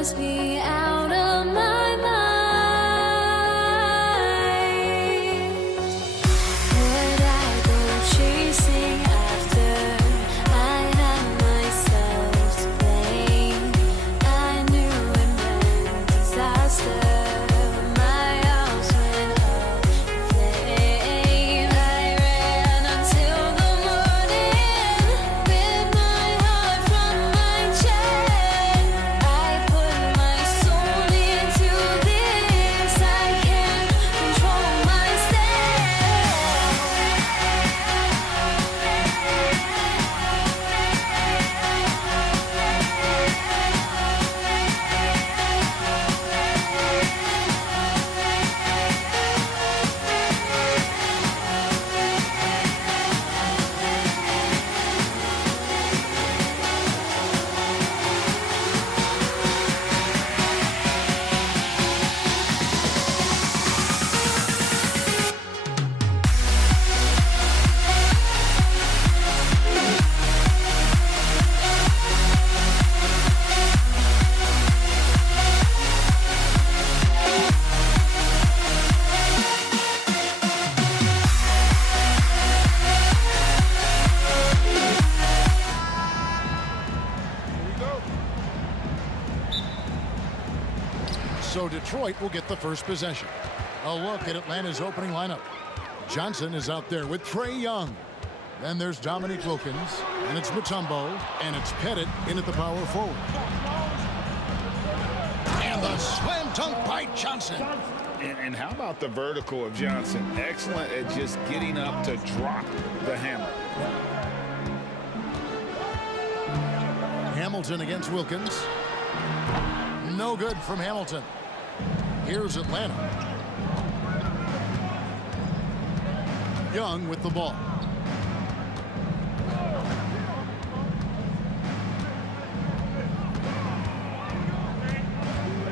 must be out of my mind. Would I go chasing after I had myself to blame? I knew it meant disaster. My house went up in flames. I ran until the morning with my heart from my chest. I put my soul into this. I can't control So Detroit will get the first possession. A look at Atlanta's opening lineup. Johnson is out there with Trae Young. Then there's Dominique Wilkins, and it's Mutombo, and it's Pettit in at the power forward. And the slam dunk by Johnson. And how about the vertical of Johnson? Excellent at just getting up to drop the hammer. Hamilton against Wilkins. No good from Hamilton. Here's Atlanta. Young with the ball.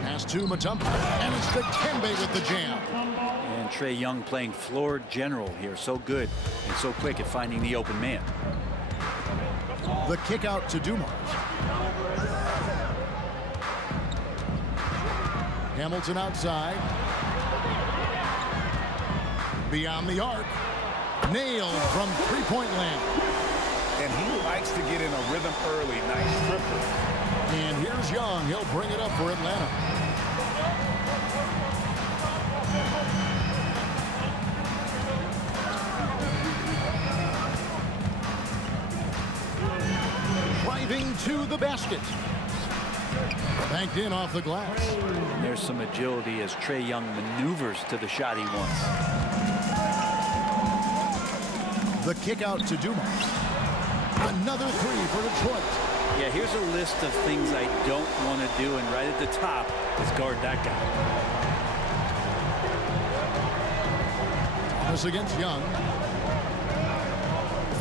Pass to Mutombo, and it's Dikembe with the jam. And Trae Young playing floor general here. So good and so quick at finding the open man. The kick out to Dumars. Hamilton outside. Beyond the arc. Nailed from three-point land. And he likes to get in a rhythm early. Nice tripper. And here's Young. He'll bring it up for Atlanta. Driving to the basket. Banked in off the glass. There's some agility as Trae Young maneuvers to the shot he wants. The kick out to Dumars. Another three for Detroit. Yeah, here's a list of things I don't want to do, and right at the top is guard that guy. Thomas against Young.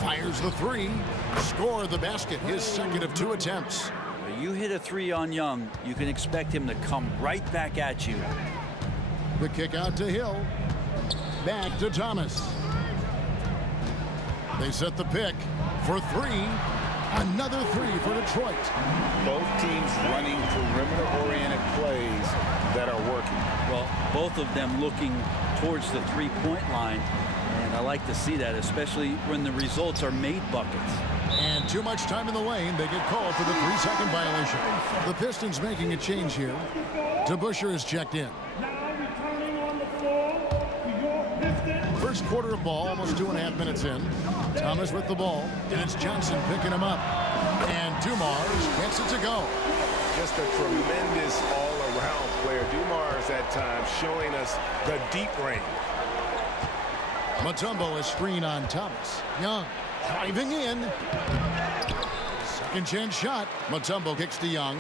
Fires the three. Score the basket. His second of 2 attempts. You hit a three on Young, you can expect him to come right back at you. The kick out to Hill. Back to Thomas. They set the pick for three. Another three for Detroit. Both teams running perimeter-oriented plays that are working. Well, both of them looking towards the three-point line. And I like to see that, especially when the results are made buckets. And too much time in the lane. They get called for the 3-second violation. The Pistons making a change here. DeBusschere is checked in. First quarter of ball, almost 2.5 minutes in. Thomas with the ball, and it's Johnson picking him up. And Dumars gets it to go. Just a tremendous all-around player. Dumars at times showing us the deep range. Mutombo is screen on Thomas. Young driving in. Second chance shot. Mutombo kicks to Young.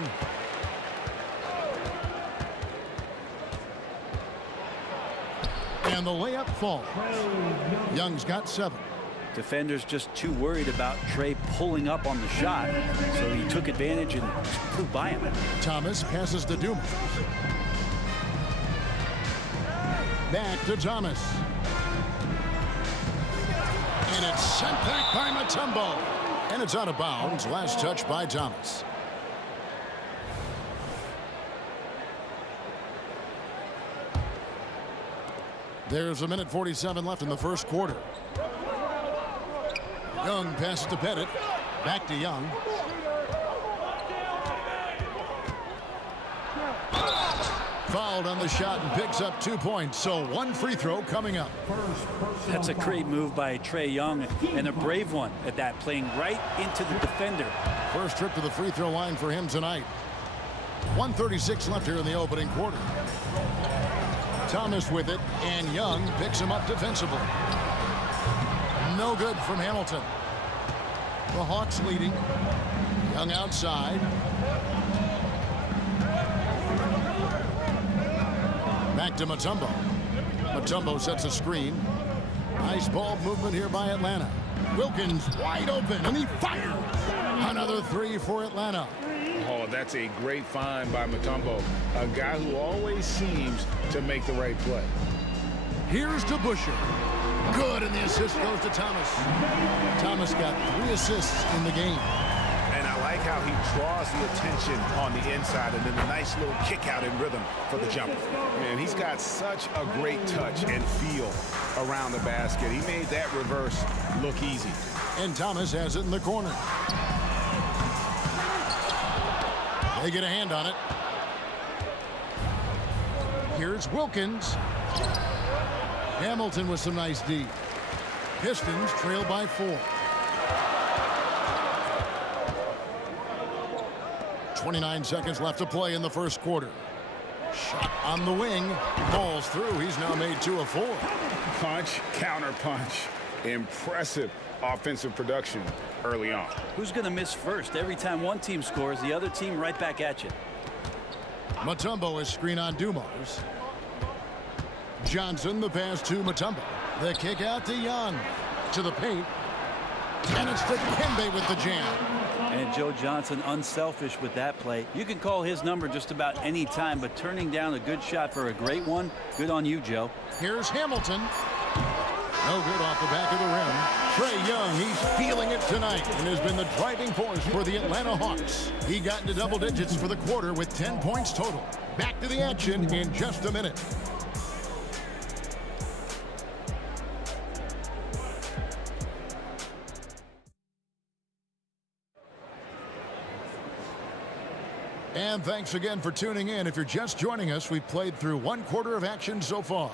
And the layup falls. Young's got 7. Defenders just too worried about Trae pulling up on the shot, so he took advantage and flew by him. Thomas passes to Dumars. Back to Thomas. And it's sent back by Mutombo. And it's out of bounds. Last touch by Thomas. There's a minute 47 left in the first quarter. Young passes to Pettit. Back to Young. Fouled on the shot and picks up 2 points. So one free throw coming up. That's a great move by Trae Young, and a brave one at that, playing right into the defender. First trip to the free throw line for him tonight. 1:36 left here in the opening quarter. Thomas with it, and Young picks him up defensively. No good from Hamilton. The Hawks leading. Young outside. Back to Mutombo. Mutombo sets a screen. Nice ball movement here by Atlanta. Wilkins wide open, and he fires. Another three for Atlanta. Oh, that's a great find by Mutombo, a guy who always seems to make the right play. Here's to Busher. Good, and the assist goes to Thomas. Thomas got 3 assists in the game. And I like how he draws the attention on the inside, and then a nice little kick out in rhythm for the jumper. Man, he's got such a great touch and feel around the basket. He made that reverse look easy. And Thomas has it in the corner. They get a hand on it. Here's Wilkins. Hamilton with some nice D. Pistons trail by 4. 29 seconds left to play in the first quarter. Shot on the wing. Falls through. He's now made 2 of 4. Punch, counter punch. Impressive offensive production early on. Who's going to miss first? Every time one team scores, the other team right back at you. Mutombo is screen on Dumars. Johnson, the pass to Mutombo. The kick out to Young. To the paint. And it's to Kembe with the jam. And Joe Johnson unselfish with that play. You can call his number just about any time, but turning down a good shot for a great one, good on you, Joe. Here's Hamilton. No good off the back of the rim. Trae Young, he's feeling it tonight and has been the driving force for the Atlanta Hawks. He got into double digits for the quarter with 10 points total. Back to the action in just a minute. And thanks again for tuning in. If you're just joining us, we've played through 1 quarter of action so far.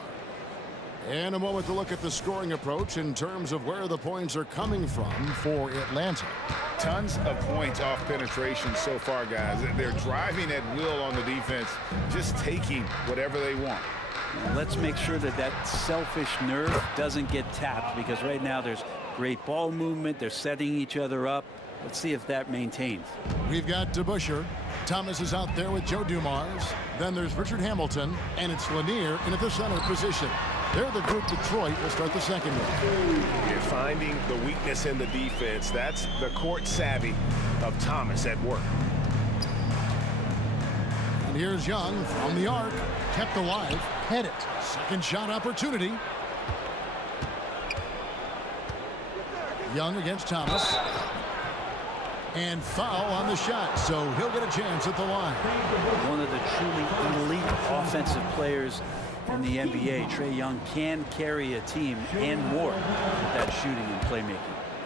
And a moment to look at the scoring approach in terms of where the points are coming from for Atlanta. Tons of points off penetration so far, guys. They're driving at will on the defense, just taking whatever they want. Let's make sure that that selfish nerve doesn't get tapped, because right now there's great ball movement. They're setting each other up. Let's see if that maintains. We've got DeBusschere. Thomas is out there with Joe Dumars. Then there's Richard Hamilton, and it's Lanier in at the center position. They're the group Detroit will start the second one. You're finding the weakness in the defense. That's the court savvy of Thomas at work. And here's Young from the arc. Kept alive. Hit it. Second shot opportunity. Young against Thomas. And foul on the shot, so he'll get a chance at the line. One of the truly elite offensive players in the NBA, Trae Young, can carry a team and more with that shooting and playmaking.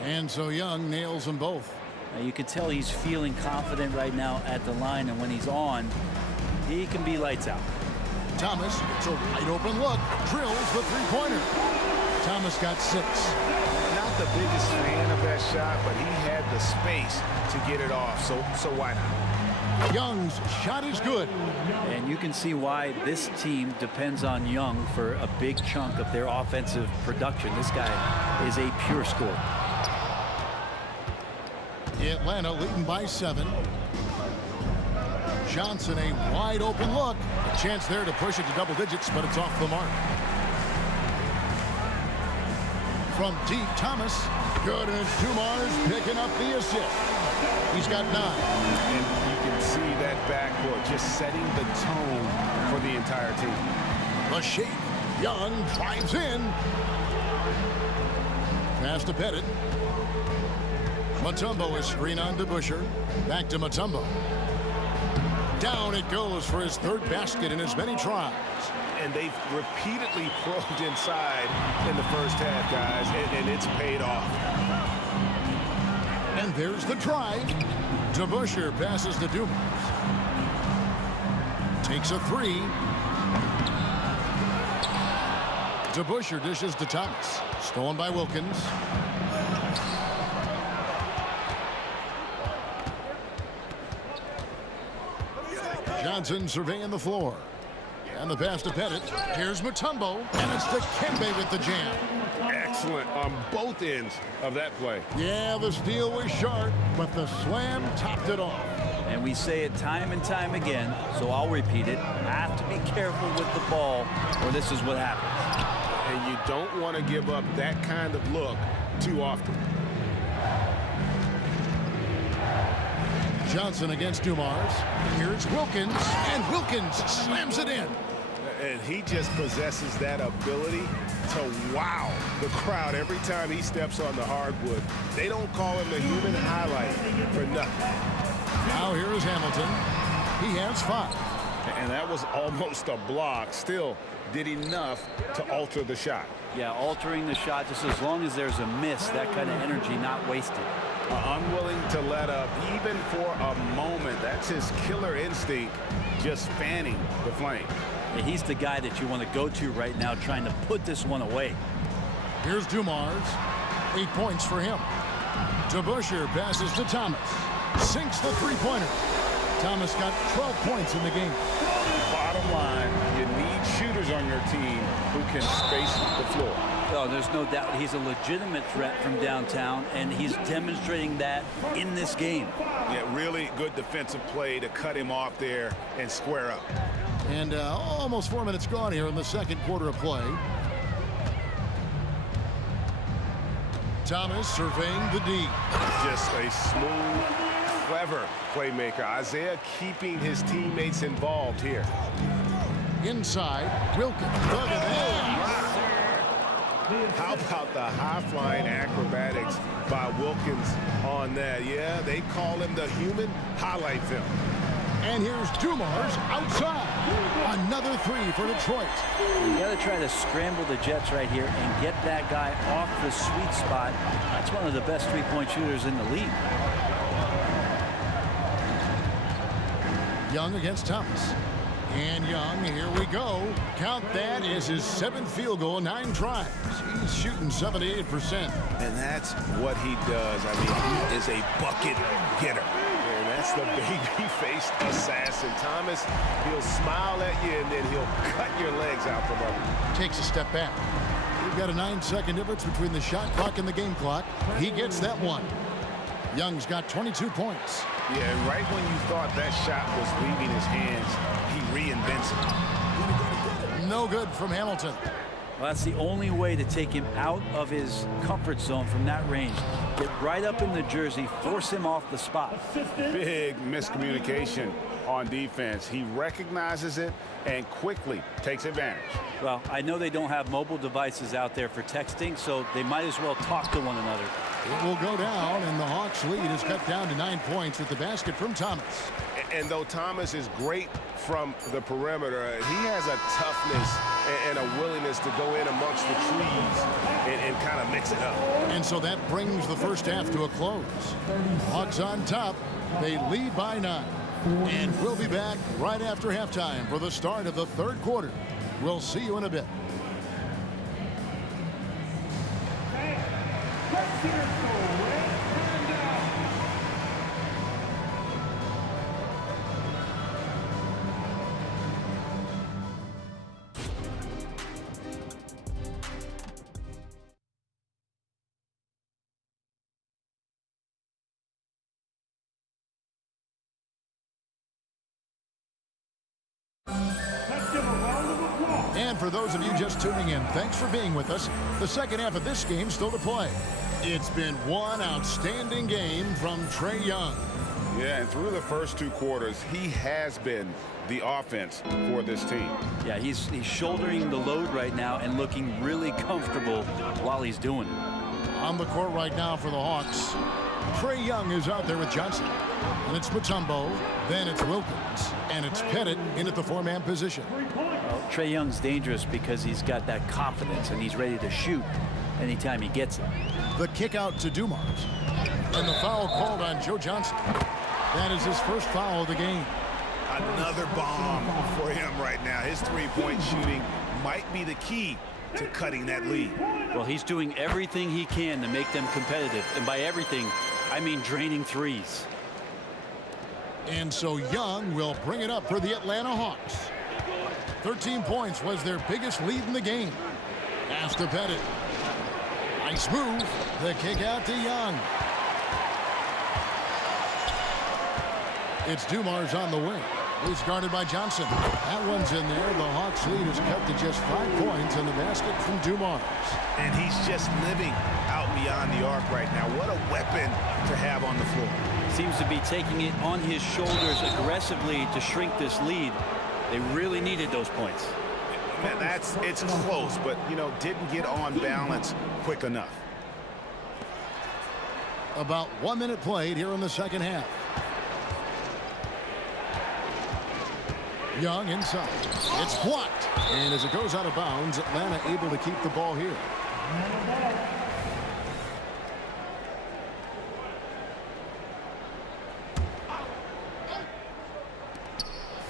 And so Young nails them both. Now you can tell he's feeling confident right now at the line, and when he's on, he can be lights out. Thomas gets a wide open look, drills the three-pointer. Thomas got 6. Not the biggest fan of that shot, but he had the space to get it off, so why not? Young's shot is good. And you can see why this team depends on Young for a big chunk of their offensive production. This guy is a pure scorer. Atlanta leading by 7. Johnson, a wide open look. A chance there to push it to double digits, but it's off the mark. From deep, Thomas. Good, and it's Dumars picking up the assist. He's got 9. And you can see that backcourt just setting the tone for the entire team. The shape. Young drives in. Pass to Pettit. Mutombo is screen on DeBusschere. Back to Mutombo. Down it goes for his 3rd basket in as many tries. And they've repeatedly probed inside in the first half, guys, and it's paid off. And there's the drive. DeBusschere passes to Dumas. Takes a three. DeBusschere dishes to Thomas. Stolen by Wilkins. Johnson surveying the floor. And the pass to Pettit. Here's Mutombo. And it's to Kembe with the jam. Excellent on both ends of that play. Yeah, the steal was sharp, but the slam topped it off. And we say it time and time again, so I'll repeat it. Have to be careful with the ball, or this is what happens. And you don't want to give up that kind of look too often. Johnson against Dumars. Here's Wilkins, and Wilkins slams it in. And he just possesses that ability to wow the crowd every time he steps on the hardwood. They don't call him the human highlight for nothing. Now here is Hamilton. He has 5. And that was almost a block. Still did enough to alter the shot. Yeah, altering the shot just as long as there's a miss, that kind of energy not wasted. Unwilling to let up even for a moment. That's his killer instinct, just fanning the flame. Yeah, he's the guy that you want to go to right now trying to put this one away. Here's Dumars. 8 points for him. DeBusschere passes to Thomas. Sinks the three-pointer. Thomas got 12 points in the game. Bottom line, you need shooters on your team who can space the floor. Oh, there's no doubt he's a legitimate threat from downtown, and he's demonstrating that in this game. Yeah, really good defensive play to cut him off there and square up. And almost 4 minutes gone here in the second quarter of play. Thomas surveying the D. Just a smooth, clever playmaker. Isaiah keeping his teammates involved here. Inside, Wilkins. Look at that. How about the high-flying acrobatics by Wilkins on that? Yeah, they call him the human highlight film. And here's Dumars outside. Another 3 for Detroit. You got to try to scramble the Jets right here and get that guy off the sweet spot. That's one of the best three-point shooters in the league. Young against Thomas. And Young, here we go. Count that as his 7th field goal in 9 tries. He's shooting 78%. And that's what he does. I mean, he is a bucket getter. And that's the baby-faced assassin. Thomas, he'll smile at you, and then he'll cut your legs out from under. Takes a step back. We've got a 9-second difference between the shot clock and the game clock. He gets that one. Young's got 22 points. Yeah, and right when you thought that shot was leaving his hands, he reinvents it. No good from Hamilton. Well, that's the only way to take him out of his comfort zone from that range. Get right up in the jersey, force him off the spot. Big miscommunication on defense. He recognizes it and quickly takes advantage. Well, I know they don't have mobile devices out there for texting, so they might as well talk to one another. It will go down, and the Hawks' lead is cut down to 9 points with the basket from Thomas. And though Thomas is great from the perimeter, he has a toughness and a willingness to go in amongst the trees and kind of mix it up. And so that brings the first half to a close. Hawks on top. They lead by 9. And we'll be back right after halftime for the start of the third quarter. We'll see you in a bit. And for those of you just tuning in, thanks for being with us. The second half of this game still to play. It's been one outstanding game from Trae Young. Yeah, and through the first 2 quarters, he has been the offense for this team. Yeah, he's shouldering the load right now and looking really comfortable while he's doing it. On the court right now for the Hawks, Trae Young is out there with Johnson. And it's Mutombo, then it's Wilkins, and it's Pettit in at the four-man position. Well, Trae Young's dangerous because he's got that confidence and he's ready to shoot anytime he gets it. The kick out to Dumars. And the foul called on Joe Johnson. That is his first foul of the game. Another bomb for him right now. His three-point shooting might be the key to cutting that lead. Well, he's doing everything he can to make them competitive. And by everything, I mean draining threes. And so Young will bring it up for the Atlanta Hawks. 13 points was their biggest lead in the game. Pass to Pettit. Nice move. The kick out to Young. It's Dumars on the wing. He's guarded by Johnson. That one's in there. The Hawks lead is cut to just 5 points in the basket from Dumars. And he's just living out beyond the arc right now. What a weapon to have on the floor. Seems to be taking it on his shoulders aggressively to shrink this lead. They really needed those points. Man, it's close, but, you know, didn't get on balance quick enough. About 1 minute played here in the second half. Young inside. It's blocked. And as it goes out of bounds, Atlanta able to keep the ball here.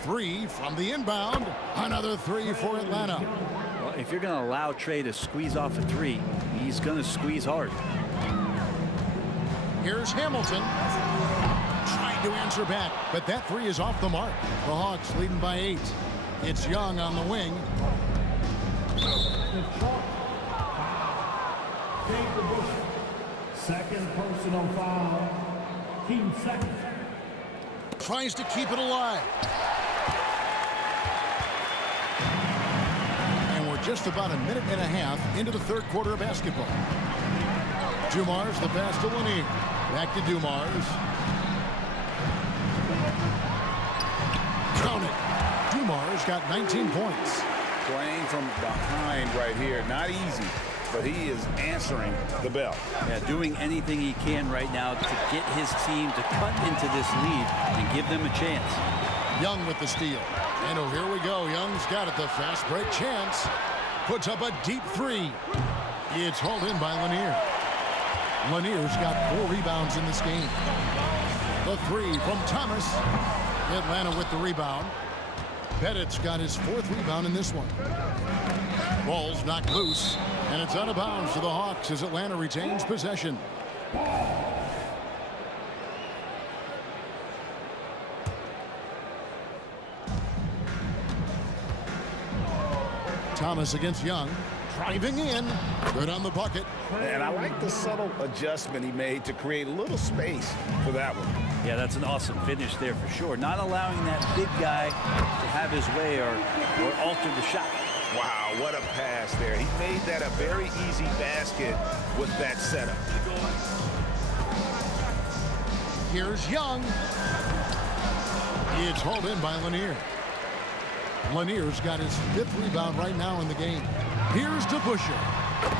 Three from the inbound. Another three for Atlanta. Well, if you're going to allow Trae to squeeze off a three, he's going to squeeze hard. Here's Hamilton. Trying to answer back, but that three is off the mark. The Hawks leading by 8. It's Young on the wing. Second personal foul. Team second. Tries to keep it alive. And we're just about a minute and a half into the third quarter of basketball. Dumars, the pass to Lanier. Back to Dumars. Count it. Dumars got 19 points. Playing from behind right here. Not easy, but he is answering the bell. Yeah, doing anything he can right now to get his team to cut into this lead and give them a chance. Young with the steal. And oh, here we go. Young's got it. The fast break chance. Puts up a deep three. It's hauled in by Lanier. Lanier's got 4 rebounds in this game. The three from Thomas. Atlanta with the rebound. Pettit's got his 4th rebound in this one. Ball's knocked loose, and it's out of bounds to the Hawks as Atlanta retains possession. Thomas against Young. Driving in. Good on the bucket. And I like the subtle adjustment he made to create a little space for that one. Yeah, that's an awesome finish there for sure. Not allowing that big guy to have his way or alter the shot. Wow, what a pass there. He made that a very easy basket with that setup. Here's Young. It's hauled in by Lanier. Lanier's got his 5th rebound right now in the game. Here's to Busher.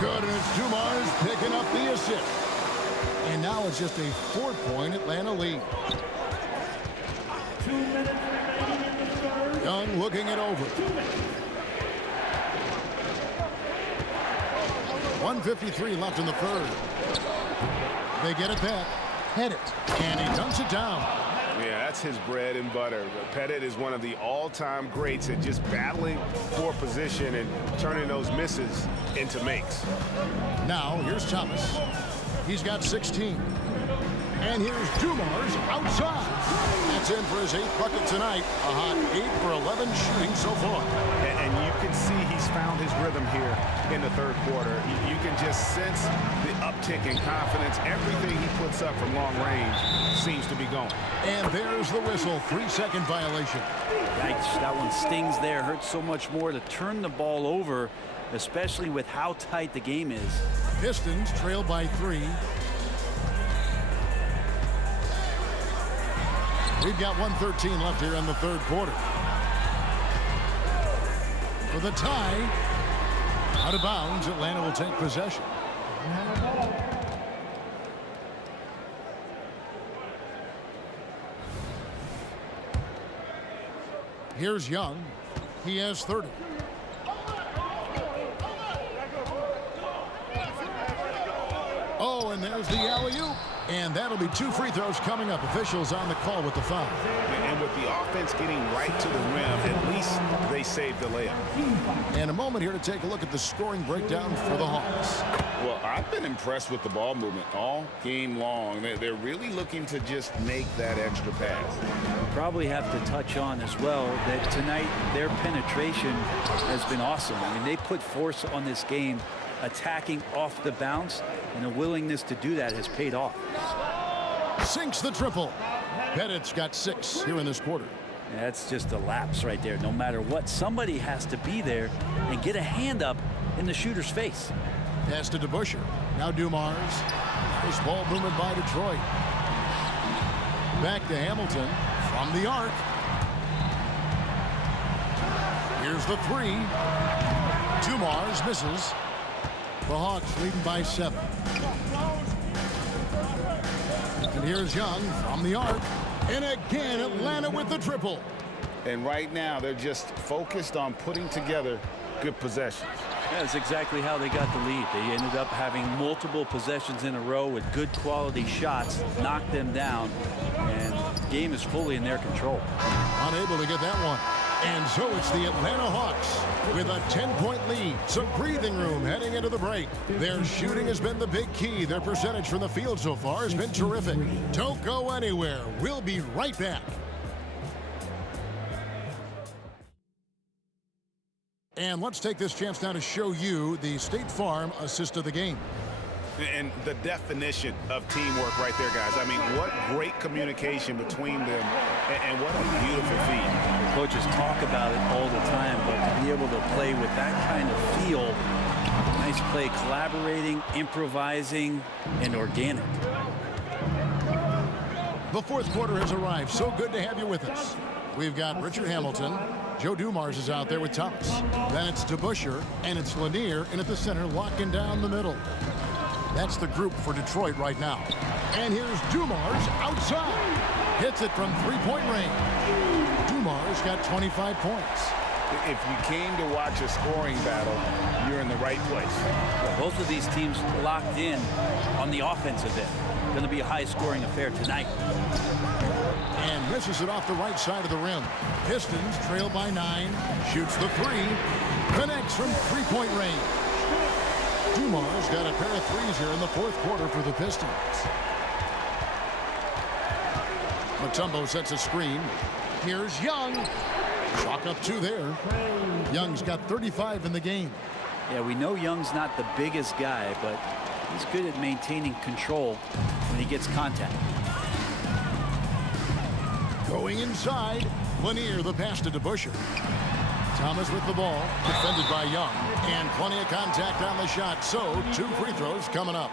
Good, and it's Dumars picking up the assist. And now it's just a 4-point Atlanta lead. 2 minutes remaining in the third. Young looking it over. 1:53 left in the third. They get it back. Pettit, and he dunks it down. Yeah, that's his bread and butter. Pettit is one of the all-time greats at just battling for position and turning those misses into makes. Now, here's Thomas. He's got 16. And here's Dumars outside. That's in for his 8th bucket tonight. A hot 8 for 11 shooting so far. And you can see he's found his rhythm here in the third quarter. You can just sense the uptick in confidence. Everything he puts up from long range seems to be going. And there's the whistle. 3-second violation. Yikes, that one stings there. Hurts so much more to turn the ball over, especially with how tight the game is. Pistons trail by 3. We've got 1:13 left here in the third quarter. For the tie, out of bounds, Atlanta will take possession. Here's Young. He has 30. Oh, and there's the alley-oop. And that'll be 2 free throws coming up. Officials on the call with the foul. And with the offense getting right to the rim, at least they saved the layup. And a moment here to take a look at the scoring breakdown for the Hawks. Well, I've been impressed with the ball movement all game long. They're really looking to just make that extra pass. Probably have to touch on as well that tonight their penetration has been awesome. I mean, they put force on this game, attacking off the bounce, and the willingness to do that has paid off. Sinks the triple. Pettit's got 6 here in this quarter. That's just a lapse right there. No matter what, somebody has to be there and get a hand up in the shooter's face. Pass to DeBusschere. Now Dumars. Nice ball movement by Detroit. Back to Hamilton from the arc. Here's the 3. Dumars misses. The Hawks leading by 7. And here's Young from the arc. And again, Atlanta with the triple. And right now, they're just focused on putting together good possessions. That's exactly how they got the lead. They ended up having multiple possessions in a row with good quality shots, knocked them down, and the game is fully in their control. Unable to get that one. And so it's the Atlanta Hawks with a 10-point lead. Some breathing room heading into the break. Their shooting has been the big key. Their percentage from the field so far has been terrific. Don't go anywhere. We'll be right back. And let's take this chance now to show you the State Farm assist of the game. And the definition of teamwork right there, guys. I mean, what great communication between them, and what a beautiful feed. Coaches talk about it all the time, but to be able to play with that kind of feel, nice play, collaborating, improvising, and organic. The fourth quarter has arrived. So good to have you with us. We've got Richard Hamilton. Joe Dumars is out there with Thomas. Then it's DeBusschere, and it's Lanier in at the center, locking down the middle. That's the group for Detroit right now. And here's Dumars outside. Hits it from 3-point range. Dumars got 25 points. If you came to watch a scoring battle, you're in the right place. Well, both of these teams locked in on the offensive end. Going to be a high-scoring affair tonight. And misses it off the right side of the rim. Pistons trail by 9. Shoots the 3. Connects from 3-point range. Dumars got a pair of threes here in the fourth quarter for the Pistons. Mutombo sets a screen. Here's Young. Chalk up 2 there. Young's got 35 in the game. Yeah, we know Young's not the biggest guy, but he's good at maintaining control when he gets contact. Going inside. Lanier, the pass to DeBusschere. Thomas with the ball, defended by Young, and plenty of contact on the shot. So 2 free throws coming up.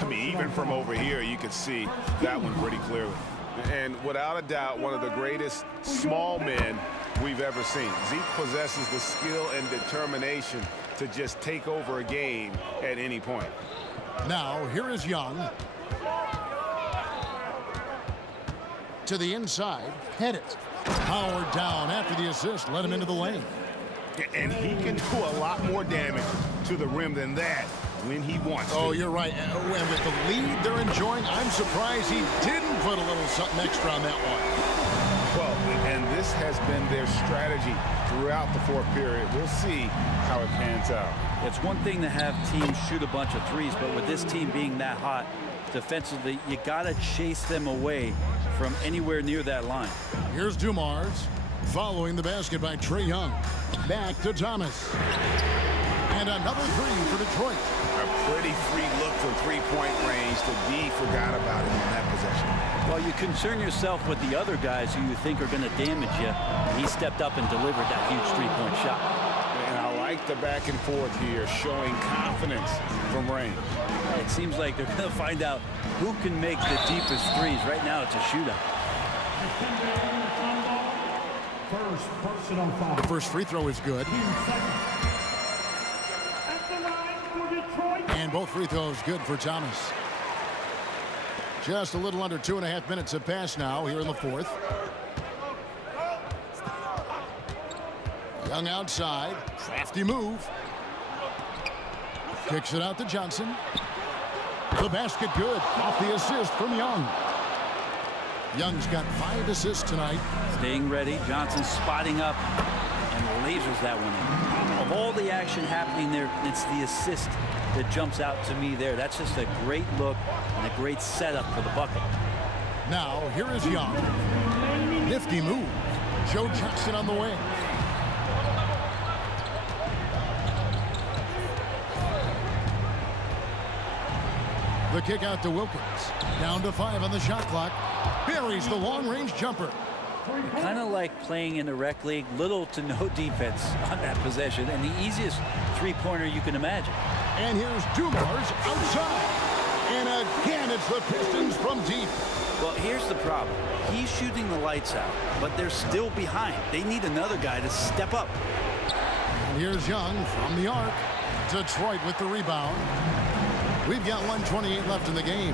I mean, even from over here, you could see that one pretty clearly. And without a doubt, one of the greatest small men we've ever seen. Zeke possesses the skill and determination to just take over a game at any point. Now, here is Young. To the inside, head it. Howard down after the assist, let him into the lane. And he can do a lot more damage to the rim than that when he wants to. Oh, you're right. And with the lead they're enjoying, I'm surprised he didn't put a little something extra on that one. Well, and this has been their strategy throughout the fourth period. We'll see how it pans out. It's one thing to have teams shoot a bunch of threes, but with this team being that hot defensively, you got to chase them away from anywhere near that line. Here's Dumars following the basket by Trae Young. Back to Thomas. And another 3 for Detroit. A pretty free look from 3-point range. The D forgot about it on that possession. Well, you concern yourself with the other guys who you think are going to damage you. He stepped up and delivered that huge 3-point shot. And I like the back and forth here, showing confidence from range. It seems like they're going to find out who can make the deepest threes. Right now, it's a shootout. The first free throw is good. And both free throws good for Thomas. Just a little under 2.5 minutes have passed now here in the fourth. Young outside. Crafty move. Kicks it out to Johnson. The basket good. Off the assist from Young. Young's got 5 assists tonight. Staying ready. Johnson spotting up and lasers that one in. Of all the action happening there, it's the assist that jumps out to me there. That's just a great look and a great setup for the bucket. Now, here is Young. Nifty move. Joe Johnson on the wing. The kick out to Wilkins. Down to 5 on the shot clock. Buries the long-range jumper. Kind of like playing in the rec league, little to no defense on that possession, and the easiest three-pointer you can imagine. And here's Dumars outside. And again, it's the Pistons from deep. Well, here's the problem. He's shooting the lights out, but they're still behind. They need another guy to step up. And here's Young from the arc. Detroit with the rebound. We've got 1:28 left in the game.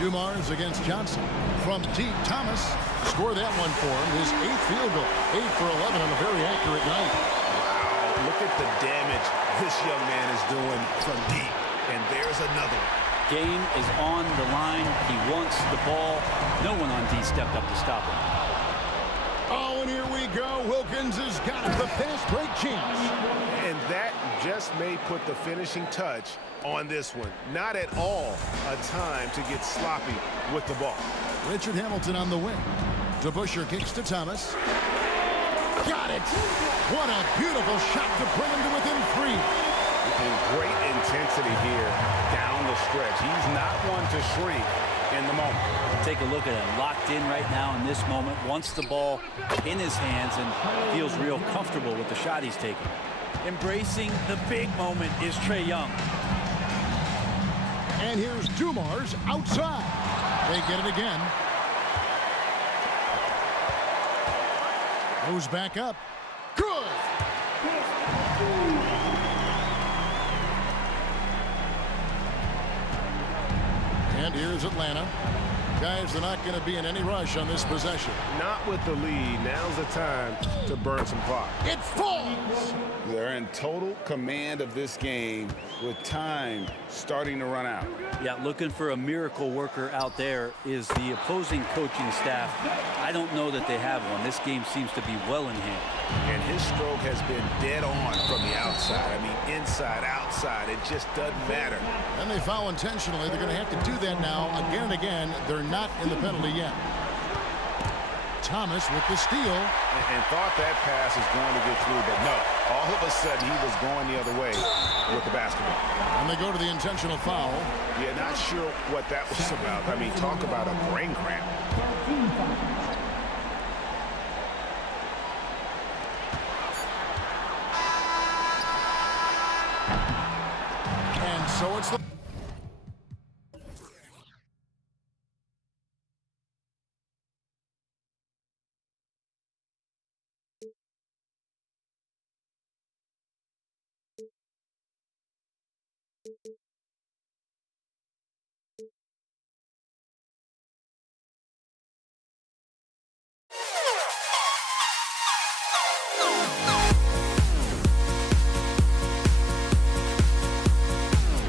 Dumars against Johnson. From deep, Thomas scored that one for him. His 8th field goal. 8 for 11 on a very accurate night. Wow, look at the damage this young man is doing from deep. And there's another one. Game is on the line. He wants the ball. No one on D stepped up to stop him. Oh, and here we go. Wilkins has got the fast break chance. And that just may put the finishing touch on this one. Not at all a time to get sloppy with the ball. Richard Hamilton on the wing. DeBusschere kicks to Thomas. Got it. What a beautiful shot to bring him to within 3. And great intensity here down the stretch. He's not one to shrink in the moment. Take a look at it. Locked in right now in this moment. Wants the ball in his hands and feels real comfortable with the shot he's taking. Embracing the big moment is Trae Young. And here's Dumars outside. They get it again. Goes back up. Good. And here's Atlanta. Guys, they're not going to be in any rush on this possession. Not with the lead. Now's the time to burn some clock. It falls. They're in total command of this game with time starting to run out. Yeah, looking for a miracle worker out there is the opposing coaching staff. I don't know that they have one. This game seems to be well in hand. And his stroke has been dead on from the outside. I mean, inside, outside. It just doesn't matter. And they foul intentionally. They're going to have to do that now again and again. They're not in the penalty yet. Thomas with the steal. And thought that pass is going to get through, but no. All of a sudden, he was going the other way with the basketball. And they go to the intentional foul. Yeah, not sure what that was about. I mean, talk about a brain cramp. And so it's the